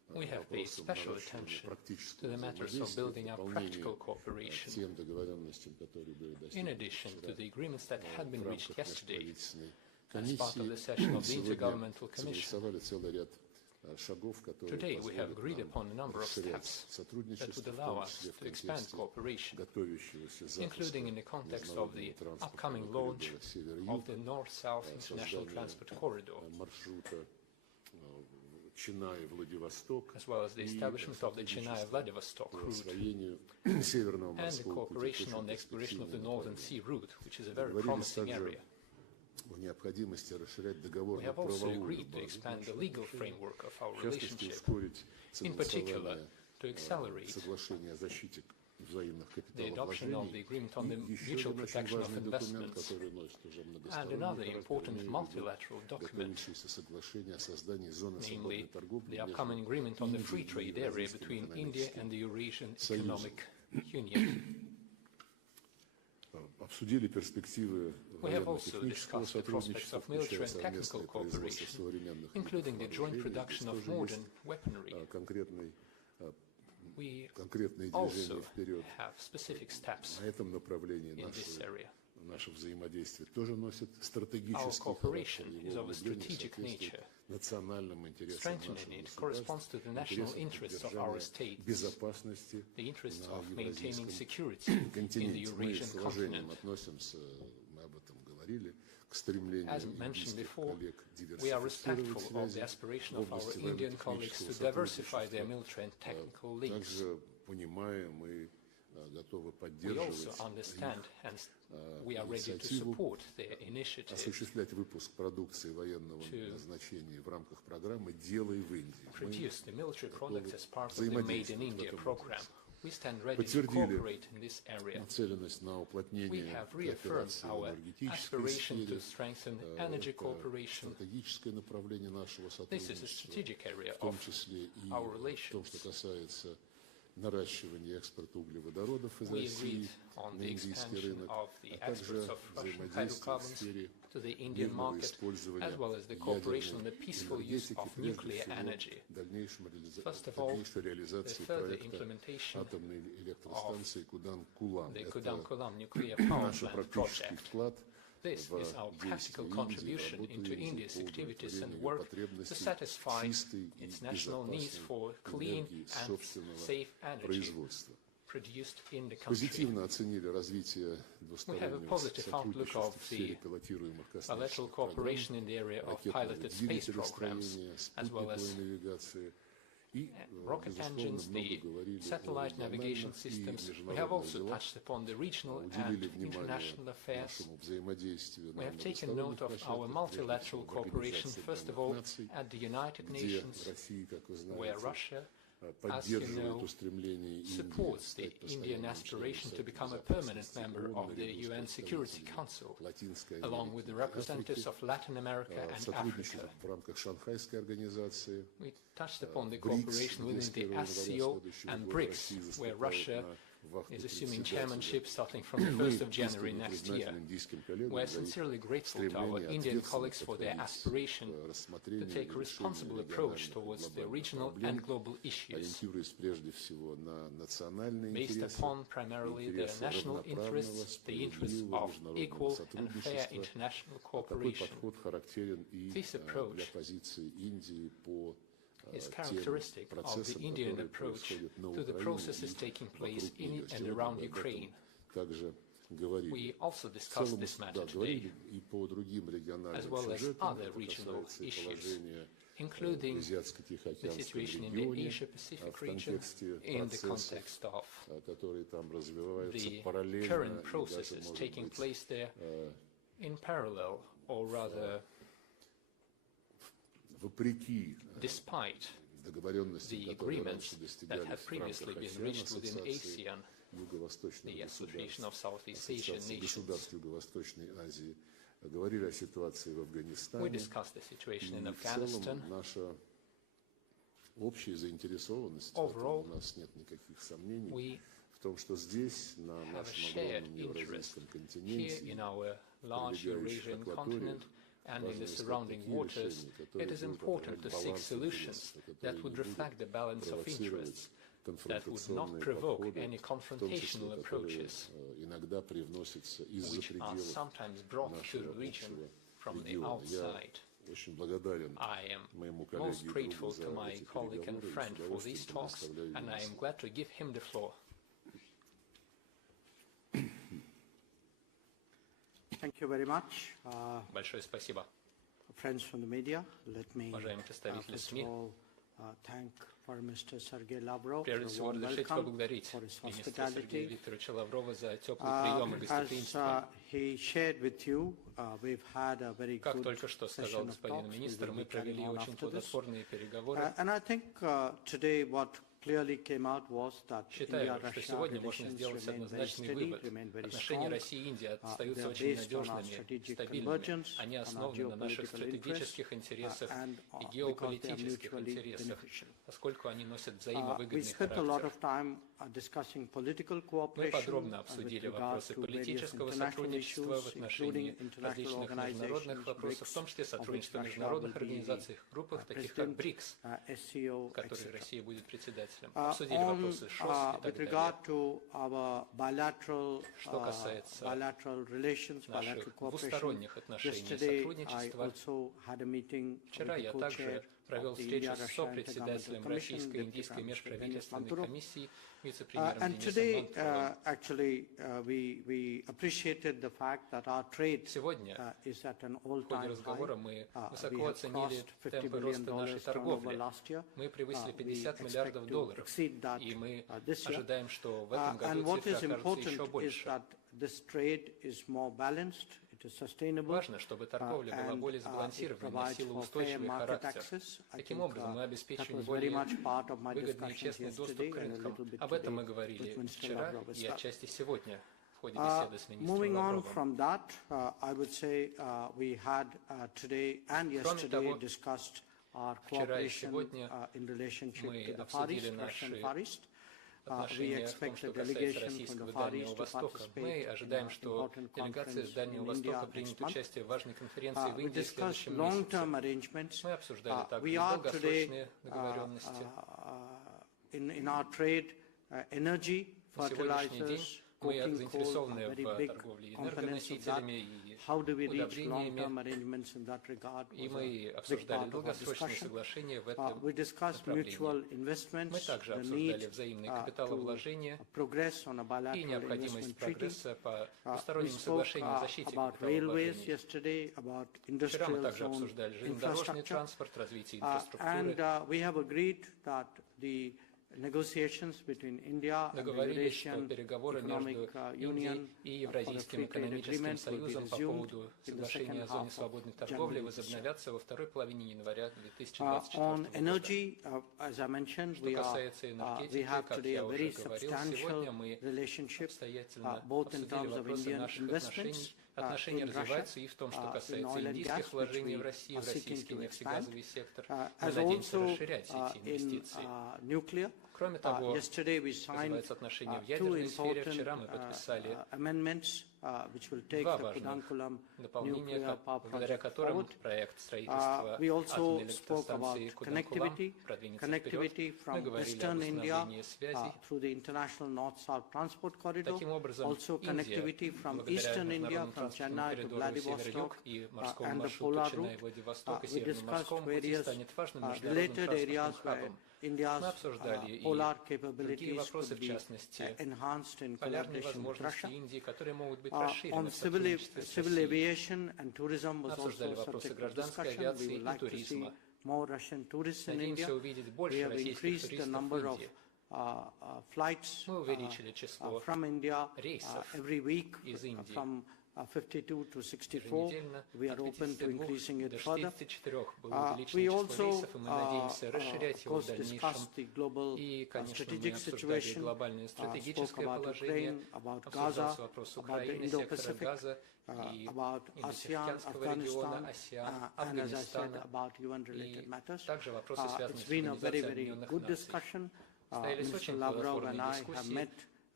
we have paid special attention to the matters of building up practical cooperation. In addition to the agreements that had been reached yesterday as part of the session of the Intergovernmental Commission, today we have agreed upon a number of steps that would allow us to expand cooperation, including in the context of the upcoming launch of the North-South International Transport Corridor, as well as the establishment of the Chennai-Vladivostok route, and the cooperation on the exploration of the Northern Sea route, which is a very promising area. We have also agreed to expand the legal framework of our relationship, in particular to accelerate the adoption of the agreement on the mutual protection of investments and another important multilateral document, namely the upcoming agreement on the free trade area between India and the Eurasian Economic Union. We have also discussed the prospects of military and technical cooperation, including the joint production of modern weaponry. We also have specific steps in this area. Our cooperation is of a strategic nature. Strengthening it corresponds to the national interests of our states, the interests of maintaining security in the Eurasian continent. As mentioned before, we are respectful of the aspiration of our Indian colleagues to diversify their military and technical links. We also understand, and we are ready to support their initiative to produce the military products as part of the Made in India program. We stand ready to cooperate in this area. We have reaffirmed our aspiration to strengthen energy cooperation. This is a strategic area of our relations. We agreed on the expansion of the exports of Russian hydrocarbons to the Indian market, as well as the cooperation on the peaceful use of nuclear energy. First of all, the further implementation of the Kudam-Kulam nuclear power plant project. This is our practical contribution into India's activities and work to satisfy its national needs for clean and safe energy produced in the country. We have a positive outlook of the bilateral cooperation in the area of piloted space programs, as well as rocket engines, the satellite navigation systems. We have also touched upon the regional and international affairs. We have taken note of our multilateral cooperation, first of all, at the United Nations, where Russia, as you know, supports the Indian aspiration to become a permanent member of the UN Security Council, along with the representatives of Latin America and Africa. We touched upon the cooperation within the SCO and BRICS, where Russia is assuming chairmanship starting from the 1st of January next year. We are sincerely grateful to our Indian colleagues for their aspiration to take a responsible approach towards the regional and global issues, based upon primarily their national interests, the interests of equal and fair international cooperation. This approach is characteristic of the Indian approach to the processes taking place in and around Ukraine. We also discussed this matter today, as well as other regional issues, including the situation in the Asia-Pacific region in the context of the current processes taking place there in parallel, or rather despite the agreements that had previously been reached within ASEAN, the Association of Southeast Asian Nations. We discussed the situation in Afghanistan. Overall, we have a shared interest here in our large Eurasian continent and in the surrounding waters, it is important to seek solutions that would reflect the balance of interests, that would not provoke any confrontational approaches, which are sometimes brought to the region from the outside. I am most grateful to my colleague and friend for these talks, and I am glad to give him the floor. Thank you very much. Большое спасибо. Friends from the media, let me представители first of СМИ. all thank Foreign Minister Sergei Lavrov Прежде for a всего, warm разрешите welcome, поблагодарить for his министра Сергея hospitality. Викторовича Лаврова за теплый прием и As гостеприимство. he shared with you, we've had a very Как good только что сказал session of господин talks. We министр, will мы be carrying провели on очень after this. плодотворные переговоры. And I think today what clearly came out was that Считаю, что India-Russia сегодня можно relations сделать remain very однозначный steady, вывод. remain very Отношения strong. России и Индии остаются They're очень based on our надежными, strategic стабильными. convergence, Они on our основаны на наших geopolitical interests, стратегических интересах and и because they are геополитических mutually интересах, beneficial. поскольку они носят We взаимовыгодный spent a lot характер. of time discussing political Мы cooperation подробно with обсудили regard вопросы to various политического international сотрудничества в issues, отношении including international различных международных organizations, вопросов, в том числе сотрудничества в международных организациях, группах, таких как BRICS, SCO, которой etc. Россия будет председателем. Обсудили вопросы ШОС и With так далее. regard to our bilateral relations, наших bilateral cooperation, двусторонних отношений и yesterday I сотрудничества, also had a meeting вчера with я the также co-chair провел of the встречу с India-Russia сопредседателем Intergovernmental Российской и Commission, Индийской Deputy Prime Minister Denis межправительственной Manturov. комиссии, вице-премьером And Денисом today, Мантуровым. actually, we appreciated the fact that our trade Сегодня is at an в ходе all-time разговора high. мы We высоко have оценили crossed $50 темпы роста нашей billion turnover торговли. last year. Мы превысили We 50 expect миллиардов to долларов, exceed that и мы this year. ожидаем, что в этом And году what цифра is окажется еще important is больше. that this trade is more balanced, it is sustainable, Важно, чтобы торговля была and более it сбалансированной, provides носила for fair устойчивый market характер. access. I Таким think образом, мы that обеспечиваем was very более much part of my выгодный и discussions честный доступ yesterday к and a рынкам. little bit Об этом мы today говорили with Minister вчера Lavrov as и well. отчасти сегодня в ходе беседы с министром Moving on Лавровым. from that, I would say we had today and yesterday того, discussed our вчера и cooperation сегодня in relationship мы to the Far обсудили East, Russian наши Far East. We отношения в том, expect a что касается delegation from российского the и Far Дальнего East to Востока. Мы participate in ожидаем, an что important делегация с conference Дальнего in Востока India примет next month. участие в важной конференции в We Индии в discussed следующем месяце. long-term arrangements. Мы обсуждали также We are долгосрочные today договоренности. in our trade, energy, На сегодняшний день fertilizers, мы coking coal заинтересованы are в very big торговле components of that. энергоносителями и How do we reach удобрениями. long-term arrangements in that regard? И was мы a big обсуждали part of our долгосрочные discussion. соглашения в этом We discussed направлении. mutual investments, Мы также the обсуждали need взаимные to капиталовложения progress on a и bilateral необходимость investment treaty. прогресса по We двустороннему spoke соглашению о защите about railways капиталовложений. yesterday, about Вчера мы industrial также zone обсуждали железнодорожный infrastructure. транспорт, развитие And инфраструктуры. we have agreed that the negotiations between India and the Договорились, что Eurasian переговоры между Economic Индией Union и for the Евразийским free trade экономическим agreement will be союзом по resumed поводу in the соглашения second о зоне half свободной of торговли January. возобновятся во второй половине января On 2024 года. energy, as I mentioned, Что we касается we энергетики, have как today я a уже very говорил, substantial сегодня мы relationship, обстоятельно both in обсудили terms of вопросы Indian наших investments отношения in развиваются Russia, и в том, что in касается oil and индийских gas, вложений which в we Россию, в are seeking российский to нефтегазовый сектор. Мы as надеемся also расширять эти in инвестиции. nuclear. Кроме того, Yesterday we что signed называется отношения в two ядерной сфере, important вчера мы подписали amendments which will take два the важных Kudankulam дополнения, nuclear power благодаря project которым forward. проект строительства We also атомной spoke about электростанции Куданкулам connectivity продвинется вперед. Мы Мы from говорили Western об India установлении связей. through the international north-south transport corridor. Таким образом, Also Индия, connectivity from благодаря Eastern India, международному from транспортному Chennai to коридору Vladivostok, север-юг и морскому and the маршруту polar Ченнай, route. Владивосток и We Северному discussed морскому пути various станет важным международным related areas транспортным where хабом. India's Мы обсуждали и polar другие capabilities вопросы, could в be частности, enhanced in полярные collaboration with возможности Russia. Индии, которые могут быть On расширены в civil сотрудничестве с civil Россией. aviation and tourism was Обсуждали also вопросы subject of гражданской discussion. We авиации would и like to see туризма. more Russian tourists in India. Надеемся увидеть We больше have российских increased the туристов в number of Индии. flights Мы увеличили число from India рейсов every week из Индии. from 52 to 64. Еженедельно We are от open to 52 increasing it до further. 64 было We увеличено число also, рейсов, и мы надеемся расширять of его в course, дальнейшем. discussed the global И, конечно, мы strategic обсуждали situation, глобальное spoke стратегическое about положение, Ukraine, about обсуждался Gaza, вопрос about the Украины, сектора Indo-Pacific, Газа и about ASEAN, Индотихоокеанского региона, Afghanistan, АСЕАН, and as I said, Афганистана about UN-related и matters. также вопросы, связанные It's с been a very, Организацией very Объединенных good Наций. discussion. Состоялись Minister очень Lavrov плодотворные and I have дискуссии. met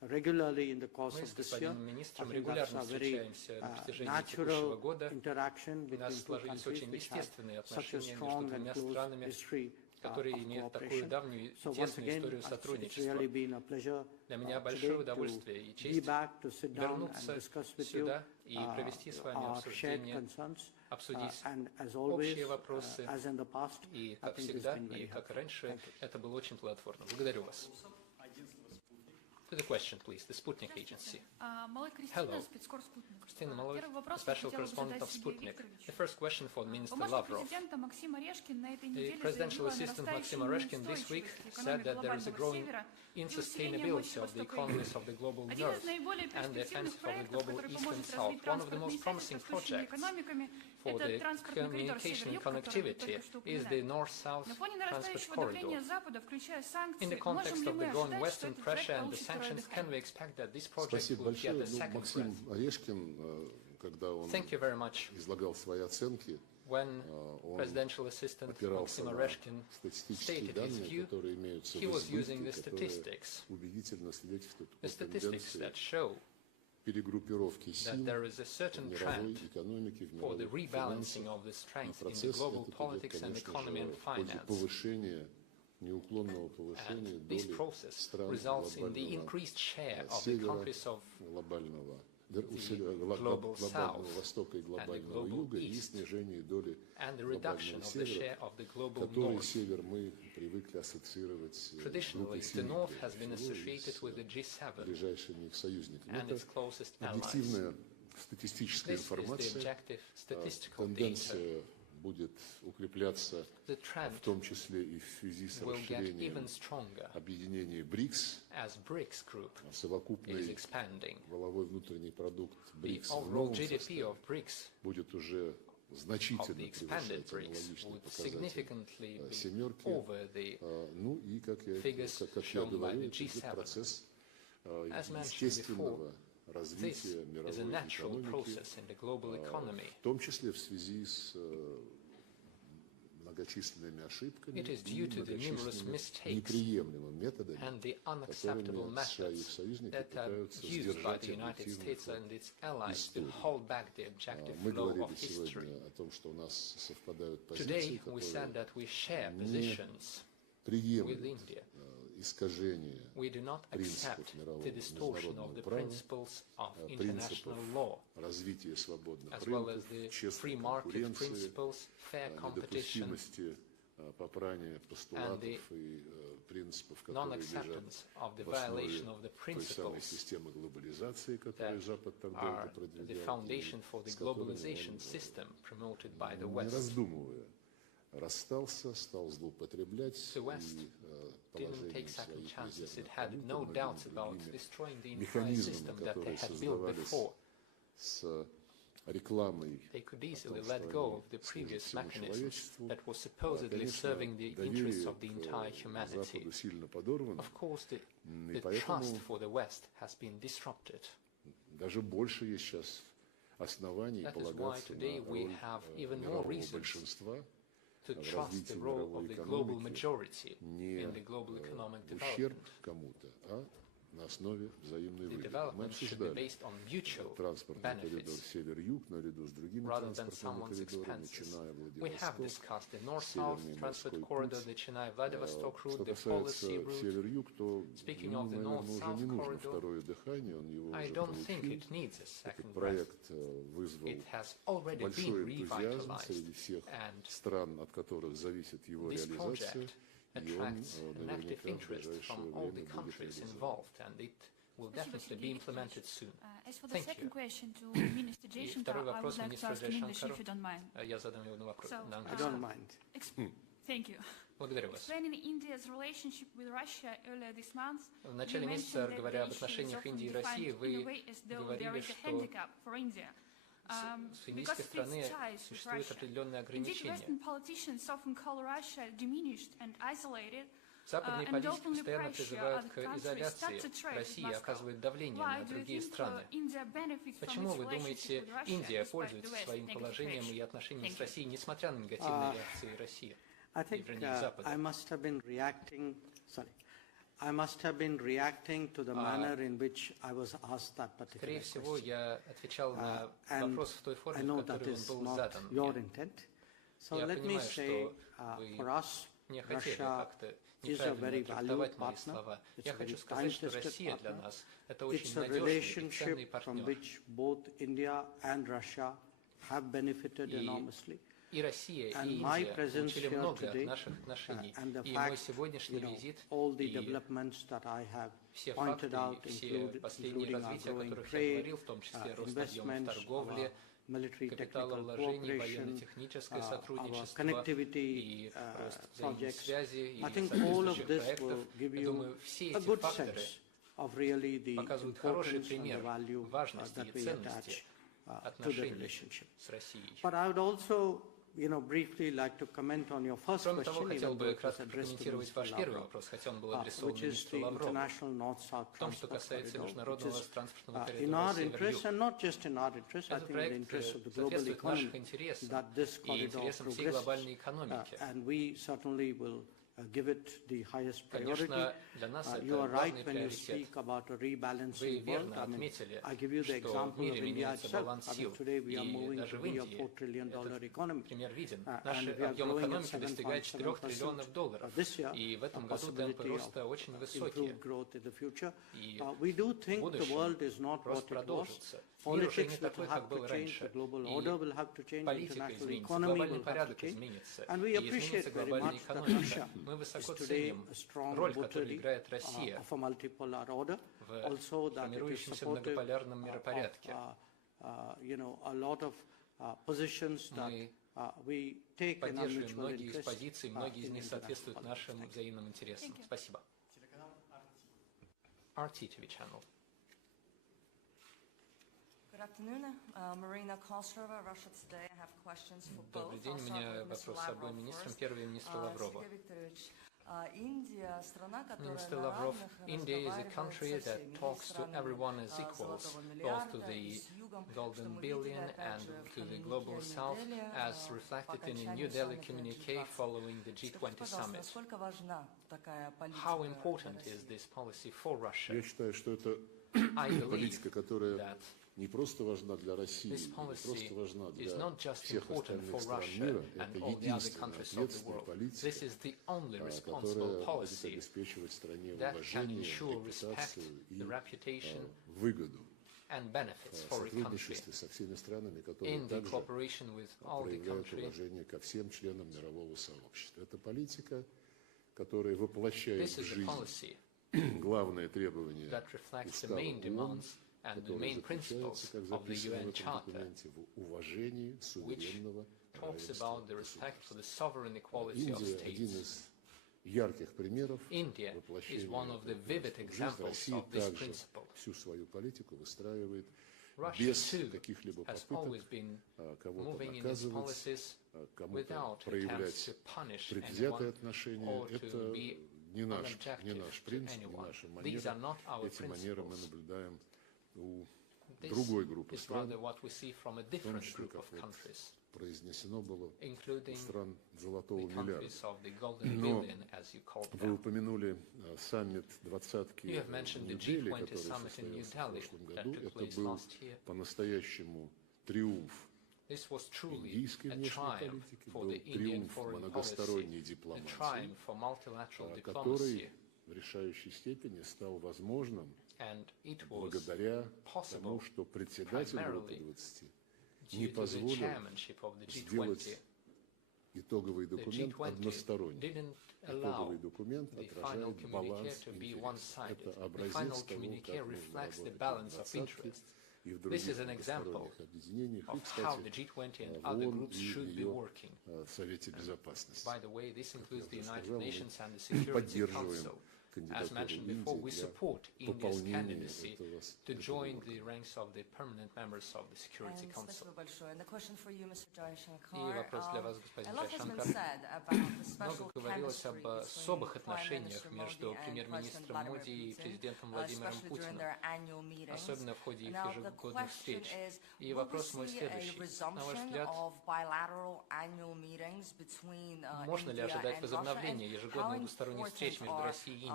regularly in the course Мы of с this year. господином министром I think that's регулярно a very встречаемся на протяжении текущего natural года. interaction У нас between two сложились countries очень which have естественные such a отношения между strong and двумя close странами, history которые of имеют такую cooperation. давнюю и So once тесную again, историю it's сотрудничества. really been a pleasure Для меня today большое to удовольствие и be честь back, to sit down and вернуться discuss with you сюда и провести с вами our shared обсуждение, concerns. обсудить And as always, общие вопросы. as in the past, И, I как think it's всегда, been и very как и helpful. раньше, Thank you. это было очень плодотворно. Благодарю вас. To the question, please. The Sputnik Agency. Малой Кристина, Hello. спецкор Спутник. Christina Malloy, Первый вопрос special я хотела бы correspondent задать of Сергею Sputnik. Викторовичу. The first question for Minister Помощник Lavrov. президента Максим Орешкин на этой The неделе presidential заявил о assistant нарастающей Maxim Oreshkin this week неустойчивости said that there is a экономик growing глобального севера и усиления insustainability мощи of the Востока и economies Юга. of the global Один north из наиболее and the перспективных offensive of the проектов, global который east поможет and south. развить One of the транспортные most связи с promising растущими projects экономиками for это the транспортный коридор communication and север-юг, который вы connectivity только что is the упоминали. north-south На фоне transport нарастающего corridor. давления Запада, включая In санкции, the можем context ли of мы the growing ожидать, что Western этот проект pressure and the получит второе sanctions, can we дыхание? expect that this project Спасибо will get большое. a second Максим breath? Орешкин, когда он Thank you very much. излагал свои оценки, When он presidential assistant опирался Maxim на Oreshkin статистические stated his данные, view, которые имеются he в was using избытке, the которые statistics. убедительно свидетельствуют The о statistics тенденции that show перегруппировки that сил there is a в certain мировой trend экономике, в for the мировых rebalancing финансах. of the И strength in the процесс global этот идет, politics and конечно economy же, and в ходе finance. повышения, неуклонного повышения And this доли process стран results in the глобального increased share of the севера, countries of глобального global глобального south востока и and the глобального global юга и east, снижение доли and the reduction глобального of the севера, share of the global который north. север мы привыкли ассоциировать с группой Traditionally, the семи, north has been прежде всего, и associated with the G7 ближайшими их союзниками. and Это its closest allies. объективная статистическая This is the информация. objective statistical data. Тенденция будет укрепляться, The trend в том числе и в связи с will get расширением even stronger объединения БРИКС, as BRICS group is совокупный expanding. валовой внутренний продукт The БРИКС в overall новом GDP составе of BRICS будет уже of значительно the expanded превышать BRICS аналогичный would показатель significantly be семерки. over the Ну и, как я figures говорю, shown by the это идет G7. процесс As mentioned естественного This развития is a мировой natural экономики, process in the global economy. в том числе в связи с многочисленными ошибками It is и due to the numerous многочисленными mistakes неприемлемыми методами, and the unacceptable которыми США и их methods союзники that are пытаются used by сдержать the United объективный States ход and its allies to истории. hold back the objective Мы flow говорили of history. сегодня о том, что у нас совпадают позиции, Today, we said которые that we share positions with приемлют India. искажение We do not accept принципов мирового the distortion of международного the права, principles of принципов international law, развития свободных as well as рынков, the free честной market конкуренции, principles, fair competition, недопустимости попрания постулатов и принципов, которые лежат non-acceptance of the в основе violation of the той самой principles системы глобализации, которую that Запад так are долго the продвигал, foundation и for the с которыми globalization он, system promoted by the не West. раздумывая, расстался, стал злоупотреблять The West и didn't положением take second своих chances. It резервных had no валют, doubts многими about другими destroying the entire механизмами, system that they которые had built создавались before. с рекламой They could о easily том, let что go они of the служат previous всему mechanisms человечеству. that were supposedly Конечно, serving the interests доверие of the entire к humanity. Западу сильно подорвано, Of course, и the поэтому trust for the West has been disrupted. даже больше есть сейчас оснований That is why полагаться today на we роль have even more мирового reasons большинства to в trust the развитии role of мировой the global экономики majority не in the global economic в ущерб development. кому-то, а на основе взаимной The выгоды. Мы development should be обсуждали based on mutual транспортный коридор benefits север-юг наряду с другими rather than транспортными someone's коридорами, expenses. Ченай, We have Владивосток, discussed the north-south Северный transport морской corridor, путь. the Chennai-Vladivostok Что route, the касается policy route. север-юг, то Speaking ему, of the наверное, уже north-south не нужно corridor, второе дыхание, он его I уже don't think получил. it needs a Этот second breath. проект вызвал It has already большой been энтузиазм revitalized, среди всех and стран, от которых зависит его this реализация, project и он attracts an active наверняка в interest ближайшее from all the время будет countries реализован. involved, and it will definitely be implemented soon. As for the Thank second you. question to Minister И Jaishankar, второй I would вопрос like to министру ask in English, Jaishankarу. if you don't mind. Я задам ему вопрос So, на I английском. don't mind. Thank you. Благодарю вас. Explaining India's relationship with Russia earlier this month, В начале you месяца, mentioned that говоря the об issue is отношениях often Индии и defined России, in a вы way as though there говорили, is a что handicap for India. с индийской стороны существуют определенные Indeed, ограничения. Western politicians often call Russia diminished and isolated, Западные and политики openly постоянно pressure призывают other к countries not изоляции to trade with России, Moscow. оказывают давление Why на do you другие think страны. India benefits from Почему its вы relationship думаете, with Russia Индия despite the пользуется West's своим negative положением reaction? и отношениями Thank с you. Россией, несмотря на негативные реакции России I и, think вернее, Запада? I must have been reacting. Sorry, I must have been reacting to the manner in which I was asked that particular question. Я отвечал на вопрос в той форме, в которой он был задан мне. Your intent. So let me say, for us, Russia is a very valued partner. It's a very time-tested partner. It's a relationship from which both India and Russia have benefited enormously. И Россия, и Индия получили много от наших отношений. И мой сегодняшний визит, и все факты, и все последние развития, о которых я говорил, в том числе рост объемов торговли, капиталовложений, военно-техническое сотрудничество и рост взаимных связей и соответствующих проектов, я думаю, все эти факторы показывают хороший пример важности и ценности отношений с Россией. Briefly like to comment on your first Кроме question, того, хотел бы кратко прокомментировать ваш первый вопрос, хотя он был адресован министру Лаврову, в том, что касается международного транспортного коридора север-юг. Этот проект соответствует наших интересам и интересам всей глобальной экономики. Give it the highest priority. You are right when you speak about a rebalancing world. I give you the example of India itself. Today we are moving to be a $4 trillion economy. Наш объем экономики достигает $4 триллионов. И в этом году темпы роста очень высокие. И в будущем рост продолжится. Мир уже не такой, как был раньше. И политика изменится, глобальный порядок изменится. И изменится глобальная экономика. Мы высоко ценим роль, которую играет Россия в формирующемся многополярном миропорядке. Мы поддерживаем многие из позиций, многие из них соответствуют нашим взаимным интересам. Спасибо. RT TV channel. Good afternoon. Marina Kostrova, Russia Today. I have questions for both. Добрый день, у меня вопрос с обоим министрам. Первый министр Лаврова. Minister Lavrov, India is a country that talks to everyone as equals, both to the Golden Billion and to the Global South, as reflected in a New Delhi communique following the G20 summit. How important is this policy for Russia? I believe that не просто важна для России, не просто важна для всех остальных стран мира, это единственная ответственная политика, которая будет обеспечивать стране уважение, репутацию и выгоду в сотрудничестве со всеми странами, которые также проявляют уважение ко всем членам мирового сообщества. Это политика, которая воплощает в жизнь главные требования Устава ООН, and the main principles of the UN Charter, which talks about the respect for the sovereign equality of states. India is one of the vivid examples of this principle. Russia, too, has always been moving in its policies without attempts to punish anyone or to be unobjective to anyone. These are not our principles. This is rather what we see from a different group of countries, including the countries of the Golden Billion, as you call them. You have mentioned the G20 summit in New Delhi that took place last year. This was truly a triumph for the Indian foreign policy, a triumph for multilateral diplomacy. And it was possible primarily due to the chairmanship of the G20. The G20 didn't allow the final communique to be one-sided. The final communique reflects the balance of interests. This is an example of how the G20 and other groups should be working. By the way, this includes the United Nations and the Security Council. As mentioned before, we support India's candidacy to join the ranks of the permanent members of the Security Council. And a question for you, Mr. Jaishankar. И вопрос для вас, господин Джайшанкар. Много говорилось об особых отношениях между премьер-министром Моди и президентом Владимиром Путиным, особенно в ходе их ежегодных встреч. И вопрос мой следующий. На ваш взгляд, можно ли ожидать возобновления ежегодных двусторонних встреч между Россией и Индией?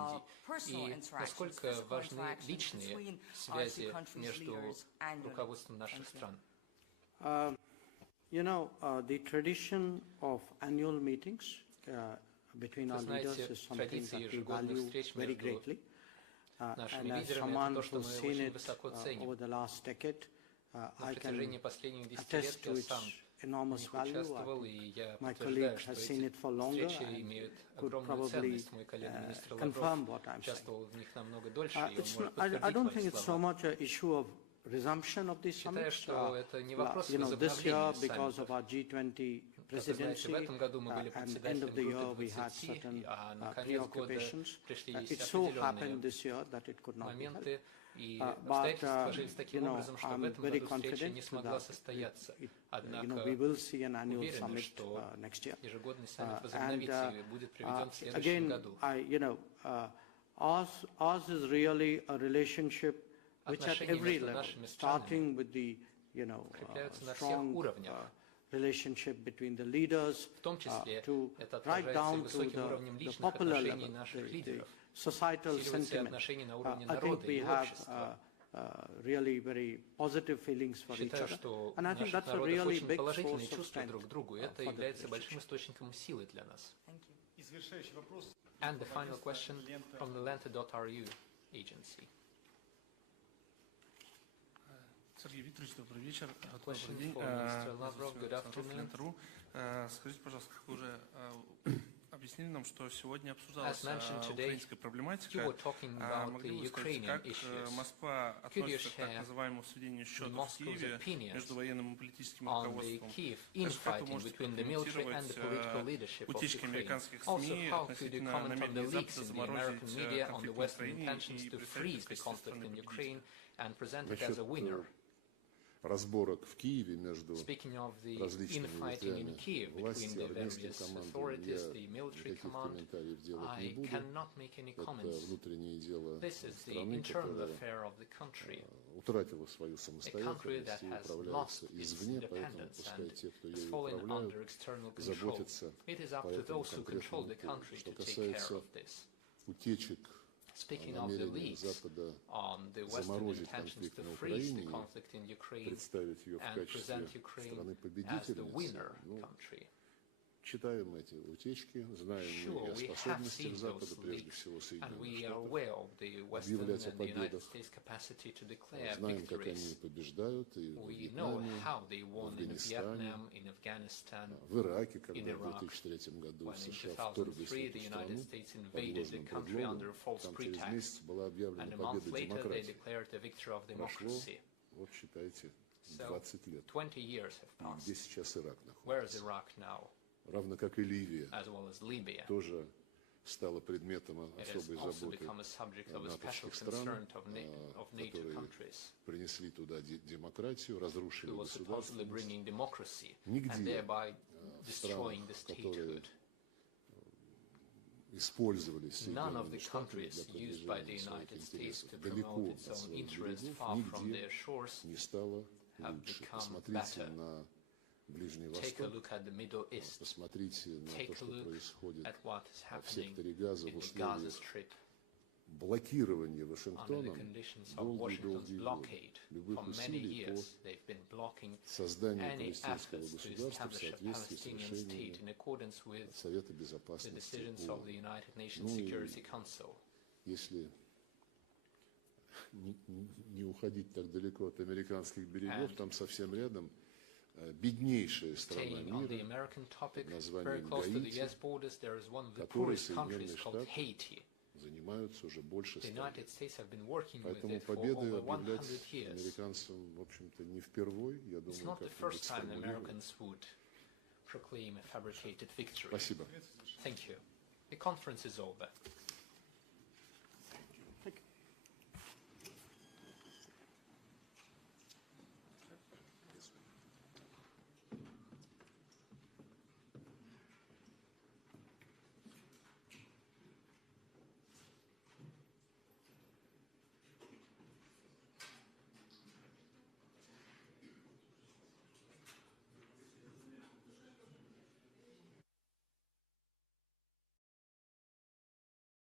Индии, и насколько важны личные связи между руководством наших стран. You know, the tradition of annual meetings between our leaders is something that we value very greatly. And as someone who's seen it over the last decade, I can attest to its enormous value. My colleague has seen it for longer and could probably confirm what I'm saying. I don't think it's so much an issue of resumption of these summits. You know, this year, because of our G20 presidency, and end of the year we had certain preoccupations. It so happened this year that it could not be held. But you know, I'm very confident that we will see an annual summit next year. And again, ours is really a relationship which at every level, starting with the strong relationship between the leaders, to right down to the popular level, the societal sentiment. I think we have really very positive feelings for each other, and I think that's a really big source of strength for the relationship. And the final question from the Lenta.ru agency. Сергей Викторович, добрый вечер. Добрый день. Lavrov, good afternoon. Скажите, пожалуйста, как вы уже объяснили нам, что сегодня обсуждалась украинская проблематика. Могли бы вы сказать, как Москва относится к так называемому сведению счетов в Киеве между военным и политическим руководством? Также как вы можете прокомментировать утечки американских СМИ относительно намерений Запада заморозить конфликт в Украине and present it as a winner. Разборок в Киеве между различными ветвями власти, армейским командам я никаких комментариев делать не буду. Это внутреннее дело страны, которая утратила свою самостоятельность и управляется извне, поэтому пускай те, кто ею управляют, заботятся по этому конкретному поводу. Что касается утечек, намерение Запада заморозить конфликт на Украине и представить ее в качестве страны-победительницы, читаем эти утечки, знаем мы о способностях Запада, прежде всего Соединенных Штатов, объявлять о победах, знаем, как они побеждают и в Вьетнаме, в Афганистане, в Ираке, когда в 2003 году США вторглись в эту страну под ложным предлогом, там через месяц была объявлена победа демократии. Прошло, вот считайте, 20 лет. И где сейчас Ирак находится? Равно как и Ливия, тоже стала предметом особой заботы натовских стран, которые принесли туда демократию, разрушили государственность. Нигде в странах, которые использовали Соединенные Штаты для продвижения своих интересов далеко от своих берегов, нигде не стало лучше. Посмотрите на Ближний Восток, посмотрите на то, что происходит в секторе Газа в условиях блокирования Вашингтоном долгие-долгие годы любых усилий по созданию палестинского государства в соответствии с решениями Совета Безопасности ООН. Если не уходить так далеко от американских берегов, там совсем рядом беднейшая страна мира под названием Гаити, которой Соединенные Штаты занимаются уже больше 100 лет. Поэтому победы объявлять американцам, в общем-то, не впервой. Я думаю, как-нибудь сформулируем. Спасибо.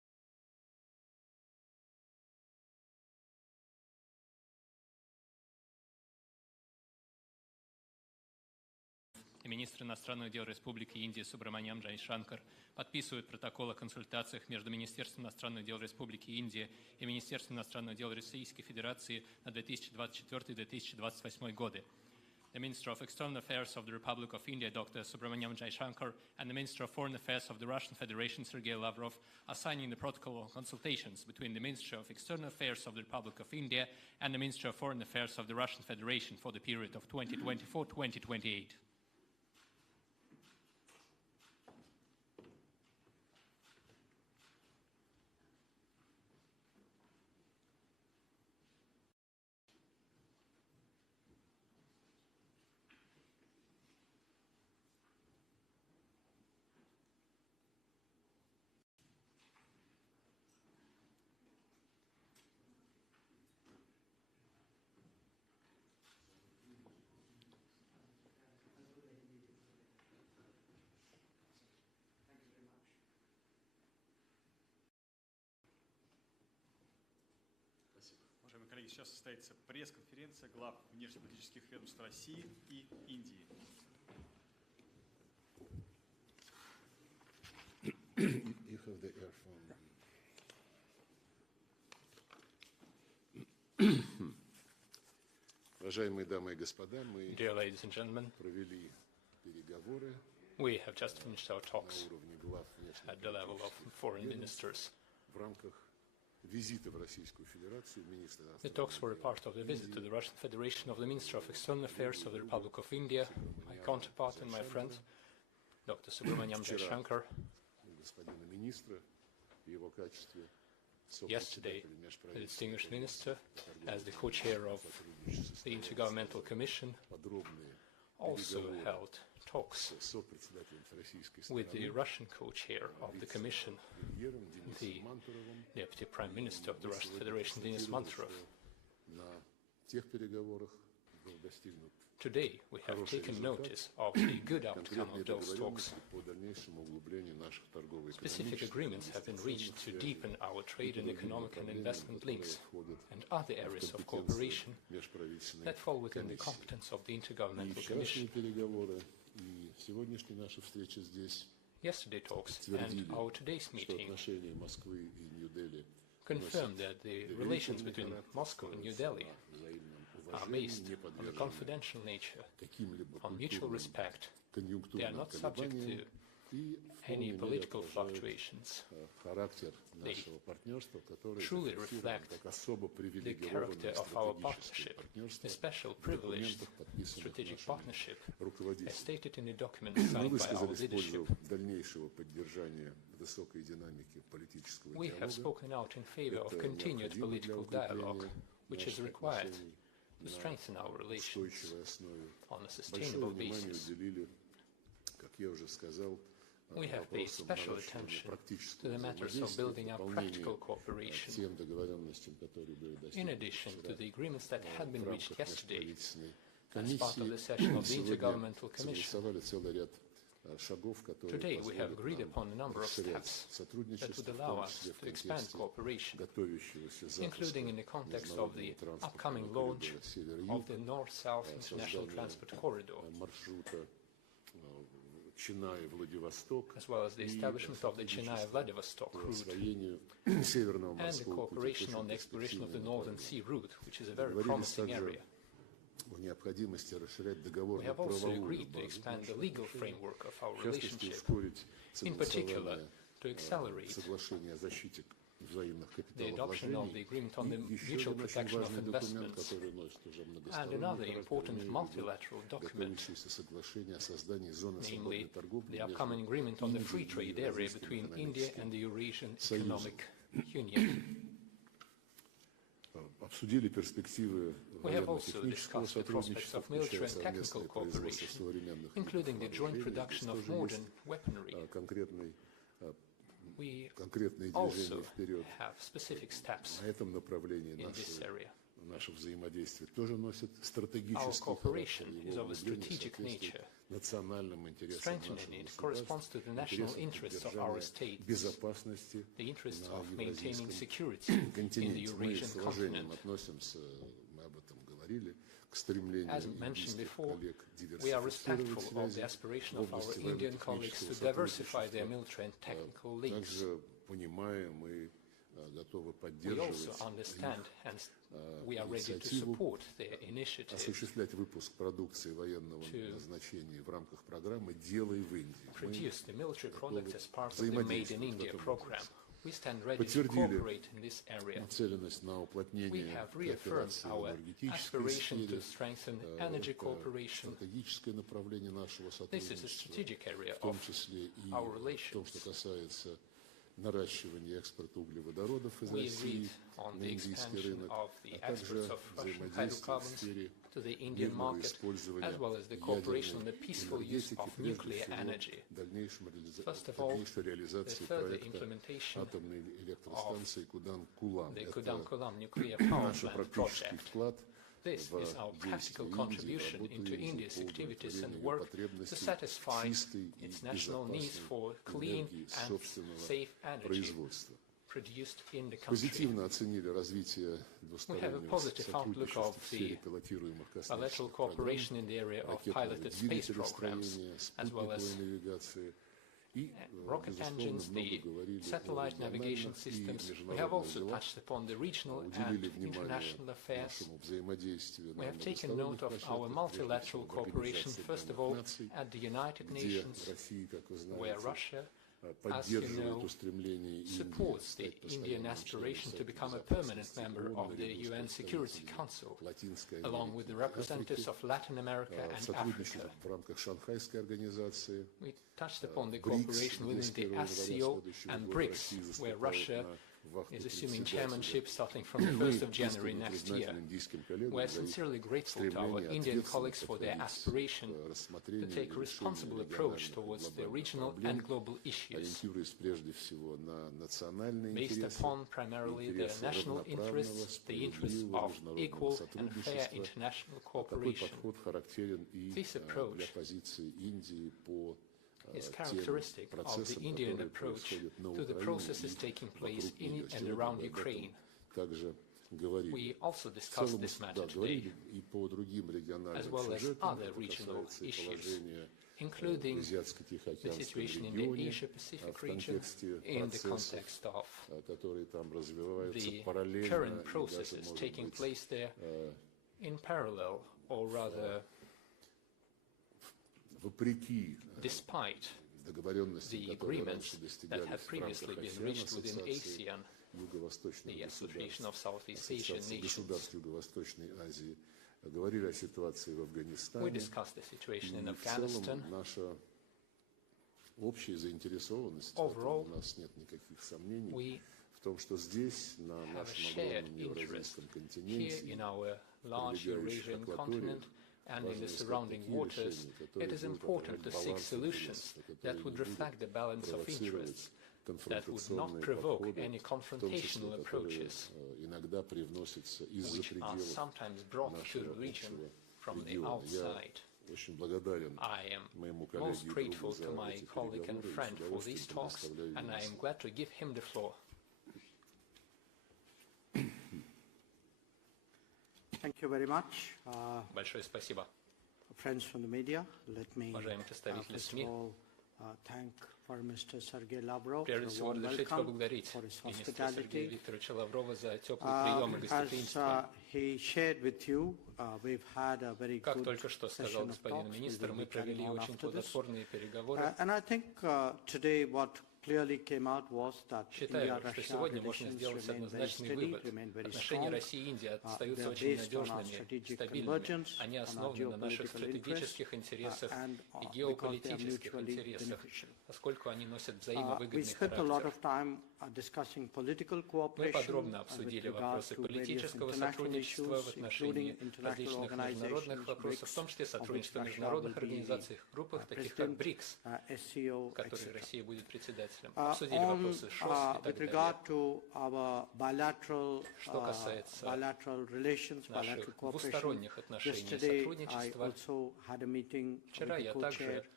и министр иностранных дел Республики Индия Субраманян Джайшанкар подписывают протокол о консультациях между Министерством иностранных дел Республики Индия и Министерством иностранных дел Российской Федерации на 2024-2028 годы. The Minister of External Affairs of the Republic of India, Dr. Subramaniam Jaishankar, and the Minister of Foreign Affairs of the Russian Federation, Sergei Lavrov, are signing the protocol of consultations between the Ministry of External Affairs of the Republic of India and the Ministry of Foreign Affairs of the Russian Federation for the period of 2024-2028. Уважаемые коллеги, сейчас состоится пресс-конференция глав внешнеполитических ведомств России и Индии. You have the earphone. Уважаемые дамы и господа, мы Dear ladies and gentlemen, провели переговоры we have just finished our на talks уровне глав at the level of foreign ministers. в рамках визита в Российскую Федерацию министра The talks were a part of the visit to the Russian Federation of the Minister of External Affairs of the Republic of India, my counterpart and my friend, Dr. Subramaniam Jaishankar. господина министра в его качестве Yesterday, the distinguished minister, as the co-chair of the Intergovernmental Commission, also held talks with the Russian co-chair of the Commission, the Deputy Prime Minister of the Russian Federation, Denis Manturov. Today, we have taken notice of the good outcome of those talks. Specific agreements have been reached to deepen our trade and economic and investment links and other areas of cooperation that fall within the competence of the Intergovernmental Commission. Yesterday talks and our today's meeting confirmed that the relations between Moscow and New Delhi are based on a confidential nature, on mutual respect. They are not subject to any political fluctuations. They truly reflect the character of our partnership, a special privileged strategic partnership, as stated in the document signed by our leadership. We have spoken out in favor of continued political dialogue, which is required to strengthen our relations on a sustainable basis. We have paid special attention to the matters of building up practical cooperation. In addition to the agreements that had been reached yesterday, as part of the session of the Intergovernmental Commission, today we have agreed upon a number of steps that would allow us to expand cooperation, including in the context of the upcoming launch of the North-South International Transport Corridor, as well as the establishment of the Chennai-Vladivostok route, and the cooperation on the exploration of the Northern Sea route, which is a very promising area. We have also agreed to expand the legal framework of our relationship, in particular to accelerate the adoption of the agreement on the mutual protection of investments and another important multilateral document, namely the upcoming agreement on the free trade area between India and the Eurasian Economic Union. We have also discussed the prospects of military and technical cooperation, including the joint production of modern weaponry. We also have specific steps in this area. Our cooperation is of a strategic nature. Strengthening it corresponds to the national interests of our states, the interests of maintaining security in the Eurasian continent. As mentioned before, we are respectful of the aspiration of our Indian colleagues to diversify their military and technical links. We also understand and we are ready to support their initiative to produce the military products as part of the Made in India program. We stand ready to cooperate in this area. We have reaffirmed our aspiration to strengthen energy cooperation. This is a strategic area of our relations. We agreed on the expansion of the exports of Russian hydrocarbons to the Indian market, as well as the cooperation on the peaceful use of nuclear energy. First of all, the further implementation of the Kudankulam nuclear power plant project. This is our practical contribution into India's activities and work to satisfy its national needs for clean and safe energy produced in the country. We have a positive outlook of the bilateral cooperation in the area of piloted space programs, as well as rocket engines, the satellite navigation systems. We have also touched upon the regional and international affairs. We have taken note of our multilateral cooperation, first of all, at the United Nations, where Russia, as you know, supports the Indian aspiration to become a permanent member of the UN Security Council, along with the representatives of Latin America and Africa. We touched upon the cooperation within the SCO and BRICS, where Russia is assuming chairmanship starting from the 1st of January next year. We are sincerely grateful to our Indian colleagues for their aspiration to take a responsible approach towards the regional and global issues, based upon primarily their national interests, the interests of equal and fair international cooperation. This approach is characteristic of the Indian approach to the processes taking place in and around Ukraine. We also discussed this matter today, as well as other regional issues, including the situation in the Asia-Pacific region in the context of the current processes taking place there in parallel, or rather despite the agreements that had previously been reached within ASEAN, the Association of Southeast Asian Nations. We discussed the situation in Afghanistan. Overall, we have a shared interest here in our large Eurasian continent and in the surrounding waters. It is important to seek solutions that would reflect the balance of interests, that would not provoke any confrontational approaches, which are sometimes brought to the region from the outside. I am most grateful to my colleague and friend for these talks, and I am glad to give him the floor. Thank you very much. Большое спасибо. Friends from the media, let me first of all thank Foreign Minister Sergei Lavrov Прежде всего, разрешите поблагодарить министра Сергея Викторовича Лаврова за теплый прием и гостеприимство. Как только что сказал господин министр, мы провели очень плодотворные переговоры. Считаю, что сегодня можно сделать однозначный вывод. Отношения России и Индии остаются очень надежными, стабильными. Они основаны на наших стратегических интересах и геополитических интересах, поскольку они носят взаимовыгодный характер. Мы подробно обсудили вопросы политического сотрудничества в отношении различных международных вопросов, в том числе сотрудничества в международных организациях, группах, таких как БРИКС, которой Россия будет председателем. Обсудили вопросы ШОС и так далее. Что касается наших двусторонних отношений и сотрудничества, вчера я также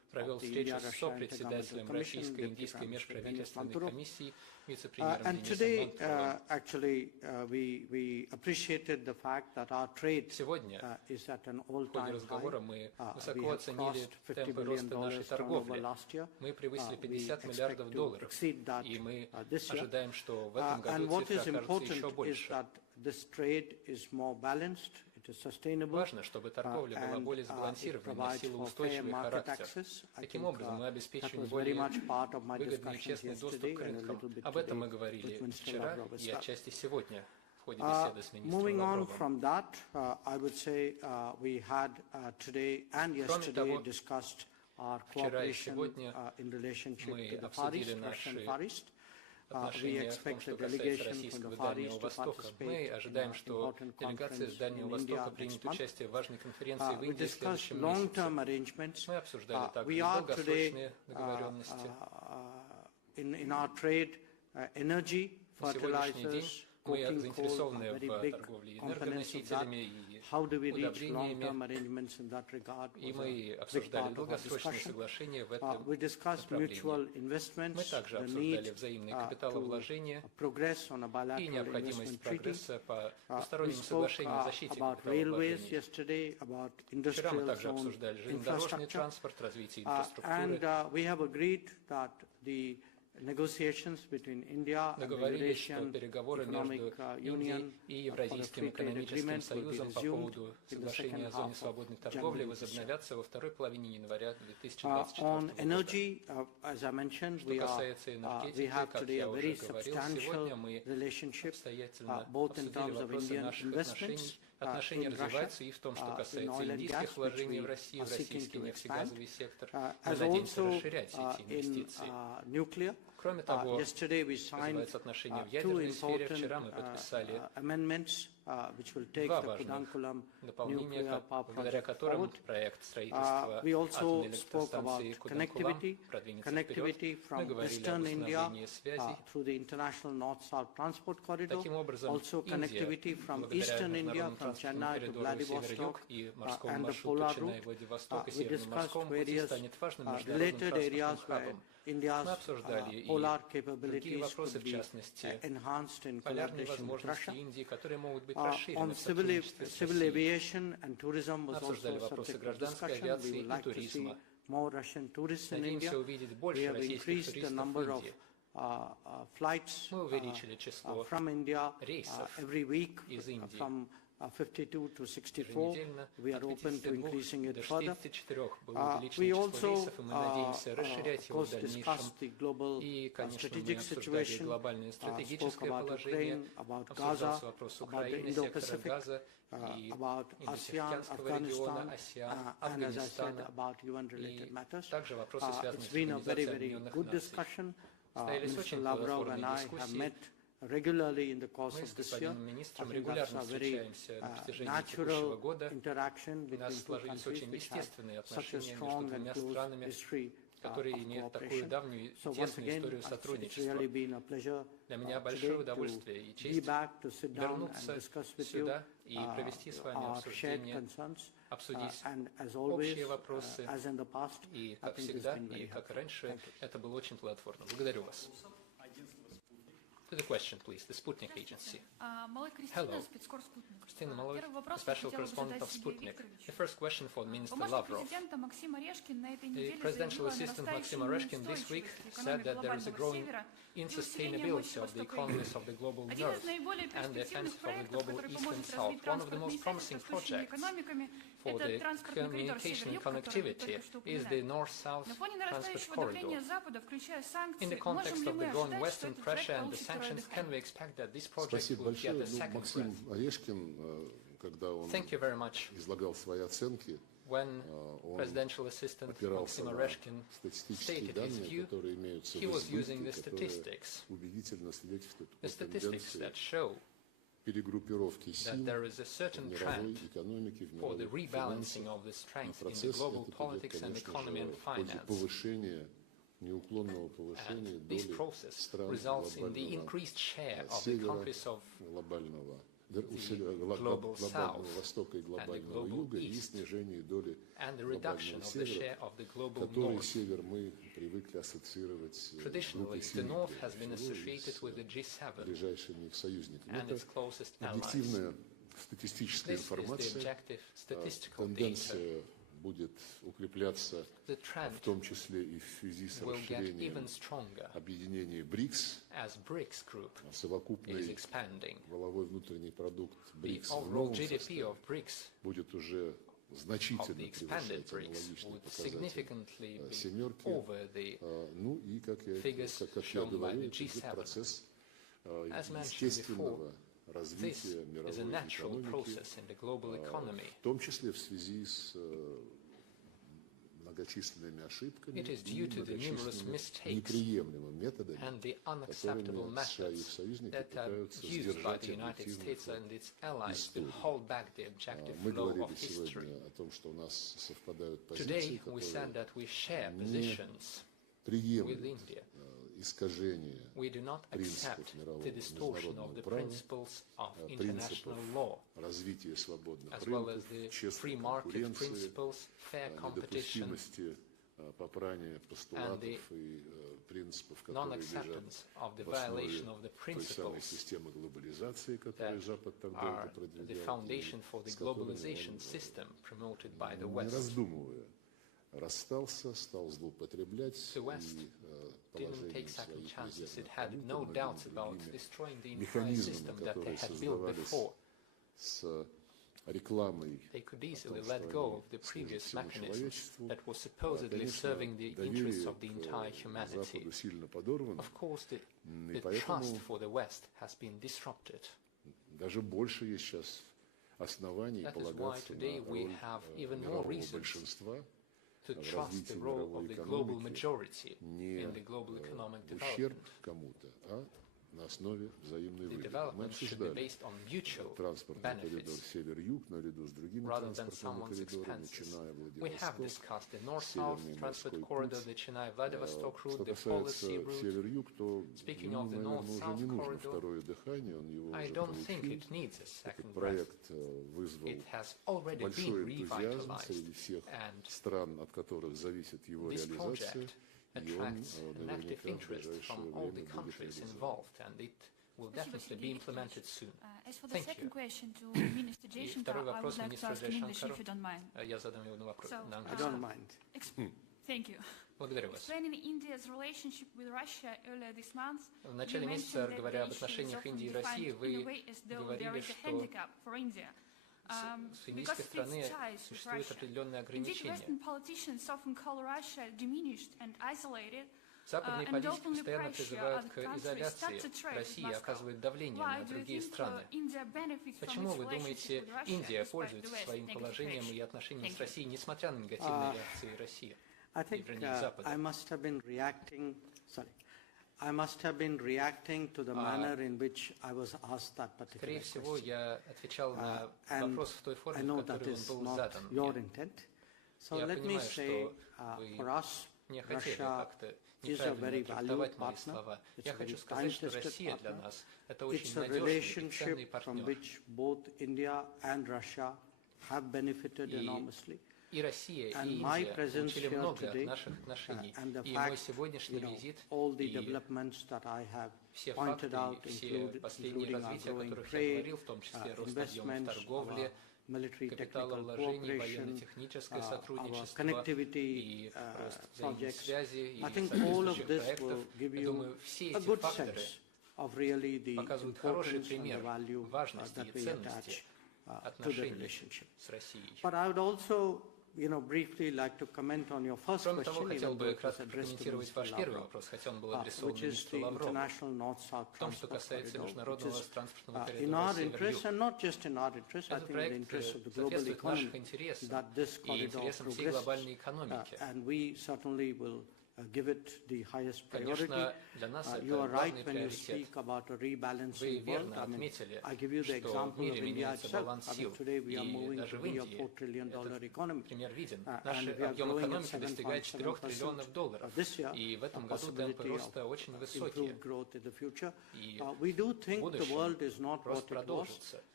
провел встречу с сопредседателем Российской и Индийской межправительственной комиссии, вице-премьером Денисом Manturovым. Сегодня в ходе разговора мы высоко оценили темпы роста нашей торговли. Мы превысили $50 миллиардов, и мы ожидаем, что в этом году цифра окажется еще больше. Важно, чтобы торговля была более сбалансированной, носила устойчивый характер. Таким образом, мы обеспечиваем более выгодный и честный доступ к рынкам. Об этом мы говорили вчера и отчасти сегодня в ходе беседы с министром Лавровым. Кроме того, вчера и сегодня мы обсудили наши отношения в том, что касается российского Дальнего Востока. Мы ожидаем, что делегация с Дальнего Востока примет участие в важной конференции в Индии в следующем месяце. Мы обсуждали также долгосрочные договоренности. На сегодняшний день мы заинтересованы в торговле энергоносителями и удобрениями, и мы обсуждали долгосрочные соглашения в этом направлении. Мы также обсуждали взаимные капиталовложения и необходимость прогресса по двустороннему соглашению о защите капиталовложений. Вчера мы также обсуждали железнодорожный транспорт, развитие инфраструктуры. Договорились, что переговоры между Индией и Евразийским экономическим союзом по поводу соглашения о зоне свободной торговли возобновятся во второй половине января 2024 года. Что касается энергетики, как я уже говорил, сегодня мы обстоятельно обсудили вопросы наших отношений. Отношения развиваются и в том, что касается индийских вложений в Россию, в российский нефтегазовый сектор. Мы надеемся расширять эти инвестиции. Кроме того, развиваются отношения в ядерной сфере. Вчера мы подписали два важных дополнения, благодаря которым проект строительства атомной электростанции Куданкулам продвинется вперед. Мы говорили об установлении связей. Таким образом, Индия, благодаря международному транспортному коридору север-юг и морскому маршруту Ченнай-Владивосток и Северному морскому пути станет важным международным транспортным хабом. Мы обсуждали и другие вопросы, в частности, полярные возможности Индии, которые могут быть расширены в сотрудничестве с Россией. Мы обсуждали вопросы гражданской авиации и туризма. Надеемся увидеть больше российских туристов в Индии. Мы увеличили число рейсов из Индии. 52 to 64, we are open to increasing it further. We also discussed the global strategic situation, spoke about Ukraine, about Gaza, about the Indo-Pacific, about ASEAN, Afghanistan, and as I said, about UN-related matters. It's been a very, very good discussion. Mr. Lavrov and I have met regularly in the course of this year. I think that's a very natural interaction between two countries which have such a strong and close history of cooperation. So once again, it's really been a pleasure today to be back to sit down and discuss with you our shared concerns. And as always, as in the past, I think it's been very helpful. Thank you. To the question, please. The Sputnik agency. Hello. Christina Malloy, special correspondent of Sputnik. The first question for Minister Lavrov. The presidential assistant Maxim Oreshkin this week said that there is a growing insustainability of the economies of the global north and the offensive of the global east and south. One of the most promising projects for the communication and connectivity is the north-south transport corridor. In the context of the growing Western pressure and the sanctions, can we expect that this project will get a second breath? Thank you very much. When Presidential Assistant Maxim Oreshkin stated his view, he was using the statistics that show that there is a certain trend for the rebalancing of the strength in the global politics and economy and finance. And this process results in the increased share of the countries of global south Востока и and the глобального global Юга и east, снижение доли and the reduction глобального of the Севера, share of the global который north. Север мы привыкли ассоциировать с группой Traditionally, the семи north прежде has been всего, и associated с with the G7 ближайшими союзниками. and Это its closest allies. объективная статистическая This is the информация. objective statistical data. Тенденция будет укрепляться, The trend в том числе и в связи с will get расширением even stronger объединения БРИКС, as BRICS group is совокупный expanding. валовой внутренний продукт The БРИКС в overall новом GDP составе of BRICS, будет уже of значительно the expanded превышать BRICS, аналогичный would показатель significantly be семерки. over the Ну и, как я figures shown by говорю, the это идет G7. процесс As mentioned естественного This развития is a мировой natural экономики, process in the global economy. в том числе в связи с многочисленными ошибками It is и due to the numerous многочисленными mistakes неприемлемыми методами, and the unacceptable которыми США и их methods союзники that are пытаются used by сдержать the United объективный States ход and its allies to истории. hold back the objective Мы flow говорили of history. сегодня о том, что у нас совпадают позиции, Today, we said которые that we share positions with приемлют India. искажение We do not принципов accept мирового the distortion of международного the права, principles of принципов international law, развития свободных as well as рынков, the честной free market конкуренции, principles, fair competition, недопустимости попрания постулатов и принципов, которые лежат non-acceptance of the в основе violation of the той самой principles системы глобализации, которую that Запад так are долго the продвигал, foundation for the с которыми globalization он, system promoted by the не West. раздумывая, расстался, стал злоупотреблять The West и didn't положением take second своих chances. It резервных had валют, no многими doubts about другими destroying the entire механизмами, system that they которые had built создавались before. с рекламой They could easily о том, что let go они of the служат previous всему mechanisms человечеству. that were supposedly Конечно, serving the interests доверие of the к entire humanity. Западу сильно подорвано. Of course, И the поэтому trust for the West has been disrupted. даже больше есть сейчас оснований That is why полагаться today на we роль have even more мирового reasons большинства to в trust развитии the role мировой of the global экономики majority не in the global economic в ущерб development. кому-то, а на основе взаимной The выгоды. Мы development should be обсуждали based on mutual транспортный коридор benefits север-юг наряду с другими rather than транспортными someone's коридорами, expenses. начиная We have Владивосток, discussed the north-south Северный transport морской corridor, путь. the Chennai-Vladivostok route, Что the касается policy route. север-юг, то Speaking ему, of the наверное, уже north-south не нужно corridor, второе дыхание, он его I уже don't think получил. it needs a Этот second breath. проект вызвал It has already большой been энтузиазм revitalized, среди всех and стран, от которых зависит его this реализация, project и он attracts an active наверняка в interest ближайшее from all the время будет countries реализован. involved, and it will definitely be implemented soon. As for the Thank second you. question to Minister И Jaishankar, второй I would вопрос like to министру ask in English, Jaishankarу. if you don't mind. Я задам его на вопрос So, на I английском. don't mind. Thank you. Благодарю вас. Explaining India's relationship with Russia earlier this month, В начале you месяца, mentioned that говоря об the issue is отношениях often Индии и defined России, in a вы way as though there говорили, is a что handicap for India. с Because индийской of its стороны ties with существуют Russia. определенные Indeed, ограничения. Western politicians often call Russia diminished and isolated, Западные and политики openly постоянно pressure призывают other к countries изоляции not to trade with России, Moscow. оказывают давление Why на do you другие think страны. India benefits from Почему its вы думаете, relationship with Russia Индия despite пользуется the West's своим negative положением и reaction? отношением Thank с you. Россией, несмотря на негативные реакции России? I think вернее, Запада? I must have been reacting to the manner in which I was asked that particular Скорее всего, question. я отвечал на And вопрос в той I форме, know в that которой is он был not задан your мне. intent. So Я let me понимаю, say, что вы for us, не хотели Russia как-то is a very неправильно valued трактовать мои partner. слова. It's Я a very хочу сказать, что time-tested Россия для partner. нас – это It's очень a надежный и relationship ценный from партнер. which both India and Russia have benefited enormously. И Россия, And и my Индия presence получили here много от today, наших отношений. and the И мой fact, сегодняшний визит, all the и developments that I have все pointed факты, out, все последние including our развития, о growing которых я trade, говорил, в том числе рост объемов investments, торговли, our military technical капиталовложений, cooperation, военно-техническое our сотрудничество connectivity и рост projects. взаимосвязи и I think all of соответствующих this проектов. will give Я you думаю, все a эти good факторы sense of really the показывают хороший importance and the пример value важности that и we ценности attach to the отношений relationship. с Россией. But I would also, briefly like to comment on your first Кроме того, question, хотел even though бы it was кратко addressed to прокомментировать Mr. ваш первый Lavrov, вопрос, хотя он был адресован which is министру the Лаврову. international north-south В том, что transport касается corridor, which международного is транспортного in коридора our interest, Север-Юг. and not just in our interest, I Этот think in the проект interest of the global соответствует нашим economy, интересам that this и corridor интересам всей progresses, глобальной экономики. and we certainly will give it the highest priority. Конечно, для нас You это are right главный when you приоритет. speak about a Вы rebalancing world. верно отметили, I give you the что example в of мире India меняется itself. баланс I mean, сил, today we are и moving даже to в be a Индии $4 trillion economy. пример виден. And Наш we are объем growing at экономики достигает 4 триллионов долларов, this year, и в этом a году темпы possibility роста очень of высокие. improved growth in the future. И We do think в the world is будущем not рост what it was. продолжится.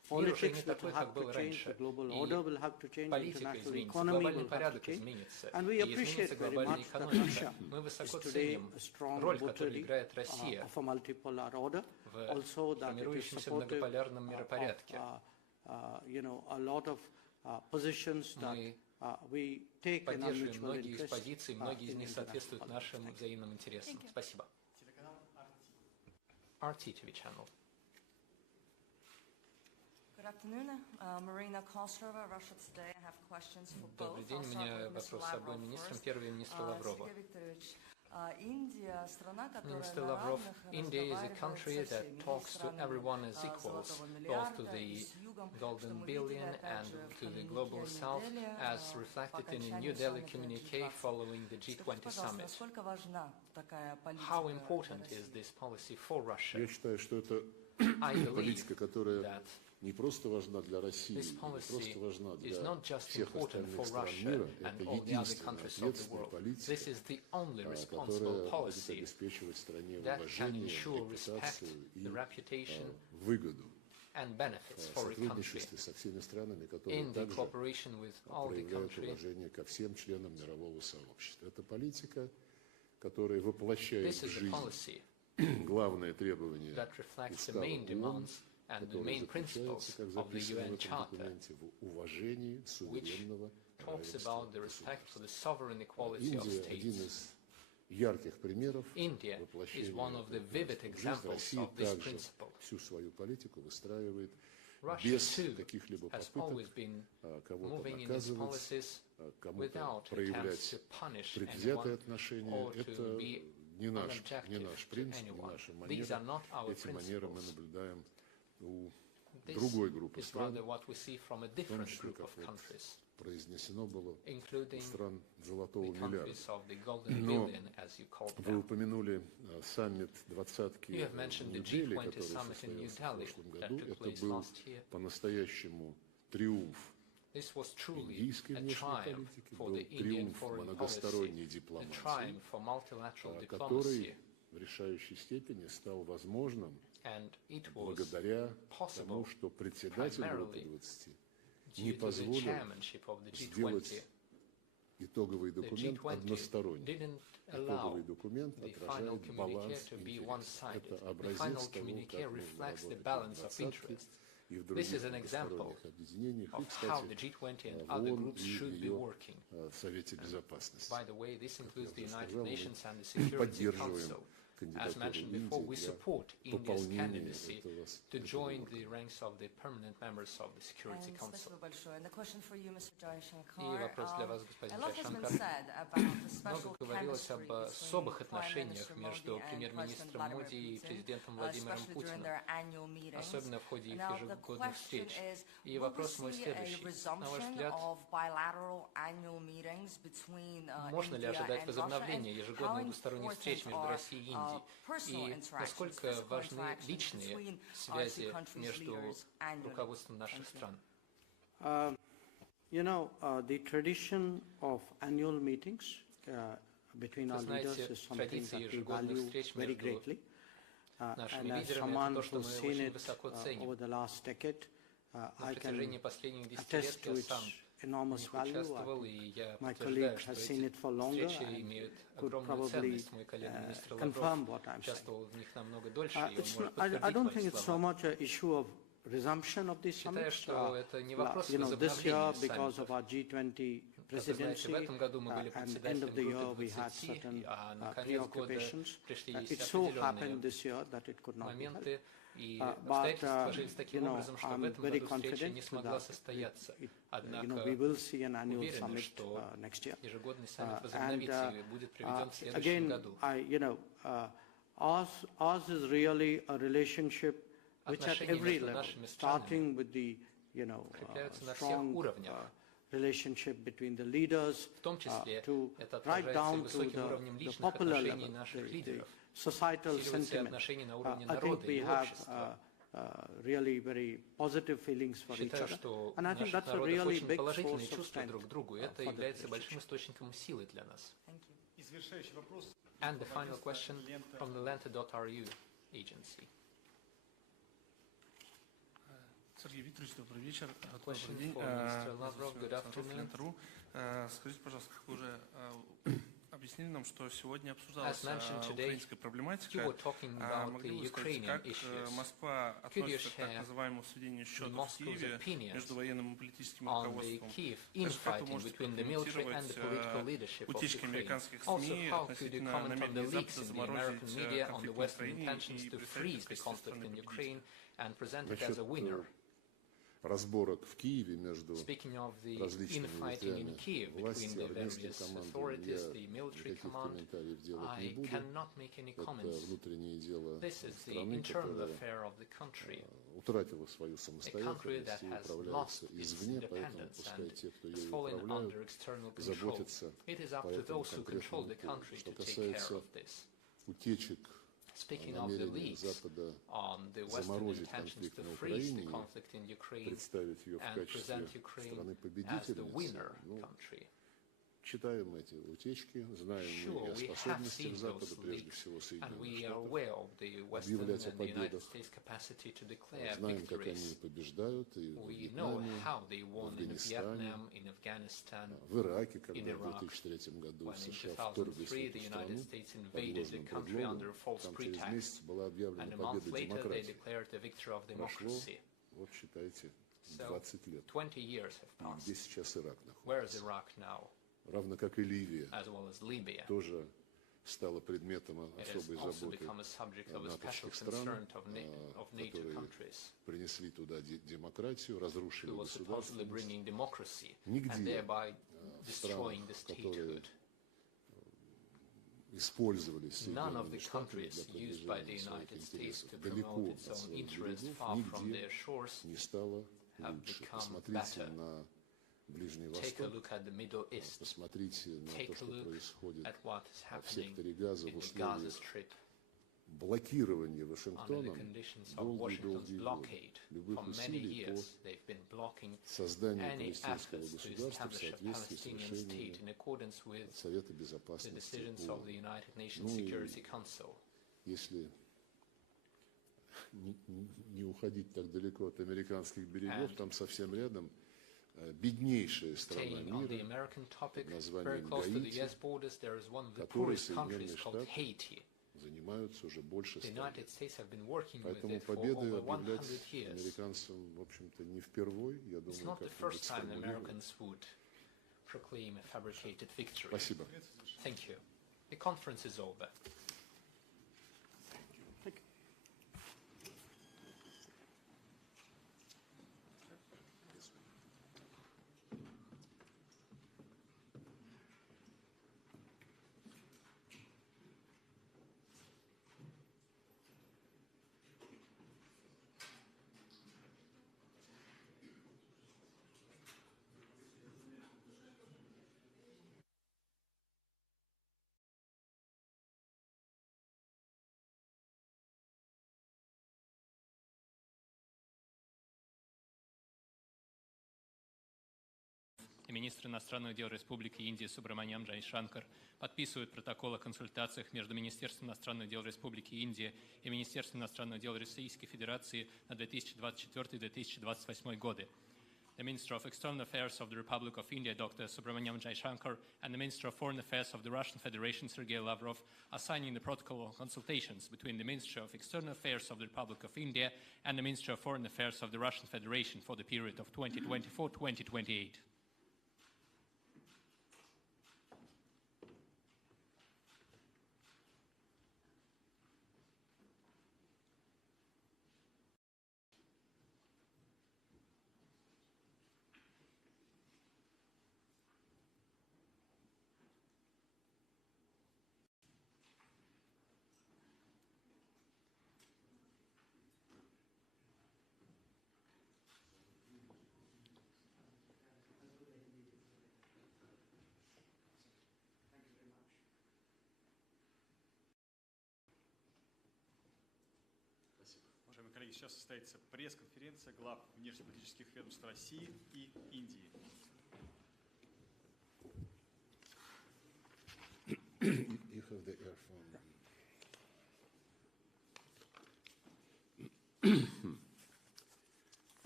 Politics will have to change, the global order will have to change, international economy will have to change. And we appreciate very much that Russia is today a strong votary of a multipolar order. Also that it is supportive of a lot of positions that we take in our mutual interest. Многие из них соответствуют нашим взаимным интересам. Спасибо. RT TV channel. Good afternoon. Marina Kostrova, Russia Today. I have questions for both. Добрый день. У меня вопрос с обоим министрам. Первый министр Лаврова. Minister Lavrov, India is a country that talks to everyone as equals, both to the Golden Billion and to the Global South, as reflected in a New Delhi communique following the G20 summit. How important is this policy for Russia? I believe that не просто важна для России, не просто важна для всех остальных стран мира, это единственная ответственная политика, которая будет обеспечивать стране уважение, репутацию и выгоду. В сотрудничестве со всеми странами, которые также проявляют уважение ко всем членам мирового сообщества. Это политика, которая воплощает в жизнь главное требование Устава ООН, and the main principles of the UN Charter, which talks about the respect for the sovereign equality of states. India is one of the vivid examples of this principle. Russia, too, has always been moving in its policies without attempts to punish anyone or to be unobjective to anyone. These are not our principles. This is rather what we see from a different group of countries, including the countries of the Golden Billion, as you call them. You have mentioned the G20 summit in New Delhi that took place last year. This was truly a triumph for the Indian foreign policy, a triumph for multilateral diplomacy. And it was possible primarily due to the chairmanship of the G20. The G20 didn't allow the final communique to be one-sided. The final communique reflects the balance of interests. This is an example of how the G20 and other groups should be working. By the way, this includes the United Nations and the Security Council. As mentioned before, we support India's candidacy to join the ranks of the permanent members of the Security Council. And a question for you, Mr. Jaishankar. И вопрос для вас, господин Джайшанкар. Много говорилось об особых отношениях между премьер-министром Моди и президентом Владимиром Путиным, особенно в ходе их ежегодных встреч. И вопрос мой следующий. На ваш взгляд, можно ли ожидать возобновления ежегодных двусторонних встреч между Россией и Индией? И насколько важны личные связи между руководством наших стран? The tradition of annual meetings between our leaders is something that we value very greatly. And as someone who's seen it over the last decade, I can attest to its enormous value. My colleague has seen it for longer and could probably confirm what I'm saying. I don't think it's so much an issue of resumption of these summits. This year, because of our G20 presidency, and end of the year we had certain preoccupations. It so happened this year that it could not be held. But I'm very confident that we will see an annual summit next year. And again, ours is really a relationship which at every level, starting with the strong relationship between the leaders to right down to the popular level, the societal sentiment. I think we have really very positive feelings for each other. And I think that's a really big source of strength for the administration. And the final question from the Lente.ru agency. Сергей Викторович, добрый вечер. Question Добрый день. for Mr. Lavrov. Good afternoon. Скажите, пожалуйста, как вы уже объяснили нам, что сегодня обсуждалась украинская проблематика. Могли бы сказать, как Москва относится к так называемому сведению счетов в Киеве между военным и политическим руководством? Как вы можете прокомментировать утечки американских СМИ относительно намерений Запада заморозить конфликт в Украине и представить конфликт в Украине? Насчет разборок в Киеве между различными ветвями власти, армейской командой, я никаких комментариев делать не буду. Это внутреннее дело страны, которая утратила свою самостоятельность и управляется извне, поэтому пускай те, кто ее управляют, заботятся по этому конкретному поводу. Что касается утечек, намерение Запада заморозить конфликт на Украине, представить ее в качестве страны-победительницы, читаем эти утечки, знаем мы о способностях Запада, прежде всего Соединенных Штатов, объявлять о победах, знаем, как они побеждают и в Вьетнаме, в Афганистане, в Ираке, когда в 2003 году США вторглись в эту страну под ложным предлогом, там через месяц была объявлена победа демократии. Прошло, вот считайте, 20 лет. И где сейчас Ирак находится? Равно как и Ливия, тоже стала предметом особой заботы натовских стран, которые принесли туда демократию, разрушили государственность. Нигде в странах, которые использовали Соединенные Штаты для продвижения своих интересов далеко от своих берегов, нигде не стало лучше. Посмотрите на Ближний Восток, посмотрите на то, что происходит в секторе Газа в условиях блокирования Вашингтоном долгие годы любых усилий по созданию палестинского государства в соответствии с решением Совета Безопасности ООН. Ну и если не уходить так далеко от американских берегов, там совсем рядом беднейшая страна мира под названием Гаити, которой Соединенные Штаты занимаются уже больше 100 лет. Поэтому победы объявлять американцам, в общем-то, не впервой, я думаю, как-нибудь сформулируем. Спасибо. Министр иностранных дел Республики Индия Субраманян Джайшанкар подписывает протокол о консультациях между Министерством иностранных дел Республики Индия и Министерством иностранных дел Российской Федерации на 2024-2028 годы. The Minister of External Affairs of the Republic of India, Dr. Subramaniam Jaishankar, and the Minister of Foreign Affairs of the Russian Federation, Sergei Lavrov, are signing the protocol of consultations between the Ministry of External Affairs of the Republic of India and the Ministry of Foreign Affairs of the Russian Federation for the period of 2024-2028. Коллеги, сейчас состоится пресс-конференция глав внешнеполитических ведомств России и Индии. You have the earphone.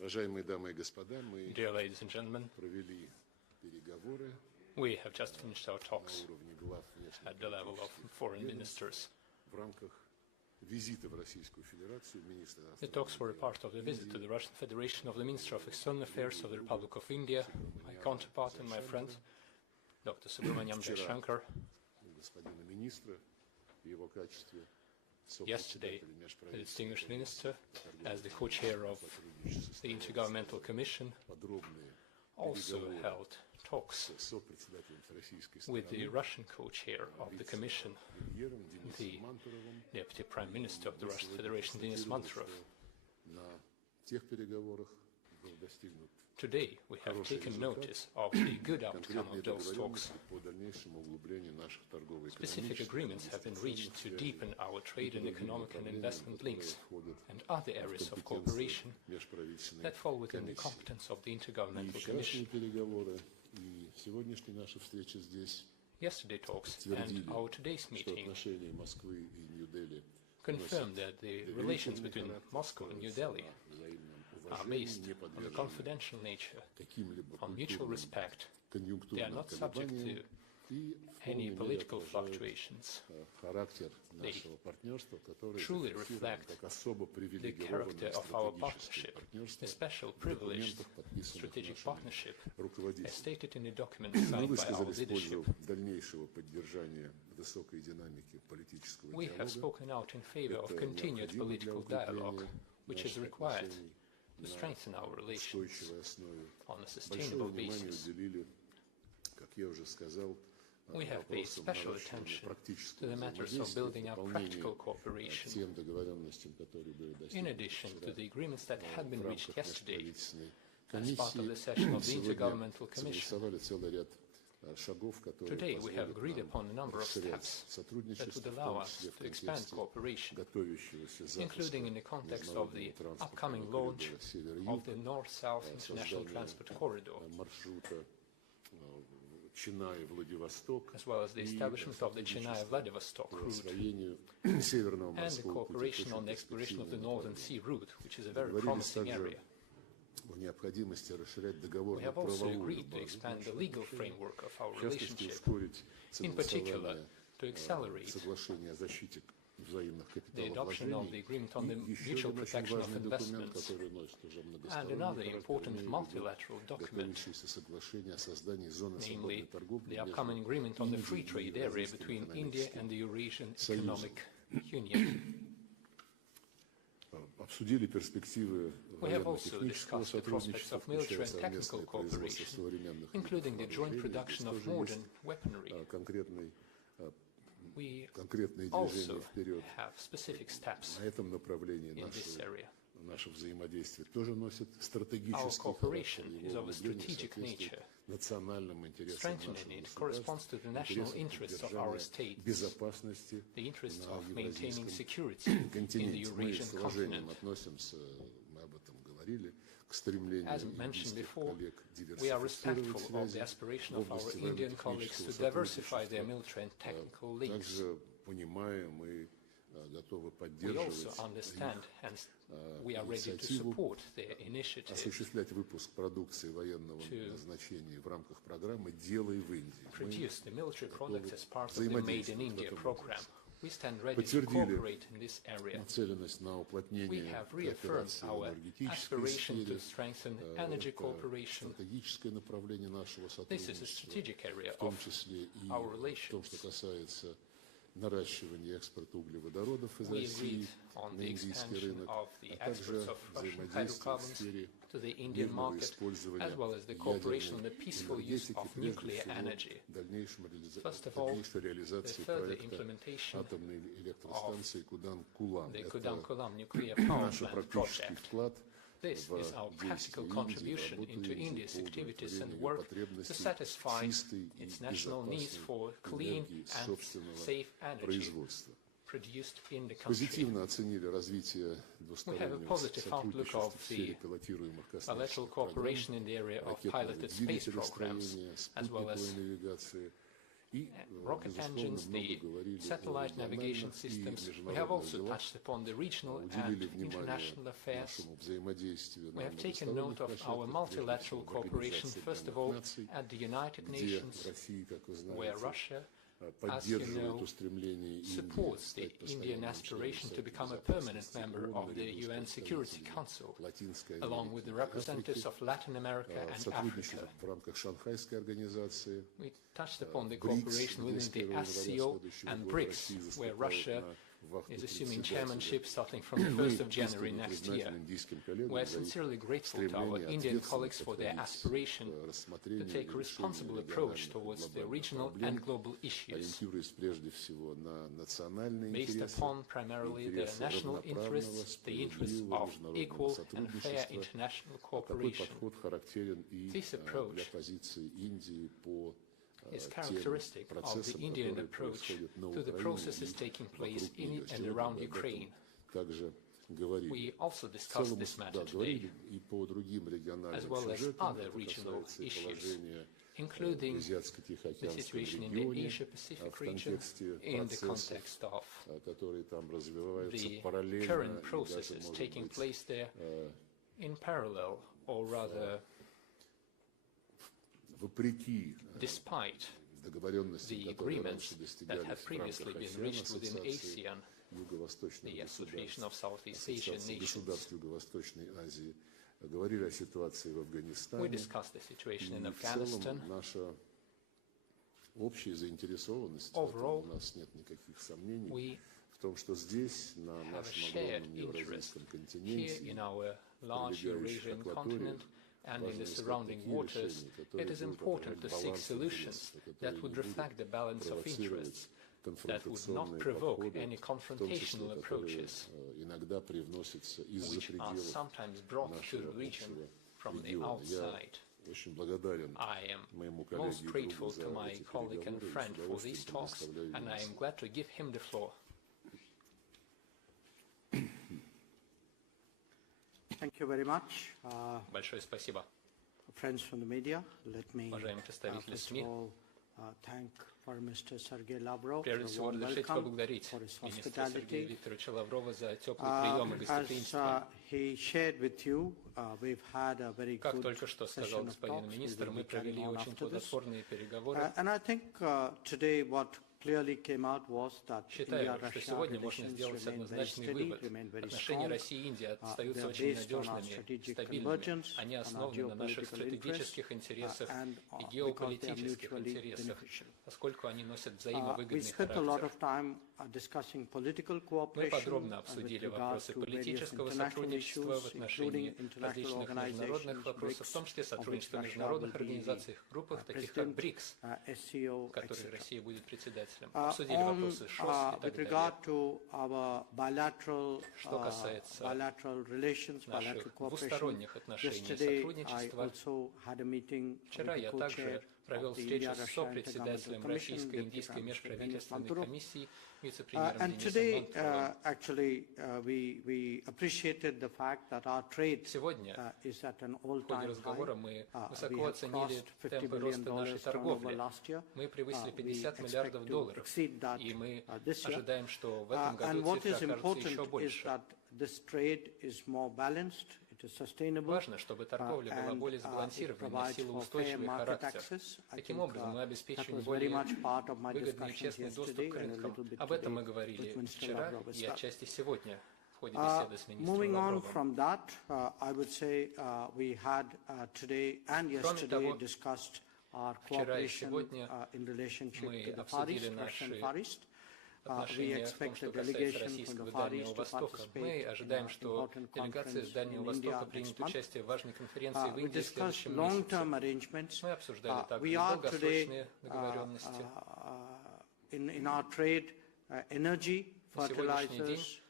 Dear ladies and gentlemen, we have just finished our talks at the level of foreign ministers. The talks were a part of the visit to the Russian Federation of the Minister of External Affairs of the Republic of India, my counterpart and my friend, Dr. Subramaniam Jaishankar. Yesterday, the distinguished minister, as the co-chair of the Intergovernmental Commission, also held talks with the Russian co-chair of the Commission, the Deputy Prime Minister of the Russian Federation, Denis Manturov. Today, we have taken notice of the good outcome of those talks. Specific agreements have been reached to deepen our trade and economic and investment links and other areas of cooperation that fall within the competence of the Intergovernmental Commission. Yesterday talks and our today's meeting confirmed that the relations between Moscow and New Delhi are based on the confidential nature, on mutual respect. They are not subject to any political fluctuations. They truly reflect the character of our partnership, a special privileged strategic partnership, as stated in the document signed by our leadership. We have spoken out in favor of continued political dialogue, which is required to strengthen our relations on a sustainable basis. We have paid special attention to the matters of building up practical cooperation. In addition to the agreements that had been reached yesterday, as part of the session of the Intergovernmental Commission, today we have agreed upon a number of steps that would allow us to expand cooperation, including in the context of the upcoming launch of the North-South International Transport Corridor, as well as the establishment of the Chennai-Vladivostok route, and the cooperation on the exploration of the Northern Sea route, which is a very promising area. We have also agreed to expand the legal framework of our relationship, in particular to accelerate the adoption of the agreement on the mutual protection of investments and another important multilateral document, namely the upcoming agreement on the free trade area between India and the Eurasian Economic Union. We have also discussed the prospects of military and technical cooperation, including the joint production of modern weaponry. We also have specific steps in this area. Our cooperation is of a strategic nature. Strengthening it corresponds to the national interests of our states, the interests of maintaining security in the Eurasian continent. As mentioned before, we are respectful of the aspiration of our Indian colleagues to diversify their military and technical links. We also understand and we are ready to support their initiative to produce the military products as part of the Made in India program. We stand ready to cooperate in this area. We have reaffirmed our aspiration to strengthen energy cooperation. This is a strategic area of our relations. We agreed on the expansion of the exports of Russian hydrocarbons to the Indian market, as well as the cooperation on the peaceful use of nuclear energy. First of all, the further implementation of the Kudan-Kulam nuclear power plant project. This is our practical contribution into India's activities and work to satisfy its national needs for clean and safe energy produced in the country. We have a positive outlook of the bilateral cooperation in the area of piloted space programs, as well as rocket engines, the satellite navigation systems. We have also touched upon the regional and international affairs. We have taken note of our multilateral cooperation, first of all, at the United Nations, where Russia, as you know, supports the Indian aspiration to become a permanent member of the UN Security Council, along with the representatives of Latin America and Africa. We touched upon the cooperation within the SCO and BRICS, where Russia is assuming chairmanship starting from the 1st of January next year. We are sincerely grateful to our Indian colleagues for their aspiration to take a responsible approach towards the regional and global issues, based upon primarily their national interests, the interests of equal and fair international cooperation. This approach is characteristic of the Indian approach to the processes taking place in and around Ukraine. We also discussed this matter today, as well as other regional issues, including the situation in the Asia-Pacific region in the context of the current processes taking place there in parallel, or rather despite the agreements that have previously been reached within ASEAN, the Association of Southeast Asian Nations. We discussed the situation in Afghanistan. Overall, we have a shared interest here in our large Eurasian continent and in the surrounding waters. It is important to seek solutions that would reflect the balance of interests, that would not provoke any confrontational approaches, which are sometimes brought to the region from the outside. I am most grateful to my colleague and friend for these talks, and I am glad to give him the floor. Thank you very much. Большое спасибо. Friends from the media, let me first of all thank Foreign Minister Sergei Lavrov Прежде всего, разрешите поблагодарить министра Сергея Викторовича Лаврова за теплый прием и гостеприимство. Как только что сказал господин министр, мы провели очень плодотворные переговоры. Считаю, что сегодня можно сделать однозначный вывод. Отношения России и Индии остаются очень надежными, стабильными. Они основаны на наших стратегических интересах и геополитических интересах, поскольку они носят взаимовыгодный характер. Мы подробно обсудили вопросы политического сотрудничества в отношении различных международных вопросов, в том числе сотрудничества в международных организациях, группах, таких как БРИКС, в которой Россия будет председателем. Обсудили вопросы ШОС и так далее. Что касается наших двусторонних отношений и сотрудничества, вчера я также провел встречу с сопредседателем Российско-Индийской межправительственной комиссии, вице-премьером Денисом Манtuровым. Сегодня в ходе разговора мы высоко оценили темпы роста нашей торговли. Мы превысили $50 миллиардов, и мы ожидаем, что в этом году цифра окажется еще больше. Важно, чтобы торговля была более сбалансированной, носила устойчивый характер. Таким образом, мы обеспечиваем более выгодный и честный доступ к рынкам. Об этом мы говорили вчера и отчасти сегодня в ходе беседы с министром Лавровым. Кроме того, вчера и сегодня мы обсудили наши отношения в том, что касается российского Дальнего Востока. Мы ожидаем, что делегация с Дальнего Востока примет участие в важной конференции в Индии в следующем месяце. Мы обсуждали также долгосрочные договоренности. На сегодняшний день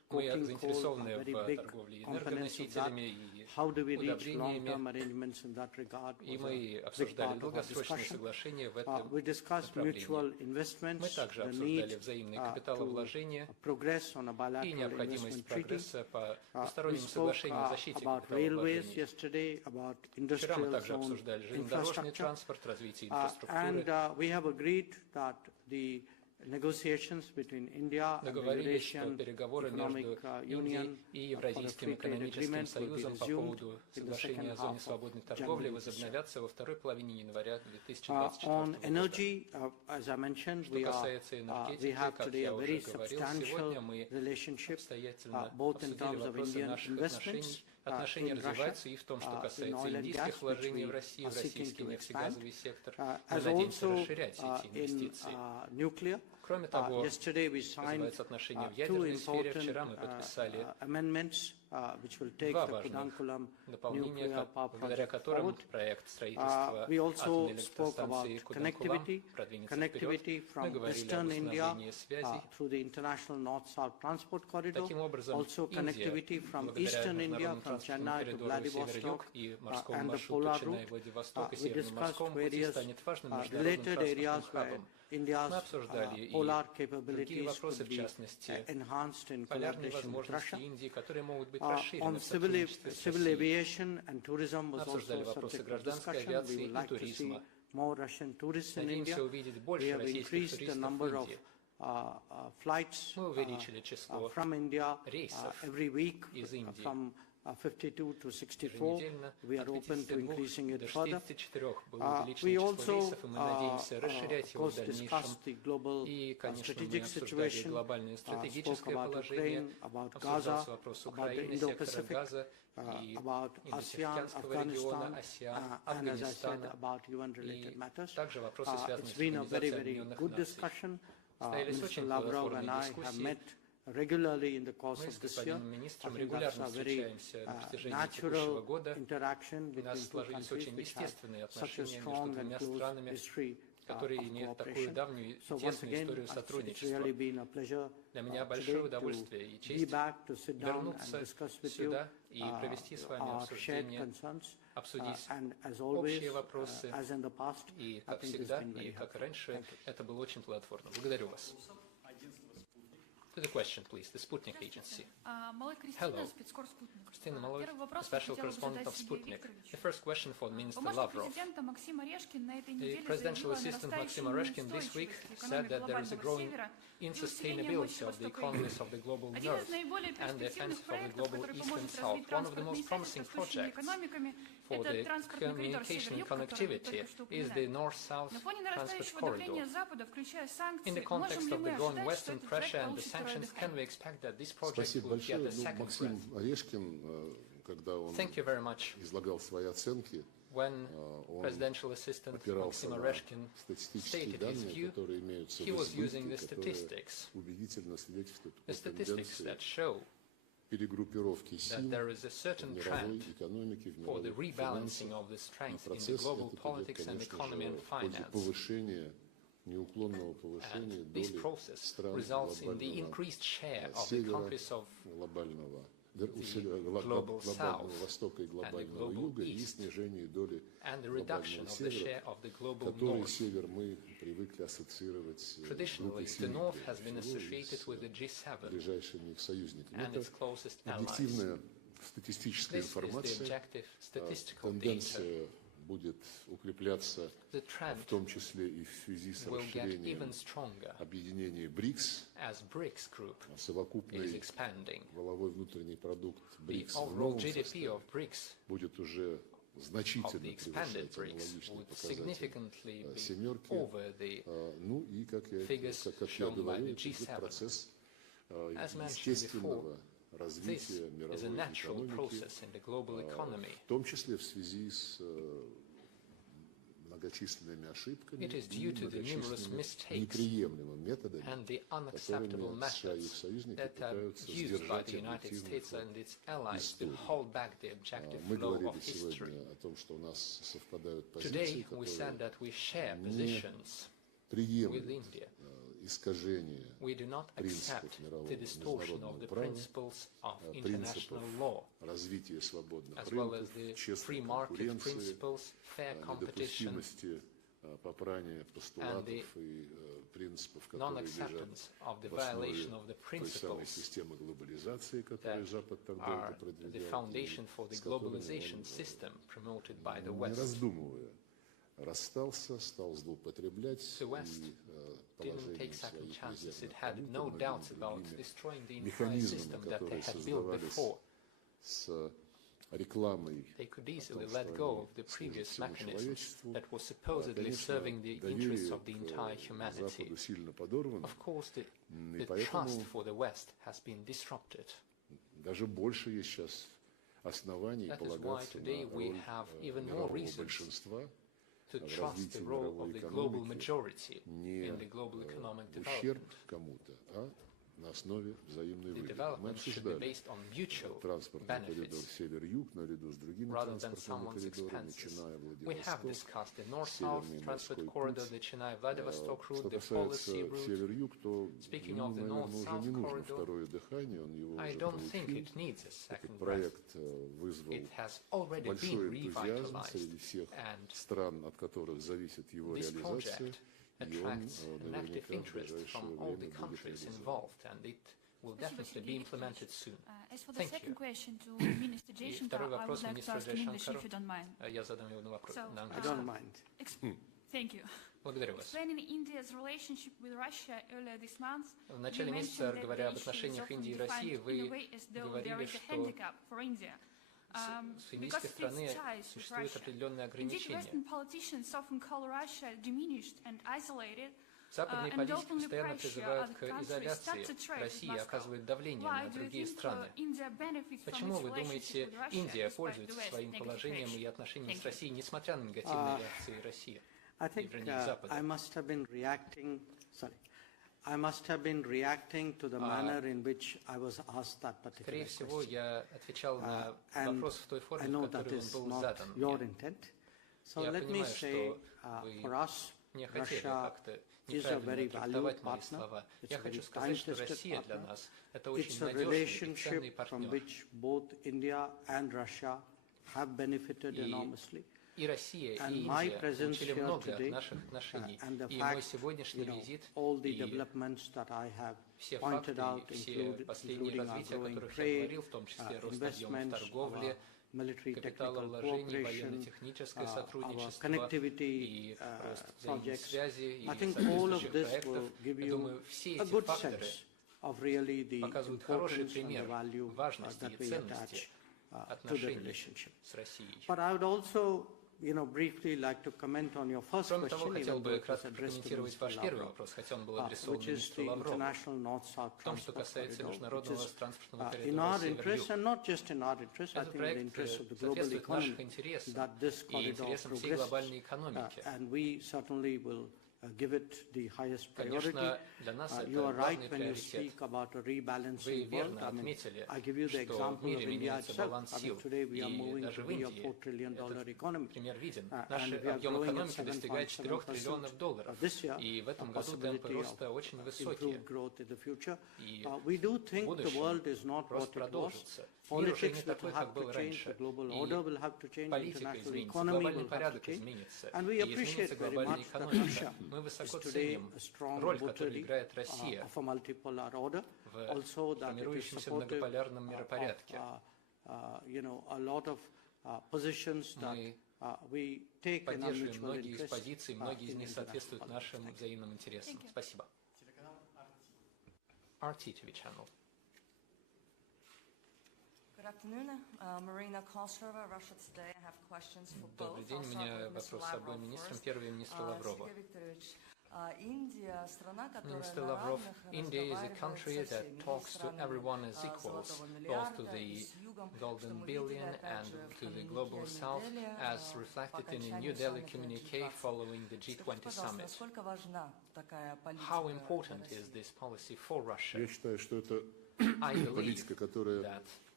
coking coal are very big components of that. How do we reach long-term arrangements in that regard? Was a big part of our discussion. We discussed mutual investments, the need to progress on a bilateral investment treaty. We spoke about railways yesterday, about industrial zone infrastructure, and we have agreed that the negotiations between India and the Eurasian Economic Union for a free trade agreement will be resumed in the second half of January this year. On energy, as I mentioned, we have today a very substantial relationship, both in terms of Indian investments in Russia, in oil and gas, which we are seeking to expand, as also in nuclear. Yesterday we signed two important amendments which will take the Kudankulam nuclear power project forward. We also spoke about connectivity from Western India through the international North-South transport corridor, also connectivity from Eastern India, from Chennai to Vladivostok and the polar route. We discussed various related areas where India's polar capabilities could be enhanced in collaboration with Russia. On civil aviation and tourism was also a subject of discussion. We would like to see more Russian tourists in India. We have increased the number of flights from India every week from 52 to 64. We are open to increasing it further. We also, of course, discussed the global strategic situation, spoke about Ukraine, about Gaza, about the Indo-Pacific, about ASEAN, Afghanistan, and as I said, about UN-related matters. It's been a very, very good discussion. Mr. Lavrov and I have met regularly in the course of this year. I think that's a very natural interaction between two countries which have such a strong and close history of cooperation. So once again, it's really been a pleasure today to be back, to sit down and discuss with you our shared concerns. And as always, as in the past, I think it's been very helpful. Thank you. To the question, please, the Sputnik agency. Hello, Christina Maloy, special correspondent of Sputnik. The first question for Minister Lavrov. The presidential assistant Maxim Oreshkin this week said that there is a growing insustainability of the economies of the global north and the offensive of the global east and south. One of the most promising projects for the communication and connectivity is the north-south transport corridor. In the context of the growing Western pressure and the sanctions, can we expect that this project will get a second breath? Thank you very much. When Presidential Assistant Maxim Oreshkin stated his view, he was using the statistics that show that there is a certain trend for the rebalancing of the strength in the global politics and economy and finance. And this process results in the increased share of the countries of the global south and the global east, and the reduction of the share of the global north. Traditionally, the north has been associated with the G7 and its closest allies. This is the objective statistical data. The trend will get even stronger as BRICS group is expanding. The overall GDP of BRICS, of the expanded BRICS, would significantly be over the figures shown by the G7. As mentioned before, this is a natural process in the global economy. It is due to the numerous mistakes and the unacceptable methods that are used by the United States and its allies to hold back the objective flow of history. Today we said that we share positions with India. Искажение We do not accept the distortion of the principles of international law, развития свободных as well as рынков, the честной free market конкуренции, principles, fair competition, недопустимости попрания постулатов и принципов, которые лежат non-acceptance of the в основе violation of the той самой principles системы глобализации, которую that Запад так долго are the продвигал, foundation for the с которыми globalization он, system promoted by the не West. раздумывая, расстался, стал злоупотреблять The West и didn't take положением second своих chances. It резервных had валют и no многими doubts about другими destroying the entire механизмами, system that they которые had built создавались before. с рекламой They could о easily том, let что go они of the служат previous всему mechanisms человечеству. that were supposedly Конечно, serving the interests доверие of the entire к humanity. Западу сильно подорвано, Of course, и the поэтому trust for the West has been disrupted. даже больше есть сейчас оснований That is why полагаться today на we роль have even more мирового reasons большинства to в trust развитии the role мировой of the global экономики majority не in the global economic в ущерб development. кому-то, а на основе взаимной The выгоды. Мы development should be обсуждали based on mutual транспортный коридор benefits север-юг наряду с другими rather than транспортными someone's коридорами, expenses. начиная We have Владивосток, discussed the North-South Северный transport морской corridor, путь. the Chennai-Vladivostok route, Что the policy касается route. север-юг, то Speaking ему, of the наверное, уже North-South не нужно corridor, второе дыхание, он его I уже don't think получил. it needs a Этот second breath. проект вызвал It has already большой been энтузиазм revitalized, среди всех and стран, от которых зависит его this реализация, project и он attracts an active наверняка в interest ближайшее from all the время будет countries реализован. involved, and it will definitely be implemented soon. As for the Thank second you. question to Minister И Jaishankar, второй I would вопрос like to министру ask in English, Jaishankarу. if you don't mind. Я задам его вопрос So, на I английском. don't mind. Thank you. Благодарю вас. Explaining India's relationship with Russia earlier this month, В начале you месяца, mentioned that говоря the об issue is отношениях often Индии и defined России, in a вы way as though there говорили, is a что handicap for India. с индийской стороны существуют определенные Indeed, ограничения. Western politicians often call Russia diminished and isolated, Западные and политики openly постоянно pressure призывают other к countries not изоляции to trade with России и Moscow. оказывают давление Why на do you другие think страны. India benefits from Почему its вы relationship думаете, with Russia Индия despite the пользуется West's своим negative положением и reaction? отношениями Thank с you. Россией, несмотря на негативные реакции России I и think стран Запада? I must have been reacting to the manner in which I was asked that particular Скорее всего, question. я отвечал на And вопрос в той I форме, know в that которой is он был not задан your мне. intent. So Я let me понимаю, say, что вы for us, не хотели Russia как-то is a very неправильно valued трактовать мои partner. слова. It's Я a хочу very сказать, что time-tested Россия для partner. нас – это очень It's a надежный и ценный relationship from партнер. which both India and Russia have benefited enormously. И Россия, And и my Индия presence получили here много today, от наших отношений. and the И мой fact, сегодняшний визит, all the и developments that I have все pointed факты, out, все последние including our развития, о growing которых я trade, говорил, в том числе рост объемов investments, торговли, our military technical капиталовложений, cooperation, военно-техническое our сотрудничество connectivity и рост projects. взаимосвязи и I think all of соответствующих this проектов. will give Я you думаю, все a эти good факторы sense of really the показывают хороший importance and пример the value важности that и we ценности attach to the отношений relationship. с Россией. But I would also, briefly like to comment on your first Кроме того, question, хотел even though бы it was кратко addressed to прокомментировать Mr. ваш первый Lavrov, вопрос, хотя он был адресован which is министру the Лаврову. international north-south В том, что transport касается corridor, which международного is транспортного in коридора our interest, Север-Юг. and not just in our interest, I Этот think in the проект interest of the global соответствует нашим economy, интересам that this и corridor интересам всей глобальной progresses. экономики. And we certainly will give it the highest priority. Конечно, для нас это You are right главный when you приоритет. speak about a Вы rebalancing world. верно I mean, отметили, I give you the что в example of мире India меняется itself. баланс I mean, сил, today we are и moving даже to в be a Индии $4 trillion этот economy. пример виден. And Наш we are объем growing at экономики достигает 4 триллионов 7.7% долларов, this year, и в этом a году темпы possibility роста of очень высокие. improved growth in the future. И We do в think the будущем world is not рост what it was. продолжится. Мир уже не Politics will такой, как have был to change, раньше. the global И order will have to change, политика international изменится, economy глобальный will have to порядок change. изменится, And we и appreciate изменится very глобальная much that экономика. Russia Мы высоко is today ценим a strong роль, которую votary играет Россия of a multipolar order. в Also that it is формирующемся supportive многополярном миропорядке. a lot of positions that Мы we take in our поддерживаем mutual многие из interest позиций, многие из in них international соответствуют politics. нашим Thank you. взаимным интересам. Спасибо. RT TV channel. Good afternoon. Marina Kostrova, Russia Today. I have questions for both. Добрый день, у меня вопрос с обоим министрам. Первый министр Лаврова. Minister Lavrov, India is a country that talks to everyone as equals, both to the Golden Billion and to the Global South, as reflected in a New Delhi communique following the G20 summit. How important is this policy for Russia? Я считаю, что это I believe политика, которая that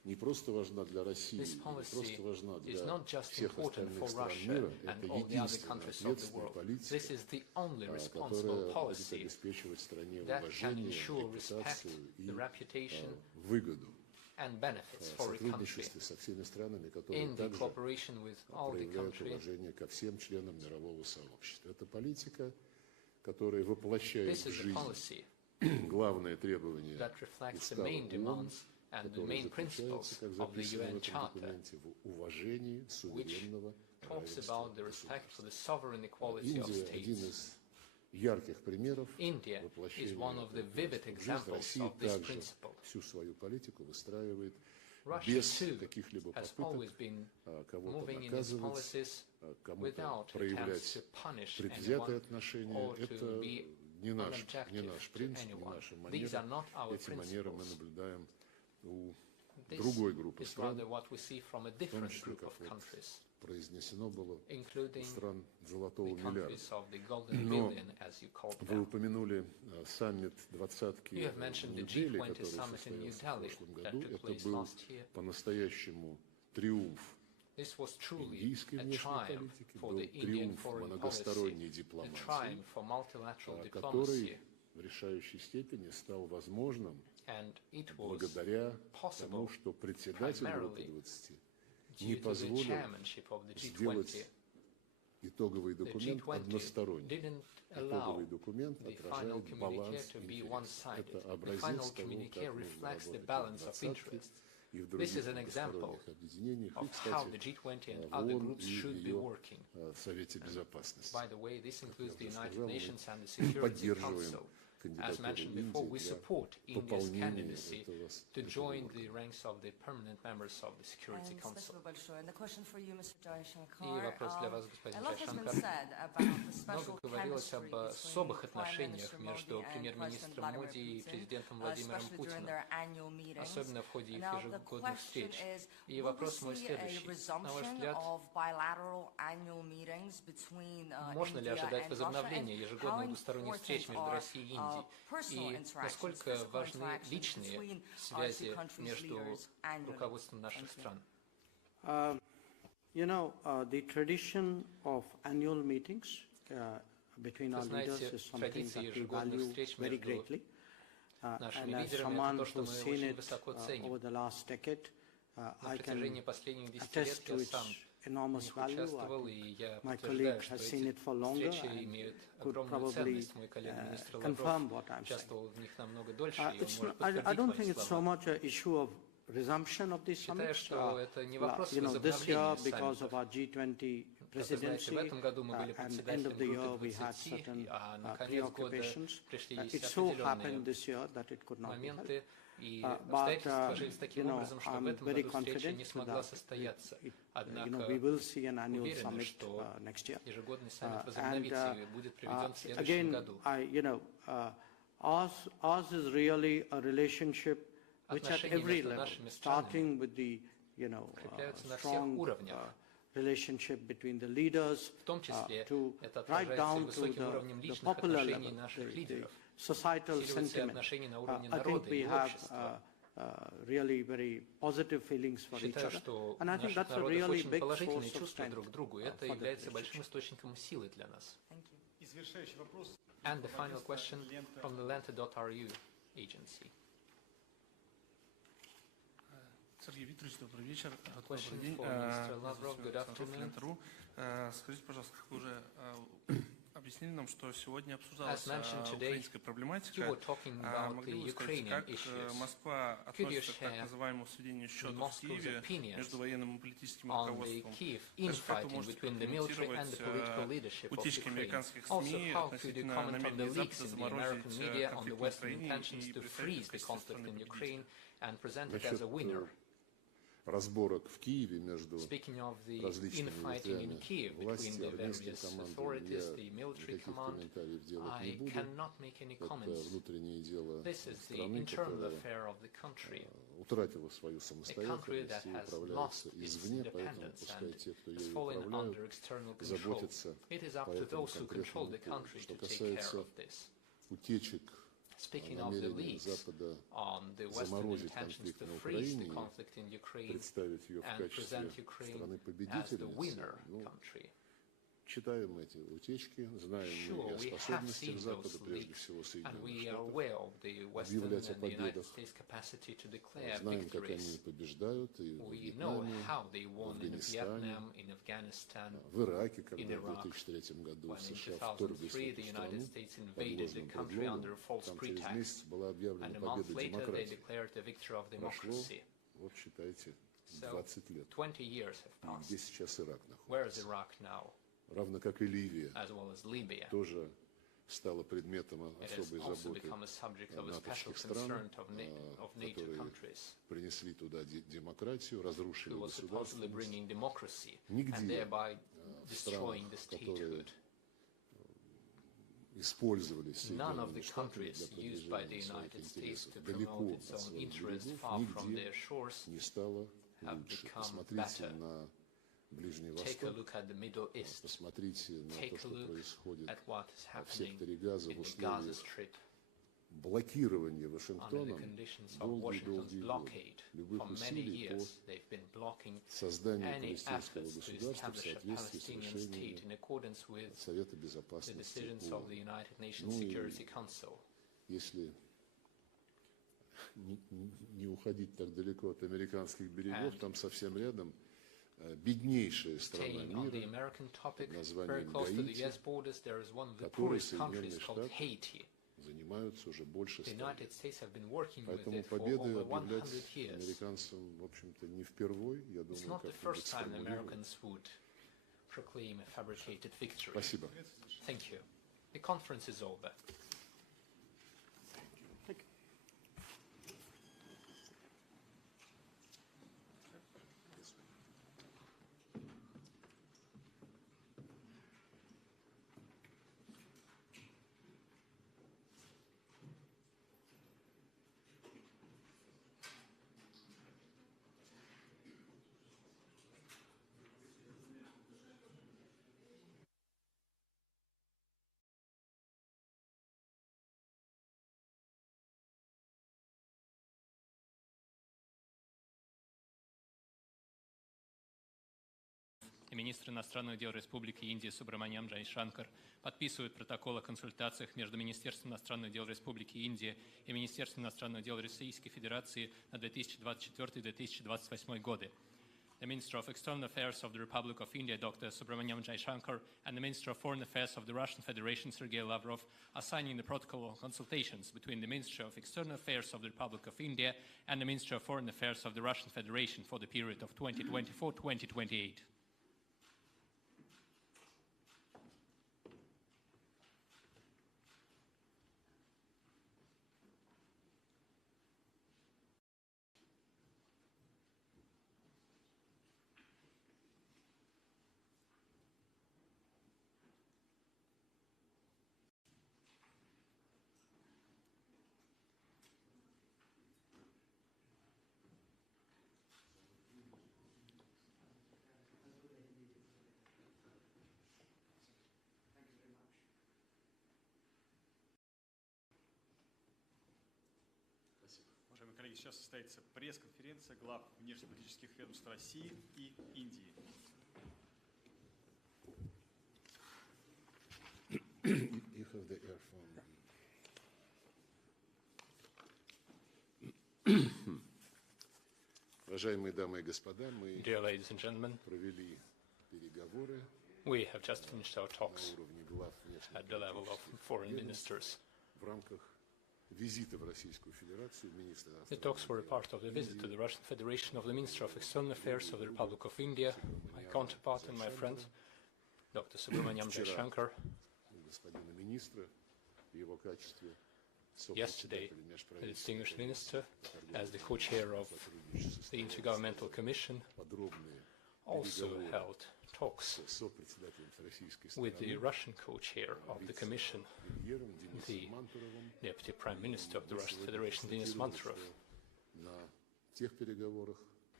не просто важна для России, не просто важна для всех остальных стран мира, это единственная ответственная политика, которая будет обеспечивать стране уважение, репутацию и выгоду. В сотрудничестве со всеми странами, которые также проявляют уважение ко всем членам мирового сообщества. Это политика, которая воплощает в жизнь главные требования Устава ООН, который заключается, как записано в этом документе, в уважении суверенного равенства государств. Индия – один из ярких примеров воплощения в жизнь. Россия также всю свою политику выстраивает без каких-либо попыток кого-то наказывать, кому-то проявлять предвзятое отношение. Это не наш принцип, не наша манера. Эти манеры мы наблюдаем у другой группы стран, в том числе, как произнесено было, у стран Золотого миллиарда. Но вы упомянули саммит двадцатки в Нью-Дели, который состоялся в прошлом году. Это был по-настоящему триумф индийской внешней политики, был триумф многосторонней дипломатии, который в решающей степени стал возможным благодаря тому, что председатель группы 20 не позволил сделать итоговый документ односторонним. Итоговый документ отражает баланс интересов. Это образец того, как нужно работать в двадцатке и в других многосторонних объединениях, и, кстати, в ООН и в ее Совете Безопасности. Как я уже сказал, мы поддерживаем As mentioned before, we support India's candidacy to join the ranks of the permanent members of the Security Council. And a question for you, Mr. Jaishankar. И вопрос для вас, господин Джайшанкар. Много говорилось об особых отношениях между премьер-министром Моди и президентом Владимиром Путиным, особенно в ходе их ежегодных встреч. И вопрос мой следующий. На ваш взгляд, можно ли ожидать возобновления ежегодных двусторонних встреч между Россией и Индией? И насколько важны личные связи между руководством наших стран? You know, the tradition of annual meetings between our leaders is something that we value very greatly. And as someone who's seen it over the last decade, I can attest to its enormous value. My colleague has seen it for longer and could probably confirm what I'm saying. I don't think it's so much an issue of resumption of these summits. You know, this year, because of our G20 presidency, and end of the year we had certain preoccupations. It so happened this year that it could not be held. But you know, I'm very confident that you know, we will see an annual summit next year. And again, you know, ours is really a relationship which at every level, starting with the you know strong relationship between the leaders, to right down to the popular level, the societal sentiment. I think we have really very positive feelings for each other, and I think that's a really big source of strength for the relationship. And the final question from the Lente.ru agency. Сергей Викторович, добрый вечер. Добрый день. Скажите, пожалуйста, как вы уже объяснили нам, что сегодня обсуждалась украинская проблематика. Могли бы вы сказать, как Москва относится к так называемому сведению счетов в Киеве между военным и политическим руководством? Также как вы можете прокомментировать утечки американских СМИ относительно намерений Запада заморозить конфликтные настроения и представить в качестве страны? Разборок в Киеве между различными ветвями власти, армейской командой, я никаких комментариев делать не буду. Это внутреннее дело страны, которая утратила свою самостоятельность и управляется извне, поэтому пускай те, кто ею управляют, заботятся по этому конкретному поводу. Что касается утечек Speaking of the leaks on the Western intentions to freeze the conflict in Ukraine and present Ukraine as the winner country. Читаем эти утечки, знаем Sure, о we have способностях seen Запада, those прежде leaks, всего and Соединенных we are Штатов, aware of the Western объявлять о and the United победах, States capacity to declare знаем, как они victories. побеждают и в We know Вьетнаме, how they в won in Афганистане, Vietnam, in Afghanistan, в Ираке, когда in в Iraq, 2003 году when in США вторглись в 2003 the эту United страну States под invaded the ложным country under предлогом, false там через pretext, месяц была объявлена and a month победа later they демократии. declared the victory of Прошло, democracy. вот считайте, So 20 лет. 20 years have И passed. где сейчас Ирак Where is находится? Iraq now? Равно как и Ливия, As well as Libya. тоже стала предметом It has особой also заботы become a subject of a special натовских стран, concern of NATO которые countries, принесли туда демократию, разрушили who was supposedly государственность. bringing democracy and Нигде thereby в destroying странах, the которые statehood. использовали None of Соединенные the Штаты countries для used by the продвижения своих United States интересов to далеко promote от its own своих interests берегов, far from нигде their shores не стало have лучше. become Посмотрите better. на Ближний Take a Восток, look at the Middle East. посмотрите на то, Take a что look происходит at what is в happening секторе Газа в in the Gaza условиях Strip блокирования under the Вашингтоном conditions of Washington's долгие годы. blockade. Любых For many усилий по years, they've been blocking созданию any палестинского efforts to государства в establish a соответствии с Palestinian state решениями in accordance with Совета the Безопасности decisions of the ООН. United Nations Ну и Security Council. если не уходить так далеко от американских берегов, там совсем рядом беднейшая страна Staying on the мира American topic, под very названием close to the Гаити, US borders, there is one of the которой poorest countries Соединенные called Штаты Haiti. занимаются уже больше The 100 United лет. States have been working with Поэтому it for победы over объявлять 100 years. американцам, в общем-то, не впервой. Я It's думаю, not the как-нибудь first time сформулируют. Americans would proclaim a fabricated victory. Спасибо. Thank you. The conference is over. и министр иностранных дел Республики Индия Субраманян Джайшанкар подписывают протокол о консультациях между Министерством иностранных дел Республики Индия и Министерством иностранных дел Российской Федерации на 2024-2028 годы. The Minister of External Affairs of the Republic of India, Dr. Subramaniam Jaishankar, and the Minister of Foreign Affairs of the Russian Federation, Sergei Lavrov, are signing the protocol of consultations between the Ministry of External Affairs of the Republic of India and the Ministry of Foreign Affairs of the Russian Federation for the period of 2024-2028. Уважаемые коллеги, сейчас состоится пресс-конференция глав внешнеполитических ведомств России и Индии. You have the earphone. Уважаемые дамы и господа, мы Dear ladies and gentlemen, провели переговоры we have just finished our на talks уровне глав at the level of внешнеполитических foreign ведомств ministers. в рамках визита в Российскую Федерацию министра The talks were a part of the visit to the Russian Federation of the Minister of External Affairs of the Republic of India, my counterpart and my friend, Dr. Subramaniam Jaishankar. господина министра в его качестве Yesterday, the distinguished minister, as the co-chair of the Intergovernmental Commission, подробные also held talks с сопредседателем российской with the стороны Russian co-chair of the Commission, премьером the Денисом Мантуровым. Deputy Prime Minister of the Russian Federation, Denis Manturov. На тех переговорах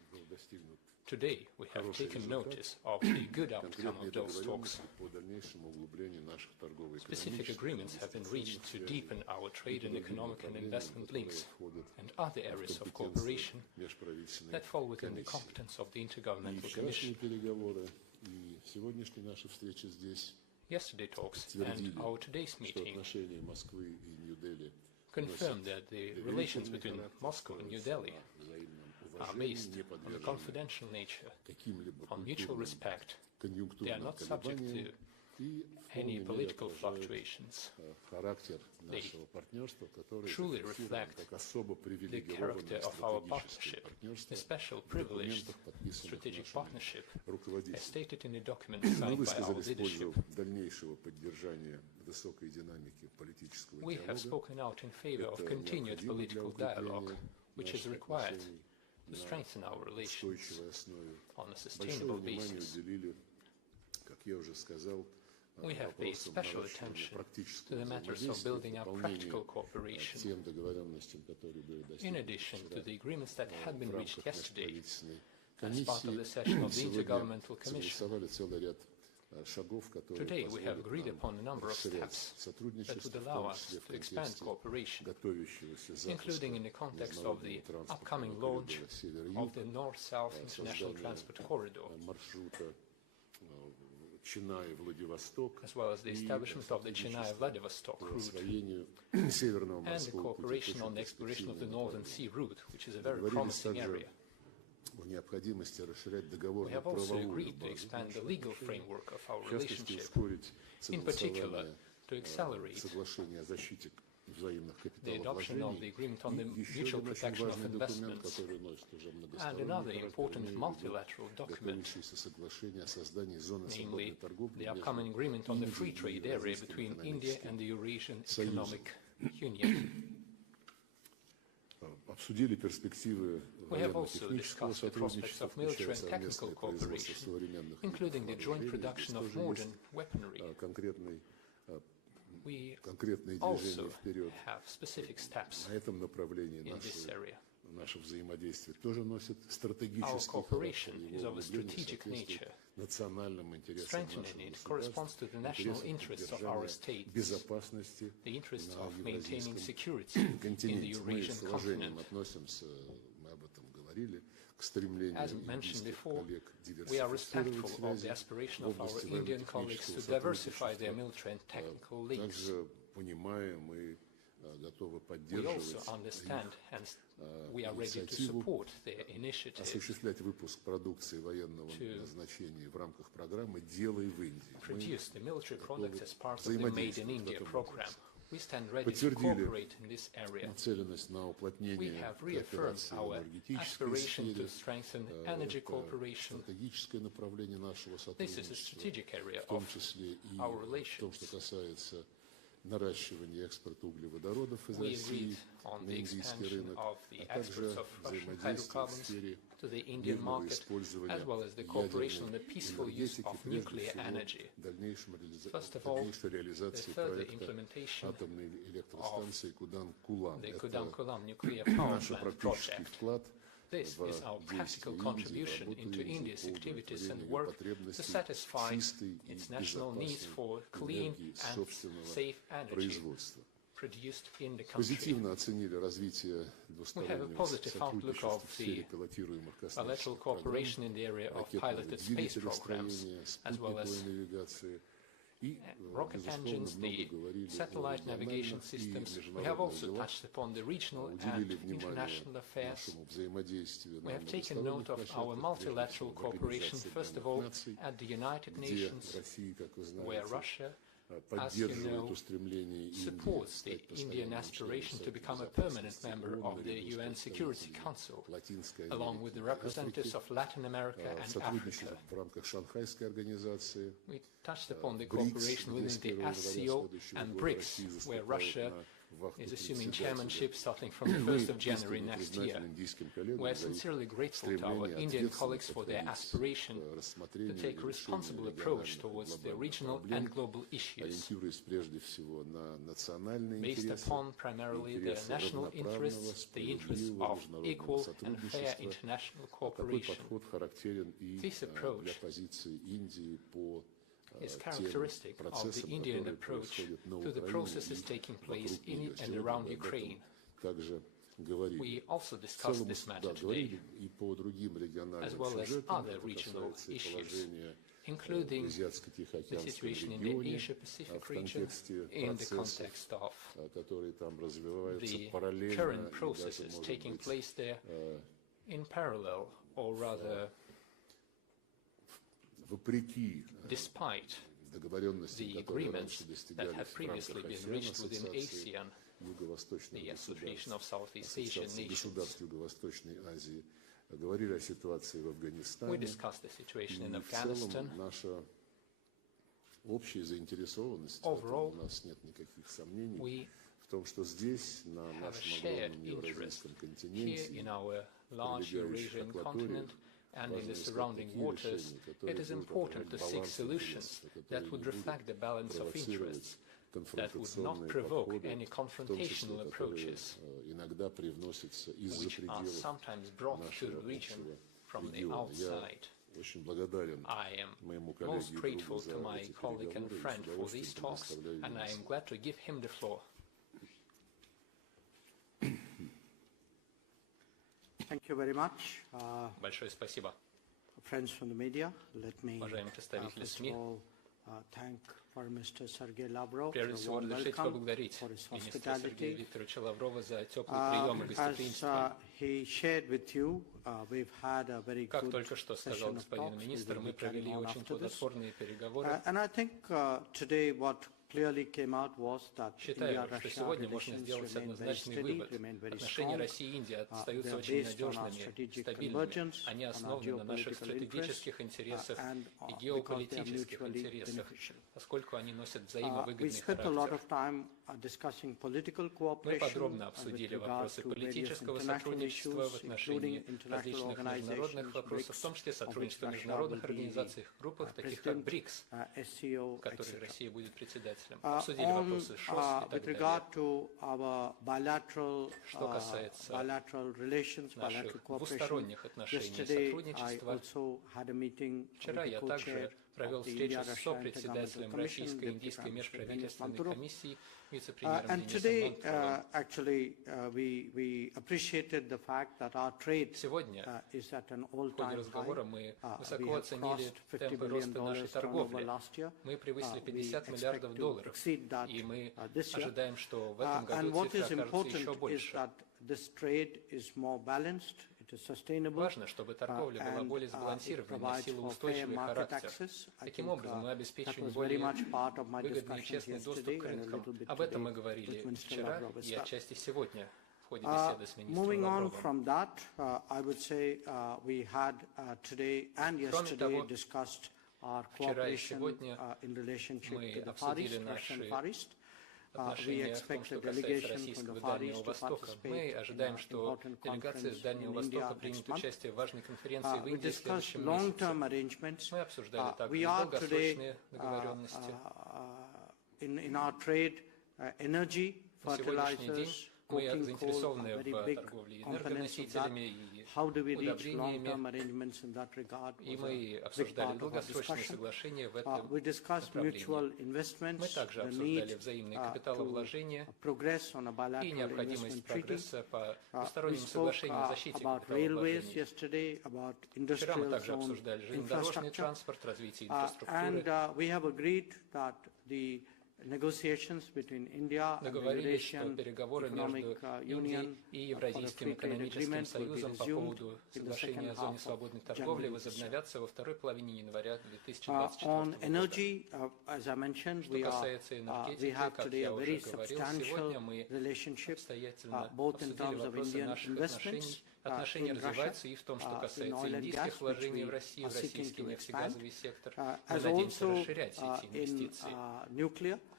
Today, we have taken notice of the good outcome of those talks. Specific agreements have been reached to deepen our trade and economic and investment links and other areas of cooperation that fall within the competence of the Intergovernmental Commission. Yesterday talks and our today's meeting confirmed that the relations between Moscow and New Delhi are based on the confidential nature, on mutual respect. They are not subject to any political fluctuations. They truly reflect the character of our partnership, a special privileged strategic partnership, as stated in the document signed by our leadership. We have spoken out in favor of continued political dialogue, which is required to strengthen our relations on a sustainable basis. We have paid special attention to the matters of building up practical cooperation. In addition to the agreements that had been reached yesterday as part of the session of the Intergovernmental Commission, today we have agreed upon a number of steps that would allow us to expand cooperation, including in the context of the upcoming launch of the North-South International Transport Corridor, as well as the establishment of the Chennai-Vladivostok route, and the cooperation on the exploration of the Northern Sea route, which is a very promising area. We have also agreed to expand the legal framework of our relationship, in particular to accelerate the adoption of the agreement on the mutual protection of investments and another important multilateral document, namely the upcoming agreement on the free trade area between India and the Eurasian Economic Union. We have also discussed the prospects of military and technical cooperation, including the joint production of modern weaponry. We also have specific steps in this area. Our cooperation is of a strategic nature. Strengthening it corresponds to the national interests of our states, the interests of maintaining security in the Eurasian continent. As mentioned before, we are respectful of the aspiration of our Indian colleagues to diversify their military and technical links. We also understand, and we are ready to support their initiative to produce the military products as part of the Made in India program. We stand ready to cooperate in this area. We have reaffirmed our aspiration to strengthen energy cooperation. This is a strategic area of our relations. We agreed on the expansion of the exports of Russian hydrocarbons to the Indian market, as well as the cooperation on the peaceful use of nuclear energy. First of all, the further implementation of the Kudam-Kulam nuclear power plant project. This is our practical contribution into India's activities and work to satisfy its national needs for clean and safe energy produced in the country. We have a positive outlook of the bilateral cooperation in the area of piloted space programs, as well as rocket engines, the satellite navigation systems. We have also touched upon the regional and international affairs. We have taken note of our multilateral cooperation, first of all, at the United Nations, where Russia, as you know, supports the Indian aspiration to become a permanent member of the UN Security Council, along with the representatives of Latin America and Africa. We touched upon the cooperation within the SCO and BRICS, where Russia is assuming chairmanship starting from the 1st of January next year. We are sincerely grateful to our Indian colleagues for their aspiration to take a responsible approach towards the regional and global issues, based upon primarily their national interests, the interests of equal and fair international cooperation. This approach is characteristic of the Indian approach to the processes taking place in and around Ukraine. We also discussed this matter today, as well as other regional issues, including the situation in the Asia-Pacific region in the context of the current processes taking place there in parallel, or rather despite the agreements that had previously been reached within ASEAN, the Association of Southeast Asian Nations. We discussed the situation in Afghanistan. Overall, we have a shared interest here in our large Eurasian continent and in the surrounding waters. It is important to seek solutions that would reflect the balance of interests, that would not provoke any confrontational approaches, which are sometimes brought to the region from the outside. I am most grateful to my colleague and friend for these talks, and I am glad to give him the floor. Thank you very much. Большое спасибо. Friends from the media, let me Уважаемые представители СМИ, thank Mr. Sergey Lavrov прежде всего разрешите поблагодарить министра Сергея Викторовича Лаврова за теплый прием и гостеприимство. Как только что сказал господин министр, мы провели очень плодотворные переговоры. Считаю, что сегодня можно сделать однозначный вывод. Отношения России и Индии остаются очень надежными и стабильными. Они основаны на наших стратегических интересах и геополитических интересах, поскольку они носят взаимовыгодный характер. Мы подробно обсудили вопросы политического сотрудничества в отношении различных международных вопросов, в том числе сотрудничества в международных организациях, группах, таких как БРИКС, в которой Россия будет председателем. Обсудили вопросы ШОС и так далее. Что касается наших двусторонних отношений и сотрудничества, вчера я также провел встречу с сопредседателем Российско-Индийской межправительственной комиссии, вице-премьером Денисом Манtuровым. Сегодня в ходе разговора мы высоко оценили темпы роста нашей торговли. Мы превысили $50 миллиардов, и мы ожидаем, что в этом году цифра окажется еще больше. Важно, чтобы торговля была более сбалансированной в силу устойчивый характер. Таким образом, мы обеспечиваем более выгодный и честный доступ к рынкам. Об этом мы говорили вчера и отчасти сегодня в ходе беседы с министром Лавровым. Кроме того, вчера и сегодня мы обсудили наши отношения в том, что касается российского и Дальнего Востока. Мы ожидаем, что делегация с Дальнего Востока примет участие в важной конференции в Индии в следующем месяце. Мы обсуждали также долгосрочные договоренности. На сегодняшний день мы заинтересованы в торговле энергоносителями и удобрениями, и мы обсуждали долгосрочные соглашения в этом направлении. Мы также обсуждали взаимные капиталовложения и необходимость прогресса по двустороннему соглашению о защите капиталовложений. Вчера мы также обсуждали железнодорожный транспорт, развитие инфраструктуры. Договорились, что переговоры между Индией и Евразийским экономическим союзом по поводу соглашения о зоне свободной торговли возобновятся во второй половине января 2024 года. Что касается энергетики, как я уже говорил, сегодня мы обстоятельно обсудили вопросы наших отношений. Отношения развиваются и в том, что касается индийских вложений в Россию, в российский нефтегазовый сектор. Мы надеемся расширять эти инвестиции.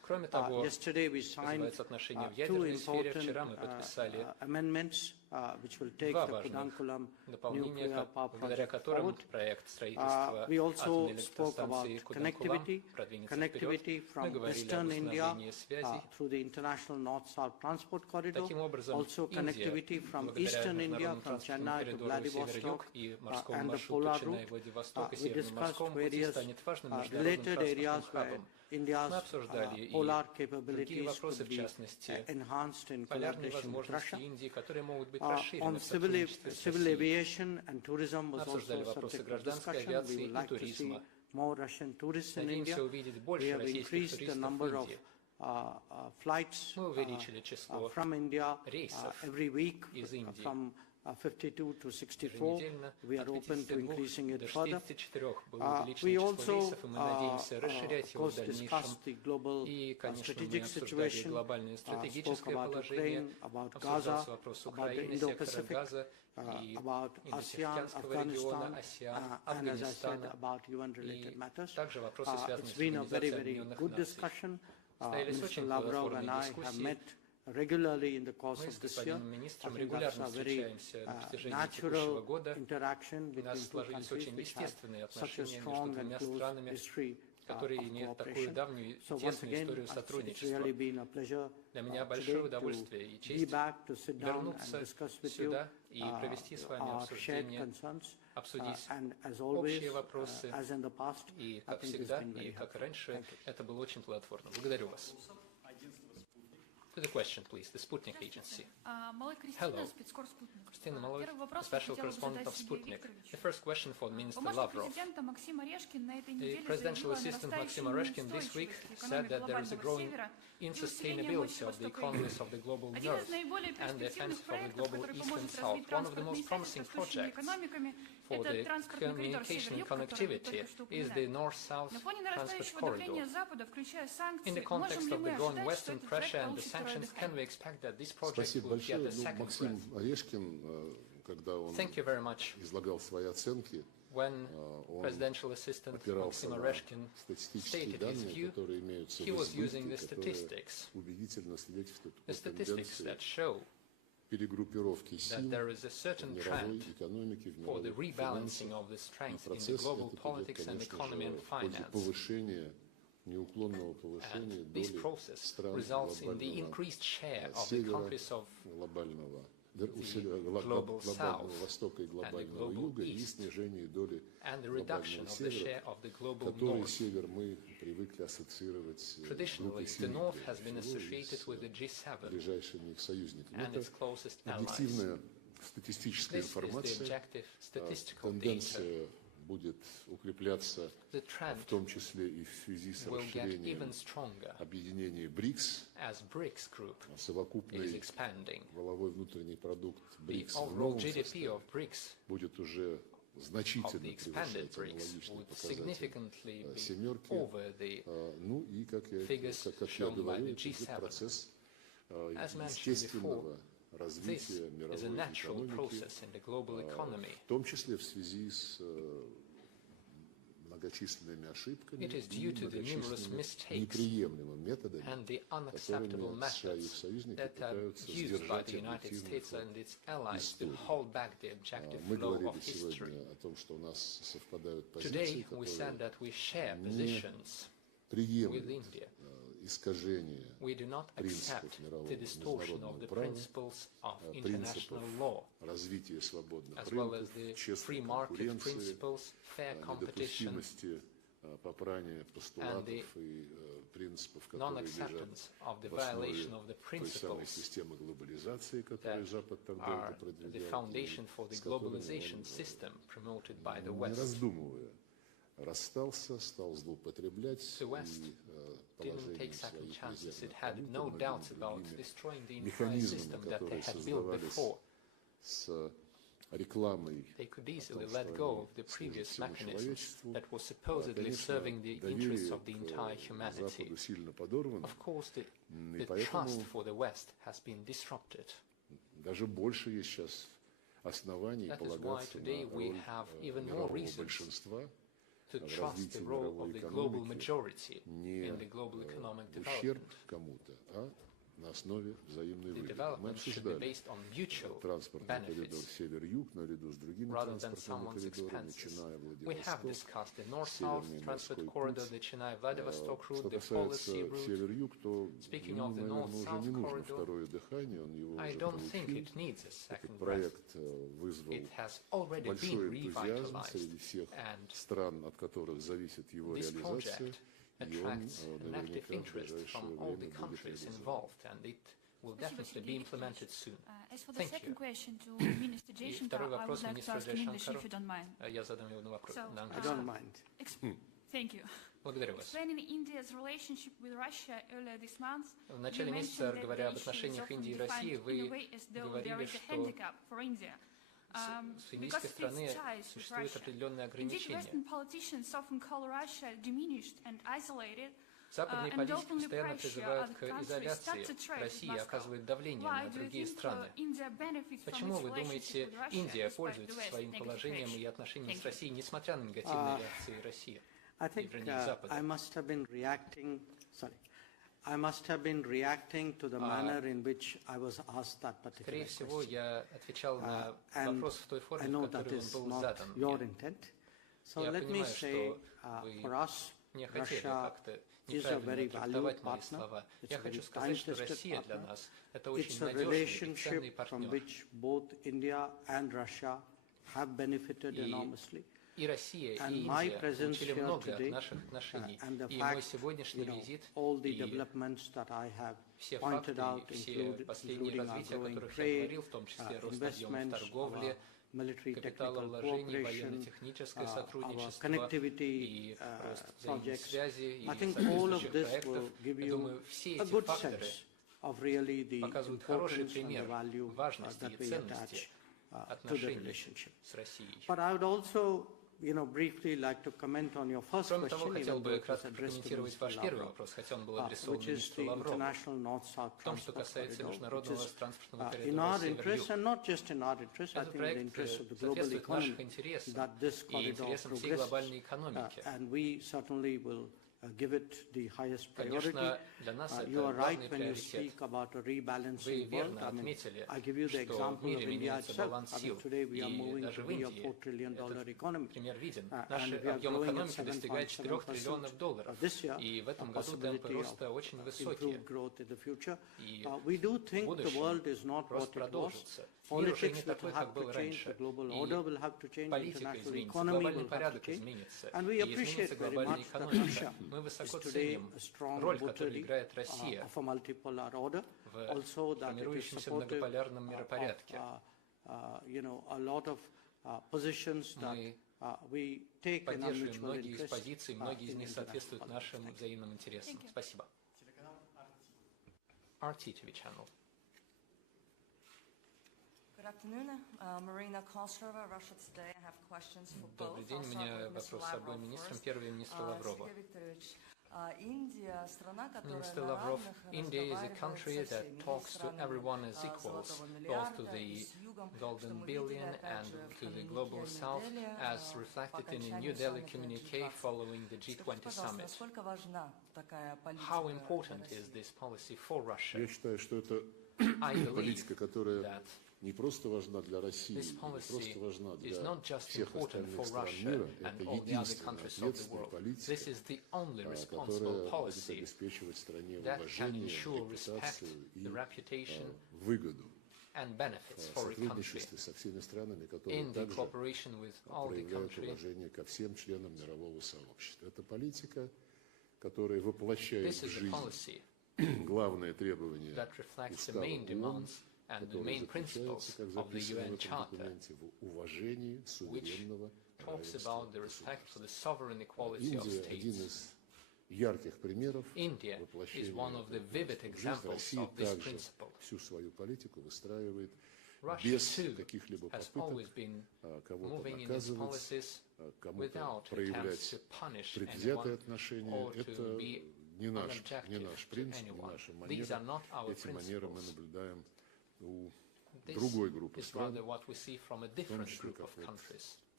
Кроме того, yesterday we signed отношения в two ядерной сфере. important Вчера мы подписали amendments which will take два the важных Kudankulam дополнения, nuclear power благодаря project которым forward. проект строительства We also атомной spoke about электростанции Куданкулам продвинется вперед. connectivity Мы from говорили об Western India установлении связей. through the International North-South Transport Corridor, Таким образом, also connectivity Индия, from благодаря Eastern India, международному from транспортному Chennai to коридору север-юг Vladivostok и морскому and the маршруту polar route. Ченнай-Владивосток и We северному discussed морскому пути various станет важным международным related areas транспортным where хабом. Мы India's обсуждали и polar другие capabilities вопросы, could в be частности, enhanced in полярные collaboration with возможности Russia. Индии, которые могут быть On расширены в civil сотрудничестве с civil Россией. aviation and tourism Мы was обсуждали also вопросы subject of гражданской discussion. We авиации would и like to see туризма. more Russian tourists in India. Надеемся увидеть We больше have российских increased the туристов в number of Индии. flights Мы увеличили число from India рейсов every week из Индии. from 52 to 64. Еженедельно We are от open to 52 increasing it до further. 64 было We увеличено число also, рейсов, и мы надеемся расширять of его в course, дальнейшем. discussed the global И, конечно, мы strategic обсуждали situation, глобальное spoke стратегическое about положение, Ukraine, about обсуждался Gaza, вопрос about the Украины, сектора Indo-Pacific, Газа и about ASEAN, Индотихоокеанского региона, Afghanistan, АСЕАН, and as I said, Афганистана about UN-related и matters. также вопросы, связанные It's с been a very, Организацией very Объединенных good Наций. discussion. Состоялись Mr. очень Lavrov and плодотворные I have дискуссии. met regularly in the course Мы of с this year. господином I министром think that's регулярно a very встречаемся на протяжении текущего natural года. interaction У between нас two сложились countries очень which have естественные such a отношения между strong and двумя close странами, history которые of имеют такую cooperation. давнюю и So once тесную again, историю it's сотрудничества. really been a pleasure Для меня today большое to удовольствие и be честь back to sit down and вернуться discuss with you сюда и провести с вами our shared обсуждение, concerns. обсудить And as always, общие вопросы. as in the past, И, I как think it's всегда, been very и как helpful. раньше, Thank you. это было очень плодотворно. Благодарю вас. To the question, please. The Sputnik Agency. Малой Hello. Кристина, спецкор Спутник. Christina Malloy, Первый вопрос special хотела бы correspondent задать of Сергею Sputnik. Викторовичу. The first question for Minister Помощник Lavrov. президента Максим Орешкин на этой The неделе presidential заявил о assistant Maxim нарастающей Oreshkin this week неустойчивости said that there is a экономик growing глобального севера и усилении insustainability мощи of the Востока economies Европы. of the global Один из north наиболее and the перспективных offensive of the проектов, global который east поможет and south. развить One of the транспортные most связи с promising растущими projects экономиками, for это the транспортный коридор communication and север-юг, который вы connectivity только что is the упоминали. north-south На фоне transport нарастающего давления corridor. Запада, включая In санкции, the можем context ли of мы the growing ожидать, что Western этот проект pressure and the получит второе sanctions, can we дыхание? expect that this project Спасибо will get большое. a second Максим breath? Орешкин, когда он Thank you very much. излагал свои оценки, When он presidential assistant опирался Maxim на Oreshkin статистические stated his данные, view, которые имеются he в was using the избытке, которые statistics, убедительно свидетельствуют the о statistics тенденции that show перегруппировки that сил there is a в certain мировой trend экономике, в for the мировых rebalancing финансах. of the strength in the Процесс global этот идет, politics and конечно economy же, and в пользу finance. повышения, неуклонного повышения And this доли process стран results in the глобального increased share of the севера, countries of глобального global глобального south востока и глобального global юга и east, снижение доли and the reduction глобального of the share севера, of the global который north. север мы привыкли ассоциировать с группой Traditionally, the семи, north has прежде been всего, и associated с with the G7 ближайшими их союзниками. and Это its closest allies. объективная статистическая This is the информация. objective statistical data. Тенденция будет укрепляться, The trend в том числе и в связи с will get расширением even stronger объединения БРИКС, as BRICS group is совокупный expanding. валовой внутренний продукт The БРИКС в overall новом GDP составе of BRICS будет уже of значительно the expanded превышать BRICS аналогичный would показатель significantly be семерки. over the Ну и, как я figures shown by говорю, the это идет G7. процесс As mentioned естественного This развития is a мировой natural экономики, process in the global economy. в том числе в связи с многочисленными ошибками It is и due to the numerous многочисленными mistakes неприемлемыми методами, and the unacceptable которыми США и их methods союзники that are пытаются used by сдержать the United объективный States ход and its allies to истории. hold back the objective Мы flow говорили of history. сегодня о том, что у нас совпадают позиции, Today, we said которые that we share positions with приемлют India. искажение We do not принципов accept мирового the distortion of международного the права, principles of принципов international law, развития свободных as well as рынков, the честной free market конкуренции, principles, fair competition, недопустимости попрания постулатов и принципов, которые лежат non-acceptance of the в основе violation of the той самой principles системы глобализации, которую that Запад так are долго the продвигал, foundation for и the с которыми globalization он, system promoted by the не West. раздумывая, расстался, стал злоупотреблять The West и didn't положением take second своих chances. It резервных had валют, no многими doubts about другими destroying the entire механизмами, system that they которые had built создавались before. с рекламой They could easily о том, let что go они of the служат previous всему mechanisms человечеству. that were supposedly Конечно, serving the interests доверие of the entire к humanity. Западу сильно подорвано, Of course, и the поэтому trust for the West has been disrupted. даже больше есть сейчас оснований That is why полагаться today на we роль have even more мирового reasons большинства, to trust the role of the global majority in the global economic в ущерб development. кому-то, а на основе взаимной The выгоды. Мы development should be обсуждали based on mutual транспортный коридор benefits север-юг наряду с другими rather than транспортными someone's коридорами, expenses. начиная We have Владивосток, discussed the north-south Северный transport морской corridor, путь. the Chennai-Vladivostok route, Что the касается policy route. север-юг, то Speaking ему, of the наверное, уже north-south не нужно corridor, второе дыхание, он его I уже don't think получил. it needs a Этот second breath. проект вызвал It has already большой been энтузиазм revitalized, среди всех and стран, от которых зависит его this реализация, project и он attracts an active наверняка в interest ближайшее from all the время будет countries реализован. involved, and it will definitely be implemented soon. As for the Thank second you. question to Minister И Jaishankar, второй I would вопрос like to министру ask in English, Jaishankarу. if you don't mind. Я задам его вопрос So, на I английском. don't mind. Thank you. Благодарю вас. Explaining India's relationship with Russia earlier this month, В начале you месяца, mentioned that говоря the об issue is отношениях often Индии и defined России, in a вы way as though there говорили, is a что handicap for India. с Because индийской of its стороны ties with существуют Russia. определенные Indeed, ограничения. Western politicians often call Russia diminished and isolated, Западные and политики openly постоянно pressure призывают other к countries изоляции not to trade with России и Moscow. оказывают давление Why на do you другие think страны. India benefits from Почему its вы думаете, relationship with Russia Индия despite the пользуется West's своим negative положением и pressure? отношениями с Thank you. Россией, несмотря на негативные реакции России? I think I must have been reacting, I must have been reacting to the manner in which I was asked that particular Скорее всего, question. я отвечал на And вопрос в той I форме, know в that которой is он был not задан your мне. intent. So Я let me понимаю, say, что вы for us, не хотели Russia как-то is a неправильно very valued трактовать мои partner. слова. It's Я a хочу very сказать, что time-tested Россия для partner. нас – это It's очень a надежный и ценный relationship from партнер. which both India and Russia have benefited enormously. И Россия, And и my Индия presence получили here много от today, наших отношений. and the И мой fact, сегодняшний визит, all the и developments that I have все pointed факты, out, и все последние including our развития, о growing которых я trade, говорил, в том числе рост объемов investments, торговли, military technical капиталовложений, cooperation, военно-техническое our сотрудничество connectivity и рост взаимных projects. связей I и think all of соответствующих this проектов. will give Я you думаю, все a эти good факторы sense of really the показывают хороший importance and the пример value важности that и we ценности attach to the отношений relationship. с Россией. But I would also, briefly like to comment on your first Кроме того, question, хотел even though бы it was кратко addressed to прокомментировать Mr. ваш первый Lavrov, вопрос, хотя он был адресован which is министру the Лаврову. international north-south В том, что transport касается corridor, which международного is транспортного in коридора our interest, Север-Юг. and not just in our interest, I Этот think in the проект interest of the global соответствует economy, нашим интересам that this и corridor интересам всей progresses, глобальной экономики. and we certainly will give it the highest priority. Конечно, для нас You are это right важный when you приоритет. speak about a Вы rebalancing world. верно I mean, отметили, I give you the что в example of мире India меняется itself. баланс I mean, сил, today we are и moving даже to в be a Индии $4 trillion этот economy. пример виден. And Наш we are объем growing at экономики достигает 4 триллионов долларов, this year, и в этом a году темпы possibility роста of очень высокие. improved growth in the future. И We do в think the world is будущем not рост what it was. продолжится. Мир уже не Politics will такой, как have был to change, раньше. the global И order will have to change, the политика international изменится, economy глобальный will have to порядок change. изменится, And we и appreciate изменится very глобальная much that экономика. Russia Мы is высоко today ценим a strong роль, которую voter играет Россия of a multipolar order. в Also that it is формирующемся supportive многополярном миропорядке. a lot of positions that we take in our Поддерживаем mutual многие из interest позиций, многие из in них international соответствуют politics. нашим Thank you. взаимным интересам. Thank you. Спасибо. RT TV channel. Good afternoon. Marina Kostrova, Russia Today. I have questions for both. Добрый день. У меня вопрос с обоим министрам. Первый министр Лаврова. Сергей Викторович, Индия — страна, которая Minister на Lavrov, равных India is a разговаривает country со that всеми talks to странами everyone as equals, Золотого both to миллиарда и the с Югом, что Golden мы Billion видели, опять and же, в to the коммюнике Global South, Нью-Дели as по reflected in a окончанию New Delhi саммита communique G20. following the Скажите, G20 пожалуйста, summit. насколько важна такая политика How для important is России? this policy for Russia? Я считаю, что это I believe политика, которая that не просто важна для России, this не policy просто важна is для not just всех important остальных for стран Russia мира, and это all the other единственная countries of the ответственная world. политика, This is the only responsible которая будет policy обеспечивать стране that can уважение, ensure respect, репутацию и the reputation, выгоду and benefits в for a country сотрудничестве со всеми странами, которые in the также cooperation with all the проявляют countries. уважение ко всем членам мирового сообщества. Это политика, которая воплощает This в is a жизнь policy главные требования that reflects the Устава main ООН, demands and the который main principles заключается, как of the записано в UN этом Charter, документе, в уважении суверенного talks равенства about the государств. respect for the sovereign equality of Индия один states. из ярких примеров India is воплощения one of the этого vivid принципа. examples Россия of this также principle. всю свою политику выстраивает Russia, без too, каких-либо has always попыток been кого-то moving in its наказывать, policies кому-то without attempts to проявлять punish предвзятое anyone отношение. or Это to be не наш unobjective принцип, to не anyone. наша These манера. are not our Эти манеры мы principles. наблюдаем у This другой группы is стран, rather what we see from a в том different числе group of как вот countries.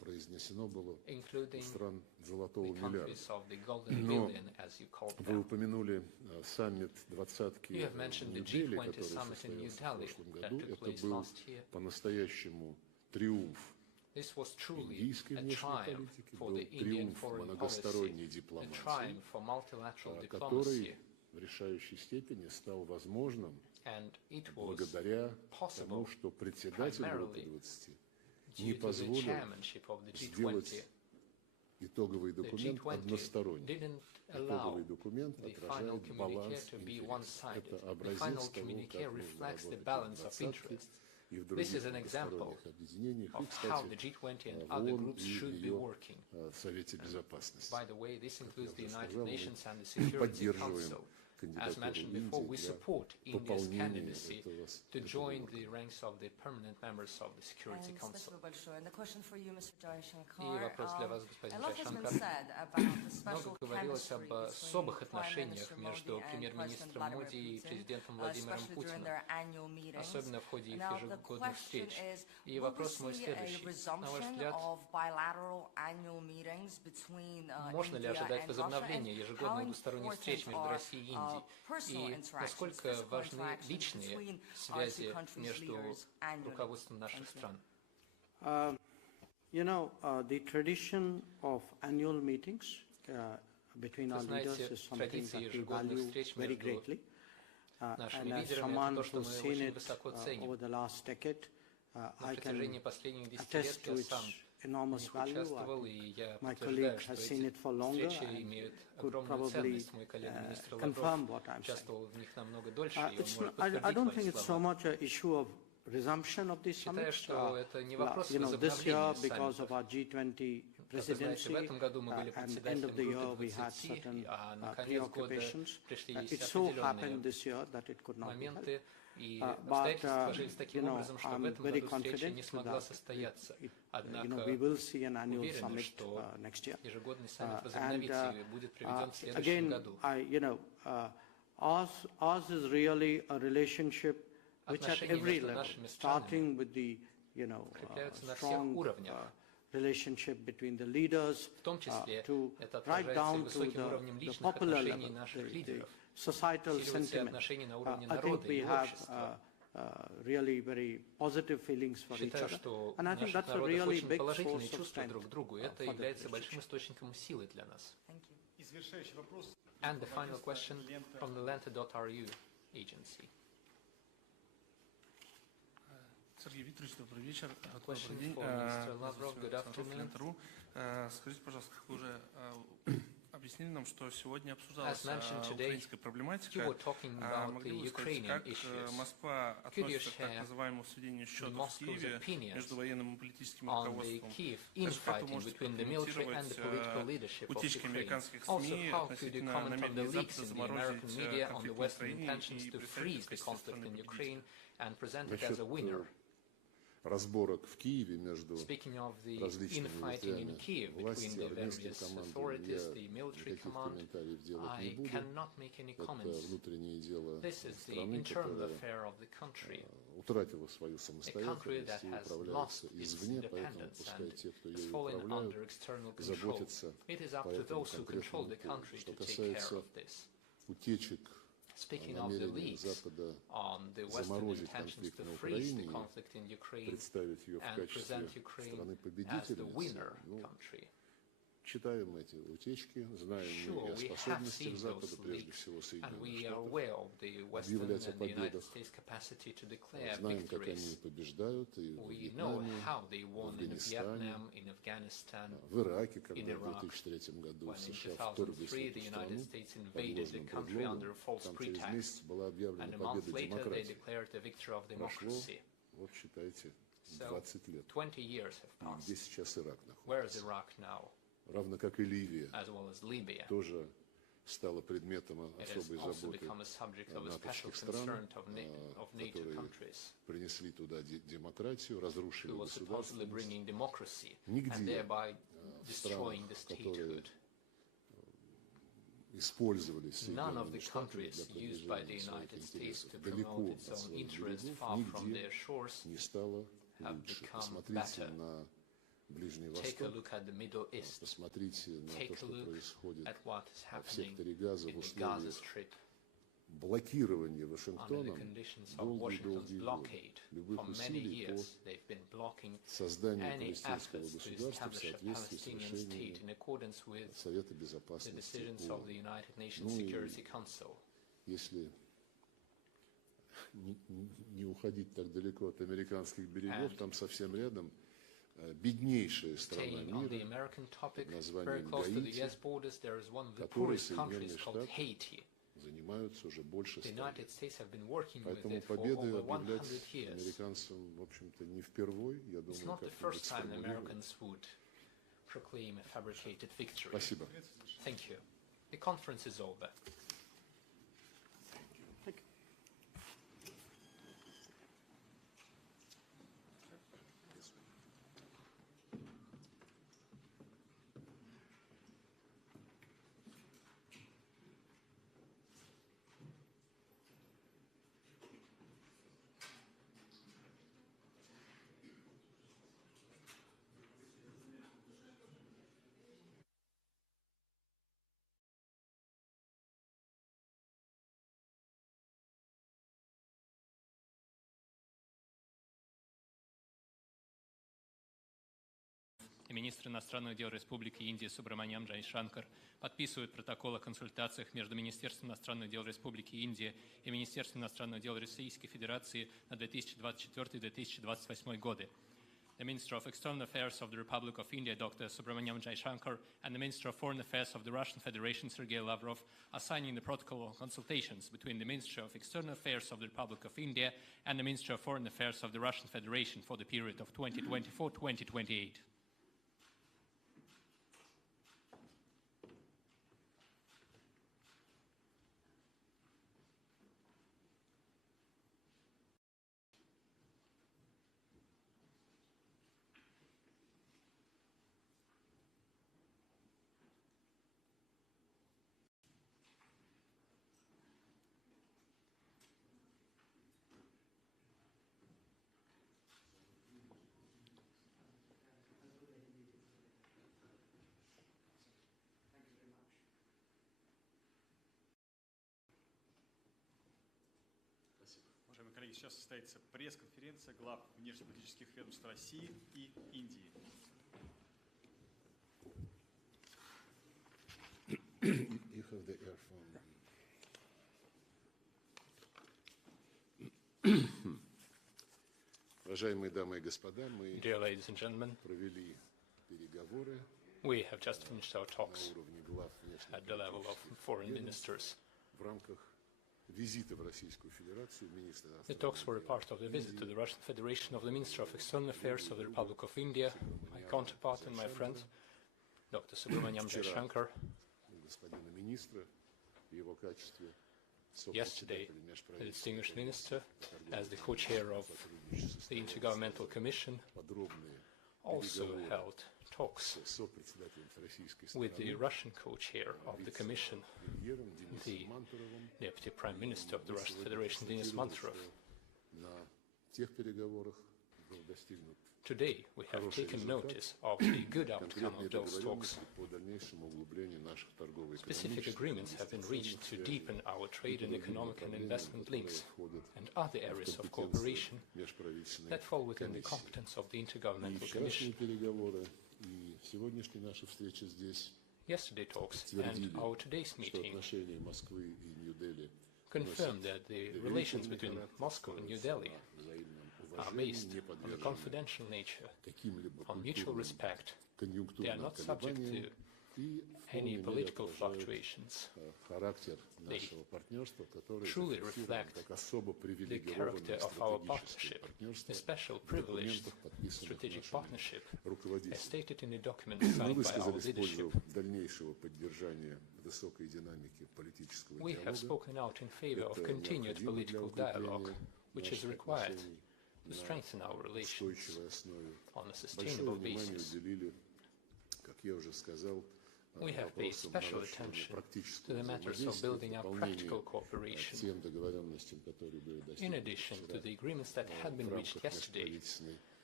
произнесено было including стран золотого the миллиарда. countries of the golden Но billion, as you called вы them. упомянули саммит двадцатки You have mentioned the в Нью-Дели, G20 который summit in New состоялся в Delhi прошлом that году. took Это place был last year. по-настоящему триумф This was truly индийской a внешней triumph политики, for был the Indian триумф foreign многосторонней policy, a дипломатии, triumph for multilateral который diplomacy, в решающей степени стал возможным and it was благодаря possible тому, что председатель группы primarily 20 не due to the позволил chairmanship of the сделать G20. итоговый The документ G20 односторонним. didn't allow Итоговый документ the final отражает communique баланс to be интересов. one-sided. Это The образец final того, communique как мы reflects the работаем balance в of двадцатке interests. и в This других is an example многосторонних объединениях. И, of how the кстати, G20 and в other ООН groups и should be ее working. Совете Безопасности. By the way, this includes the уже United сказал, мы Nations and the Security поддерживаем Council. As кандидатуру mentioned before, we Индии support для India's пополнения candidacy to join the органа. ranks of the permanent members of the Security Council. Спасибо большое. And the question for you, Mr. И Jaishankar. вопрос для вас, господин A lot has been Jaishankar. said about the Много special говорилось об chemistry особых between Prime отношениях Minister между Modi and премьер-министром President Моди и Vladimir президентом Putin, Владимиром especially during Путиным, their annual meetings. особенно в ходе их Now, the ежегодных question встреч. is, И will we вопрос мой see a следующий. На ваш resumption взгляд, of bilateral annual meetings between можно ли India ожидать and возобновления Russia? And ежегодных how двусторонних встреч между important Россией и are Индией? personal И interactions, насколько physical важны interactions личные between our two связи countries' между leaders annually? руководством наших Thank you. стран? You know, the tradition of annual meetings between our leaders знаете, is something традиции that we ежегодных value встреч very между greatly. нашими And as лидерами, someone это то, что who's мы seen очень it высоко over ценим. the last decade, На I протяжении can последних 10 attest лет to я its сам enormous в них value. участвовал, и я My подтверждаю, colleague что has seen эти it for longer встречи and имеют could огромную probably ценность. Мой коллега министр confirm Лавров what I'm saying. участвовал в них намного дольше, и он It's может not, I don't think подтвердить it's мои so слова. much an issue of resumption of these Считаю, summits. что это не вопрос You know, this year, возобновления because of саммитов. our G20 Как вы знаете, в presidency, этом году мы были and end председателем of the year группы we had 20, certain а на конец года preoccupations. пришли It есть so определенные happened this year that it could not be held. моменты, и But, обстоятельства сложились you таким know, образом, что в I'm этом very году встреча не confident смогла that состояться. you know, Однако we will see an annual уверены, summit что next year. ежегодный саммит And возобновится и будет проведен в следующем again, году. you know, ours is really a relationship which at Отношения every между level, нашими странами starting with the, you know, укрепляются на всех strong уровнях. relationship between the leaders, В том числе to это right отражается и down to высоким уровнем the личных popular отношений level, наших the лидеров. societal Усиливаются и sentiment. отношения на уровне I think народа we и have общества. really very positive feelings for each Считаю, other. что And I think наших that's a народов really очень big положительные source of чувства друг strength к другу. Это for the является большим relationship. источником силы для нас. Thank you. И завершающий вопрос. And the final question Лента. from the Lenta.ru agency. Сергей Викторович, добрый вечер. Question Добрый день. for Mr. Lavrov. Good afternoon. Лента.ру. Скажите, пожалуйста, как вы уже объяснили нам, что сегодня обсуждалась As mentioned today, украинская проблематика. you were talking about Могли the бы вы сказать, Ukrainian как issues. Москва Could you относится к так share называемому сведению счетов в Moscow's Киеве opinions между военным и политическим on the руководством? Kiev Также как вы infighting можете between the military and the political прокомментировать leadership of утечки Ukraine? американских Also, СМИ how could you относительно comment on the намерения leaks Запада in the American заморозить media on the конфликт в Western Украине intentions и to представить freeze в the качестве conflict страны in победителя? Ukraine and present it Насчет as a winner? разборок в Киеве между Speaking of the различными infighting in ветвями Kiev власти, between the армейским various командам authorities, я the military никаких command, комментариев делать не I буду. cannot make any Это comments. внутреннее дело This is the страны, internal которая affair of the country, утратила свою a country самостоятельность that и has управляется lost its извне, поэтому independence пускай and те, кто has ею fallen управляют, under external control. заботятся It is up по to этому those who control конкретному the поводу. country Что to take care касается of this. утечек Speaking of the намерения leaks Запада on the Western заморозить intentions конфликт to на freeze the Украине conflict in и Ukraine представить ее в and качестве present Ukraine as the страны-победительницы, winner ну, country. читаем эти утечки, знаем мы и о Sure, we have способностях seen Запада, those прежде leaks, всего and Соединенных we are Штатов, aware of the Western объявлять о and the United победах, States capacity to declare знаем, как они victories. побеждают и в We know Вьетнаме, how they в won in Афганистане, Vietnam, in Afghanistan, в Ираке, in когда в Iraq, 2003 году when in США вторглись в 2003 эту the United страну States под invaded the ложным country under предлогом, a false там через pretext, месяц была объявлена and a month победа later they демократии. declared the victory of Прошло, democracy. вот считайте, So 20 лет. 20 years have И где passed. сейчас Ирак Where is находится? Iraq now? Равно как и Ливия As well as Libya. тоже стала предметом It has особой also заботы become a subject of a special натовских стран, concern of NATO которые countries, принесли туда демократию, разрушили who was supposedly государственность. bringing democracy and Нигде thereby в destroying странах, the которые statehood. использовались None of Соединенными the Штатами countries для used by the продвижения своих United States интересов to далеко promote от its own своих interests берегов, far from нигде their shores не стало have лучше. become Посмотрите better. на Ближний take a Восток, look at the Middle East, посмотрите на то, take a что look происходит at what is в happening секторе Газа в in the Gaza условиях Strip блокирования under the Вашингтоном conditions of Washington's долгие годы. blockade. Любых For many усилий по years, they've been blocking созданию any палестинского efforts to государства в establish a соответствии с Palestinian state решениями in accordance with Совета the Безопасности decisions of the ООН. United Nations Ну и Security Council. если не уходить так далеко от американских берегов, там совсем рядом беднейшая страна Staying on the мира American topic, под very названием close to the Гаити, US borders, there is one of the который poorest countries Соединенные called Штаты Haiti. занимаются уже больше The 100 United лет. States have been working with Поэтому it for победы over объявлять 100 years. американцам, в общем-то, не впервой. Я It's думаю, not the как-нибудь first time сформулируем. Americans would proclaim a fabricated victory. Спасибо. Thank you. The conference is over. и министр иностранных дел Республики Индия Субраманьям Джайшанкар подписывают протокол о консультациях между Министерством иностранных дел Республики Индия и Министерством иностранных дел Российской Федерации на 2024-2028 годы. The Minister of External Affairs of the Republic of India, Dr. Subramaniam Jaishankar, and the Minister of Foreign Affairs of the Russian Federation, Sergei Lavrov, are signing the protocol of consultations between the Ministry of External Affairs of the Republic of India and the Ministry of Foreign Affairs of the Russian Federation for the period of 2024-2028. Уважаемые коллеги, сейчас состоится пресс-конференция глав внешнеполитических ведомств России и Индии. You have the earphone. Уважаемые дамы и господа, мы Dear ladies and gentlemen, провели переговоры we have just finished our на talks уровне глав at the level of внешнеполитических foreign ведомств ministers. в рамках визита в Российскую Федерацию министра The talks were a part of the visit to the Russian Federation of the Minister of External Affairs of the Republic of India, my counterpart and my friend, Dr. Subramaniam Jaishankar. господина министра в его качестве Yesterday, the distinguished minister, as the co-chair of the Intergovernmental Commission, also held talks with the Russian co-chair of the Commission, the Deputy Prime Minister of the Russian Federation, Denis Manturov. Today, we have taken notice of the good outcome of those talks. Specific agreements have been reached to deepen our trade and economic and investment links and other areas of cooperation that fall within the competence of the Intergovernmental Commission. Yesterday talks and our today's meeting confirmed that the relations between Moscow and New Delhi are based on a confidential nature, on mutual respect. They are not subject to any political fluctuations. They truly reflect the character of our partnership, a special privileged strategic partnership, as stated in the document signed by our leadership. We have spoken out in favor of continued political dialogue, which is required to strengthen our relations on a sustainable basis. We have paid special attention to the matters of building up practical cooperation. In addition to the agreements that had been reached yesterday,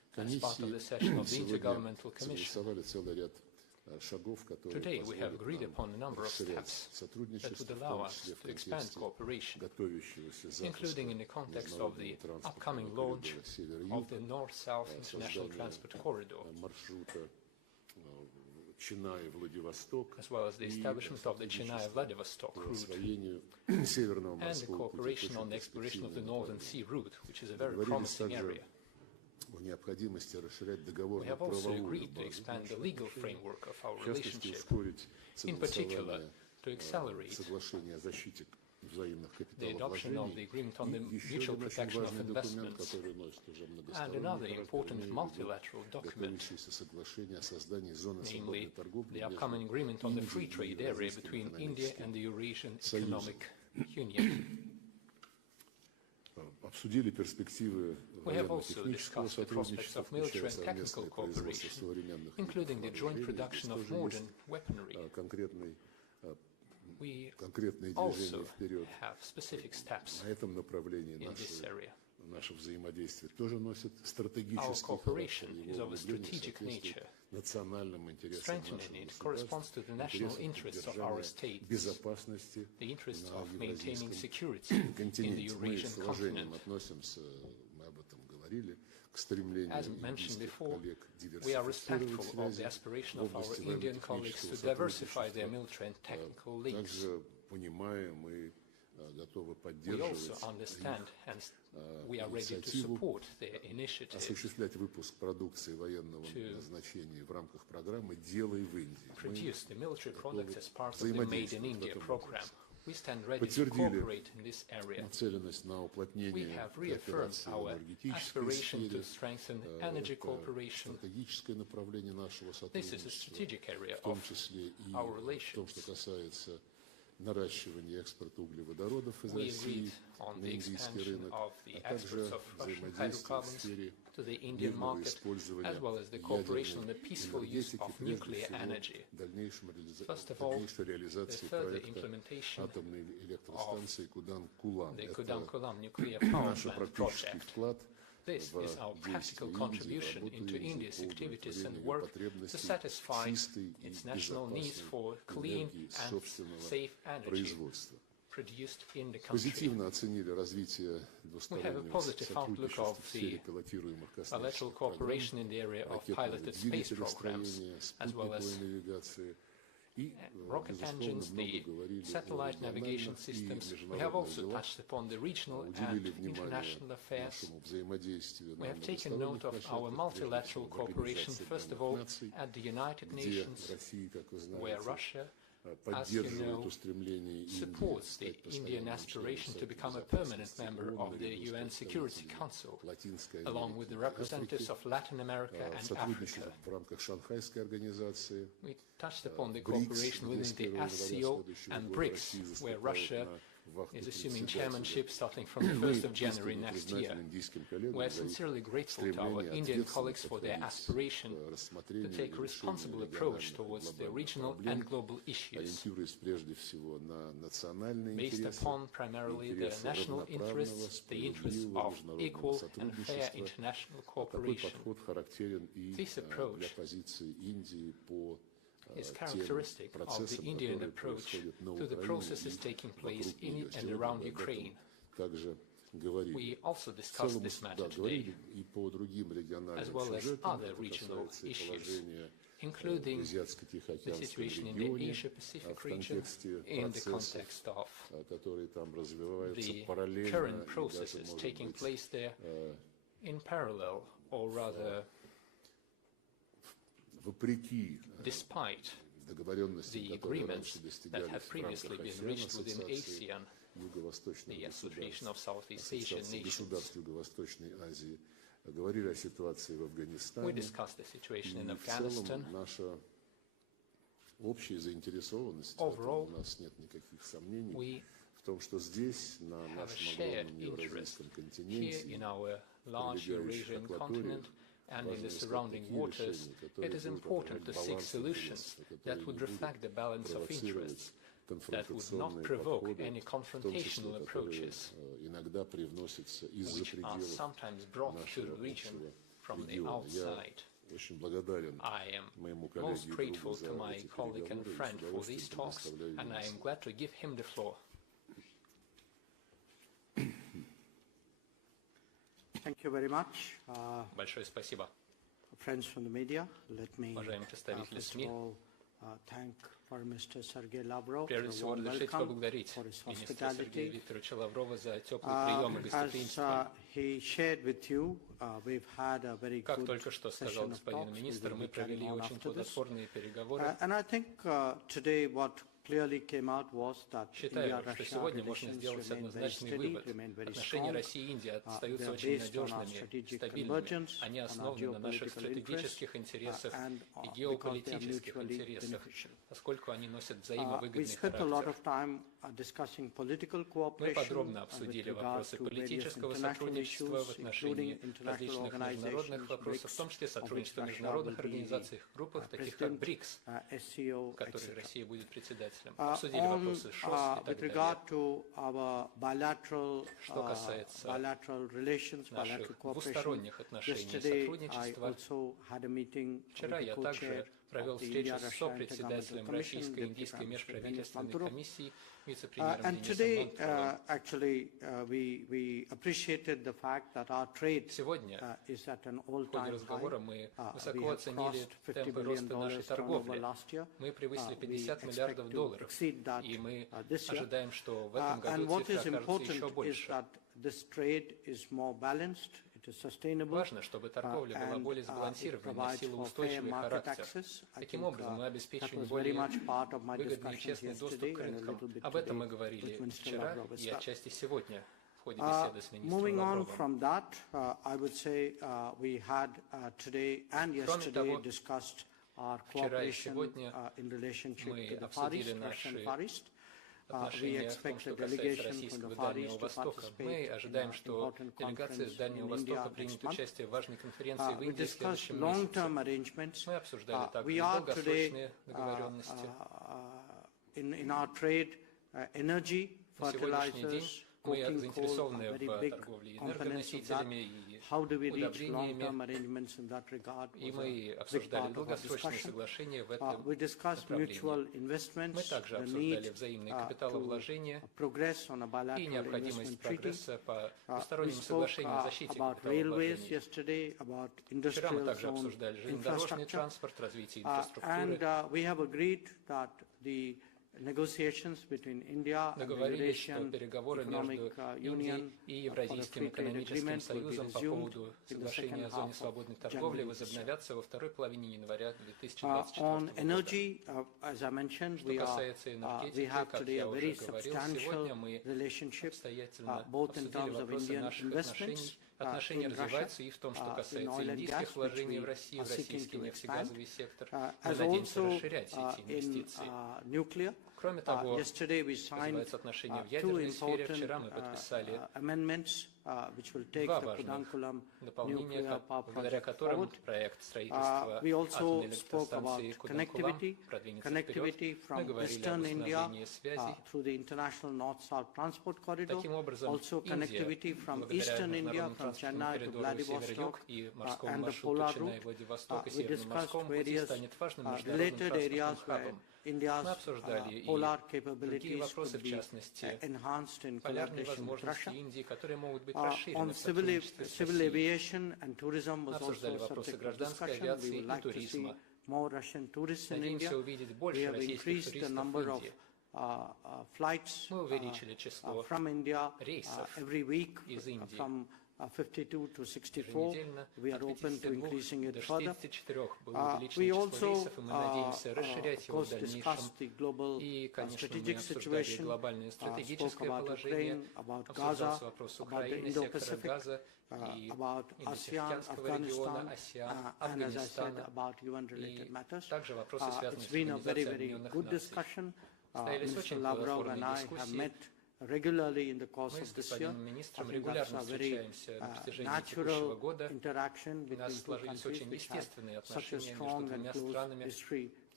as part of the session of the Intergovernmental Commission. Today we have agreed upon a number of steps that would allow us to expand cooperation, including in the context of the upcoming launch of the North-South International Transport Corridor, as well as the establishment of the Chennai-Vladivostok route, and the cooperation on the exploration of the Northern Sea route, which is a very promising area. We have also agreed to expand the legal framework of our relationship, in particular to accelerate the adoption of the agreement on the mutual protection of investments, and another important multilateral document, namely the upcoming agreement on the free trade area between India and the Eurasian Economic Union. We have also discussed the prospects of military and technical cooperation, including the joint production of modern weaponry. We also have specific steps in this area. Our cooperation is of a strategic nature. Strengthening it corresponds to the national interests of our states, the interests of maintaining security in the Eurasian continent. As mentioned before, we are respectful of the aspiration of our Indian colleagues to diversify their military and technical links. We also understand and we are ready to support their initiative to produce the military products as part of the Made in India program. We stand ready to cooperate in this area. We have reaffirmed our aspiration to strengthen energy cooperation. This is a strategic area of our relations. We agreed on the expansion of the exports of Russian hydrocarbons to the Indian market, as well as the cooperation on the peaceful use of nuclear energy. First of all, the further implementation of the Kudam-Kulam nuclear power plant project. This is our practical contribution into India's activities and work to satisfy its national needs for clean and safe energy produced in the country. We have a positive outlook of the bilateral cooperation in the area of piloted space programs, as well as rocket engines, the satellite navigation systems. We have also touched upon the regional and international affairs. We have taken note of our multilateral cooperation, first of all, at the United Nations, where Russia, as you know, supports the Indian aspiration to become a permanent member of the UN Security Council, along with the representatives of Latin America and Africa. We touched upon the cooperation within the SCO and BRICS, where Russia is assuming chairmanship starting from the 1st of January next year. We are sincerely grateful to our Indian colleagues for their aspiration to take a responsible approach towards the regional and global issues, based upon primarily the national interests, the interests of equal and fair international cooperation. This approach is characteristic of the Indian approach to the processes taking place in and around Ukraine. We also discussed this matter today, as well as other regional issues, including the situation in the Asia-Pacific region in the context of the current processes taking place there in parallel, or rather despite the agreements that had previously been reached within ASEAN, the Association of Southeast Asian Nations. We discussed the situation in Afghanistan. Overall, we have a shared interest here in our large Eurasian continent and in the surrounding waters. It is important to seek solutions that would reflect the balance of interests, that would not provoke any confrontational approaches, which are sometimes brought to the region from the outside. I am most grateful to my colleague and friend for these talks, and I am glad to give him the floor. Thank you very much. Большое спасибо. Friends from the media, let me first of all thank Foreign Minister Sergei Lavrov Прежде всего, разрешите поблагодарить министра Сергея Викторовича Лаврова за теплый прием и гостеприимство. Как только что сказал господин министр, мы провели очень плодотворные переговоры. Считаю, что сегодня можно сделать однозначный вывод. Отношения России и Индии остаются очень надежными, стабильными. Они основаны на наших стратегических интересах и геополитических интересах, поскольку они носят взаимовыгодный характер. Мы подробно обсудили вопросы политического сотрудничества в отношении различных международных вопросов, в том числе сотрудничества в международных организациях, группах, таких как БРИКС, в которой Россия будет председателем. Обсудили вопросы ШОС и так далее. Что касается наших двусторонних отношений и сотрудничества, вчера я также провел встречу с сопредседателем Российско-Индийской межправительственной комиссии, вице-премьером Денисом Манturovым. Сегодня в ходе разговора мы высоко оценили темпы роста нашей торговли. Мы превысили $50 миллиардов, и мы ожидаем, что в этом году цифра окажется еще больше. Важно, чтобы торговля была более сбалансированной, в силу устойчивый характер. Таким образом, мы обеспечиваем более выгодный и честный доступ к рынкам. Об этом мы говорили вчера и отчасти сегодня в ходе беседы с министром Лавровым. Кроме того, вчера и сегодня мы обсудили наши отношения в том, что касается российского Дальнего Востока. Мы ожидаем, что делегация с Дальнего Востока примет участие в важной конференции в Индии в следующем месяце. Мы обсуждали также долгосрочные договоренности. На сегодняшний день мы заинтересованы в торговле энергоносителями и удобрениями, и мы обсуждали долгосрочные соглашения в этом направлении. Мы также обсуждали взаимные капиталовложения и необходимость прогресса по двусторонним соглашениям о защите капиталовложений. Вчера мы также обсуждали железнодорожный транспорт, развитие инфраструктуры. Договорились, что переговоры между Индией и Евразийским экономическим союзом по поводу соглашения о зоне свободной торговли возобновятся во второй половине января 2024 года. Что касается энергетики, как я уже говорил, сегодня мы обстоятельно обсудили вопросы наших отношений. Отношения развиваются и в том, что касается индийских вложений в Россию, в российский нефтегазовый сектор. Мы надеемся расширять эти инвестиции. Кроме того, что называется отношения в ядерной сфере, вчера мы подписали два важных дополнения, благодаря которым проект строительства атомной электростанции Куданкулам продвинется вперед. Мы говорили об установлении связей. Таким образом, Индия, благодаря международному транспортному коридору Север-Юг и морскому маршруту Ченай-Владивосток и Северному морскому пути станет важным международным транспортным хабом. Мы обсуждали и другие вопросы, в частности, полярные возможности Индии, которые могут быть расширены в сотрудничестве с Россией. Мы обсуждали вопросы гражданской авиации и туризма. Надеемся увидеть больше российских туристов в Индии. Мы увеличили число рейсов из Индии. 52 to 64. We are open to increasing it further. We also, of course, discussed the global strategic situation, spoke about Ukraine, about Gaza, about the Indo-Pacific, about ASEAN, Afghanistan, and as I said, about UN-related matters. It's been a very, very good discussion. Mr. Lavrov and I have met regularly in the course of this year. I think that's a very natural interaction between two countries which have such a strong and close history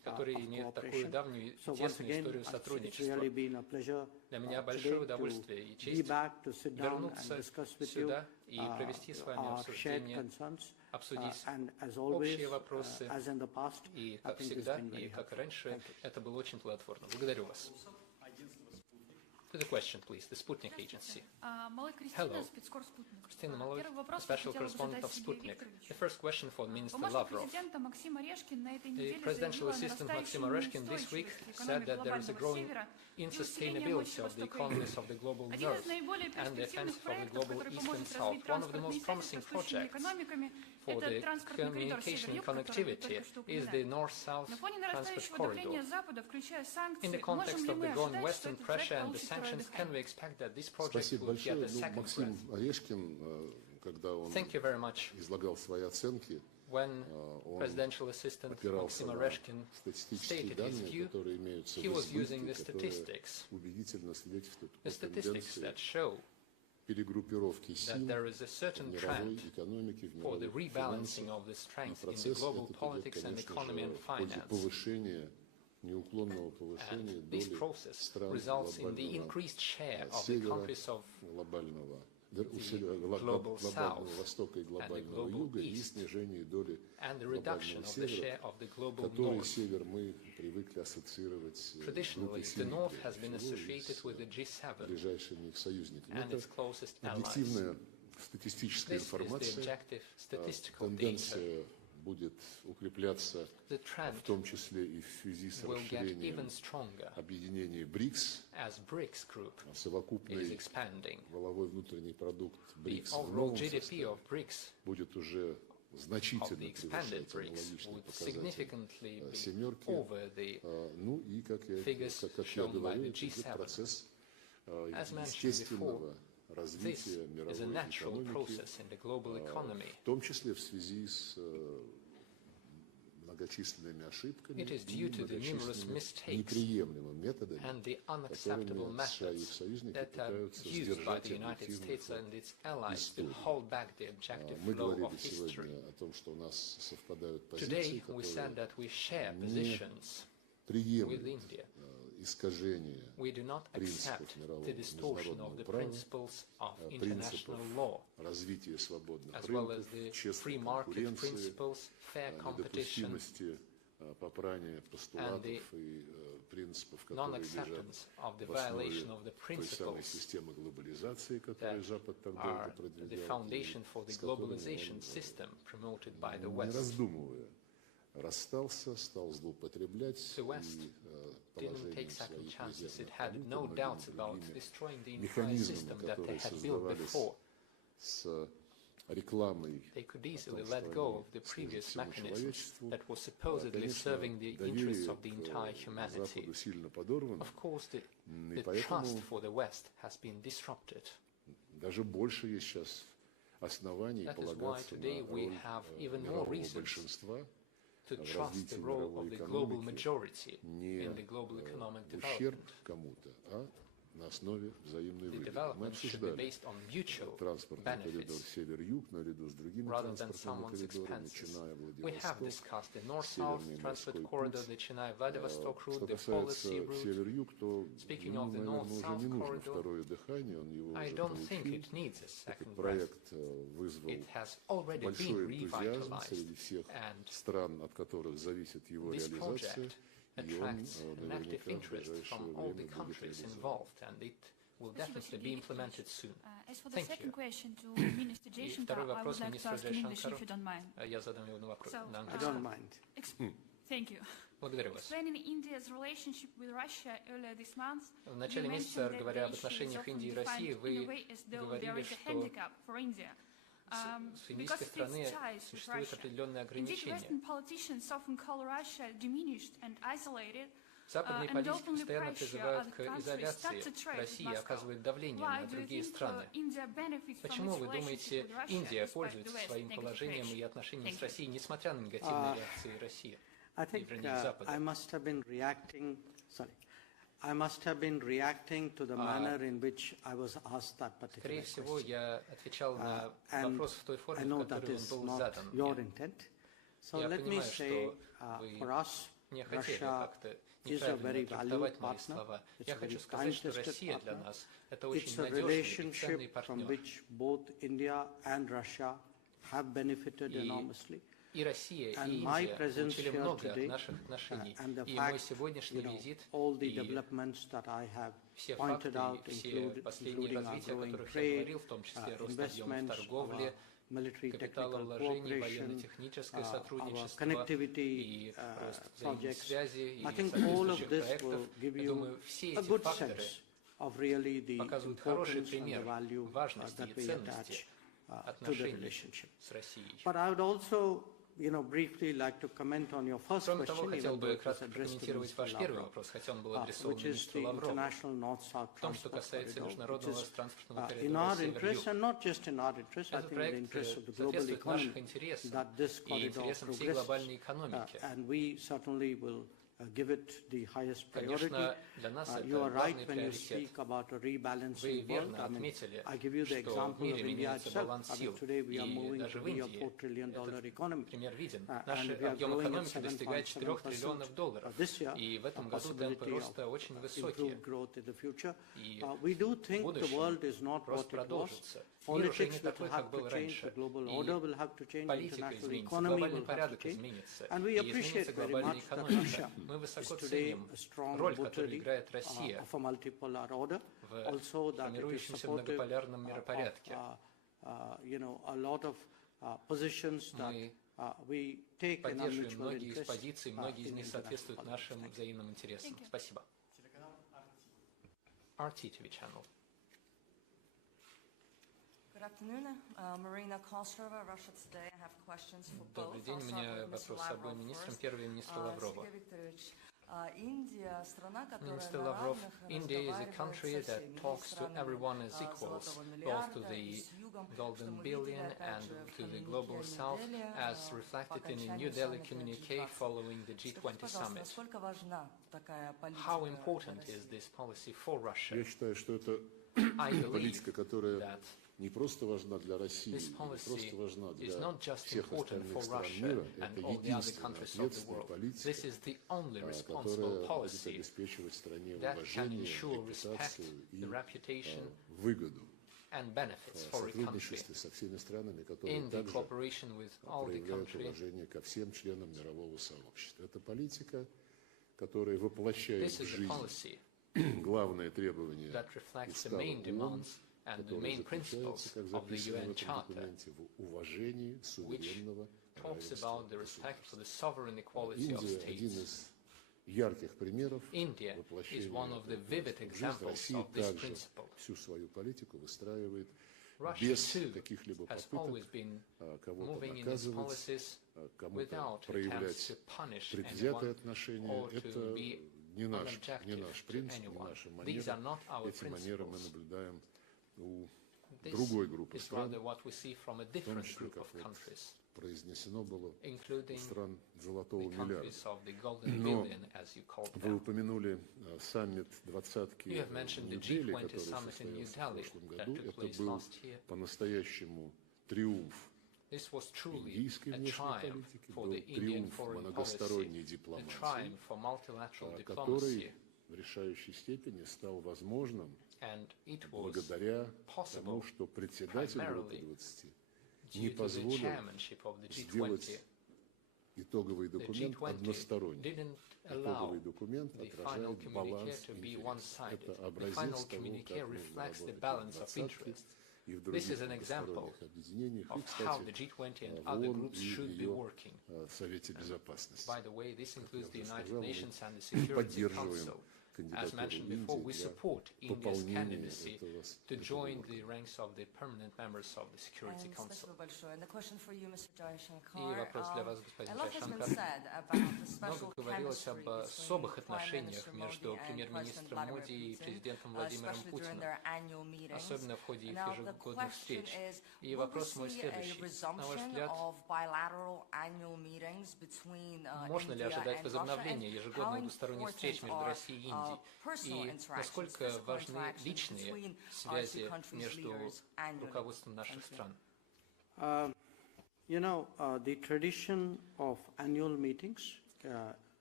который имеет такую давнюю тесную историю сотрудничества. Для меня большое удовольствие и честь вернуться сюда и провести с вами обсуждение, обсудить общие вопросы. И, как всегда, и как и раньше, это было очень плодотворно. Благодарю вас. To the question, please. The Sputnik agency. Hello. Christina Malloy, special correspondent of Sputnik. The first question for Minister Lavrov. The presidential assistant Maxim Oreshkin this week said that there is a growing insustainability of the economies of the global north and the offensive of the global east and south. One of the most promising projects for the communication and connectivity is the north-south transport corridor. In the context of the growing Western pressure and the sanctions, can we expect that this project will get a second breath? Thank you very much. When Presidential Assistant Maxim Oreshkin stated his view, he was using the statistics that show that there is a certain trend for the rebalancing of the strength in the global politics and economy and finance. And this process results in the increased share of the countries of the global south and the global east, and the reduction of the share of the global north. Traditionally, the north has been associated with the G7 and its closest allies. This is the objective statistical data. The trend will get even stronger as BRICS group is expanding. The overall GDP of BRICS, of the expanded BRICS, would significantly be over the figures shown by the G7. As mentioned before, this is a natural process in the global economy. It is due to the numerous mistakes and the unacceptable methods that are used by the United States and its allies to hold back the objective flow of history. Today, we said that we share positions with India. We do not accept the distortion of the principles of international law, as well as the free market principles, fair competition, and the non-acceptance of the violation of the principles that are the foundation for the globalization system promoted by the West. The West didn't take second chances. It had no doubts about destroying the entire system that they had built before. They could easily let go of the previous mechanisms that were supposedly serving the interests of the entire humanity. Of course, the trust for the West has been disrupted. That is why today we have even more reasons to trust the role of the global majority in the global economic development. The development should be based on mutual benefits rather than someone's expenses. We have discussed the north-south transport corridor, the Chennai-Vladivostok route, the policy route. Speaking of the north-south corridor, I don't think it needs a second breath. It has already been revitalized, and this project attracts an active interest from all the countries involved, and it will definitely be implemented soon. Thank you. И второй вопрос министру Jaishankaru. Я задам его на английском. Благодарю вас. В начале месяца, говоря об отношениях Индии и России, вы говорили, что с индийской стороны существуют определенные ограничения. Западные политики постоянно призывают к изоляции России и оказывают давление на другие страны. Почему, вы думаете, Индия пользуется своим положением и отношениями с Россией, несмотря на негативные реакции России и, вернее, Запада? I must have been reacting to the manner in which I was asked that particular question. Скорее всего, я отвечал на вопрос в той форме, в которой он был задан. Your intent. So let me say, for us, не хотели как-то неправильно трактовать мои слова. Я хочу сказать, что Россия для нас – это очень надежный и ценный партнер. И Россия, и Индия получили много от наших отношений. И мой сегодняшний визит, и все факты, и все последние развития, о которых я говорил, в том числе рост объемов торговли, капиталовложений, военно-техническое сотрудничество и рост взаимной связи и соответствующих проектов. Я думаю, все эти факторы показывают хороший пример важности и ценности отношений с Россией. Кроме того, хотел бы кратко прокомментировать ваш первый вопрос, хотя он был адресован министру Лаврову, в том, что касается международного транспортного коридора Север-Юг. Этот проект соответствует нашим интересам и интересам всей глобальной экономики. Конечно, для нас это главный приоритет. Вы верно отметили, что в мире меняется баланс сил, и даже в Индии этот пример виден. Наш объем экономики достигает 4 триллионов долларов, и в этом году темпы роста очень высокие. И в будущем рост продолжится. Мир уже не такой, как был раньше. И политика изменится, глобальный порядок изменится, и изменится глобальная экономика. Мы высоко ценим роль, которую играет Россия в формирующемся многополярном миропорядке. Мы поддерживаем многие из позиций, многие из них соответствуют нашим взаимным интересам. Спасибо. RT TV channel. Добрый день, у меня вопрос с обоим министрам. Первый министр Лаврова. Minister Lavrov, India is a country that talks to everyone as equals, both to the Golden Billion and to the Global South, as reflected in a New Delhi communique following the G20 summit. How important is this policy for Russia? I believe that не просто важна для России, не просто важна для всех остальных стран мира, это единственная ответственная политика, которая будет обеспечивать стране уважение, репутацию и выгоду. В сотрудничестве со всеми странами, которые также проявляют уважение ко всем членам мирового сообщества. Это политика, которая воплощает в жизнь главные требования устава ООН, and the main principles of the UN Charter, which talks about the respect for the sovereign equality of states. India is one of the vivid examples of this principle. Russia, too, has always been moving in its policies without attempts to punish anyone or to be unobjective to anyone. These are not our principles. This is rather what we see from a different group of countries, including the countries of the Golden Billion, as you called them. You have mentioned the G20 summit in New Delhi that took place last year. This was truly a triumph for the Indian foreign policy, a triumph for multilateral diplomacy. And it was possible primarily due to the chairmanship of the G20. The G20 didn't allow the final communique to be one-sided. The final communique reflects the balance of interests. This is an example of how the G20 and other groups should be working. And by the way, this includes the United Nations and the Security Council. As mentioned before, we support India's candidacy to join the ranks of the permanent members of the Security Council. And a question for you, Mr. Jaishankar. И вопрос для вас, господин Джайшанкар. Много говорилось об особых отношениях между премьер-министром Моди и президентом Владимиром Путиным, особенно в ходе их ежегодных встреч. И вопрос мой следующий. На ваш взгляд, можно ли ожидать возобновления ежегодных двусторонних встреч между Россией и Индией? И насколько важны личные связи между руководством наших стран? The tradition of annual meetings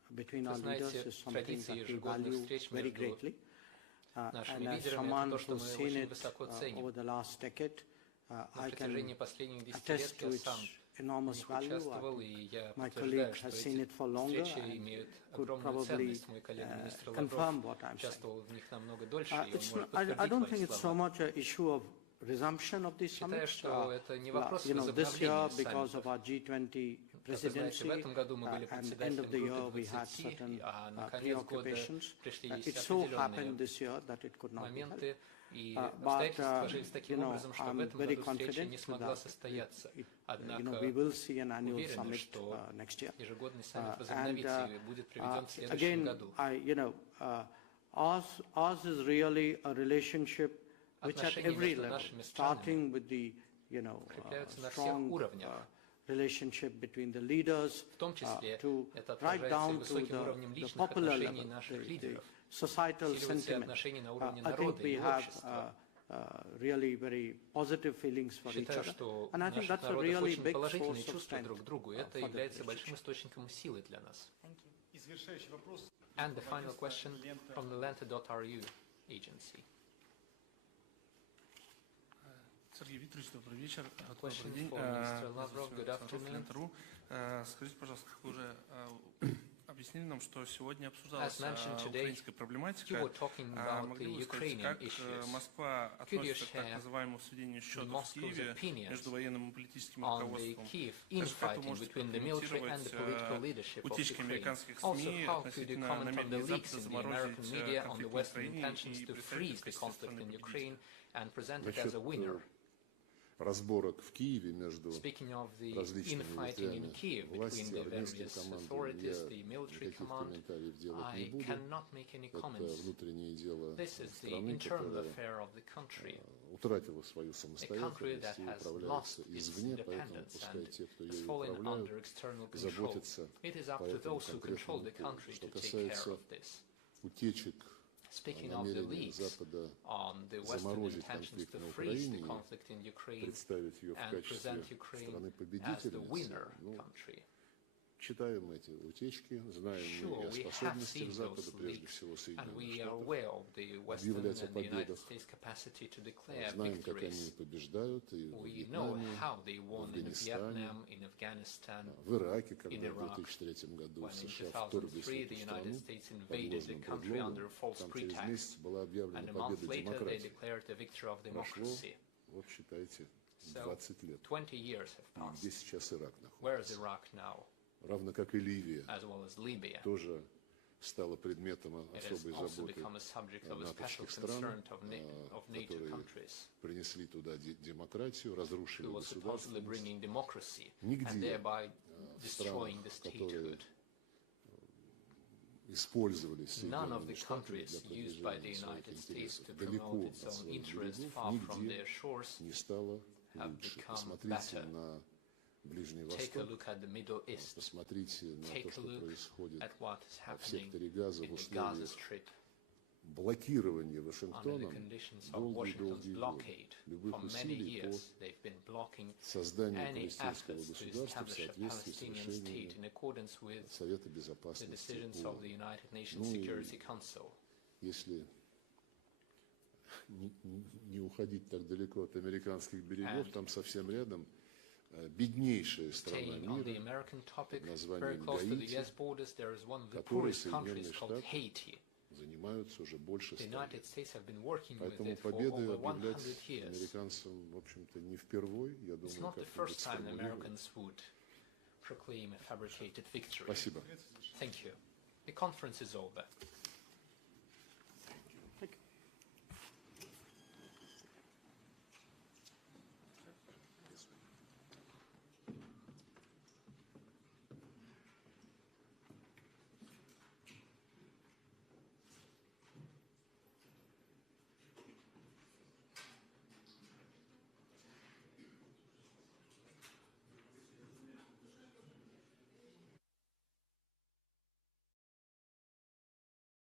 between our leaders is something that we value very greatly. And as someone who's seen it over the last decade, I can attest to its enormous value. My colleague has seen it for longer and could probably confirm what I'm saying. I don't think it's so much an issue of resumption of these summits. This year, because of our G20 presidency, and end of the year we had certain preoccupations. It so happened this year that it could not be held. But I'm very confident that we will see an annual summit next year. And again, ours is really a relationship which at every level, starting with the strong relationship between the leaders to right down to the popular level, the societal sentiment. I think we have really very positive feelings for each other. And I think that's a really big source of strength for the relationship. And the final question from the Lenta.ru agency. Сергей Викторович, добрый вечер. Добрый день. Lavrov, good afternoon. Скажите, пожалуйста, как вы уже объяснили нам, что сегодня обсуждалась украинская проблематика. Могли бы сказать, как Москва относится к так называемому сведению счетов в Киеве между военным и политическим руководством? Также как вы можете прокомментировать утечки американских СМИ относительно намерений Запада заморозить конфликт в Украине и представить конфликт победителя? Разборок в Киеве между различными ветвями власти, армейским командам я никаких комментариев делать не буду. Это внутреннее дело страны, которая утратила свою самостоятельность и управляется извне, поэтому пускай те, кто ею управляют, заботятся по этому конкретному поводу. Что касается утечек, намерение Запада заморозить конфликт на Украине и представить ее в качестве страны-победительницы, читаем эти утечки, знаем мы о способностях Запада, прежде всего Соединенных Штатов, объявлять о победах, знаем, как они побеждают и в Вьетнаме, в Афганистане, в Ираке, когда в 2003 году США вторглись в эту страну под ложным предлогом, там через месяц была объявлена победа демократии. Прошло, вот считайте, 20 лет. И где сейчас Ирак находится? Равно как и Ливия, тоже стала предметом особой заботы натовских стран, которые принесли туда демократию, разрушили государственность. Нигде в странах, которые использовали Соединенные Штаты для продвижения своих интересов далеко от своих берегов, нигде не стало лучше. Посмотрите на Ближний Восток, посмотрите на то, что происходит в секторе Газа в условиях блокирования Вашингтоном долгие годы любых усилий по созданию палестинского государства в соответствии с решением Совета Безопасности ООН. Ну и если не уходить так далеко от американских берегов, там совсем рядом беднейшая страна мира под названием Гаити, которой Соединенные Штаты занимаются уже больше 100 лет. Поэтому победы объявлять американцам, в общем-то, не впервой, я думаю, как-нибудь сформулировать. Спасибо.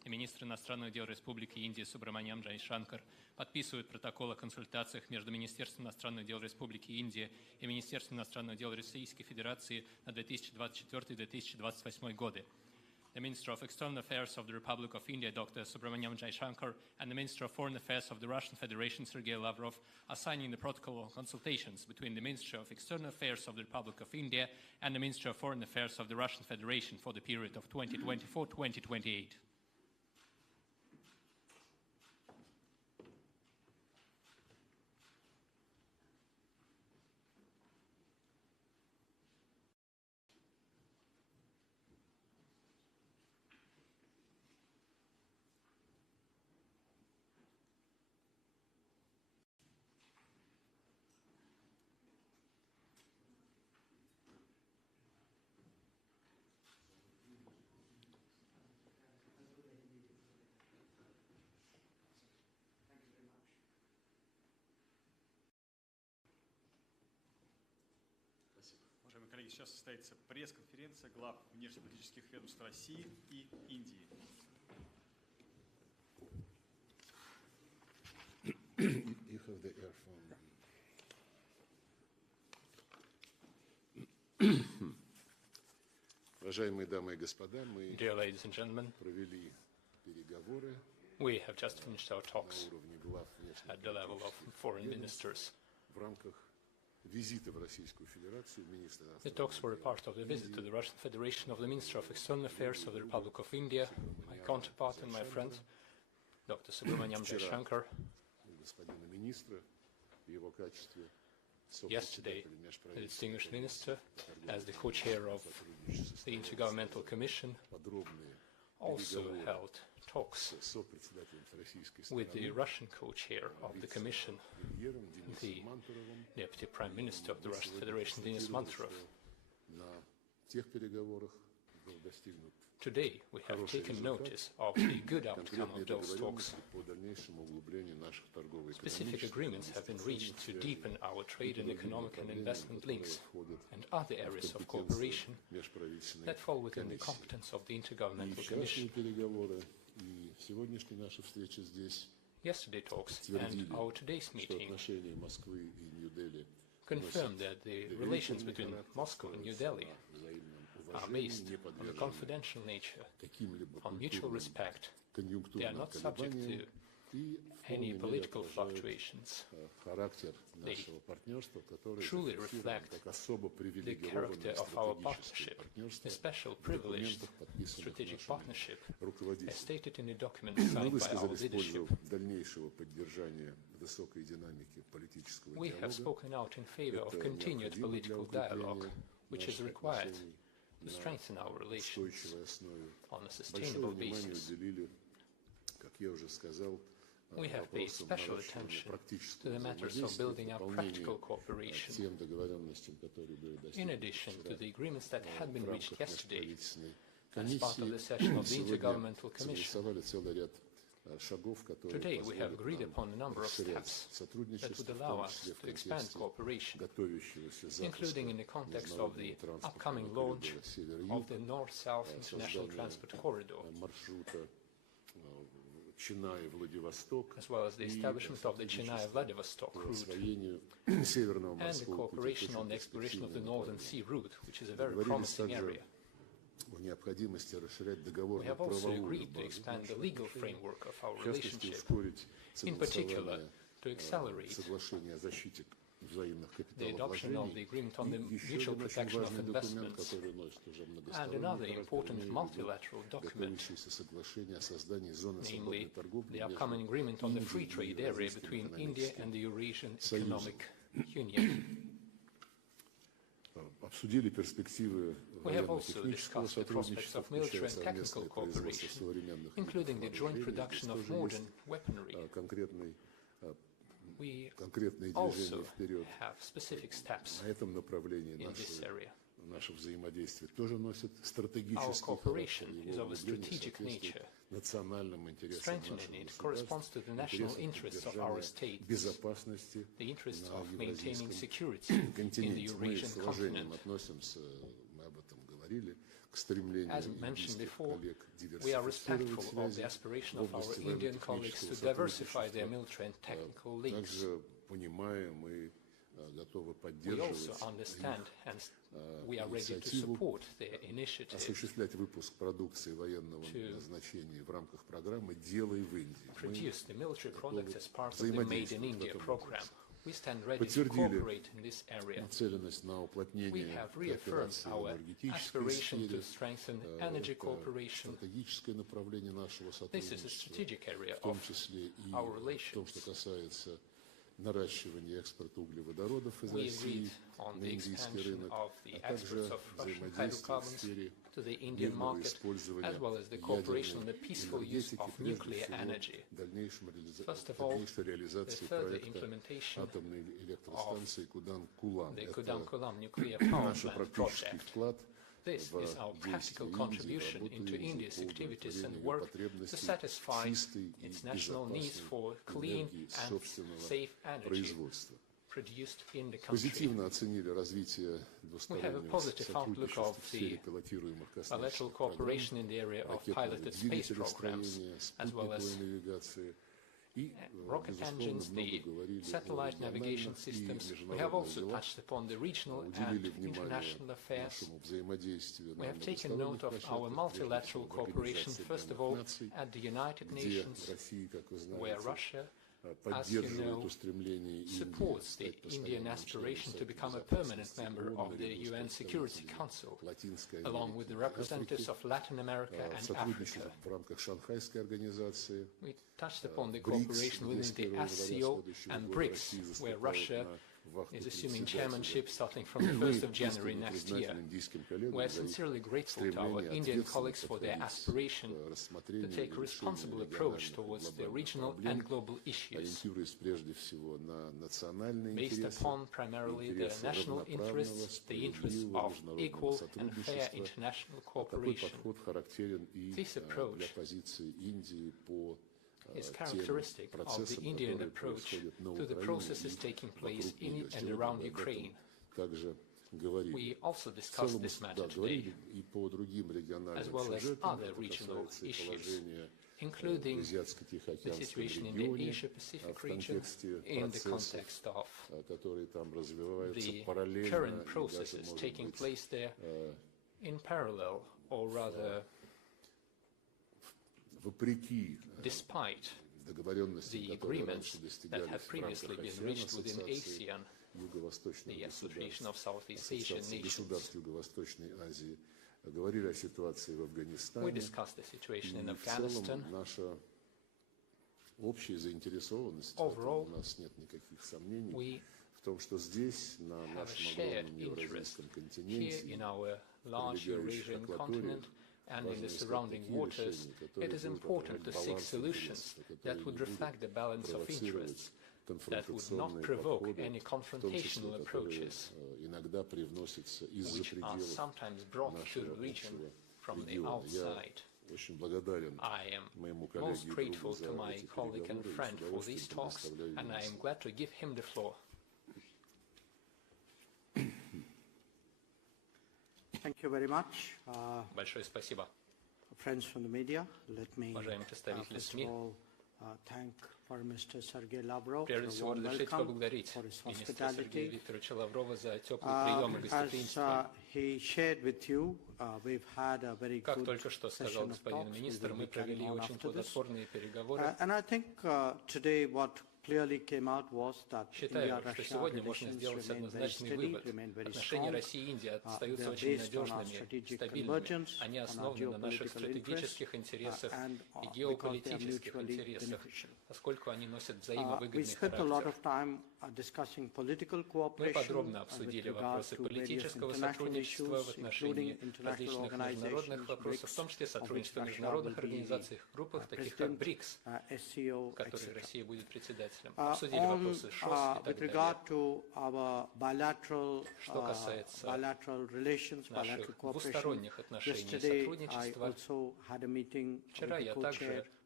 и министр иностранных дел Республики Индия Субраманиам Джайшанкар подписывают протокол о консультациях между Министерством иностранных дел Республики Индия и Министерством иностранных дел Российской Федерации на 2024-2028 годы. The Minister of External Affairs of the Republic of India, Dr. Subramaniam Jaishankar, and the Minister of Foreign Affairs of the Russian Federation, Sergei Lavrov, are signing the protocol of consultations between the Ministry of External Affairs of the Republic of India and the Ministry of Foreign Affairs of the Russian Federation for the period of 2024-2028. Уважаемые коллеги, сейчас состоится пресс-конференция глав внешнеполитических ведомств России и Индии. You have the earphone. Уважаемые дамы и господа, мы Dear ladies and gentlemen, провели переговоры we have just finished our на talks уровне глав at the level of foreign ministers. в рамках визита в Российскую Федерацию министра. The talks were a part of the visit to the Russian Federation of the Minister of External Affairs of the Republic of India, my counterpart and my friend, Dr. Subramaniam Jaishankar. Господина министра в его качестве Yesterday, the distinguished minister, as the co-chair of the Intergovernmental Commission, also held talks with the Russian co-chair of the Commission, the Deputy Prime Minister of the Russian Federation, Denis Manturov. Today, we have taken notice of the good outcome of those talks. Specific agreements have been reached to deepen our trade and economic and investment links and other areas of cooperation that fall within the competence of the Intergovernmental Commission. Yesterday talks and our today's meeting confirmed that the relations between Moscow and New Delhi are based on the confidential nature, on mutual respect. They are not subject to any political fluctuations. They truly reflect the character of our partnership, a special privileged strategic partnership, as stated in the document signed by our leadership. We have spoken out in favor of continued political dialogue, which is required to strengthen our relations on a sustainable basis. We have paid special attention to the matters of building up practical cooperation. In addition to the agreements that had been reached yesterday, as part of the session of the Intergovernmental Commission, today we have agreed upon a number of steps that would allow us to expand cooperation, including in the context of the upcoming launch of the North-South International Transport Corridor, as well as the establishment of the Chennai-Vladivostok route, and the cooperation on the exploration of the Northern Sea route, which is a very promising area. We have also agreed to expand the legal framework of our relationship, in particular to accelerate the adoption of the agreement on the mutual protection of investments and another important multilateral document, namely the upcoming agreement on the free trade area between India and the Eurasian Economic Union. We have also discussed the prospects of military and technical cooperation, including the joint production of modern weaponry. We also have specific steps in this area. Our cooperation is of a strategic nature. Strengthening it corresponds to the national interests of our states, the interests of maintaining security in the Eurasian continent. As mentioned before, we are respectful of the aspiration of our Indian colleagues to diversify their military and technical links. We also understand and we are ready to support their initiative to produce the military products as part of the Made in India program. We stand ready to cooperate in this area. We have reaffirmed our aspiration to strengthen energy cooperation. This is a strategic area of our relations. We agreed on the expansion of the exports of Russian hydrocarbons to the Indian market, as well as the cooperation on the peaceful use of nuclear energy. First of all, the further implementation of the Kudam-Kulam nuclear power plant project. This is our practical contribution into India's activities and work to satisfy its national needs for clean and safe energy produced in the country. We have a positive outlook of the bilateral cooperation in the area of piloted space programs, as well as rocket engines, the satellite navigation systems. We have also touched upon the regional and international affairs. We have taken note of our multilateral cooperation, first of all, at the United Nations, where Russia, as you know, supports the Indian aspiration to become a permanent member of the UN Security Council, along with the representatives of Latin America and Africa. We touched upon the cooperation within the SCO and BRICS, where Russia is assuming chairmanship starting from the 1st of January next year. We are sincerely grateful to our Indian colleagues for their aspiration to take a responsible approach towards the regional and global issues, based upon primarily the national interests, the interests of equal and fair international cooperation. This approach is characteristic of the Indian approach to the processes taking place in and around Ukraine. We also discussed this matter today, as well as other regional issues, including the situation in the Asia-Pacific region in the context of the current processes taking place there in parallel, or rather despite the agreements that have previously been reached within ASEAN, the Association of Southeast Asian Nations. We discussed the situation in Afghanistan. Overall, we have a shared interest here in our large Eurasian continent and in the surrounding waters. It is important to seek solutions that would reflect the balance of interests, that would not provoke any confrontational approaches, which are sometimes brought to the region from the outside. I am most grateful to my colleague and friend for these talks, and I am glad to give him the floor. Thank you very much. Большое спасибо. Friends from the media, let me first of all thank Foreign Minister Sergei Lavrov Прежде всего, разрешите поблагодарить министра Сергея Викторовича Лаврова за теплый прием и гостеприимство. Как только что сказал господин министр, мы провели очень плодотворные переговоры. Считаю, что сегодня можно сделать однозначный вывод. Отношения России и Индии остаются очень надежными, стабильными. Они основаны на наших стратегических интересах и геополитических интересах, поскольку они носят взаимовыгодный характер. Мы подробно обсудили вопросы политического сотрудничества в отношении различных международных вопросов, в том числе сотрудничества в международных организациях, группах, таких как БРИКС, в которой Россия будет председателем. Обсудили вопросы ШОС и так далее. Что касается наших двусторонних отношений и сотрудничества, вчера я также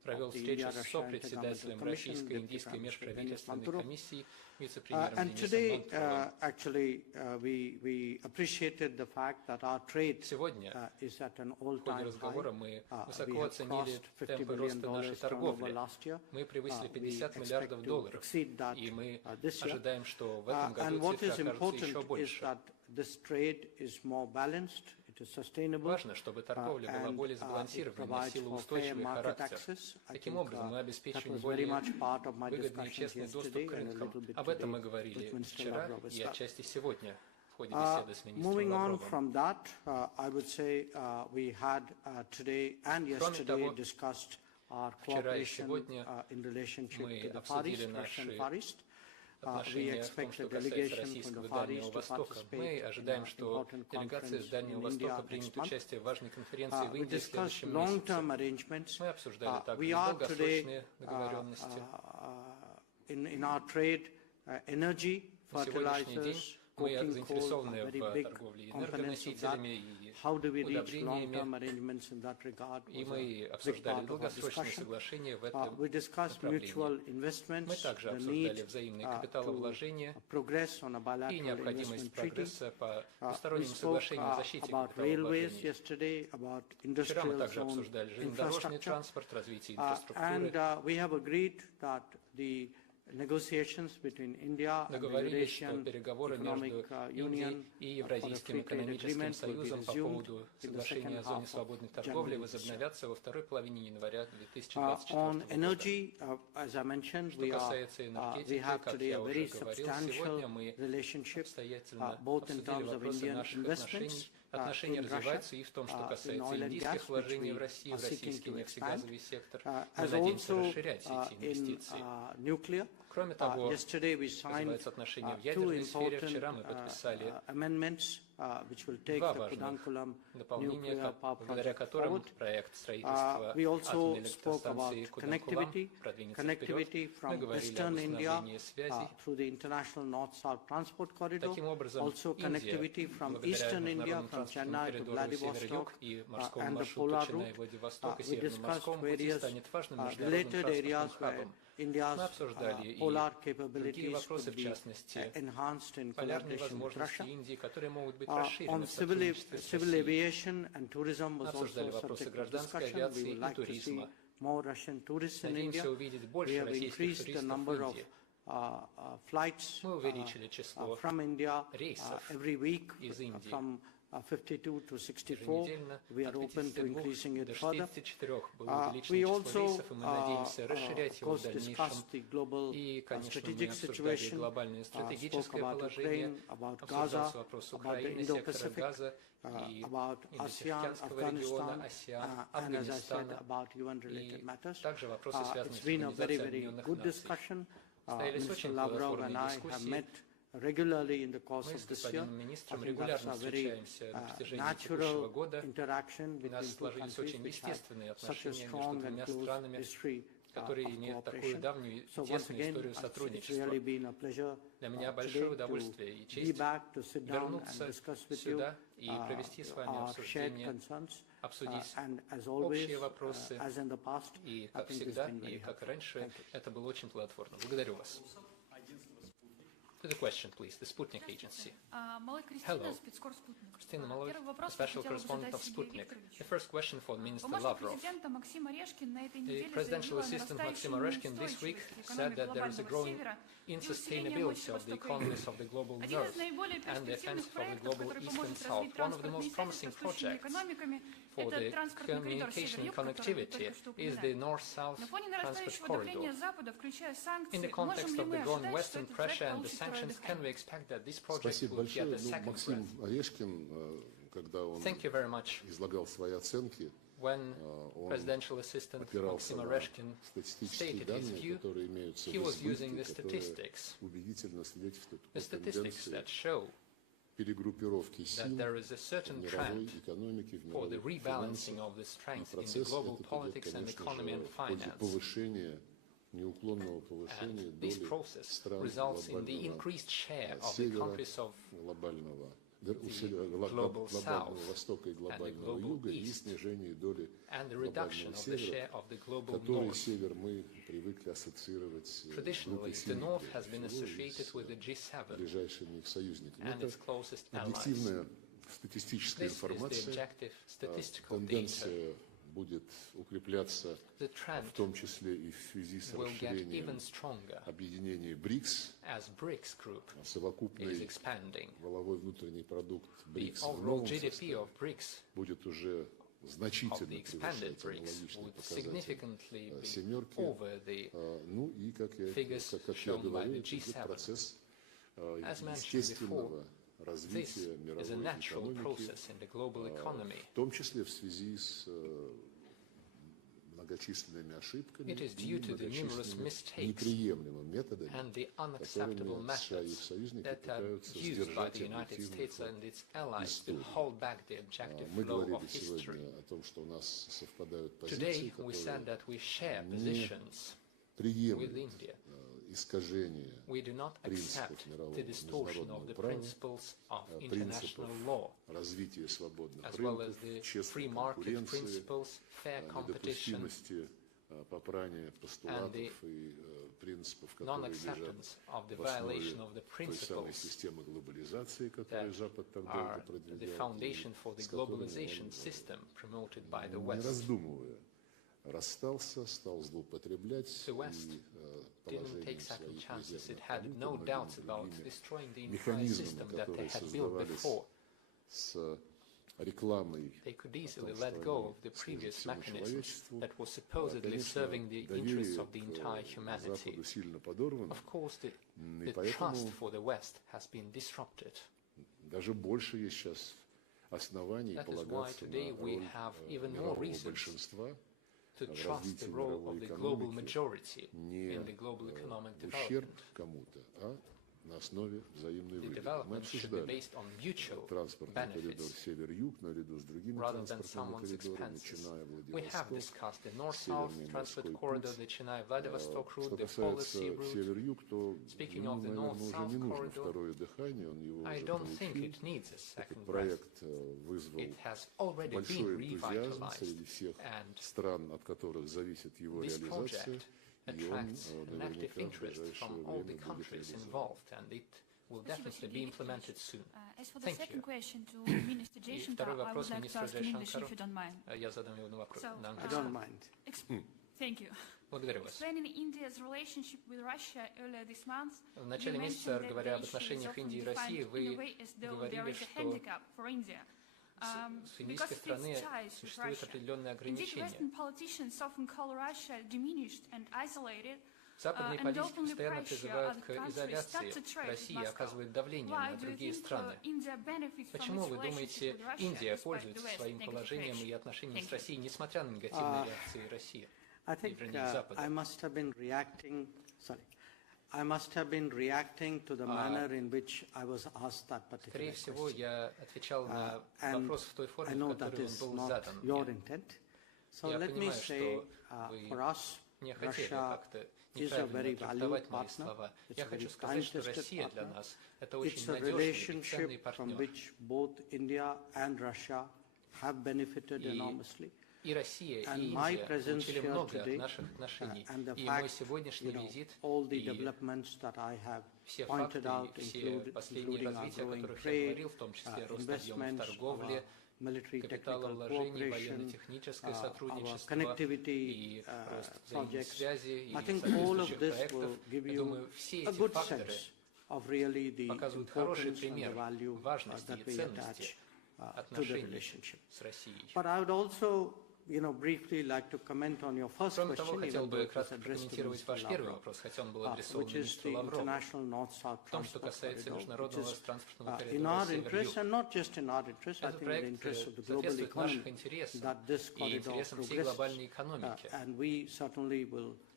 провел of the встречу с India-Russia сопредседателем Intergovernmental Commission, Российской Deputy индийской Prime Minister межправительственной Manturov. комиссии, вице-премьером And Денисом today, Мантуровым. actually, we appreciated the fact that our trade Сегодня is at an в ходе all-time разговора high. мы We высоко have оценили crossed $50 темпы роста нашей billion turnover торговли. last year. Мы превысили We 50 expect миллиардов to долларов, exceed that и мы this year. ожидаем, что в этом And году what is цифра окажется еще important is больше. that this trade is more balanced, it is sustainable, Важно, чтобы торговля была and более it сбалансированной, provides носила for fair устойчивый market характер. access. I Таким think образом, мы that обеспечиваем was very более much part of my выгодный и discussions честный доступ yesterday к and a рынкам. little bit Об этом мы today говорили with Mr. вчера Lavrov as и well. отчасти сегодня в ходе беседы с министром Moving on Лавровым. from that, I would say we had today and yesterday discussed our cooperation in relationship to the Far East, Russian Far East. We expect a delegation from the Far East to participate in an important conference in India next month. We discussed long-term arrangements. We are today in our trade, energy, fertilizers, coking coal, are very big components of that. How do we reach long-term arrangements in that regard was a big part of our discussion. We discussed mutual investments, the need to progress on a bilateral investment treaty. We spoke about railways yesterday, about industrial zone infrastructure, and we have agreed that the negotiations between India and the Eurasian Economic Union for a free trade agreement will be resumed in the second half of January this year. On energy, as I mentioned, we have today a very substantial relationship, both in terms of Indian investments in Russia, in oil and gas, which we are seeking to expand, as also in nuclear. Yesterday we signed two important amendments which will take the Kudankulam nuclear power project forward. We also spoke about connectivity from Western India through the International North-South Transport Corridor, also connectivity from Eastern India, from Chennai to Vladivostok and the polar route. We discussed various related areas where India's polar capabilities could be enhanced in collaboration with Russia. On civil aviation and tourism was also a subject of discussion. We would like to see more Russian tourists in India. We have increased the number of flights from India every week from 52 to 64. We are open to increasing it further. We also, of course, discussed the global strategic situation, spoke about Ukraine, about Gaza, about the Indo-Pacific, about ASEAN, Afghanistan, and as I said, about UN-related matters. It's been a very, very good discussion. Mr. Lavrov and I have met regularly in the course of this year. I think that's a very natural interaction between two countries which have such a strong and close history of cooperation. So once again, it's really been a pleasure today to be back, to sit down and discuss with you our shared concerns. And as always, as in the past, I think it's been very helpful. Thank you. To the question, please. The Sputnik agency. Hello. Christina Malloy, special correspondent of Sputnik. The first question for Minister Lavrov. The presidential assistant Maxim Oreshkin this week said that there is a growing insustainability of the economies of the global north and the offensive of the global east and south. One of the most promising projects for the communication and connectivity is the north-south transport corridor. In the context of the growing Western pressure and the sanctions, can we expect that this project will get a second breath? Thank you very much. When Presidential Assistant Maxim Oreshkin stated his view, he was using the statistics that show that there is a certain trend for the rebalancing of the strength in the global politics and economy and finance. And this process results in the increased share of the countries of global south Востока и and the глобального global юга и east, снижение доли and the reduction глобального of the севера, share of the global который north. север мы привыкли ассоциировать с Traditionally, группой the north has Семи, been и associated с with the G7 ближайшими их союзниками. and Это its closest allies. объективная статистическая This is the информация. objective statistical data. Тенденция будет укрепляться, The trend в том числе и в связи с will get расширением even stronger объединения БРИКС, as BRICS group is совокупный expanding. валовой внутренний продукт The БРИКС в overall новом GDP составе of BRICS, будет уже of значительно the expanded превышать BRICS, аналогичный would показатель significantly be семерки. over the Ну и, как я figures говорил, shown by the это идет G7. процесс As mentioned естественного This развития is a мировой natural экономики, process in the global economy. в том числе в связи с многочисленными ошибками It is и due to the numerous многочисленными mistakes неприемлемыми методами, and the unacceptable которыми США и их methods союзники that are пытаются used by сдержать the United объективный States ход and its allies to истории. hold back the objective Мы flow говорили of history. сегодня о том, что у нас совпадают позиции, Today we said которые that we share positions with приемлют India. искажение We do not принципов accept мирового the distortion of международного the права, principles of принципов international law, развития свободных as well as рынков, the free честной market конкуренции, principles, fair competition, недопустимости попрания постулатов и принципов, которые лежат non-acceptance of the в основе violation of the той самой principles системы глобализации, которую that Запад так are долго the продвигал, foundation for и the с которыми globalization он, system promoted by the не West. раздумывая, расстался, стал злоупотреблять The West и didn't положением take second своих chances. It резервных had no валют, doubts многими about другими destroying the entire механизмами, system that they которые had built создавались before. с рекламой They could о easily том, let что go они of the служат previous всему mechanisms человечеству. that were supposedly Конечно, serving the interests доверие of the entire к humanity. Западу сильно подорвано, Of course, и the поэтому trust for the West has been disrupted. даже больше есть сейчас оснований That is why полагаться today на we роль have even more мирового reasons большинства to в trust the развитии role of мировой the global экономики majority не in the global economic в ущерб development. кому-то, а на основе взаимной The выгоды. Мы development should be обсуждали based on mutual транспортный коридор benefits север-юг наряду с другими rather than транспортными someone's коридорами, expenses. Ченная, We have Владивосток, discussed the north-south Северный transport морской corridor, путь. the Chennai-Vladivostok Что route, the касается policy route. север-юг, то Speaking ему, of the наверное, уже north-south не нужно corridor, второе дыхание, он его I уже don't think получил. it needs a Этот second breath. проект вызвал It has already большой been энтузиазм revitalized, среди всех and стран, от которых зависит его this реализация, project и он attracts an active наверняка в interest ближайшее from all the время будет countries реализован. involved, and it will definitely be implemented soon. As for the Thank second you. question to Minister И Jaishankar, второй I would вопрос like to министру ask in English, Jaishankarу. if you don't mind. Я задам ему вопрос So, на I английском. don't mind. Thank you. Благодарю вас. Explaining India's relationship with Russia earlier this month, В начале you месяца, mentioned that говоря the об issue is отношениях often Индии и defined России, in a вы way as though there говорили, is a что handicap for India. с индийской стороны существуют определенные Indeed, ограничения. Western politicians often call Russia diminished and isolated, Западные and политики openly постоянно pressure призывают other к countries not изоляции to trade with России, Moscow. оказывают давление Why на do you другие think страны. India benefits from Почему its вы relationship думаете, with Russia Индия despite the пользуется West's своим negative положением pressure? и отношениями Thank с you. Россией, несмотря на негативные реакции России I и think вернее Запада? I must have been reacting to the manner in which I was asked that particular Скорее всего, question. я отвечал на And вопрос в той I форме, know в that которой is он был not задан your мне. intent. So Я let me понимаю, say, что вы for us, не хотели Russia как-то is a неправильно very трактовать valued мои partner. слова. It's Я a хочу very сказать, что time-tested Россия для partner. нас – это очень It's a надежный и ценный relationship from партнер. which both India and Russia have benefited enormously. И Россия, и And my Индия presence получили here много today, от наших отношений. and the И мой fact, сегодняшний визит, all the и developments that I have все pointed факты, out, и все последние including our развития, о growing которых я trade, говорил, в том числе рост объемов investments, торговли, our military technical капиталовложений, cooperation, военно-техническое our сотрудничество connectivity и рост взаимных projects. связей и I think all of соответствующих this проектов. will give Я you думаю, все a эти good факторы sense of really the показывают хороший importance and пример the value важности that и we ценности attach to the отношений relationship. с Россией. But I would also, briefly like to comment on your first Кроме того, question, хотел even though бы it was кратко addressed to прокомментировать Mr. ваш первый Lavrov, вопрос, хотя он был адресован which is министру the Лаврову. international north-south В том, что transport касается corridor, which международного is транспортного in коридора our interest, Север-Юг. and not just in our interest, I Этот think in the проект interest of the global соответствует нашим economy, интересам that this и corridor интересам всей глобальной progresses. экономики. And we certainly will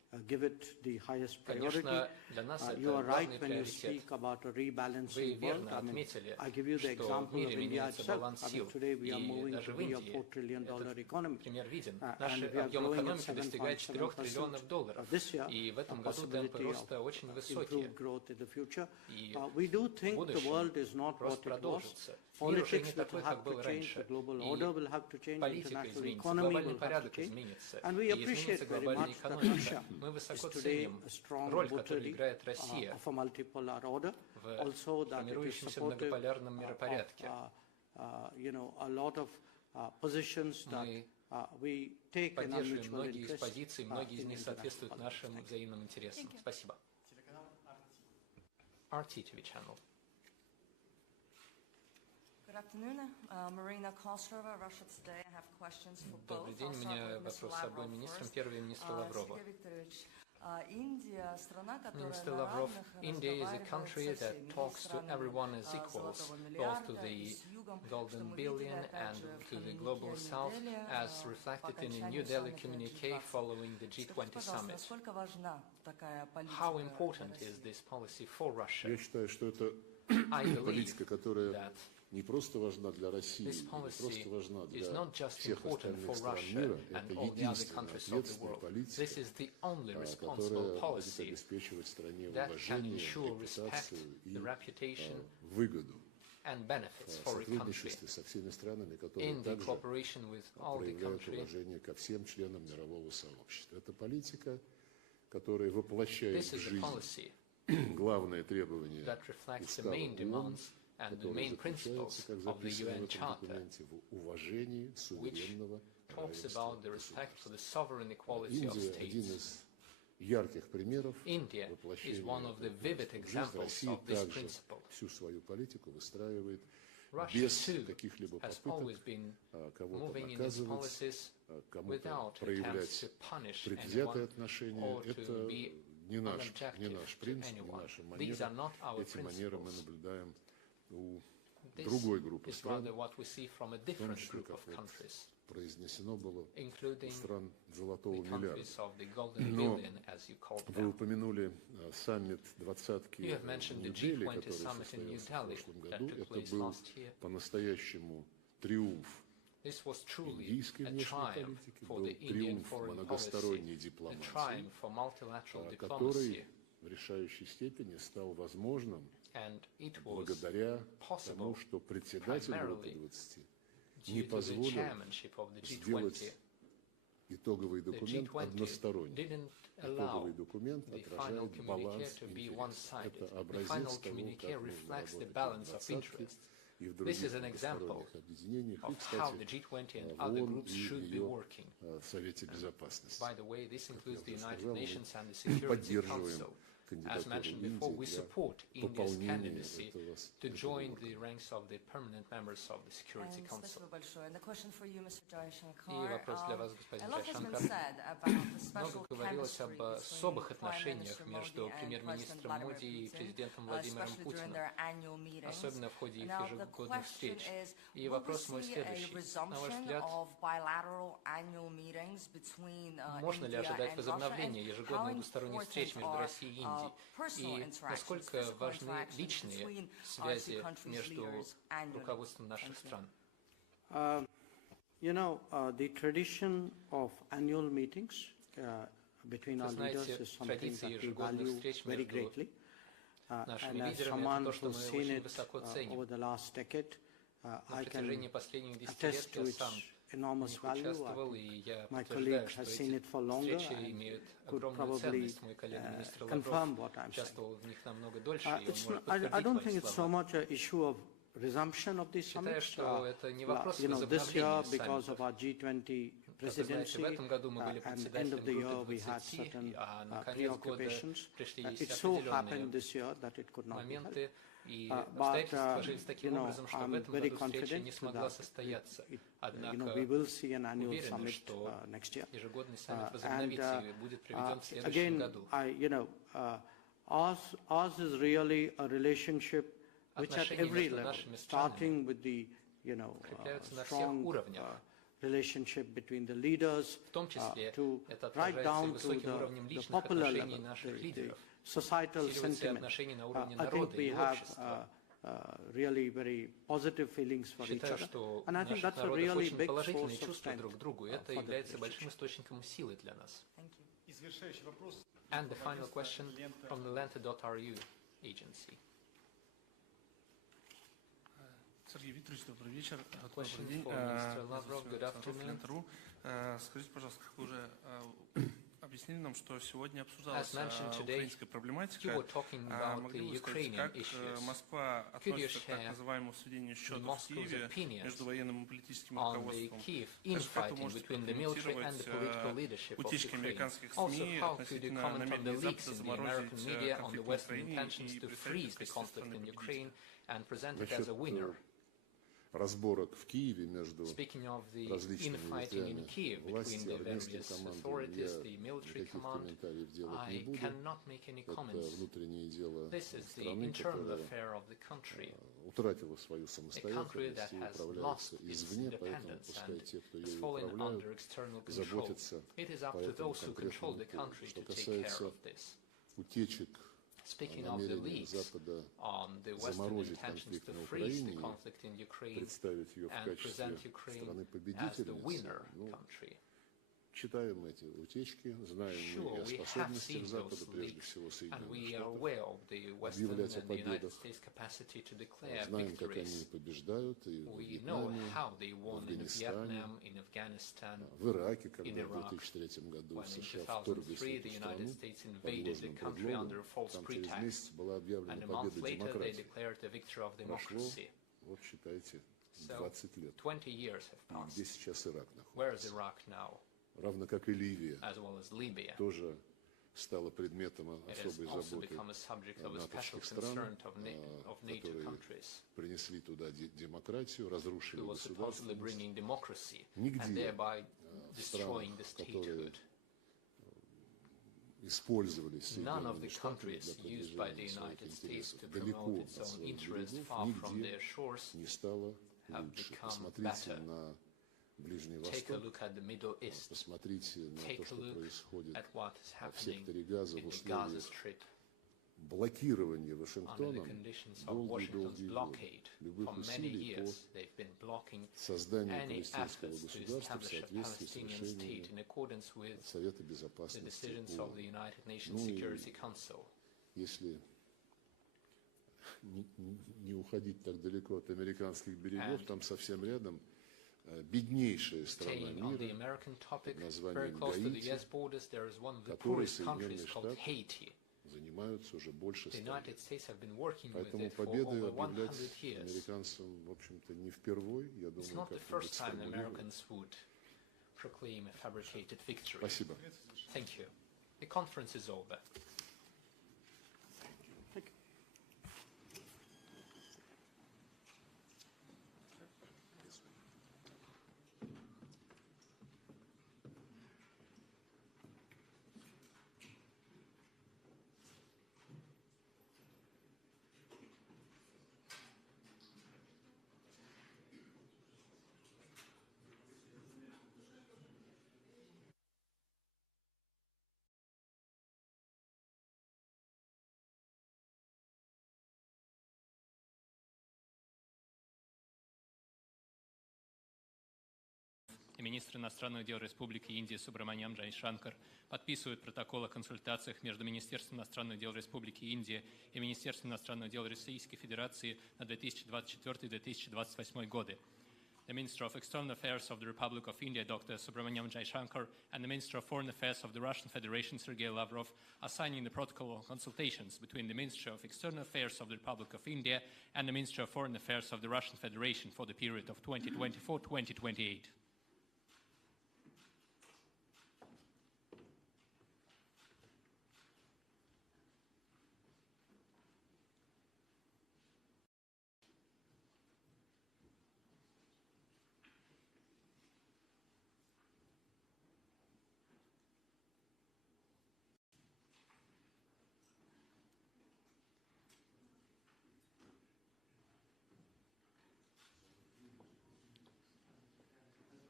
give it the highest priority. You are right when you speak about a rebalancing world. I give you the example of India itself. Today we are moving to be a $4 trillion economy. And we are growing at 7.7% this year, a possibility of improved growth in the future. We do think the world is not what it was. Politics will have to change, the global order will have to change, the international economy will have to change. And we appreciate very much that Russia is today a strong voter of a multipolar order. Also that it is supportive of a lot of positions that we take in our mutual interest in international politics. RT TV channel. Good afternoon. Marina Kostrova, Russia Today. I have questions for both. Добрый день, у меня вопрос с обоим министрам. Первый министр Лаврова. Minister Lavrov, India is a country that talks to everyone as equals, both to the Golden Billion and to the Global South, as reflected in a New Delhi communique following the G20 summit. How important is this policy for Russia? I believe that не просто важна для России, не просто важна для всех остальных стран мира, это единственная ответственная политика, которая будет обеспечивать стране уважение, репутацию и выгоду. В сотрудничестве со всеми странами, которые также проявляют уважение ко всем членам мирового сообщества. Это политика, которая воплощает в жизнь главные требования устава ООН, and the main principles of the UN Charter, which talks about the respect for the sovereign equality of states. India is one of the vivid examples of this principle. Russia, too, has always been moving in its policies without attempts to punish anyone or to be unobjective to anyone. These are not our principles. This is rather what we see from a different group of countries, including the countries of the Golden Billion, as you call them. You have mentioned the G20 summit in New Delhi that took place last year. This was truly a triumph for the Indian foreign policy, a triumph for multilateral diplomacy. And it was possible primarily due to the chairmanship of the G20. The G20 didn't allow the final communique to be one-sided. The final communique reflects the balance of interests. This is an example of how the G20 and other groups should be working. By the way, this includes the United Nations and the Security Council. As mentioned before, we support India's candidacy to join the ranks of the permanent members of the Security Council. And a question for you, Mr. Jaishankar. И вопрос для вас, господин Джайшанкар. Много говорилось об особых отношениях между премьер-министром Моди и президентом Владимиром Путиным, особенно в ходе их ежегодных встреч. И вопрос мой следующий. На ваш взгляд, можно ли ожидать возобновления ежегодных двусторонних встреч между Россией и Индией? И насколько важны личные связи между руководством наших стран? The tradition of annual meetings between our leaders is something that we value very greatly. And as someone who's seen it over the last decade, I can attest to its enormous value. My colleague has seen it for longer and could probably confirm what I'm saying. I don't think it's so much an issue of resumption of these summits. This year, because of our G20 presidency, and end of the year we had certain preoccupations. It so happened this year that it could not be held. But I'm very confident that we will see an annual summit next year. And again, ours is really a relationship which at every level, starting with the strong relationship between the leaders, В том числе to это right отражается и down to высоким уровнем the личных popular отношений level, наших the лидеров. societal Усиливаются sentiment. отношения на уровне I think народа we и have общества. really very positive feelings for each Считаю, other. что у And I think наших that's a народов really очень big положительные source of чувства strength друг к другу, и это for the является большим relationship. источником силы для нас. Thank you. И завершающий вопрос. And the final журналиста question Лента. from the Lenta.ru agency. Сергей Викторович, добрый вечер. Question Добрый день. for Mr. Lavrov. Good afternoon. Лента.ру. Скажите, пожалуйста, как вы уже объяснили нам, что сегодня As обсуждалась mentioned today, украинская проблематика. you were talking about Могли the бы вы сказать, Ukrainian как issues. Москва Could you относится к так share называемому сведению счетов в Moscow's Киеве opinions между военным и политическим on the руководством? Kiev Также как вы infighting можете between the military and the political прокомментировать leadership of утечки Ukraine? американских Also, СМИ how could you относительно comment on the намерений leaks Запада in the American заморозить media on the конфликт в Western Украине intentions и to представить freeze в the качестве conflict стороны in победителя? Ukraine and present it as a winner? Разборок в Киеве между Speaking of the различными infighting in ветвями Kiev between власти, the армейским various командам authorities, я the military никаких command, комментариев делать не I буду. cannot make any Это comments. внутреннее дело This is the страны, internal которая affair of the country. утратила свою A country самостоятельность that и has управляется lost its извне, поэтому independence пускай and те, кто has ею fallen управляют, under external control. заботятся It is up по to этому those who control конкретному the поводу. country Что to take care касается of this. утечек Speaking о of the намерениях leaks Запада on the Western заморозить intentions конфликт to на freeze the Украине conflict in и Ukraine представить ее в and качестве present Ukraine страны as the победительницы, winner ну, country. читаем эти утечки, знаем Sure, мы и о we have способностях seen Запада, those прежде leaks, всего and Соединенных we are Штатов, aware of the Western объявлять о and the United победах, States capacity to declare знаем, как они victories. побеждают и в We know Вьетнаме, how they в won in Афганистане, Vietnam, in Afghanistan, в Ираке, in когда в Iraq, 2003 году when in США вторглись в 2003 эту the United страну States под invaded the ложным country under предлогом, false там через месяц pretext, была объявлена and a month победа later they демократии. declared the victory of Прошло, democracy. вот считайте, So 20 лет. 20 years have И где passed. сейчас Ирак Where is находится? Iraq now? Равно как и Ливия, As well as Libya. тоже стала предметом It has особой also заботы become a subject of a special натовских стран, concern of NATO которые countries, принесли туда демократию, разрушили who was supposedly государственность. bringing democracy and Нигде thereby в destroying the странах, которые statehood. использовали None of the Соединенные Штаты countries для used by the продвижения своих United States интересов to далеко promote its от own своих interests берегов, far from нигде their shores не стало have лучше. become Посмотрите better. на Ближний Take a Восток, look at the Middle East. посмотрите на Take то, a что look происходит at what is в happening секторе Газа в in the Gaza условиях Strip блокирования under the Вашингтоном conditions of Washington's долгие-долгие годы. blockade. Любых For many усилий по years, they've been blocking созданию any палестинского efforts to государства в establish a соответствии с Palestinian state решениями in accordance with Совета the Безопасности decisions of the ООН. United Nations Ну и Security Council. если не уходить так далеко от американских берегов, там совсем рядом беднейшая страна Staying on the мира American topic, под very названием close to the Гаити, US borders, there is one of the которой poorest countries Соединенные called Штаты Haiti. занимаются уже больше The 100 United лет. States have been working with Поэтому it for победы over 100 объявлять years. американцам, в общем-то, не впервой. Я It's думаю, not the как-нибудь first time сформулируют. Americans would proclaim a fabricated victory. Спасибо. Thank you. The conference is over. и министр иностранных дел Республики Индия Субраманян Джайшанкар подписывают протокол о консультациях между Министерством иностранных дел Республики Индия и Министерством иностранных дел Российской Федерации на 2024-2028 годы. The Minister of External Affairs of the Republic of India, Dr. Subramaniam Jaishankar, and the Minister of Foreign Affairs of the Russian Federation, Sergei Lavrov, are signing the protocol of consultations between the Ministry of External Affairs of the Republic of India and the Ministry of Foreign Affairs of the Russian Federation for the period of 2024-2028.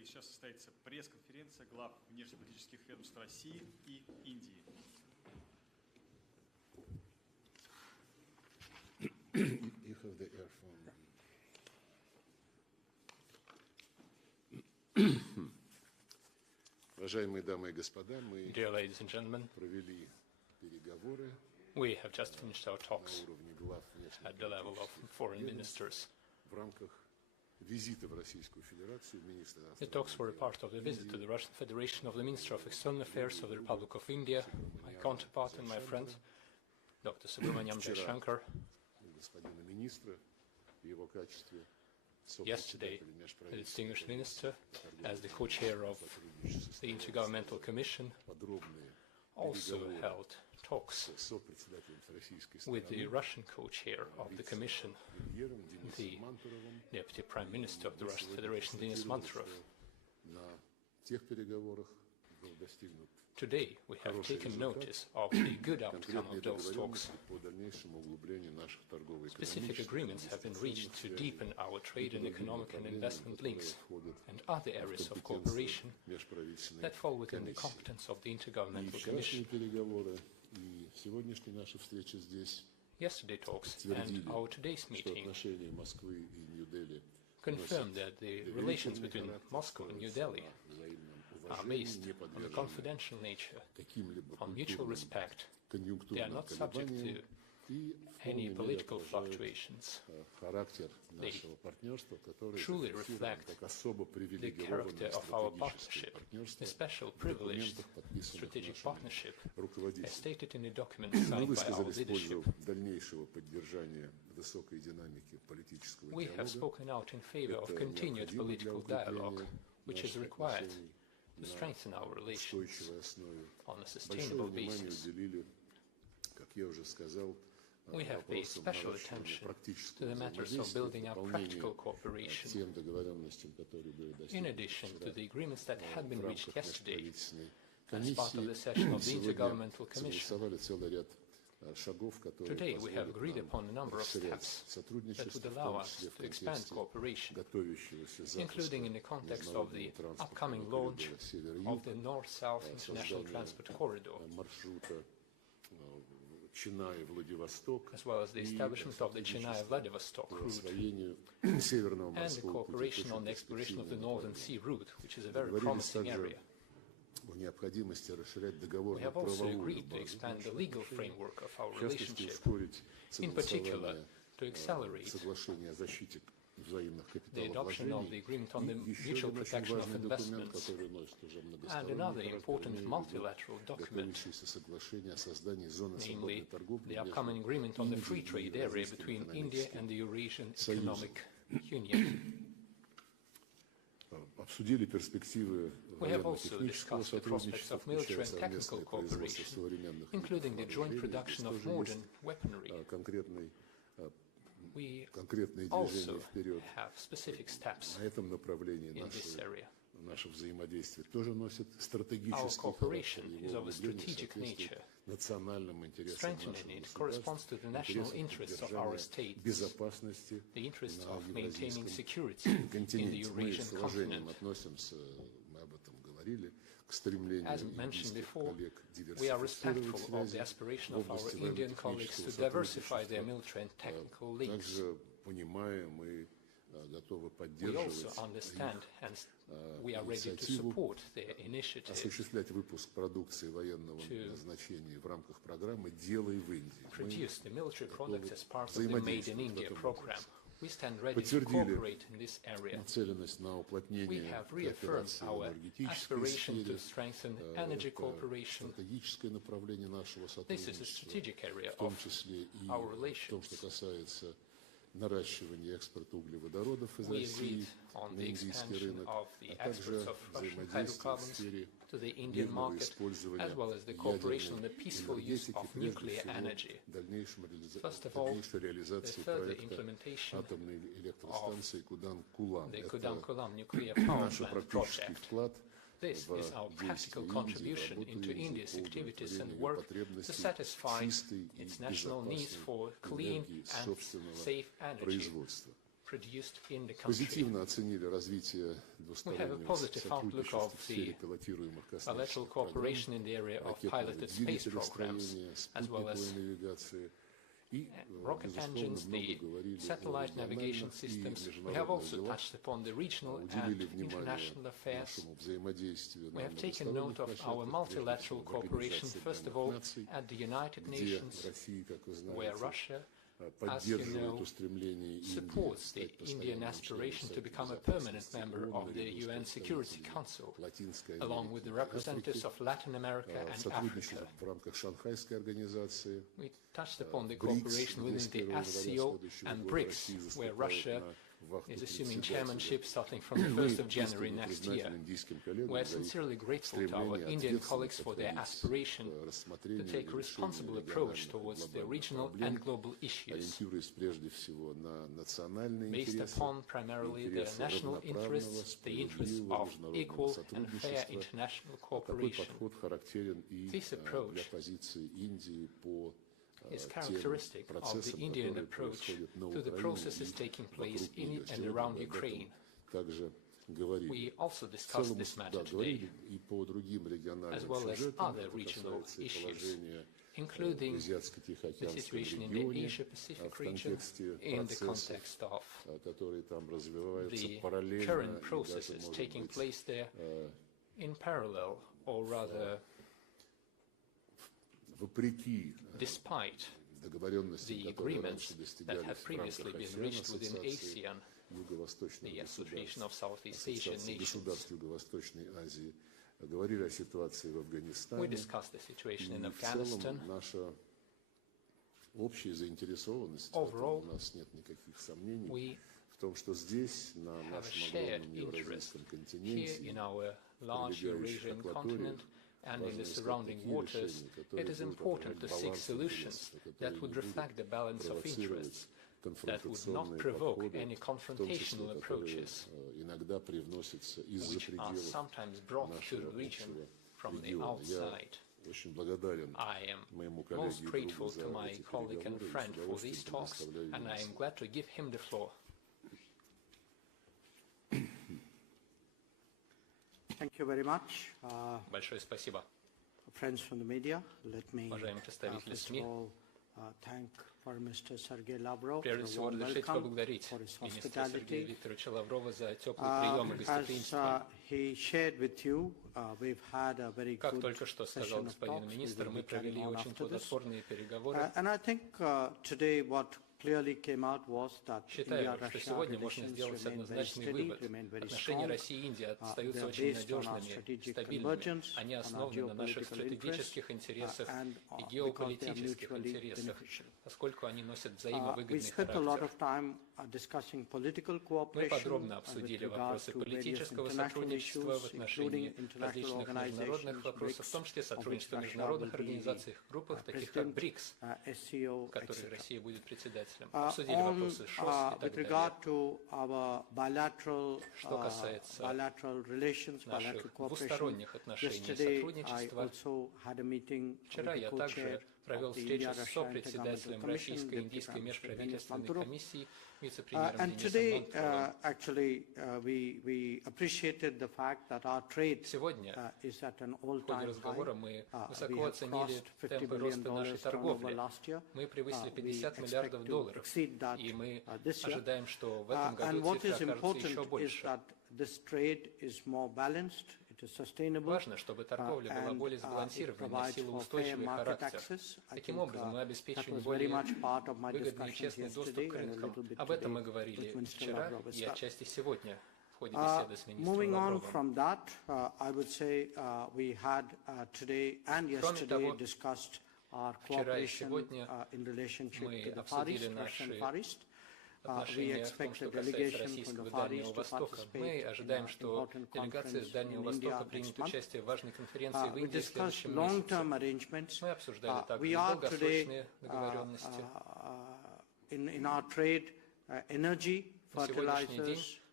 коллеги, сейчас состоится пресс-конференция глав внешнеполитических ведомств России и Индии. You have the earphone. Уважаемые дамы и господа, мы Dear ladies and gentlemen, провели переговоры we have just finished our на talks уровне глав at the level of foreign ministers. в рамках визита в Российскую Федерацию министра The talks were a part of the visit to the Russian Federation of the Minister of External Affairs of the Republic of India, my counterpart and my friend, Dr. Subramaniam Jaishankar. господина министра в его качестве Yesterday, the distinguished minister, as the co-chair of the Intergovernmental Commission, also held talks with the Russian co-chair of the Commission, the Deputy Prime Minister of the Russian Federation, Denis Manturov. Today, we have taken notice of the good outcome of those talks. Specific agreements have been reached to deepen our trade and economic and investment links and other areas of cooperation that fall within the competence of the Intergovernmental Commission. Yesterday talks and our today's meeting confirmed that the relations between Moscow and New Delhi are based on a confidential nature, on mutual respect. They are not subject to any political fluctuations. They truly reflect the character of our partnership, a special privileged strategic partnership, as stated in the document signed by our leadership. We have spoken out in favor of continued political dialogue, which is required to strengthen our relations on a sustainable basis. We have paid special attention to the matters of building up practical cooperation. In addition to the agreements that had been reached yesterday, as part of the session of the Intergovernmental Commission, today we have agreed upon a number of steps that would allow us to expand cooperation, including in the context of the upcoming launch of the North-South International Transport Corridor, as well as the establishment of the Chennai-Vladivostok route, and the cooperation on the exploration of the Northern Sea route, which is a very promising area. We have also agreed to expand the legal framework of our relationship, in particular to accelerate the adoption of the agreement on the mutual protection of investments, and another important multilateral document, namely the upcoming agreement on the free trade area between India and the Eurasian Economic Union. We have also discussed the prospects of military and technical cooperation, including the joint production of modern weaponry. We also have specific steps in this area. Our cooperation is of a strategic nature. Strengthening it corresponds to the national interests of our states, the interests of maintaining security in the Eurasian continent. As mentioned before, we are respectful of the aspiration of our Indian colleagues to diversify their military and technical links. We also understand and we are ready to support their initiative to produce the military products as part of the Made in India program. We stand ready to cooperate in this area. We have reaffirmed our aspiration to strengthen energy cooperation. This is a strategic area of our relations. We agreed on the expansion of the exports of Russian hydrocarbons to the Indian market, as well as the cooperation on the peaceful use of nuclear energy. First of all, the further implementation of the Kudam-Kulam nuclear power plant project. This is our practical contribution into India's activities and work to satisfy its national needs for clean and safe energy produced in the country. We have a positive outlook of the bilateral cooperation in the area of piloted space programs, as well as rocket engines, the satellite navigation systems. We have also touched upon the regional and international affairs. We have taken note of our multilateral cooperation, first of all, at the United Nations, where Russia, as you know, supports the Indian aspiration to become a permanent member of the UN Security Council, along with the representatives of Latin America and Africa. We touched upon the cooperation within the SCO and BRICS, where Russia is assuming chairmanship starting from the 1st of January next year. We are sincerely grateful to our Indian colleagues for their aspiration to take a responsible approach towards the regional and global issues, based upon primarily their national interests, the interests of equal and fair international cooperation. This approach is characteristic of the Indian approach to the processes taking place in and around Ukraine. We also discussed this matter today, as well as other regional issues, including the situation in the Asia-Pacific region in the context of the current processes taking place there in parallel, or rather despite the agreements that had previously been reached within ASEAN, the Association of Southeast Asian Nations. We discussed the situation in Afghanistan. Overall, we have a shared interest here in our large Eurasian continent and in the surrounding waters. It is important to seek solutions that would reflect the balance of interests, that would not provoke any confrontational approaches, which are sometimes brought to the region from the outside. I am most grateful to my colleague and friend for these talks, and I am glad to give him the floor. Thank you very much. Большое спасибо. Friends from the media, let me Уважаемые представители first of СМИ, all thank Foreign Minister Sergei Lavrov прежде всего разрешите поблагодарить министра Сергея Викторовича Лаврова за теплый прием и гостеприимство. He shared with you, we've had a very Как good только что сказал господин министр, мы провели очень плодотворные переговоры. And I think today what clearly came out was that Считаю, что сегодня можно сделать однозначный вывод. Отношения России и Индии остаются очень надежными, стабильными. Они основаны на наших стратегических интересах и геополитических интересах, поскольку они носят взаимовыгодный характер. Мы подробно обсудили вопросы политического сотрудничества в отношении различных международных вопросов, в том числе сотрудничества в международных организациях, группах, таких как БРИКС, в которой Россия будет председателем. Обсудили вопросы ШОС и так далее. Что касается наших двусторонних отношений и сотрудничества, вчера я также провел встречу с сопредседателем Российско-Индийской межправительственной комиссии, вице-премьером Денисом Манtuровым. Сегодня в ходе разговора мы высоко оценили темпы роста нашей торговли. Мы превысили $50 миллиардов, и мы ожидаем, что в этом году цифра окажется еще больше. Важно, чтобы торговля была более сбалансированной, носила устойчивый характер. Таким образом, мы обеспечиваем более выгодный и честный доступ к рынкам. Об этом мы говорили вчера и отчасти сегодня в ходе беседы с министром Лавровым. Кроме того, вчера и сегодня мы обсудили наши отношения в том, что касается российского Дальнего Востока. Мы ожидаем, что делегация с Дальнего Востока примет участие в важной конференции в Индии в следующем месяце. Мы обсуждали также долгосрочные договоренности. На сегодняшний день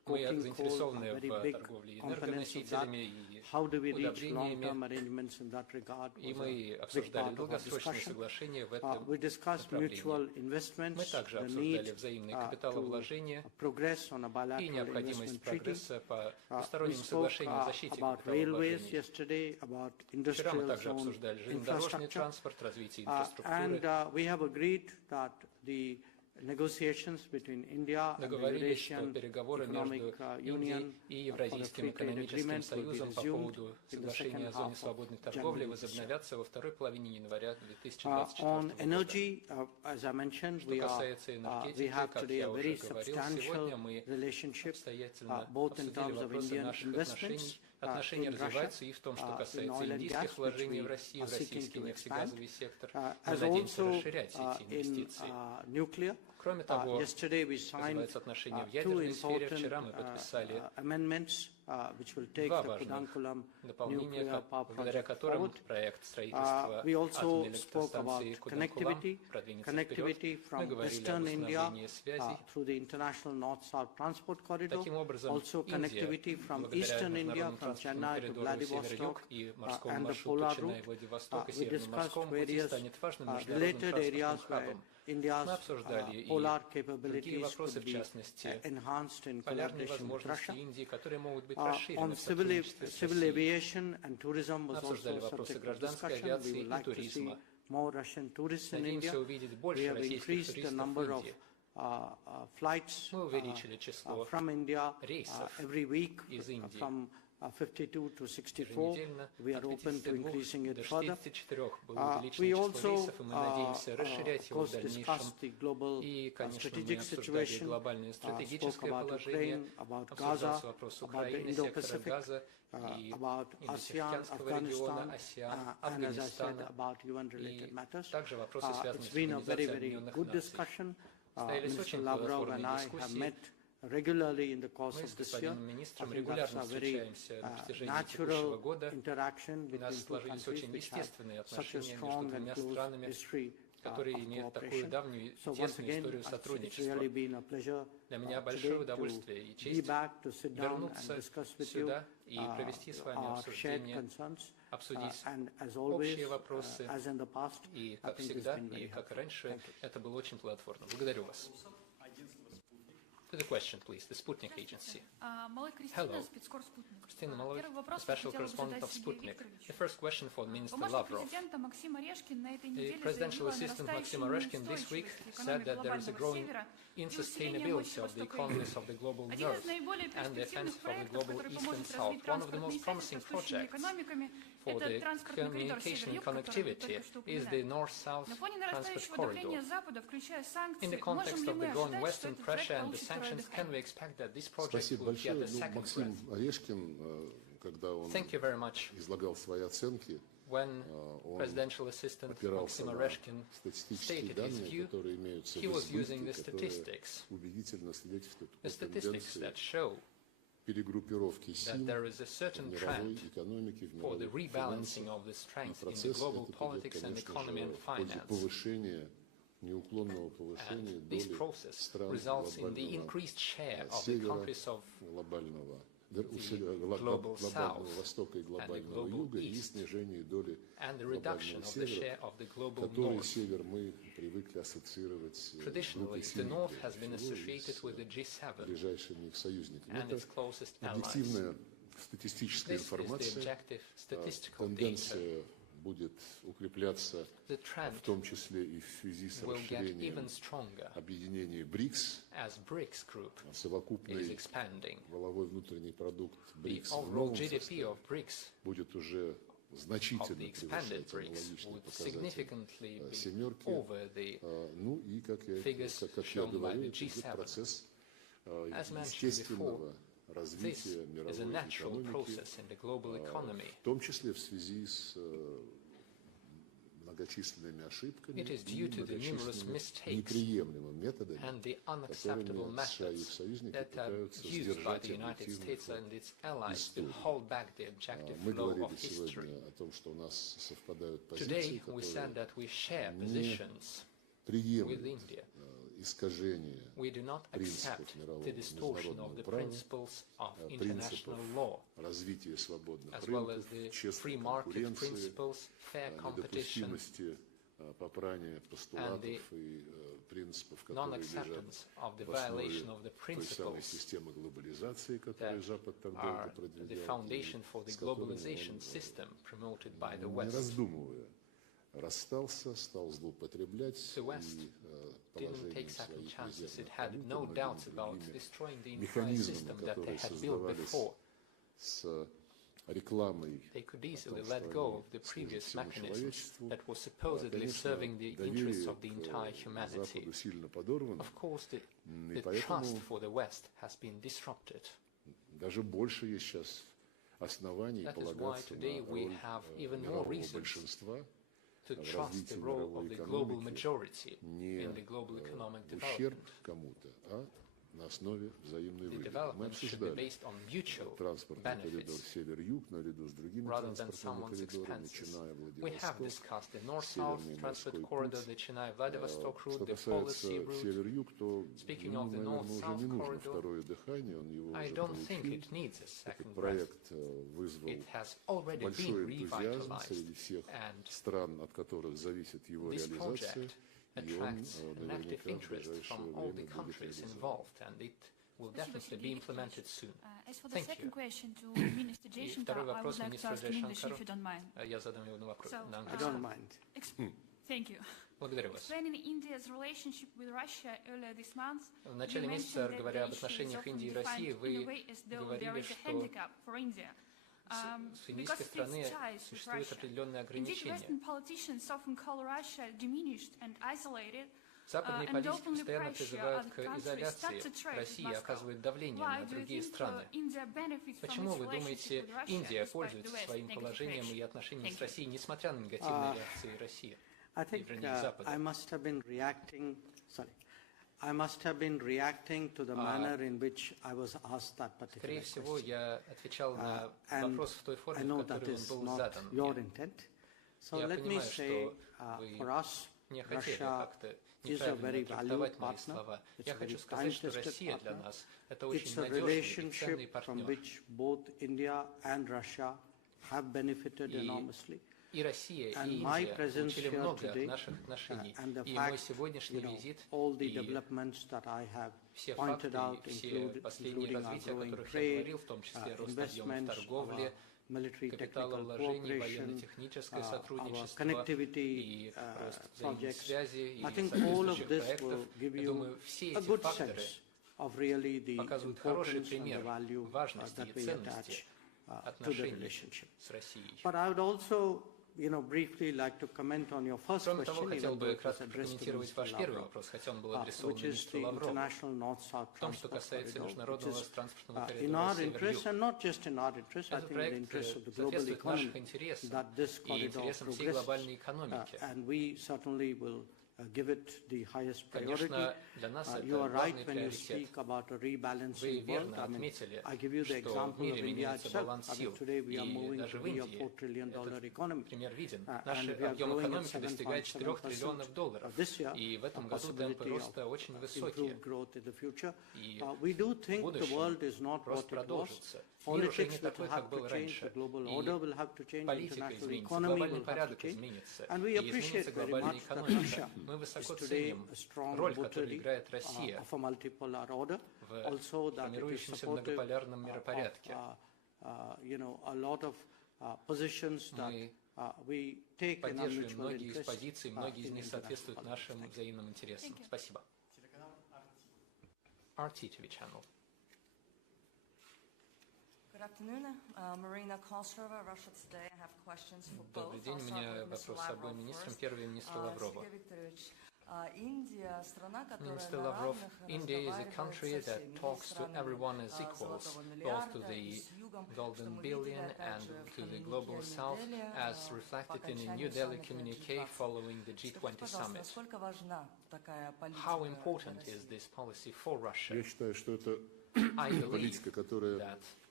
coking coal are very big components of that. How do we reach long-term arrangements in that regard was a big part of our discussion. We discussed mutual investments, the need to progress on a bilateral investment treaty. We spoke about railways yesterday, about industrial zone infrastructure, and we have agreed that the negotiations between India and the Eurasian Economic Union for a free trade agreement will be resumed in the second half of January this year. On energy, as I mentioned, we have today a very substantial relationship, both in terms of Indian investments in Russia, in oil and gas, which we are seeking to expand, as also in nuclear. Yesterday we signed two important amendments which will take the Kudankulam nuclear power project forward. We also spoke about connectivity from Western India through the international North-South transport corridor, also connectivity from Eastern India, from Chennai to Vladivostok and the polar route. We discussed various related areas where India's polar capabilities could be enhanced in collaboration with Russia. On civil aviation and tourism was also a subject of discussion. We would like to see more Russian tourists in India. We have increased the number of flights from India every week from 52 to 64. We are open to increasing it further. We also, of course, discussed the global strategic situation, spoke about Ukraine, about Gaza, about the Indo-Pacific, about ASEAN, Afghanistan, and as I said, about UN-related matters. It's been a very, very good discussion. Mr. Lavrov and I have met regularly in the course of this year. I think that's a very natural interaction between two countries which have such a strong and close history of cooperation. So once again, it's really been a pleasure today to be back, to sit down and discuss with you our shared concerns. And as always, as in the past, I think it's been very helpful. Thank you. To the question, please, the Sputnik agency. Hello, Christina Malloy, special correspondent of Sputnik. The first question for Minister Lavrov. The presidential assistant Maxim Oreshkin this week said that there is a growing insustainability of the economies of the global north and the offensive of the global east and south. One of the most promising projects for the communication and connectivity is the north-south transport corridor. In the context of the growing Western pressure and the sanctions, can we expect that this project will get a second breath? Thank you very much. When Presidential Assistant Maxim Oreshkin stated his view, he was using the statistics that show that there is a certain trend for the rebalancing of the strength in the global politics and economy and finance. And this process results in the increased share of the countries of the global south and the global east, and the reduction of the share of the global north. Traditionally, the north has been associated with the G7 and its closest allies. This is the objective statistical data. The trend will get even stronger as BRICS group is expanding. The overall GDP of BRICS, of the expanded BRICS, would significantly be over the figures shown by the G7. As mentioned before, this is a natural process in the global economy. It is due to the numerous mistakes and the unacceptable methods that are used by the United States and its allies to hold back the objective flow of history. Today we said that we share positions with India искажение принципов мирового международного права, принципов развития свободных рынков, честной конкуренции, недопустимости попрания постулатов и принципов, которые лежат в основе той самой системы глобализации, которую Запад так долго продвигал, с которой он, не раздумывая, расстался, стал злоупотреблять и положением своих резервных валют, другими механизмами, которые создавались с рекламой, всему человечеству, конечно, доверие к Западу сильно подорвано, и поэтому даже больше есть сейчас оснований полагаться на роль мирового большинства в развитии мировой экономики не в ущерб кому-то, а на основе взаимной выгоды. Мы обсуждали транспортный коридор север-юг наряду с другими транспортными коридорами, начиная Владивосток, Северный морской путь. Что касается север-юг, то ему, наверное, уже не нужно второе дыхание, он его уже получил. Этот проект вызвал большой энтузиазм среди всех стран, от которых зависит его реализация. attracts an active interest from all the countries involved, and it will definitely be implemented soon. As for the second question to Minister Jaishankar, I would like to ask in English, if you don't mind. Я задам ему вопрос на I don't mind. Thank you. Благодарю вас. Explaining India's relationship with Russia earlier this month, В начале месяца, говоря об отношениях Индии и России, вы говорили, что с индийской стороны существуют определенные ограничения. Западные политики постоянно призывают к изоляции России и оказывают давление на другие страны. Почему, вы думаете, Индия пользуется своим положением и отношениями с Россией, несмотря на негативные реакции России? I must have been reacting to the manner in which I was asked that particular question. Скорее всего, я отвечал на вопрос в той форме, в которой он был задан мне. Я понимаю, что вы не хотели как-то неправильно трактовать мои слова. Я хочу сказать, что Россия для нас – это очень надежный и ценный партнер. И Россия, и Индия получили много от наших отношений. И мой сегодняшний визит, и все факты, и все последние развития, о которых я говорил, в том числе рост объемов торговли, капиталовложений, военно-техническое сотрудничество и рост взаимной связи и соответствующих проектов, я думаю, все эти факторы показывают хороший пример важности и ценности отношений с Россией. Кроме того, хотел бы кратко прокомментировать ваш первый вопрос, хотя он был адресован министру Лаврову, в том, что касается международного транспортного коридора север-юг. Этот проект соответствует нашим интересам и интересам всей глобальной экономики. Конечно, для нас это главный приоритет. Вы верно отметили, что в мире меняется баланс сил, и даже в Индии этот пример виден. Наш объем экономики достигает $4 триллионов, и в этом году темпы роста очень высокие. И в будущем рост продолжится. Мир уже не такой, как был раньше. И политика изменится, глобальный порядок изменится, и изменится глобальная экономика. Мы высоко ценим роль, которую играет Россия в формирующемся многополярном миропорядке. Мы поддерживаем многие из позиций, многие из них соответствуют нашим взаимным интересам. Спасибо. RT TV channel. Добрый день, у меня вопрос с обоим министрам. Первый министр Лаврова. Minister Lavrov, India is a country that talks to everyone as equals, both to the Golden Billion and to the Global South, as reflected in a New Delhi communique following the G20 summit. How important is this policy for Russia? Я считаю, что это I believe политика, которая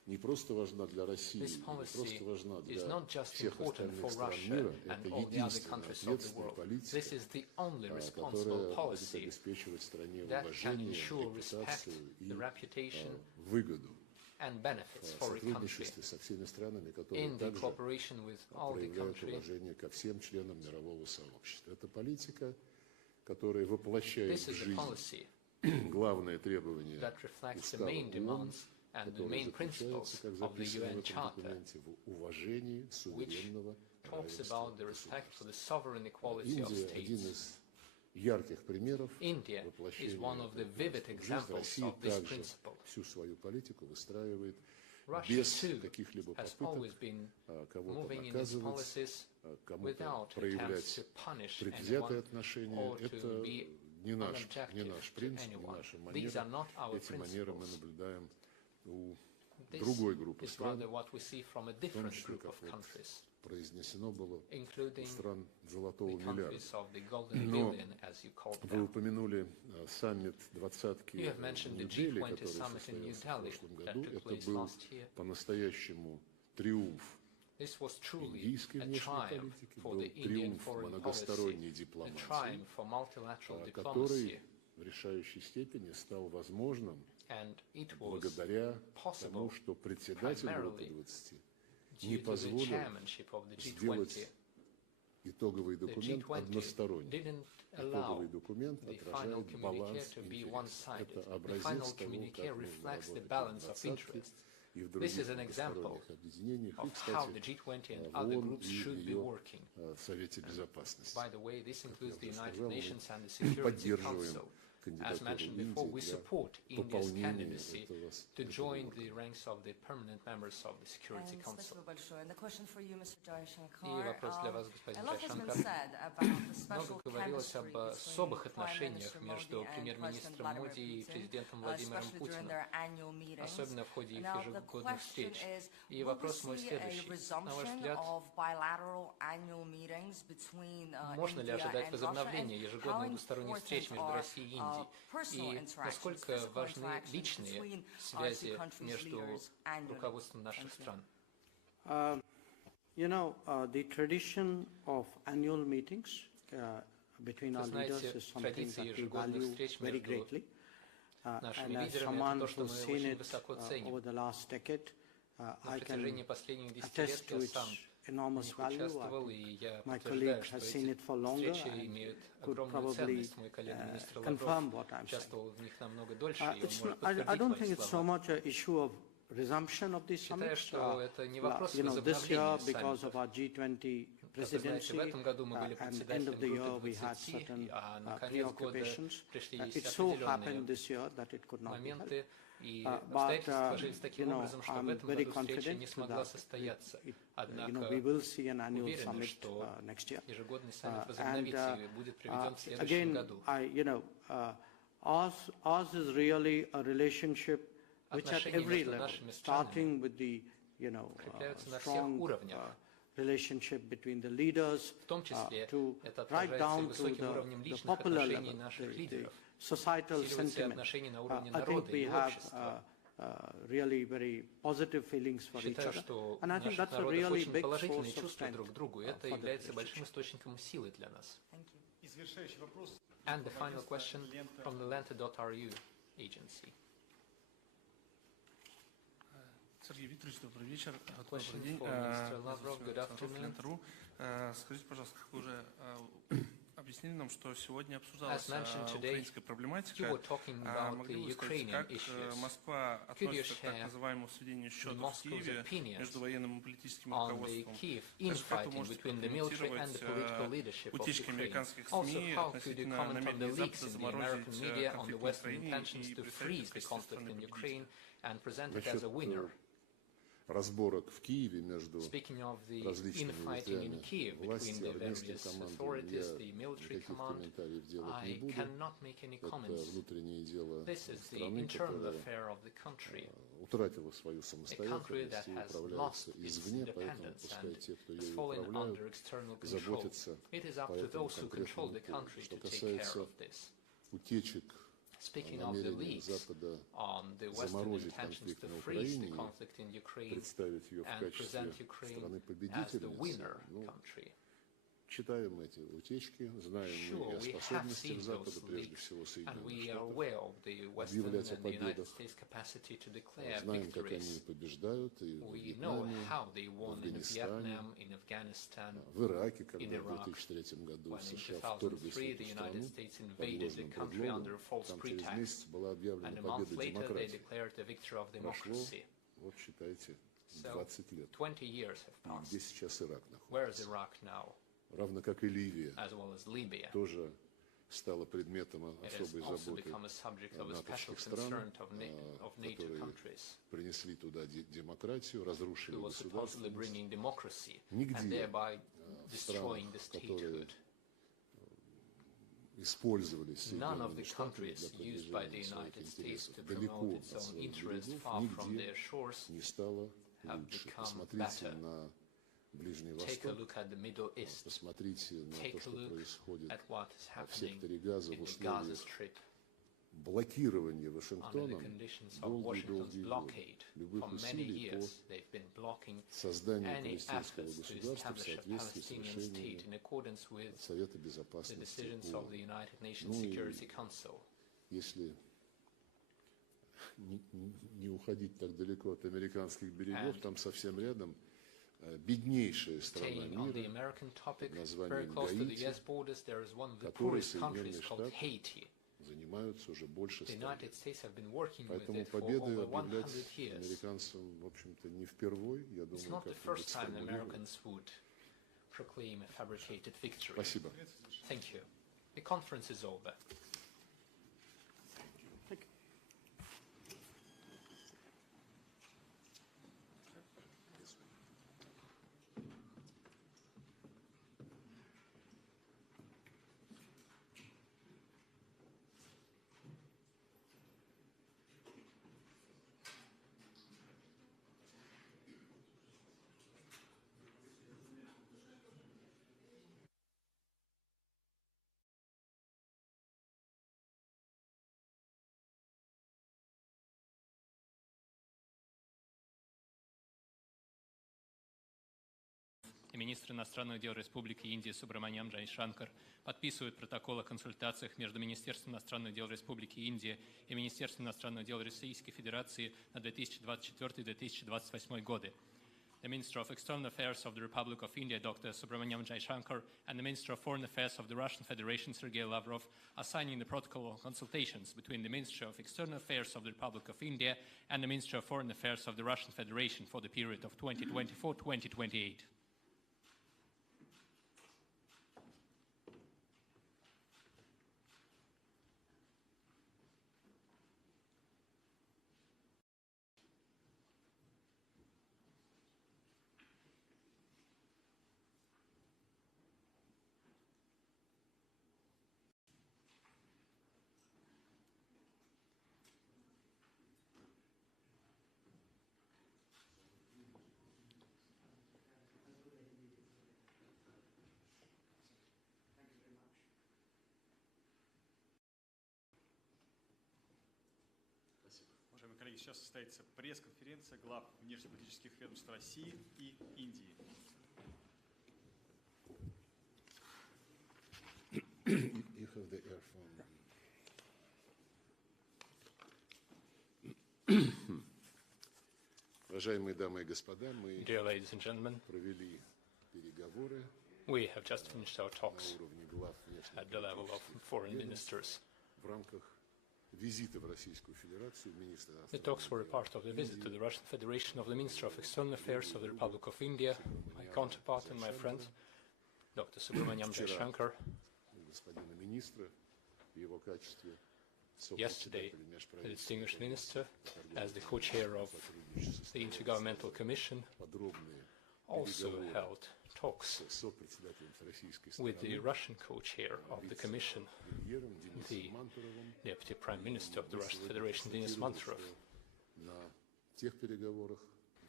не просто важна для России, не просто важна для всех остальных стран мира, это единственная ответственная политика, которая будет обеспечивать стране уважение, репутацию и выгоду. В сотрудничестве со всеми странами, которые также проявляют уважение ко всем членам мирового сообщества. Это политика, которая воплощает в жизнь главные требования Устава ООН, который заключается, как записано в этом документе, в уважении суверенного равенства государств. Индия – один из ярких примеров воплощения этой жизни. Россия также всю свою политику выстраивает без каких-либо попыток кого-то наказывать, кому-то проявлять предвзятое отношение. Это не наш принцип, не наша манера. Эти манеры мы наблюдаем у другой группы стран, в том числе, как вот произнесено было, у стран золотого миллиарда. Но вы упомянули саммит двадцатки в Нью-Дели, который состоялся в прошлом году. Это был по-настоящему триумф индийской внешней политики, был триумф многосторонней дипломатии, который в решающей степени стал возможным благодаря тому, что председатель группы 20 не позволил сделать итоговый документ односторонним. Итоговый документ отражает баланс интересов. Это образец того, как нужно работать в двадцатке и в других многосторонних объединениях, и, кстати, в ООН и в ее Совете Безопасности. Как я уже сказал, мы поддерживаем кандидатуру Индии для пополнения этого Спасибо большое. And the question for you, Mr. Jaishankar. И вопрос для вас, господин Джайшанкар. Много говорилось об особых отношениях между премьер-министром Моди и президентом Владимиром Путиным, особенно в ходе их ежегодных встреч. И вопрос мой следующий. На ваш взгляд, можно ли ожидать возобновления ежегодных двусторонних встреч между Россией и Индией? И насколько важны личные связи между руководством наших стран? The tradition of annual meetings between our leaders is something that we value very greatly. And as someone who's seen it over the last decade, I can attest to its enormous value. My colleague has seen it for longer and could probably confirm what I'm saying. I don't think it's so much an issue of resumption of these summits. This year, because of our G20 presidency, and end of the year we had certain preoccupations. It so happened this year that it could not be held. But I'm very confident that we will see an annual summit next year. And again, ours is really a relationship which at every level, starting with the strong relationship between the leaders to right down to the popular level, the societal sentiment. I think we have really very positive feelings for each other. And I think that's a really big source of strength for the relationship. And the final question from the Lente.ru agency. Сергей Викторович, добрый вечер. Добрый день. Lavrov, good afternoon. Скажите, пожалуйста, как вы уже объяснили нам, что сегодня обсуждалась украинская проблематика. Могли бы сказать, как Москва относится к так называемому сведению счетов в Киеве между военным и политическим руководством? Также как вы можете прокомментировать утечки американских СМИ относительно намерений Запада заморозить конфликт в Украине и представить в качестве страны победителя? Разборок в Киеве между различными ветвями власти, армейской командой, я никаких комментариев делать не буду. Это внутреннее дело страны, которая утратила свою самостоятельность и управляется извне, поэтому пускай те, кто ее управляют, заботятся по этому конкретному поводу. Что касается утечек speaking of the leaks on the Western intentions to freeze the conflict in Ukraine and present Ukraine as the winner country. Читаем эти утечки, знаем мы о способностях Запада, прежде всего Соединенных Штатов, объявлять о победах, знаем, как они побеждают и в Вьетнаме, в Афганистане, в Ираке, когда в 2003 году США вторглись в эту страну под ложным предлогом, там через месяц была объявлена победа демократии. Прошло, вот считайте, 20 лет. И где сейчас Ирак находится? Равно как и Ливия, тоже стала предметом особой заботы натовских стран, которые принесли туда демократию, разрушили государственность. Нигде стран, которые использовались Соединенными Штатами для продвижения своих интересов далеко от своих берегов, нигде не стало лучше. Посмотрите на Ближний Восток, посмотрите на то, что происходит в секторе Газа в условиях блокирования Вашингтоном долгие годы любых усилий по созданию палестинского государства в соответствии с решением Совета Безопасности ООН. Ну и если не уходить так далеко от американских берегов, там совсем рядом беднейшая страна мира под названием Гаити, которой Соединенные Штаты занимаются уже больше 100 лет. Поэтому победы объявлять американцам, в общем-то, не впервой, я думаю, как-нибудь сформулируем. Спасибо. Министр иностранных дел Республики Индия Субраманян Джайшанкар подписывает протокол о консультациях между Министерством иностранных дел Республики Индия и Министерством иностранных дел Российской Федерации на 2024-2028 годы. The Minister of External Affairs of the Republic of India, Dr. Subramaniam Jaishankar, and the Minister of Foreign Affairs of the Russian Federation, Sergei Lavrov, are signing the protocol of consultations between the Ministry of External Affairs of the Republic of India and the Ministry of Foreign Affairs of the Russian Federation for the period of 2024-2028. Коллеги, сейчас состоится пресс-конференция глав внешнеполитических ведомств России и Индии. You have the earphone. Уважаемые дамы и господа, мы провели переговоры We have just finished our talks at the level of foreign ministers. В рамках визита в Российскую Федерацию министра The talks were a part of the visit to the Russian Federation of the Minister of External Affairs of the Republic of India, my counterpart and my friend, Dr. Subramaniam Jaishankar. Господина министра в его качестве Yesterday, the distinguished minister, as the co-chair of the Intergovernmental Commission, also held talks with the Russian co-chair of the Commission, the Deputy Prime Minister of the Russian Federation, Denis Manturov.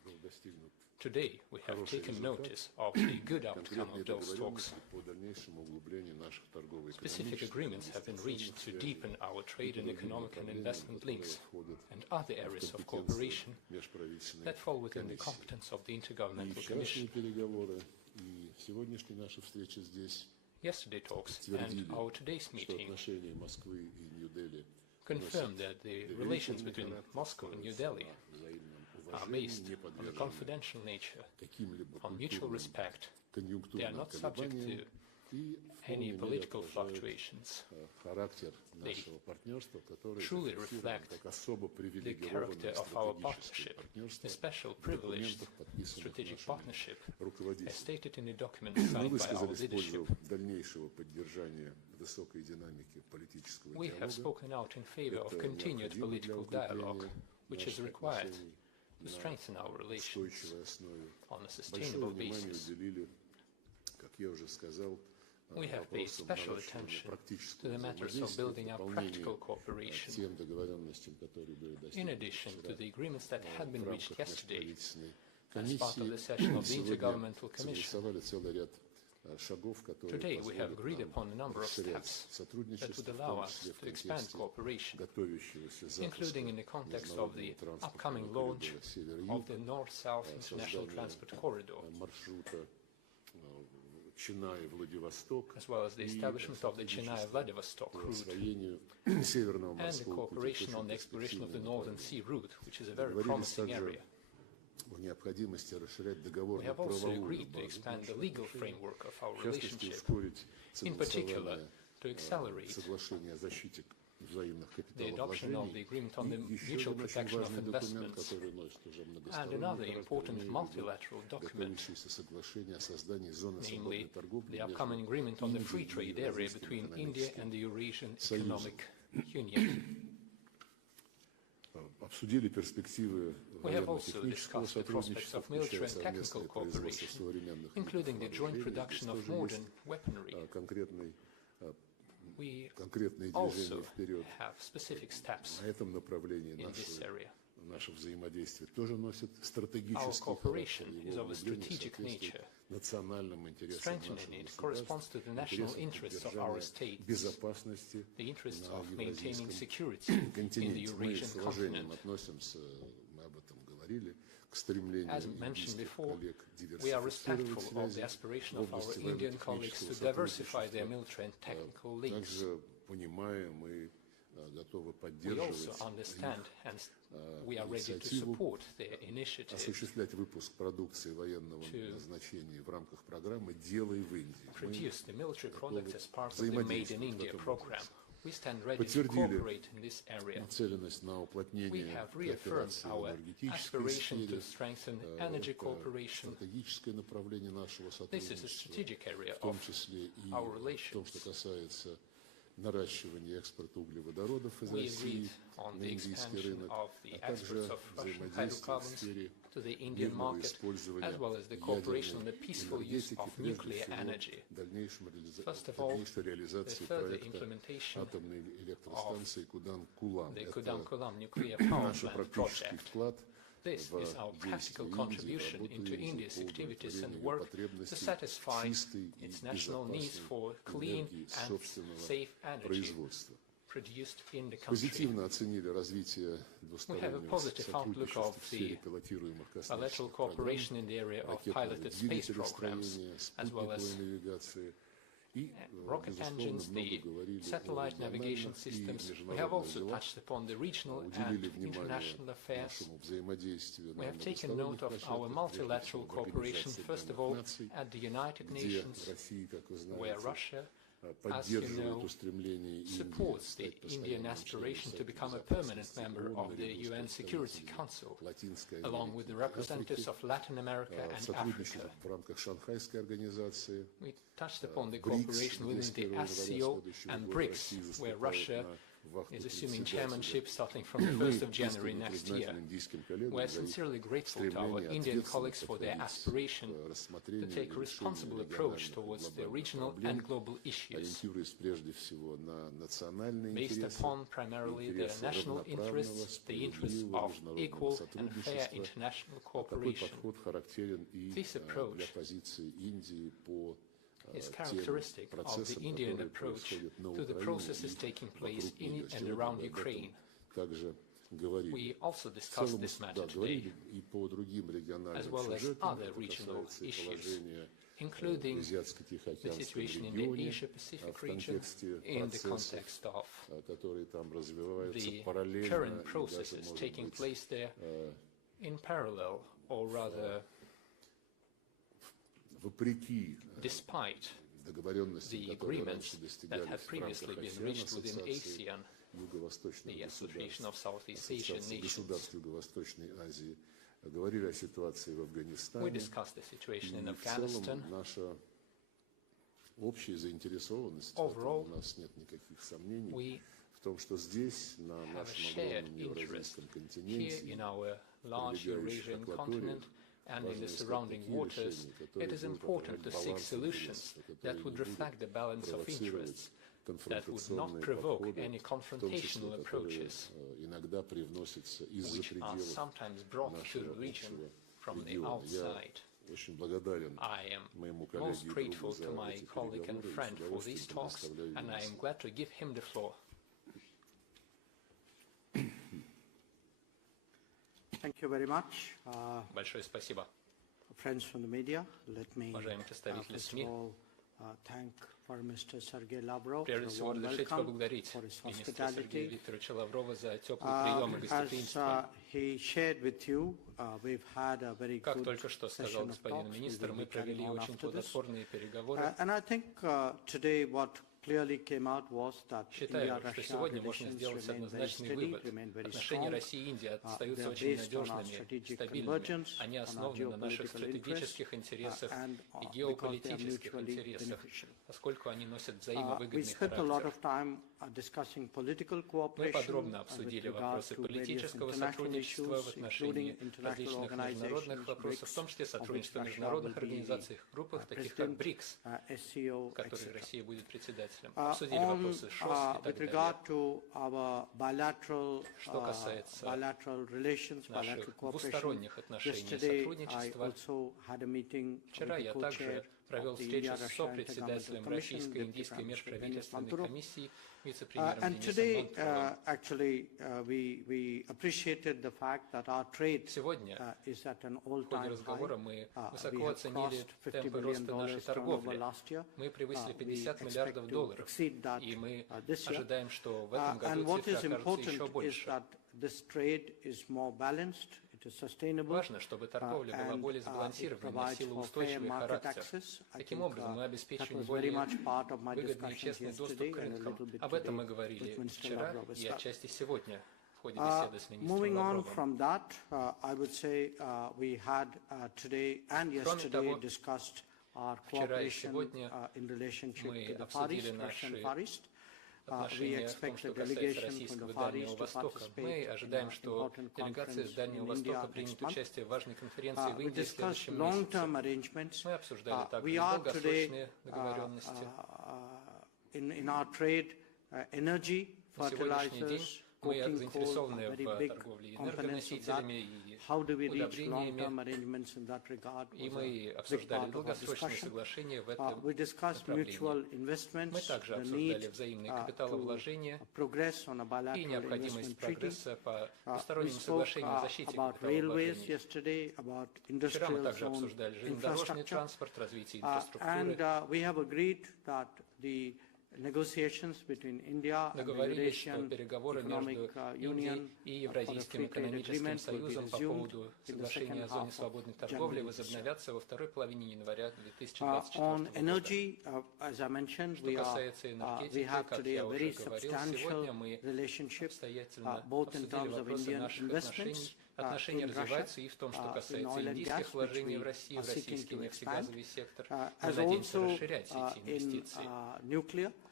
Today, we have taken notice of the good outcome of those talks. Specific agreements have been reached to deepen our trade and economic and investment links and other areas of cooperation that fall within the competence of the Intergovernmental Commission. Yesterday talks and our today's meeting confirmed that the relations between Moscow and New Delhi are based on a confidential nature, on mutual respect. They are not subject to any political fluctuations. They truly reflect the character of our partnership, a special privileged strategic partnership, as stated in the document signed by our leadership. We have spoken out in favor of continued political dialogue, which is required to strengthen our relations on a sustainable basis. We have paid special attention to the matters of building up practical cooperation. In addition to the agreements that had been reached yesterday, as part of the session of the Intergovernmental Commission, today we have agreed upon a number of steps that would allow us to expand cooperation, including in the context of the upcoming launch of the North-South International Transport Corridor, as well as the establishment of the Chennai-Vladivostok route, and the cooperation on the exploration of the Northern Sea route, which is a very promising area. We have also agreed to expand the legal framework of our relationship, in particular to accelerate the adoption of the agreement on the mutual protection of investments and another important multilateral document, namely the upcoming agreement on the free trade area between India and the Eurasian Economic Union. We have also discussed the prospects of military and technical cooperation, including the joint production of modern weaponry. We also have specific steps in this area. Our cooperation is of a strategic nature. Strengthening it corresponds to the national interests of our states, the interests of maintaining security in the Eurasian continent. As mentioned before, we are respectful of the aspiration of our Indian colleagues to diversify their military and technical links. We also understand and we are ready to support their initiative to produce the military products as part of the Made in India program. We stand ready to cooperate in this area. We have reaffirmed our aspiration to strengthen energy cooperation. This is a strategic area of our relations. We agreed on the expansion of the exports of Russian hydrocarbons to the Indian market, as well as the cooperation on the peaceful use of nuclear energy. First of all, the further implementation of the Kudan-Kulam nuclear power plant project. This is our practical contribution into India's activities and work to satisfy its national needs for clean and safe energy produced in the country. We have a positive outlook of the bilateral cooperation in the area of piloted space programs, as well as rocket engines, the satellite navigation systems. We have also touched upon the regional and international affairs. We have taken note of our multilateral cooperation, first of all, at the United Nations, where Russia, as you know, supports the Indian aspiration to become a permanent member of the UN Security Council, along with the representatives of Latin America and Africa. We touched upon the cooperation within the SCO and BRICS, where Russia is assuming chairmanship starting from the 1st of January next year. We are sincerely grateful to our Indian colleagues for their aspiration to take a responsible approach towards the regional and global issues, based upon primarily their national interests, the interests of equal and fair international cooperation. This approach is characteristic of the Indian approach to the processes taking place in and around Ukraine. We also discussed this matter today, as well as other regional issues, including the situation in the Asia-Pacific region in the context of the current processes taking place there in parallel, or rather despite the agreements that have previously been reached within ASEAN, the Association of Southeast Asian Nations. We discussed the situation in Afghanistan. Overall, we have a shared interest here in our large Eurasian continent and in the surrounding waters. It is important to seek solutions that would reflect the balance of interests, that would not provoke any confrontational approaches, which are sometimes brought to the region from the outside. I am most grateful to my colleague and friend for these talks, and I am glad to give him the floor. Thank you very much. Большое спасибо. Friends from the media, let me first of all thank Foreign Minister Sergei Lavrov Прежде всего, разрешите поблагодарить министра Сергея Викторовича Лаврова за теплый прием и гостеприимство. Как только что сказал господин министр, мы провели очень плодотворные переговоры. Считаю, что сегодня можно сделать однозначный вывод. Отношения России и Индии остаются очень надежными, стабильными. Они основаны на наших стратегических интересах и геополитических интересах, поскольку они носят взаимовыгодный характер. Мы подробно обсудили вопросы политического сотрудничества в отношении различных международных вопросов, в том числе сотрудничества в международных организациях, группах, таких как БРИКС, в которой Россия будет председателем. Обсудили вопросы ШОС и так далее. Что касается наших двусторонних отношений и сотрудничества, вчера я также провел встречу с сопредседателем Российско-Индийской межправительственной комиссии, вице-премьером Денисом Манtuровым. Сегодня в ходе разговора мы высоко оценили темпы роста нашей торговли. Мы превысили $50 миллиардов, и мы ожидаем, что в этом году цифра окажется еще больше. Важно, чтобы торговля была более сбалансированной, носила устойчивый характер. Таким образом, мы обеспечиваем более выгодный и честный доступ к рынкам. Об этом мы говорили вчера и отчасти сегодня в ходе беседы с министром Лавровым. Кроме того, вчера и сегодня мы обсудили наши отношения в том, что касается российского Дальнего Востока. Мы ожидаем, что делегация с Дальнего Востока примет участие в важной конференции в Индии в следующем месяце. Мы обсуждали также долгосрочные договоренности. На сегодняшний день мы заинтересованы в торговле энергоносителями и удобрениями, и мы обсуждали долгосрочные соглашения в этом направлении. Мы также обсуждали взаимные капиталовложения и необходимость прогресса по двусторонним соглашениям о защите капиталовложений. Вчера мы также обсуждали железнодорожный транспорт, развитие инфраструктуры. Договорились, что переговоры между Индией и Евразийским экономическим союзом по поводу соглашения о зоне свободной торговли возобновятся во второй половине января 2024 года. Что касается энергетики, как я уже говорил, сегодня мы обстоятельно обсудили вопросы наших отношения развиваются и в том, что касается индийских вложений в России, в российский нефтегазовый сектор. Мы надеемся расширять эти инвестиции.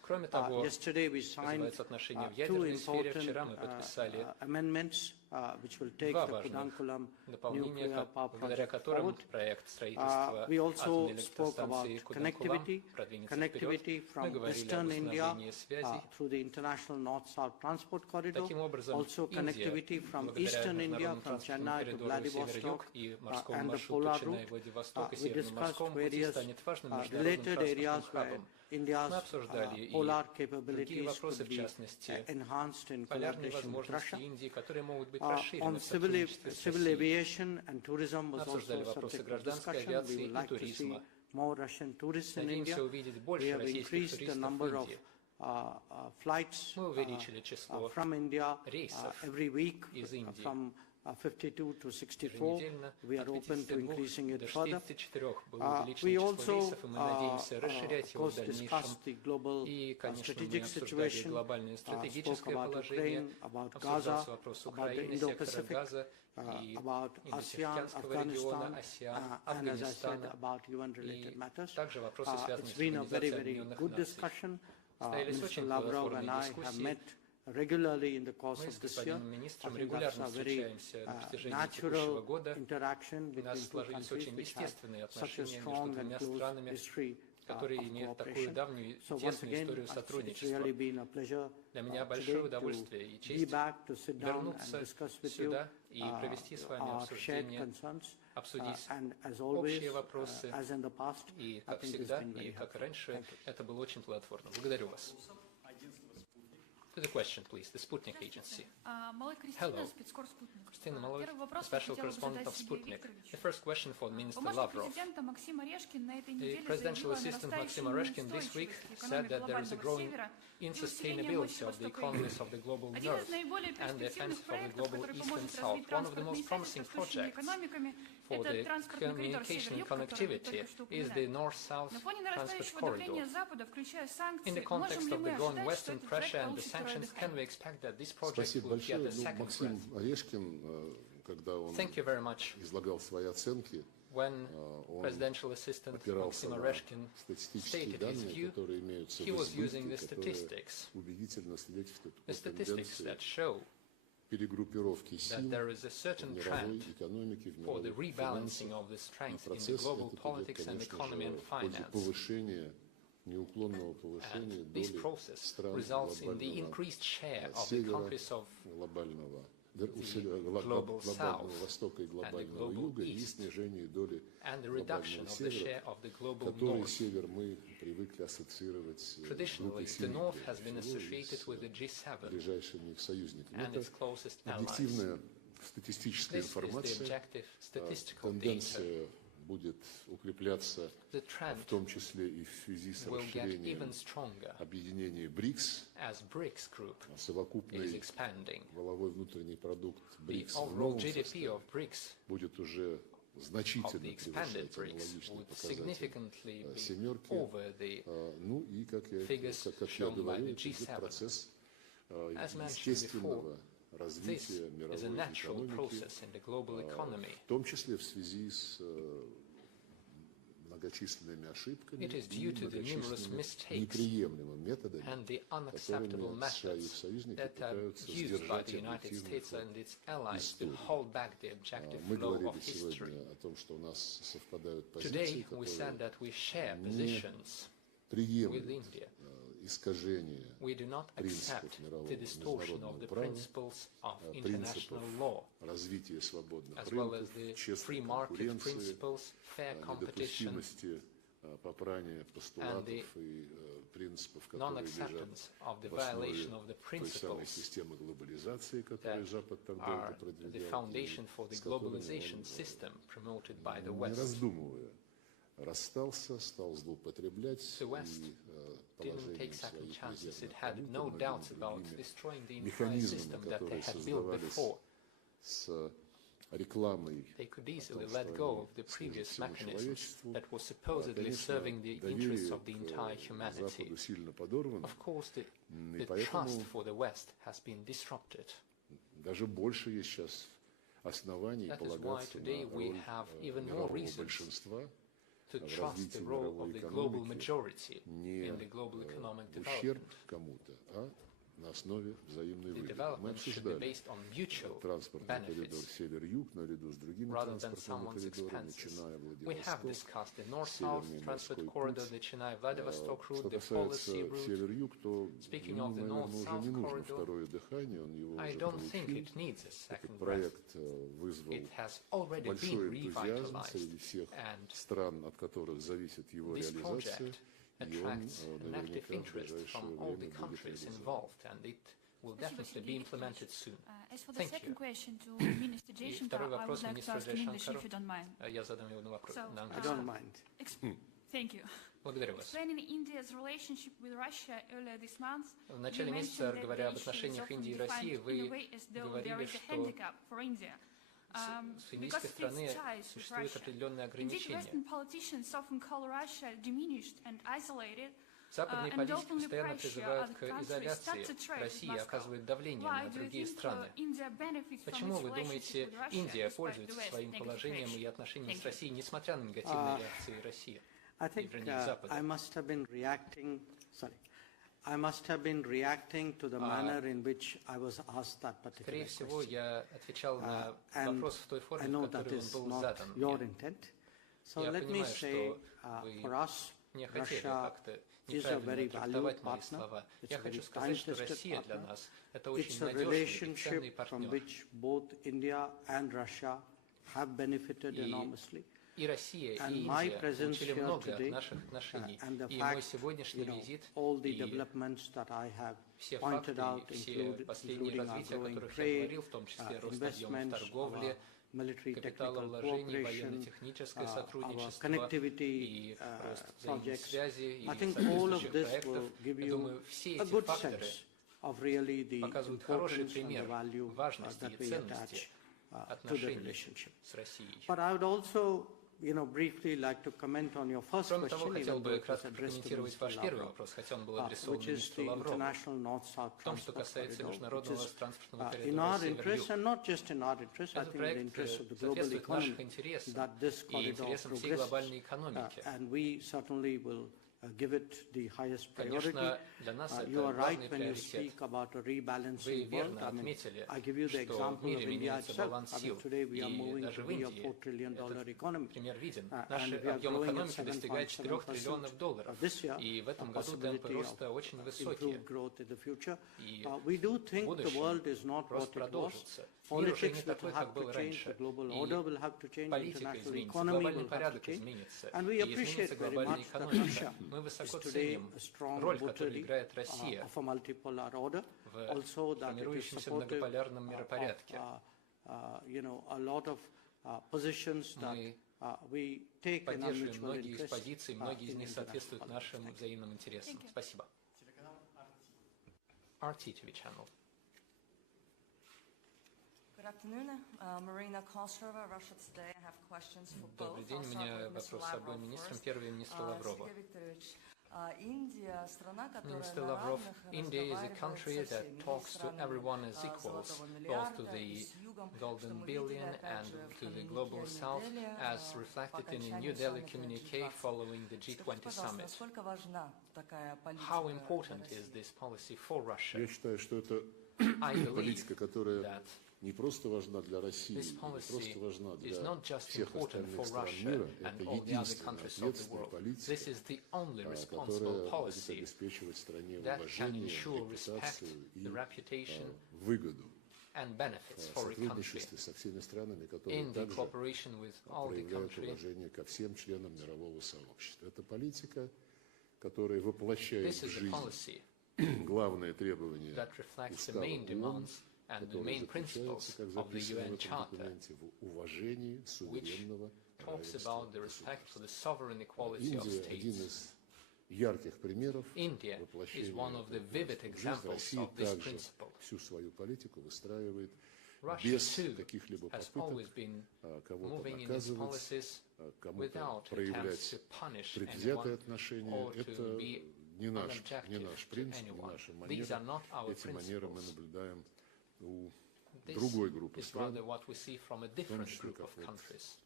Кроме того, yesterday we signed развивается отношения в two ядерной сфере. important Вчера мы подписали amendments which will take два the важных Kudankulam дополнения, nuclear power благодаря project которым forward. проект строительства We also атомной spoke about электростанции Куданкулам продвинется вперед. connectivity Мы from говорили об Western India установлении связей. through the International North-South Transport Corridor, Таким образом, also connectivity Индия, from благодаря Eastern India, международному from транспортному Chennai to коридору север-юг Vladivostok, и морскому and the маршруту polar Ченнай, route, Владивосток и we северному discussed морскому пути various станет важным международным related areas транспортным where хабом. India's Мы обсуждали и polar другие capabilities вопросы, could в be частности, enhanced in полярные collaboration with возможности Russia. Индии, которые могут быть On расширены в civil сотрудничестве с civil Россией. aviation and tourism was Обсуждали also вопросы subject of гражданской discussion. We авиации would и like to see туризма. more Russian tourists in India. Надеемся увидеть We больше have российских increased the туристов в number of Индии. flights Мы увеличили число from India рейсов every week из Индии. from 52 to 64. Еженедельно We are от open to 52 increasing it до further. 64 было увеличено We число also, рейсов, и мы надеемся расширять of его в course, дальнейшем. discussed the global И, конечно, мы strategic обсуждали situation, глобальное spoke стратегическое about положение, Ukraine, about обсуждался Gaza, вопрос about the Украины, сектора Indo-Pacific, Газа и about ASEAN, Индо-Тихоокеанского региона, Afghanistan, АСЕАН, and as I said, Афганистана, about UN-related и matters. также вопросы, связанные It's с been a very, Организацией very Объединенных good Наций. discussion. Состоялись Mr. очень Lavrov and плодотворные I have дискуссии. met regularly in the course Мы of с this year. господином I министром think that's регулярно a very встречаемся на протяжении текущего natural года. interaction У нас between two сложились countries очень which have естественные such a отношения между strong and двумя close странами, history которые of имеют такую cooperation. давнюю и So once тесную again, историю it's сотрудничества. really been a pleasure Для меня today большое to удовольствие и be честь back, to sit down and вернуться discuss with you сюда и провести с вами our shared обсуждение, concerns. обсудить And as always, общие вопросы. as in the past, И, I как think it's всегда, been и very как и helpful. раньше, Thank you. это было очень плодотворно. Благодарю вас. To the question, please. The Sputnik Agency. Малой Кристина, Hello. спецкор Спутник. Christina Malloy, Первый вопрос Special хотела бы Correspondent задать of Сергею Sputnik. The Викторовичу. first question for Minister Помощник Lavrov. президента Максим Орешкин на этой The неделе presidential заявил о assistant нарастающей Maxim Oreshkin this week неустойчивости said экономик that there is a глобального growing севера и усиления insustainability мощи of the Востока и economies Юга. of the global Один north из наиболее and the перспективных offensive of the проектов, global который east and поможет south. развить One of the most транспортные связи promising с восточными projects экономиками, for это the транспортный коридор communication and север-юг, который вы connectivity только что is the упоминали. north-south На фоне transport нарастающего corridor. давления Запада, включая санкции, In the можем context ли of мы the growing ожидать, что Western этот проект pressure and the получит второе sanctions, can we дыхание? expect that this project Спасибо will get большое. a second Максим breath? Орешкин, когда он Thank you very much. излагал свои оценки, When он presidential assistant опирался Maxim на Oreshkin статистические stated his данные, view, которые имеются в he was using the избытке, которые statistics, убедительно свидетельствуют the о statistics тенденции that show перегруппировки that сил there is a в certain мировой trend экономике, в for the мировых rebalancing финансах. of the И strength in the процесс global этот идет, politics and конечно economy же, and в ходе finance. повышения, неуклонного повышения And this доли process стран results in the глобального increased share of the севера, countries of глобального global глобального south востока и and the глобального global юга и east, снижение доли and the reduction глобального of the севера, share of the global который north. север мы привыкли ассоциировать с Traditionally, группой the семи north has been прежде всего, и associated с with the G7 ближайшими их союзниками. and Это its closest allies. объективная статистическая This is the информация. objective statistical data. Тенденция будет укрепляться, The в trend том числе и в связи с will get расширением even stronger объединения БРИКС, as BRICS group is совокупный expanding. валовой внутренний продукт The БРИКС в overall новом GDP составе of BRICS будет уже of значительно the expanded превышать BRICS аналогичный would показатель significantly be семерки. over the Ну и, как я shown by говорил, the это идет G7. процесс As mentioned естественного This развития is a мировой natural экономики, process in the global economy. в том числе в связи с многочисленными ошибками It is и due to the numerous многочисленными mistakes неприемлемыми методами, and the unacceptable которыми США и их methods союзники that are пытаются used by сдержать the United объективный States ход and its allies to истории. hold back the objective Мы flow говорили of history. сегодня о том, что у нас совпадают позиции, Today we said которые that we share positions with приемлют India. искажение We do not accept принципов мирового the distortion of международного the права, principles of принципов international law, развития свободных as well as рынков, the честной free market конкуренции, principles, fair competition, недопустимости попрания постулатов и принципов, которые лежат non-acceptance of the в основе violation of the той самой principles системы глобализации, которую that Запад так долго are the продвигал, foundation и for the с которыми globalization он, system promoted by the не West. раздумывая, расстался, стал злоупотреблять The West и didn't положением take second своих chances. It резервных had валют и no многими doubts about другими destroying the entire механизмами, system that they которые had built создавались before. с рекламой They could о easily том, let что go они of the служат previous всему mechanisms человечеству. that were supposedly Конечно, serving the interests доверие of the entire к humanity. Западу сильно подорвано, Of course, и the поэтому trust for the West has been disrupted. даже больше есть сейчас оснований That is why полагаться today на we роль have even more мирового reasons большинства to в trust развитии the role of мировой the global экономики majority не in the global economic в ущерб development. кому-то, а на основе взаимной The выгоды. Мы development should be обсуждали based on mutual транспортный коридор benefits север-юг наряду с другими rather than транспортными someone's коридорами, expenses. Чиная, We have Владивосток, discussed the north-south Северный transport морской corridor, путь. the Chennai-Vladivostok route, Что the policy касается route. север-юг, то Speaking ему, of the наверное, уже north-south не нужно corridor, второе дыхание, он его I уже don't think получил. it needs a Этот second breath. проект вызвал It has already большой been энтузиазм revitalized, среди всех and стран, от которых зависит его this реализация, project и он attracts an active наверняка в interest ближайшее from all the время будет countries реализован. involved, and it will definitely be implemented soon. As for the Thank second you. question to Minister И Jaishankar, второй I would вопрос like to министру ask in English, Jaishankarу. if you don't mind. Я задам его на вопрос So, на I английском. don't mind. Thank you. Благодарю вас. Explaining India's relationship with Russia earlier this month, В начале you месяца, mentioned that говоря the об issue is отношениях often Индии и defined России, in a вы way as though there говорили, is a что handicap for India. с индийской стороны существуют определенные Indeed, ограничения. Western politicians often call Russia diminished and isolated, Западные and политики openly постоянно pressure призывают other к countries not to изоляции trade with России и Moscow. оказывают давление Why на do you другие think страны. India benefits from Почему its вы relationship думаете, with Russia Индия despite the пользуется West's своим negative положением reaction? и отношениями Thank с you. Россией, несмотря на негативные реакции России I и think вернее Запада? I must have been reacting to the manner in which I was asked that particular Скорее всего, question. я отвечал на And вопрос в той I форме, know в that которой is он был not задан your мне. intent. So Я let me понимаю, say, что вы for us, не хотели Russia как-то is a very неправильно трактовать valued мои partner. слова. It's Я a хочу very сказать, что time-tested Россия для partner. нас – это It's очень a надежный и ценный relationship from партнер. which both India and Russia have benefited И enormously. И Россия, And и my Индия presence получили here много от today, наших отношений. and the И мой fact, сегодняшний визит, all the и developments that I have все pointed факты, out, все последние including our развития, о growing которых я trade, говорил, в том числе рост объемов investments, торговли, our military technical капиталовложений, cooperation, военно-техническое our сотрудничество connectivity и рост взаимных projects. связей и I think all of соответствующих this проектов. will give Я you думаю, все a эти good факторы sense of really the показывают хороший importance and пример the value важности that и we ценности attach to the отношений relationship. с Россией. But I would also, briefly like to comment on your first Кроме того, question, хотел even though бы it was кратко addressed to прокомментировать Mr. ваш первый Lavrov, вопрос, хотя он был адресован which is министру the Лаврову. international north-south В том, что transport касается corridor, which международного is транспортного in коридора our interest, Север-Юг. and not just in our interest, I Этот think in the проект interest of the global соответствует нашим economy, интересам that this и corridor интересам всей progresses. глобальной экономики. And we certainly will give it the highest priority. Конечно, для нас You это are right главный when you приоритет. speak about a Вы rebalancing world. верно отметили, I give you the что в example of мире India меняется itself. баланс I mean, сил, today we are и moving даже to в be a Индии $4 trillion этот economy. пример виден. And Наш we are объем growing at экономики достигает 4 7.7% триллионов долларов, this year, и в этом a году темпы possibility роста of очень высокие. improved growth in the future. И We do в think the будущем world is not рост what it was. продолжится. Мир уже не Politics will такой, как have был to change, раньше. the global И order will have to change, политика international изменится, economy глобальный will have to порядок change. изменится, And we и appreciate изменится very глобальная much that экономика. Russia Мы высоко is today ценим a strong роль, которую votary играет Россия of a multipolar order. в Also that it is формирующемся supportive многополярном миропорядке. a lot of positions that Мы we take in our поддерживаем mutual многие из interest позиций, многие из in них international соответствуют politics. нашим взаимным интересам. Спасибо. RT TV channel. Good afternoon. Marina Kostrova, Russia Today. I have questions for both. Добрый день, у меня вопрос с обоим министрам. Первый министр Лаврова. Minister Lavrov, India is a country that talks to everyone as equals, both to the Golden Billion and to the Global South, as reflected in a New Delhi communique following the G20 summit. How important is this policy for Russia? Я считаю, что это I believe политика, которая that не просто важна для России, this не policy просто важна is для not just всех important for остальных стран Russia мира, and это all the other единственная countries of the ответственная world. политика, This is the only responsible которая будет policy обеспечивать стране that can уважение, ensure respect, репутацию the и reputation, выгоду and benefits в for a country сотрудничестве со всеми странами, которые in the также cooperation with all the проявляют countries. уважение ко всем членам мирового сообщества. Это политика, которая воплощает This в is a жизнь policy главные требования that reflects the Устава main ООН, demands and the который main principles заключается, как of the записано в UN этом Charter, документе, в уважении суверенного talks равенства about the respect for the sovereign equality of Индия один states. из ярких примеров India воплощения is one of the этого vivid в жизнь. examples Россия of this также principle. всю свою политику выстраивает Russia, без too, каких-либо has always попыток been кого-то moving in its наказывать, policies кому-то without attempts проявлять to punish предвзятое anyone отношение. or to Это be не наш unobjective to принцип, не anyone. наша These are манера. not our Эти манеры мы principles. наблюдаем у This другой группы is стран, rather what we see from a в том different числе, group как of вот countries.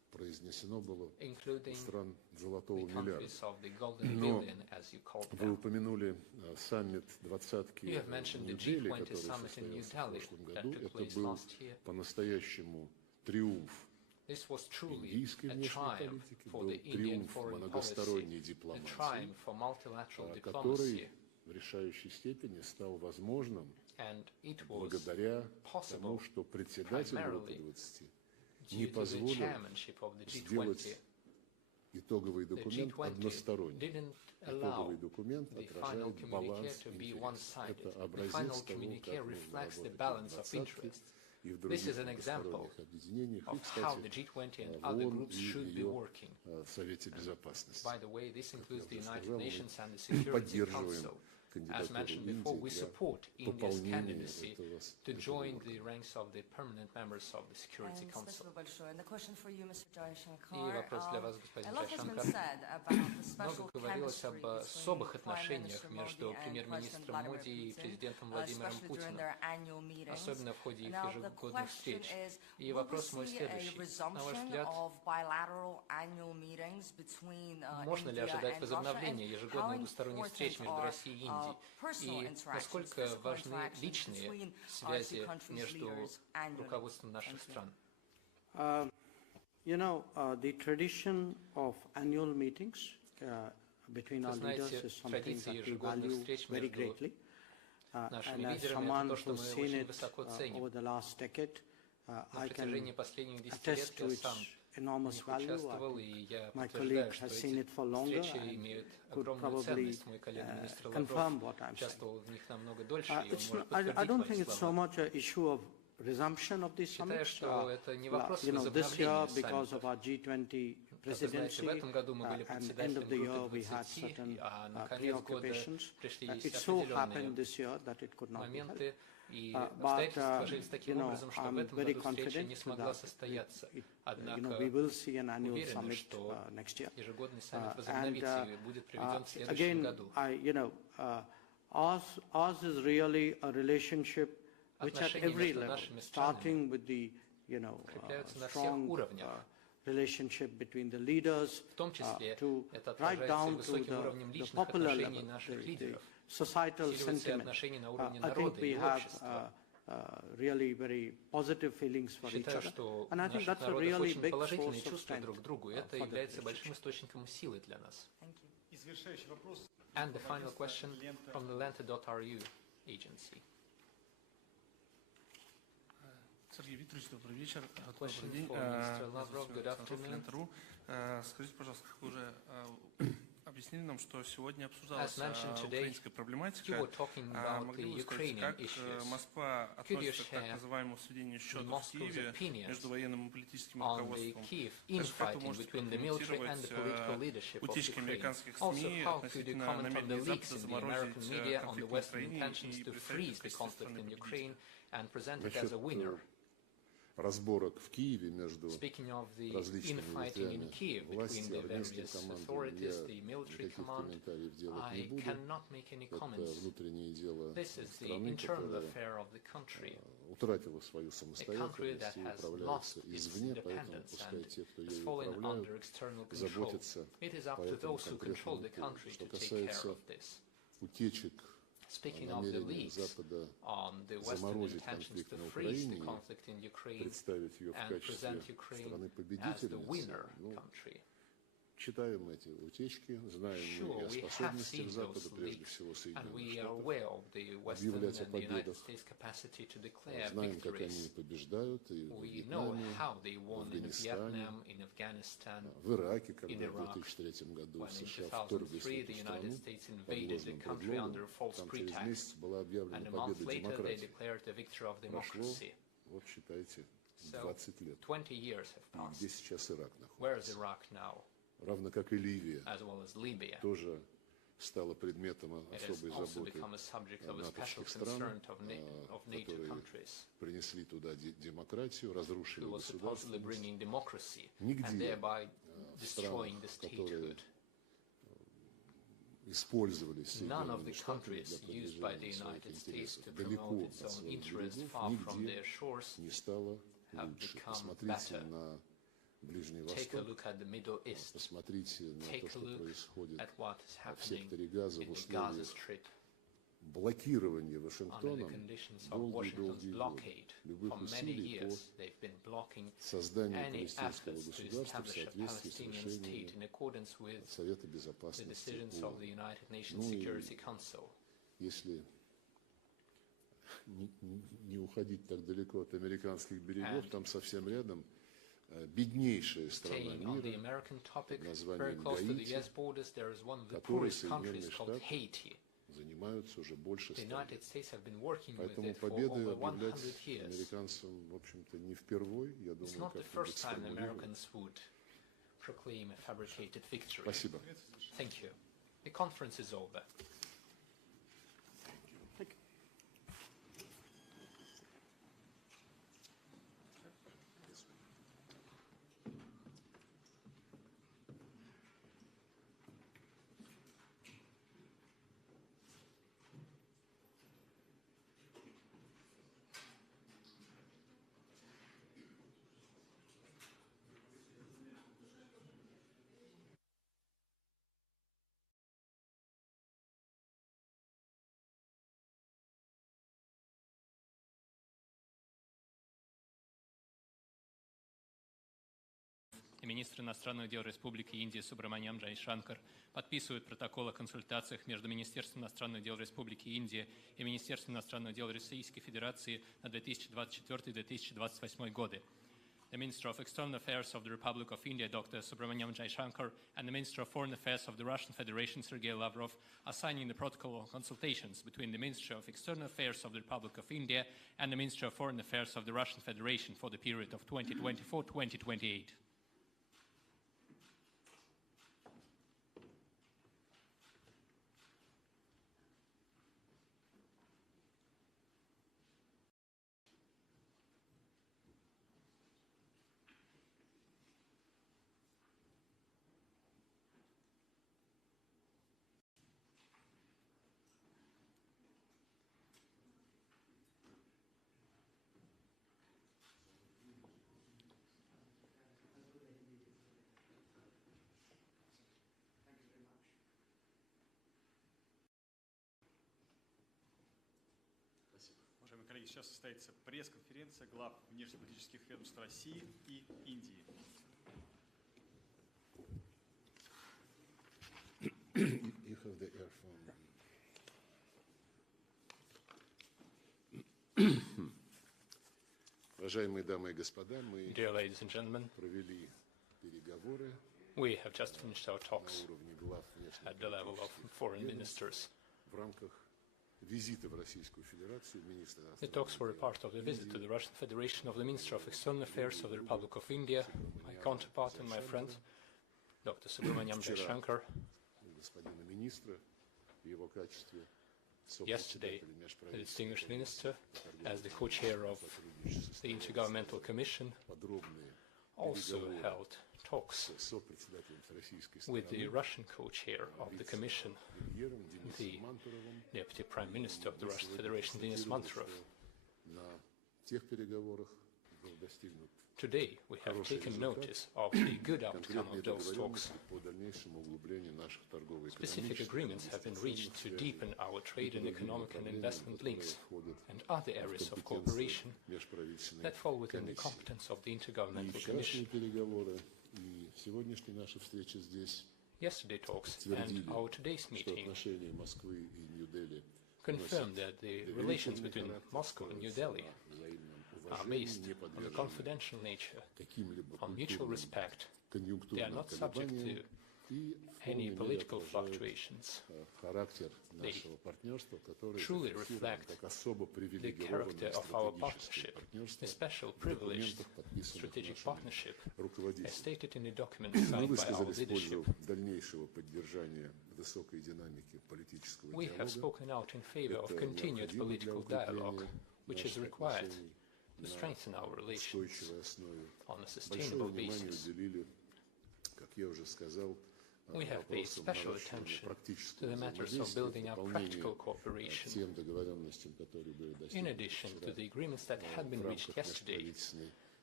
произнесено было including стран Золотого the миллиарда. countries of the Golden Billion, as you called Вы them. упомянули саммит двадцатки You have mentioned the Нью-Дели, G20 который summit in New состоялся в Delhi прошлом that году. took Это place был last year. по-настоящему триумф This was truly индийской a внешней triumph политики, for был the Indian триумф foreign многосторонней policy, a дипломатии, triumph for multilateral который diplomacy, в решающей степени стал возможным and it was благодаря тому, possible что председатель группы primarily 20 не due to the позволил chairmanship of the сделать G20. итоговый The документ G20 односторонним. didn't allow Итоговый документ the final отражает communique баланс to be интересов. one-sided. Это The образец final того, communique как мы reflects the работаем balance в of двадцатке interests. и в This других is an example многосторонних объединениях, и, of how кстати, the G20 and в other ООН groups и should be ее working. Совете Безопасности. By the way, this includes the уже United сказал, мы Nations and the Security поддерживаем Council. As кандидатуру mentioned before, we Индии для support India's пополнения candidacy to этого join органа. the ranks of the permanent members of the Security Council. Спасибо большое. And the question for you, Mr. Jaishankar. И вопрос для вас, господин A lot has been Джайшанкар. said about the special Много говорилось об chemistry особых between Prime отношениях Minister между Modi and премьер-министром President Моди и Vladimir Putin, президентом Владимиром especially during Путиным, their annual meetings. особенно в ходе их Now, the ежегодных question встреч. is, И will we вопрос мой see a следующий. На ваш resumption взгляд, of bilateral annual meetings between можно ли India ожидать and возобновления Russia? And ежегодных how двусторонних встреч important между are Россией и Индией? personal И interactions, насколько physical важны interactions личные between связи our two countries' между leaders annually? руководством наших Thank you. стран? You know, the tradition of annual meetings between our leaders знаете, is something традиция that we ежегодных value встреч very между greatly. нашими And as лидерами, someone это то, что who's мы seen очень it высоко ценим. over the last decade, На I протяжении can последних 10 attest лет to я its сам enormous в них value. участвовал, и я My подтверждаю, colleague что has seen эти it for longer встречи and имеют could огромную probably ценность. Мой коллега министр confirm Лавров what I'm saying. участвовал в них намного дольше, и он It's может not, I подтвердить don't мои think it's so слова. much an issue of resumption of these Считаю, summits. что это не вопрос You know, this year, возобновления because of саммитов. our G20 Как вы знаете, presidency, в этом году мы были and end председателем of the year группы we had 20, certain а на конец года preoccupations. пришли It so happened определенные this year that it could not be held. моменты, и But, обстоятельства сложились you таким know, образом, что в I'm этом very году встреча не confident смогла that состояться. you know, Однако we will see an annual уверены, summit что next year. ежегодный саммит And возобновится и будет проведен в следующем again, году. you know, ours is really a relationship which at Отношения every между level, нашими странами starting with the, you know, укрепляются на всех strong уровнях. relationship between the leaders, В том числе to это right отражается и down to высоким уровнем the личных popular отношений level, наших the лидеров. societal Усиливаются и sentiment. отношения на уровне I think народа we и have общества. really very positive feelings for each Считаю, other. что у And I think наших that's a народов really очень big положительные source of чувства strength друг к другу. Это for the является relationship. большим источником силы для нас. Thank you. И завершающий вопрос. And the final question Лента. from the Lenta.ru agency. Сергей Викторович, добрый вечер. Question Добрый день. for Mr. Lavrov. Good afternoon. Лента.ру. Скажите, пожалуйста, как вы уже объяснили нам, что сегодня As обсуждалась mentioned today, украинская проблематика. you were talking about Могли the бы вы сказать, Ukrainian как issues. Москва Could you относится к так share называемому сведению счетов в Moscow's Киеве opinions между военным и политическим on the руководством? Kiev Также как вы infighting можете between the military and the political прокомментировать leadership of утечки Ukraine? американских Also, СМИ how could you относительно comment on the намерений leaks Запада in the American заморозить media on the конфликт в Western Украине intentions и to представить freeze в the качестве conflict страны in победителя? Ukraine and present it Насчет as a winner? разборок в Киеве между Speaking of the различными infighting in ветвями Kiev власти, between the армейским various командам, authorities, я the military никаких command, комментариев делать не I буду. cannot make any Это comments. внутреннее дело This is the страны, internal которая affair of the country. утратила свою A country самостоятельность that и has управляется lost its извне, поэтому independence пускай and те, кто has ею fallen управляют, under external control. заботятся It is up по to этому those who control конкретному the поводу. country Что to take care касается of this. утечек Speaking of the намерения leaks Запада on the Western заморозить intentions конфликт to на freeze the Украине, conflict in Ukraine представить ее в and качестве present Ukraine страны as the победительницы, winner ну, country. читаем эти утечки, знаем Sure, мы и о we have способностях seen Запада, those прежде leaks, всего and we Соединенных are Штатов, aware of the Western объявлять о and the United победах, States capacity to declare знаем, как они victories. побеждают и в We know Вьетнаме, how they в won in Афганистане, Vietnam, in Afghanistan, в Ираке, когда in в Iraq, 2003 году when in США вторглись в 2003 эту the страну United States под invaded the ложным country under предлогом, false там через pretext, месяц была объявлена and a month победа later they демократии. declared the victory of Прошло, democracy. вот считайте, So 20 лет. 20 years have И где passed. сейчас Ирак Where is находится? Iraq now? Равно как и Ливия, As well as Libya. тоже стала предметом It has особой also заботы become a subject of a special натовских стран, concern of NATO которые countries принесли туда демократию, разрушили who were supposedly государственность. bringing democracy and Нигде thereby в destroying странах, the которые statehood. использовали None of Соединенные the Штаты countries для used by the продвижения своих United States интересов to далеко promote от its own своих interests берегов, far from нигде their shores не стало have лучше. become Посмотрите better. на Ближний take a Восток, look at the Middle East, посмотрите на то, take a что look происходит at what is в happening секторе Газа в in the Gaza условиях Strip блокирования under the Вашингтоном conditions of Washington's долгие годы. blockade. Любых For many усилий по years, they've been blocking созданию any палестинского efforts to государства в establish a соответствии с Palestinian state решениями in accordance with Совета the Безопасности decisions of the ООН. United Nations Ну и Security Council. если не уходить так далеко от американских берегов, там совсем рядом беднейшая страна мира под названием Гаити, которой Соединенные Штаты занимаются уже больше 100 лет. Поэтому победы объявлять американцам, в общем-то, не впервой, я думаю, как-нибудь сформулируем. Спасибо. Thank you. The conference is over. и министр иностранных дел Республики Индия Субраманян Джайшанкар подписывают протокол о консультациях между Министерством иностранных дел Республики Индия и Министерством иностранных дел Российской Федерации на 2024-2028 годы. The Minister of External Affairs of the Republic of India, Dr. Subramaniam Jaishankar, and the Minister of Foreign Affairs of the Russian Federation, Sergei Lavrov, are signing the protocol of consultations between the Ministry of External Affairs of the Republic of India and the Ministry of Foreign Affairs of the Russian Federation for the period of 2024-2028. Уважаемые коллеги, сейчас состоится пресс-конференция глав внешнеполитических ведомств России и Индии. You have the earphone. Уважаемые дамы и господа, мы Dear ladies and gentlemen, провели переговоры we have just finished our на talks уровне глав внешних at the level of foreign ministers. в рамках визита в Российскую Федерацию министра The talks were a part of the visit to the Russian Federation of the Minister of External Affairs of the Republic of India, my counterpart and my friend, Dr. Subramaniam Jaishankar. господина министра в его качестве Yesterday, the distinguished minister, as the co-chair of the Intergovernmental Commission, also held talks with the Russian co-chair of the Commission, the Deputy Prime Minister of the Russian Federation, Denis Manturov. Today, we have taken notice of the good outcome of those talks. Specific agreements have been reached to deepen our trade and economic and investment links and other areas of cooperation that fall within the competence of the Intergovernmental Commission. Yesterday talks and our today's meeting confirmed that the relations between Moscow and New Delhi are based on the confidential nature, on mutual respect. They are not subject to any political fluctuations. They truly reflect the character of our partnership, a special privileged strategic partnership, as stated in the document signed by our leadership. We have spoken out in favor of continued political dialogue, which is required to strengthen our relations on a sustainable basis. We have paid special attention to the matters of building up practical cooperation. In addition to the agreements that had been reached yesterday,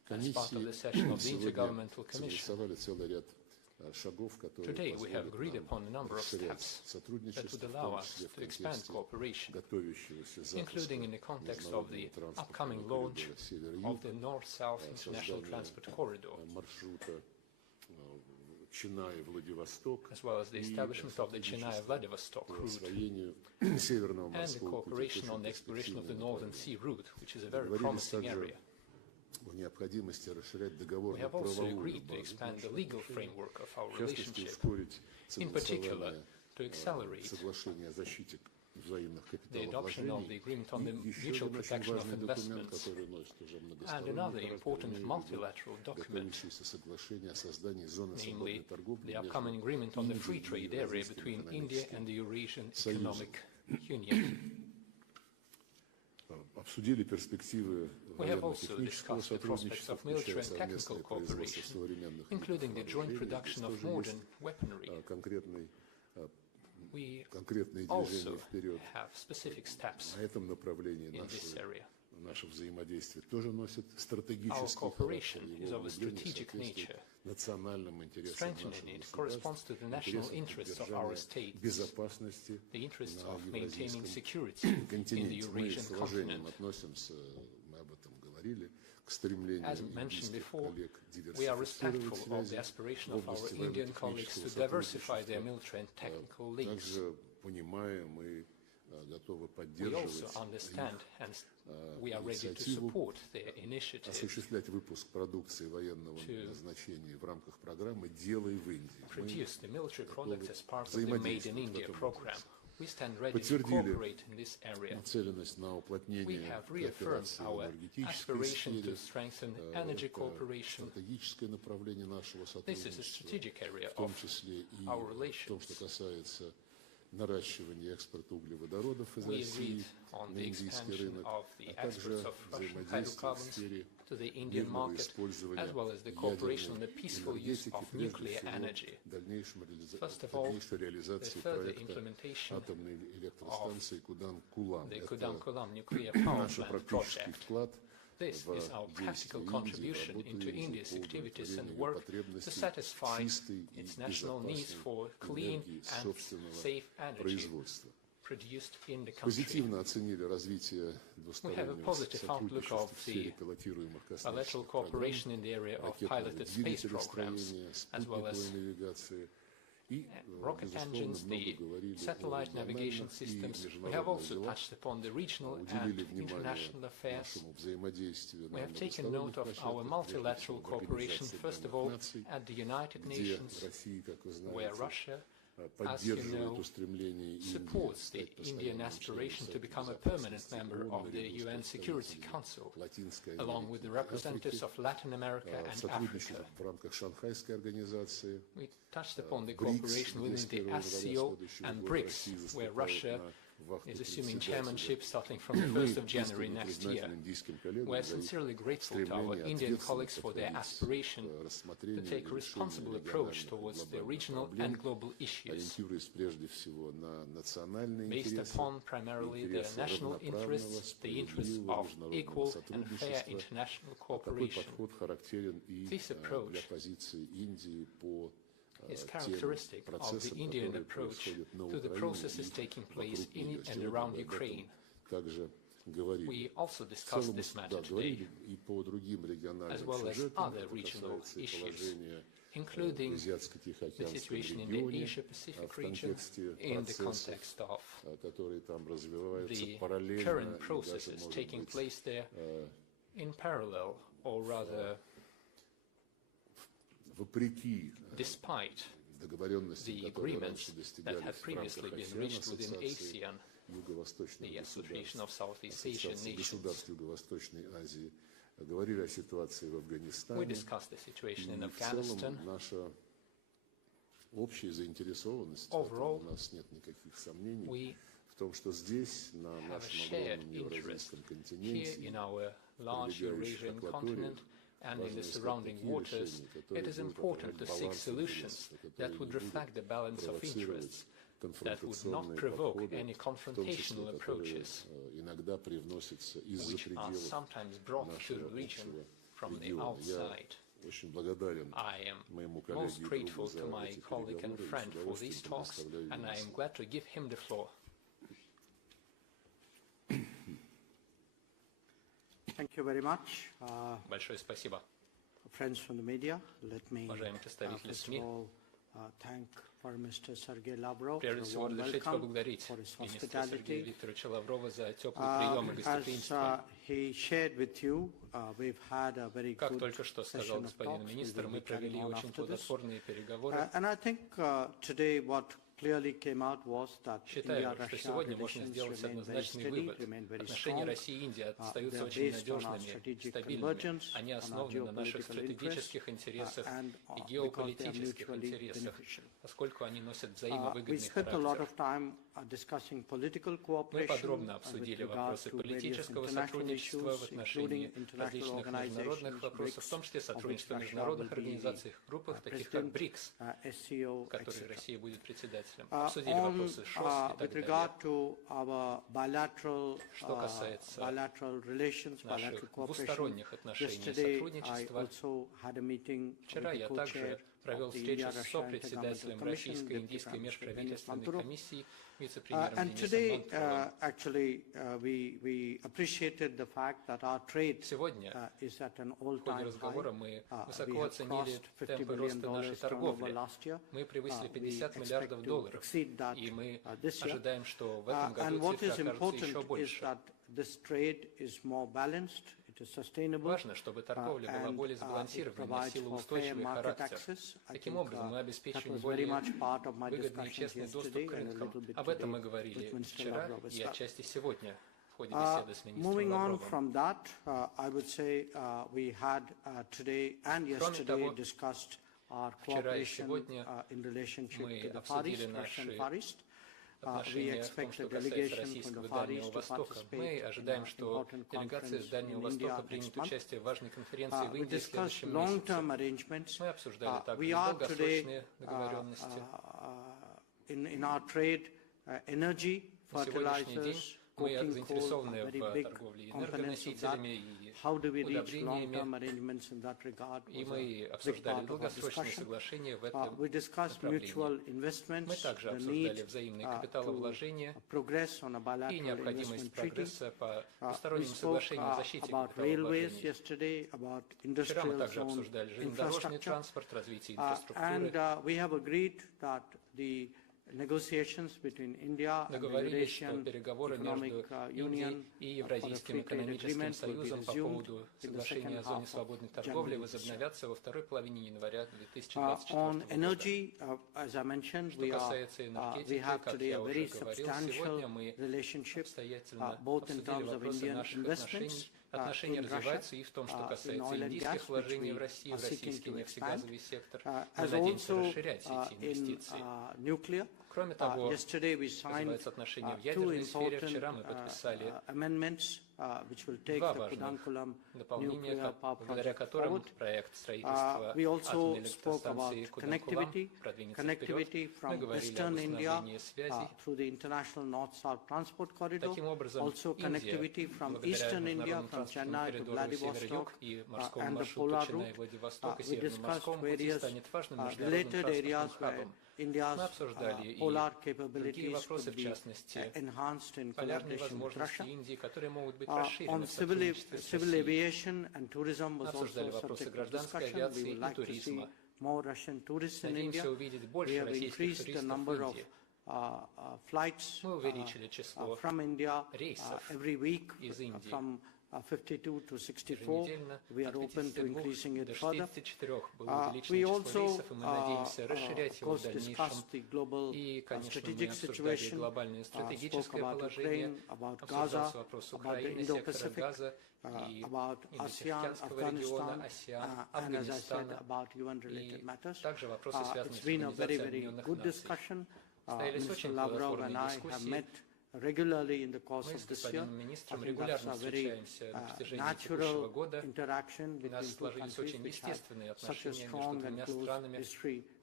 as part of the session of the Intergovernmental Commission. Today, we have agreed upon a number of steps that would allow us to expand cooperation, including in the context of the upcoming launch of the North-South International Transport Corridor, as well as the establishment of the Chennai-Vladivostok route, and the cooperation on the exploration of the Northern Sea route, which is a very promising area. We have also agreed to expand the legal framework of our relationship, in particular to accelerate the adoption of the Agreement on the Mutual Protection of Investments and another important multilateral document, namely the upcoming Agreement on the Free Trade Area between India and the Eurasian Economic Union. We have also discussed the prospects of military and technical cooperation, including the joint production of modern weaponry. We also have specific steps in this area. Our cooperation is of a strategic nature. Strengthening it corresponds to the national interests of our states, the interests of maintaining security in the Eurasian continent. As mentioned before, we are respectful of the aspiration of our Indian colleagues to diversify their military and technical links. We also understand and we are ready to support their initiative to produce the military products as part of the Made in India program. We stand ready to cooperate in this area. We have reaffirmed our aspiration to strengthen energy cooperation. This is a strategic area of our relations. We agreed on the expansion of the exports of Russian hydrocarbons to the Indian market, as well as the cooperation on the peaceful use of nuclear energy. First of all, the further implementation of the Kudam-Kulam nuclear power plant project. This is our practical contribution into India's activities and work to satisfy its national needs for clean and safe energy produced in the country. We have a positive outlook of the bilateral cooperation in the area of piloted space programs, as well as rocket engines, the satellite navigation systems. We have also touched upon the regional and international affairs. We have taken note of our multilateral cooperation, first of all, at the United Nations, where Russia, as you know, supports the Indian aspiration to become a permanent member of the UN Security Council, along with the representatives of Latin America and Africa. We touched upon the cooperation within the SCO and BRICS, where Russia is assuming chairmanship starting from the 1st of January next year. We are sincerely grateful to our Indian colleagues for their aspiration to take a responsible approach towards the regional and global issues, based upon primarily their national interests, the interests of equal and fair international cooperation. This approach is characteristic of the Indian approach to the processes taking place in and around Ukraine. We also discussed this matter today, as well as other regional issues, including the situation in the Asia-Pacific region in the context of the current processes taking place there in parallel, or rather despite the agreements that had previously been reached within ASEAN, the Association of Southeast Asian Nations. We discussed the situation in Afghanistan. Overall, we have a shared interest here in our large Eurasian continent and in the surrounding waters. It is important to seek solutions that would reflect the balance of interests, that would not provoke any confrontational approaches, which are sometimes brought to the region from the региона. outside. Я очень благодарен I am моему most коллеге и grateful другу за to my эти colleague and переговоры. friend for these talks, and I am glad to give him the floor. Thank you very much. Большое спасибо. Friends from the media, let me Уважаемые представители first of СМИ, all thank Foreign Minister Sergei Lavrov прежде for a всего warm разрешите welcome, поблагодарить for his министра Сергея hospitality. Викторовича Лаврова за теплый прием и As гостеприимство. he shared with you, we've had a very Как good только что сказал session of господин talks. We министр, will мы be carrying провели on очень after this. плодотворные переговоры. And I think today what clearly came out was that Считаю, что India-Russia сегодня можно relations сделать remain very однозначный steady, вывод. remain very Отношения strong. России и Индии остаются They are очень based on our надежными, strategic стабильными. convergence, Они on our основаны на наших geopolitical стратегических interests, интересах and и because they are геополитических mutually интересах, beneficial. поскольку они носят We взаимовыгодный spent a lot характер. of time discussing political Мы cooperation подробно with обсудили regard вопросы to various политического international сотрудничества в issues, отношении including international различных международных organizations, вопросов, в том числе сотрудничества в международных организациях, группах, таких как БРИКС, в которой Россия будет председателем. Обсудили вопросы ШОС и так далее. Что касается наших двусторонних отношений и сотрудничества, вчера я также провел встречу с сопредседателем Российско-Индийской межправительственной комиссии, вице-премьером Денисом Мантуровым. Сегодня в ходе разговора мы высоко оценили темпы роста нашей торговли. Мы превысили $50 миллиардов, и мы ожидаем, что в этом году цифра окажется еще больше. Важно, чтобы торговля была более сбалансированной, носила устойчивый характер. Таким образом, мы обеспечиваем более выгодный и честный доступ к рынкам. Об этом мы говорили вчера и отчасти сегодня в ходе беседы с министром Лавровым. Кроме того, вчера и сегодня мы обсудили наши отношения в том, что касается российского и Дальнего Востока. Мы ожидаем, что делегация с Дальнего Востока примет участие в важной конференции в Индии в следующем месяце. Мы обсуждали также долгосрочные договоренности. На сегодняшний день мы заинтересованы в торговле энергоносителями и удобрениями, и мы обсуждали долгосрочные соглашения в этом направлении. Мы также обсуждали взаимные капиталовложения и необходимость прогресса по двусторонним соглашениям о защите капиталовложений. Вчера мы также обсуждали железнодорожный транспорт, развитие инфраструктуры. Договорились, что переговоры между Индией и Евразийским экономическим союзом по поводу соглашения о зоне свободной торговли возобновятся во второй половине января 2024 года. Что касается энергетики, как я уже говорил, сегодня мы обстоятельно обсудили вопросы наших отношений. Отношения развиваются и в том, что касается индийских вложений в Россию, в российский нефтегазовый сектор. Мы надеемся расширять эти инвестиции. Кроме того, развиваются отношения в ядерной сфере. Вчера мы подписали два важных дополнения, благодаря которым проект строительства атомной электростанции Куданкулам продвинется вперед. Мы говорили об установлении связей. Таким образом, Индия, благодаря международному транспортному коридору север-юг и морскому маршруту Ченнай-Владивосток и Северному морскому пути, станет важным международным транспортным хабом. Мы обсуждали и другие вопросы, в частности, полярные возможности Индии, которые могут быть расширены в сотрудничестве с Россией. Мы обсуждали вопросы гражданской авиации и туризма. Надеемся увидеть больше российских туристов в Индии. Мы увеличили число рейсов из Индии. 52 to 64, we are open to increasing it further. We also, of course, discussed the global strategic situation, spoke about Ukraine, about Gaza, about the Indo-Pacific, about ASEAN, Afghanistan, and as I said, about UN-related matters. It's been a very, very good discussion. Mr. Lavrov and I have met regularly in the course of this year. I think that's a very natural interaction between two countries which have such a strong and close history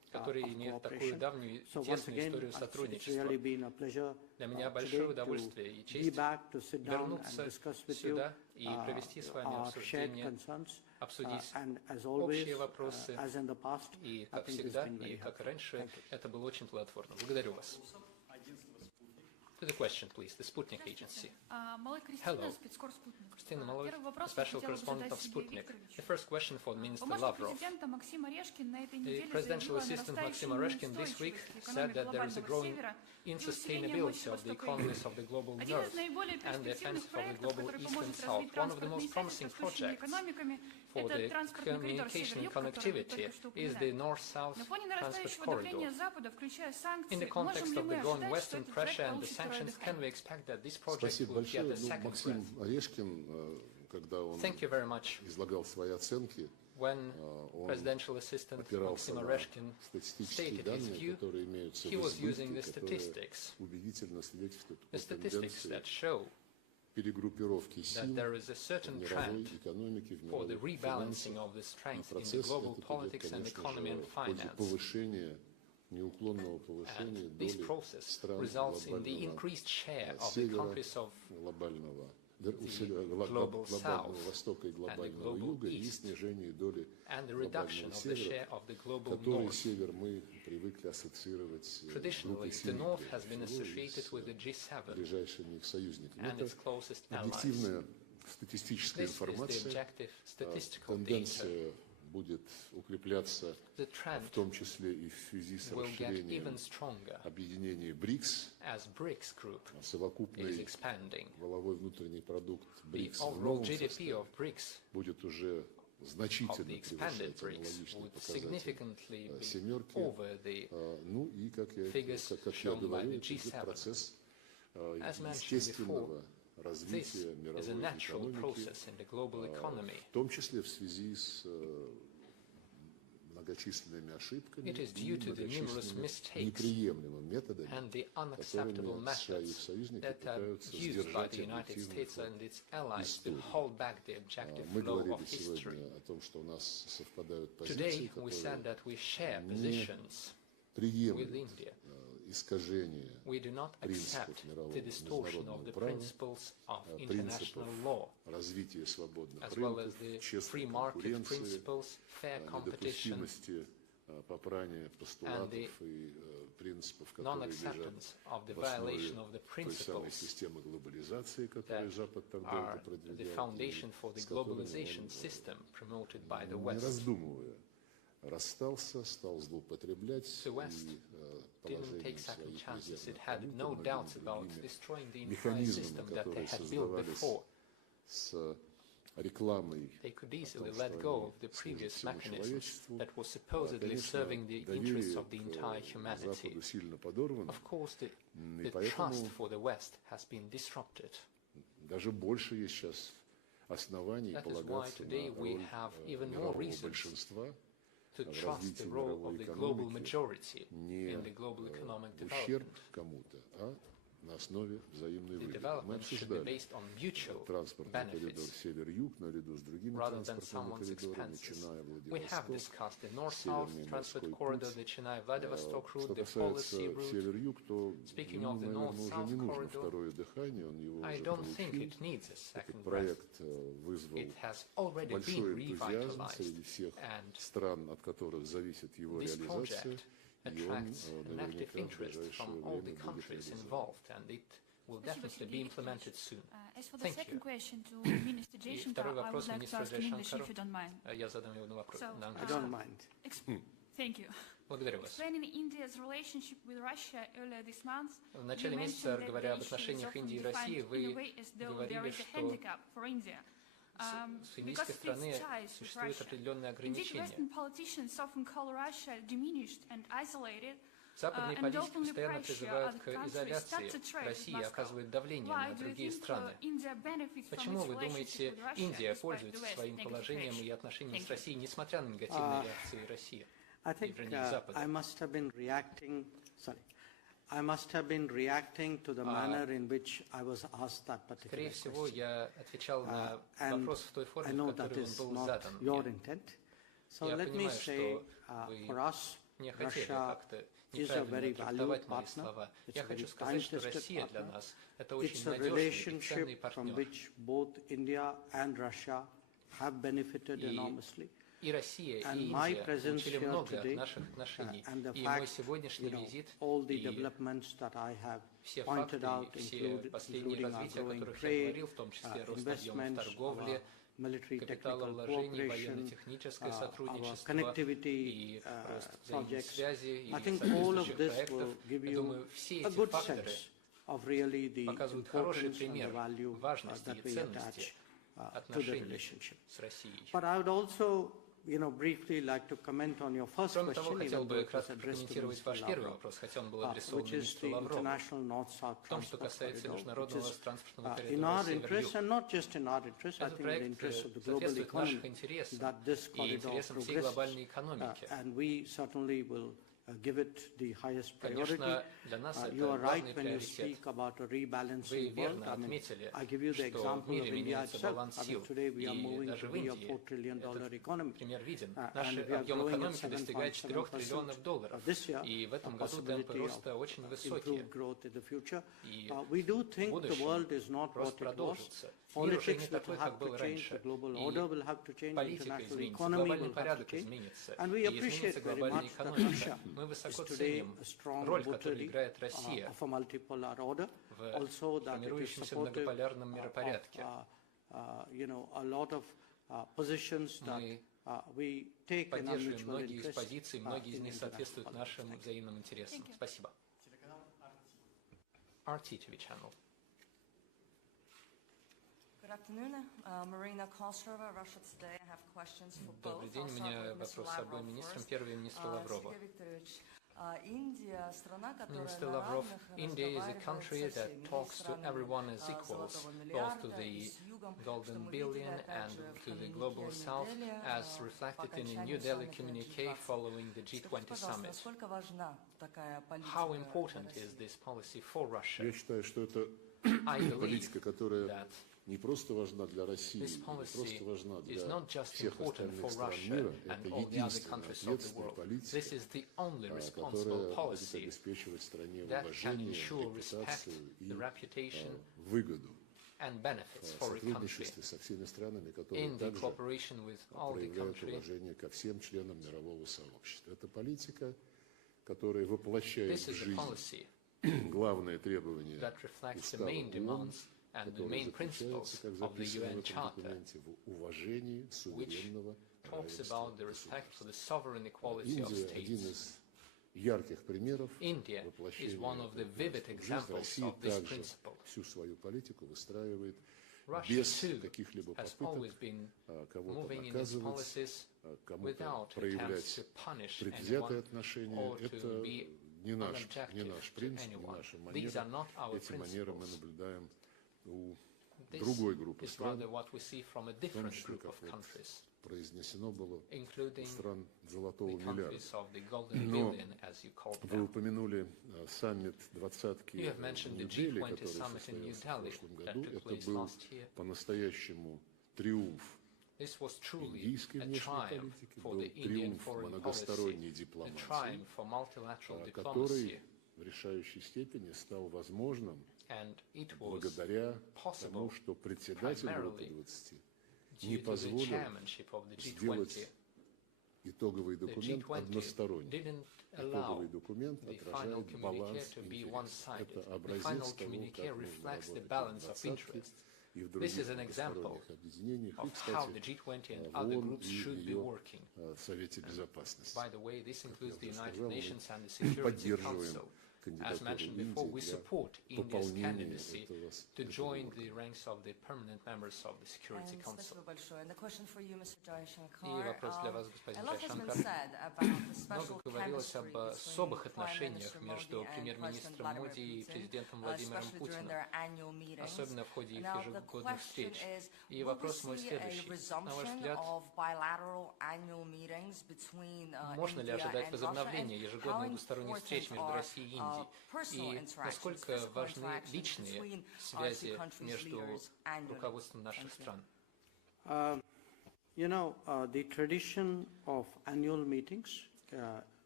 который имеет такую давнюю и тесную историю сотрудничества. Для меня большое удовольствие и честь вернуться сюда и провести с вами обсуждение, обсудить общие вопросы. И, как всегда, и как раньше, это было очень плодотворно. Благодарю вас. To the question, please. The Sputnik agency. Hello. Christina Malloy, special correspondent of Sputnik. The first question for Minister Lavrov. The presidential assistant Maxim Oreshkin this week said that there is a growing insustainability of the economies of the global north and the offensive of the global east and south. One of the most promising projects for the communication and connectivity is the north-south transport corridor. In the context of the growing Western pressure and the sanctions, can we expect that this project will get a second breath? Thank you very much. When Presidential Assistant Maxim Oreshkin stated his view, he was using the statistics that show that there is a certain trend for the rebalancing of the strength in the global politics and economy and finance. And this process results in the increased share of the countries of the global south and the global east, and the reduction of the share of the global north. Traditionally, the north has been associated with the G7 and its closest allies. This is the objective statistical data. The trend will get even stronger as BRICS group is expanding. The overall GDP of BRICS, of the expanded BRICS, would significantly be over the figures shown by the G7. As mentioned before, this is a natural process in the global economy. It is due to the numerous mistakes and the unacceptable methods that are used by the United States and its allies to hold back the objective flow of history. Today, we said that we share positions with India. We do not accept the distortion of the principles of international law, as well as the free market principles, fair competition, and the non-acceptance of the violation of the principles that are the foundation for the globalization system promoted by the West. The West didn't take second chances. It had no doubts about destroying the entire system that they had built before. They could easily let go of the previous mechanisms that were supposedly serving the interests of the entire humanity. Of course, the trust for the West has been disrupted. That is why today we have even more reasons to trust the role of the global majority in the global economic development. The development should be based on mutual benefits rather than someone's expenses. We have discussed the North-South transport corridor, the Chennai-Vladivostok route, the policy route. Speaking of the North-South corridor, I don't think it needs a second breath. It has already been revitalized, and this project attracts an active interest from all the countries involved, and it will definitely be implemented soon. Thank you. И второй вопрос министру Jaishankaru. Я задам ему вопрос на английском. Thank you. Благодарю вас. В начале месяца, говоря об отношениях Индии и России, вы говорили, что с индийской стороны существуют определенные ограничения. Западные политики постоянно призывают к изоляции России и оказывают давление на другие страны. Почему, вы думаете, Индия пользуется своим положением и отношениями с Россией, несмотря на негативные реакции России и, вернее, Запада? I must have been reacting to the manner in which I was asked that particular question. And I know that is not your intent. So let me say, for us, не хотели как-то неправильно трактовать мои слова. Я хочу сказать, что Россия для нас – это очень надежный и ценный партнер. И Россия, и Индия получили много от наших отношений. И мой сегодняшний визит, и все факты, и все последние развития, о которых я говорил, в том числе рост объемов торговли, капиталовложений, военно-техническое сотрудничество и рост взаимных связей и соответствующих проектов. Я думаю, все эти факторы показывают хороший пример важности и ценности отношений с Россией. Кроме того, хотел бы кратко прокомментировать ваш первый вопрос, хотя он был адресован министру Лаврову, в том, что касается международного транспортного коридора Север-Юг. Этот проект соответствует нашим интересам и интересам всей глобальной экономики. Конечно, для нас это важный приоритет. Вы верно отметили, что в мире меняется баланс сил, и даже в Индии этот пример виден. Наш объем экономики достигает $4 триллионов, и в этом году темпы роста очень высокие. И в будущем рост продолжится. Мир уже не такой, как был раньше. И политика изменится, глобальный порядок изменится, и изменится глобальная экономика. Мы высоко ценим роль, которую играет Россия в формирующемся многополярном миропорядке. Мы поддерживаем многие из позиций, многие из них соответствуют нашим взаимным интересам. Спасибо. RT TV channel. Добрый день, у меня вопрос с обоим министрам. Первый министр Лаврова. Minister Lavrov, India is a country that talks to everyone as equals, both to the Golden Billion and to the Global South, as reflected in a New Delhi communique following the G20 summit. How important is this policy for Russia? Я считаю, что это политика, которая не просто важна для России, не просто важна для всех остальных стран мира, это единственная ответственная политика, которая будет обеспечивать стране уважение, репутацию и выгоду. В сотрудничестве со всеми странами, которые также проявляют уважение ко всем членам мирового сообщества. Это политика, которая воплощает в жизнь главные требования устава ООН, который заключается, как записано в этом документе, в уважении суверенного равенства государств. Индия – один из ярких примеров воплощения в жизнь. Россия также всю свою политику выстраивает без каких-либо попыток кого-то наказывать, кому-то проявлять предвзятое отношение. Это не наш принцип, не наша манера. Эти манеры мы наблюдаем у другой группы стран, в том числе, как вот произнесено было, у стран Золотого миллиарда. Но вы упомянули саммит двадцатки в Нью-Дели, который состоялся в прошлом году. Это был по-настоящему триумф индийской внешней политики, был триумф многосторонней дипломатии, который в решающей степени стал возможным благодаря тому, что председатель группы 20 не позволил сделать итоговый документ односторонним. Итоговый документ отражает баланс интересов. Это образец того, как нужно работать в двадцатке и в других многосторонних объединениях, и, кстати, в ООН и в ее Совете Безопасности. Как я уже сказал, мы поддерживаем As mentioned before, we support India's candidacy to join the ranks of the permanent members of the Security Council. И вопрос для вас, господин Jaishankar. Много говорилось об особых отношениях между премьер-министром Моди и президентом Владимиром Путиным, особенно в ходе их ежегодных встреч. И вопрос мой следующий. На ваш взгляд, можно ли ожидать возобновления ежегодных двусторонних встреч между Россией и Индией? И насколько важны личные связи между руководством наших стран? The tradition of annual meetings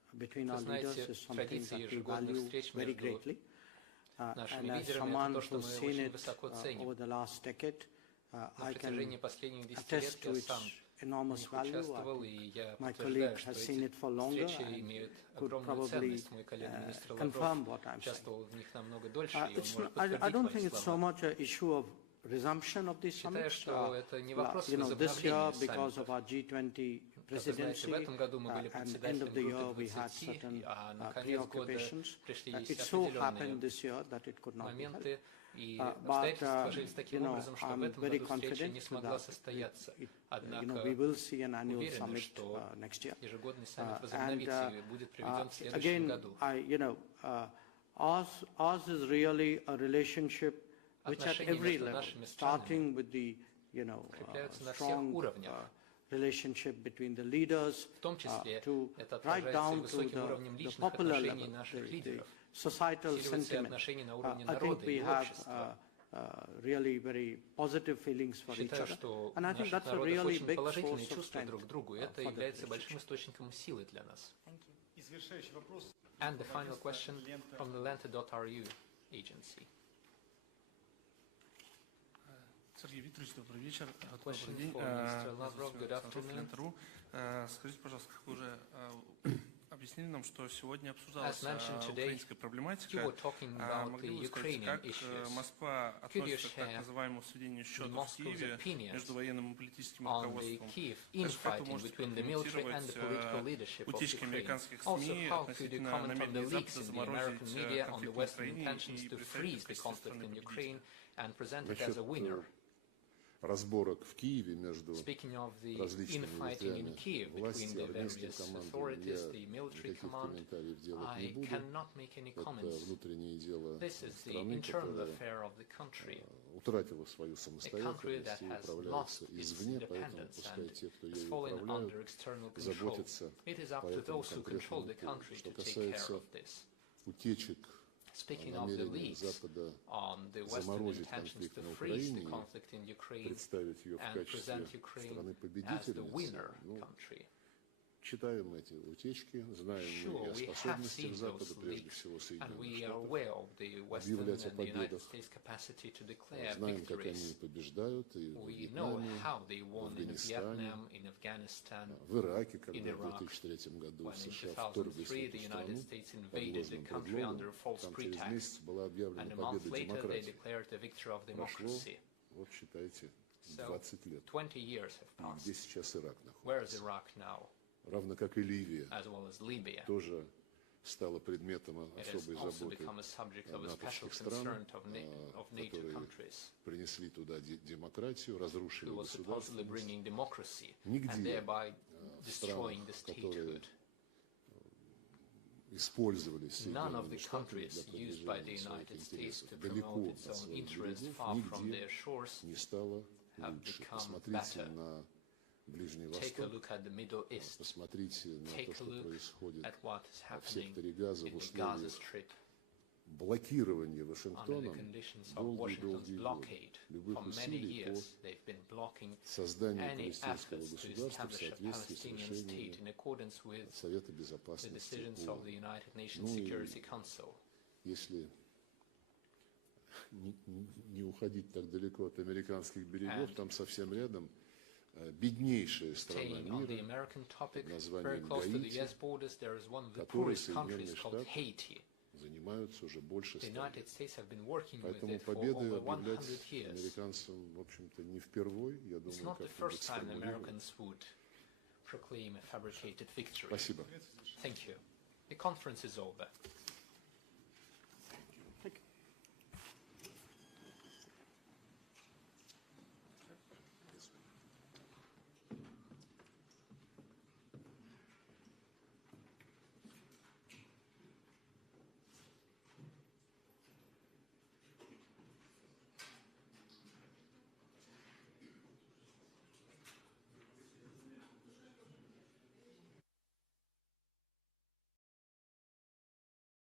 between our leaders is something that we value very greatly. And as someone who's seen it over the last decade, I can attest to its enormous value. My colleague has seen it for longer and could probably confirm what I'm saying. I don't think it's so much an issue of resumption of these summits. This year, because of our G20 presidency, and end of the year we had certain preoccupations. It so happened this year that it could not be held. But I'm very confident that we will see an annual summit next year. And again, ours is really a relationship which at every level, starting with the strong relationship between the leaders to right down to the popular level, the societal sentiment. I think we have really very positive feelings for each other. And I think that's a really big source of strength for the administration. Thank you. And the final question from the Lenta.ru agency. Сергей Викторович, добрый вечер. Добрый день. Lavrov, good afternoon. Скажите, пожалуйста, как вы уже объяснили нам, что сегодня обсуждалась украинская проблематика. Могли бы сказать, как Москва относится к так называемому сведению счетов в Киеве между военным и политическим руководством? Как это может прокомментировать утечки американских СМИ относительно намерения Запада заморозить конфликт в Украине и представить в качестве страны победителя? Разборок в Киеве между различными ветвями власти, армейским командам, я никаких комментариев делать не буду. Это внутреннее дело страны, которая утратила свою самостоятельность и управляется извне, поэтому пускай те, кто ею управляют, заботятся по этому конкретному поводу. Что касается утечек, намерение Запада заморозить конфликт на Украине и представить ее в качестве страны-победителя. Читаем эти утечки, знаем мы о способностях Запада, прежде всего Соединенных Штатов, объявлять о победах. Знаем, как они побеждают и в Вьетнаме, в Афганистане, в Ираке, когда в 2003 году США вторглись в эту страну под ложным предлогом. Там через месяц была объявлена победа демократии. Прошло, вот считайте, 20 лет. Где сейчас Ирак находится? Равно как и Ливия, тоже стала предметом особой заботы натовских стран, которые принесли туда демократию, разрушили государственность. Нигде в странах, которые использовали Соединенные Штаты для продвижения своих интересов далеко от своих берегов, нигде не стало лучше. Посмотрите на Ближний Восток, посмотрите на то, что происходит в секторе Газа в условиях блокирования Вашингтоном долгие годы любых усилий по созданию палестинского государства в соответствии с решениями Совета Безопасности ООН. Ну и если не уходить так далеко от американских берегов, там совсем рядом беднейшая страна мира под названием Гаити, которой Соединенные Штаты занимаются уже больше 100 лет. Поэтому победы объявлять американцам, в общем-то, не впервой. Я думаю, как-нибудь сформулируем. Спасибо.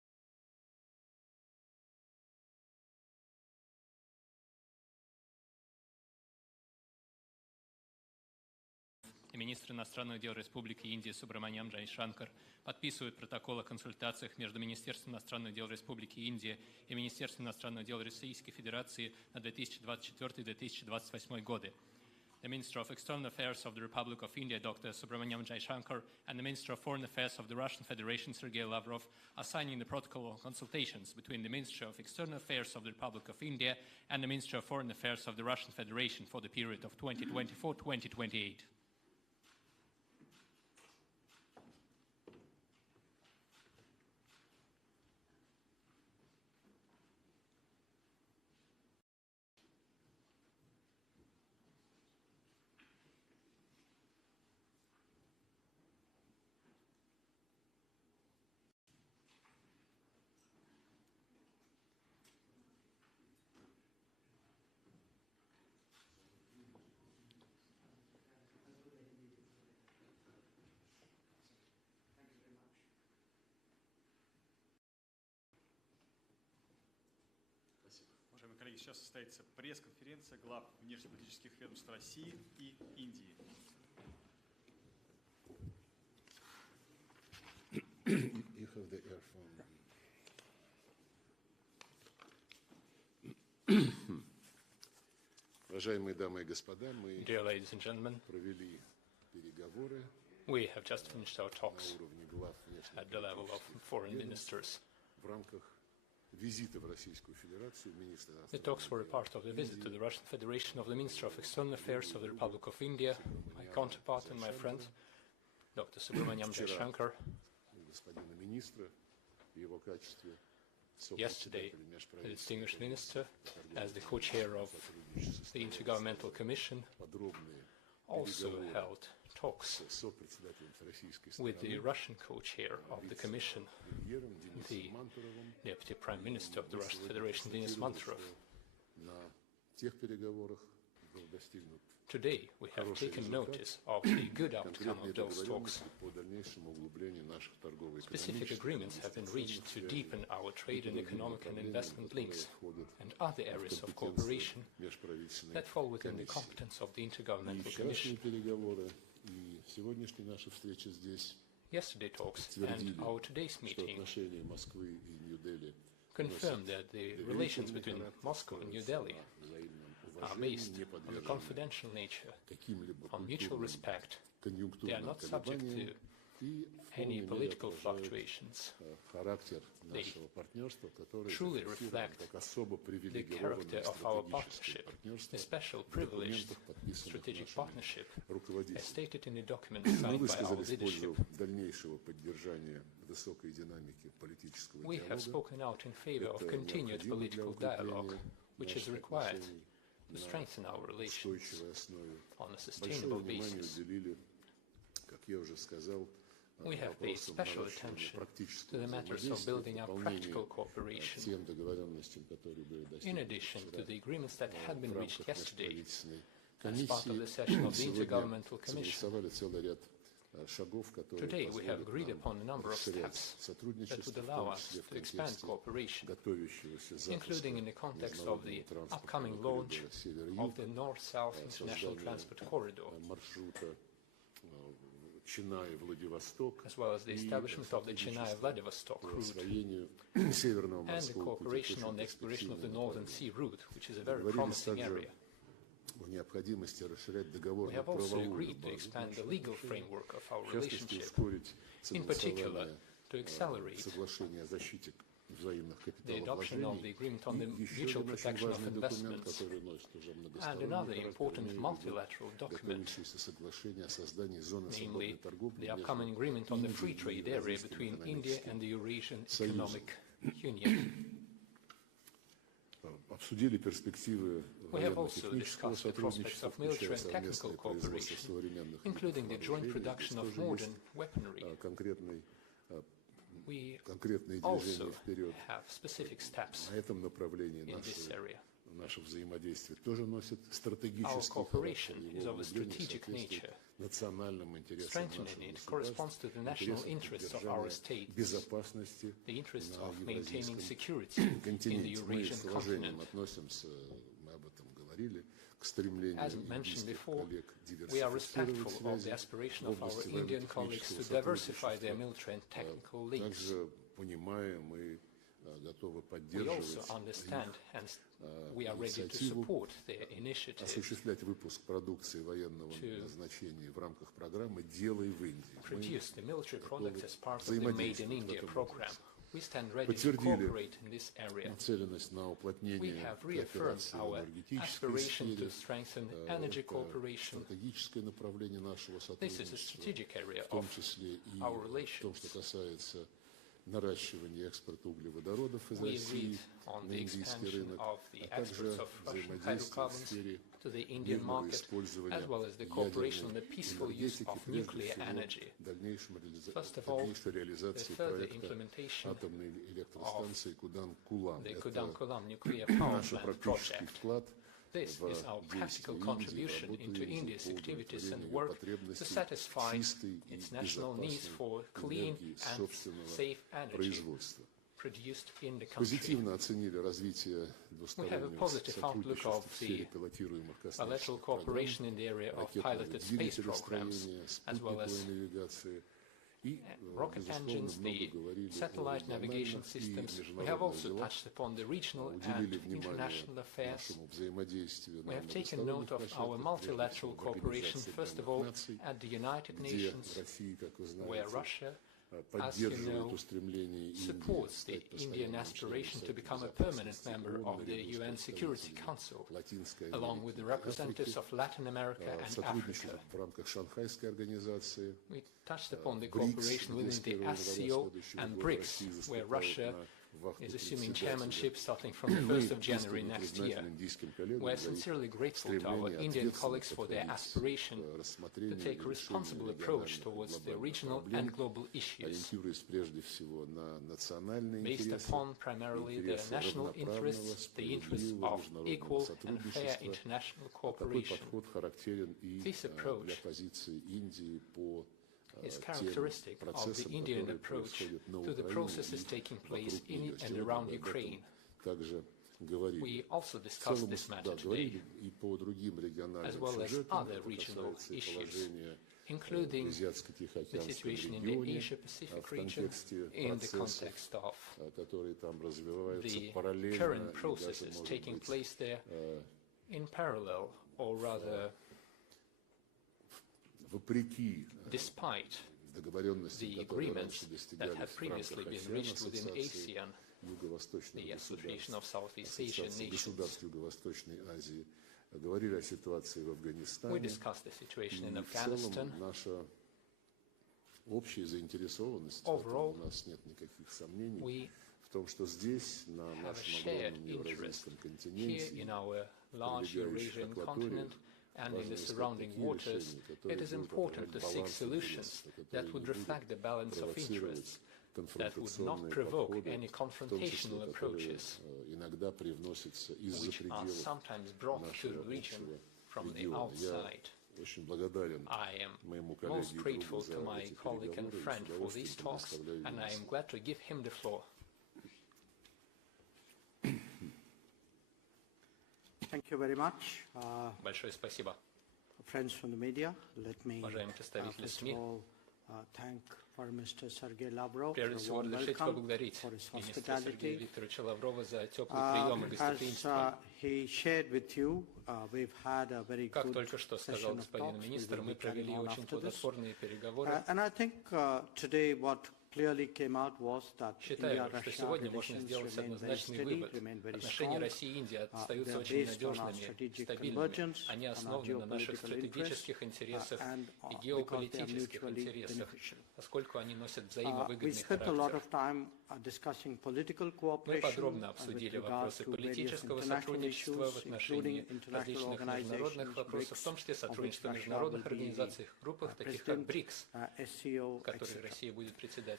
и министр иностранных дел Республики Индия Субраманян Джайшанкар подписывают протокол о консультациях между Министерством иностранных дел Республики Индия и Министерством иностранных дел Российской Федерации на 2024-2028 годы. The Minister of External Affairs of the Republic of India, Dr. Subramanyam Jaishankar, and the Minister of Foreign Affairs of the Russian Federation, Sergei Lavrov, are signing the protocol of consultations between the Ministry of External Affairs of the Republic of India and the Ministry of Foreign Affairs of the Russian Federation for the period of 2024-2028. Уважаемые коллеги, сейчас состоится пресс-конференция глав внешнеполитических ведомств России и Индии. You have the earphone. Уважаемые дамы и господа, мы Dear ladies and gentlemen, провели переговоры we have just finished our на talks уровне глав at the level of foreign ministers. в рамках визита в Российскую Федерацию министра The talks were a part of the visit to the Russian Federation of the Minister of External Affairs of the Republic of India, my counterpart and my friend, Dr. Subramanyam Jaishankar. господина министра в его качестве Yesterday, the distinguished minister, as the co-chair of the Intergovernmental Commission, also held talks with the Russian co-chair of the Commission, the Deputy Prime Minister of the Russian Federation, Denis Manturov. Today, we have taken notice of the good outcome of those talks. Specific agreements have been reached to deepen our trade and economic and investment links and other areas of cooperation that fall within the competence of the Intergovernmental Commission. Yesterday talks and our today's meeting confirmed that the relations between Moscow and New Delhi are based on the confidential nature, on mutual respect. They are not subject to any political fluctuations. They truly reflect the character of our partnership, a special privileged strategic partnership, as stated in the document signed by our leadership. We have spoken out in favor of continued political dialogue, which is required to strengthen our relations on a sustainable basis. We have paid special attention to the matters of building up practical cooperation. In addition to the agreements that had been reached yesterday, as part of the session of the Intergovernmental Commission, today we have agreed upon a number of steps that would allow us to expand cooperation, including in the context of the upcoming launch of the North-South International Transport Corridor, as well as the establishment of the Chennai-Vladivostok route, and the cooperation on the exploration of the Northern Sea route, which is a very promising area. We have also agreed to expand the legal framework of our relationship, in particular to accelerate the adoption of the agreement on the mutual protection of investments and another important multilateral document, namely the upcoming agreement on the free trade area between India and the Eurasian Economic Union. We have also discussed the prospects of military and technical cooperation, including the joint production of modern weaponry. We also have specific steps in this area. Our cooperation is of a strategic nature. Strengthening it corresponds to the national interests of our states, the interests of maintaining security in the Eurasian continent. As mentioned before, we are respectful of the aspiration of our Indian colleagues to diversify their military and technical links. We also understand and we are ready to support their initiative to produce the military products as part of the Made in India program. We stand ready to cooperate in this area. We have reaffirmed our aspiration to strengthen energy cooperation. This is a strategic area of our relations. We agreed on the expansion of the exports of Russian hydrocarbons to the Indian market, as well as the cooperation on the peaceful use of nuclear energy. First of all, the further implementation of the Kudan-Kulam nuclear power plant project. This is our practical contribution into India's activities and work to satisfy its national needs for clean and safe energy produced in the country. We have a positive outlook of the bilateral cooperation in the area of piloted space programs, as well as rocket engines, the satellite navigation systems. We have also touched upon the regional and international affairs. We have taken note of our multilateral cooperation, first of all, at the United Nations, where Russia, as you know, supports the Indian aspiration to become a permanent member of the UN Security Council, along with the representatives of Latin America and Africa. We touched upon the cooperation within the SCO and BRICS, where Russia is assuming chairmanship starting from the 1st of January next year. We are sincerely grateful to our Indian colleagues for their aspiration to take a responsible approach towards the regional and global issues, based upon primarily the national interests, the interests of equal and fair international cooperation. This approach is characteristic of the Indian approach to the processes taking place in and around Ukraine. We also discussed this matter today, as well as other regional issues, including the situation in the Asia-Pacific region in the context of the current processes taking place there in parallel, or rather despite the agreements that had previously been reached within ASEAN, the Association of Southeast Asian Nations. We discussed the situation in Afghanistan. Overall, we have a shared interest here in our large Eurasian continent and in the surrounding waters. It is important to seek solutions that would reflect the balance of interests, that would not provoke any confrontational approaches, which are sometimes brought to the region from the outside. I am most grateful to my colleague and friend for these talks, and I am glad to give him the floor. Thank you very much. Большое спасибо. Friends from the media, let me first of all thank Foreign Minister Sergei Lavrov Прежде всего, разрешите поблагодарить министра Сергея Викторовича Лаврова за теплый прием и гостеприимство. Как только что сказал господин министр, мы провели очень плодотворные переговоры. Считаю, что сегодня можно сделать однозначный вывод. Отношения России и Индии остаются очень надежными, стабильными. Они основаны на наших стратегических интересах и геополитических интересах, поскольку они носят взаимовыгодный характер. Мы подробно обсудили вопросы политического сотрудничества в отношении различных международных вопросов, в том числе сотрудничества в международных организациях, группах, таких как БРИКС, в которой Россия будет председателем.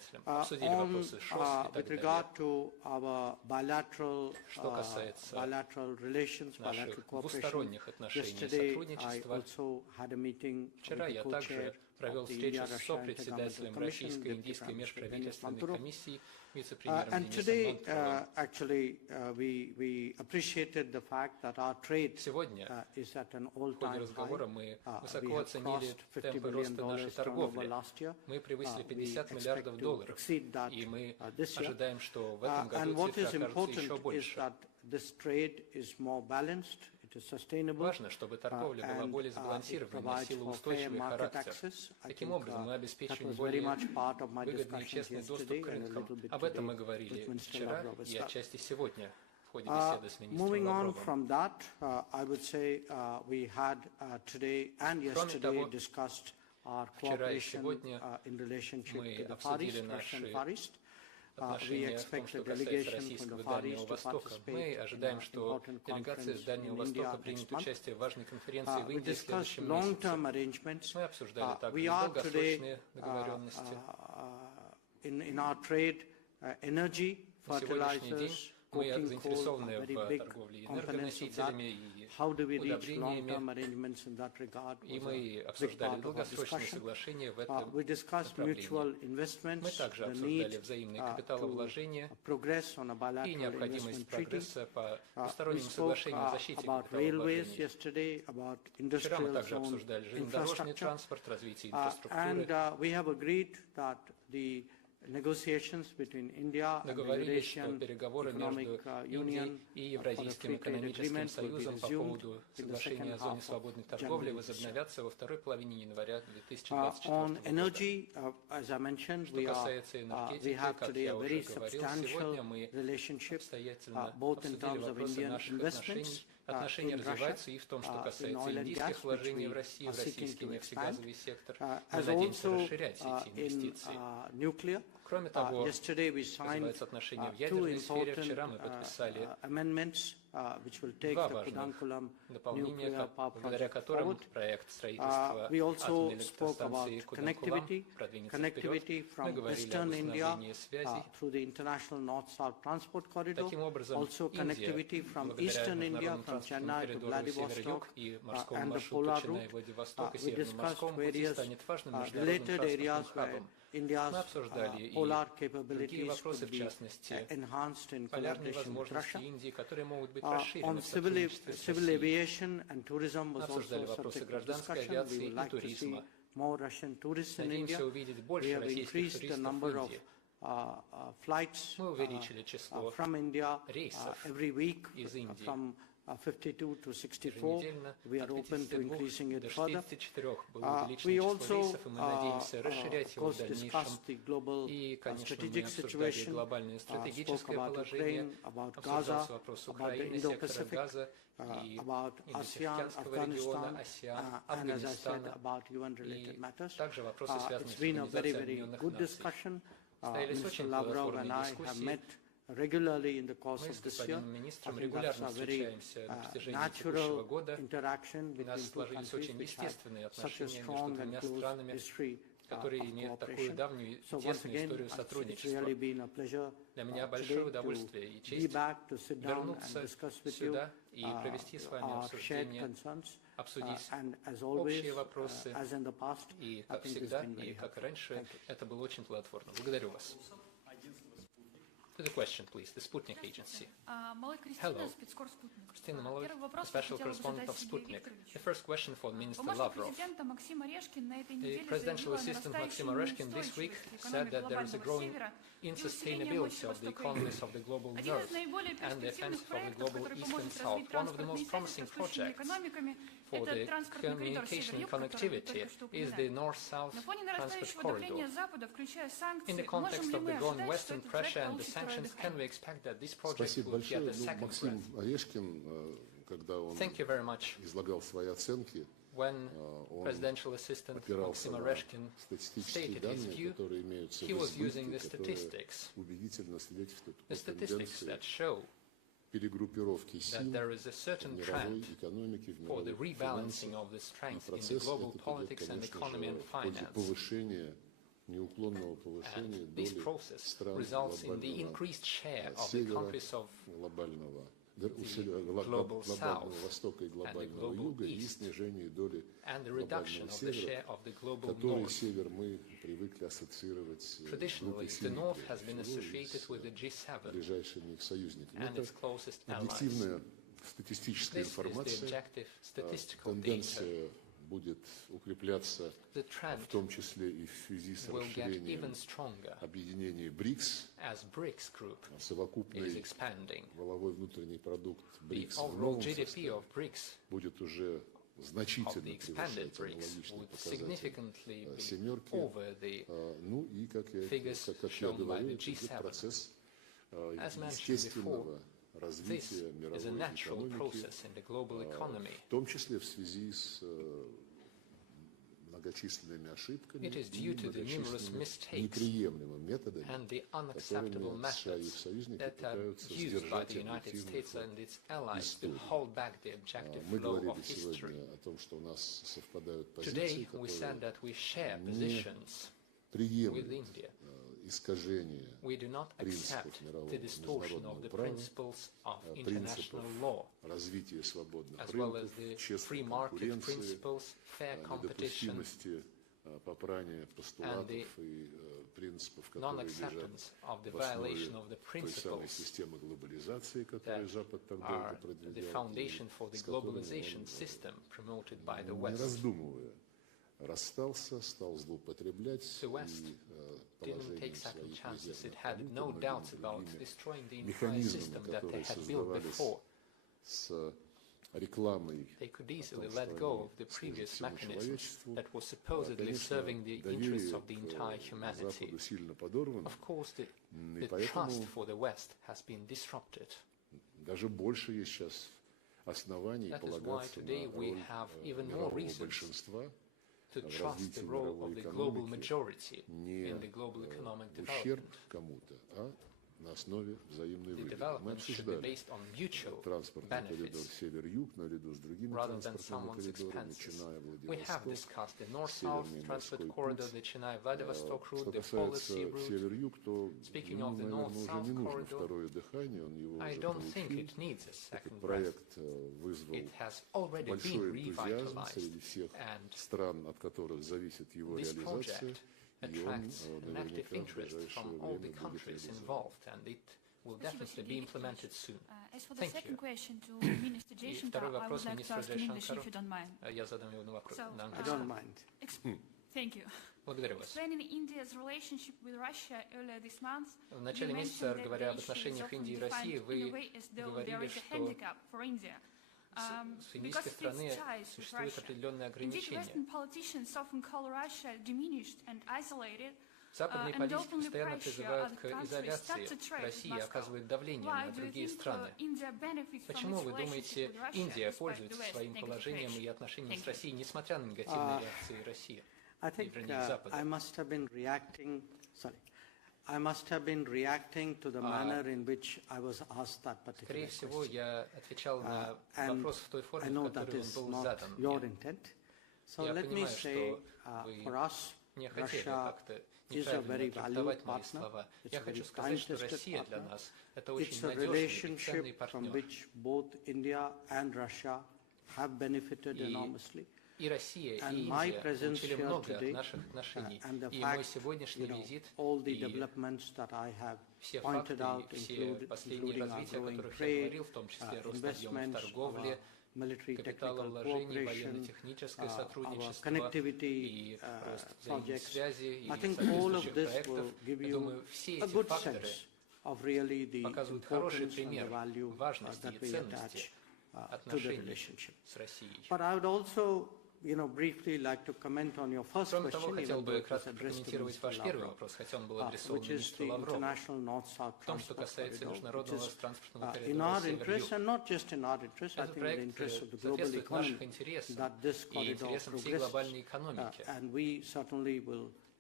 председателем, обсудили вопросы ШОС и так далее. Что касается наших двусторонних отношений и сотрудничества, вчера я также провел встречу с сопредседателем Российско-Индийской межправительственной комиссии, вице-премьером Денисом Манtuровым. Сегодня в ходе разговора мы высоко оценили темпы роста нашей торговли. Мы превысили $50 миллиардов, и мы ожидаем, что в этом году цифра окажется еще больше. Важно, чтобы торговля была более сбалансированной, носила устойчивый характер. Таким образом, мы обеспечиваем более выгодный и честный доступ к рынкам. Об этом мы говорили вчера и отчасти сегодня в ходе беседы с министром Лавровым. Кроме того, вчера и сегодня мы обсудили наши отношения в том, что касается российского Дальнего Востока. Мы ожидаем, что делегация с Дальнего Востока примет участие в важной конференции в Индии в следующем месяце. Мы обсуждали также долгосрочные договоренности. На сегодняшний день мы заинтересованы в торговле энергоносителями и удобрениями, и мы обсуждали долгосрочные соглашения в этом направлении. Мы также обсуждали взаимные капиталовложения и необходимость прогресса по двусторонним соглашениям о защите капиталовложений. Вчера мы также обсуждали железнодорожный транспорт, развитие инфраструктуры. Договорились, что переговоры между Индией и Евразийским экономическим союзом по поводу соглашения о зоне свободной торговли возобновятся во второй половине января 2024 года. Что касается энергетики, как я уже говорил, сегодня мы обстоятельно обсудили вопросы наших отношений. Отношения развиваются и в том, что касается индийских вложений в Россию, в российский нефтегазовый сектор. Мы надеемся расширять эти инвестиции. Кроме того, развиваются отношения в ядерной сфере. Вчера мы подписали два важных дополнения, благодаря которым проект строительства атомной электростанции Куданкулам продвинется вперед. Мы говорили об установлении связей. Таким образом, Индия, благодаря международному транспортному коридору Север-Юг и морскому маршруту Ченнай-Владивосток и Северному морскому пути станет важным международным транспортным хабом. Мы обсуждали и другие вопросы, в частности, полярные возможности Индии, которые могут быть расширены в сотрудничестве с Россией. Мы обсуждали вопросы гражданской авиации и туризма. Надеемся увидеть больше российских туристов в Индии. Мы увеличили число рейсов из Индии. 52 to 64. We are open to increasing it further. We also discussed the global strategic situation, spoke about Ukraine, about Gaza, about the Indo-Pacific, about ASEAN, Afghanistan, and as I said, about UN-related matters. It's been a very, very good discussion. Mr. Lavrov and I have met regularly in the course of this year. I think that's a very natural interaction between two countries which have such a strong and close history of cooperation. So once again, it's really been a pleasure today to be back, to sit down and discuss with you our shared concerns. And as always, as in the past, I think it's been very helpful. Thank you. To the question, please. The Sputnik agency. Hello. Christina Malloy, special correspondent of Sputnik. The first question for Minister Lavrov. The presidential assistant Maxim Oreshkin this week said that there is a growing insustainability of the economies of the global north and the offensive of the global east and south. One of the most promising projects for the communication and connectivity is the north-south transport corridor. In the context of the growing Western pressure and the sanctions, can we expect that this project will get a second breath? Thank you very much. When Presidential Assistant Maxim Oreshkin stated his view, he was using the statistics that show that there is a certain trend for the rebalancing of the strength in the global politics and economy and finance. неуклонного повышения And this доли process стран results in the глобального increased share of the севера, countries of глобального global south востока и and the глобального global юга и east, снижение доли and the reduction глобального of the севера, share of the global который north. север мы привыкли ассоциировать с Traditionally, группой the семи, north has прежде been всего, и associated с with the G7 ближайшими их союзниками. and Это its closest allies. объективная статистическая This is the информация. objective statistical data. Тенденция будет укрепляться, The в trend том числе и в связи с will get расширением even stronger объединения БРИКС. as BRICS group is Совокупный expanding. валовой внутренний продукт The БРИКС в overall новом GDP составе of BRICS будет уже of значительно the expanded превышать BRICS аналогичный would показатель significantly be семерки. over the Ну и, как я shown by говорю, the это идет G7. процесс As mentioned естественного This развития is a мировой natural экономики, process in the global economy. в том числе в связи с многочисленными ошибками It is и due to the numerous многочисленными mistakes неприемлемыми методами, and the unacceptable которыми США и их methods союзники that are пытаются used by сдержать the United объективный States ход and its allies to истории. hold back the objective Мы flow говорили of history. сегодня о том, что у нас совпадают позиции, Today we said которые that we share positions with приемлют India. искажение We do not accept принципов мирового the distortion of международного the права, principles of принципов international law, развития свободных as well as рынков, the честной free market конкуренции, principles, fair competition, недопустимости попрания постулатов и принципов, которые лежат non-acceptance of the в основе violation of the той самой principles системы глобализации, которую that Запад так are долго the продвигал, foundation for и the с которыми globalization он, system promoted by the не West. раздумывая, расстался, стал злоупотреблять The West и didn't положением take second своих chances. It резервных had валют и no многими doubts about другими destroying the entire механизмами, system that they которые had built создавались before. с рекламой They could easily о том, let что go они of the служат previous всему mechanisms человечеству. that were supposedly Конечно, serving the interests доверие of the к entire humanity. Западу сильно подорвано, Of course, и the поэтому trust for the West has been disrupted. даже больше есть сейчас оснований That is why полагаться today на we роль have even more мирового reasons большинства to в trust развитии the role мировой of the global экономики majority не in the global economic в ущерб development. кому-то, а на основе взаимной The выгоды. Мы development should be обсуждали based on mutual транспортный коридор benefits север-юг наряду с другими rather than транспортными someone's коридорами, expenses. начиная We have Владивосток, discussed the north-south Северный transport морской corridor, путь. the Chennai-Vladivostok Что route, the касается policy route. север-юг, то Speaking ему, of the наверное, уже north-south не нужно corridor, второе дыхание, он его I уже don't think получил. it needs a Этот second breath. проект вызвал It has already большой been энтузиазм revitalized, среди всех and стран, от которых зависит его this реализация, project и он attracts an active наверняка в interest ближайшее from all the время будет countries реализован. involved, and it will definitely be implemented soon. As for the Thank second you. question to Minister И Jaishankar, второй I would вопрос like to министру ask in English, Jaishankarу. if you don't mind. Я задам его на вопрос So, на I английском. don't mind. Thank you. Благодарю вас. Explaining India's relationship with Russia earlier this month, В начале you месяца, mentioned that говоря the об issue is отношениях often Индии и defined России, in a вы way as though there говорили, is a что handicap for India. с Because индийской of its стороны ties with существуют Russia. определенные Indeed, ограничения. Western politicians often call Russia diminished and isolated, Западные and политики openly постоянно pressure призывают other к countries not изоляции to trade with России и Moscow. оказывают давление Why на do you другие think страны. India benefits from Почему its вы relationship думаете, with Russia, Индия despite пользуется the West's своим negative положением pressure? и отношениями Thank с you. Россией, несмотря на негативные реакции России I и, think вернее, Запада? I must have been reacting to the manner in which I was asked that particular Скорее всего, question. я отвечал на And вопрос в той I форме, know в that которой is он был not задан your мне. intent. So Я let me понимаю, say, что вы for us, не хотели Russia как-то is a very неправильно valued трактовать мои partner. слова. It's Я a very хочу сказать, что time-tested Россия для partner. нас – это It's очень a надежный и ценный relationship from партнер. which both India and Russia have benefited enormously. И Россия, And и my Индия presence получили here много от today, наших отношений. and the И мой fact, сегодняшний визит, all the и developments that I have все pointed факты, out, все последние including our развития, о growing которых я trade, говорил, в том числе рост объемов investments, торговли, our military technical капиталовложений, cooperation, военно-техническое our сотрудничество connectivity и рост взаимных projects. связей и I think all of соответствующих this проектов. will give Я you думаю, все a эти good факторы sense of really the показывают хороший importance and the пример value важности that и we ценности attach to the отношений relationship. с Россией. But I would also, briefly like to comment on your first Кроме того, question, хотел even though бы it was кратко addressed to прокомментировать Mr. ваш первый Lavrov, вопрос, хотя он был адресован which is министру the Лаврову. international north-south В том, что transport касается corridor, which международного is транспортного in коридора our север-юг. interest, and not just in our interest, I Этот think in the проект interest of the global соответствует нашим economy, интересам that this и corridor интересам всей progresses. глобальной экономики. And we certainly will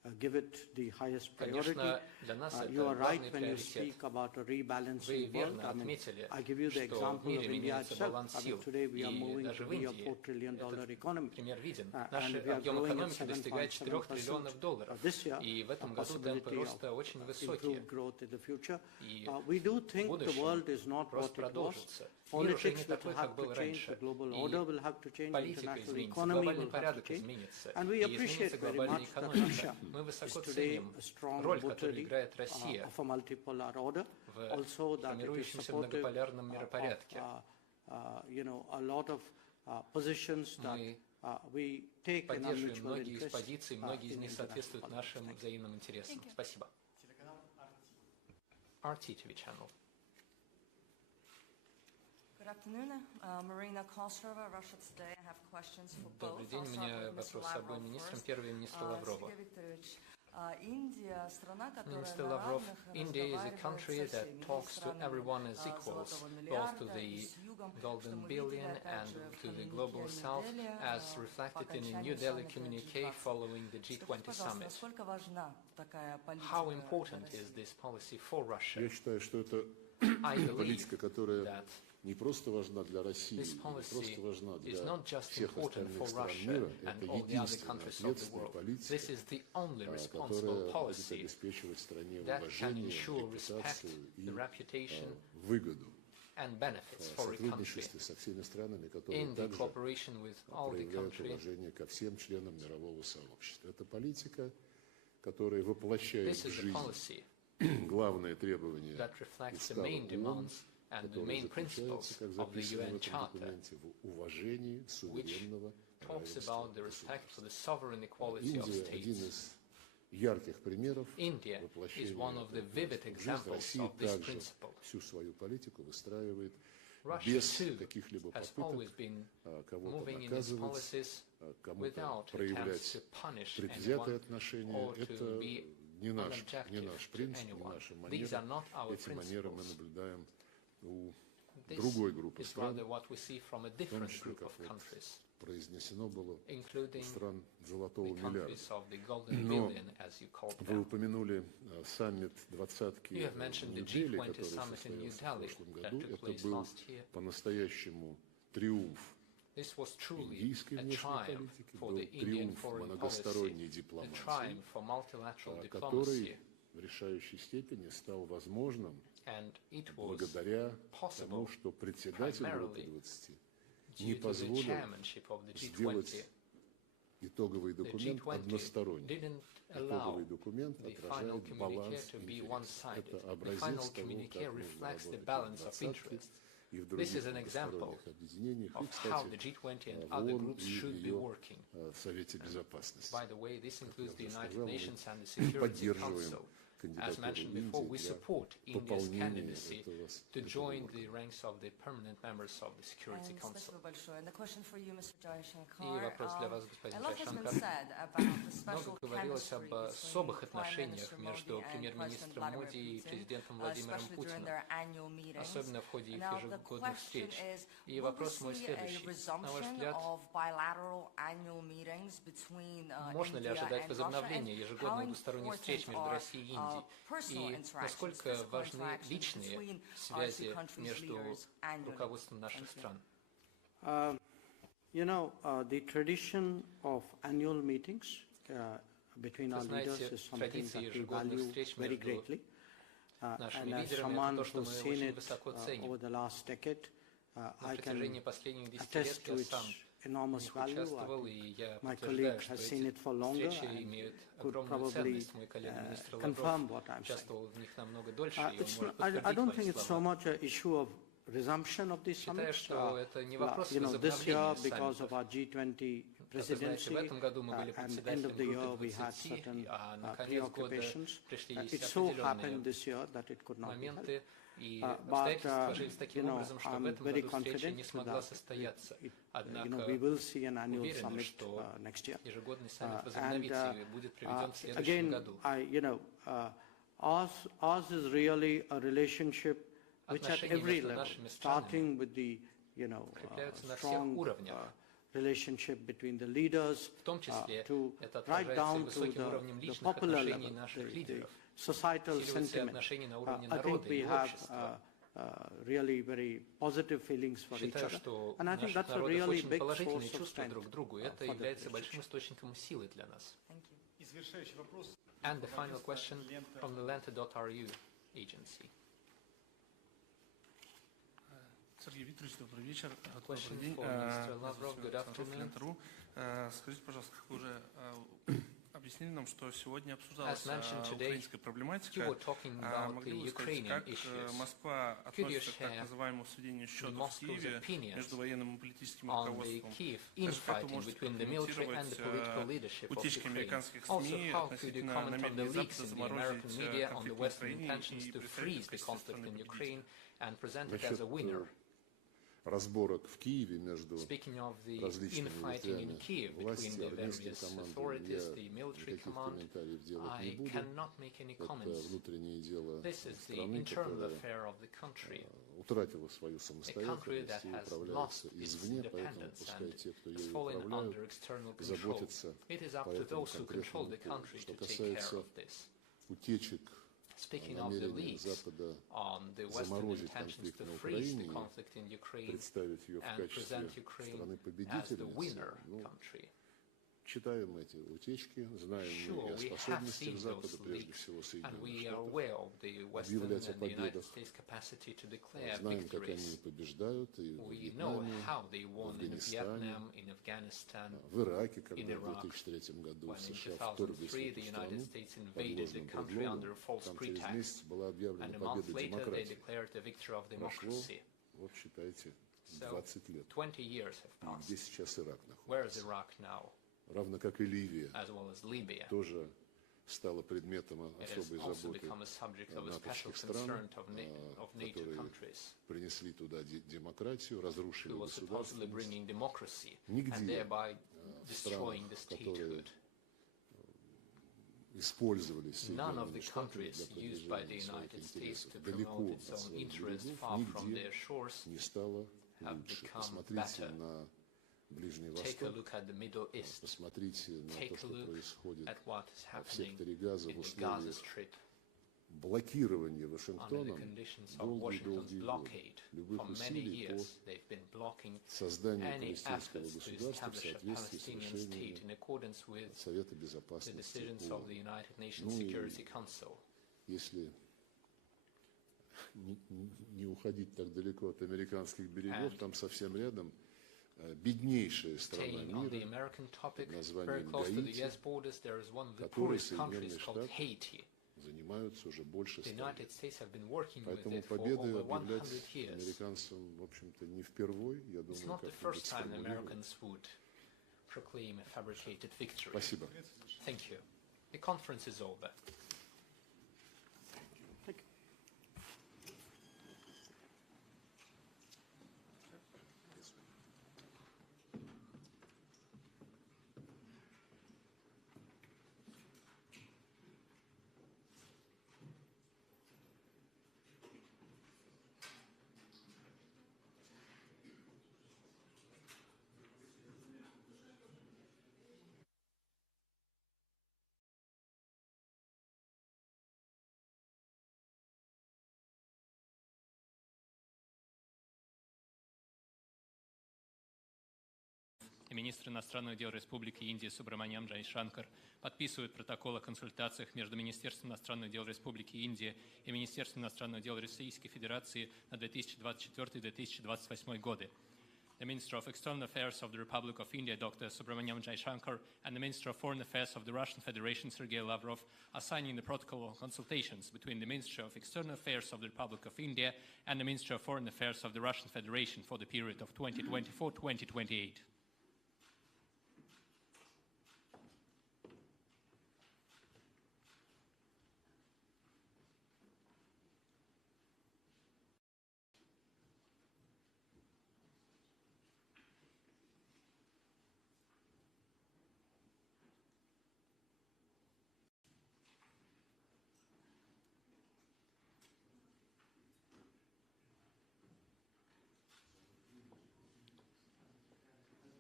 give it the highest priority. You are right when you speak about a rebalancing world. I give you the example of India itself. Today we are moving to be a $4 trillion economy, and we are growing at 7.7% this year, a possibility of improved growth in the future. We do think the world is not what it was. Politics will have to change, the global order will have to change, international economy will have to change, and we appreciate very much that Russia is today a strong voter of a multipolar order, also that it is supportive of a lot of positions that we take in our mutual interest in international politics. RT TV channel. Good afternoon. Marina Kostrova, Russia Today. I have questions for both. Добрый день, у меня вопрос с обоим министрам. Первый министр Лаврова. Minister Lavrov, India is a country that talks to everyone as equals, both to the Golden Billion and to the Global South, as reflected in a New Delhi communique following the G20 summit. How important is this policy for Russia? I believe that не просто важна для России, не просто важна для всех остальных стран мира, это единственная ответственная политика, которая будет обеспечивать стране уважение, репутацию и выгоду. В сотрудничестве со всеми странами, которые также проявляют уважение ко всем членам мирового сообщества. Это политика, которая воплощает в жизнь главные требования устава ООН, and the main principles of the UN Charter, which talks about the respect for the sovereign equality of states. India is one of the vivid examples of this principle. Russia, too, has always been moving in its policies without attempts to punish anyone or to be unobjective to anyone. These are not our principles. This is rather what we see from a different group of countries, including the countries of the Golden Billion, as you call them. You have mentioned the G20 summit in New Delhi that took place last year. This was truly a triumph for the Indian foreign policy, a triumph for multilateral diplomacy. And it was possible primarily due to the chairmanship of the G20. The G20 didn't allow the final communique to be one-sided. The final communique reflects the balance of interests. This is an example of how the G20 and other groups should be working. And by the way, this includes the United Nations and the Security Council. As mentioned before, we support India's candidacy to join the ranks of the permanent members of the Security Council. And the question for you, Mr. Jaishankar. И вопрос для вас, господин Джайшанкар. Много говорилось об особых отношениях между премьер-министром Моди и президентом Владимиром Путиным, особенно в ходе их ежегодных встреч. И вопрос мой следующий. На ваш взгляд, можно ли ожидать возобновления ежегодных двусторонних встреч между Россией и Индией? И насколько важны личные связи между руководством наших стран? The tradition of annual meetings between our leaders is something that we value very greatly. And as someone who's seen it over the last decade, I can attest to its enormous value. My colleague has seen it for longer and could probably confirm what I'm saying. I don't think it's so much an issue of resumption of these summits. This year, because of our G20 presidency, and end of the year we had certain preoccupations. It so happened this year that it could not be held. But I'm very confident that we will see an annual summit next year. And again, ours is really a relationship which at every level, starting with the strong relationship between the leaders, В том числе to это right отражается и down to высоким уровнем the личных popular отношений level, наших the лидеров. societal Усиливаются и sentiment. отношения на уровне I think народа we и have общества. really very positive feelings for each Считаю, other. что And I у think наших that's a народов really очень big положительные source of чувства strength друг к другу, и это for the является большим relationship. источником силы для нас. Thank you. И завершающий вопрос. And the final question Лента. from the Lenta.ru agency. Сергей Викторович, добрый вечер. Question Добрый день. for Mr. Lavrov. Good afternoon. Скажите, пожалуйста, как вы уже объяснили нам, что сегодня обсуждалась украинская проблематика. Могли бы сказать, как Москва относится к так называемому сведению счетов в Киеве между военным и политическим руководством? Также как вы можете прокомментировать утечки американских СМИ относительно намерений Запада заморозить конфликт в Украине и представить конфликт в Украине? Насчет разборок в Киеве между различными ветвями власти, армейским командам я никаких комментариев делать не буду. Это внутреннее дело страны, которая утратила свою самостоятельность и управляется извне, поэтому пускай те, кто ею управляют, заботятся по этому конкретному поводу. Что касается утечек, намерение Запада заморозить конфликт на Украине и представить ее в качестве страны-победительницы, читаем эти утечки, знаем мы и о способностях Запада, прежде всего Соединенных Штатов, объявлять о победах, знаем, как они побеждают и в Вьетнаме, в Афганистане, в Ираке, когда в 2003 году США вторглись в эту страну под ложным предлогом, там через месяц была объявлена победа демократии. Прошло, вот считайте, 20 лет. И где сейчас Ирак находится? Равно как и Ливия, тоже стала предметом особой заботы натовских стран, которые принесли туда демократию, разрушили государственность. Нигде в странах, которые использовались Соединенными Штатами для продвижения своих интересов далеко от своих берегов, нигде не стало лучше. Посмотрите на Ближний Восток, посмотрите на то, что происходит в секторе Газа в условиях блокирования Вашингтоном долгие годы любых усилий по созданию палестинского государства в соответствии с решением Совета Безопасности ООН. Ну и если не уходить так далеко от американских берегов, там совсем рядом беднейшая страна мира под названием Гаити, которой Соединенные Штаты занимаются уже больше 100 лет. Поэтому победы объявлять американцам, в общем-то, не впервой, я думаю, как-нибудь сформулировать. Спасибо. И министр иностранных дел Республики Индия Субраманян Джайшанкар подписывают протокол о консультациях между Министерством иностранных дел Республики Индия и Министерством иностранных дел Российской Федерации на 2024-2028 годы. The Minister of External Affairs of the Republic of India, Dr. Subramaniam Jaishankar, and the Minister of Foreign Affairs of the Russian Federation, Sergei Lavrov, are signing the protocol of consultations between the Ministry of External Affairs of the Republic of India and the Ministry of Foreign Affairs of the Russian Federation for the period of 2024-2028.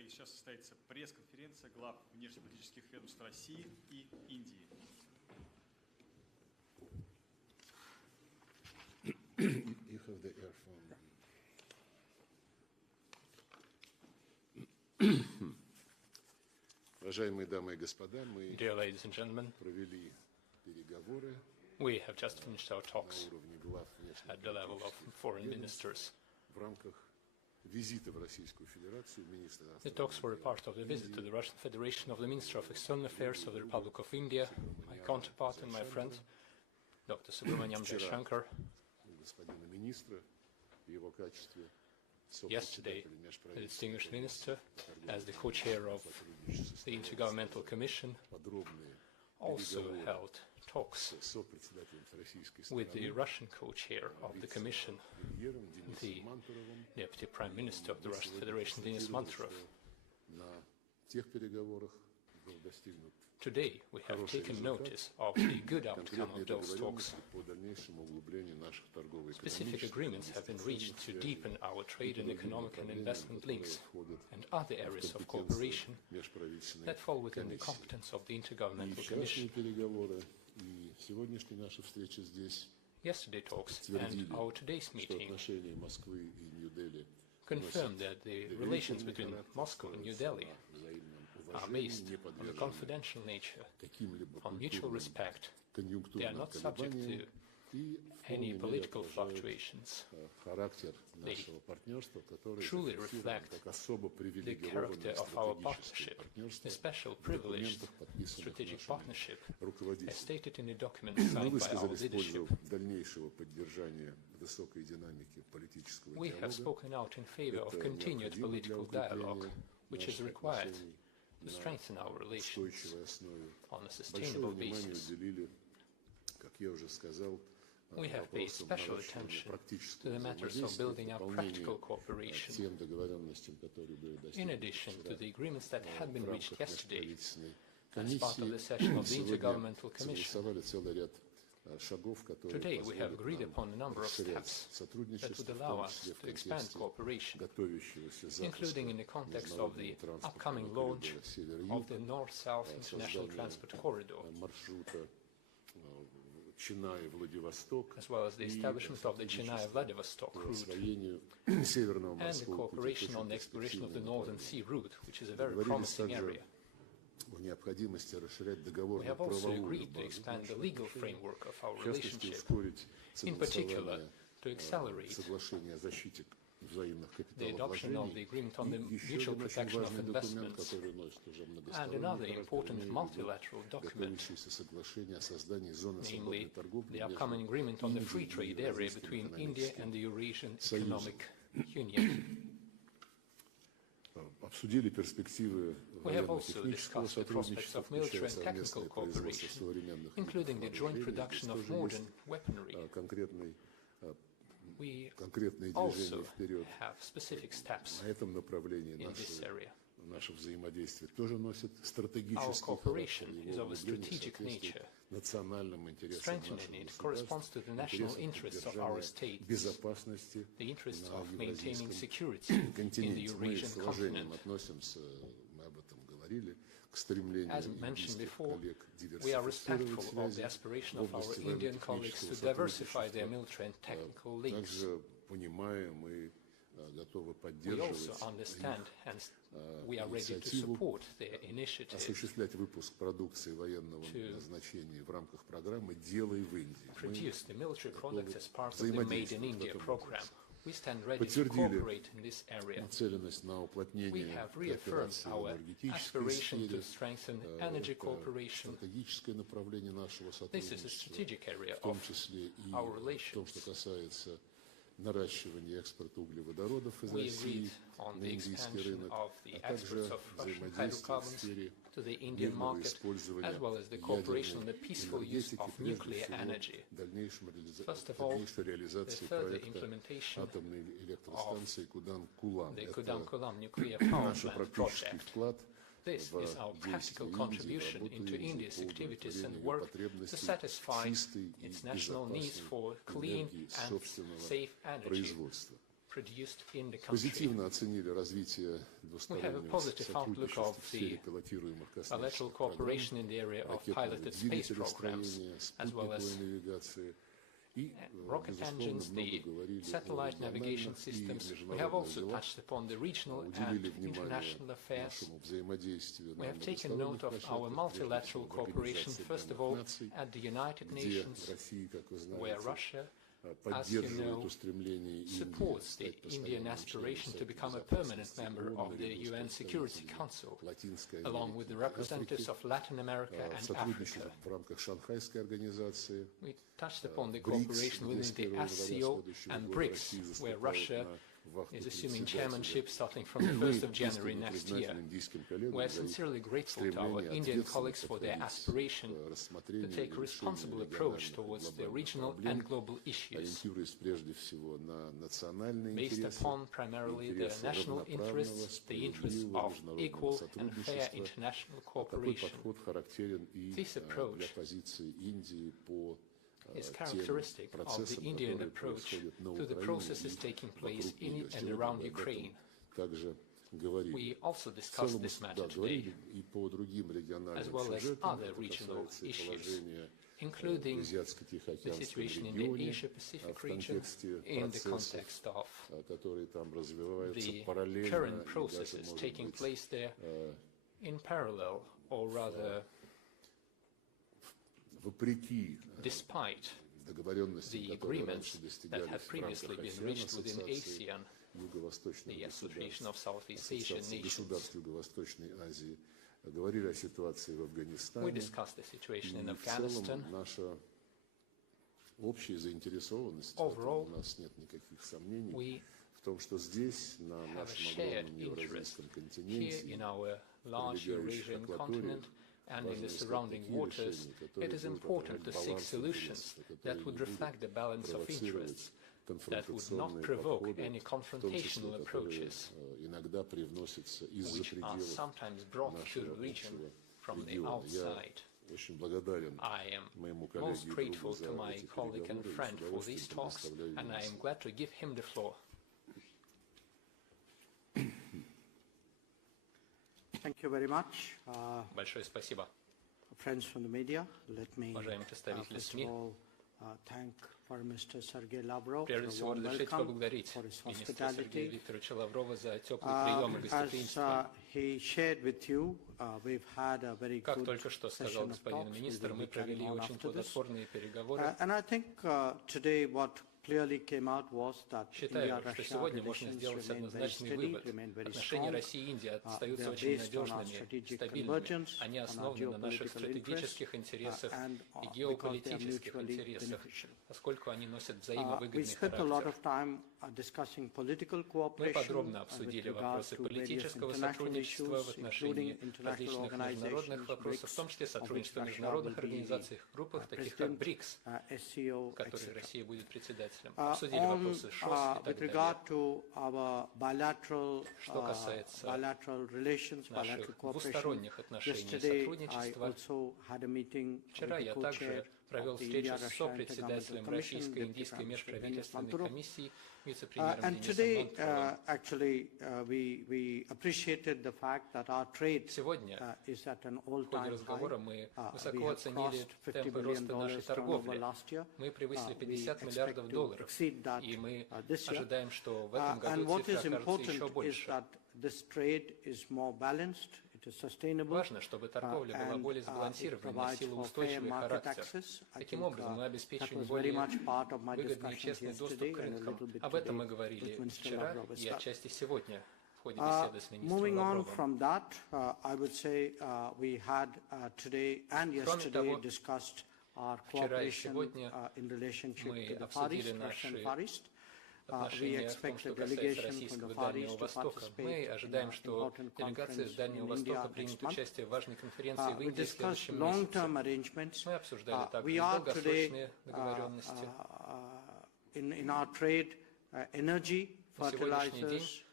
коллеги, сейчас состоится пресс-конференция глав внешнеполитических ведомств России и Индии. You have the earphone. Уважаемые дамы и господа, мы Dear ladies and gentlemen, провели переговоры we have just finished our на talks уровне глав at the level of foreign ведомств ministers. в рамках визита в Российскую Федерацию министра The talks were a part of the visit to the Russian Federation of the Minister of External Affairs of the Republic of India, my counterpart and my friend, Dr. Subramaniam Jaishankar. господина министра в его качестве Yesterday, the distinguished minister, as the co-chair of the Intergovernmental Commission, подробные also held talks с сопредседателем российской with стороны the Russian co-chair of the Commission, премьером the Денисом Мантуровым. Deputy Prime Minister of the Russian Federation, Denis Manturov. На тех переговорах был достигнут Today, we have taken notice of the good outcome of those talks. по дальнейшему углублению наших Specific agreements have been reached to deepen our trade and economic and investment links and other areas of cooperation that fall within the competence of the Intergovernmental Commission. переговоры и сегодняшняя наша встреча здесь Yesterday talks and our today's что meeting отношения Москвы и Нью-Дели confirmed that the relations between Moscow and New Delhi are based on a confidential nature, on mutual respect. They are not subject to any political fluctuations. характер They нашего партнерства, который truly reflect как особо the привилегированное character of our стратегическое partnership, партнерство the special в privileged документах, подписанных strategic нашими partnership, as руководителями. stated in the document Мы signed by our высказались в leadership. пользу дальнейшего поддержания высокой динамики политического We have диалога. spoken out in favor of Это continued необходимо для political dialogue, укрепления which is наших required отношений to на strengthen our relations устойчивой основе. on a Большое sustainable внимание basis. уделили, как я уже сказал, We have paid вопросам special наращивания attention to практического the matters of building взаимодействия, up practical дополнения cooperation. тем договоренностям, которые были In достигнуты addition to вчера the agreements that had been в reached рамках yesterday, межправительственной as part of the комиссии, session of the сегодня Intergovernmental Commission, согласовали целый ряд шагов, которые today we have позволят agreed нам upon a number of расширять steps that сотрудничество, would в allow том us числе в to expand контексте cooperation, готовящегося запуска including in the context of the международного upcoming транспортного launch коридора Север-Юг, of the North-South International создание Transport Corridor, маршрута Ченнаи-Владивосток as well as the establishment of the Chennai-Vladivostok по route освоению Северного and the морского пути, cooperation on очень the exploration of the перспективное Northern направление. Sea route, which is a very Договорились promising также area. о необходимости расширять We договорную have also правовую agreed to базу expand the наших legal отношений, framework of our в частности, relationship, ускорить in particular согласование to accelerate соглашения о защите взаимных the adoption of the капиталовложений. agreement on the И еще mutual один очень protection of важный документ, investments, который носит уже and многосторонний another характер, important имею в виду multilateral document, готовящееся соглашение о создании зоны свободной namely торговли the upcoming agreement on the free trade area between India and the Eurasian Economic Union. Обсудили перспективы We have also военно-технического discussed the prospects сотрудничества, of military включая and technical совместное производство cooperation, современных including the joint вооружений. production Здесь of тоже modern есть weaponry. конкретные We движения also вперед. have specific steps На этом направлении in this area. наше взаимодействие тоже носит стратегический Our cooperation характер. is Его of a углубление strategic соответствует nature. национальным интересам Strengthening наших it corresponds государств, to the national interests of our поддержания states, безопасности the interests на of maintaining евразийском security in the континенте. Мы Eurasian с уважением continent. относимся, мы об этом говорили, к стремлению As mentioned индийских before, коллег we are диверсифицировать respectful of the связи aspiration в of our области Indian colleagues to военно-технического diversify their сотрудничества. military and technical links. Также понимаем и готовы We поддерживать also understand and we are ready to инициативу support their initiative осуществлять выпуск продукции военного to назначения в рамках программы «Делай в Индии». Мы produce the military products as part of the Made in India program. We stand ready to Подтвердили cooperate in this area. нацеленность на We уплотнение have reaffirmed кооперации в our энергетической aspiration сфере. to strengthen energy Это cooperation. стратегическое направление нашего This is a сотрудничества, strategic area в том of числе и our в том, relations. что касается наращивания экспорта углеводородов из We России agreed on на the индийский expansion рынок, of the а также exports of Russian взаимодействие в hydrocarbons сфере to the Indian мирного market, использования as well as the cooperation on the ядерной peaceful use энергетики, of прежде nuclear всего energy. дальнейшей First of all, реализации the further проекта implementation атомной электростанции Кудан-Кулам. The Это Kudam-Kulam nuclear power наш plant практический project. вклад This в is our practical действия contribution Индии, into работу Индии India's по activities and удовлетворению work to потребностей satisfy чистой и its national needs безопасной for clean энергии and собственного safe energy производства. produced in the country. Позитивно оценили развитие двустороннего сотрудничества в сфере пилотируемых космических программ, ракетного двигателестроения, спутниковой навигации. Rocket engines, the satellite navigation systems. We have also touched upon the regional and international affairs. We have taken note of our multilateral cooperation, first of all, at the United Nations, where Russia, as you know, supports the Indian aspiration to become a permanent member of the UN Security Council, along with the representatives of Latin America and Africa. We touched upon the cooperation within the SCO and BRICS, where Russia is assuming chairmanship starting from the 1st of January next year. We are sincerely grateful to our Indian colleagues for their aspiration to take a responsible approach towards the regional and global issues, based upon primarily the national interests, the interests of equal and fair international cooperation. This approach is characteristic of the Indian approach to the processes taking place in and around Ukraine. We also discussed this matter today, as well as other regional issues, including the situation in the Asia-Pacific region in the context of the current processes taking place there in parallel, or rather despite the agreements that had previously been reached within ASEAN, the Association of Southeast Asian Nations. We discussed the situation in Afghanistan. Overall, we have a shared interest here in our large Eurasian continent and in the surrounding waters. It is important to seek solutions that would reflect the balance of interests, that would not provoke any confrontational approaches, which are sometimes brought to the region from the outside. I am most grateful to my colleague and friend for these talks, and I am glad to give him the floor. Thank you very much. Большое спасибо. Friends from the media, let me first of all thank Foreign Minister Sergei Lavrov Прежде всего, разрешите поблагодарить министра Сергея Викторовича Лаврова за теплый прием и гостеприимство. Как только что сказал господин министр, мы провели очень плодотворные переговоры. Считаю, что сегодня можно сделать однозначный вывод. Отношения России и Индии остаются очень надежными, стабильными. Они основаны на наших стратегических интересах и геополитических интересах, поскольку они носят взаимовыгодный характер. Мы подробно обсудили вопросы политического сотрудничества в отношении различных международных вопросов, в том числе сотрудничества в международных организациях, группах, таких как БРИКС, в которой Россия будет председателем. Обсудили вопросы ШОС и так далее. Что касается наших двусторонних отношений и сотрудничества, вчера я также провел встречу с сопредседателем Российско-Индийской межправительственной комиссии, вице-премьером Денисом Манtuровым. Сегодня в ходе разговора мы высоко оценили темпы роста нашей торговли. Мы превысили $50 миллиардов, и мы ожидаем, что в этом году цифра окажется еще больше. Важно, чтобы торговля была более сбалансированной в силу устойчивый характер. Таким образом, мы обеспечиваем более выгодный и честный доступ к рынкам. Об этом мы говорили вчера и отчасти сегодня в ходе беседы с министром Лавровым. Кроме того, вчера и сегодня мы обсудили наши отношения в том, что касается российского Дальнего Востока. Мы ожидаем, что делегация с Дальнего Востока примет участие в важной конференции в Индии в следующем месяце. Мы обсуждали также долгосрочные договоренности. На сегодняшний день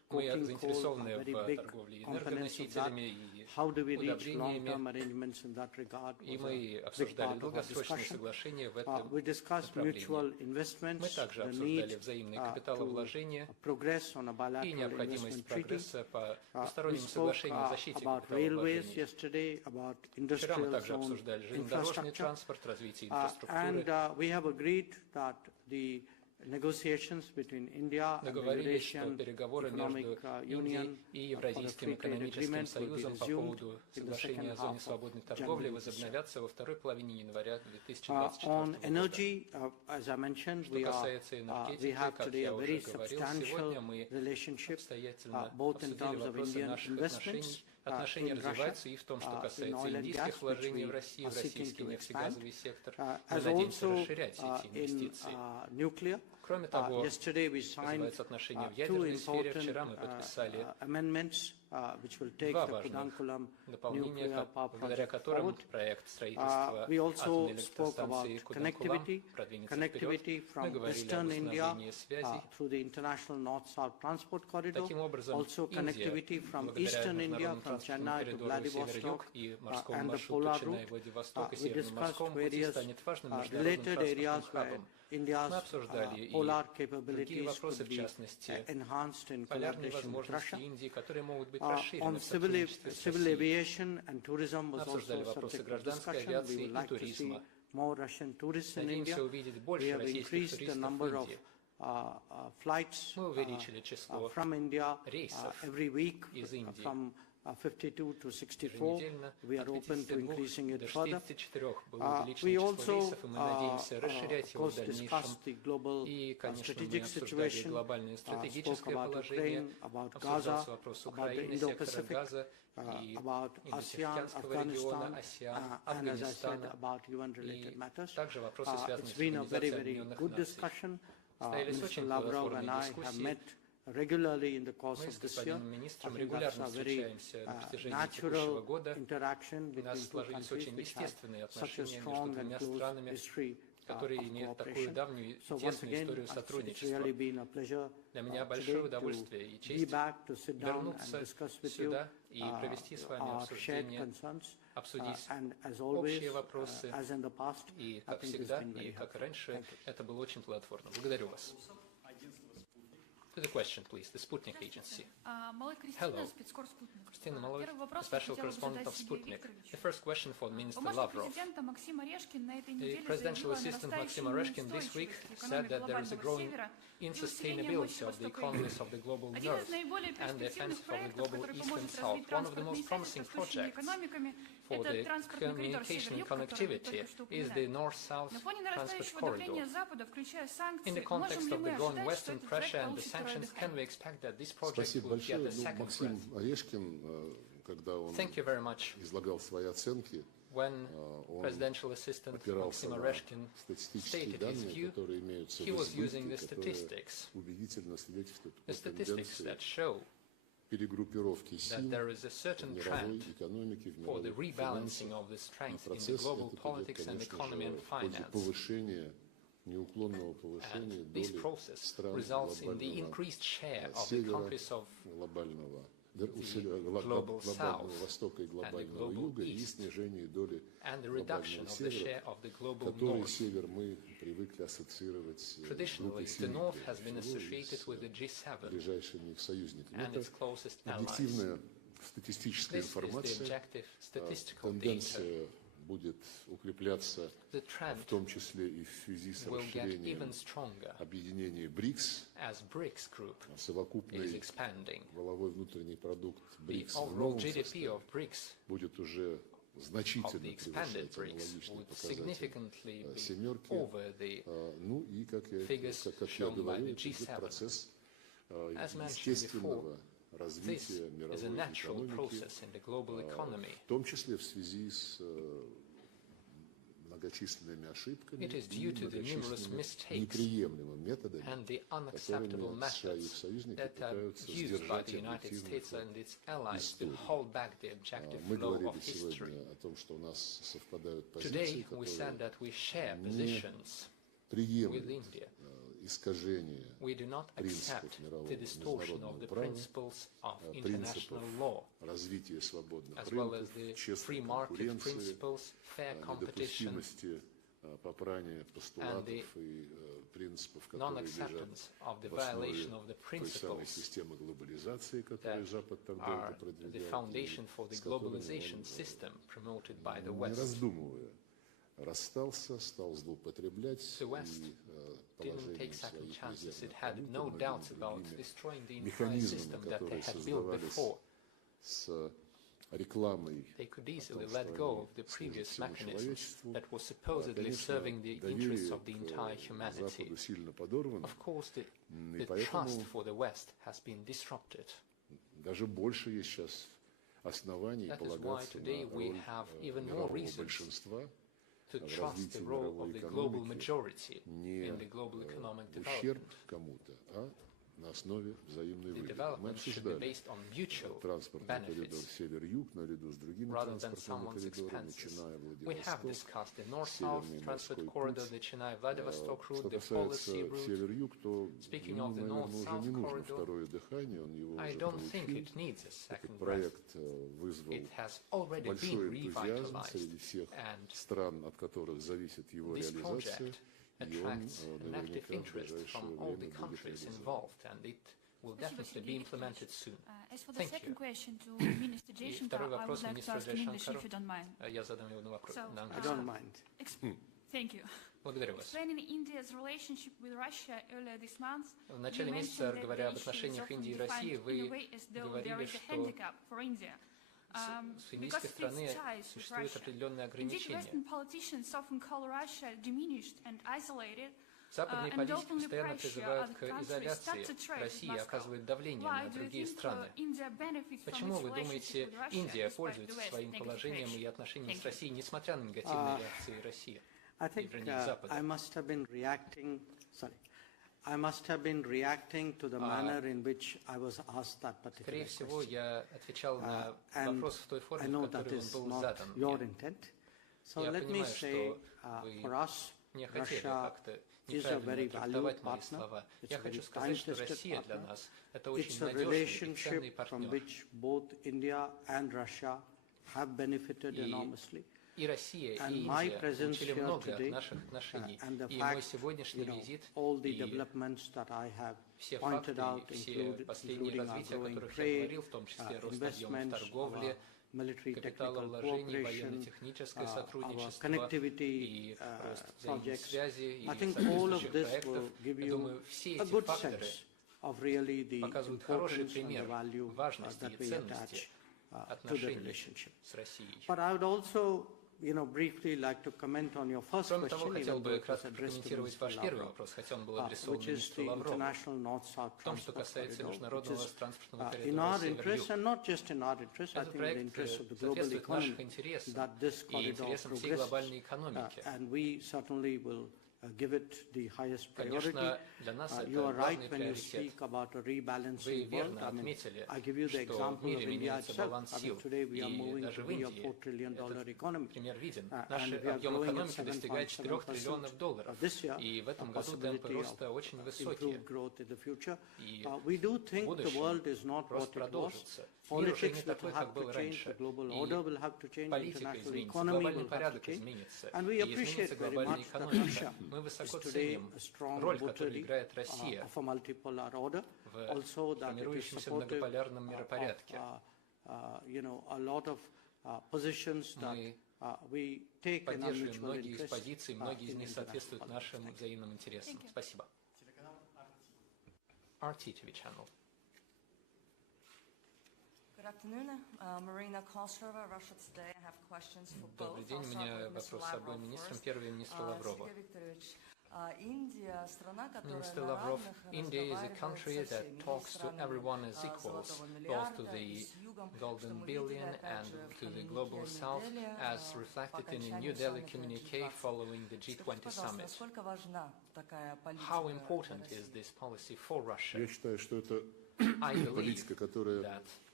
coking coal are very big components of that. How do we reach long-term arrangements in that regard was a big part of our discussion. We discussed mutual investments, the need to progress on a bilateral investment treaty. We spoke about railways yesterday, about industrial zone infrastructure, and we have agreed that the negotiations between India and the Eurasian Economic Union for the free trade agreement will be resumed in the second half of January this year. On energy, as I mentioned, we have today a very substantial relationship, both in terms of Indian investments in Russia, in oil and gas, which we are seeking to expand, as also in nuclear. Yesterday we signed two important amendments which will take the Kudankulam nuclear power project forward. We also spoke about connectivity from Western India through the International North-South Transport Corridor, also connectivity from Eastern India, from Chennai to Vladivostok and the polar route. We discussed various related areas where India's polar capabilities could be enhanced in collaboration with Russia. On civil aviation and tourism was also a subject of discussion. We would like to see more Russian tourists in India. We have increased the number of flights from India every week from 52 to 64. We are open to increasing it further. We also, of course, discussed the global strategic situation, spoke about Ukraine, about Gaza, about the Indo-Pacific, about ASEAN, Afghanistan, and as I said, about UN-related matters. It's been a very, very good discussion. Mr. Lavrov and I have met regularly in the course of this year. I think that's a very natural interaction between two countries which have such a strong and close history of cooperation. So once again, it's really been a pleasure today to be back, to sit down and discuss with you our shared concerns. And as always, as in the past, I think it's been very helpful. Thank you. To the question, please, the Sputnik agency. Hello, Christina Malloy, special correspondent of Sputnik. The first question for Minister Lavrov. The presidential assistant Maxim Oreshkin this week said that there is a growing insustainability of the economies of the global north and the offensive of the global east and south. One of the most promising projects for the communication and connectivity is the north-south transport corridor. In the context of the growing Western pressure and the sanctions, can we expect that this project will get a second breath? Thank you very much. When Presidential Assistant Maxim Oreshkin stated his view, he was using the statistics that show that there is a certain trend for the rebalancing of the strength in the global politics and economy and finance. And this process results in the increased share of the countries of the global south and the global east, and the reduction of the share of the global north. Traditionally, the north has been associated with the G7 and its closest allies. This is the objective statistical data. The trend will get even stronger as BRICS group is expanding. The overall GDP of BRICS, of the expanded BRICS, would significantly be over the figures shown by the G7. As mentioned before, this is a natural process in the global economy. It is due to the numerous mistakes and the unacceptable methods that are used by the United States and its allies to hold back the objective flow of history. Today, we said that we share positions with India искажения we do not принципов accept мирового the distortion of международного the права, principles of принципов international law, развития свободных as well as рынков, the честной free market конкуренции, principles, fair competition, недопустимости попрания постулатов и принципов, которые лежат non-acceptance of the в основе violation of the той самой principles системы глобализации, которую that Запад так are долго the продвигал, foundation for и the с которыми globalization он, system promoted by the не West. раздумывая, расстался, стал злоупотреблять The West и didn't положением take second своих chances. It резервных had no валют, doubts другими about destroying the entire механизмами, system that they которые had built создавались before. с рекламой They could о easily том, let что go они of the служат previous всему mechanisms человечеству. that were supposedly Конечно, serving the interests доверие of the entire к humanity. Западу сильно подорвано, Of course, и the trust поэтому for the West has been disrupted. даже больше есть сейчас оснований That is why полагаться today на we роль have even more мирового reasons большинства to в trust the развитии role of мировой the global экономики majority не in the global economic в ущерб development. кому-то, а на основе взаимной The выгоды. Мы development should be обсуждали based on mutual транспортный коридор benefits север-юг наряду с другими rather than транспортными someone's коридорами, expenses. Ченная, We have Владивосток, discussed the north-south Северный transport морской corridor, путь. the Chennai-Vladivostok Что route, the касается policy route. север-юг, то Speaking ему, of the наверное, уже north-south не нужно corridor, второе дыхание, он его I уже don't think получил. it needs a Этот second breath. проект вызвал It has already большой been энтузиазм revitalized, среди всех and стран, от которых зависит его this реализация, project и он attracts an active наверняка в interest ближайшее from all the время будет countries реализован. involved, and it will definitely be implemented soon. As for the Thank second you. question to Minister И Jaishankar, второй I would вопрос like to министру ask in English, if Jaishankarу. you don't mind. Я задам его на вопрос So, на I английском. don't mind. Thank you. Благодарю вас. Explaining India's relationship with Russia earlier this month, В начале you месяца, mentioned that говоря the об issue is отношениях often Индии и defined России, in a вы way as though there говорили, is a что handicap for India. с индийской стороны существуют определенные Indeed, ограничения. Western politicians often call Russia diminished and isolated, Западные and политики openly постоянно pressure призывают other к countries not изоляции to trade with России, Moscow. оказывают давление Why на do you другие think страны. India benefits from Почему its вы думаете, relationship with Russia Индия despite the пользуется West's своим negative положением и reaction? отношениями Thank с you. Россией, несмотря на негативные реакции России I и think вернее Запада? I must have been reacting to the manner in which I was asked that particular Скорее всего, question. я отвечал на And вопрос в той I форме, know в that которой is он был not задан your мне. intent. So Я let me понимаю, say, что вы for us, не хотели Russia как-то is a неправильно very трактовать valued мои partner. слова. It's Я a хочу very сказать, что time-tested Россия для partner. нас – это It's очень a надежный и ценный relationship from партнер. which both India and Russia have benefited enormously. И Россия, And и my Индия presence получили here много today, от наших отношений. and the И мой fact, сегодняшний визит, all the и developments that I have все pointed факты, out, и все последние including our развития, о growing которых я trade, говорил, в том числе рост объемов investments, торговли, military technical капиталовложений, cooperation, военно-техническое our сотрудничество connectivity и рост взаимных projects. связей и I think all of соответствующих this проектов. will give Я you думаю, все a эти good факторы sense of really the показывают хороший importance and пример the value важности that и we ценности attach to the отношений relationship. с Россией. But I would also, briefly like to comment on your first Кроме того, question, хотел even though бы it was кратко addressed to прокомментировать Mr. ваш первый Lavrov, вопрос, хотя он был адресован which is министру the Лаврову. international north-south В том, что transport касается corridor, which международного is транспортного in коридора our interest, север-юг. and not just in our interest, I Этот think in the проект interest of the global соответствует нашим economy, интересам that this и corridor интересам всей глобальной progresses. экономики. And we certainly will give it the highest priority. Конечно, для нас You это are right важный when you приоритет. speak about a Вы rebalancing world. верно I mean, отметили, I give you the что в example of мире India меняется itself. баланс I mean, сил, today we are и moving даже to в be a Индии $4 trillion этот economy. пример виден. And Наш we are объем growing at экономики достигает 4 триллионов долларов, this year, и в этом a году темпы possibility роста of очень высокие. improved growth in the future. И We do в think the будущем world is not рост what it was. продолжится. Мир уже не Politics will такой, как have был to change, раньше. the global И order will have to change, the политика international изменится, economy глобальный will have to порядок change. изменится, And we и appreciate изменится very глобальная much that экономика. Russia Мы высоко is today ценим a strong роль, которую votary играет Россия of a multipolar order. в Also that it is формирующемся supportive многополярном миропорядке. a lot of positions that Мы we take in our поддерживаем mutual многие из interest позиций, многие из in них international соответствуют politics. нашим взаимным интересам. Спасибо. RT TV channel. Good afternoon. Marina Kostrova, Russia Today. I have questions for both. Добрый день, у меня вопрос с обоим министрам. Первый министр Лаврова. Сергей Викторович, Индия – страна, которая Minister на Lavrov, равных India is a разговаривает country со that всеми talks to странами everyone as equals, Золотого both to миллиарда и the с югом, что Golden мы Billion видели, опять and же, в to the коммюнике Global South, недели, as по reflected in a окончанию New Delhi саммита communique G20. following the Скажите, G20 пожалуйста, summit. насколько важна такая политика How для important России? is this policy for Russia? Я считаю, что это I believe политика, которая that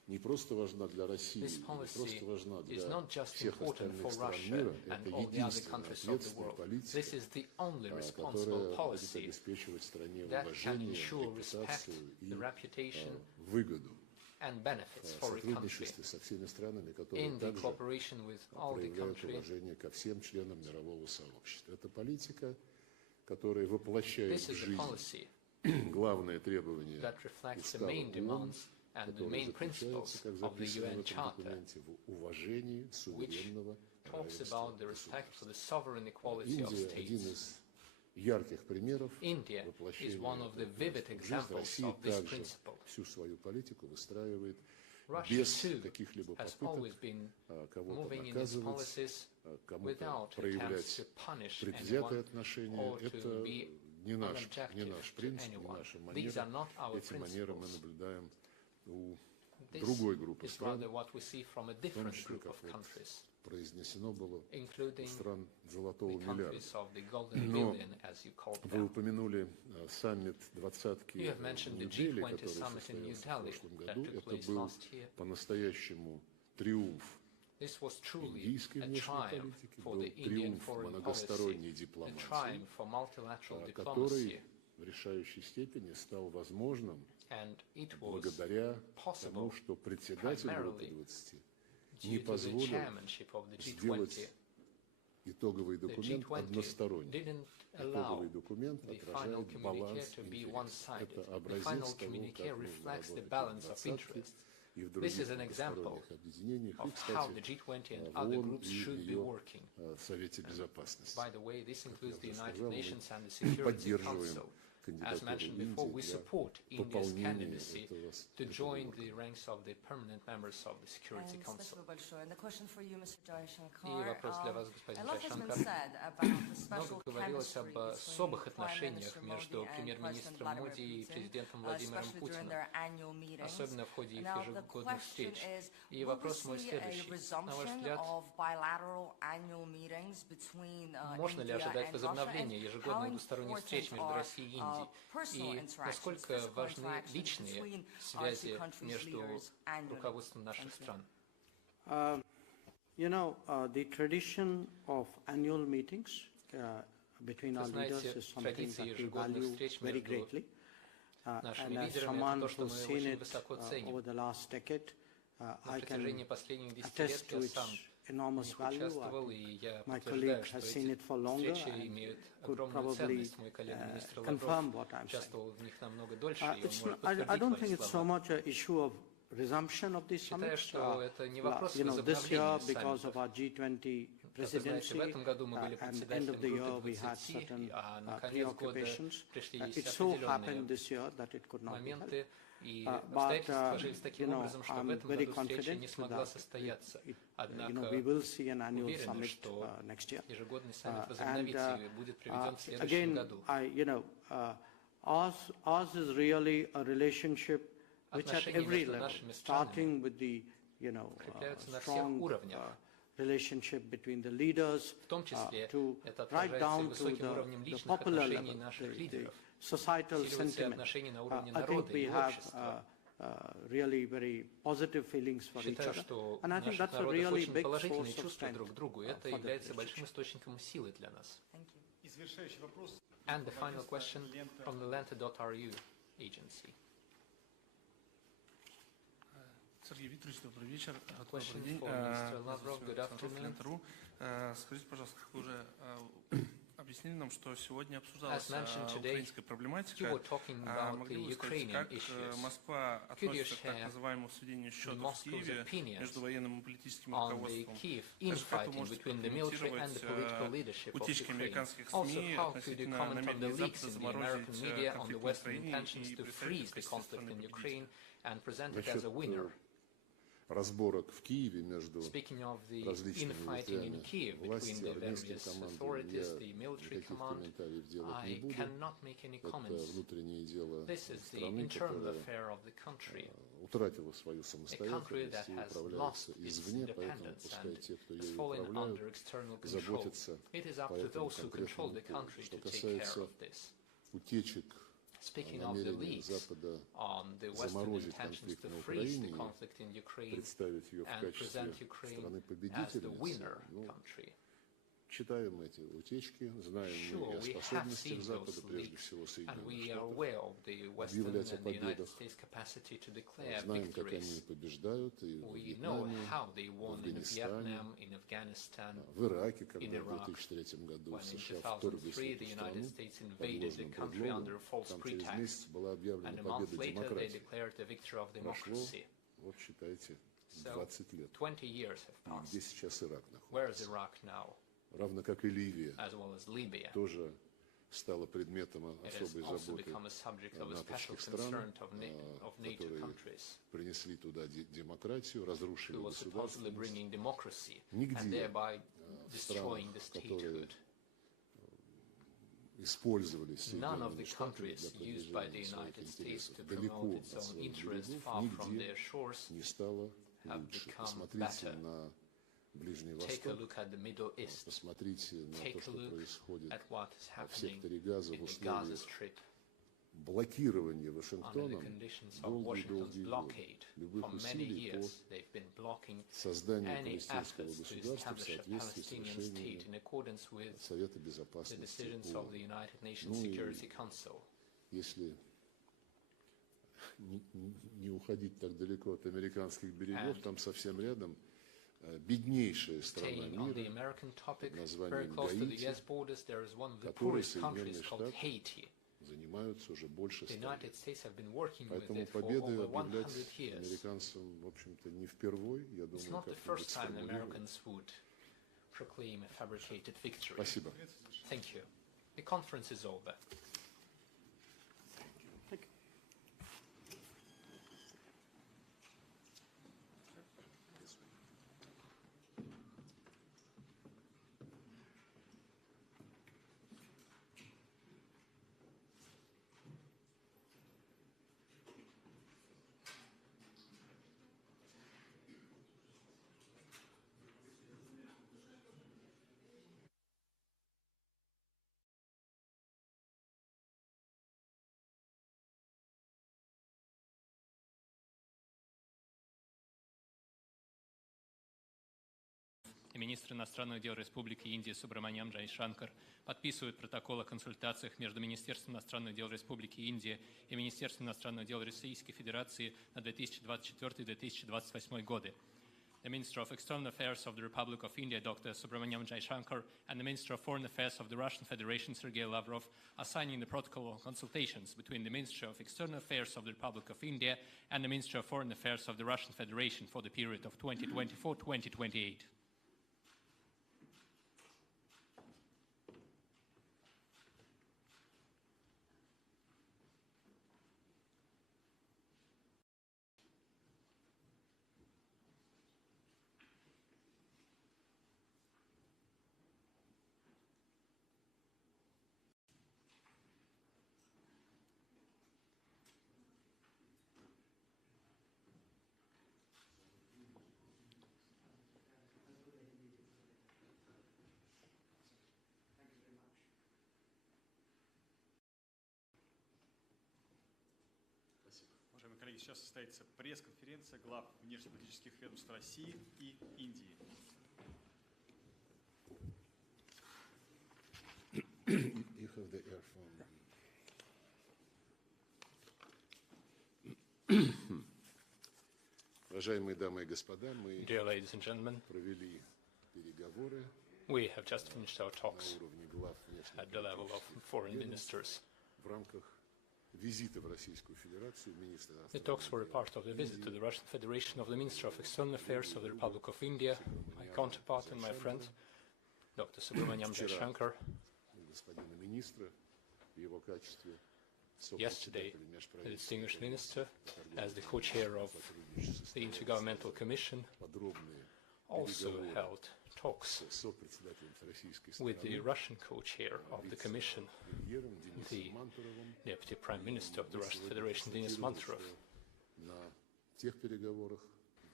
не просто важна для России, не просто важна для всех остальных стран мира, это единственная ответственная политика, которая будет обеспечивать стране уважение, репутацию и выгоду. В сотрудничестве со всеми странами, которые также проявляют уважение ко всем членам мирового сообщества. Это политика, которая воплощает в жизнь главные требования устава ООН, который заключается, как записано в этом документе, в уважении суверенного равенства государств. Индия – один из ярких примеров воплощения в жизнь. Россия также всю свою политику выстраивает без каких-либо попыток кого-то наказывать, кому-то проявлять предвзятое отношение. Это не наш принцип, не наша манера. Эти манеры мы наблюдаем у другой группы стран, в том числе, как произнесено было, у стран Золотого миллиарда. Но вы упомянули саммит двадцатки в Нью-Дели, который состоялся в прошлом году. Это был по-настоящему триумф индийской внешней политики, был триумф многосторонней дипломатии, который в решающей степени стал возможным благодаря тому, что председатель группы 20 не позволил сделать итоговый документ односторонним. Итоговый документ отражает баланс интересов. Это образец того, как мы работаем в двадцатке и в других многосторонних объединениях, и, кстати, в ООН и в ее Совете Безопасности. Как я уже сказал, мы поддерживаем кандидатуру Индии для пополнения этого Спасибо большое. The question for you, Mr. Jaishankar. И вопрос для вас, господин Джайшанкар. Много говорилось об особых отношениях между премьер-министром Моди и президентом Владимиром Путиным, особенно в ходе их ежегодных встреч. И вопрос мой следующий. На ваш взгляд, можно ли ожидать возобновления ежегодных двусторонних встреч между Россией и Индией? И насколько важны личные связи между руководством наших стран? The tradition of annual meetings between our leaders is something that we value very greatly. And as someone who's seen it over the last decade, I can attest to its enormous value. My colleague has seen it for longer and could probably confirm what I'm saying. I don't think it's so much an issue of resumption of these summits. This year, because of our G20 presidency, and end of the year we had certain preoccupations. It so happened this year that it could not be held. But I'm very confident that we will see an annual summit next year. And again, ours is really a relationship which at every level, starting with the strong relationship between the leaders, to right down to the popular level, the societal sentiment. I think we have really very positive feelings for each other, and I think that's a really big source of strength for the relationship. And the final question from the Lenta.ru agency. Сергей Викторович, добрый вечер. Добрый день. Lavrov, good afternoon. Скажите, пожалуйста, как вы уже объяснили нам, что сегодня обсуждалась украинская проблематика. Могли бы вы сказать, как Москва относится к так называемому сведению счетов в Киеве между военным и политическим руководством? Также как вы можете прокомментировать утечки американских СМИ относительно намерений Запада заморозить конфликт в Украине и разборок в Киеве между различными ветвями власти, армейским командам, я никаких комментариев делать не буду. Это внутреннее дело страны, которая утратила свою самостоятельность и управляется извне, поэтому пускай те, кто ею управляют, заботятся по этому конкретному поводу. Что касается утечек speaking of the leaks on the Western intentions to freeze the conflict in Ukraine and present Ukraine as the winner country. Читаем эти утечки, знаем мы о способностях Запада, прежде всего Соединенных Штатов, объявлять о победах, знаем, как они побеждают и в Вьетнаме, в Афганистане, в Ираке, когда в 2003 году США вторглись в эту страну под ложным предлогом, там через месяц была объявлена победа демократии. Прошло, вот считайте, 20 лет. И где сейчас Ирак находится? Равно как и Ливия, тоже стала предметом особой заботы натовских стран, которые принесли туда демократию, разрушили государственность. Нигде в странах, которые использовали Соединенные Штаты для продвижения своих интересов далеко от своих берегов, нигде не стало лучше. Посмотрите на Ближний Восток, посмотрите на то, что происходит в секторе Газа в условиях блокирования Вашингтоном долгие годы любых усилий по созданию палестинского государства в соответствии с решениями Совета Безопасности ООН. Если не уходить так далеко от американских берегов, там совсем рядом беднейшая страна мира под названием Гаити, которой Соединенные Штаты занимаются уже больше 100 лет. Поэтому победы объявлять американцам, в общем-то, не впервой, я думаю, как-нибудь сформулируем. Спасибо. и министр иностранных дел Республики Индия Субраманян Джайшанкар подписывают протокол о консультациях между Министерством иностранных дел Республики Индия и Министерством иностранных дел Российской Федерации на 2024-2028 годы. The Minister of External Affairs of the Republic of India, Dr. Subramaniam Jaishankar, and the Minister of Foreign Affairs of the Russian Federation, Sergei Lavrov, are signing the protocol of consultations between the Ministry of External Affairs of the Republic of India and the Ministry of Foreign Affairs of the Russian Federation for the period of 2024-2028. Коллеги, сейчас состоится пресс-конференция глав внешнеполитических ведомств России и Индии. You have the earphone. Уважаемые дамы и господа, мы провели переговоры We have just finished our talks at the level of foreign ministers. В рамках визита в Российскую Федерацию министра The talks were a part of the visit to the Russian Federation of the Minister of External Affairs of the Republic of India, my counterpart and my friend, Dr. Subramaniam Jaishankar. Господина министра в его качестве Yesterday, the distinguished minister, as the co-chair of the Intergovernmental Commission, also held talks with the Russian co-chair of the Commission, the Deputy Prime Minister of the Russian Federation, Denis Manturov.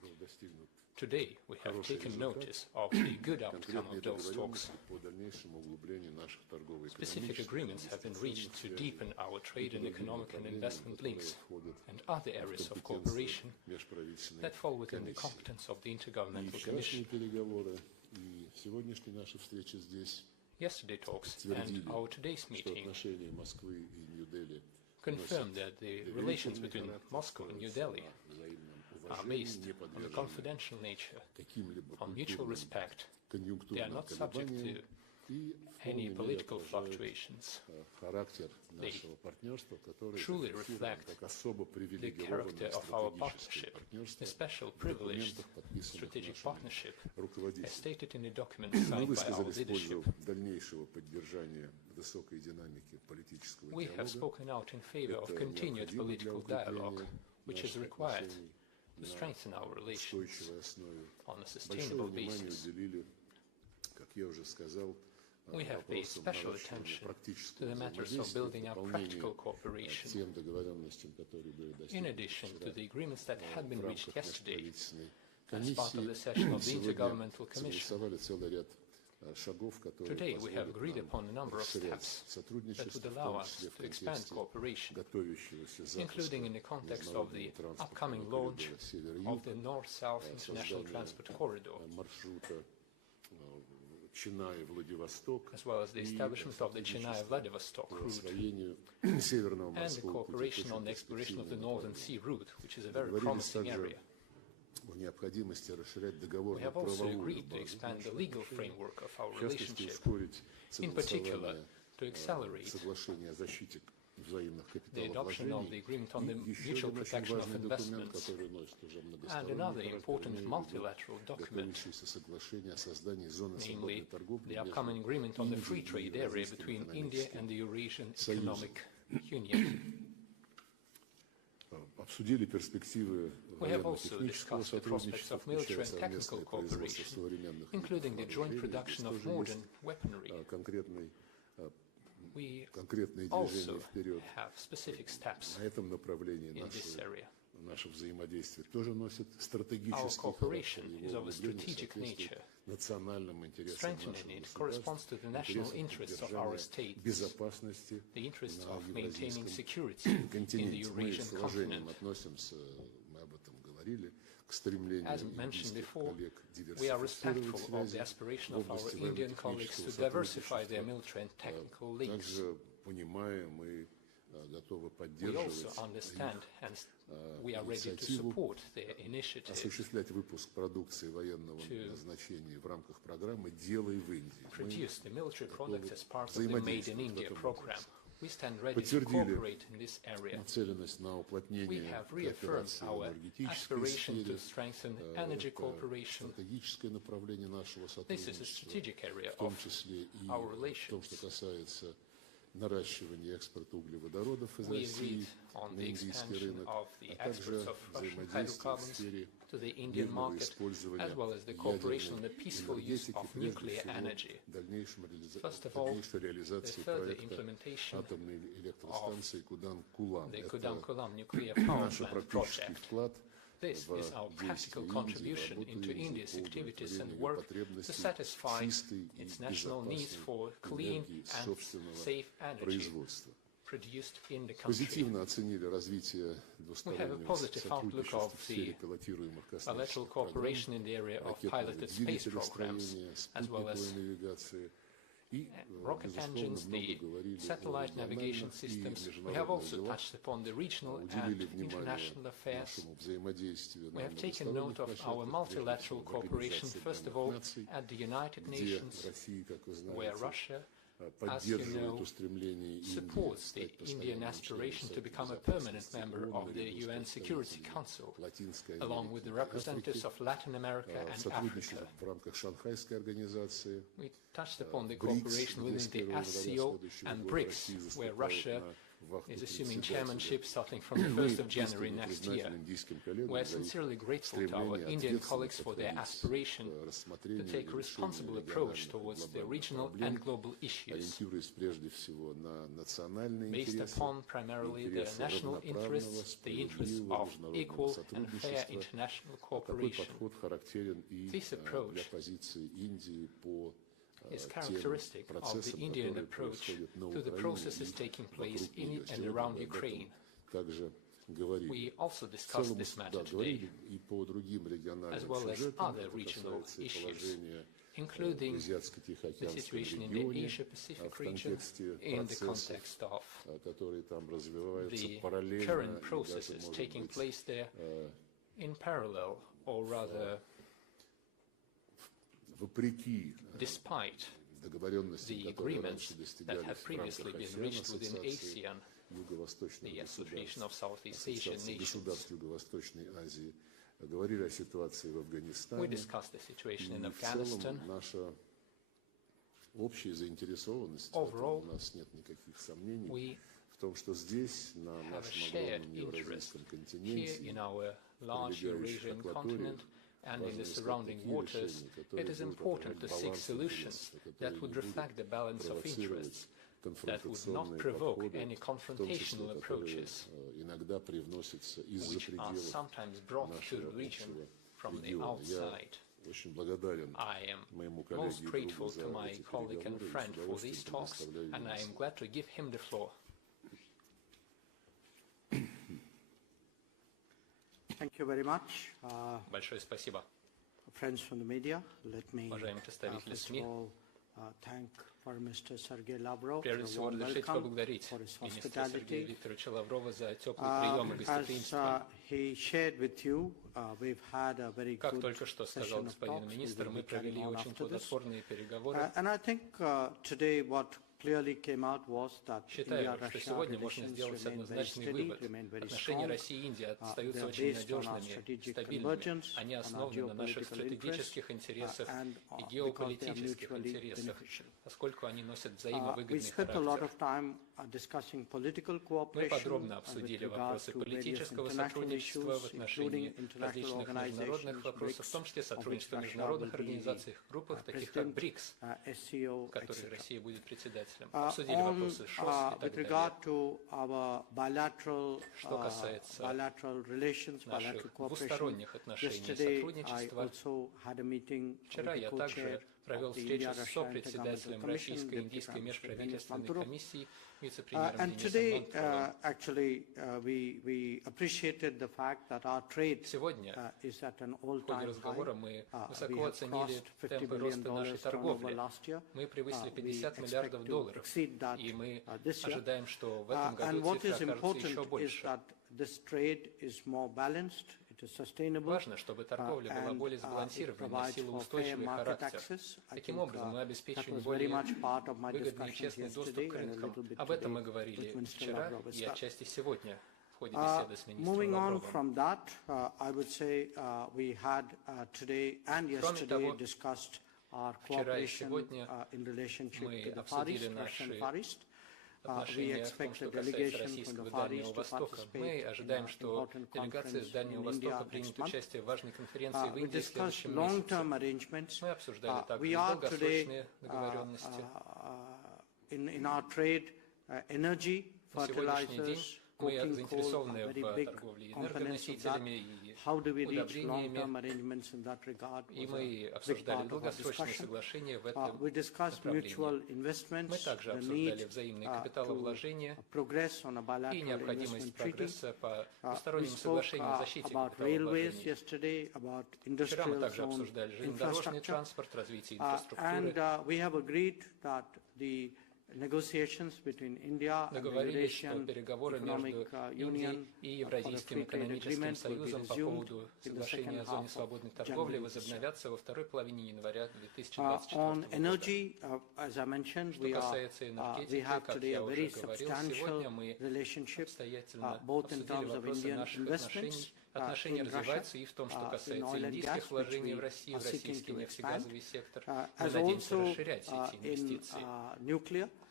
Today, we have taken notice of the good outcome of those talks. Specific agreements have been reached to deepen our trade and economic and investment links and other areas of cooperation that fall within the competence of the Intergovernmental Commission. Yesterday talks and our today's meeting confirmed that the relations between Moscow and New Delhi are based on the confidential nature, on mutual respect. They are not subject to any political fluctuations. They truly reflect the character of our partnership, a special privileged strategic partnership, as stated in the document signed by our leadership. We have spoken out in favor of continued political dialogue, which is required to strengthen our relations on a sustainable basis. We have paid special attention to the matters of building up practical cooperation. In addition to the agreements that had been reached yesterday as part of the session of the Intergovernmental Commission, today we have agreed upon a number of steps that would allow us to expand cooperation, including in the context of the upcoming launch of the North-South International Transport Corridor, as well as the establishment of the Chennai-Vladivostok route and the cooperation on the exploration of the Northern Sea route, which is a very promising area. We have also agreed to expand the legal framework of our relationship, in particular to accelerate the adoption of the agreement on the mutual protection of investments and another important multilateral document, namely the upcoming agreement on the free trade area between India and the Eurasian Economic Union. We have also discussed the prospects of military and technical cooperation, including the joint production of modern weaponry. We also have specific steps in this area. Our cooperation is of a strategic nature. Strengthening it corresponds to the national interests of our states, the interests of maintaining security in the Eurasian continent. As mentioned before, we are respectful of the aspiration of our Indian colleagues to diversify their military and technical links. We also understand and we are ready to support their initiative to produce the military products as part of the Made in India program. We stand ready to cooperate in this area. We have reaffirmed our aspiration to strengthen energy cooperation. This is a strategic area of our relations. We agreed on the expansion of the exports of Russian hydrocarbons to the Indian market, as well as the cooperation on the peaceful use of nuclear energy. First of all, the further implementation of the Kudam-Kulam nuclear power plant project. This is our practical contribution into India's activities and work to satisfy its national needs for clean and safe energy produced in the country. We have a positive outlook of the bilateral cooperation in the area of piloted space programs, as well as rocket engines, the satellite navigation systems. We have also touched upon the regional and international affairs. We have taken note of our multilateral cooperation, first of all, at the United Nations, where Russia, as you know, supports the Indian aspiration to become a permanent member of the UN Security Council, along with the representatives of Latin America and Africa. We touched upon the cooperation within the SCO and BRICS, where Russia is assuming chairmanship starting from the 1st of January next year. We are sincerely grateful to our Indian colleagues for their aspiration to take a responsible approach towards the regional and global issues, based upon primarily the national interests, the interests of equal and fair international cooperation. This approach is characteristic of the Indian approach to the processes taking place in and around Ukraine. We also discussed this matter today, as well as other regional issues, including the situation in the Asia-Pacific region in the context of the current processes taking place there in parallel, or rather despite the agreements that have previously been reached within ASEAN, the Association of Southeast Asian Nations. We discussed the situation in Afghanistan. Overall, we have a shared interest here in our large Eurasian continent and in the surrounding waters. It is important to seek solutions that would reflect the balance of interests, that would not provoke any confrontational approaches, which are sometimes brought to the region from the outside. I am most grateful to my colleague and friend for these talks, and I am glad to give him the floor. Thank you very much. Большое спасибо. Friends from the media, let me Уважаемые представители first of СМИ, all thank Foreign Minister Sergey Lavrov прежде всего разрешите поблагодарить министра Сергея Викторовича Лаврова за теплый прием и гостеприимство. He shared with you, we've had a very Как good только что сказал господин министр, мы провели очень плодотворные переговоры. And I think today what clearly came out was that Считаю, что сегодня можно сделать однозначный вывод. Отношения России и Индии остаются очень надежными, стабильными. Они основаны на наших стратегических интересах и геополитических интересах, поскольку они носят взаимовыгодный характер. Мы подробно обсудили вопросы политического сотрудничества в отношении различных международных вопросов, в том числе сотрудничества в международных организациях, группах, таких как БРИКС, в которой Россия будет председателем. Обсудили вопросы ШОС и так далее. Что касается наших двусторонних отношений и сотрудничества, вчера я также провел встречу с сопредседателем Российско-Индийской межправительственной комиссии, вице-премьером Денисом Манtuровым. Сегодня в ходе разговора мы высоко оценили темпы роста нашей торговли. Мы превысили $50 миллиардов, и мы ожидаем, что в этом году цифра окажется еще больше. Важно, чтобы торговля была более сбалансированной, носила устойчивый характер. Таким образом, мы обеспечиваем более выгодный и честный доступ к рынкам. Об этом мы говорили вчера и отчасти сегодня в ходе беседы с министром Лавровым. Кроме того, вчера и сегодня мы обсудили наши отношения в том, что касается российского Дальнего Востока. Мы ожидаем, что делегация с Дальнего Востока примет участие в важной конференции в Индии в следующем месяце. Мы обсуждали также долгосрочные договоренности. На сегодняшний день мы заинтересованы в торговле энергоносителями и удобрениями, и мы обсуждали долгосрочные соглашения в этом направлении. Мы также обсуждали взаимные капиталовложения и необходимость прогресса по двустороннему соглашению о защите капиталовложений. Вчера мы также обсуждали железнодорожный транспорт, развитие инфраструктуры. Договорились, что переговоры между Индией и Евразийским экономическим союзом по поводу соглашения о зоне свободной торговли возобновятся во второй половине января 2024 года. Что касается энергетики, как я уже говорил, сегодня мы обстоятельно обсудили вопросы наших отношений. Отношения развиваются и в том, что касается индийских вложений в Россию, в российский нефтегазовый сектор. Мы надеемся расширять эти инвестиции.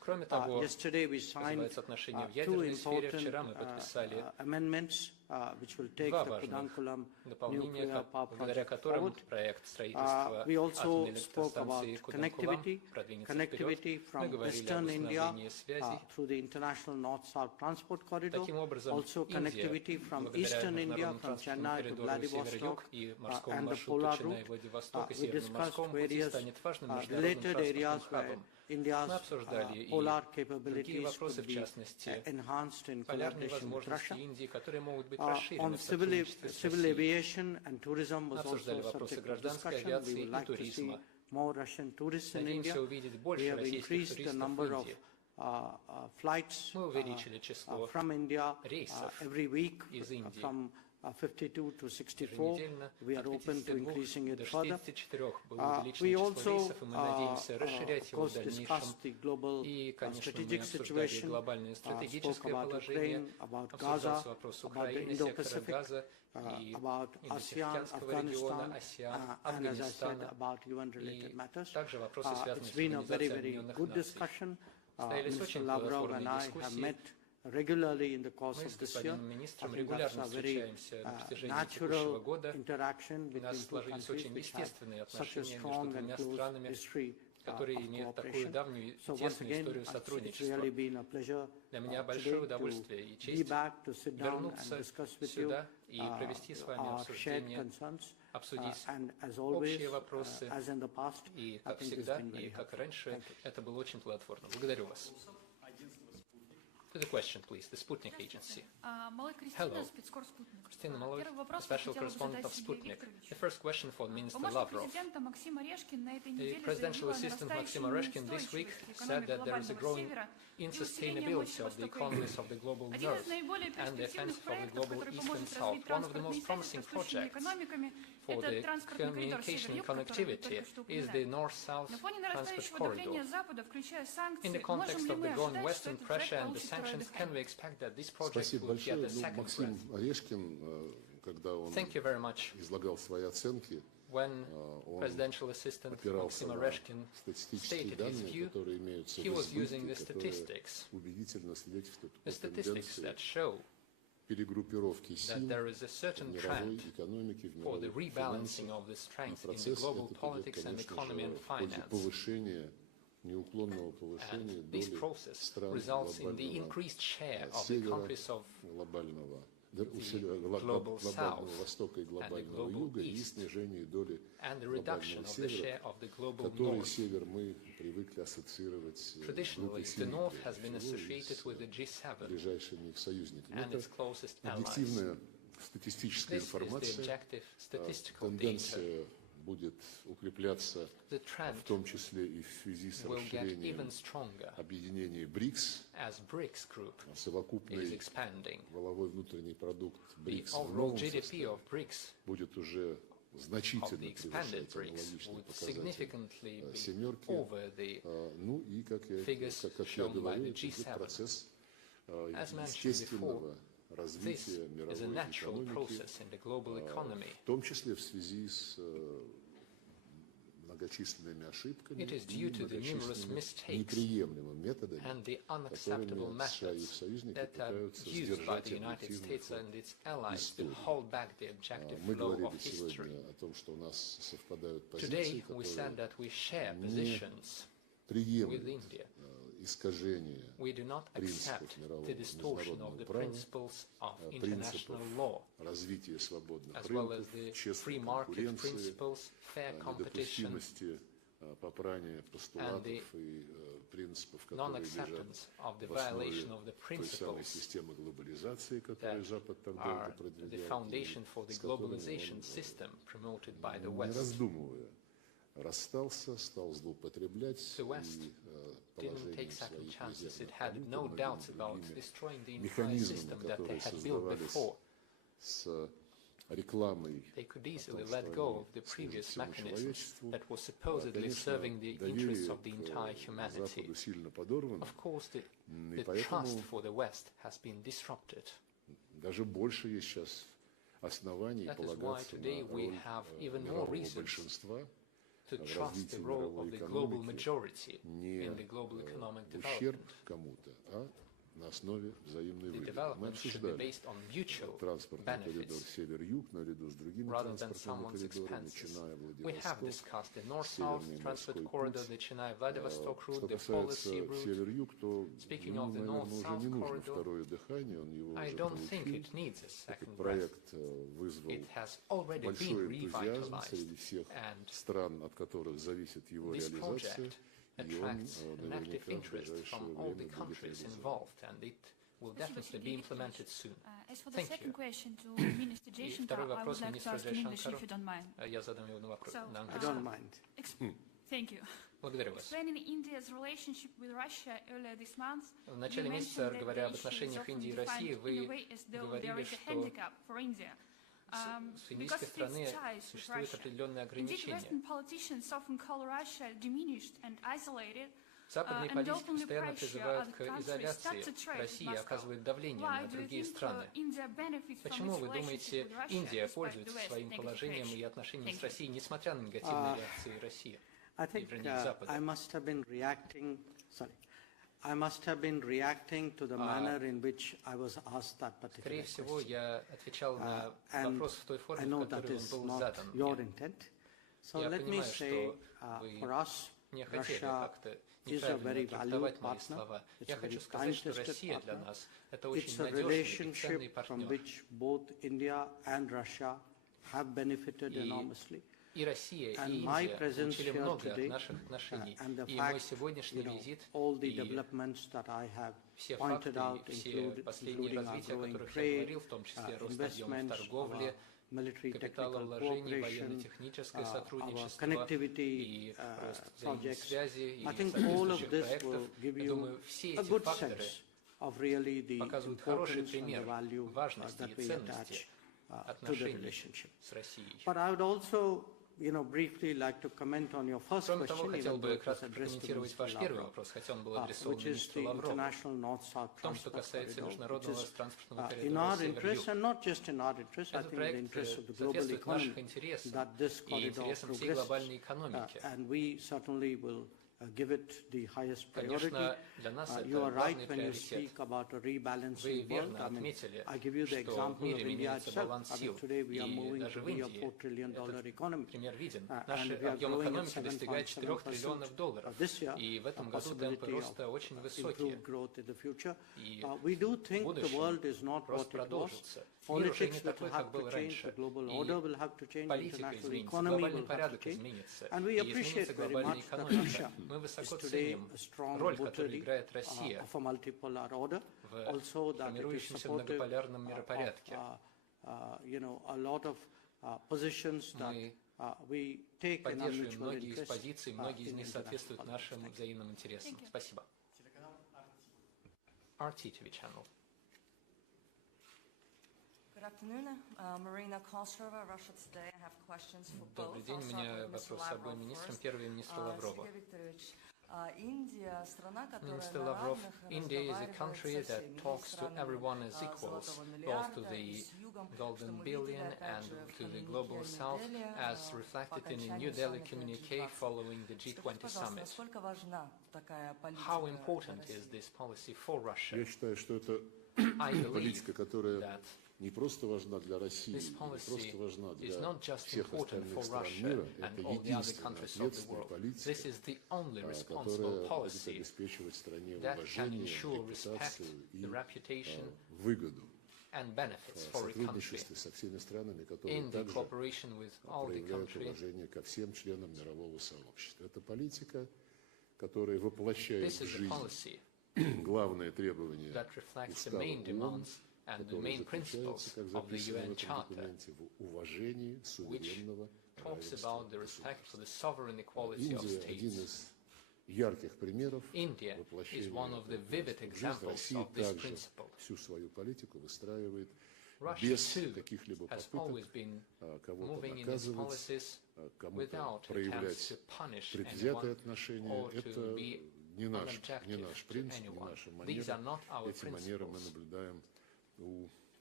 Кроме того, yesterday we signed отношения в two ядерной сфере. important Вчера мы подписали amendments which will take два the важных Kudankulam дополнения, nuclear power благодаря project которым forward. проект строительства We also атомной spoke about электростанции Куданкулам продвинется вперед. connectivity Мы from говорили об Western India установлении связей. through the international North-South transport corridor. Таким образом, Also connectivity Индия, from благодаря Eastern India, международному from транспортному Chennai to коридору север-юг Vladivostok и морскому and the маршруту polar route. Ченнай-Владивосток и We северному discussed морскому пути various станет важным международным related areas транспортным where хабом. Мы India's обсуждали и polar другие capabilities вопросы, could в be частности, enhanced in полярные collaboration with возможности Russia. Индии, которые могут быть On расширены в civil сотрудничестве с civil Россией. aviation and tourism was Обсуждали also вопросы subject of гражданской discussion. We авиации would и like to see туризма. more Russian tourists in India. Надеемся увидеть We больше have российских increased the туристов в number of Индии. flights Мы увеличили число from India рейсов every week из Индии. from 52 to 64. Еженедельно We are от open to 52 increasing it до further. 64 было We увеличено число also, рейсов, и мы надеемся расширять of его в course, дальнейшем. discussed the global И, конечно, мы strategic обсуждали situation, глобальное spoke стратегическое about положение, Ukraine, about обсуждался Gaza, вопрос about the Украины, сектора Indo-Pacific, Газа и about ASEAN, Индотихоокеанского региона, Afghanistan, АСЕАН, and as I said, Афганистана, about UN-related и matters. также вопросы, связанные It's с been a very, Организацией very Объединенных good Наций. discussion. Состоялись Mr. очень Lavrov and плодотворные I have дискуссии. met regularly in the course Мы of с this year. господином I министром think that's регулярно a very встречаемся на протяжении текущего natural года. interaction У нас between two сложились countries очень which have естественные such a отношения между strong and двумя close странами, history которые of имеют такую cooperation. давнюю и So once тесную again, историю it's сотрудничества. really been a pleasure Для меня today большое to удовольствие и be честь back to sit down and вернуться discuss with you сюда и провести с вами our shared обсуждение, concerns. обсудить And as always, общие вопросы. as in the past, И, I как think it's всегда, been very и как helpful. раньше, Thank you. это было очень плодотворно. Благодарю вас. To the question, please. The Sputnik Agency. Малой Hello. Кристина, спецкор Спутник. Christina Malloy, Первый вопрос special я хотела бы correspondent задать of Сергею Sputnik. Викторовичу. The first question for Minister Помощник Lavrov. президента Максим Орешкин на этой The неделе presidential заявил о assistant Maxim нарастающей Oreshkin this week неустойчивости said that there экономики is a глобального growing севера и усиления мощи insustainability of the Востока economies Европы. of the global Один из north наиболее and the перспективных offensive of the проектов, global который east поможет and south. развить One of the транспортные most связи с promising растущими projects экономиками, for это the транспортный коридор communication and север-юг, который вы connectivity только что is the упоминали. north-south На фоне transport нарастающего давления corridor. Запада, включая In санкции, the можем context ли of мы the growing ожидать, что Western этот проект pressure and the получит второе sanctions, can we дыхание? expect that this project Спасибо will get большое. a second Максим breath? Орешкин, когда он Thank you very much. излагал свои оценки, When он presidential assistant опирался Maxim на Oreshkin статистические stated his данные, view, которые имеются в he was using избытке, the которые statistics, убедительно свидетельствуют the о statistics тенденции that show перегруппировки that сил there is a в certain мировой trend экономике, в for the мировых rebalancing финансах. of the strength in the Процесс global этот идет, politics and конечно economy and же, в пользу finance. повышения, неуклонного повышения And this доли process стран results in the глобального increased share of the севера, countries of глобального global глобального south востока и and the глобального global юга и east, снижение доли and the reduction глобального of the share севера, of the global который north. север мы привыкли ассоциировать с Traditionally, группой the сильных north прежде has been всего и associated с with the G7 ближайшими их союзниками. and Это its closest allies. объективная статистическая This is the информация. objective statistical data. Тенденция будет укрепляться, The в trend том числе и в связи с will get расширением even stronger объединения БРИКС, as BRICS group is совокупный expanding. валовой внутренний продукт The БРИКС в overall новом GDP составе of BRICS будет уже of значительно the expanded превышать BRICS аналогичный would показатель significantly be семерки. over the Ну и, как я figures shown by говорю, the это идет G7. процесс As mentioned естественного This развития is a мировой natural экономики, process in the global economy. в том числе в связи с многочисленными ошибками It is и due to the numerous многочисленными mistakes неприемлемыми методами, and the unacceptable которыми США и их methods союзники that are пытаются used by сдержать the United объективный States ход and its allies to истории. hold back the objective Мы flow говорили of history. сегодня о том, что у нас совпадают позиции, Today, we said которые that we share не positions with приемлют India. искажение We do not принципов accept мирового the distortion of международного the права, principles of принципов international law, развития свободных as well as рынков, the честной free market конкуренции, principles, fair competition, недопустимости попрания постулатов и принципов, которые лежат non-acceptance of the в основе violation of the той самой principles системы глобализации, которую that Запад так are долго the продвигал, foundation for и the с которыми globalization он, system promoted by the не West. раздумывая, расстался, стал злоупотреблять The West и didn't положением take second своих chances. It резервных had no валют и doubts многими about другими destroying the entire механизмами, system that they которые had built создавались before. с рекламой They could о easily том, let что go они of the служат previous всему mechanisms человечеству. that were supposedly Конечно, serving the interests доверие of the entire к humanity. Западу сильно подорвано, Of course, и the поэтому trust for the West has been disrupted. даже больше есть сейчас оснований That is why полагаться today на we роль have even more мирового reasons большинства to trust the role of the global majority in the global economic development. на основе взаимной The выгоды. Мы development should be обсуждали based on mutual транспортный коридор benefits север-юг наряду с другими rather than транспортными someone's коридорами, expenses. начиная We have Владивосток, discussed the North-South Северный transport морской corridor, путь. the Chennai-Vladivostok route, Что the касается policy route. север-юг, то Speaking ему, of the наверное, уже North-South не нужно corridor, второе дыхание, он его I уже don't think получил. it needs a Этот second breath. проект вызвал It has already большой been энтузиазм revitalized, среди всех and стран, от которых зависит его this реализация, project и он attracts an active наверняка в interest ближайшее from all the время будет countries реализован. involved, and it will definitely be implemented soon. As for the Thank second you. question to Minister И Jaishankar, второй I would вопрос like to министру ask in English, Jaishankarу. if you don't mind. Я задам его на вопрос So, на I английском. don't mind. Thank you. Благодарю вас. Explaining India's relationship with Russia earlier this month, В начале месяца, говоря об отношениях Индии и России, вы говорили, что с индийской стороны существуют определенные ограничения. Западные политики постоянно призывают к изоляции России и оказывают давление на другие страны. Почему, вы думаете, Индия пользуется своим положением и отношениями с Россией, несмотря на негативные реакции России? I think I must have been reacting to the manner in which I was asked that particular Скорее всего, question. я отвечал на And вопрос в той I форме, know в that которой is он был not задан your мне. intent. So Я let me понимаю, say, что вы for us, не хотели Russia как-то is a very неправильно valued трактовать мои partner. слова. It's Я a very хочу сказать, что time-tested Россия для partner. нас – это It's очень a надежный и relationship ценный from партнер. which both India and Russia have benefited enormously. И Россия, And и my Индия presence получили here много от today, наших отношений. and the И мой fact, сегодняшний визит, all the и developments that I have все pointed факты, out, все последние including our развития, о growing которых я trade, говорил, в том числе рост объемов investments, торговли, military technical капиталовложений, cooperation, военно-техническое our сотрудничество connectivity и рост взаимных projects. связей и I think all of соответствующих this проектов. will give Я you думаю, все a эти good факторы sense of really the показывают хороший importance and the пример value важности that и we ценности attach to the отношений relationship. с Россией. But I would also, briefly like to comment on your first Кроме того, question, хотел even though бы it was кратко addressed to прокомментировать Mr. ваш первый Lavrov, вопрос, хотя он был адресован which is министру the Лаврову. international north-south В том, что transport касается corridor, which международного is транспортного in коридора our interest, север-юг. and not just in our interest, I Этот think in the проект interest of the global соответствует нашим economy, интересам that this и corridor интересам всей глобальной progresses, экономики. and we certainly will give it the highest priority. Конечно, для нас это You are right главный when you приоритет. speak about a Вы rebalancing world. верно отметили, I give you the что в example of мире India меняется itself. баланс I mean, сил, today we are и moving даже to в be a Индии $4 trillion economy. пример виден. And Наш we are объем growing at экономики достигает 4 триллионов долларов, this year, и в этом a году темпы possibility роста of очень высокие. improved growth in the future. И We do в think the world is будущем not рост what it was. продолжится. Мир уже не Politics will такой, have как to был change, раньше. the global И order will have to change, политика international изменится, economy глобальный will have to порядок change. изменится, And we и appreciate изменится very глобальная much that экономика. Russia Мы высоко is today ценим a strong роль, которую votary играет Россия of a multipolar order. в Also that it is формирующемся supportive многополярном миропорядке. a lot of positions that we take in our Поддерживаем mutual многие из interest позиций, многие из in них international соответствуют politics. нашим взаимным интересам. Спасибо. RT TV channel. Good afternoon. Marina Kostrova, Russia Today. I have questions for both. Добрый день, у меня вопрос с обоим министрам. Первый министру Лаврову. Minister Lavrov, India is a country that talks to everyone as equals, both to the Golden Billion and to the Global South, as reflected in a New Delhi communique following the G20 summit. How important is this policy for Russia? Я считаю, что это I believe политика, которая that не просто важна для России, this не policy просто важна для is not just всех important for остальных стран Russia мира, and это all the other единственная countries of the ответственная world. политика, This is the only responsible которая будет policy обеспечивать стране that can уважение, ensure respect, репутацию и the reputation, выгоду and benefits в for a country сотрудничестве со всеми странами, которые in the также cooperation with all the проявляют countries. уважение ко всем членам мирового сообщества. Это политика, которая воплощает This в is a жизнь policy главные требования that reflects the устава main ООН, demands and the который main principles заключается, как of the записано в UN этом Charter, документе, в уважении суверенного talks равенства about the respect for the sovereign equality of Индия один states. из ярких примеров India воплощения is one of the этого vivid принципа. Жизнь examples России of this также principle. всю свою политику выстраивает Russia, без too, каких-либо has попыток always been кого-то moving in its наказывать, policies кому-то without attempts проявлять to punish предвзятые anyone отношения. or to Это be не наш unobjective принцип, не anyone. наша These are манера. not our Эти манеры мы principles. наблюдаем у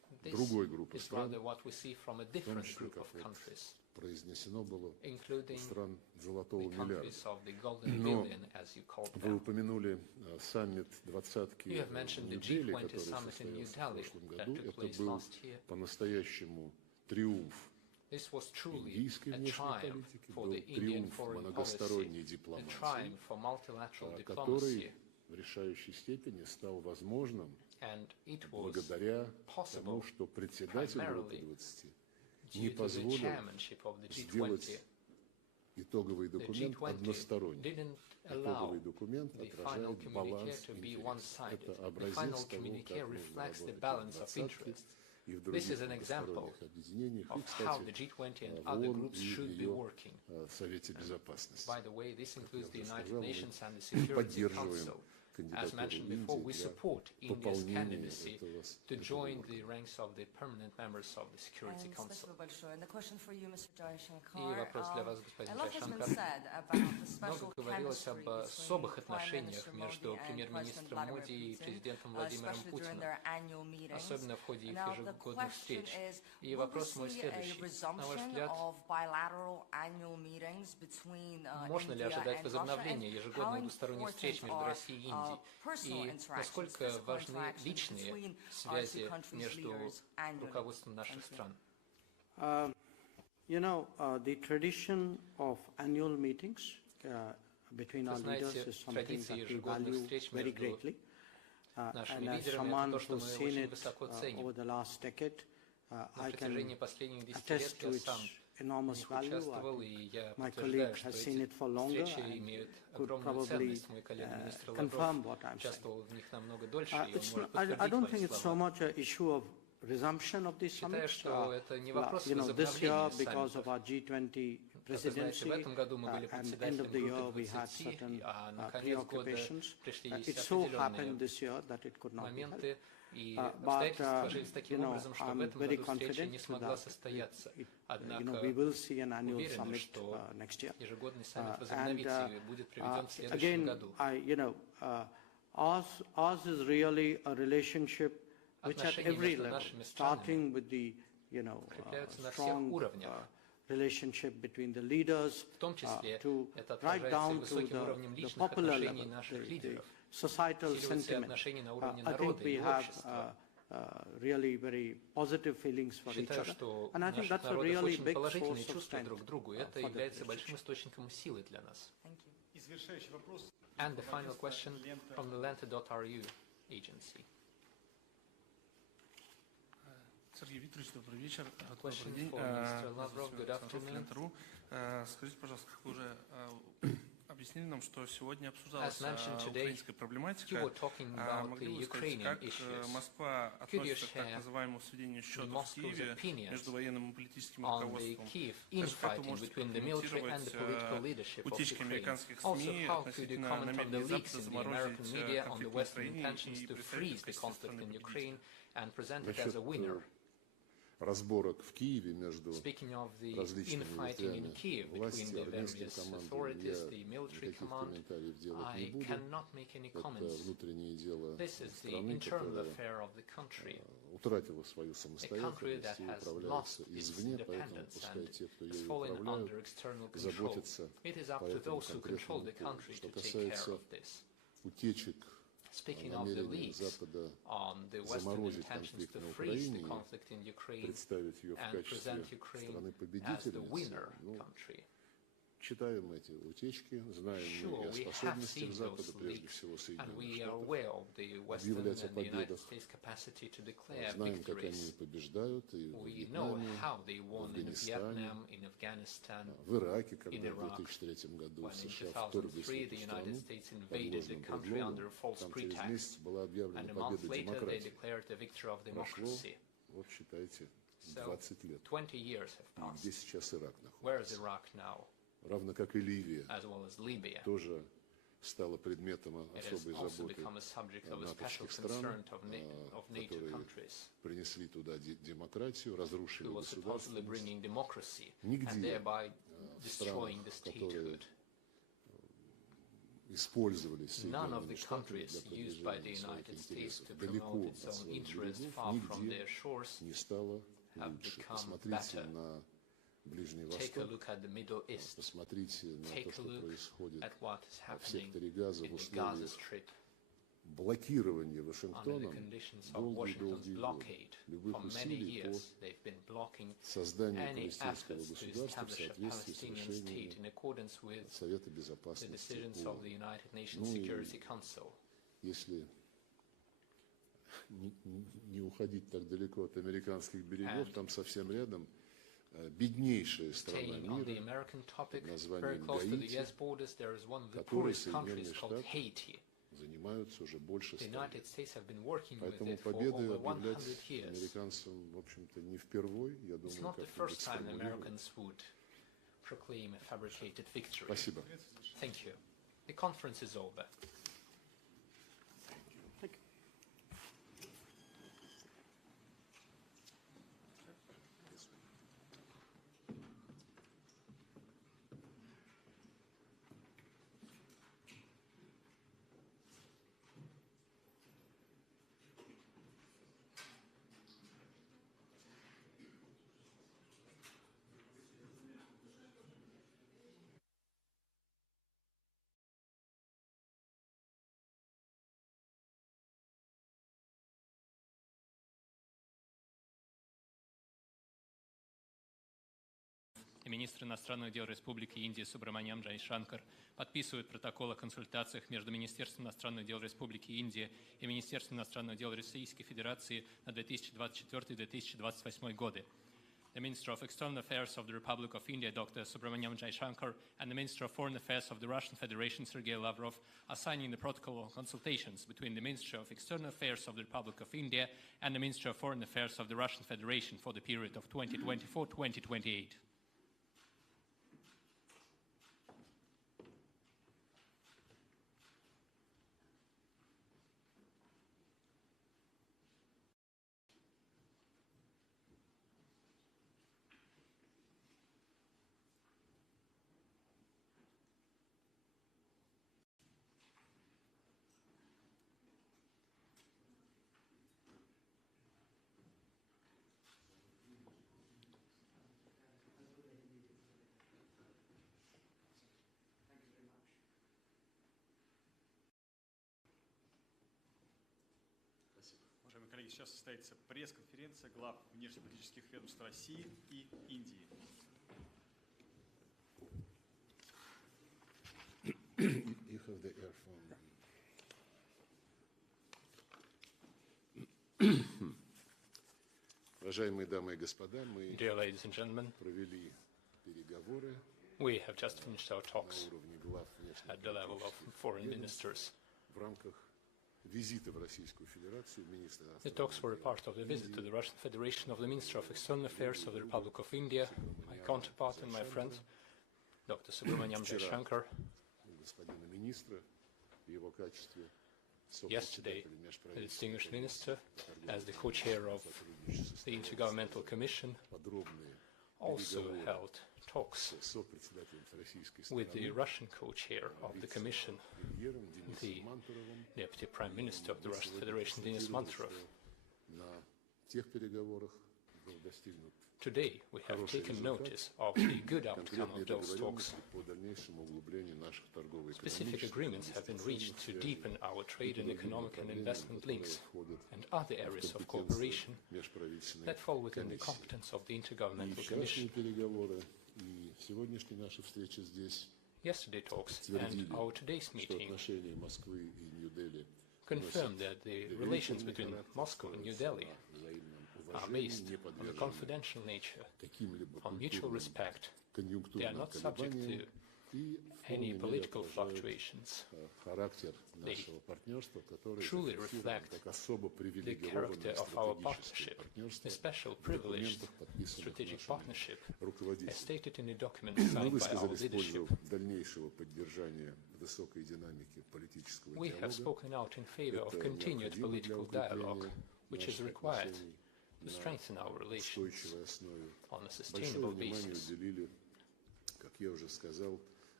другой группы is стран, rather what we see from a в том different числе, group как of вот countries, произнесено было, including стран золотого the миллиарда. countries of the golden Но billion, as you called вы them. упомянули саммит двадцатки You have в mentioned the Нью-Дели, G20 который summit in New состоялся в Delhi прошлом that году. took Это place был last year. по-настоящему триумф This was truly индийской a внешней triumph политики, for был the Indian триумф foreign многосторонней policy, a дипломатии, triumph for multilateral который diplomacy, в решающей степени стал возможным and it was благодаря тому, possible что председатель группы primarily 20 не due to the позволил chairmanship of the G20. сделать итоговый The документ G20 односторонним. didn't allow Итоговый документ the final отражает баланс communique to be интересов. one-sided. Это The образец final того, communique как нужно reflects the работать balance в of двадцатке interests. и в This других is an example многосторонних объединениях, и, of how the кстати, G20 and в other ООН groups и в should be ее working. Совете Безопасности. By the way, this includes the Как я United уже Nations сказал, and the мы Security поддерживаем Council. As кандидатуру mentioned before, we Индии для support India's пополнения candidacy этого to join органа. the ranks of the permanent members of the Security Council. Спасибо большое. And the question for you, Mr. Jaishankar. И вопрос для вас, господин A lot has been Jaishankar. said about the special Много говорилось chemistry об between особых Prime отношениях Minister между Modi and премьер-министром President Vladimir Моди и Putin, президентом Владимиром especially during Путиным, their annual meetings. особенно в ходе их Now, the ежегодных question встреч. is, И will we вопрос мой see a следующий. На ваш resumption взгляд, of bilateral annual meetings between можно ли India ожидать and Russia? возобновления And ежегодных how двусторонних встреч important между are Россией и Индией? personal И interactions, насколько physical важны interactions личные between our two связи countries' между leaders annually? руководством наших Thank you. стран? You know, the tradition of annual meetings between our leaders is something that we value very greatly. And as someone who's seen it over the last decade, I can attest to its enormous value. My colleague has seen it for longer and could probably confirm what I'm saying. I don't think it's so much an issue of resumption of these summits. You know, this year, because of our G20 presidency, and end of the year we had certain preoccupations. It so happened this year that it could not be held. But you know, I'm very confident that we will see an annual summit next year. And again, you know, ours is really a relationship which at every level, starting with the strong relationship between the leaders, to right down to the popular level, the societal sentiment. I think we have really very positive feelings for each other, and I think that's a really big source of strength for the And the final question from the Lente.ru agency. Сергей Викторович, добрый вечер. Question for Mr. Lavrov. Good afternoon. Скажите, пожалуйста, как вы уже объяснили нам, что сегодня обсуждалась украинская проблематика. Могли бы сказать, как Москва относится к так называемому сведению счетов в Киеве между военным и политическим руководством? Как вы можете прокомментировать утечки американских СМИ относительно намерений Запада заморозить конфликт в Украине и представить в Украине победителя? Разборок в Киеве между различными ветвями власти, армейским командованием, я никаких комментариев делать не буду. Это внутреннее дело страны, которая утратила свою самостоятельность и управляется извне, поэтому пускай те, кто ее управляют, заботятся по этому конкретному поводу. Что касается утечек, намерение Запада заморозить конфликт на Украине, представить ее в качестве страны-победительницы. Читаем эти утечки, знаем мы и о способностях Запада, прежде всего Соединенных Штатов, объявлять о победах. Знаем, как они побеждают и в Вьетнаме, в Афганистане, в Ираке, когда в 2003 году США вторглись в эту страну под ложным предлогом. Там через месяц была объявлена победа демократии. Прошло, вот считайте, 20 лет. И где сейчас Ирак находится? Равно как и Ливия, тоже стала предметом особой заботы натовских стран, которые принесли туда демократию, разрушили государственность. Нигде стран, которые None of the countries used by the United States to promote its own interests far from their shores have become better. Take a look at the Middle East. Take a look at what is happening in the Gaza Strip. Under the conditions of Washington's blockade, for many years they've been blocking any efforts to establish a Palestinian state in accordance with the decisions of the United Nations Security Council. Если не уходить так далеко от американских берегов, там совсем рядом беднейшая страна мира под названием Гаити, которой Соединенные Штаты занимаются уже больше 100 лет. Поэтому победы объявлять американцам, в общем-то, не впервой. Я думаю, как-нибудь сформулируем. Спасибо. Thank you. The conference is over. Министр иностранных дел Республики Индия Субраманян Джайшанкар подписывает протокол о консультациях между Министерством иностранных дел Республики Индия и Министерством иностранных дел Российской Федерации на 2024-2028 годы. The Minister of External Affairs of the Republic of India, Dr. Subramaniam Jaishankar, and the Minister of Foreign Affairs of the Russian Federation, Sergei Lavrov, are signing the protocol of consultations between the Minister of External Affairs of the Republic of India and the Minister of Foreign Affairs of the Russian Federation for the period of 2024-2028. Коллеги, сейчас состоится пресс-конференция глав внешнеполитических ведомств России и Индии. You have the earphone. Уважаемые дамы и господа, мы провели переговоры We have just finished our talks at the level of foreign ministers. в рамках визита в Российскую Федерацию министра The talks were a part of the visit to the Russian Federation of the Minister of External Affairs of the Republic of India, my counterpart and my friend, Dr. Subramaniam Jaishankar. господина министра в его качестве Yesterday, the distinguished minister, as the co-chair of the Intergovernmental Commission, also held talks with the Russian co-chair of the Commission, the Deputy Prime Minister of the Russian Federation, Denis Manturov. Today, we have taken notice of the good outcome of those talks. Specific agreements have been reached to deepen our trade and economic and investment links and other areas of cooperation that fall within the competence of the Intergovernmental Commission. Yesterday talks and our today's meeting confirm that the relations between Moscow and New Delhi are based on a confidential nature, on mutual respect. They are not subject to any political fluctuations. They truly reflect the character of our partnership, a special privileged strategic partnership, as stated in the document signed by our leadership. We have spoken out in favor of continued political dialogue, which is required to strengthen our relations on a sustainable basis.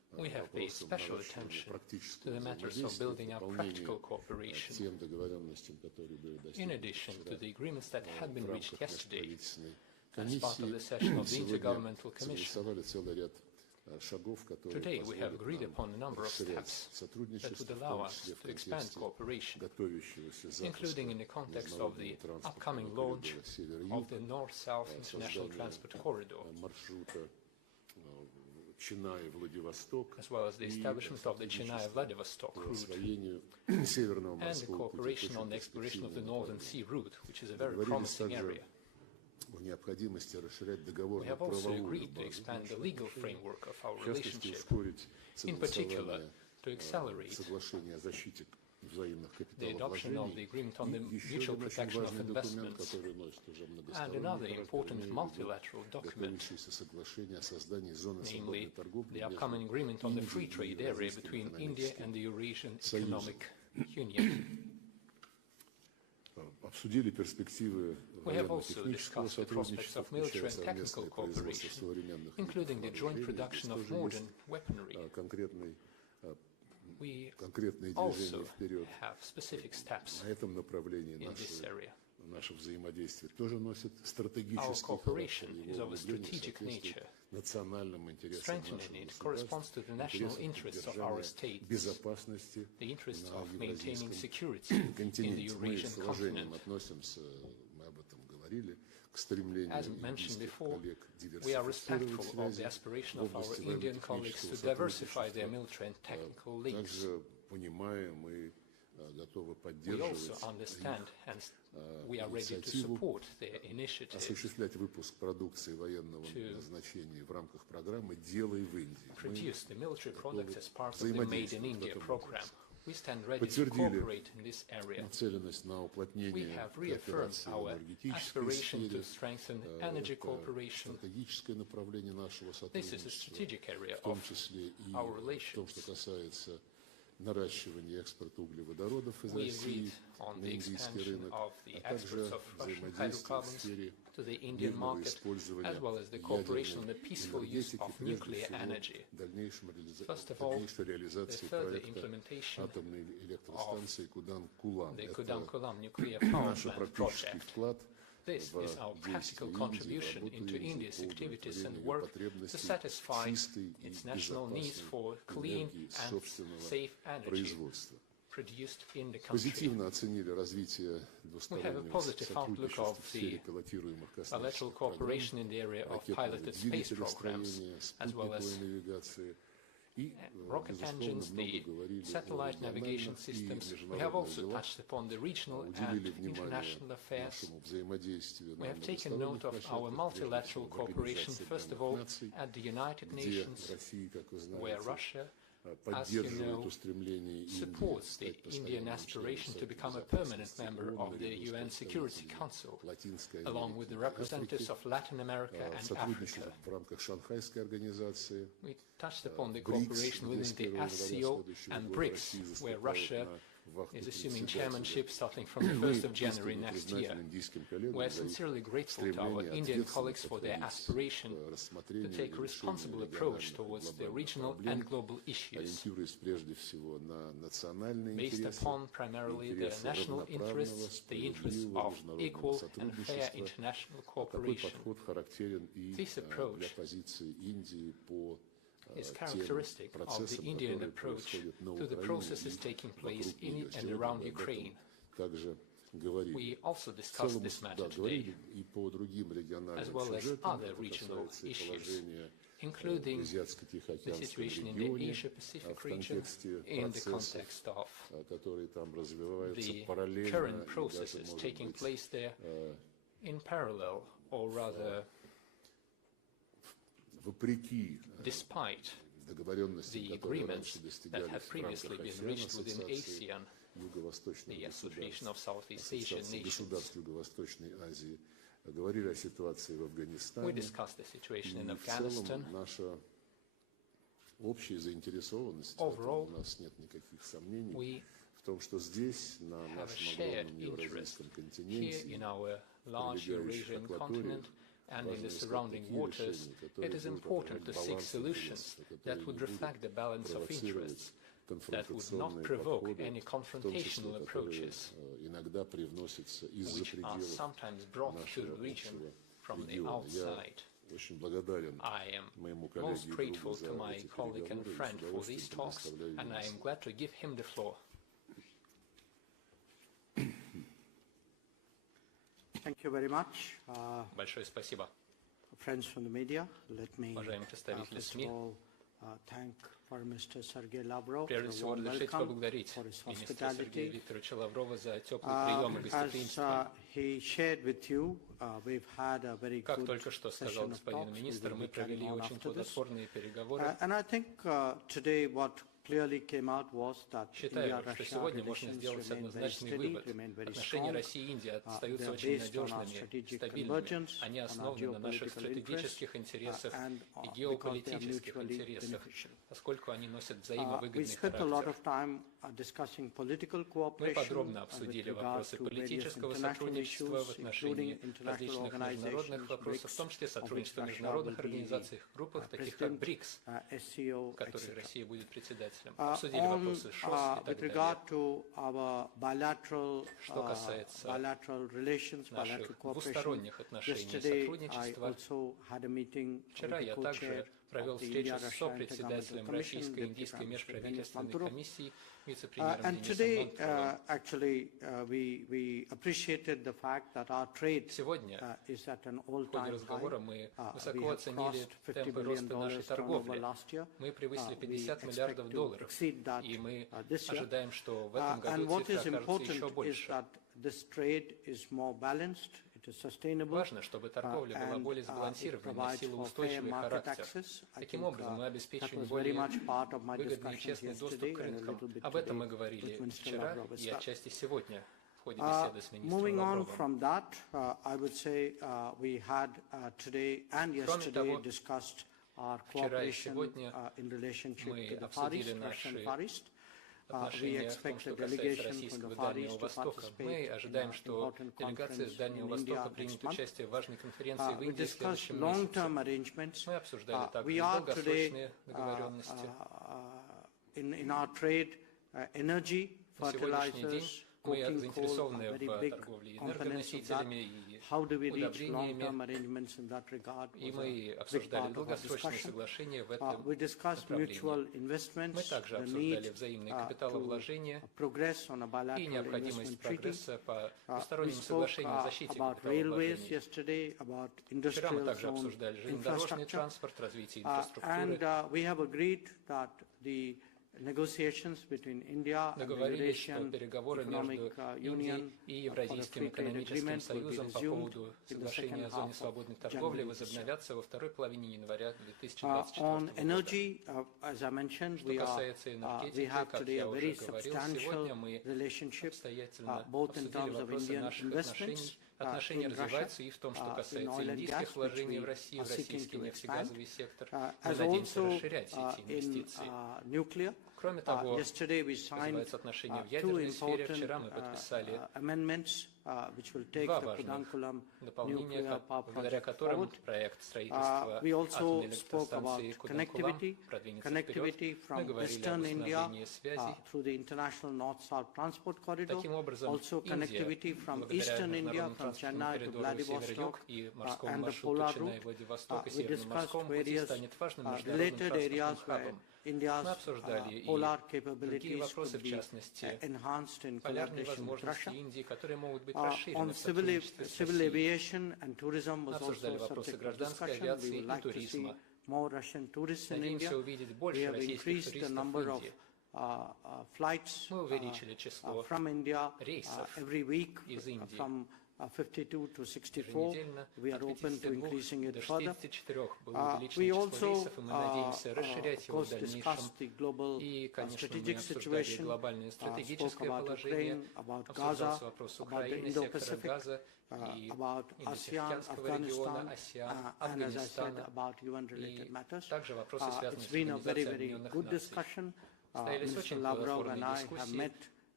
We have paid special attention to the matters of building up practical cooperation. In addition to the agreements that had been reached yesterday, as part of the session of the Intergovernmental Commission, today we have agreed upon a number of steps that would allow us to expand cooperation, including in the context of the upcoming launch of the North-South International Transport Corridor, as well as the establishment of the Chennai-Vladivostok route, and the cooperation on the exploration of the Northern Sea route, which is a very promising area. We have also agreed to expand the legal framework of our relationship, in particular to accelerate the adoption of the agreement on the mutual protection of investments and another important multilateral document, namely the upcoming agreement on the free trade area between India and the Eurasian Economic Union. We have also discussed the prospects of military and technical cooperation, including the joint production of modern weaponry. We also have specific steps in this area. Our cooperation is of a strategic nature. Strengthening it corresponds to the national interests of our states, the interests of maintaining security in the Eurasian continent. As mentioned before, we are respectful of the aspiration of our Indian colleagues to diversify their military and technical links. We also understand and we are ready to support their initiative to produce the military products as part of the Made in India program. We stand ready to cooperate in this area. We have reaffirmed our aspiration to strengthen energy cooperation. This is a strategic area of our relations. We agreed on the expansion of the exports of Russian hydrocarbons to the Indian market, as well as the cooperation on the peaceful use of nuclear energy. First of all, the further implementation of the Kudan-Kulam nuclear power plant project. This is our practical contribution into India's activities and work to satisfy its national needs for clean and safe energy produced in the country. We have a positive outlook of the bilateral cooperation in the area of piloted space programs, as well as rocket engines, the satellite navigation systems. We have also touched upon the regional and international affairs. We have taken note of our multilateral cooperation, first of all, at the United Nations, where Russia, as you know, supports the Indian aspiration to become a permanent member of the UN Security Council, along with the representatives of Latin America and Africa. We touched upon the cooperation within the SCO and BRICS, where Russia is assuming chairmanship starting from the 1st of January next year. We are sincerely grateful to our Indian colleagues for their aspiration to take a responsible approach towards the regional and global issues, based upon primarily the national interests, the interests of equal and fair international cooperation. This approach is characteristic of the Indian approach to the processes taking place in and around Ukraine. We also discussed this matter today, as well as other regional issues, including the situation in the Asia-Pacific region in the context of the current processes taking place there in parallel, or rather despite the agreements that had previously been reached within ASEAN, the Association of Southeast Asian Nations. We discussed the situation in Afghanistan. Overall, we have a shared interest here in our large Eurasian continent, and in the surrounding waters, it is important to seek solutions that would reflect the balance of interests, that would not provoke any confrontational approaches, which are sometimes brought to the region from the outside. I am most grateful to my colleague and friend for these talks, and I am glad to give him the floor. Thank you very much. Большое спасибо. Friends from the media, let me Уважаемые представители first of СМИ, all thank Foreign Minister Sergei Lavrov for прежде a всего warm разрешите welcome, поблагодарить for his министра Сергея hospitality. Викторовича Лаврова за теплый прием и As гостеприимство. he shared with you, we've had a very Как good только что сказал session of господин talks. We министр, will мы be carrying провели on очень after this. плодотворные переговоры. And I think today what clearly came out was that Считаю, что India-Russia сегодня можно relations сделать remain very однозначный steady, вывод. remain very Отношения strong. России и Индии остаются They're очень based on our надежными, strategic стабильными. convergence, Они on our основаны на наших geopolitical стратегических interests, интересах and и because they are геополитических mutually интересах, beneficial. поскольку они носят We взаимовыгодный spent a lot характер. of time discussing political Мы cooperation подробно with обсудили regard вопросы to various политического international сотрудничества в issues, отношении including international различных международных organizations, вопросов, в том числе сотрудничества в международных организациях, группах, таких как БРИКС, SCO, которой etc. Россия будет председателем. Обсудили вопросы ШОС и так With далее. regard to our bilateral relations, наших bilateral cooperation, двусторонних отношений и yesterday I сотрудничества, also had a meeting вчера with я the также co-chair провел of the встречу с India-Russia сопредседателем Intergovernmental Российской и Commission, Индийской Deputy Prime Minister межправительственной Manturov. комиссии, вице-премьером And Денисом today, Мантуровым. actually, we appreciated the fact that our trade Сегодня is at an в ходе all-time разговора high. мы We высоко have оценили crossed $50 темпы роста нашей billion turnover торговли. last year. Мы превысили We 50 expect миллиардов to долларов, exceed that и мы this year. ожидаем, что в этом And году what is цифра окажется еще important is больше. that this trade is more balanced, it is sustainable, Важно, чтобы торговля была and более it сбалансированной, provides носила for fair устойчивый market характер. access. I Таким think образом, мы that обеспечиваем was very более much part of my выгодный и discussions честный доступ yesterday к and a рынкам. little bit Об этом мы today говорили with Mr. вчера Lavrov as и well. отчасти сегодня в ходе беседы с министром Moving on Лавровым. from that, I would say we had today and yesterday того, discussed our вчера и cooperation сегодня in relationship мы to the Far обсудили East, наши Russian Far East. We отношения в том, expect a что касается delegation from российского the Far Дальнего East to Востока. Мы participate in ожидаем, an что important делегация с conference Дальнего in Востока India примет next month. участие в важной конференции в We Индии в discussed следующем long-term месяце. arrangements. Мы обсуждали также We are долгосрочные today договоренности. in our trade, energy, На сегодняшний день fertilizers, мы coking coal заинтересованы are very в big торговле components of that. энергоносителями и How do we reach удобрениями. long-term arrangements in that regard? И was мы a big обсуждали part of our долгосрочные discussion. соглашения в этом We discussed mutual направлении. investments, Мы также the обсуждали need взаимные to капиталовложения progress on a и bilateral необходимость investment treaty. прогресса по We двусторонним spoke соглашениям о защите about railways капиталовложений. yesterday, about Вчера мы industrial также zone обсуждали железнодорожный infrastructure. транспорт, развитие And инфраструктуры. we have agreed that the negotiations between India and the Договорились, что Eurasian переговоры между Economic Индией Union и for the Евразийским free trade экономическим agreement will be союзом по resumed поводу in the соглашения second о зоне half свободной of торговли January this year. возобновятся во второй половине января On 2024 года. energy, as I mentioned, Что касается энергетики, we have как today я a уже very говорил, substantial сегодня мы relationship, обстоятельно both in обсудили terms of вопросы Indian наших investments отношений. Отношения in Russia, развиваются и в том, что in касается oil and индийских gas, which вложений we в Россию, are в seeking российский to нефтегазовый сектор. Мы as надеемся also расширять эти in инвестиции. nuclear. Кроме того, Yesterday we что signed называется отношения в two ядерной сфере, important вчера мы подписали amendments which will take два the важных Kudankulam дополнения, nuclear power благодаря project которым forward. проект строительства We also атомной spoke about электростанции Куданкулам connectivity продвинется вперед. Мы Мы from говорили об Western India установлении связей. through the international north-south transport corridor, Таким образом, also connectivity Индия, from благодаря Eastern India, международному from транспортному Chennai to коридору Vladivostok, север-юг и морскому and the маршруту polar Ченнай, route. Владивосток и We северному discussed морскому пути various станет важным международным related areas транспортным where хабом. India's Мы обсуждали и polar другие capabilities вопросы, could в be частности, enhanced in полярные collaboration with возможности Russia. Индии, которые могут быть On расширены в civil сотрудничестве с civil Россией. aviation and tourism Мы was обсуждали also a вопросы subject of гражданской discussion. We авиации would и like to see туризма. more Russian tourists in India. Надеемся увидеть We больше have российских increased the туристов в number of Индии. flights Мы увеличили число from India рейсов every week из Индии. from 52 to 64. Еженедельно We are от open to 52 increasing it до further. 64 было We увеличено число also, рейсов, и мы надеемся расширять of его в course, дальнейшем. discussed the global И, конечно, мы strategic обсуждали situation, глобальное spoke стратегическое about положение, Ukraine, about обсуждался Gaza, вопрос about the Украины, сектора Indo-Pacific, Газа и about ASEAN, Индо-Тихоокеанского региона, Afghanistan, АСЕАН, and as I said, Афганистана. about UN-related И matters. также вопросы, связанные It's с been a very, Организацией very Объединенных good Наций. discussion. Состоялись Mr. очень Lavrov and плодотворные I have дискуссии. met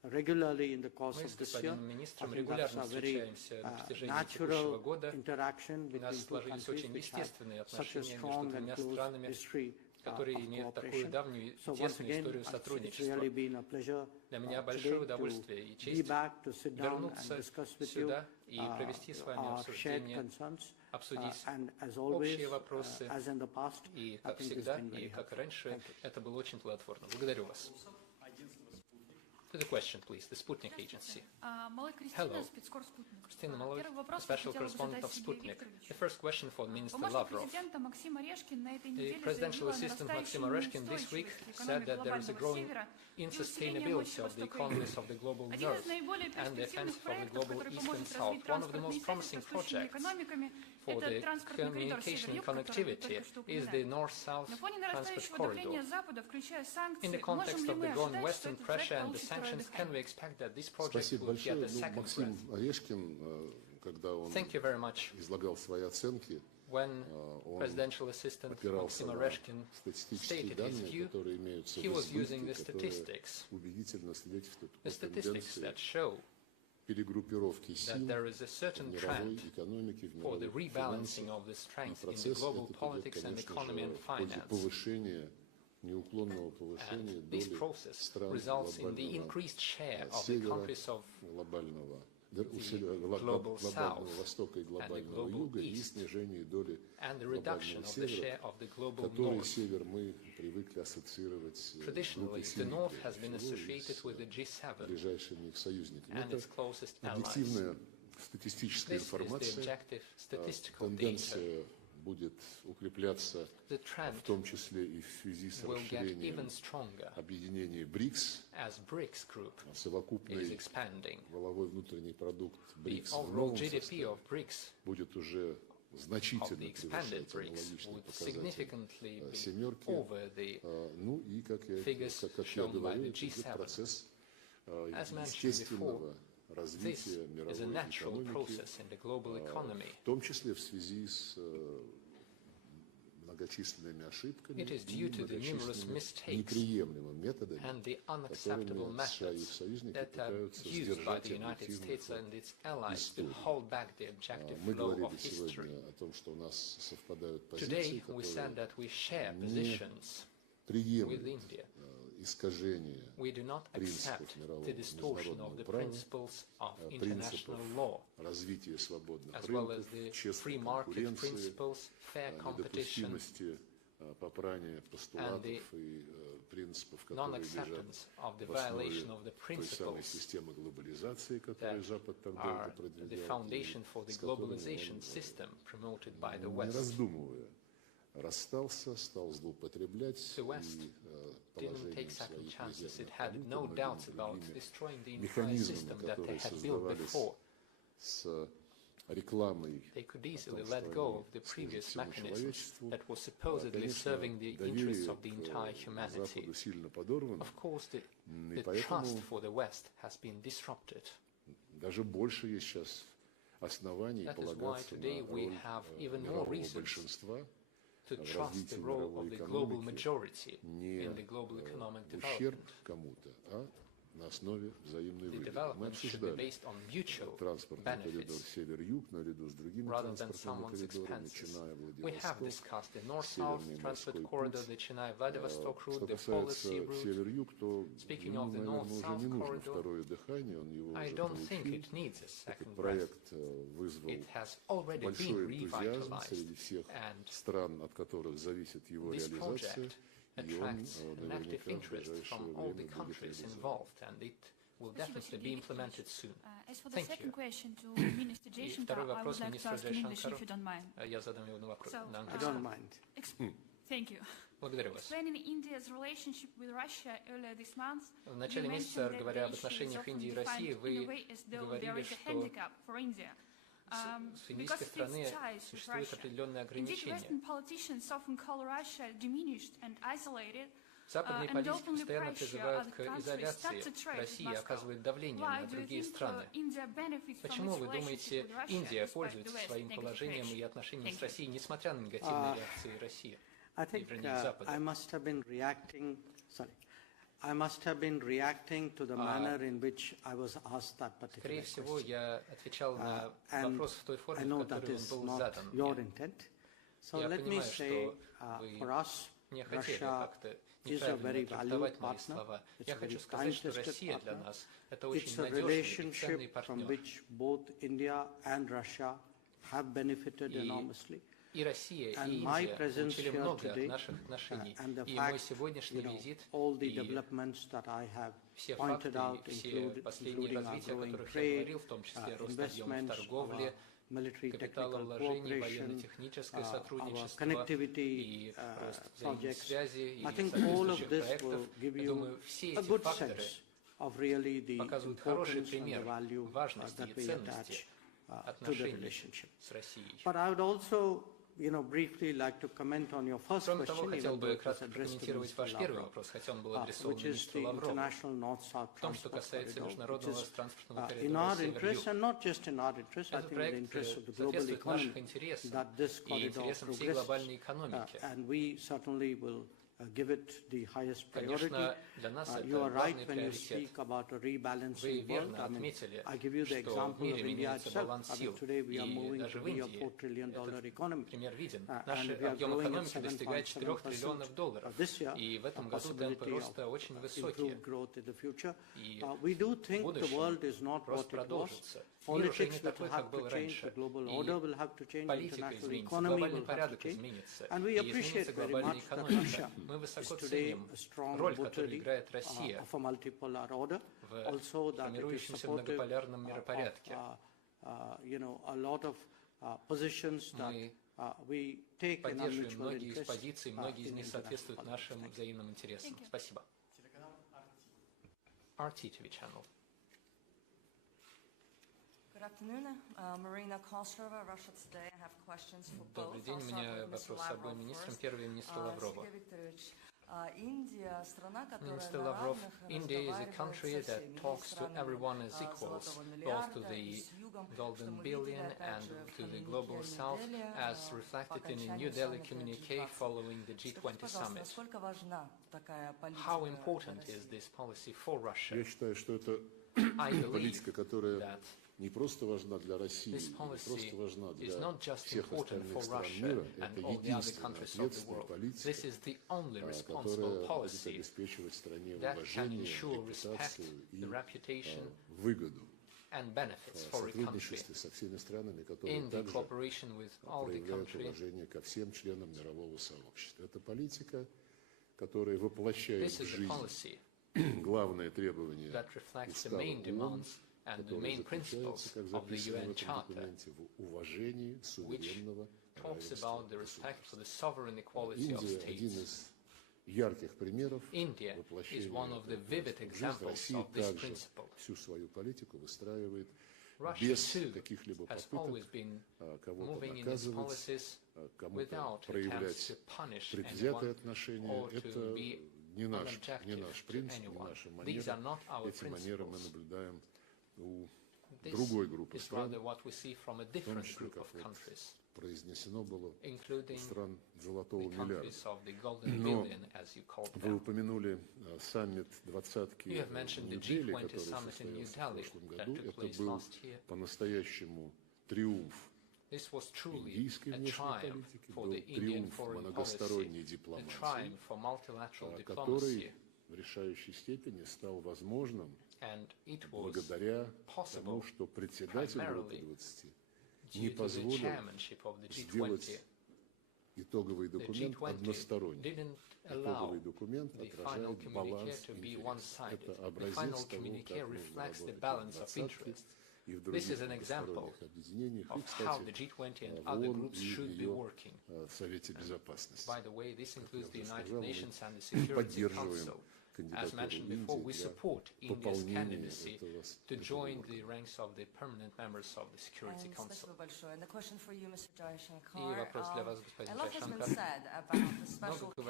regularly in the course Мы of с this year. господином I министром think that's регулярно a very встречаемся на протяжении natural текущего года. interaction У нас between two сложились countries очень which have естественные such a отношения между strong and двумя close странами, history которые of имеют такую cooperation. давнюю и So once тесную again, историю it's сотрудничества. really been a pleasure Для меня today большое to удовольствие и be честь back, to sit down and вернуться discuss with you сюда и провести с вами our shared обсуждение, concerns. обсудить And as always, общие вопросы. as in the past, И, I как think it's всегда, been и very как и helpful. раньше, Thank you. это было очень плодотворно. Благодарю вас. To the question, please. The Sputnik Agency. Малой Кристина, Hello. спецкор Спутник. Christina Malloy, Первый вопрос Special хотела бы Correspondent задать of Сергею Sputnik. The Викторовичу. first question for Minister Помощник Lavrov. президента Максим Орешкин на этой The неделе presidential заявил о assistant Maxim нарастающей Oreshkin this week неустойчивости said that there is a экономик growing глобального севера и усилении мощи insustainability of the Востока и economies Юга. of the global Один north из наиболее and the перспективных offensive of the проектов, global который east and поможет south. развить One of the транспортные most связи с promising восточными projects экономиками, for это the транспортный коридор communication and север-юг, который вы connectivity только что is the упоминали. north-south На фоне transport нарастающего давления corridor. Запада, включая санкции, In the можем context ли of мы the growing ожидать, что Western этот проект pressure and the получит второе sanctions, can we дыхание? expect that this project Спасибо will get большое. a second Максим breath? Орешкин, когда он Thank you very much. излагал свои оценки, When он presidential assistant опирался Maxim на Oreshkin статистические stated his данные, view, которые имеются в he was using the избытке, которые statistics, убедительно свидетельствуют о the statistics тенденции that show перегруппировки that сил there is a в certain мировой trend экономике, в for the мировых rebalancing финансах. of the И strength in the процесс global этот идет, politics and конечно economy же, and в ходе finance. повышения, неуклонного повышения And this доли process стран results in the глобального increased share of the севера, countries of глобального global глобального south востока и and the глобального global юга и east, снижении доли and the reduction глобального of the севера, share of the global который north. север мы привыкли ассоциировать с Traditionally, группой the семи, north has been прежде всего, и associated с with the G7 ближайшими их союзниками. and Это its closest allies. объективная статистическая This is the информация. objective statistical data. Тенденция будет укрепляться, The в trend том числе и в связи с will get расширением even stronger объединения БРИКС, as BRICS group is совокупный expanding. валовой внутренний продукт The БРИКС в overall новом GDP составе of BRICS будет уже of значительно the expanded превышать BRICS аналогичный would показатель significantly be семерки. over the Ну и, как я figures говорил, shown by the это идет G7. процесс As mentioned естественного This развития is a мировой natural экономики, process in the global economy. в том числе в связи с многочисленными ошибками It is и due to the numerous многочисленными mistakes неприемлемыми методами, and the unacceptable которыми США и их methods союзники that are пытаются used by сдержать the United объективный States ход and its allies to истории. hold back the objective Мы flow говорили of history. сегодня о том, что у нас совпадают позиции, Today, we said которые that we share positions with приемлют India. искажение We do not accept принципов мирового the distortion of международного the права, principles of принципов international law, развития свободных as well as рынков, the честной free market конкуренции, principles, fair competition, недопустимости попрания постулатов и принципов, которые лежат non-acceptance of the в основе violation of the той самой principles системы глобализации, которую that Запад так долго are the продвигал, foundation и for the с которыми globalization он, system promoted by the не West. раздумывая, расстался, стал злоупотреблять The West и didn't положением take second своих chances. It резервных had валют и no многими doubts about другими destroying the entire механизмами, system that they которые had built создавались before. с рекламой They could о easily том, let что go они of the служат previous всему mechanisms человечеству. that were supposedly Конечно, serving the interests доверие of the entire к humanity. Западу сильно подорвано, Of course, и the поэтому trust for the West has been disrupted. даже больше есть сейчас оснований That is why полагаться today на we роль have even more мирового reasons большинства to в trust развитии the role мировой of the global экономики majority не in the global economic в ущерб development. кому-то, а на основе взаимной The выгоды. Мы development should be обсуждали based on mutual транспортный коридор benefits север-юг наряду с другими rather than транспортными someone's коридорами, expenses. начиная We have Владивосток, discussed the north-south Северный transport морской corridor, путь. the Chennai-Vladivostok route, Что the Policy касается route. север-юг, то Speaking ему, of the наверное, уже north-south не нужно corridor, второе дыхание, он его I уже don't think получил. it needs a Этот second breath. проект вызвал It has already большой been энтузиазм revitalized, среди всех and стран, от которых зависит его this реализация, project и он attracts an active наверняка в interest ближайшее from all the время будет countries реализован. involved, and it will definitely be implemented soon. As for the Thank second you. question to Minister И Jaishankar, второй I would вопрос like to министру ask in English, Jaishankarу. if you don't mind. Я задам его на вопрос So, на I английском. don't mind. Thank you. Благодарю вас. Explaining India's relationship with Russia earlier this month, В начале you месяца, mentioned that говоря the об issue is отношениях often Индии и defined России, in a вы way as though there говорили, is a что handicap for India. с индийской стороны существуют определенные Indeed, ограничения. Western politicians often call Russia diminished and isolated, Западные and политики openly постоянно pressure призывают other к countries not изоляции to trade with России и Moscow. оказывают давление Why на do you другие think страны. India benefits from Почему its вы думаете, relationship with Russia Индия despite the пользуется West своим negative положением и reaction? отношениями Thank с you. Россией, несмотря на негативные реакции России? I think Запада? I must have been reacting. Sorry, I must have been reacting to the manner in which I was asked that particular question. And I know that is not your intent. So let me say, for us, Russia is a very valued partner. It's a very time-tested partner. It's a relationship from which both India and Russia have benefited enormously. And my presence here today and the fact, all the developments that I have pointed out, including our growing trade, investments, military technical cooperation, our connectivity projects. I think all of this will give you a good sense of really the importance and the value that we attach to the relationship. But I would also briefly like to comment on your first question, even though it was addressed to Mr. Lavrov, which is the international north-south transport corridor, which is in our interest, and not just in our interest, I think in the interest of the global economy, that this corridor progresses. And we certainly will give it the highest priority. You are right when you speak about a rebalancing world. I give you the example of India itself. Today we are moving to be a $4 trillion economy. And we are growing at 7.7% this year, a possibility of improved growth in the future. We do think the world is not what it was. Politics will have to change, the global order will have to change, the international economy will have to change. And we appreciate very much that Russia is today a strong votary of a multipolar order. Also that it is supportive of a lot of positions that we take in our mutual interest in international politics. RT TV channel. Good afternoon. Marina Kostrova, Russia Today. I have questions for both. Добрый день, у меня вопрос с обоим министрам. Первый министр Лаврова. Minister Lavrov, India is a country that talks to everyone as equals, both to the Golden Billion and to the Global South, as reflected in a New Delhi communique following the G20 summit. How important is this policy for Russia? I believe that не просто важна для России, не просто важна для всех остальных стран мира, это единственная ответственная политика, которая будет обеспечивать стране уважение, репутацию и выгоду. В сотрудничестве со всеми странами, которые также проявляют уважение ко всем членам мирового сообщества. Это политика, которая воплощает в жизнь главные требования Устава ООН, который заключается, как записано в этом документе, в уважении суверенного равенства государств. Индия – один из ярких примеров воплощения в жизнь. Россия также всю свою политику выстраивает без каких-либо попыток кого-то наказывать, кому-то проявлять предвзятые отношения. Это не наш принцип, не наша манера. Эти манеры мы наблюдаем у другой группы стран, в том числе, как произнесено было, у стран золотого миллиарда. Но вы упомянули саммит двадцатки в Нью-Дели, который состоялся в прошлом году. Это был по-настоящему триумф индийской внешней политики, был триумф многосторонней дипломатии, который в решающей степени стал возможным благодаря тому, что председатель группы 20 не позволил сделать итоговый документ односторонним. Итоговый документ отражает баланс интересов. Это образец того, как мы работаем в двадцатке и в других многосторонних объединениях, и, кстати, в ООН и ее Совете Безопасности. Как я уже сказал, мы поддерживаем As mentioned before, we support India's candidacy to join the ranks of the permanent members of the Security Council. And a question for you, Mr. Jaishankar. И вопрос для вас, господин A lot has been Jaishankar. said about the special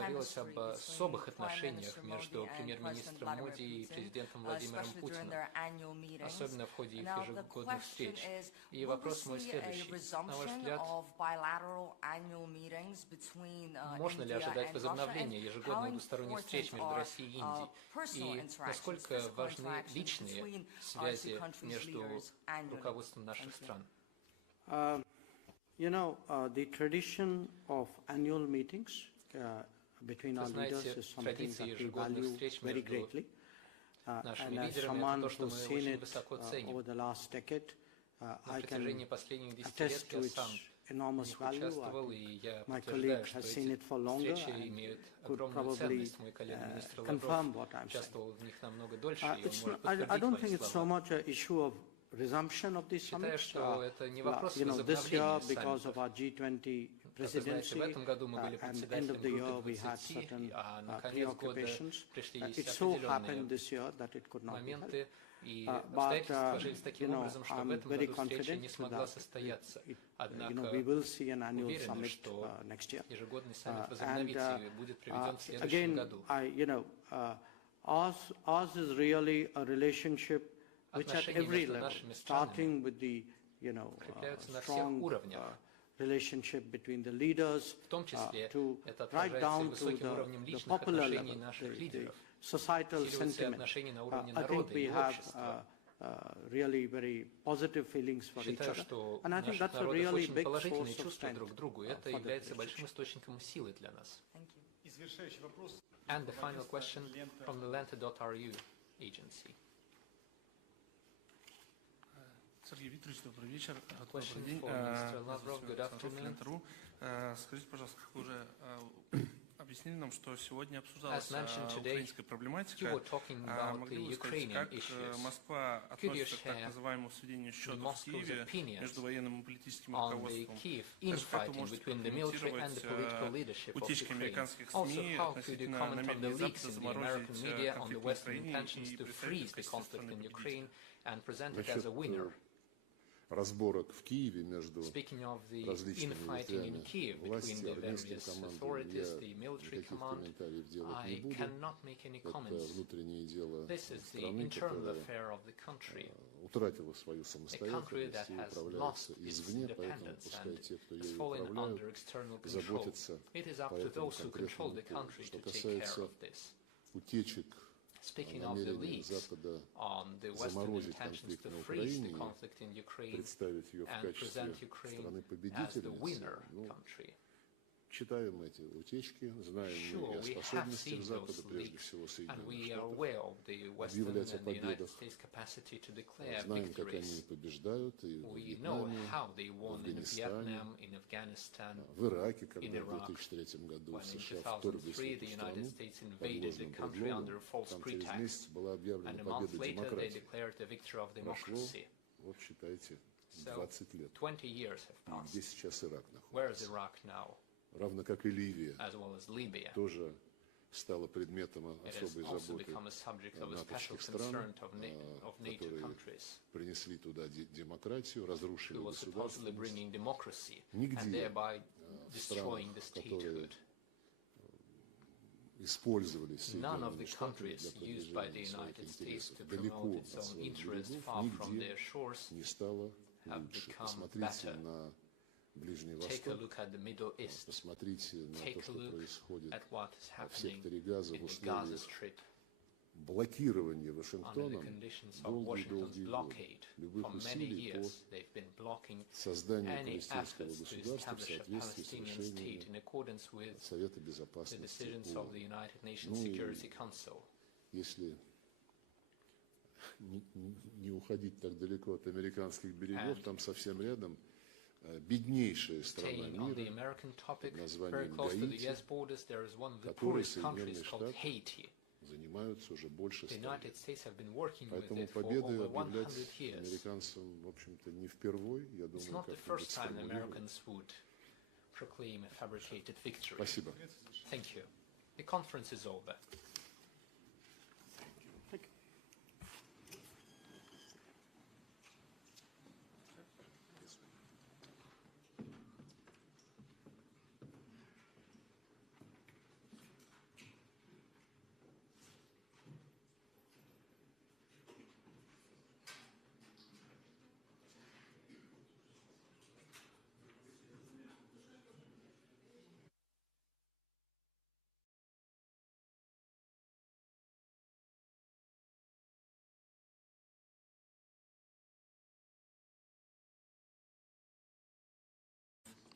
говорилось об особых отношениях между премьер-министром Моди и президентом Владимиром Путиным, особенно в ходе их ежегодных встреч. И вопрос мой следующий. На ваш взгляд, можно ли ожидать возобновления ежегодных двусторонних встреч между Россией и Индией? И насколько важны личные связи между руководством наших стран? The tradition of annual meetings between our leaders is something that we value very greatly. And as someone who's seen it over the last decade, I can attest to its enormous value. My colleague has seen it for longer and could probably confirm what I'm saying. I don't think it's so much an issue of resumption of this summit. This year, because of our G20 presidency, and end of the year we had certain preoccupations. It so happened this year that it could not be held. But I'm very confident that we will see an annual summit next year. And again, ours is really a relationship which at every level, starting with the strong relationship between the leaders, to right down to the popular level, the societal sentiment. I think we have really very positive feelings for each other. And I think that's a really big source of strength for the relationship. And the final question from the Lente.ru agency. Сергей Викторович, добрый вечер. Добрый день. Скажите, пожалуйста, как вы уже объяснили нам, что сегодня обсуждалась украинская проблематика. Могли бы вы сказать, как Москва относится к так называемому сведению счетов в Киеве между военным и политическим руководством? Также как вы можете прокомментировать утечки американских СМИ относительно намерений Запада заморозить конфликт на Украине и представить страны разборок в Киеве между различными ветвями власти, армейских командований я никаких комментариев делать не буду. Это внутреннее дело страны, которая утратила свою самостоятельность и управляется извне, поэтому пускай те, кто ею управляют, заботятся по этому конкретному поводу. Что касается утечек, намерение Запада заморозить конфликт на Украине и представить ее в качестве страны-победительницы. Читаем эти утечки, знаем о способностях Запада, прежде всего Соединенных Штатов, объявлять о победах, знаем, как они побеждают и в Вьетнаме, в Афганистане, в Ираке, когда в 2003 году США вторглись в эту страну под ложным предлогом, там через месяц была объявлена победа демократии. Прошло, вот считайте, 20 лет. И где сейчас Ирак находится? Равно как и Ливия, тоже стала предметом особой заботы натовских стран, которые принесли туда демократию, разрушили государственность. Нигде в странах, которые использовали Соединенные Штаты для продвижения своих интересов далеко от своих берегов, нигде не стало лучше. Посмотрите на Ближний Восток, посмотрите на то, что происходит в секторе Газа в условиях блокирования Вашингтоном долгие годы, любых усилий по созданию палестинского государства в соответствии с решениями Совета Безопасности ООН. Если не уходить так далеко от американских берегов, там совсем рядом беднейшая страна мира под названием Гаити, которой Соединенные Штаты занимаются уже больше 100 лет. Поэтому победы объявлять американцам, в общем-то, не впервой, я думаю, как-нибудь сформулируем. Спасибо.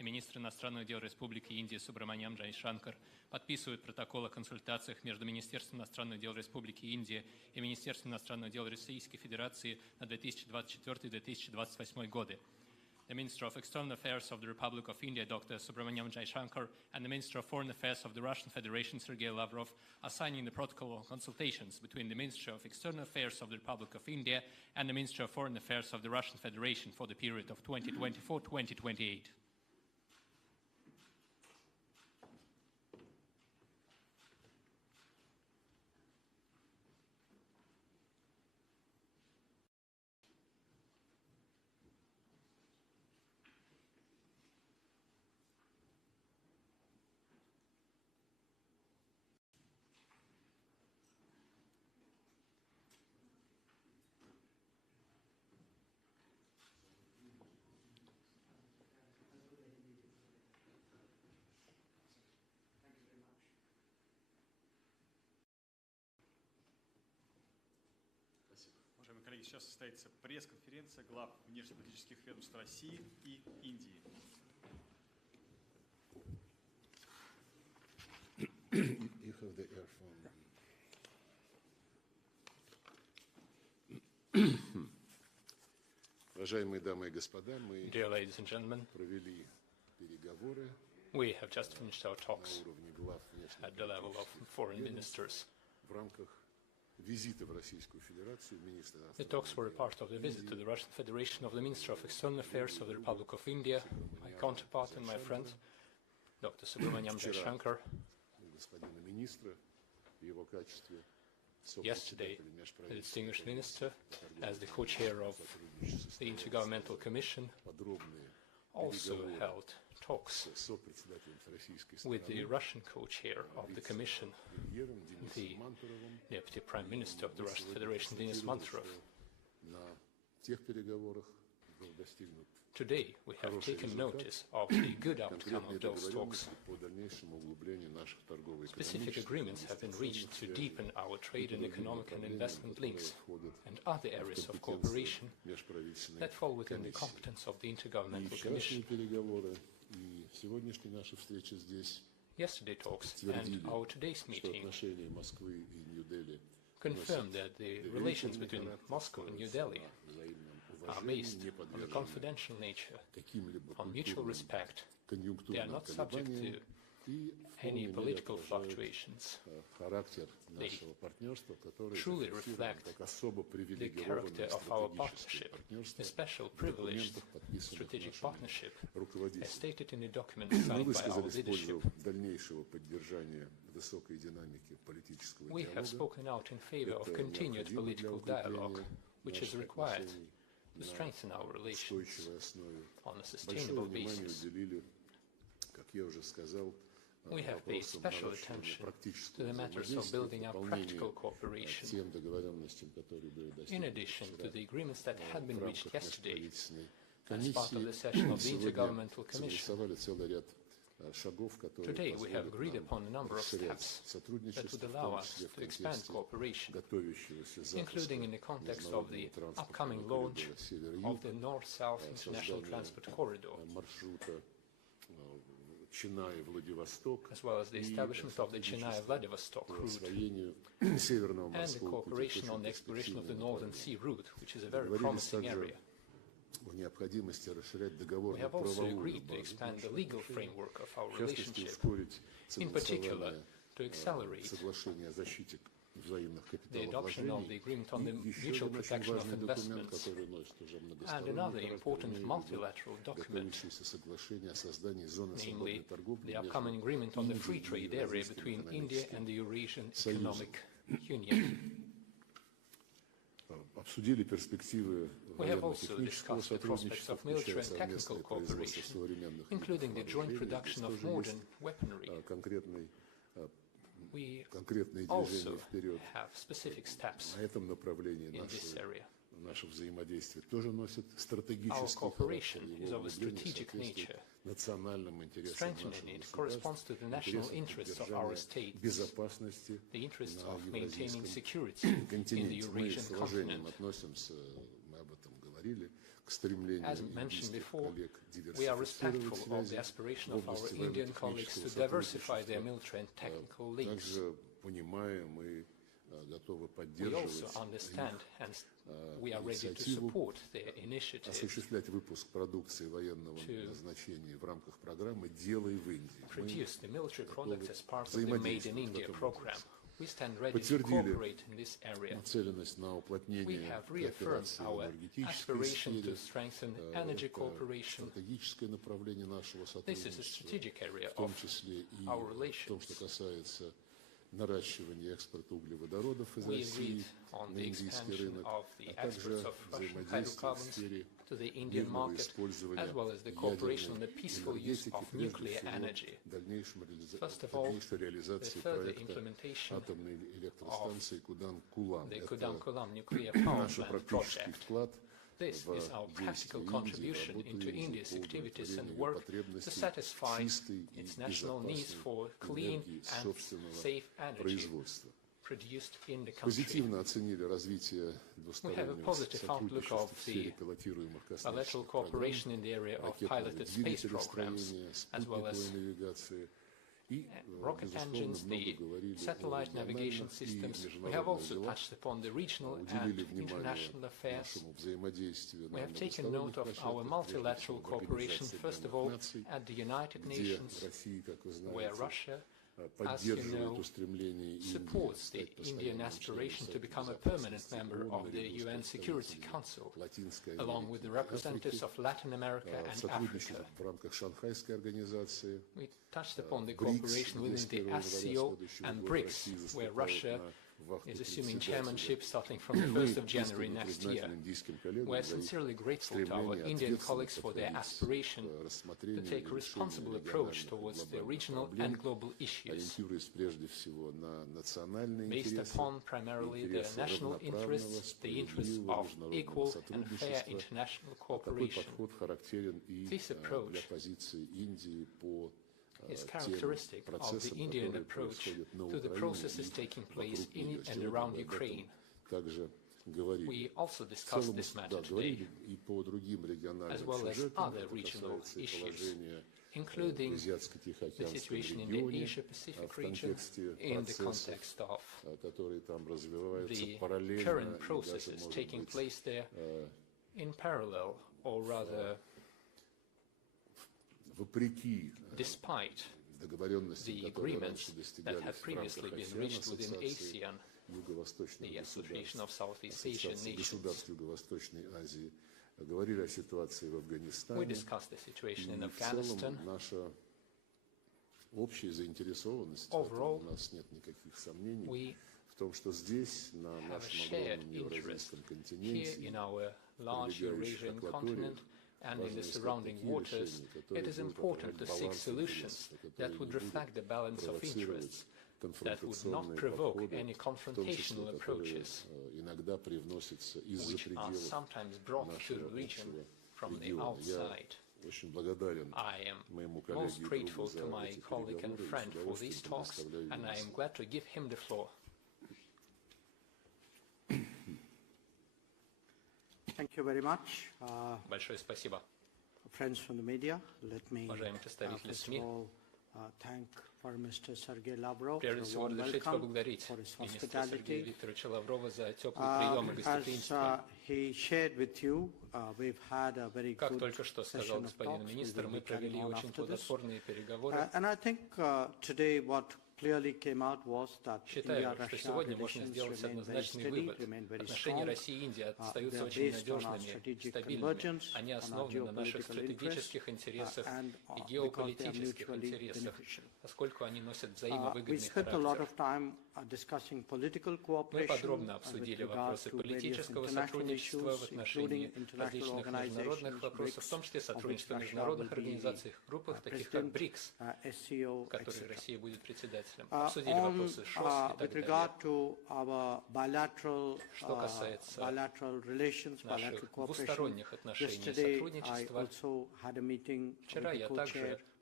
министр иностранных дел Республики Индия Субраманян Джайшанкар подписывают протокол о консультациях между Министерством иностранных дел Республики Индия и Министерством иностранных дел Российской Федерации на 2024-2028 годы. The Minister of External Affairs of the Republic of India, Dr. Subramaniam Jaishankar, and the Minister of Foreign Affairs of the Russian Federation, Sergei Lavrov, are signing the protocol of consultations between the Ministry of External Affairs of the Republic of India and the Ministry of Foreign Affairs of the Russian Federation for the period of 2024-2028. Уважаемые коллеги, сейчас состоится пресс-конференция глав внешнеполитических ведомств России и Индии. You have the earphone. Уважаемые дамы и господа, мы Dear ladies and gentlemen, провели переговоры we have just finished our на talks уровне глав at the level of foreign ministers. в рамках визита в Российскую Федерацию министра The talks were a part of the visit to the Russian Federation of the Minister of External Affairs of the Republic of India, my counterpart and my friend, Dr. Subramaniam Jaishankar. господина министра в его качестве Yesterday, the distinguished minister, as the co-chair of the Intergovernmental Commission, also held talks with the Russian co-chair of the Commission, the Deputy Prime Minister of the Russian Federation, Denis Manturov. Today, we have taken notice of the good outcome of those talks. Specific agreements have been reached to deepen our trade and economic and investment links and other areas of cooperation that fall within the competence of the Intergovernmental Commission. Yesterday talks and our today's meeting confirmed that the relations between Moscow and New Delhi are based on the confidential nature, on mutual respect. They are not subject to any political fluctuations. They truly reflect the character of our partnership, a special privileged strategic partnership, as stated in the document signed by our leadership. We have spoken out in favor of continued political dialogue, which is required to strengthen our relations on a sustainable basis. We have paid special attention to the matters of building up practical cooperation. In addition to the agreements that had been reached yesterday as part of the session of the Intergovernmental Commission, today we have agreed upon a number of steps that would allow us to expand cooperation, including in the context of the upcoming launch of the North-South International Transport Corridor, as well as the establishment of the Chennai-Vladivostok route, and the cooperation on the exploration of the Northern Sea route, which is a very promising area. We have also agreed to expand the legal framework of our relationship, in particular to accelerate the adoption of the agreement on the mutual protection of investments and another important multilateral document, namely the upcoming agreement on the free trade area between India and the Eurasian Economic Union. We have also discussed the prospects of military and technical cooperation, including the joint production of modern weaponry. We also have specific steps in this area. Our cooperation is of a strategic nature. Strengthening it corresponds to the national interests of our states, the interests of maintaining security in the Eurasian continent. As mentioned before, we are respectful of the aspiration of our Indian colleagues to diversify their military and technical links. We also understand and we are ready to support their initiative to produce the military products as part of the Made in India program. We stand ready to cooperate in this area. We have reaffirmed our aspiration to strengthen energy cooperation. This is a strategic area of our relations. We agreed on the expansion of the exports of Russian hydrocarbons to the Indian market, as well as the cooperation on the peaceful use of nuclear energy. First of all, the further implementation of the Kudam-Kulam nuclear power plant project. This is our practical contribution into India's activities and work to satisfy its national needs for clean and safe energy produced in the country. We have a positive outlook of the bilateral cooperation in the area of piloted space programs, as well as rocket engines, the satellite navigation systems. We have also touched upon the regional and international affairs. We have taken note of our multilateral cooperation, first of all, at the United Nations, where Russia, as you know, supports the Indian aspiration to become a permanent member of the UN Security Council, along with the representatives of Latin America and Africa. We touched upon the cooperation within the SCO and BRICS, where Russia is assuming chairmanship starting from the 1st of January next year. We are sincerely grateful to our Indian colleagues for their aspiration to take a responsible approach towards the regional and global issues, based upon primarily their national interests, the interests of equal and fair international cooperation. This approach is characteristic of the Indian approach to the processes taking place in and around Ukraine. We also discussed this matter today, as well as other regional issues, including the situation in the Asia-Pacific region in the context of the current processes taking place there in parallel, or rather despite the agreements that had previously been reached within ASEAN, the Association of Southeast Asian Nations. We discussed the situation in Afghanistan. Overall, we have a shared interest here in our large Eurasian continent and in the surrounding waters. It is important to seek solutions that would reflect the balance of interests, that would not provoke any confrontational approaches, which are sometimes brought to the region from the outside. I am most grateful to my colleague and friend for these talks, and I am glad to give him the floor. Thank you very much. Большое спасибо. Friends from the media, let me Уважаемые представители first of СМИ, all thank Foreign Minister Sergei Lavrov прежде всего for a warm разрешите welcome, поблагодарить for his министра Сергея hospitality. Викторовича Лаврова за теплый прием и гостеприимство. He shared with you, we've had a very Как good только что сказал session of господин talks. министр, We will мы be carrying провели on очень after this. плодотворные переговоры. And I think today what clearly came out was that Считаю, что India-Russia сегодня можно relations сделать remain very однозначный steady, вывод. remain very Отношения strong. России и Индии остаются They are очень based on our надежными, strategic стабильными. convergence, Они on our основаны на наших geopolitical interests, стратегических интересах and и because they are геополитических mutually интересах, beneficial. поскольку они носят We взаимовыгодный spent a lot характер. of time discussing political Мы cooperation подробно with обсудили regard вопросы to various политического international сотрудничества в issues, отношении including international различных международных organizations, вопросов, в том числе сотрудничества в международных организациях, группах, таких как БРИКС, SCO, которой etc. Россия будет председателем. Обсудили вопросы ШОС и так With далее. regard to our bilateral relations, наших bilateral cooperation, двусторонних отношений и yesterday I сотрудничества. also had a meeting with Вчера the я co-chair также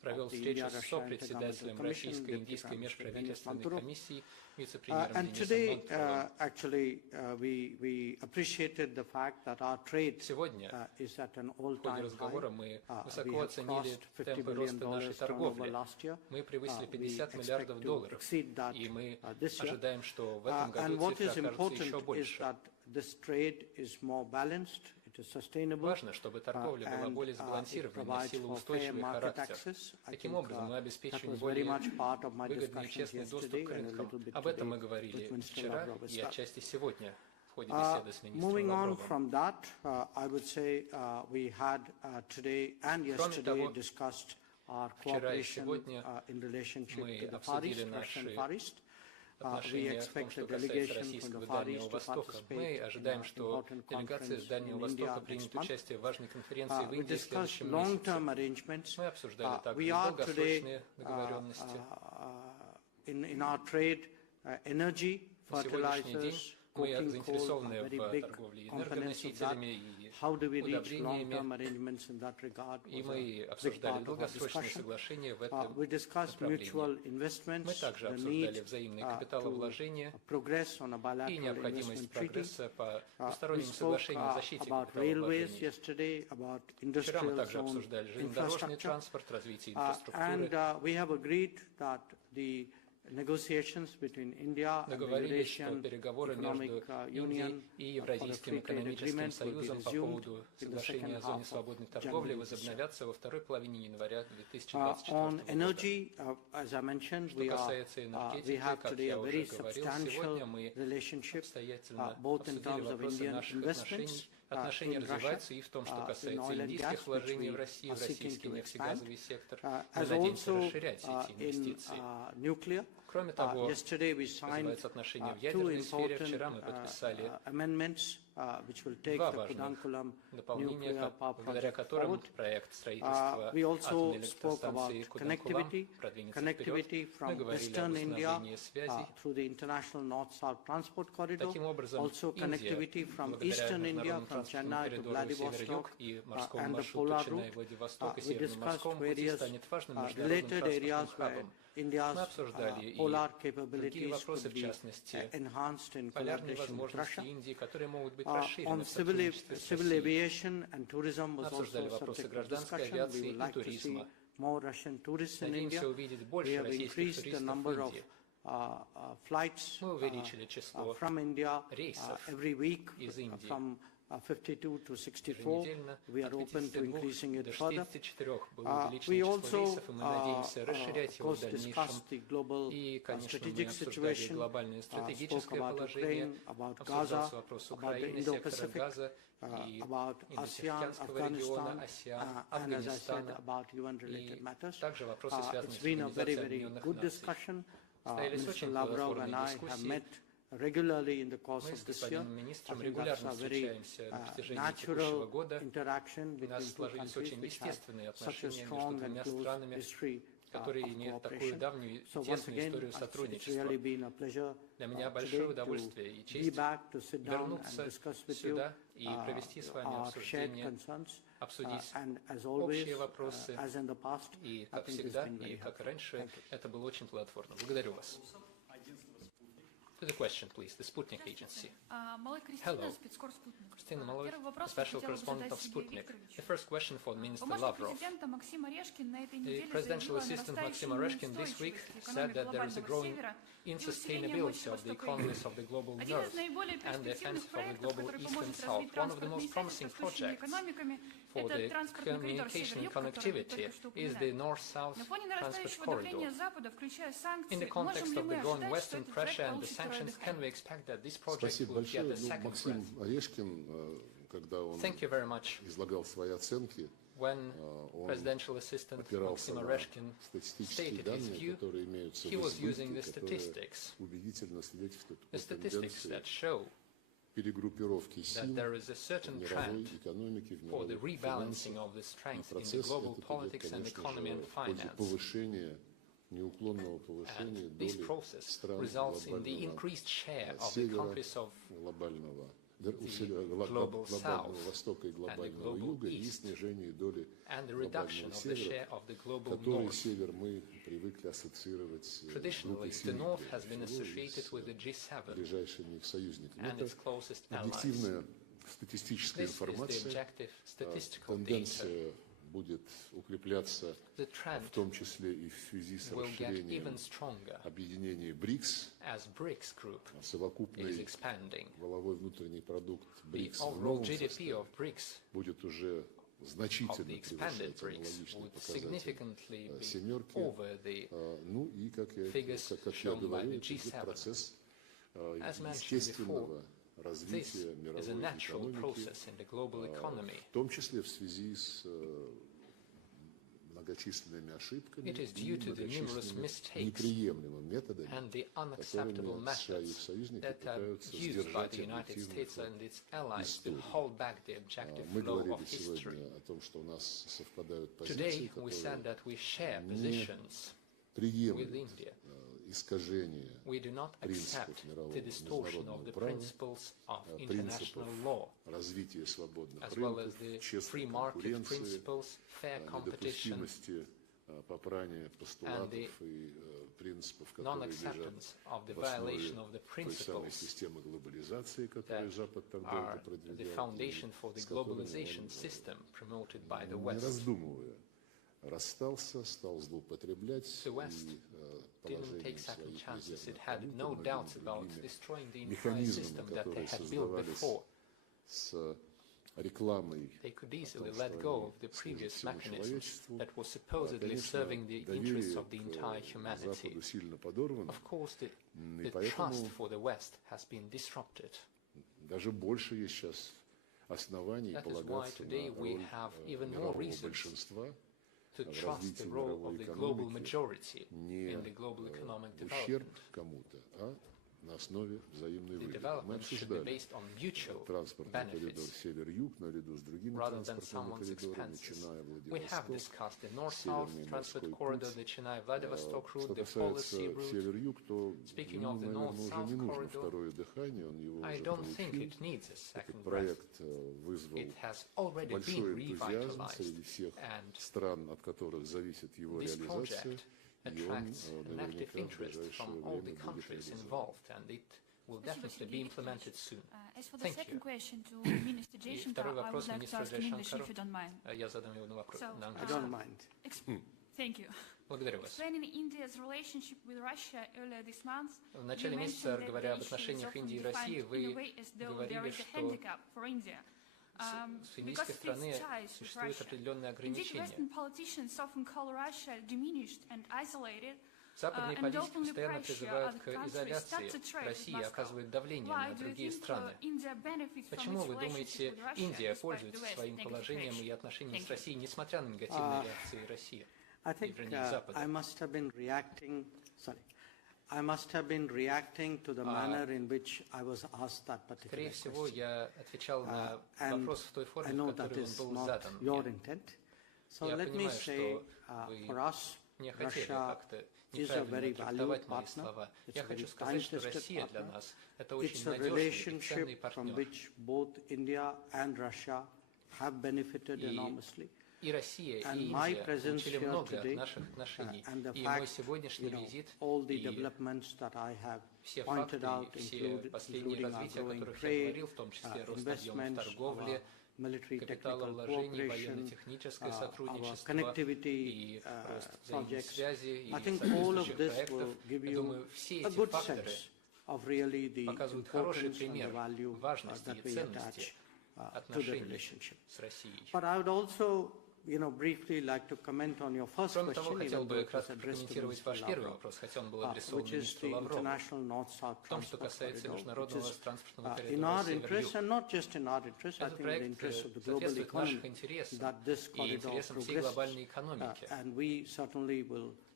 провел встречу с сопредседателем Российско-Индийской межправительственной комиссии, вице-премьером Денисом Мантуровым. Сегодня в ходе разговора мы высоко оценили темпы роста нашей торговли. Мы превысили $50 миллиардов, и мы ожидаем, что в этом году цифра окажется еще больше. Важно, чтобы торговля была более сбалансированной в силу устойчивый характер. Таким образом, мы обеспечиваем более выгодный и честный доступ к рынкам. Об этом мы говорили вчера и отчасти сегодня в ходе беседы с министром Лавровым. Кроме того, вчера и сегодня мы обсудили наши отношения в том, что касается российского Дальнего Востока. Мы ожидаем, что делегация с Дальнего Востока примет участие в важной конференции в Индии в следующем месяце. Мы обсуждали также долгосрочные договоренности. На сегодняшний день мы заинтересованы в торговле энергоносителями и удобрениями, и мы обсуждали долгосрочные соглашения в этом направлении. Мы также обсуждали взаимные капиталовложения и необходимость прогресса по двусторонним соглашениям о защите капиталовложений. Вчера мы также обсуждали железнодорожный транспорт, развитие инфраструктуры. Договорились, что переговоры между Индией и Евразийским экономическим союзом по поводу соглашения о зоне свободной торговли возобновятся во второй половине января 2024 года. Что касается энергетики, как я уже говорил, сегодня мы обстоятельно обсудили вопросы наших отношений. Отношения развиваются и в том, что касается индийских вложений в Россию, в российский нефтегазовый сектор. Мы надеемся расширять эти инвестиции. Кроме того, развиваются отношения в ядерной сфере. Вчера мы подписали два важных дополнения, благодаря которым проект строительства атомной электростанции Куданкулам продвинется вперед. Мы говорили об установлении связей. Таким образом, Индия, благодаря международному транспортному коридору север-юг и морскому маршруту Ченнай-Владивосток и Северному морскому пути, станет важным международным транспортным хабом. Мы обсуждали и другие вопросы, в частности, полярные возможности Индии, которые могут быть расширены в сотрудничестве с Россией. Мы обсуждали вопросы гражданской авиации и туризма. Надеемся увидеть больше российских туристов в Индии. Мы увеличили число рейсов из Индии. 52 to 64, we are open to increasing it further. We also discussed the global strategic situation, spoke about Ukraine, about Gaza, about the Indo-Pacific, about ASEAN, Afghanistan, and as I said, about UN-related matters. It's been a very, very good discussion. Mr. Lavrov and I have met regularly in the course of this year. I think that's a very natural interaction between two countries which have such a strong and close history of cooperation. So once again, it's really been a pleasure today to be back, to sit down and discuss with you our shared concerns. And as always, as in the past, I think it's been very helpful. Thank you. To the question, please. The Sputnik agency. Hello. Kristina Malloy, special correspondent of Sputnik. The first question for Minister Lavrov. The presidential assistant Maxim Oreshkin this week said that there is a growing insustainability of the economies of the global north and the offensive of the global east and south. One of the most promising projects for the communication and connectivity is the north-south transport corridor. In the context of the growing Western pressure and the sanctions, can we expect that this project will get a second breath? Thank you very much. When Presidential Assistant Maxim Oreshkin stated his view, he was using the statistics that show that there is a certain trend for the rebalancing of the strength in the global politics and economy and finance. And this process results in the increased share of the countries of global south Востока и and the глобального global юга и east, снижение доли and the reduction глобального of the севера, share of the global который north. север мы привыкли ассоциировать с группой Traditionally, the семи, north has been прежде всего, associated with the и G7 с ближайшими их союзниками. and Это its closest allies. объективная статистическая This is the информация. objective statistical data. Тенденция будет укрепляться, The trend в том числе и в связи с will get расширением even stronger объединения БРИКС, as BRICS group is совокупный expanding. валовой внутренний продукт The БРИКС в overall новом GDP составе of BRICS, будет уже of значительно the expanded превышать BRICS, аналогичный would показатель significantly be семерки. over the Ну и, как я shown by говорю, the это G7. процесс As mentioned естественного This развития is a мировой natural экономики, process in the global economy. в том числе в связи с многочисленными ошибками It is и due to the numerous многочисленными mistakes неприемлемыми методами, and the unacceptable которыми США и их methods союзники that are пытаются used by сдержать the United объективный States ход and its allies to истории. hold back the objective Мы flow говорили of history. сегодня о том, что у нас совпадают позиции, Today, we said которые that we share не positions with приемлют India. искажение We do not принципов accept мирового the distortion of международного the права, principles of принципов international law, развития свободных as well as рынков, the честной free market конкуренции, principles, fair competition, недопустимости попрания постулатов и принципов, которые лежат non-acceptance of the в основе violation of the той самой principles системы глобализации, которую that Запад так are долго the продвигал, foundation for и the с которыми globalization он, system promoted by the не West. раздумывая, расстался, стал злоупотреблять The West и didn't положением take second своих chances. It резервных had валют, no многими doubts about другими destroying the entire механизмами, system that they которые had built создавались before. с рекламой They could easily о том, что let go они of the служат previous всему mechanisms человечеству. that were supposedly Конечно, serving the interests доверие of the entire к humanity. Западу сильно подорвано, Of course, и the поэтому trust for the West has been disrupted. даже больше есть сейчас оснований That is why полагаться today на we роль have even more мирового reasons большинства to в trust развитии the role мировой of the global экономики majority не in the global economic в ущерб development. кому-то, а на основе взаимной The выгоды. Мы development should be обсуждали based on mutual транспортный коридор benefits север-юг наряду с другими rather than транспортными someone's коридорами, expenses. начиная We have Владивосток, discussed the north-south Северный transport морской corridor, путь. the Chennai-Vladivostok route, Что the касается policy route. север-юг, то Speaking ему, of the наверное, уже north-south не нужно corridor, второе дыхание, он его I уже don't think получил. it needs a Этот second breath. проект вызвал It has already been большой энтузиазм revitalized, среди всех and стран, от которых зависит его this реализация, project и он attracts an active наверняка в interest ближайшее from all время the будет countries реализован. involved, and it will definitely be implemented soon. As for the Thank second you. question to Minister И Jaishankar, второй I would вопрос like to министру ask in English, Jaishankarу. if you don't mind. Я задам ему вопрос So, на I английском. don't mind. Thank you. Благодарю вас. Explaining India's relationship with Russia earlier this month, В начале месяца, говоря об отношениях Индии и России, вы говорили, что с индийской стороны существуют определенные ограничения. Западные политики постоянно призывают к изоляции России и оказывают давление на другие страны. Почему, вы думаете, Индия пользуется своим положением и отношениями с Россией, несмотря на негативные реакции России? I think I must have been reacting to the manner in which I was asked that particular Скорее всего, question. я отвечал на And вопрос в той I форме, know в that которой is он был not задан your мне. intent. So Я let me понимаю, say, что вы for us, не хотели Russia как-то is a неправильно very трактовать valued мои partner. слова. It's Я a хочу very сказать, что time-tested Россия для partner. нас – это It's очень a надежный и relationship ценный from партнер. which both India and Russia have benefited enormously. И Россия, And и my Индия presence получили here много от today, наших отношений. and the И мой fact, сегодняшний визит, all the и developments that I have все pointed факты, out, и все последние including our развития, о growing которых я trade, говорил, в том числе рост объемов investments, торговли, military technical капиталовложений, cooperation, военно-техническое our сотрудничество connectivity и рост взаимных projects. связей и I think all of соответствующих this проектов. will give Я you думаю, все a эти good факторы sense of really the показывают хороший importance and the пример value важности that и we ценности attach to the отношений relationship. с Россией. But I would also, briefly like to comment on your first Кроме того, question, хотел even though бы it was кратко addressed to прокомментировать Mr. ваш первый Lavrov, вопрос, хотя он был адресован which is министру the Лаврову. international north-south В том, что transport касается corridor, which международного is транспортного in коридора our interest, Север-Юг. and not just in our interest, I Этот think in the проект interest of the global соответствует нашим economy, интересам that this и corridor интересам всей глобальной progresses. экономики. And we certainly will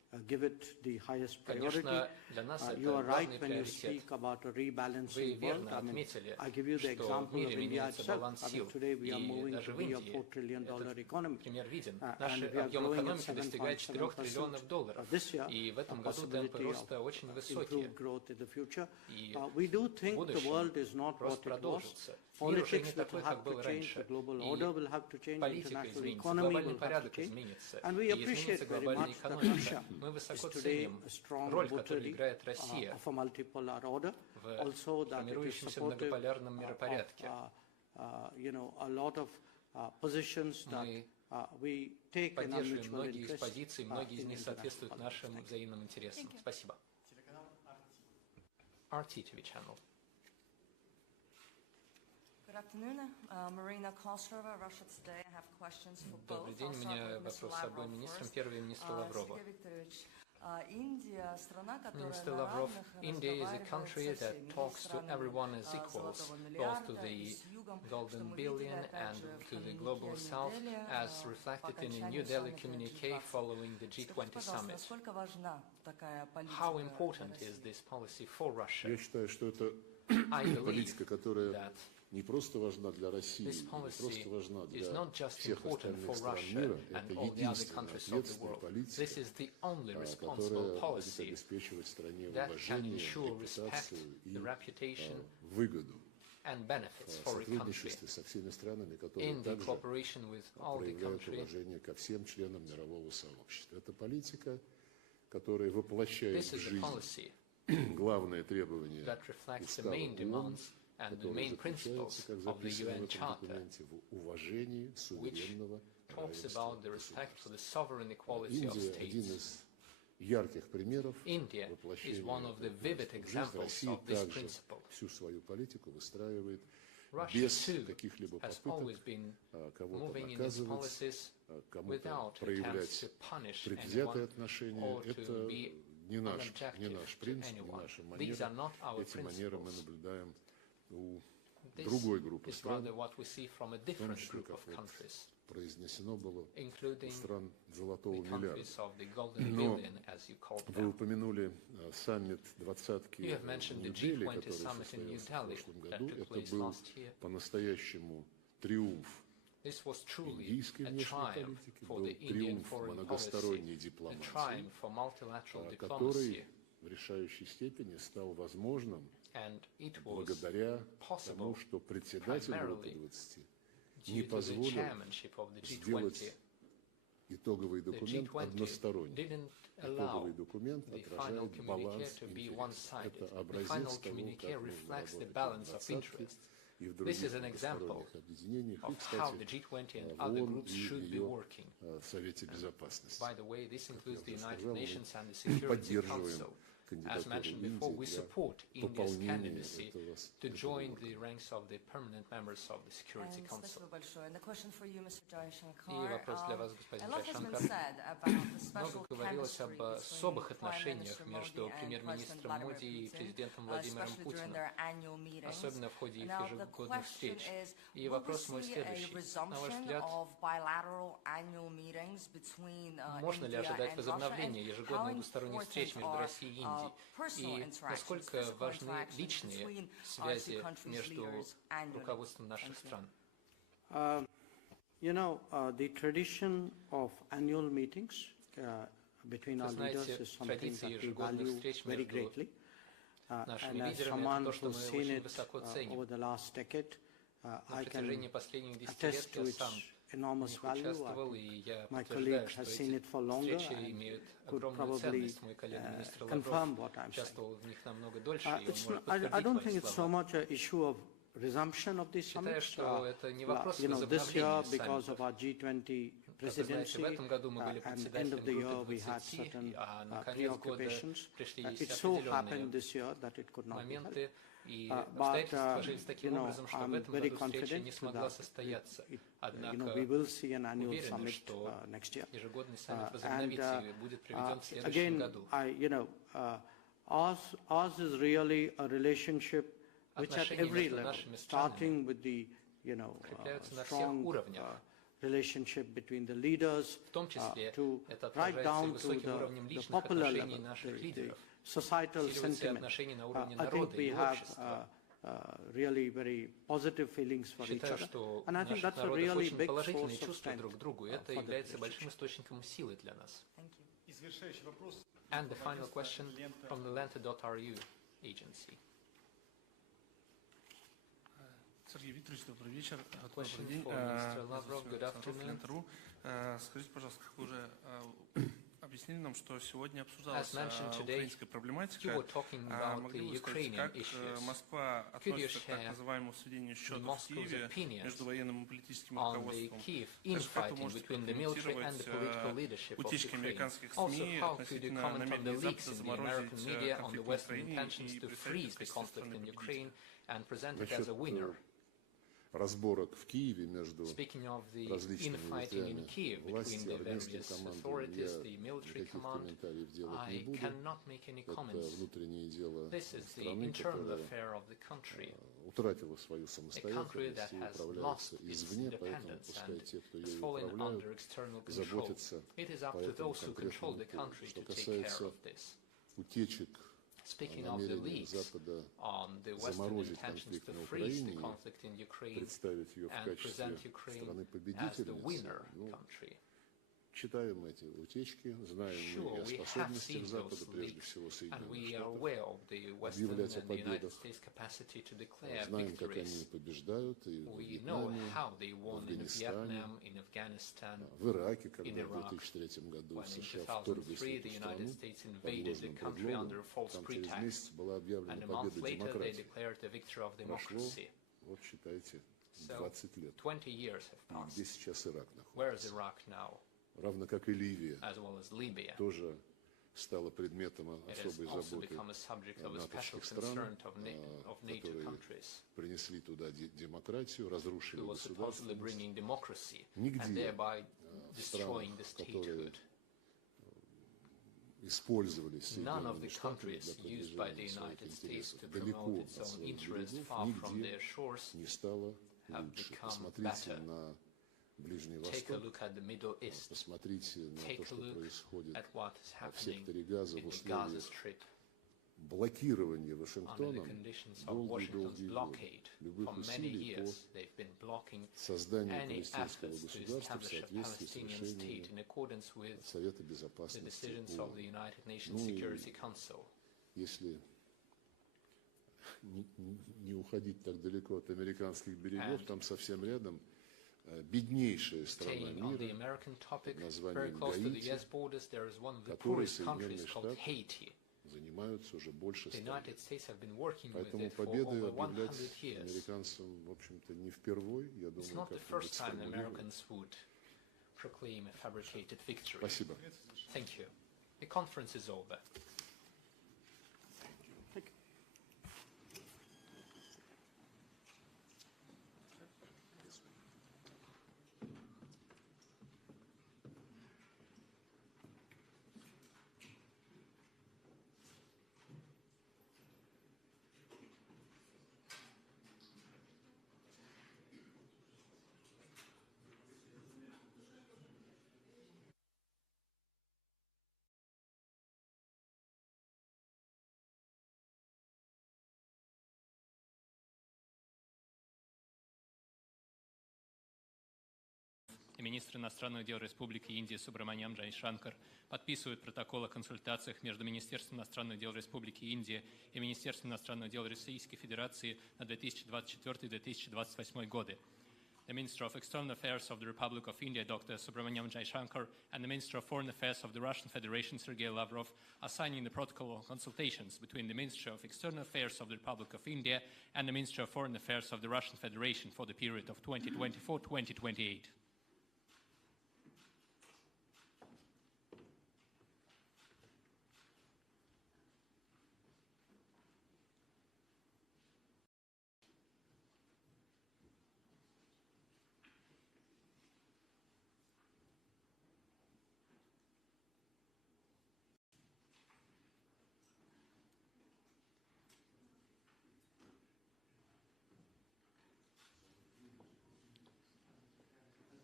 give it the highest priority. You are right when you speak about a rebalancing world. I give you the example of India itself. Today we are moving to be a $4 trillion economy. And we are growing at 7.7% this year, a possibility of improved growth in the future. We do think the world is not what it was. Politics will have to change, the global order will have to change, the international economy will have to change. And we appreciate very much that Russia is today a strong voter of a multipolar order. Also that it is supportive of a lot of positions that we take in our mutual interest. RT TV channel. Good afternoon. Marina Kostrova, Russia Today. I have questions for both. Добрый день, у меня вопрос с обоим министрам. Первый министр Лаврова. Minister Lavrov, India is a country that talks to everyone as equals, both to the Golden Billion and to the Global South, as reflected in a New Delhi communique following the G20 summit. How important is this policy for Russia? I believe that не просто важна для России, не просто важна для всех остальных стран мира, это единственная ответственная политика, которая будет обеспечивать стране уважение, репутацию и выгоду. В сотрудничестве со всеми странами, которые также проявляют уважение ко всем членам мирового сообщества. Это политика, которая воплощает в жизнь главные требования устава ООН, который заключается, как записано в этом документе, в уважении суверенного равенства государств. Индия – один из ярких примеров воплощения в жизнь. Россия также всю свою политику выстраивает без каких-либо попыток кого-то наказывать, кому-то проявлять предвзятое отношение. Это не наш принцип, не наша манера. Эти манеры мы наблюдаем у другой группы стран, в том числе, как произнесено было, у стран Золотого миллиарда. Но вы упомянули саммит двадцатки в Нью-Дели, который состоялся в прошлом году. Это был по-настоящему триумф индийской внешней политики, был триумф многосторонней дипломатии, который в решающей степени стал возможным благодаря тому, что председатель группы 20 не позволил сделать итоговый документ односторонним. Итоговый документ отражает баланс интересов. Это образец того, как нужно работать в двадцатке и в других многосторонних объединениях, и, кстати, в ООН и ее Совете Безопасности. Как я уже сказал, мы поддерживаем As mentioned before, we support India's candidacy to join the ranks of the permanent members of the Security Council. И вопрос для вас, господин Jaishankar. Много говорилось об особых отношениях между премьер-министром Моди и президентом Владимиром Путиным, особенно в ходе их ежегодных встреч. И вопрос мой следующий. На ваш взгляд, можно ли ожидать возобновления ежегодных двусторонних встреч между Россией и Индией? И насколько важны личные связи между руководством наших стран? The tradition of annual meetings between our leaders is something that we value very greatly. And as someone who's seen it over the last decade, I can attest to its enormous value. My colleague has seen it for longer and could probably confirm what I'm saying. I don't think it's so much an issue of resumption of these summits. This year, because of our G20 presidency, and end of the year we had certain preoccupations. It so happened this year that it could not be held. But I'm very confident that we will see an annual summit next year. And again, ours is really a relationship which at every level, starting with the strong relationship between the leaders, в том числе to это right отражается down to высоким уровнем the личных popular отношений level, наших the лидеров. societal Усиливаются sentiment. отношения на уровне I think народа we и have общества. really very positive feelings for each Считаю, other. что And I think наших that's a народов really очень big положительные source of чувства strength друг к другу. И это for the является relationship. большим источником силы для нас. Thank you. И завершающий вопрос. And the final question Лента. from the Lenta.ru agency. Сергей Викторович, добрый вечер. Question Добрый день. for Mr. Lavrov. Good afternoon. Лента.ру. Скажите, пожалуйста, как вы уже объяснили нам, что сегодня As обсуждалась mentioned today, украинская проблематика. you were talking about Могли the бы вы сказать, Ukrainian как issues. Москва Could you относится к так share называемому сведению счетов в Moscow's Киеве opinions между военным и политическим on the руководством? Kiev Также как вы infighting можете between the military and the political прокомментировать leadership of утечки Ukraine? американских Also, СМИ how could you относительно comment on the намерений leaks Запада in the American заморозить media on the конфликт в Western Украине intentions и to представить freeze в the качестве conflict страны in победителя? Ukraine and present it Насчет as a winner? разборок в Киеве между Speaking of the различными infighting in ветвями Kiev власти, between the армейским various командам, authorities, я the military никаких command, комментариев делать не I буду. cannot make any Это comments. внутреннее дело This is the страны, internal которая affair of the country, утратила свою a country самостоятельность that и has управляется lost its извне, поэтому independence пускай and те, кто has ею fallen управляют, under external control. заботятся It is up по to этому those who control конкретному the поводу. country Что to take care касается of this. утечек Speaking о of the намерениях leaks Запада on the Western заморозить intentions конфликт to на freeze the Украине conflict in и Ukraine представить ее в and качестве present Ukraine as the страны-победительницы, winner ну, country. читаем эти утечки, знаем Sure, мы и о we have способностях seen Запада, those прежде leaks, всего and Соединенных we are Штатов, aware of the Western объявлять о and the United победах, States capacity to declare знаем, как они victories. побеждают и в We know Вьетнаме, how they в won in Афганистане, Vietnam, in Afghanistan, в Ираке, когда in в Iraq, 2003 году when in США вторглись в 2003 эту the United страну States под invaded the ложным country under предлогом, a false там через pretext, месяц была объявлена and a month победа later they демократии. declared the victory of Прошло, democracy. вот считайте, So 20 лет. 20 years have И где passed. сейчас Ирак Where is находится? Iraq now? Равно как и Ливия, As well as Libya. тоже стала предметом It has особой also заботы become a subject of a special натовских стран, concern of NATO которые countries, принесли туда демократию, разрушили who was supposedly государственность. bringing democracy and Нигде thereby в destroying the странах, которые statehood. использовали None of Соединенные the Штаты для countries used by the продвижения своих United States интересов to далеко promote от its own своих interests берегов, far from нигде their shores не стало have лучше. become Посмотрите better. на Ближний Take a Восток, look at the Middle East. посмотрите на то, Take a что look происходит at what is в happening секторе Газа in в the Gaza условиях Strip блокирования under the Вашингтоном conditions of долгие-долгие Washington's годы. blockade. Любых For many усилий по years, they've been blocking созданию any палестинского efforts to государства в establish a соответствии с Palestinian state решениями in accordance with Совета the Безопасности decisions of the ООН. United Nations Ну и Security Council. если не уходить так далеко от американских берегов, там совсем рядом беднейшая страна Staying on the мира American topic, под very названием close to the Гаити, US borders, there is one of the которой poorest countries Соединенные called Штаты Haiti. занимаются уже больше The 100 United лет. States have been working with Поэтому it for победы over объявлять 100 years. американцам, в общем-то, не впервой. Я It's думаю, not the как-нибудь first time сформулируем. Americans would proclaim a fabricated victory. Спасибо. Thank you. The conference is over. и министр иностранных дел Республики Индия Субраманьям Джайшанкар подписывают протокол о консультациях между Министерством иностранных дел Республики Индия и Министерством иностранных дел Российской Федерации на 2024-2028 годы. The Minister of External Affairs of the Republic of India, Dr. Subramaniam Jaishankar, and the Minister of Foreign Affairs of the Russian Federation, Sergei Lavrov, are signing the protocol of consultations between the Ministry of External Affairs of the Republic of India and the Ministry of Foreign Affairs of the Russian Federation for the period of 2024-2028.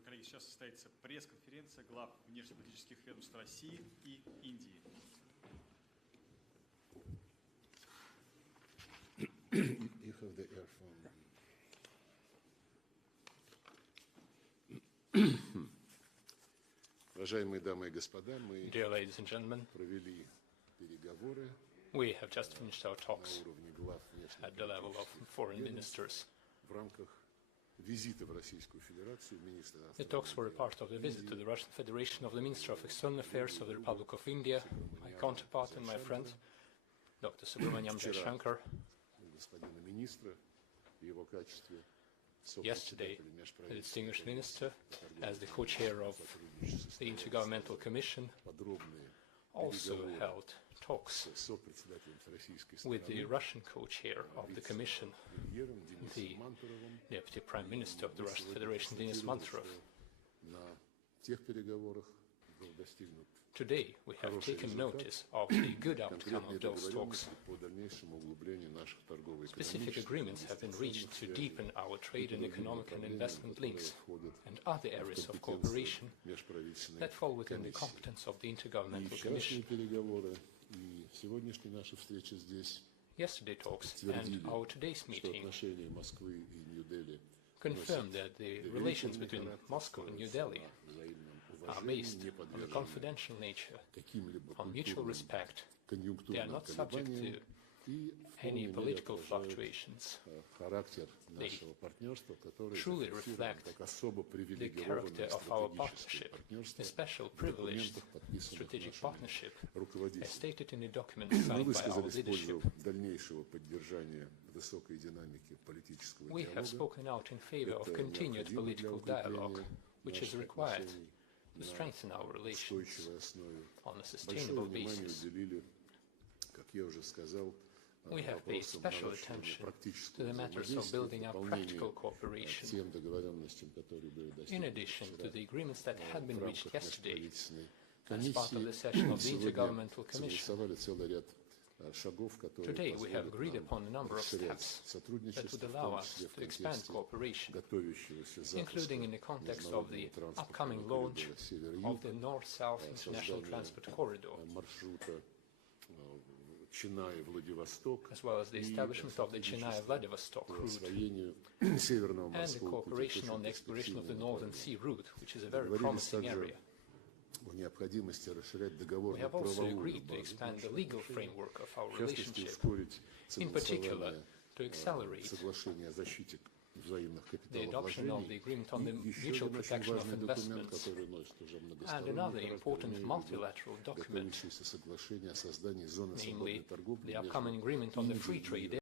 Уважаемые коллеги, сейчас состоится пресс-конференция глав внешнеполитических ведомств России и Индии. You have the earphone. Уважаемые дамы и господа, мы Dear ladies and gentlemen, провели переговоры we have just finished our на talks уровне глав at the level of foreign ministers. в рамках визита в Российскую Федерацию министра The talks were a part of the visit to the Russian Federation of the Minister of External Affairs of the Republic of India, my counterpart and my friend, Dr. Subramaniam Jaishankar. господина министра в его качестве Yesterday, the distinguished minister, as the co-chair of the Intergovernmental Commission, also held talks with the Russian co-chair of the Commission, the Deputy Prime Minister of the Russian Federation, Denis Manturov. Today, we have taken notice of the good outcome of those talks. Specific agreements have been reached to deepen our trade and economic and investment links and other areas of cooperation that fall within the competence of the Intergovernmental Commission. Yesterday talks and our today's meeting confirmed that the relations between Moscow and New Delhi are based on a confidential nature, on mutual respect. They are not subject to any political fluctuations. They truly reflect the character of our partnership, a special privileged strategic partnership, as stated in the document signed by our leadership. We have spoken out in favor of continued political dialogue, which is required to strengthen our relations on a sustainable basis. We have paid special attention to the matters of building up practical cooperation, in addition to the agreements that had been reached yesterday as part of the session of the Intergovernmental Commission. Today, we have agreed upon a number of steps that would allow us to expand cooperation, including in the context of the upcoming launch of the North-South International Transport Corridor, as well as the establishment of the Chennai-Vladivostok route, and the cooperation on the exploration of the Northern Sea route, which is a very promising area. We have also agreed to expand the legal framework of our relationship, in particular to accelerate the adoption of the agreement on the mutual protection of investments and another important multilateral document, namely the upcoming agreement on the free trade